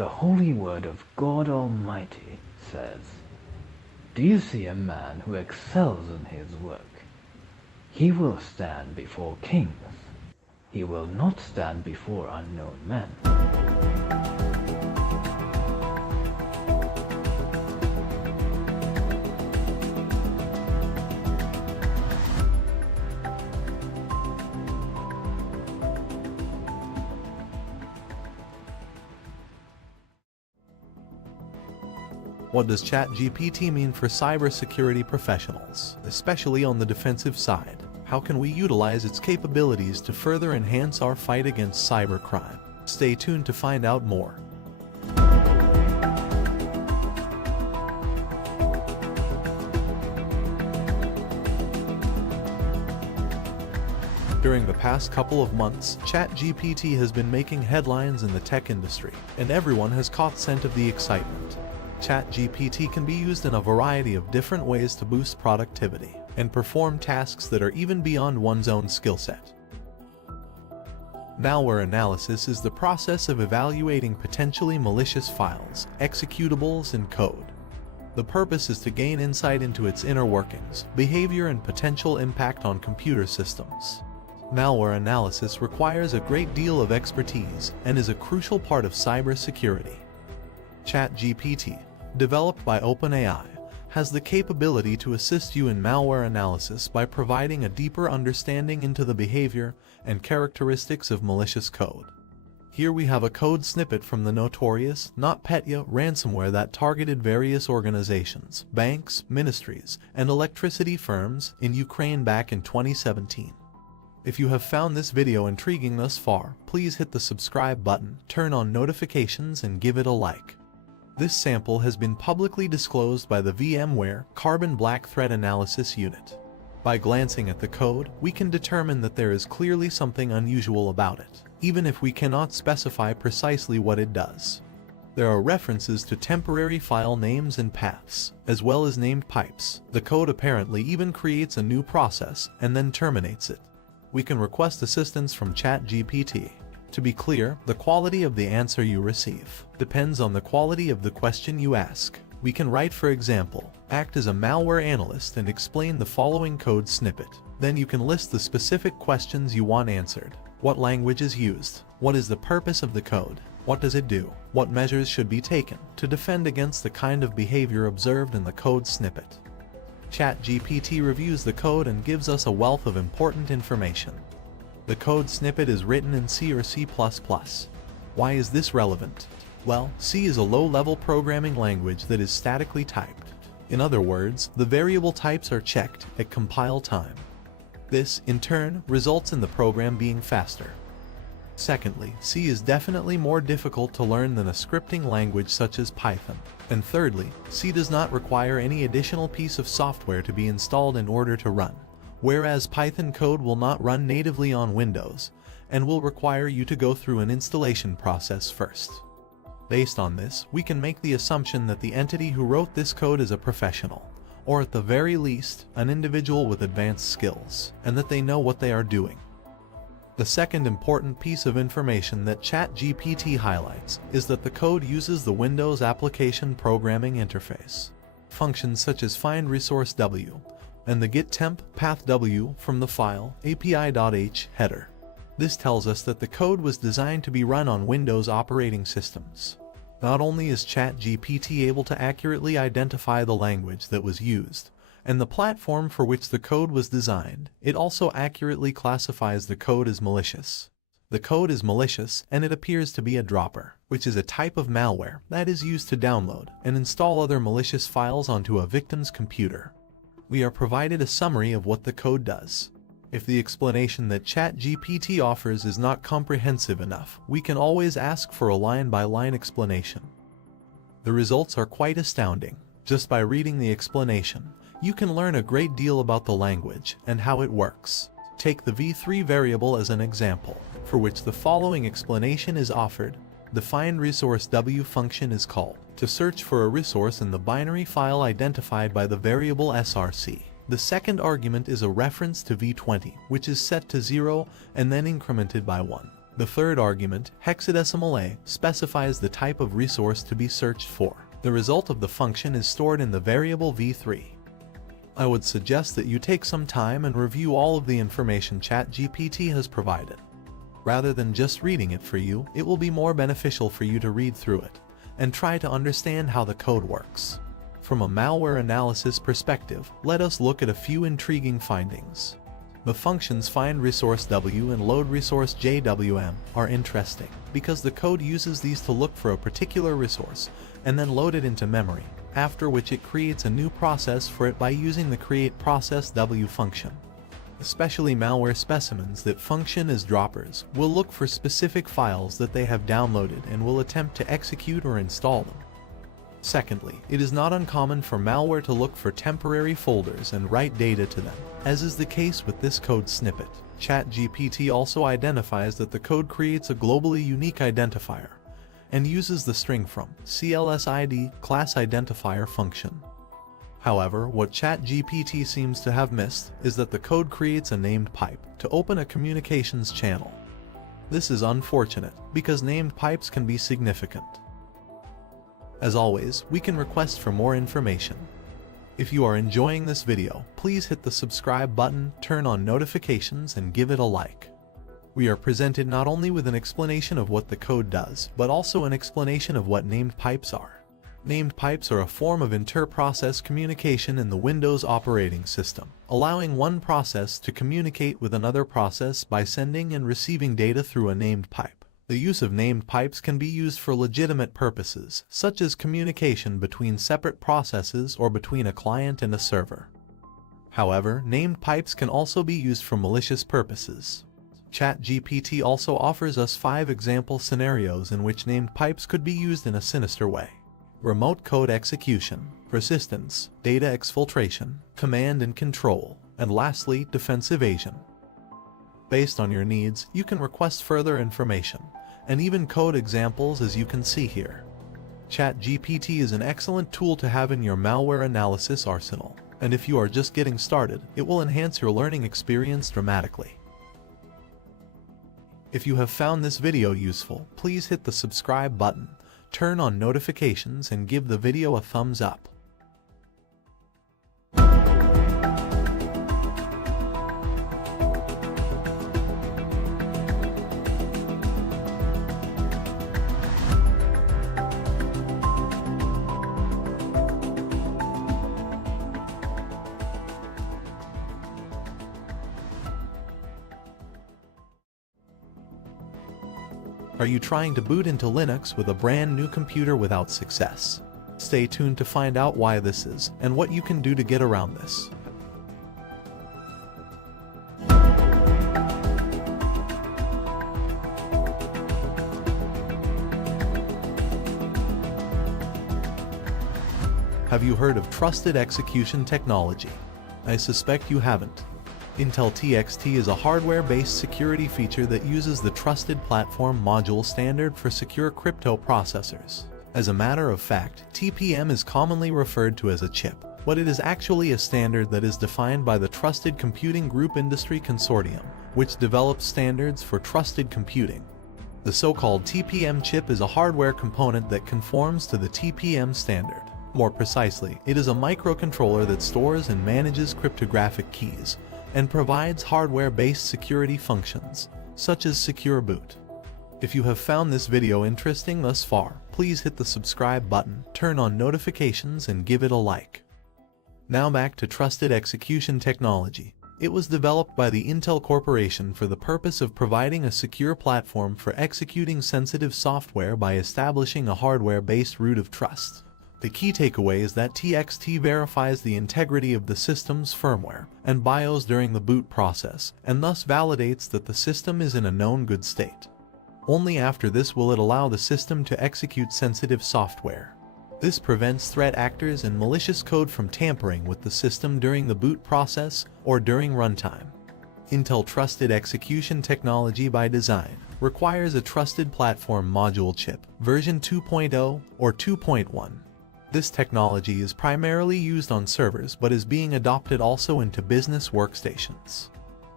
The holy word of God Almighty says, "Do you see a man who excels in his work? He will stand before kings. He will not stand before unknown men." What does ChatGPT mean for cybersecurity professionals, especially on the defensive side? How can we utilize its capabilities to further enhance our fight against cybercrime? Stay tuned to find out more. During the past couple of months, ChatGPT has been making headlines in the tech industry, and everyone has caught scent of the excitement. ChatGPT can be used in a variety of different ways to boost productivity and perform tasks that are even beyond one's own skill set. Malware analysis is the process of evaluating potentially malicious files, executables, and code. The purpose is to gain insight into its inner workings, behavior, and potential impact on computer systems. Malware analysis requires a great deal of expertise and is a crucial part of cybersecurity. ChatGPT, developed by OpenAI, has the capability to assist you in malware analysis by providing a deeper understanding into the behavior and characteristics of malicious code. Here we have a code snippet from the notorious NotPetya ransomware that targeted various organizations, banks, ministries, and electricity firms in Ukraine back in 2017. If you have found this video intriguing thus far, please hit the subscribe button, turn on notifications, and give it a like. This sample has been publicly disclosed by the VMware Carbon Black Threat Analysis Unit. By glancing at the code, we can determine that there is clearly something unusual about it, even if we cannot specify precisely what it does. There are references to temporary file names and paths, as well as named pipes. The code apparently even creates a new process and then terminates it. We can request assistance from ChatGPT. To be clear, the quality of the answer you receive depends on the quality of the question you ask. We can write, for example, act as a malware analyst and explain the following code snippet. Then you can list the specific questions you want answered. What language is used? What is the purpose of the code? What does it do? What measures should be taken to defend against the kind of behavior observed in the code snippet? ChatGPT reviews the code and gives us a wealth of important information. The code snippet is written in C or C++. Why is this relevant? Well, C is a low-level programming language that is statically typed. In other words, the variable types are checked at compile time. This, in turn, results in the program being faster. Secondly, C is definitely more difficult to learn than a scripting language such as Python. And thirdly, C does not require any additional piece of software to be installed in order to run, whereas Python code will not run natively on Windows and will require you to go through an installation process first. Based on this, we can make the assumption that the entity who wrote this code is a professional, or at the very least, an individual with advanced skills, and that they know what they are doing. The second important piece of information that ChatGPT highlights is that the code uses the Windows Application Programming Interface. Functions such as find resource W and the get temp path W from the file api.h header. This tells us that the code was designed to be run on Windows operating systems. Not only is ChatGPT able to accurately identify the language that was used and the platform for which the code was designed, it also accurately classifies the code as malicious. The code is malicious and it appears to be a dropper, which is a type of malware that is used to download and install other malicious files onto a victim's computer. We are provided a summary of what the code does. If the explanation that ChatGPT offers is not comprehensive enough, we can always ask for a line-by-line explanation. The results are quite astounding. Just by reading the explanation, you can learn a great deal about the language and how it works. Take the v3 variable as an example, for which the following explanation is offered. The find resource W function is called to search for a resource in the binary file identified by the variable src. The second argument is a reference to v20, which is set to 0 and then incremented by 1. The third argument, hexadecimal A, specifies the type of resource to be searched for. The result of the function is stored in the variable v3. I would suggest that you take some time and review all of the information ChatGPT has provided. Rather than just reading it for you, it will be more beneficial for you to read through it and try to understand how the code works. From a malware analysis perspective, let us look at a few intriguing findings. The functions find resource W and load resource JWM are interesting because the code uses these to look for a particular resource and then load it into memory, after which it creates a new process for it by using the create process W function. Especially malware specimens that function as droppers will look for specific files that they have downloaded and will attempt to execute or install them. Secondly, it is not uncommon for malware to look for temporary folders and write data to them, as is the case with this code snippet. ChatGPT also identifies that the code creates a globally unique identifier and uses the string from CLSID class identifier function. However, what ChatGPT seems to have missed is that the code creates a named pipe to open a communications channel. This is unfortunate because named pipes can be significant. As always, we can request for more information. If you are enjoying this video, please hit the subscribe button, turn on notifications, and give it a like. We are presented not only with an explanation of what the code does, but also an explanation of what named pipes are. Named pipes are a form of inter-process communication in the Windows operating system, allowing one process to communicate with another process by sending and receiving data through a named pipe. The use of named pipes can be used for legitimate purposes, such as communication between separate processes or between a client and a server. However, named pipes can also be used for malicious purposes. ChatGPT also offers us 5 example scenarios in which named pipes could be used in a sinister way: remote code execution, persistence, data exfiltration, command and control, and lastly, defense evasion. Based on your needs, you can request further information and even code examples, as you can see here. ChatGPT is an excellent tool to have in your malware analysis arsenal, and if you are just getting started, it will enhance your learning experience dramatically. If you have found this video useful, please hit the subscribe button, turn on notifications, and give the video a thumbs up. Are you trying to boot into Linux with a brand new computer without success? Stay tuned to find out why this is and what you can do to get around this. Have you heard of trusted execution technology? I suspect you haven't. Intel TXT is a hardware-based security feature that uses the Trusted Platform Module standard for secure crypto processors. As a matter of fact, TPM is commonly referred to as a chip, but it is actually a standard that is defined by the Trusted Computing Group Industry Consortium, which develops standards for trusted computing. The so-called TPM chip is a hardware component that conforms to the TPM standard. More precisely, it is a microcontroller that stores and manages cryptographic keys, and provides hardware-based security functions, such as secure boot. If you have found this video interesting thus far, please hit the subscribe button, turn on notifications, and give it a like. Now back to trusted execution technology. It was developed by the Intel Corporation for the purpose of providing a secure platform for executing sensitive software by establishing a hardware-based root of trust. The key takeaway is that TXT verifies the integrity of the system's firmware and BIOS during the boot process, and thus validates that the system is in a known good state. Only after this will it allow the system to execute sensitive software. This prevents threat actors and malicious code from tampering with the system during the boot process or during runtime. Intel Trusted Execution Technology by design requires a Trusted Platform Module chip, version 2.0 or 2.1. This technology is primarily used on servers but is being adopted also into business workstations.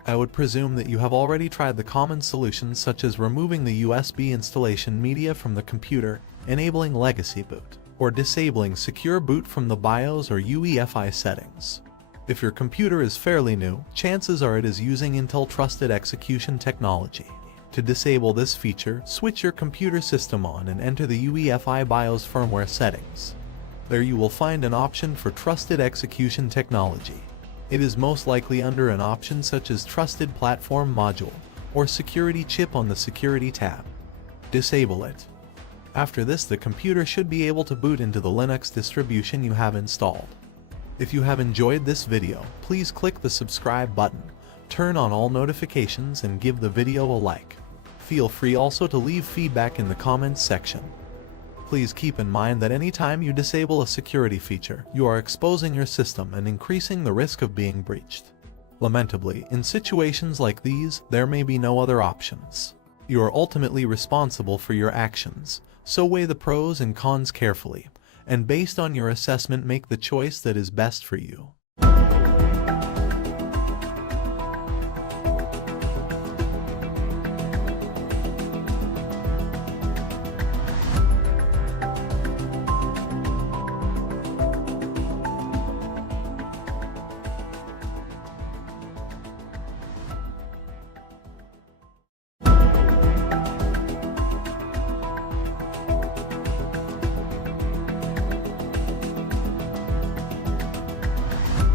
I would presume that you have already tried the common solutions such as removing the USB installation media from the computer, enabling legacy boot, or disabling secure boot from the BIOS or UEFI settings. If your computer is fairly new, chances are it is using Intel Trusted Execution technology. To disable this feature, switch your computer system on and enter the UEFI BIOS firmware settings. There you will find an option for Trusted Execution technology. It is most likely under an option such as Trusted Platform Module or Security Chip on the Security tab. Disable it. After this, the computer should be able to boot into the Linux distribution you have installed. If you have enjoyed this video, please click the subscribe button, turn on all notifications and give the video a like. Feel free also to leave feedback in the comments section. Please keep in mind that anytime you disable a security feature, you are exposing your system and increasing the risk of being breached. Lamentably, in situations like these, there may be no other options. You are ultimately responsible for your actions, so weigh the pros and cons carefully, and based on your assessment make the choice that is best for you.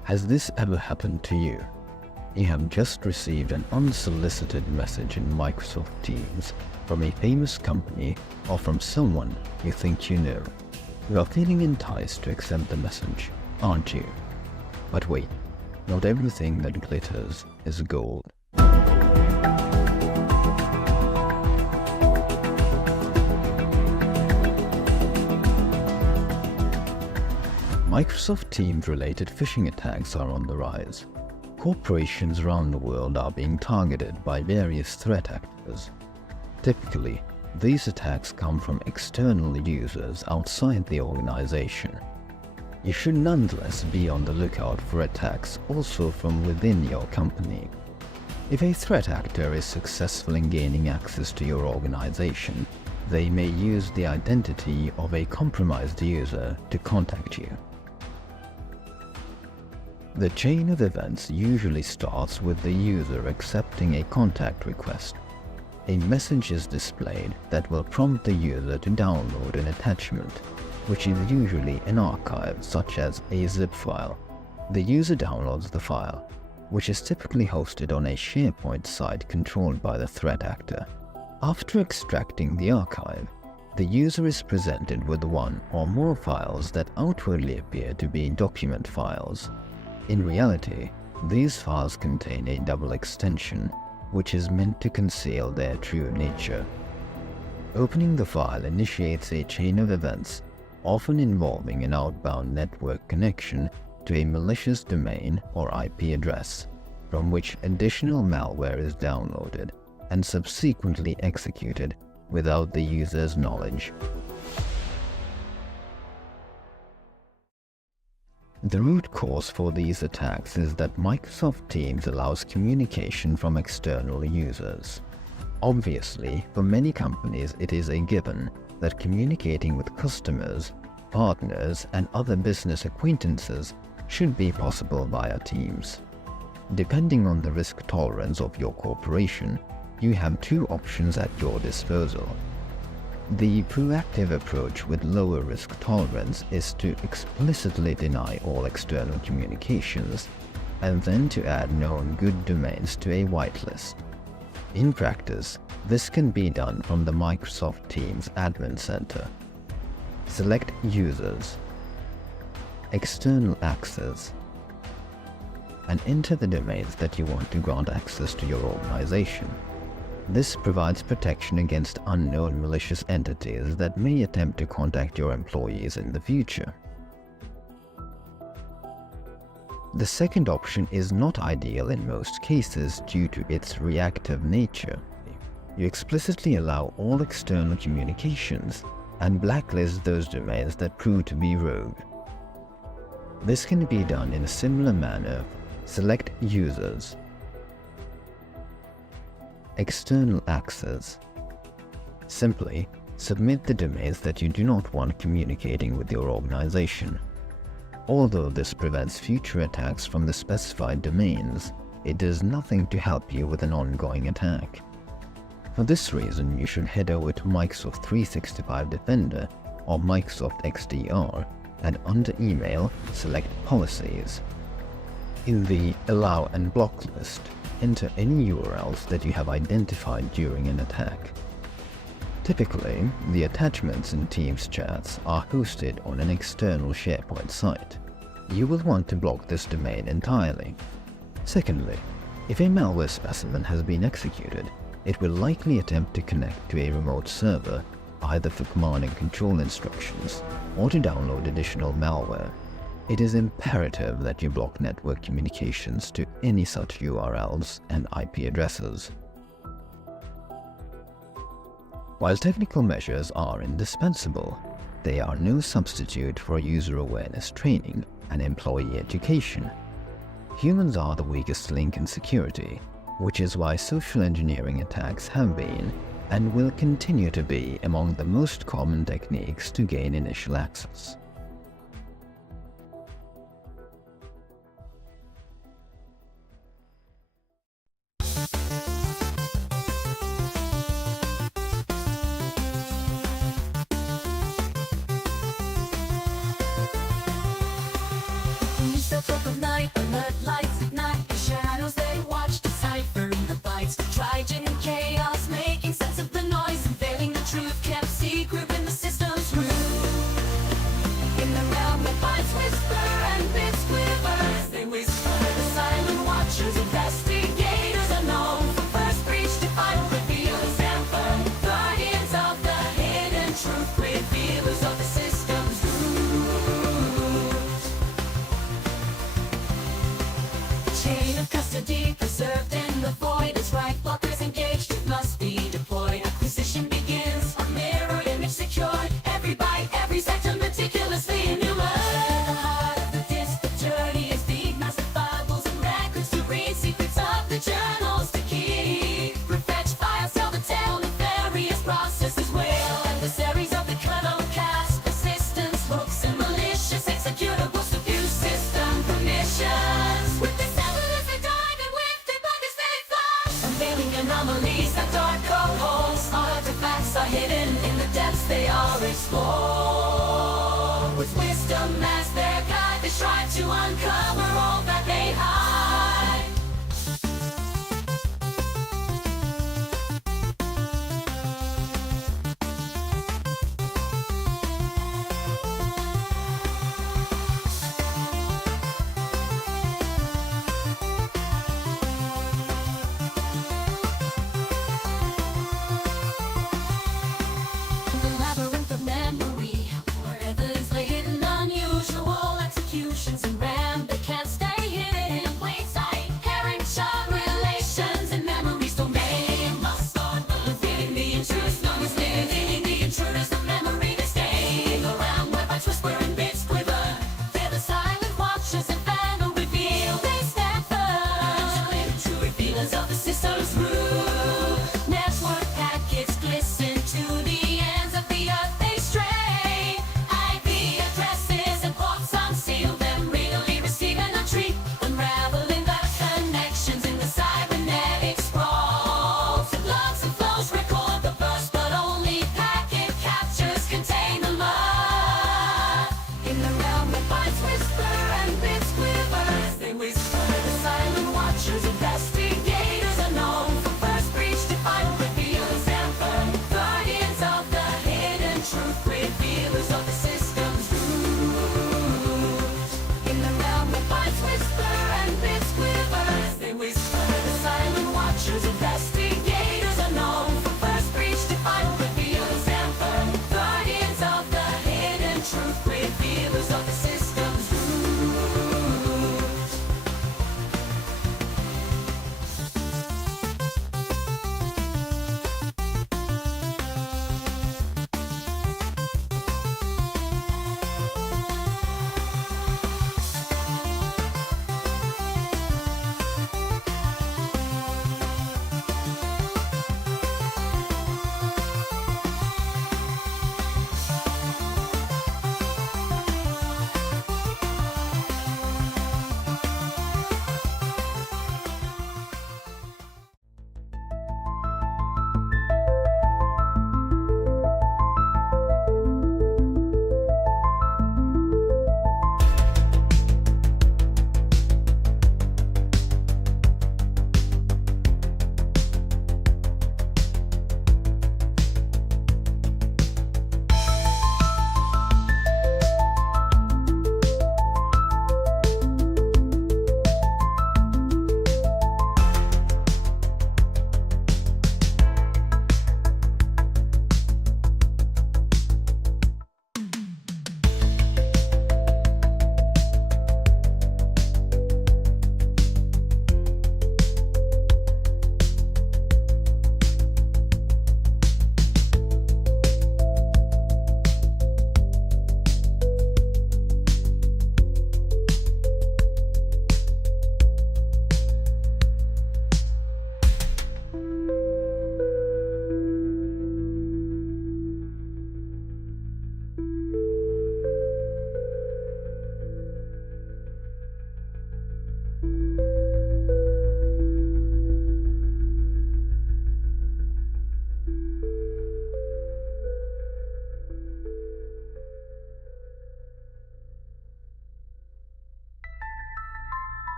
Has this ever happened to you? You have just received an unsolicited message in Microsoft Teams from a famous company or from someone you think you know. You are feeling enticed to accept the message, aren't you? But wait, not everything that glitters is gold. Microsoft Teams-related phishing attacks are on the rise. Corporations around the world are being targeted by various threat actors. Typically, these attacks come from external users outside the organization. You should nonetheless be on the lookout for attacks also from within your company. If a threat actor is successful in gaining access to your organization, they may use the identity of a compromised user to contact you. The chain of events usually starts with the user accepting a contact request. A message is displayed that will prompt the user to download an attachment, which is usually an archive such as a zip file. The user downloads the file, which is typically hosted on a SharePoint site controlled by the threat actor. After extracting the archive, the user is presented with one or more files that outwardly appear to be document files. In reality, these files contain a double extension, which is meant to conceal their true nature. Opening the file initiates a chain of events, often involving an outbound network connection to a malicious domain or IP address, from which additional malware is downloaded and subsequently executed without the user's knowledge. The root cause for these attacks is that Microsoft Teams allows communication from external users. Obviously, for many companies it is a given that communicating with customers, partners, and other business acquaintances should be possible via Teams. Depending on the risk tolerance of your corporation, you have two options at your disposal. The proactive approach with lower risk tolerance is to explicitly deny all external communications, and then to add known good domains to a whitelist. In practice, this can be done from the Microsoft Teams Admin Center. Select Users, External Access, and enter the domains that you want to grant access to your organization. This provides protection against unknown malicious entities that may attempt to contact your employees in the future. The second option is not ideal in most cases due to its reactive nature. You explicitly allow all external communications and blacklist those domains that prove to be rogue. This can be done in a similar manner. Select Users, External Access. Simply submit the domains that you do not want communicating with your organization. Although this prevents future attacks from the specified domains, it does nothing to help you with an ongoing attack. For this reason, you should head over to Microsoft 365 Defender or Microsoft XDR and under Email, select Policies. In the Allow and Block list, enter any URLs that you have identified during an attack. Typically, the attachments in Teams chats are hosted on an external SharePoint site. You will want to block this domain entirely. Secondly, if a malware specimen has been executed, it will likely attempt to connect to a remote server, either for command and control instructions or to download additional malware. It is imperative that you block network communications to any such URLs and IP addresses. While technical measures are indispensable, they are no substitute for user awareness training and employee education. Humans are the weakest link in security, which is why social engineering attacks have been and will continue to be among the most common techniques to gain initial access. night, alert lights ignite the shadows. They watch, decipher the bites. Trojan chaos, making sense of the noise, unveiling the truth kept secret when the system's rude. In the realm of bites whisper and bits quiver as they whisper. The silent watchers, investigators unknown, from first breach to final reveal is amber. Guardians of the hidden truth, revealers of the system's root. Chain of custody preserved in the void is right. Blockers engaged, it must be deployed. Acquisition begins, a mirror image secured. Every byte, every sector meticulously enumerate. The heart of the disk, the journey is deep. Massive Bibles and records to read. Secrets of the journals to keep. Prefetch files tell the tale of various processes. Wail adversaries of the cutoff cast. Persistence, hooks and malicious executables to view system permissions. With this evidence they dive in with debuggers they flash. Unveiling anomalies that dark code holes. Artifacts are hidden in the depths they are explored. With wisdom as their guide, they strive to uncover all that they hide. The labyrinth of memory, wherever is laid hidden unusual executions and ramifications.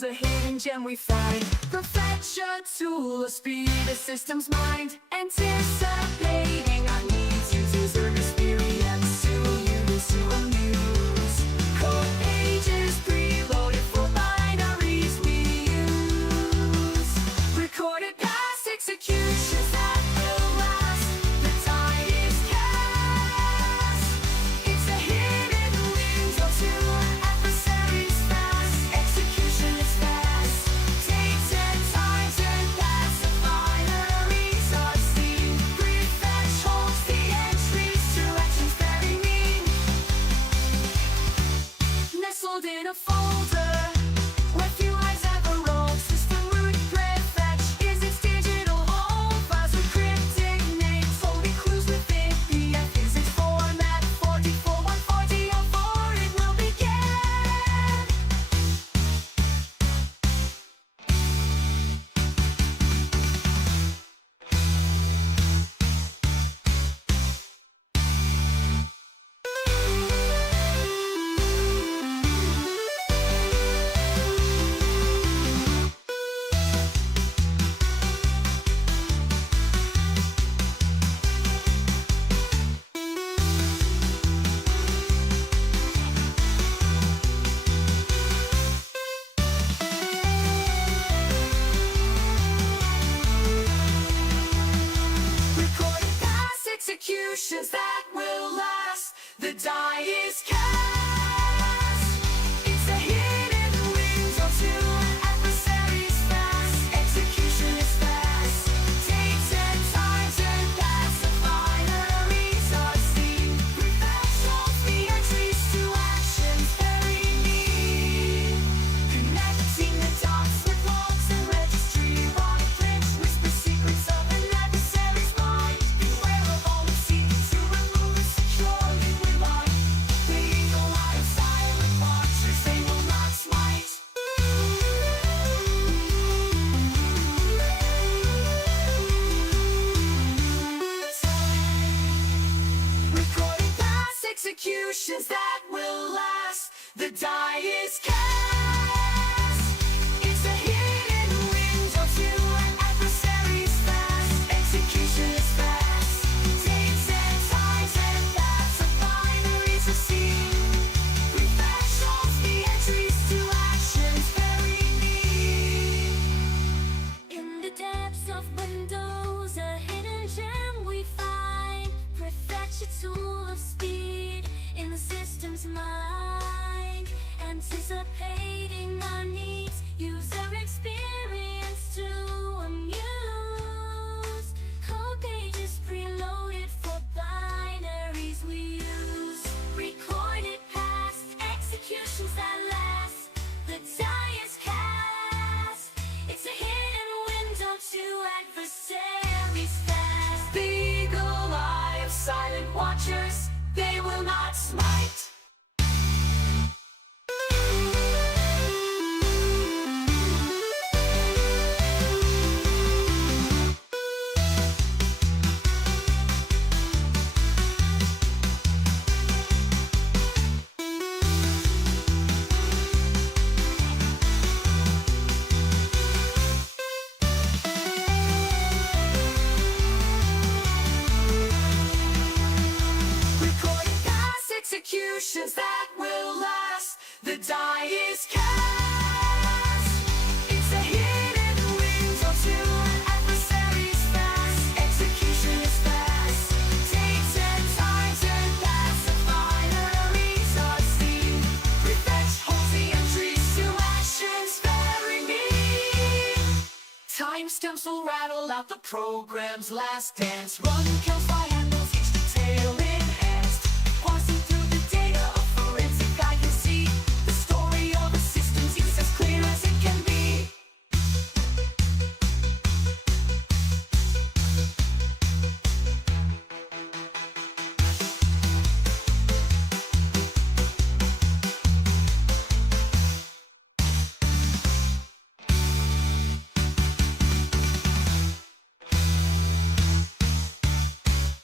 Windows, a hidden gem we find. Prefetch a tool, speed the system's mind, anticipating our needs. User experience to use to amuse. Code pages preloaded for binaries we use. Recorded past executions that will last. The die is cast. It's a hidden window to adversaries fast. Execution is fast. Takes 10 times and pass. The binaries are seen. Prefetch holds the entries to actions very mean. Nestled in a folder where few eyes ever rolled. System root prefetch is its digital home. Files with cryptic names holding clues within. PF is its format. 44140 it will begin. Recorded past executions that will last. The die is cast. It's a hidden window to adversaries fast. Execution is fast. Takes 10 times and pass. The binaries are seen. Prefetch holds the entries to actions very neat. Connecting the dots with logs and registry. Wrong clinch, whisper secrets of an adversary's mind. Beware of all who seek to remove securely rely. The eagle eye of silent watchers, they will not smite. Recording past executions that will last. The die is cast. It's a hidden window to adversaries fast. Execution is fast. Takes 10 times and pass. The binaries are seen. Prefetch holds the entries to actions very neat. In the depths of Windows, a hidden gem we find. Prefetch a tool of speed in the system's mind, anticipating our needs. User experience to amuse. Code pages preloaded for binaries we use. Recorded past executions that last. The die is cast. It's a hidden window to adversaries fast. The eagle eye of silent watchers, they will not smite. Recording past executions that will last. The die is cast. It's a hidden window to adversaries fast. Execution is fast. Takes 10 times and pass. The binaries are seen. Prefetch holds the entries to actions very neat. Timestamps will rattle out the program's last dance. Run kills by handles, each detail enhanced. Parsing through the data, a forensic eye can see the story of a system's use as clear as it can be.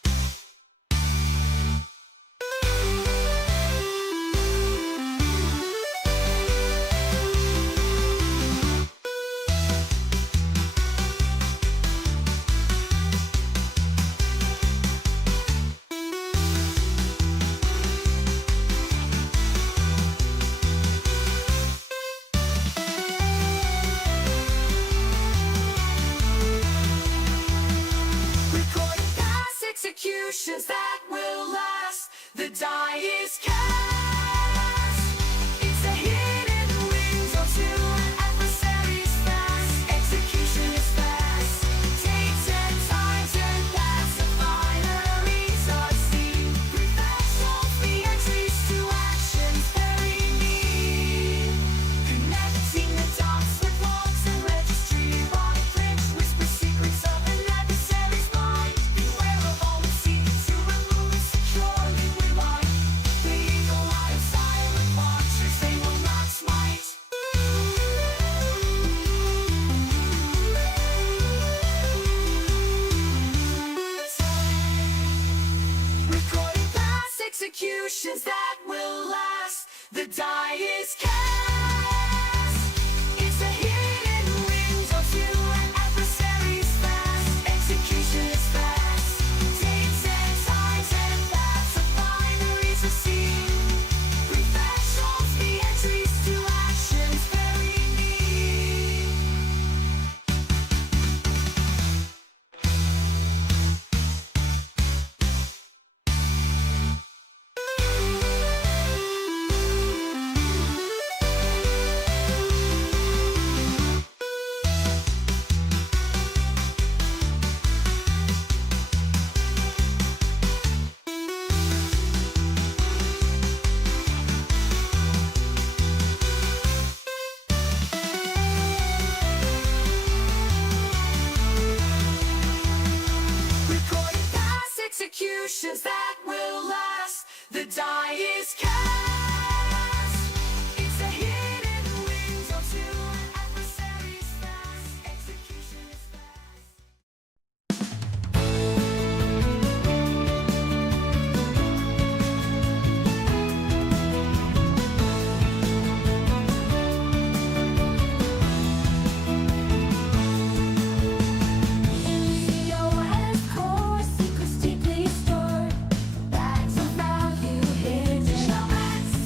the die is cast. It's a hidden window to an adversary's fast. Execution is fast. Take 10 times and that's the binaries are seen. Prefetch Song, the entries to actions very neat. Connecting the dots with logs and registry. Wrong print whisper secrets of an adversary's mind. Beware of all the secrets to remove it securely rewind. The eagle eye of silent watchers, they will not smite. Recording past executions that will last. The die is cast. It's a hidden window to an adversary's fast. Execution is fast. Take 10 times and that's the binaries are seen. Prefetch Song, the entries to actions very neat. Recording past executions that will last. The die is cast. It's a hidden window to an adversary's fast. Execution is fast. Leo has core secrets deeply stored. Bags of value hidden. Shellbags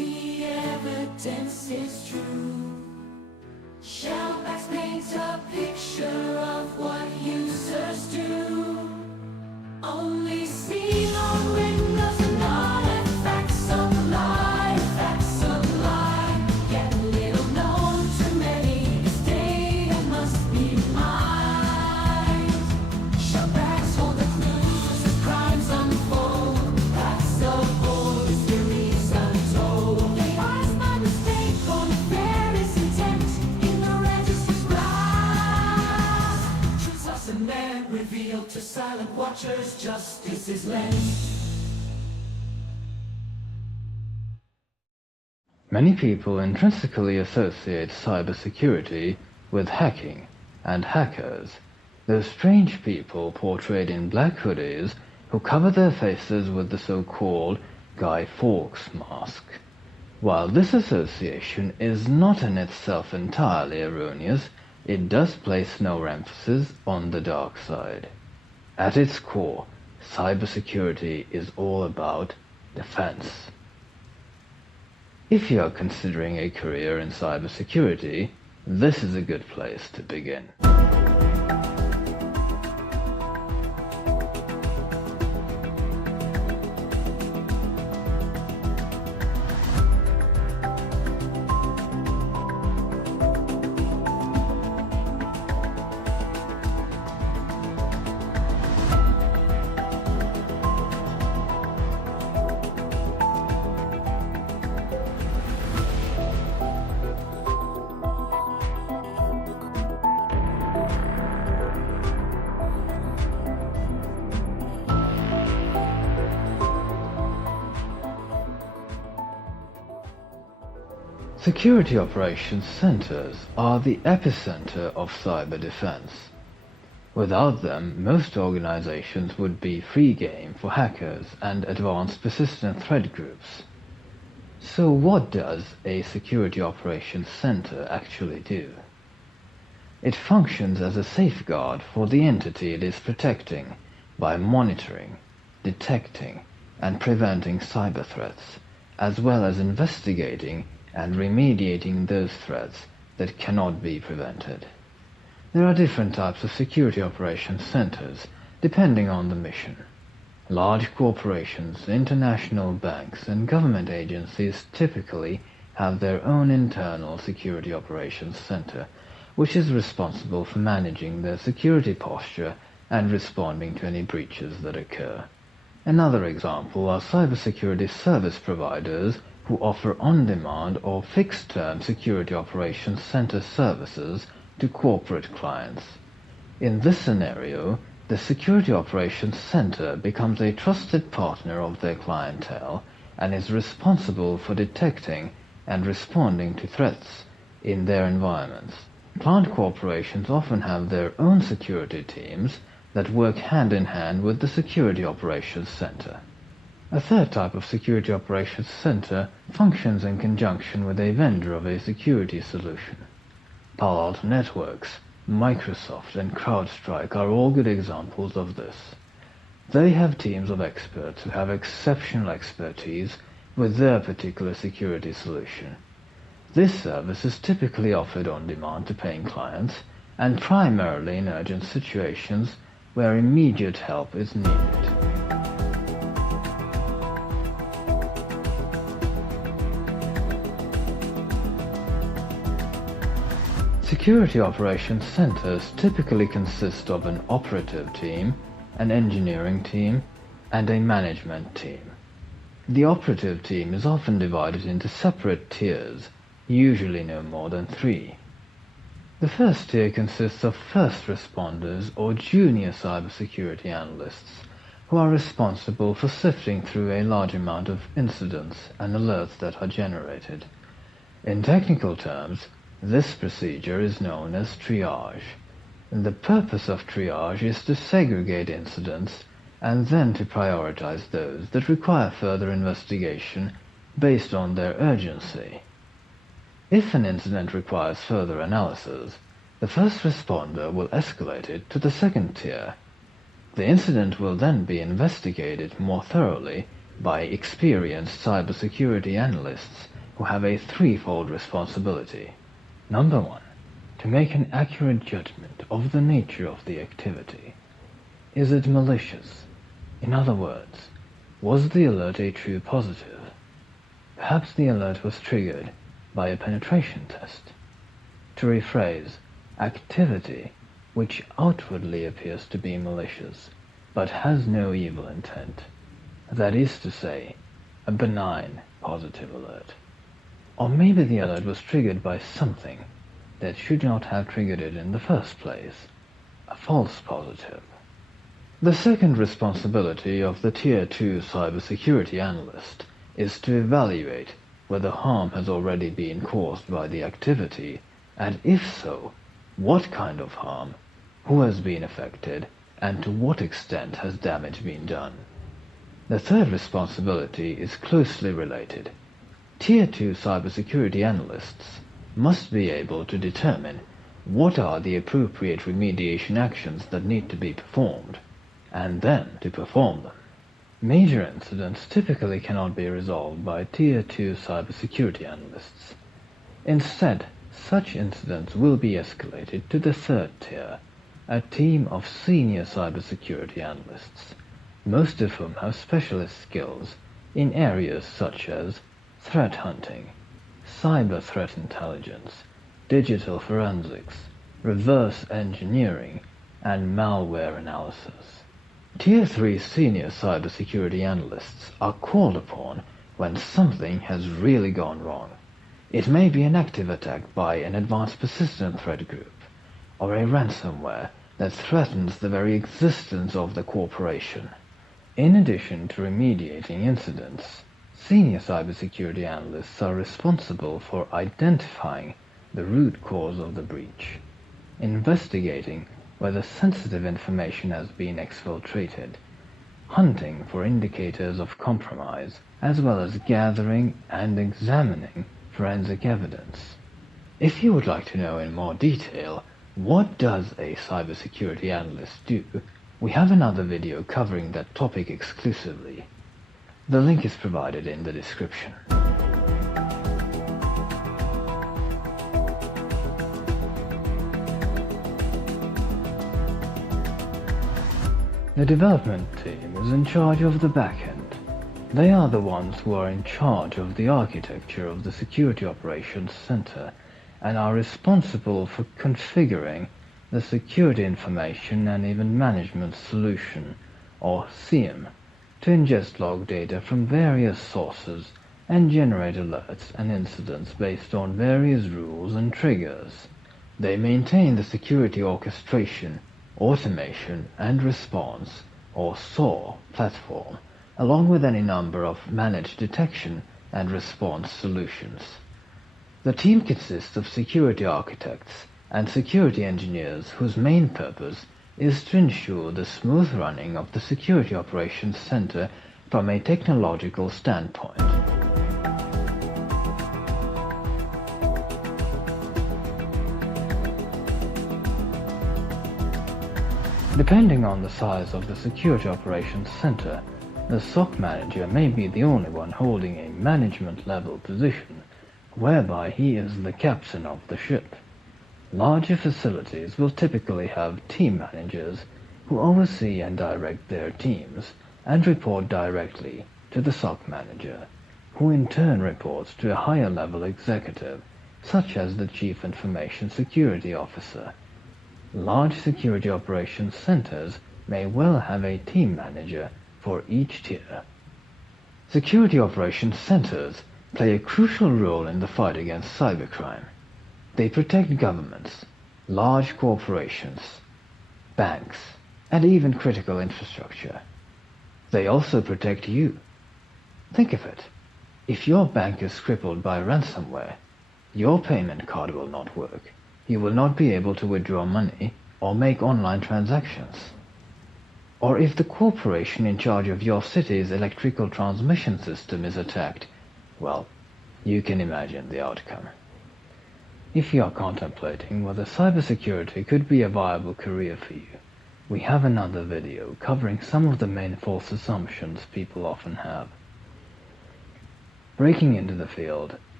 confidence is true. Shellbags paint a picture of what users do. Only seen on windows and artifacts of lie, facts of lie. Yet little known to many, this data must be mined. Shellbags hold the clues as crimes unfold. Paths of old mysteries untold. They ask by mistake or nefarious intent in the register's grasp. Truths lost and then revealed to silent watchers, justice is lent. Many people intrinsically associate cybersecurity with hacking and hackers, those strange people portrayed in black hoodies who cover their faces with the so-called Guy Fawkes mask. While this association is not in itself entirely erroneous, it does place no emphasis on the dark side. At its core, cybersecurity is all about defense. If you are considering a career in cybersecurity, this is a good place to begin. Security operations centers are the epicenter of cyber defense. Without them, most organizations would be free game for hackers and advanced persistent threat groups. So what does a security operations center actually do? It functions as a safeguard for the entity it is protecting by monitoring, detecting, and preventing cyber threats, as well as investigating and remediating those threats that cannot be prevented. There are different types of security operations centers, depending on the mission. Large corporations, international banks, and government agencies typically have their own internal security operations center, which is responsible for managing their security posture and responding to any breaches that occur. Another example are cybersecurity service providers who offer on-demand or fixed-term security operations center services to corporate clients. In this scenario, the security operations center becomes a trusted partner of their clientele and is responsible for detecting and responding to threats in their environments. Client corporations often have their own security teams that work hand in hand with the security operations center. A third type of security operations center functions in conjunction with a vendor of a security solution. Palo Alto Networks, Microsoft, and CrowdStrike are all good examples of this. They have teams of experts who have exceptional expertise with their particular security solution. This service is typically offered on demand to paying clients and primarily in urgent situations where immediate help is needed. Security operations centers typically consist of an operative team, an engineering team, and a management team. The operative team is often divided into separate tiers, usually no more than 3. The first tier consists of first responders or junior cybersecurity analysts, who are responsible for sifting through a large amount of incidents and alerts that are generated. In technical terms, this procedure is known as triage. And the purpose of triage is to segregate incidents and then to prioritize those that require further investigation based on their urgency. If an incident requires further analysis, the first responder will escalate it to the second tier. The incident will then be investigated more thoroughly by experienced cybersecurity analysts who who have a threefold responsibility. Number 1. To make an accurate judgment of the nature of the activity. Is it malicious? In other words, was the alert a true positive? Perhaps the alert was triggered by a penetration test. To rephrase, activity which outwardly appears to be malicious, but has no evil intent. That is to say, a benign positive alert. Or maybe the alert was triggered by something that should not have triggered it in the first place, a false positive. The second responsibility of the Tier 2 cybersecurity analyst is to evaluate whether harm has already been caused by the activity, and if so, what kind of harm, who has been affected, and to what extent has damage been done. The third responsibility is closely related. Tier 2 cybersecurity analysts must be able to determine what are the appropriate remediation actions that need to be performed, and then to perform them. Major incidents typically cannot be resolved by Tier 2 cybersecurity analysts. Instead, such incidents will be escalated to the third tier, a team of senior cybersecurity analysts, most of whom have specialist skills in areas such as threat hunting, cyber threat intelligence, digital forensics, reverse engineering, and malware analysis. Tier 3 senior cybersecurity analysts are called upon when something has really gone wrong. It may be an active attack by an advanced persistent threat group, or a ransomware that threatens the very existence of the corporation. In addition to remediating incidents, senior cybersecurity analysts are responsible for identifying the root cause of the breach, investigating whether sensitive information has been exfiltrated, hunting for indicators of compromise, as well as gathering and examining forensic evidence. If you would like to know in more detail what does a cybersecurity analyst do, we have another video covering that topic exclusively. The link is provided in the description. The development team is in charge of the backend. They are the ones who are in charge of the architecture of the Security Operations Center and are responsible for configuring the Security Information and Event Management Solution, or SIEM, to ingest log data from various sources and generate alerts and incidents based on various rules and triggers. They maintain the Security Orchestration, Automation and Response, or SOAR, platform, along with any number of managed detection and response solutions. The team consists of security architects and security engineers whose main purpose is to ensure the smooth running of the Security Operations Center from a technological standpoint. Depending on the size of the Security Operations Center, the SOC manager may be the only one holding a management-level position, whereby he is the captain of the ship. Larger facilities will typically have team managers who oversee and direct their teams and report directly to the SOC manager, who in turn reports to a higher-level executive, such as the Chief Information Security Officer. Large security operations centers may well have a team manager for each tier. Security operations centers play a crucial role in the fight against cybercrime. They protect governments, large corporations, banks, and even critical infrastructure. They also protect you. Think of it. If your bank is crippled by ransomware, your payment card will not work. You will not be able to withdraw money or make online transactions. Or if the corporation in charge of your city's electrical transmission system is attacked, well, you can imagine the outcome. If you are contemplating whether cybersecurity could be a viable career for you, we have another video covering some of the main false assumptions people often have. Breaking into the field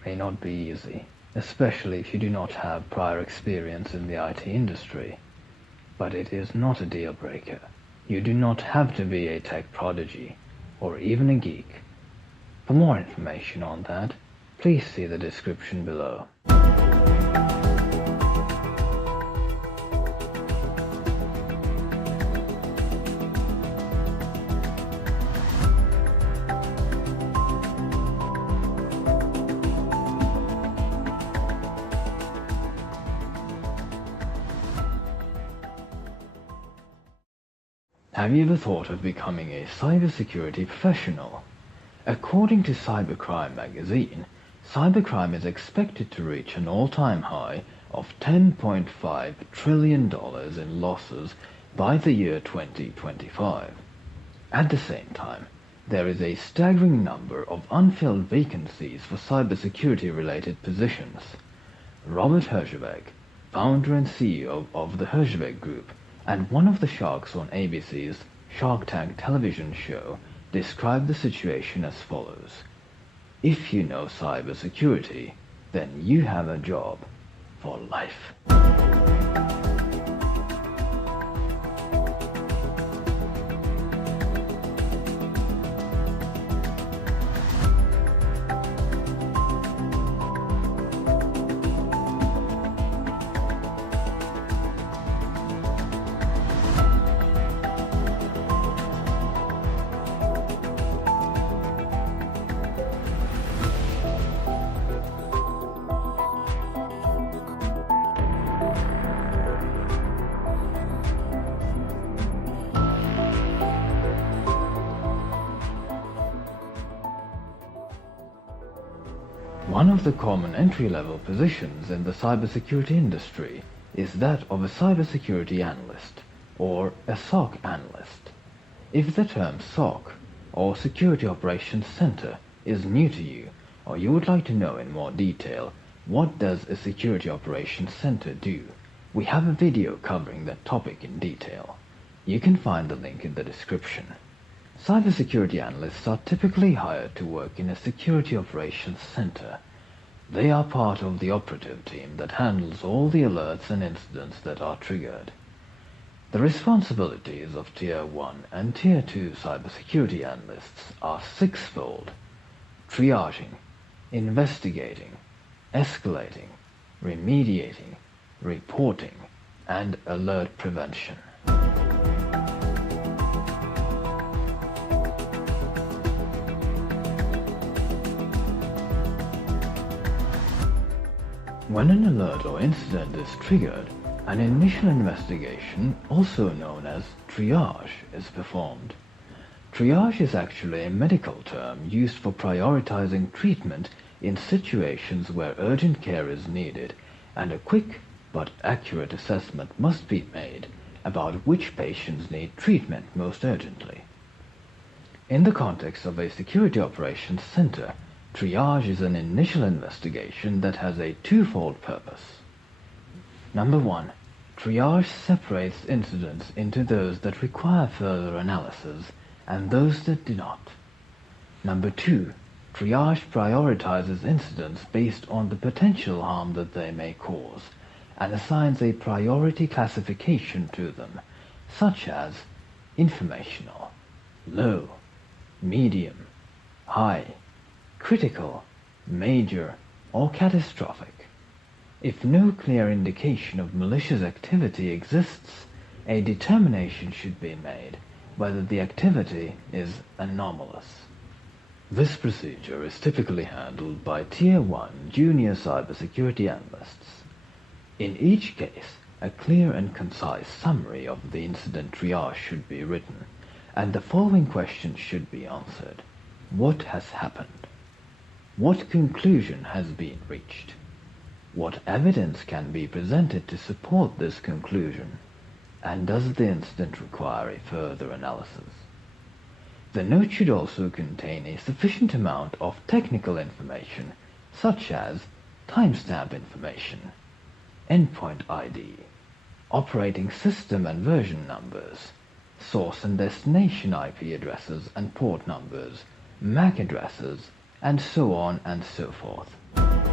may not be easy, especially if you do not have prior experience in the IT industry. But it is not a deal breaker. You do not have to be a tech prodigy, or even a geek. For more information on that, please see the description below. Have you ever thought of becoming a cybersecurity professional? According to Cybercrime magazine, cybercrime is expected to reach an all-time high of $10.5 trillion in losses by the year 2025. At the same time, there is a staggering number of unfilled vacancies for cybersecurity-related positions. Robert Herjavec, founder and CEO of the Herjavec Group, and one of the sharks on ABC's Shark Tank television show, described the situation as follows. If you know cybersecurity, then you have a job for life. One of the common entry-level positions in the cybersecurity industry is that of a cybersecurity analyst, or a SOC analyst. If the term SOC, or Security Operations Center, is new to you, or you would like to know in more detail, what does a Security Operations Center do? We have a video covering that topic in detail. You can find the link in the description. Cybersecurity analysts are typically hired to work in a security operations center. They are part of the operative team that handles all the alerts and incidents that are triggered. The responsibilities of Tier 1 and Tier 2 cybersecurity analysts are sixfold: triaging, investigating, escalating, remediating, reporting, and alert prevention. When an alert or incident is triggered, an initial investigation, also known as triage, is performed. Triage is actually a medical term used for prioritizing treatment in situations where urgent care is needed, and a quick but accurate assessment must be made about which patients need treatment most urgently. In the context of a security operations center, triage is an initial investigation that has a twofold purpose. Number one, triage separates incidents into those that require further analysis and those that do not. Number two, triage prioritizes incidents based on the potential harm that they may cause and assigns a priority classification to them, such as informational, low, medium, high, critical, major, or catastrophic. If no clear indication of malicious activity exists, a determination should be made whether the activity is anomalous. This procedure is typically handled by Tier 1 junior cybersecurity analysts. In each case, a clear and concise summary of the incident triage should be written, and the following questions should be answered. What has happened? What conclusion has been reached? What evidence can be presented to support this conclusion? And does the incident require a further analysis? The note should also contain a sufficient amount of technical information, such as timestamp information, endpoint ID, operating system and version numbers, source and destination IP addresses and port numbers, MAC addresses, and so on and so forth.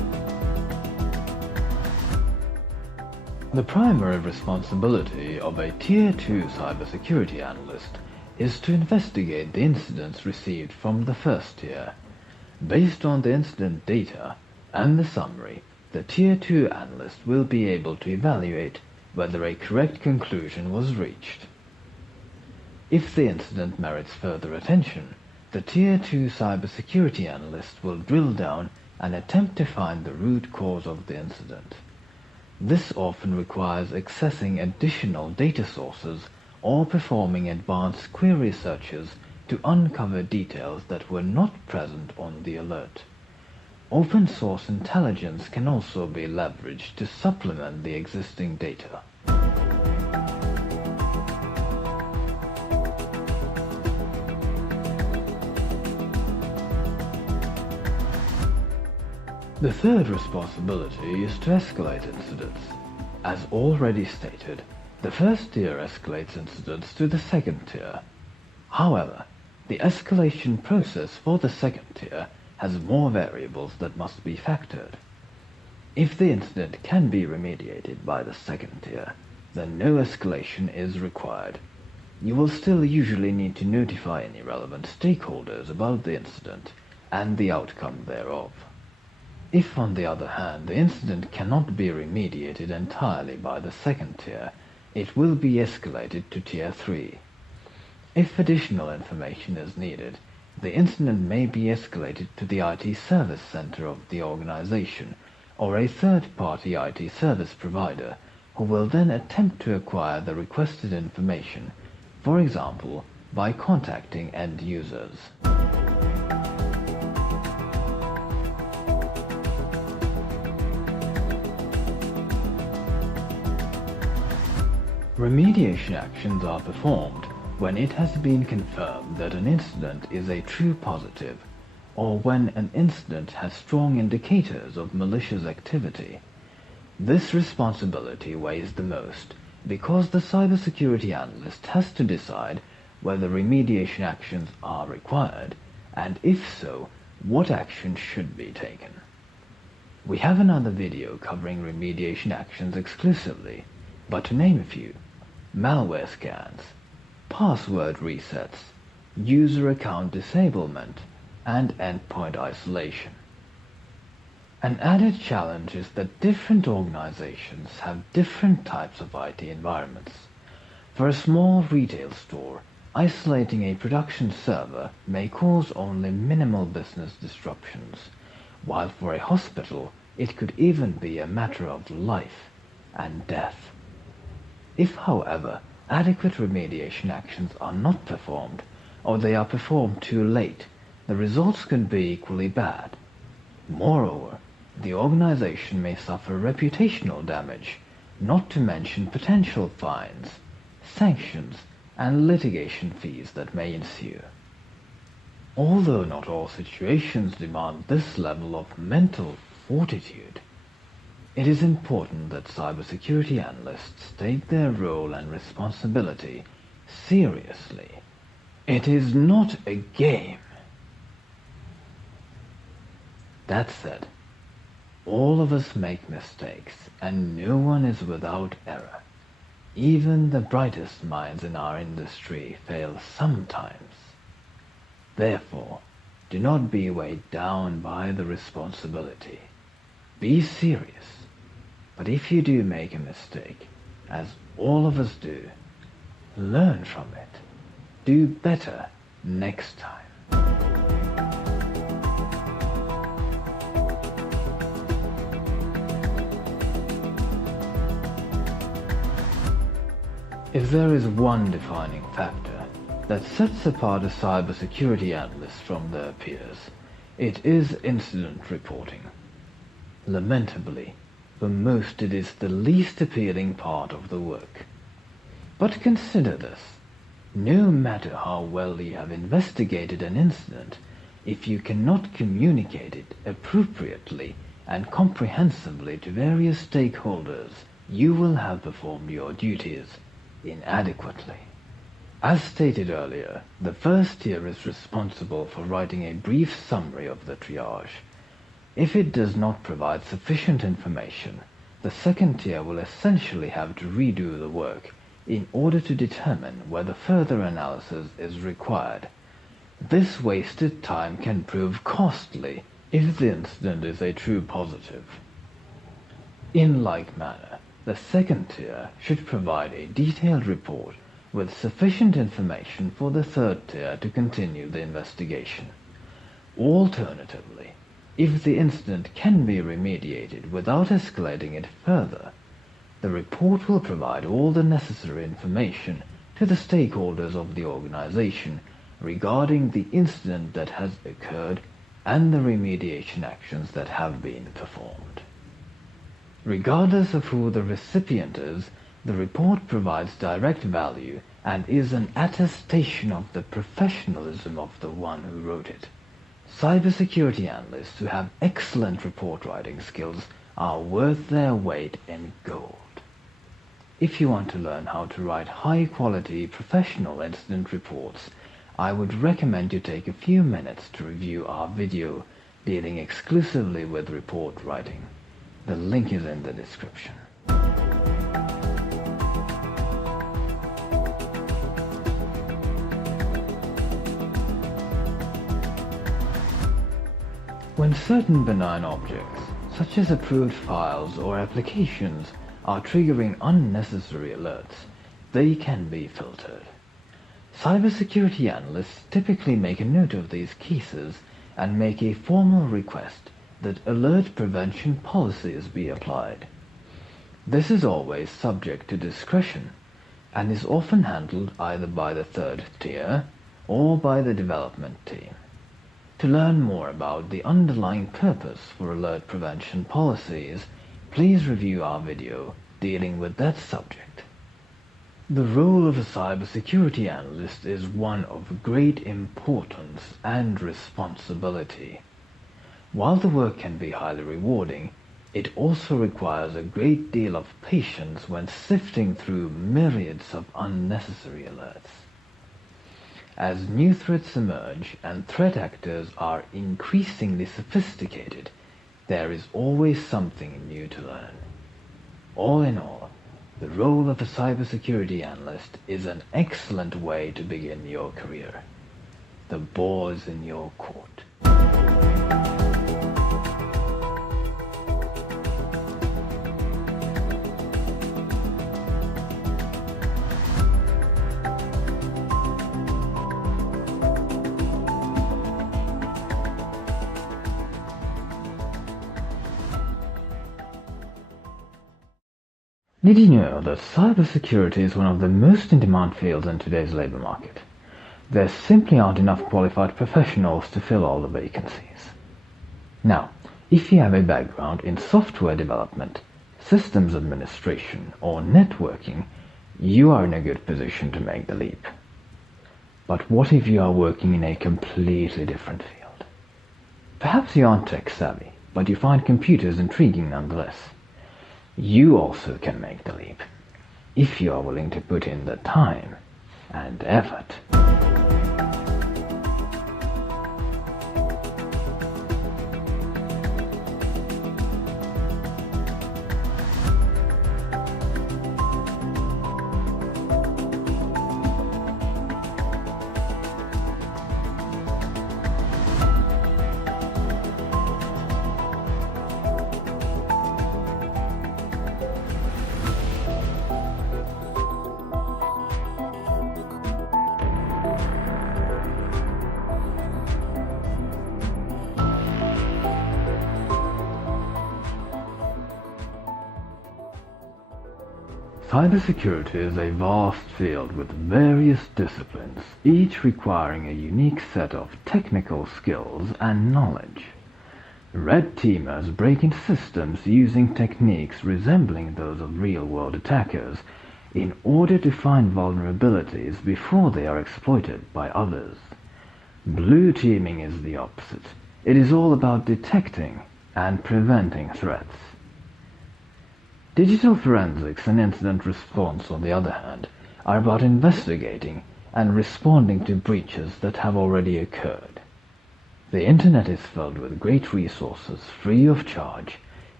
The primary responsibility of a Tier 2 cybersecurity analyst is to investigate the incidents received from the first tier. Based on the incident data and the summary, the Tier 2 analyst will be able to evaluate whether a correct conclusion was reached. If the incident merits further attention, the Tier 2 cybersecurity analyst will drill down and attempt to find the root cause of the incident. This often requires accessing additional data sources or performing advanced query searches to uncover details that were not present on the alert. Open source intelligence can also be leveraged to supplement the existing data. The third responsibility is to escalate incidents. As already stated, the first tier escalates incidents to the second tier. However, the escalation process for the second tier has more variables that must be factored. If the incident can be remediated by the second tier, then no escalation is required. You will still usually need to notify any relevant stakeholders about the incident and the outcome thereof. If, on the other hand, the incident cannot be remediated entirely by the second tier, it will be escalated to Tier 3. If additional information is needed, the incident may be escalated to the IT service center of the organization or a third-party IT service provider who will then attempt to acquire the requested information, for example, by contacting end users. Remediation actions are performed when it has been confirmed that an incident is a true positive, or when an incident has strong indicators of malicious activity. This responsibility weighs the most because the cybersecurity analyst has to decide whether remediation actions are required, and if so, what action should be taken. We have another video covering remediation actions exclusively, but to name a few: malware scans, password resets, user account disablement, and endpoint isolation. An added challenge is that different organizations have different types of IT environments. For a small retail store, isolating a production server may cause only minimal business disruptions, while for a hospital it could even be a matter of life and death. If, however, adequate remediation actions are not performed, or they are performed too late, the results can be equally bad. Moreover, the organization may suffer reputational damage, not to mention potential fines, sanctions, and litigation fees that may ensue. Although not all situations demand this level of mental fortitude, it is important that cybersecurity analysts take their role and responsibility seriously. It is not a game. That said, all of us make mistakes, and no one is without error. Even the brightest minds in our industry fail sometimes. Therefore, do not be weighed down by the responsibility. Be serious. But if you do make a mistake, as all of us do, learn from it. Do better next time. If there is one defining factor that sets apart a cybersecurity analyst from their peers, it is incident reporting. Lamentably, for most it is the least appealing part of the work. But consider this: no matter how well you have investigated an incident, if you cannot communicate it appropriately and comprehensively to various stakeholders, you will have performed your duties inadequately. As stated earlier, the first tier is responsible for writing a brief summary of the triage. If it does not provide sufficient information, the second tier will essentially have to redo the work in order to determine whether further analysis is required. This wasted time can prove costly if the incident is a true positive. In like manner, the second tier should provide a detailed report with sufficient information for the third tier to continue the investigation. Alternatively, if the incident can be remediated without escalating it further, the report will provide all the necessary information to the stakeholders of the organization regarding the incident that has occurred and the remediation actions that have been performed. Regardless of who the recipient is, the report provides direct value and is an attestation of the professionalism of the one who wrote it. Cybersecurity analysts who have excellent report writing skills are worth their weight in gold. If you want to learn how to write high-quality professional incident reports, I would recommend you take a few minutes to review our video dealing exclusively with report writing. The link is in the description. When certain benign objects, such as approved files or applications, are triggering unnecessary alerts, they can be filtered. Cybersecurity analysts typically make a note of these cases and make a formal request that alert prevention policies be applied. This is always subject to discretion and is often handled either by the third tier or by the development team. To learn more about the underlying purpose for alert prevention policies, please review our video dealing with that subject. The role of a cybersecurity analyst is one of great importance and responsibility. While the work can be highly rewarding, it also requires a great deal of patience when sifting through myriads of unnecessary alerts. As new threats emerge and threat actors are increasingly sophisticated, there is always something new to learn. All in all, the role of a cybersecurity analyst is an excellent way to begin your career. The ball is in your court. Did you know that cybersecurity is one of the most in-demand fields in today's labor market? There simply aren't enough qualified professionals to fill all the vacancies. Now, if you have a background in software development, systems administration, or networking, you are in a good position to make the leap. But what if you are working in a completely different field? Perhaps you aren't tech-savvy, but you find computers intriguing nonetheless. You also can make the leap, if you are willing to put in the time and effort. Cybersecurity is a vast field with various disciplines, each requiring a unique set of technical skills and knowledge. Red teamers break into systems using techniques resembling those of real-world attackers in order to find vulnerabilities before they are exploited by others. Blue teaming is the opposite. It is all about detecting and preventing threats. Digital forensics and incident response, on the other hand, are about investigating and responding to breaches that have already occurred. The internet is filled with great resources free of charge,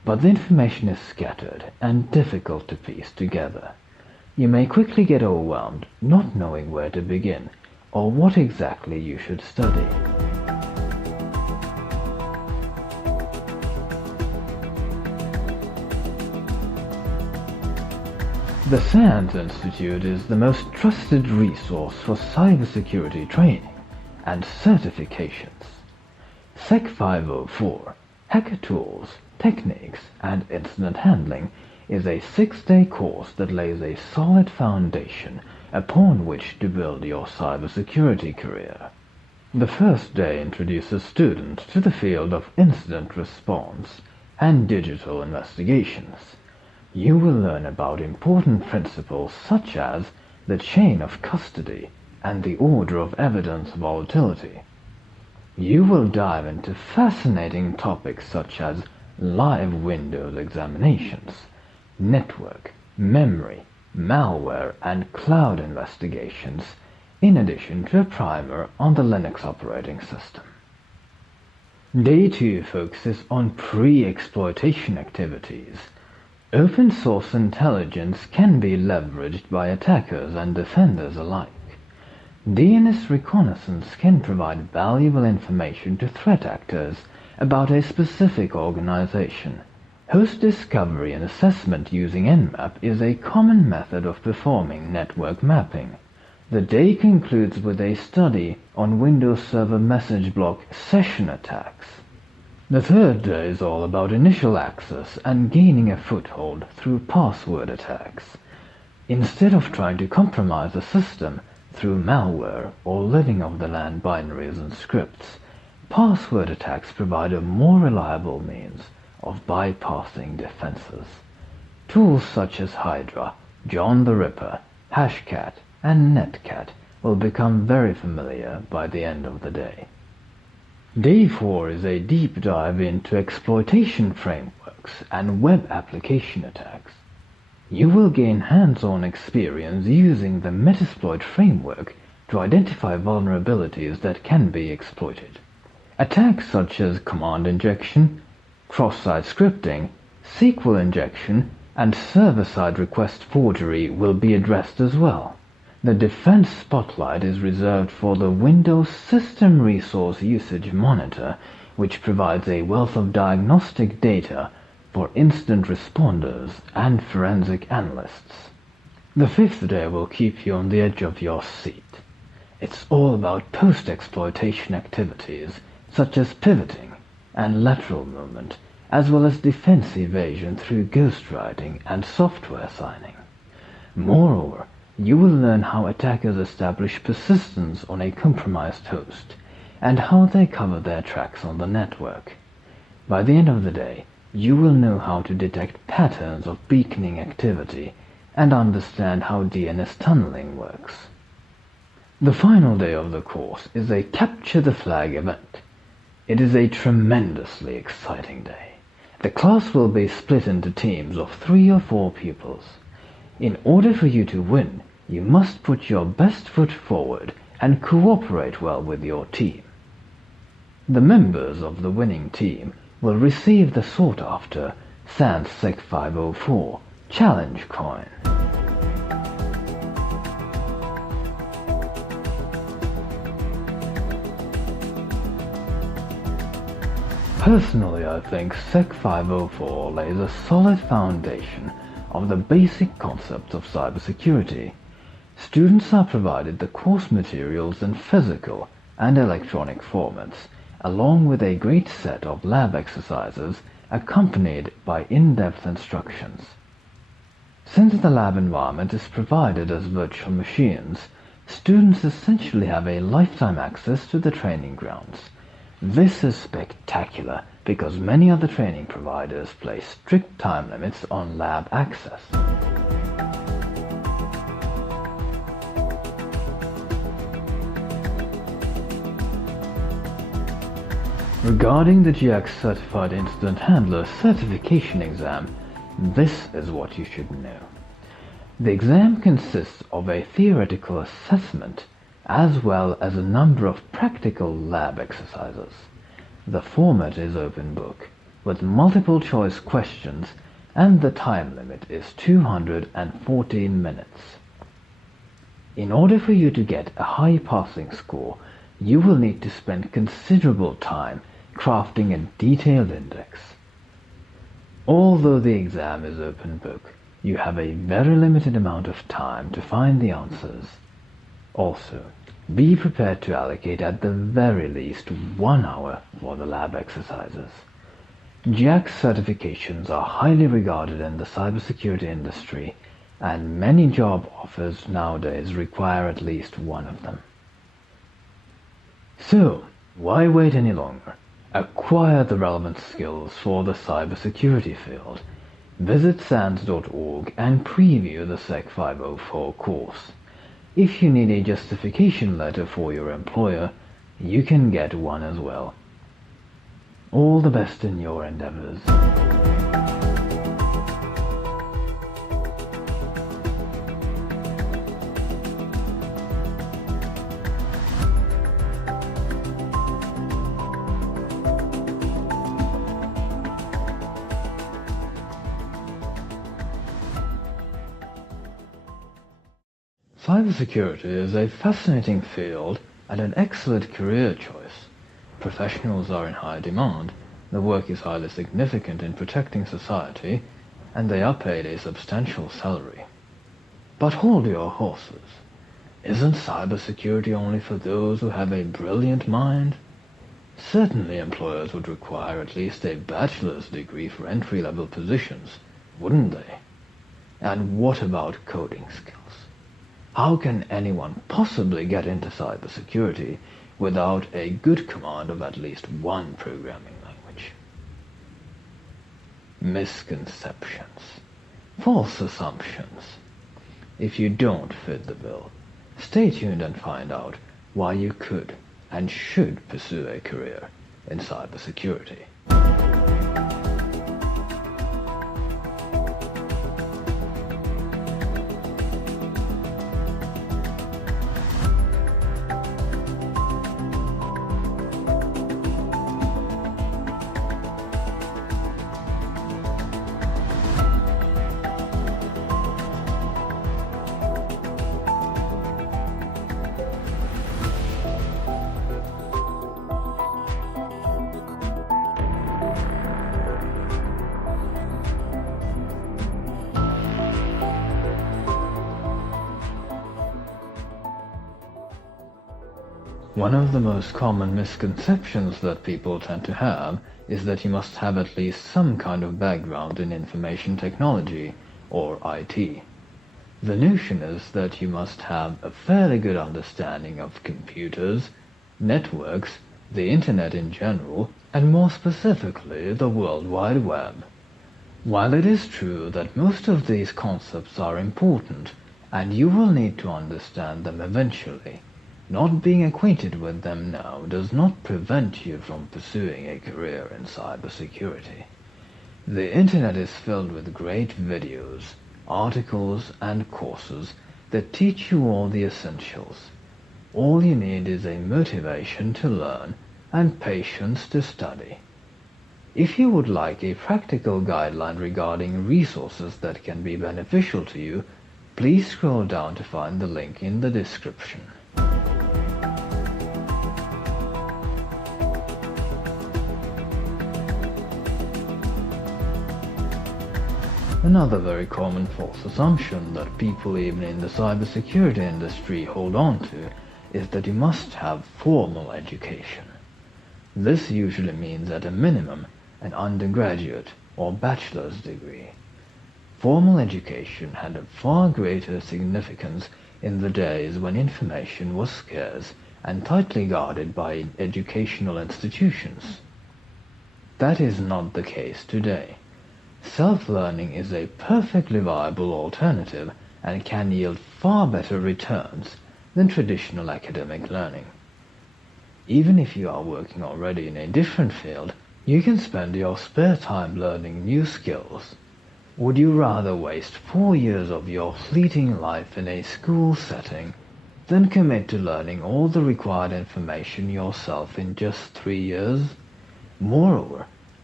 but the information is scattered and difficult to piece together. You may quickly get overwhelmed, not knowing where to begin or what exactly you should study. The SANS Institute is the most trusted resource for cybersecurity training and certifications. SEC 504, Hacker Tools, Techniques, and Incident Handling is a 6-day course that lays a solid foundation upon which to build your cybersecurity career. The first day introduces students to the field of incident response and digital investigations. You will learn about important principles such as the chain of custody and the order of evidence volatility. You will dive into fascinating topics such as live Windows examinations, network, memory, malware, and cloud investigations, in addition to a primer on the Linux operating system. Day 2 focuses on pre-exploitation activities. Open source intelligence can be leveraged by attackers and defenders alike. DNS reconnaissance can provide valuable information to threat actors about a specific organization. Host discovery and assessment using Nmap is a common method of performing network mapping. The day concludes with a study on Windows Server message block session attacks. The third day is all about initial access and gaining a foothold through password attacks. Instead of trying to compromise the system through malware or living off the land binaries and scripts, password attacks provide a more reliable means of bypassing defenses. Tools such as Hydra, John the Ripper, Hashcat, and Netcat will become very familiar by the end of the day. Day 4 is a deep dive into exploitation frameworks and web application attacks. You will gain hands-on experience using the Metasploit framework to identify vulnerabilities that can be exploited. Attacks such as command injection, cross-site scripting, SQL injection, and server-side request forgery will be addressed as well. The defense spotlight is reserved for the Windows System Resource Usage Monitor, which provides a wealth of diagnostic data for incident responders and forensic analysts. The fifth day will keep you on the edge of your seat. It's all about post-exploitation activities such as pivoting and lateral movement, as well as defense evasion through ghostwriting and software signing. Moreover, you will learn how attackers establish persistence on a compromised host, and how they cover their tracks on the network. By the end of the day, you will know how to detect patterns of beaconing activity and understand how DNS tunneling works. The final day of the course is a Capture the Flag event. It is a tremendously exciting day. The class will be split into teams of 3 or 4 pupils. In order for you to win, you must put your best foot forward and cooperate well with your team. The members of the winning team will receive the sought-after SANS SEC 504 Challenge Coin. Personally, I think SEC 504 lays a solid foundation of the basic concepts of cybersecurity. Students are provided the course materials in physical and electronic formats, along with a great set of lab exercises accompanied by in-depth instructions. Since the lab environment is provided as virtual machines, students essentially have a lifetime access to the training grounds. This is spectacular because many of the training providers place strict time limits on lab access. Regarding the GX Certified Incident Handler certification exam, this is what you should know. The exam consists of a theoretical assessment as well as a number of practical lab exercises. The format is open book. with multiple choice questions, and the time limit is 214 minutes. In order for you to get a high passing score, you will need to spend considerable time crafting a detailed index. Although the exam is open book, you have a very limited amount of time to find the answers. Also, be prepared to allocate at the very least 1 hour for the lab exercises. JAX certifications are highly regarded in the cybersecurity industry, and many job offers nowadays require at least one of them. So, why wait any longer? Acquire the relevant skills for the cybersecurity field. Visit SANS.org and preview the Sec 504 course. If you need a justification letter for your employer, you can get one as well. All the best in your endeavors. Cybersecurity is a fascinating field and an excellent career choice. Professionals are in high demand, the work is highly significant in protecting society, and they are paid a substantial salary. But hold your horses. Isn't cybersecurity only for those who have a brilliant mind? Certainly employers would require at least a bachelor's degree for entry-level positions, wouldn't they? And what about coding skills? How can anyone possibly get into cybersecurity without a good command of at least one programming language? Misconceptions. False assumptions. If you don't fit the bill, stay tuned and find out why you could and should pursue a career in cybersecurity. One of the most common misconceptions that people tend to have is that you must have at least some kind of background in information technology, or IT. The notion is that you must have a fairly good understanding of computers, networks, the internet in general, and more specifically the World Wide Web. While it is true that most of these concepts are important, and you will need to understand them eventually, not being acquainted with them now does not prevent you from pursuing a career in cybersecurity. The internet is filled with great videos, articles, and courses that teach you all the essentials. All you need is a motivation to learn and patience to study. If you would like a practical guideline regarding resources that can be beneficial to you, please scroll down to find the link in the description. Another very common false assumption that people even in the cybersecurity industry hold on to is that you must have formal education. This usually means at a minimum an undergraduate or bachelor's degree. Formal education had a far greater significance in the days when information was scarce and tightly guarded by educational institutions. That is not the case today. Self-learning is a perfectly viable alternative and can yield far better returns than traditional academic learning. Even if you are working already in a different field, you can spend your spare time learning new skills. Would you rather waste 4 years of your fleeting life in a school setting than commit to learning all the required information yourself in just 3 years? Moreover,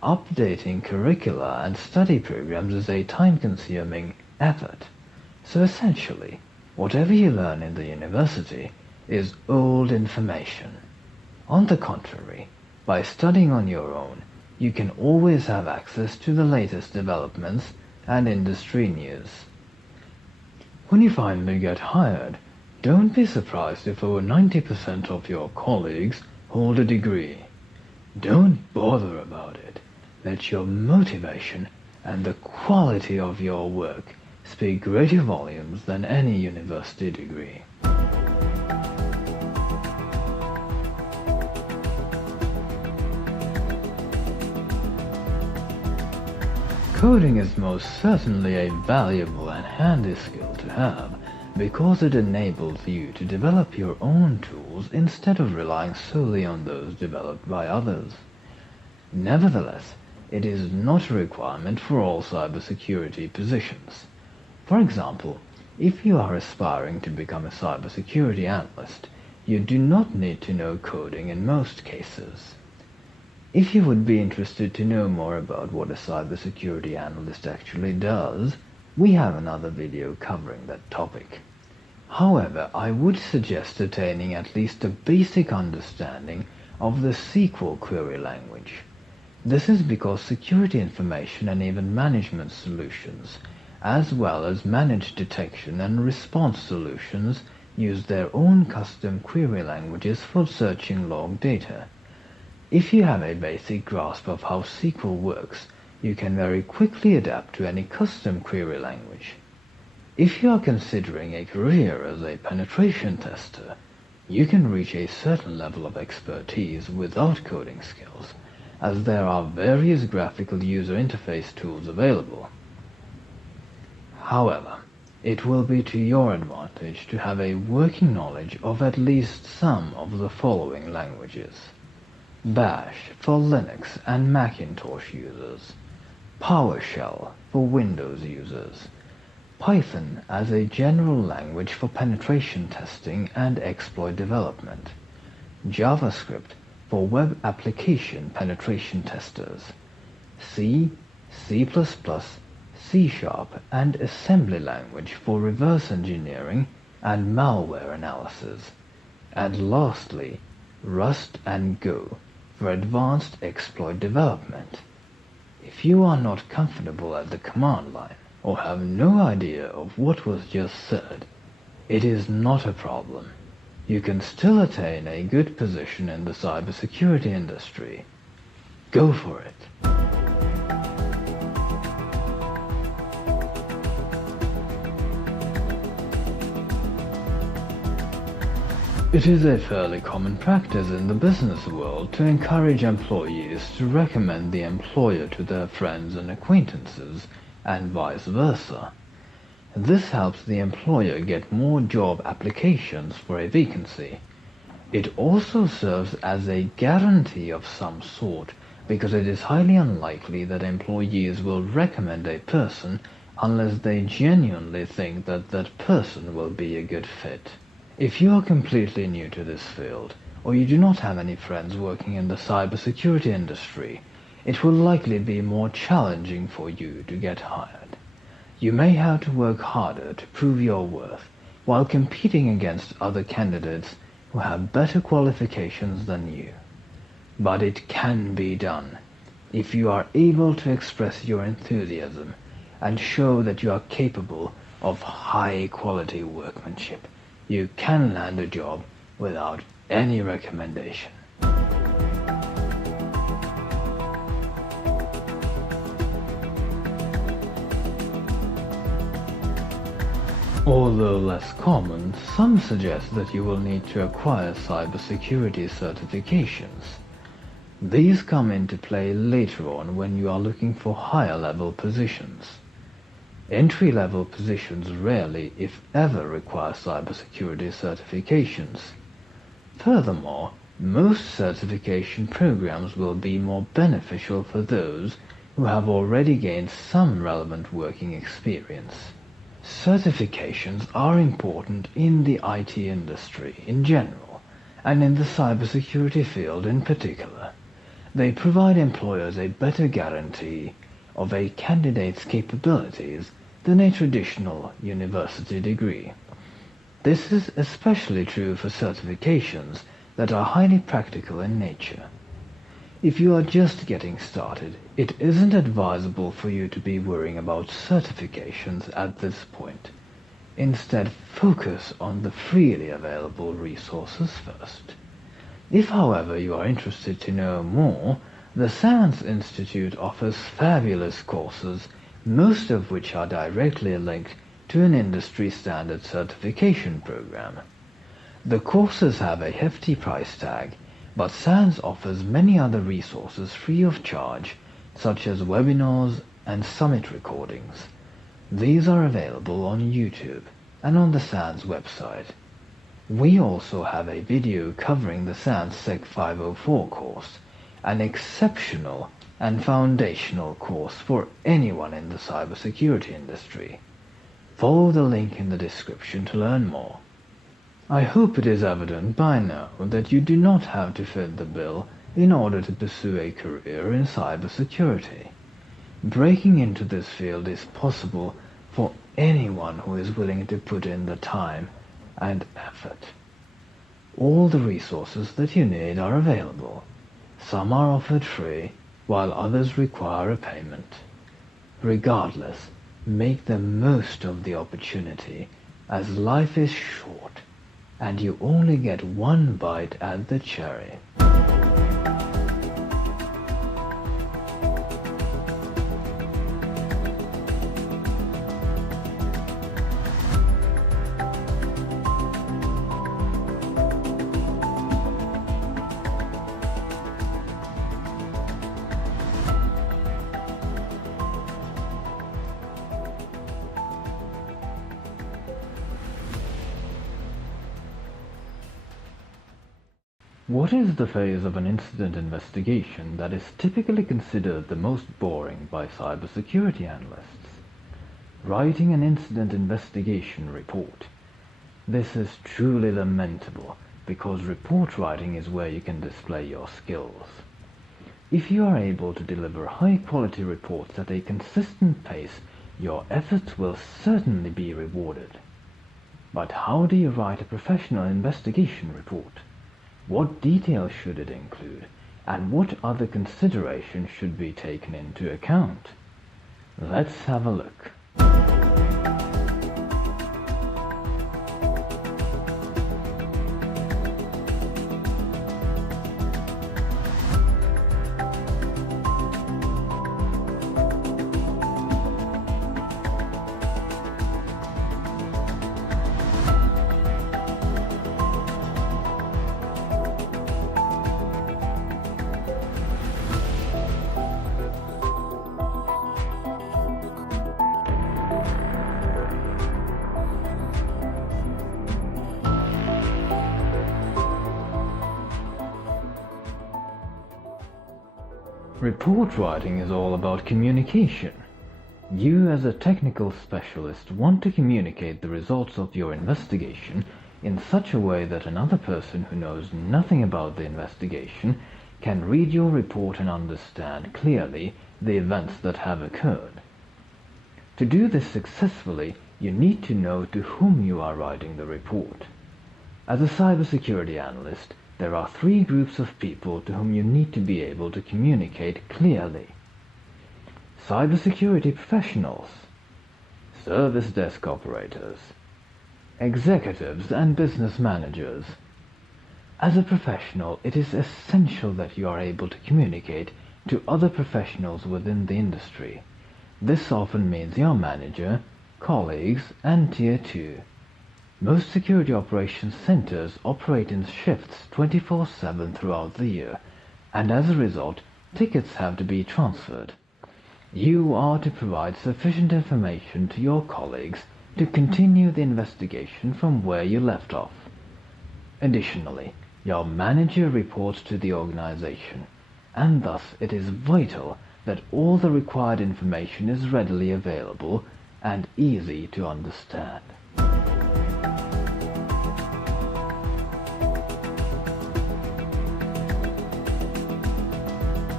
Updating curricula and study programs is a time-consuming effort. So essentially, whatever you learn in the university is old information. On the contrary, by studying on your own, you can always have access to the latest developments and industry news. When you finally get hired, don't be surprised if over 90% of your colleagues hold a degree. Don't bother about it. Let your motivation and the quality of your work speak greater volumes than any university degree. Coding is most certainly a valuable and handy skill to have because it enables you to develop your own tools instead of relying solely on those developed by others. Nevertheless, it is not a requirement for all cybersecurity positions. For example, if you are aspiring to become a cybersecurity analyst, you do not need to know coding in most cases. If you would be interested to know more about what a cybersecurity analyst actually does, we have another video covering that topic. However, I would suggest attaining at least a basic understanding of the SQL query language. This is because security information and even management solutions, as well as managed detection and response solutions, use their own custom query languages for searching log data. If you have a basic grasp of how SQL works, you can very quickly adapt to any custom query language. If you are considering a career as a penetration tester, you can reach a certain level of expertise without coding skills, as there are various graphical user interface tools available. However, it will be to your advantage to have a working knowledge of at least some of the following languages: Bash for Linux and Macintosh users, PowerShell for Windows users, Python as a general language for penetration testing and exploit development, JavaScript for web application penetration testers, C, C++, C#, and assembly language for reverse engineering and malware analysis, and lastly, Rust and Go for advanced exploit development. If you are not comfortable at the command line or have no idea of what was just said, it is not a problem. You can still attain a good position in the cybersecurity industry. Go for it. It is a fairly common practice in the business world to encourage employees to recommend the employer to their friends and acquaintances, and vice versa. This helps the employer get more job applications for a vacancy. It also serves as a guarantee of some sort, because it is highly unlikely that employees will recommend a person unless they genuinely think that that person will be a good fit. If you are completely new to this field, or you do not have any friends working in the cybersecurity industry, it will likely be more challenging for you to get hired. You may have to work harder to prove your worth while competing against other candidates who have better qualifications than you. But it can be done if you are able to express your enthusiasm and show that you are capable of high-quality workmanship. You can land a job without any recommendation. Although less common, some suggest that you will need to acquire cybersecurity certifications. These come into play later on when you are looking for higher-level positions. Entry-level positions rarely, if ever, require cybersecurity certifications. Furthermore, most certification programs will be more beneficial for those who have already gained some relevant working experience. Certifications are important in the IT industry in general, and in the cybersecurity field in particular, They provide employers a better guarantee of a candidate's capabilities than a traditional university degree. This is especially true for certifications that are highly practical in nature. If you are just getting started, it isn't advisable for you to be worrying about certifications at this point. Instead, focus on the freely available resources first. If, however, you are interested to know more, the SANS Institute offers fabulous courses, most of which are directly linked to an industry-standard certification program. The courses have a hefty price tag, but SANS offers many other resources free of charge, such as webinars and summit recordings. These are available on YouTube and on the SANS website. We also have a video covering the SANS Sec 504 course, an exceptional and foundational course for anyone in the cybersecurity industry. Follow the link in the description to learn more. I hope it is evident by now that you do not have to fit the bill in order to pursue a career in cybersecurity. Breaking into this field is possible for anyone who is willing to put in the time and effort. All the resources that you need are available. Some are offered free, while others require a payment. Regardless, make the most of the opportunity, as life is short, and you only get one bite at the cherry. What is the phase of an incident investigation that is typically considered the most boring by cybersecurity analysts? Writing an incident investigation report. This is truly lamentable because report writing is where you can display your skills. If you are able to deliver high-quality reports at a consistent pace, your efforts will certainly be rewarded. But how do you write a professional investigation report? What details should it include, and what other considerations should be taken into account? Let's have a look. Report writing is all about communication. You, as a technical specialist, want to communicate the results of your investigation in such a way that another person who knows nothing about the investigation can read your report and understand clearly the events that have occurred. To do this successfully, you need to know to whom you are writing the report. As a cybersecurity analyst, there are three groups of people to whom you need to be able to communicate clearly. Cybersecurity professionals, service desk operators, executives and business managers. As a professional, it is essential that you are able to communicate to other professionals within the industry. This often means your manager, colleagues, and Tier 2. Most security operations centers operate in shifts 24/7 throughout the year, and as a result, tickets have to be transferred. You are to provide sufficient information to your colleagues to continue the investigation from where you left off. Additionally, your manager reports to the organization, and thus it is vital that all the required information is readily available and easy to understand.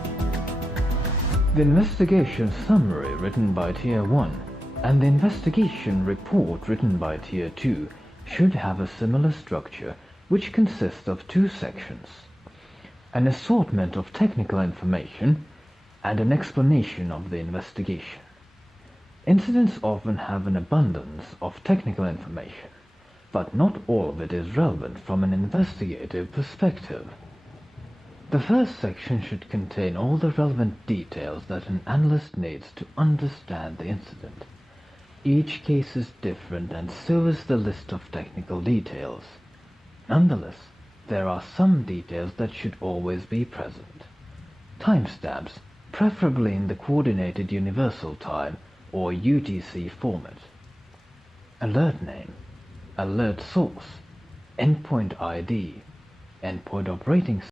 The investigation summary written by Tier 1 and the investigation report written by Tier 2 should have a similar structure, which consists of two sections: an assortment of technical information and an explanation of the investigation. Incidents often have an abundance of technical information, but not all of it is relevant from an investigative perspective. The first section should contain all the relevant details that an analyst needs to understand the incident. Each case is different, and so is the list of technical details. Nonetheless, there are some details that should always be present. Timestamps, preferably in the Coordinated Universal Time or UTC format. Alert name, alert source, endpoint ID, endpoint operating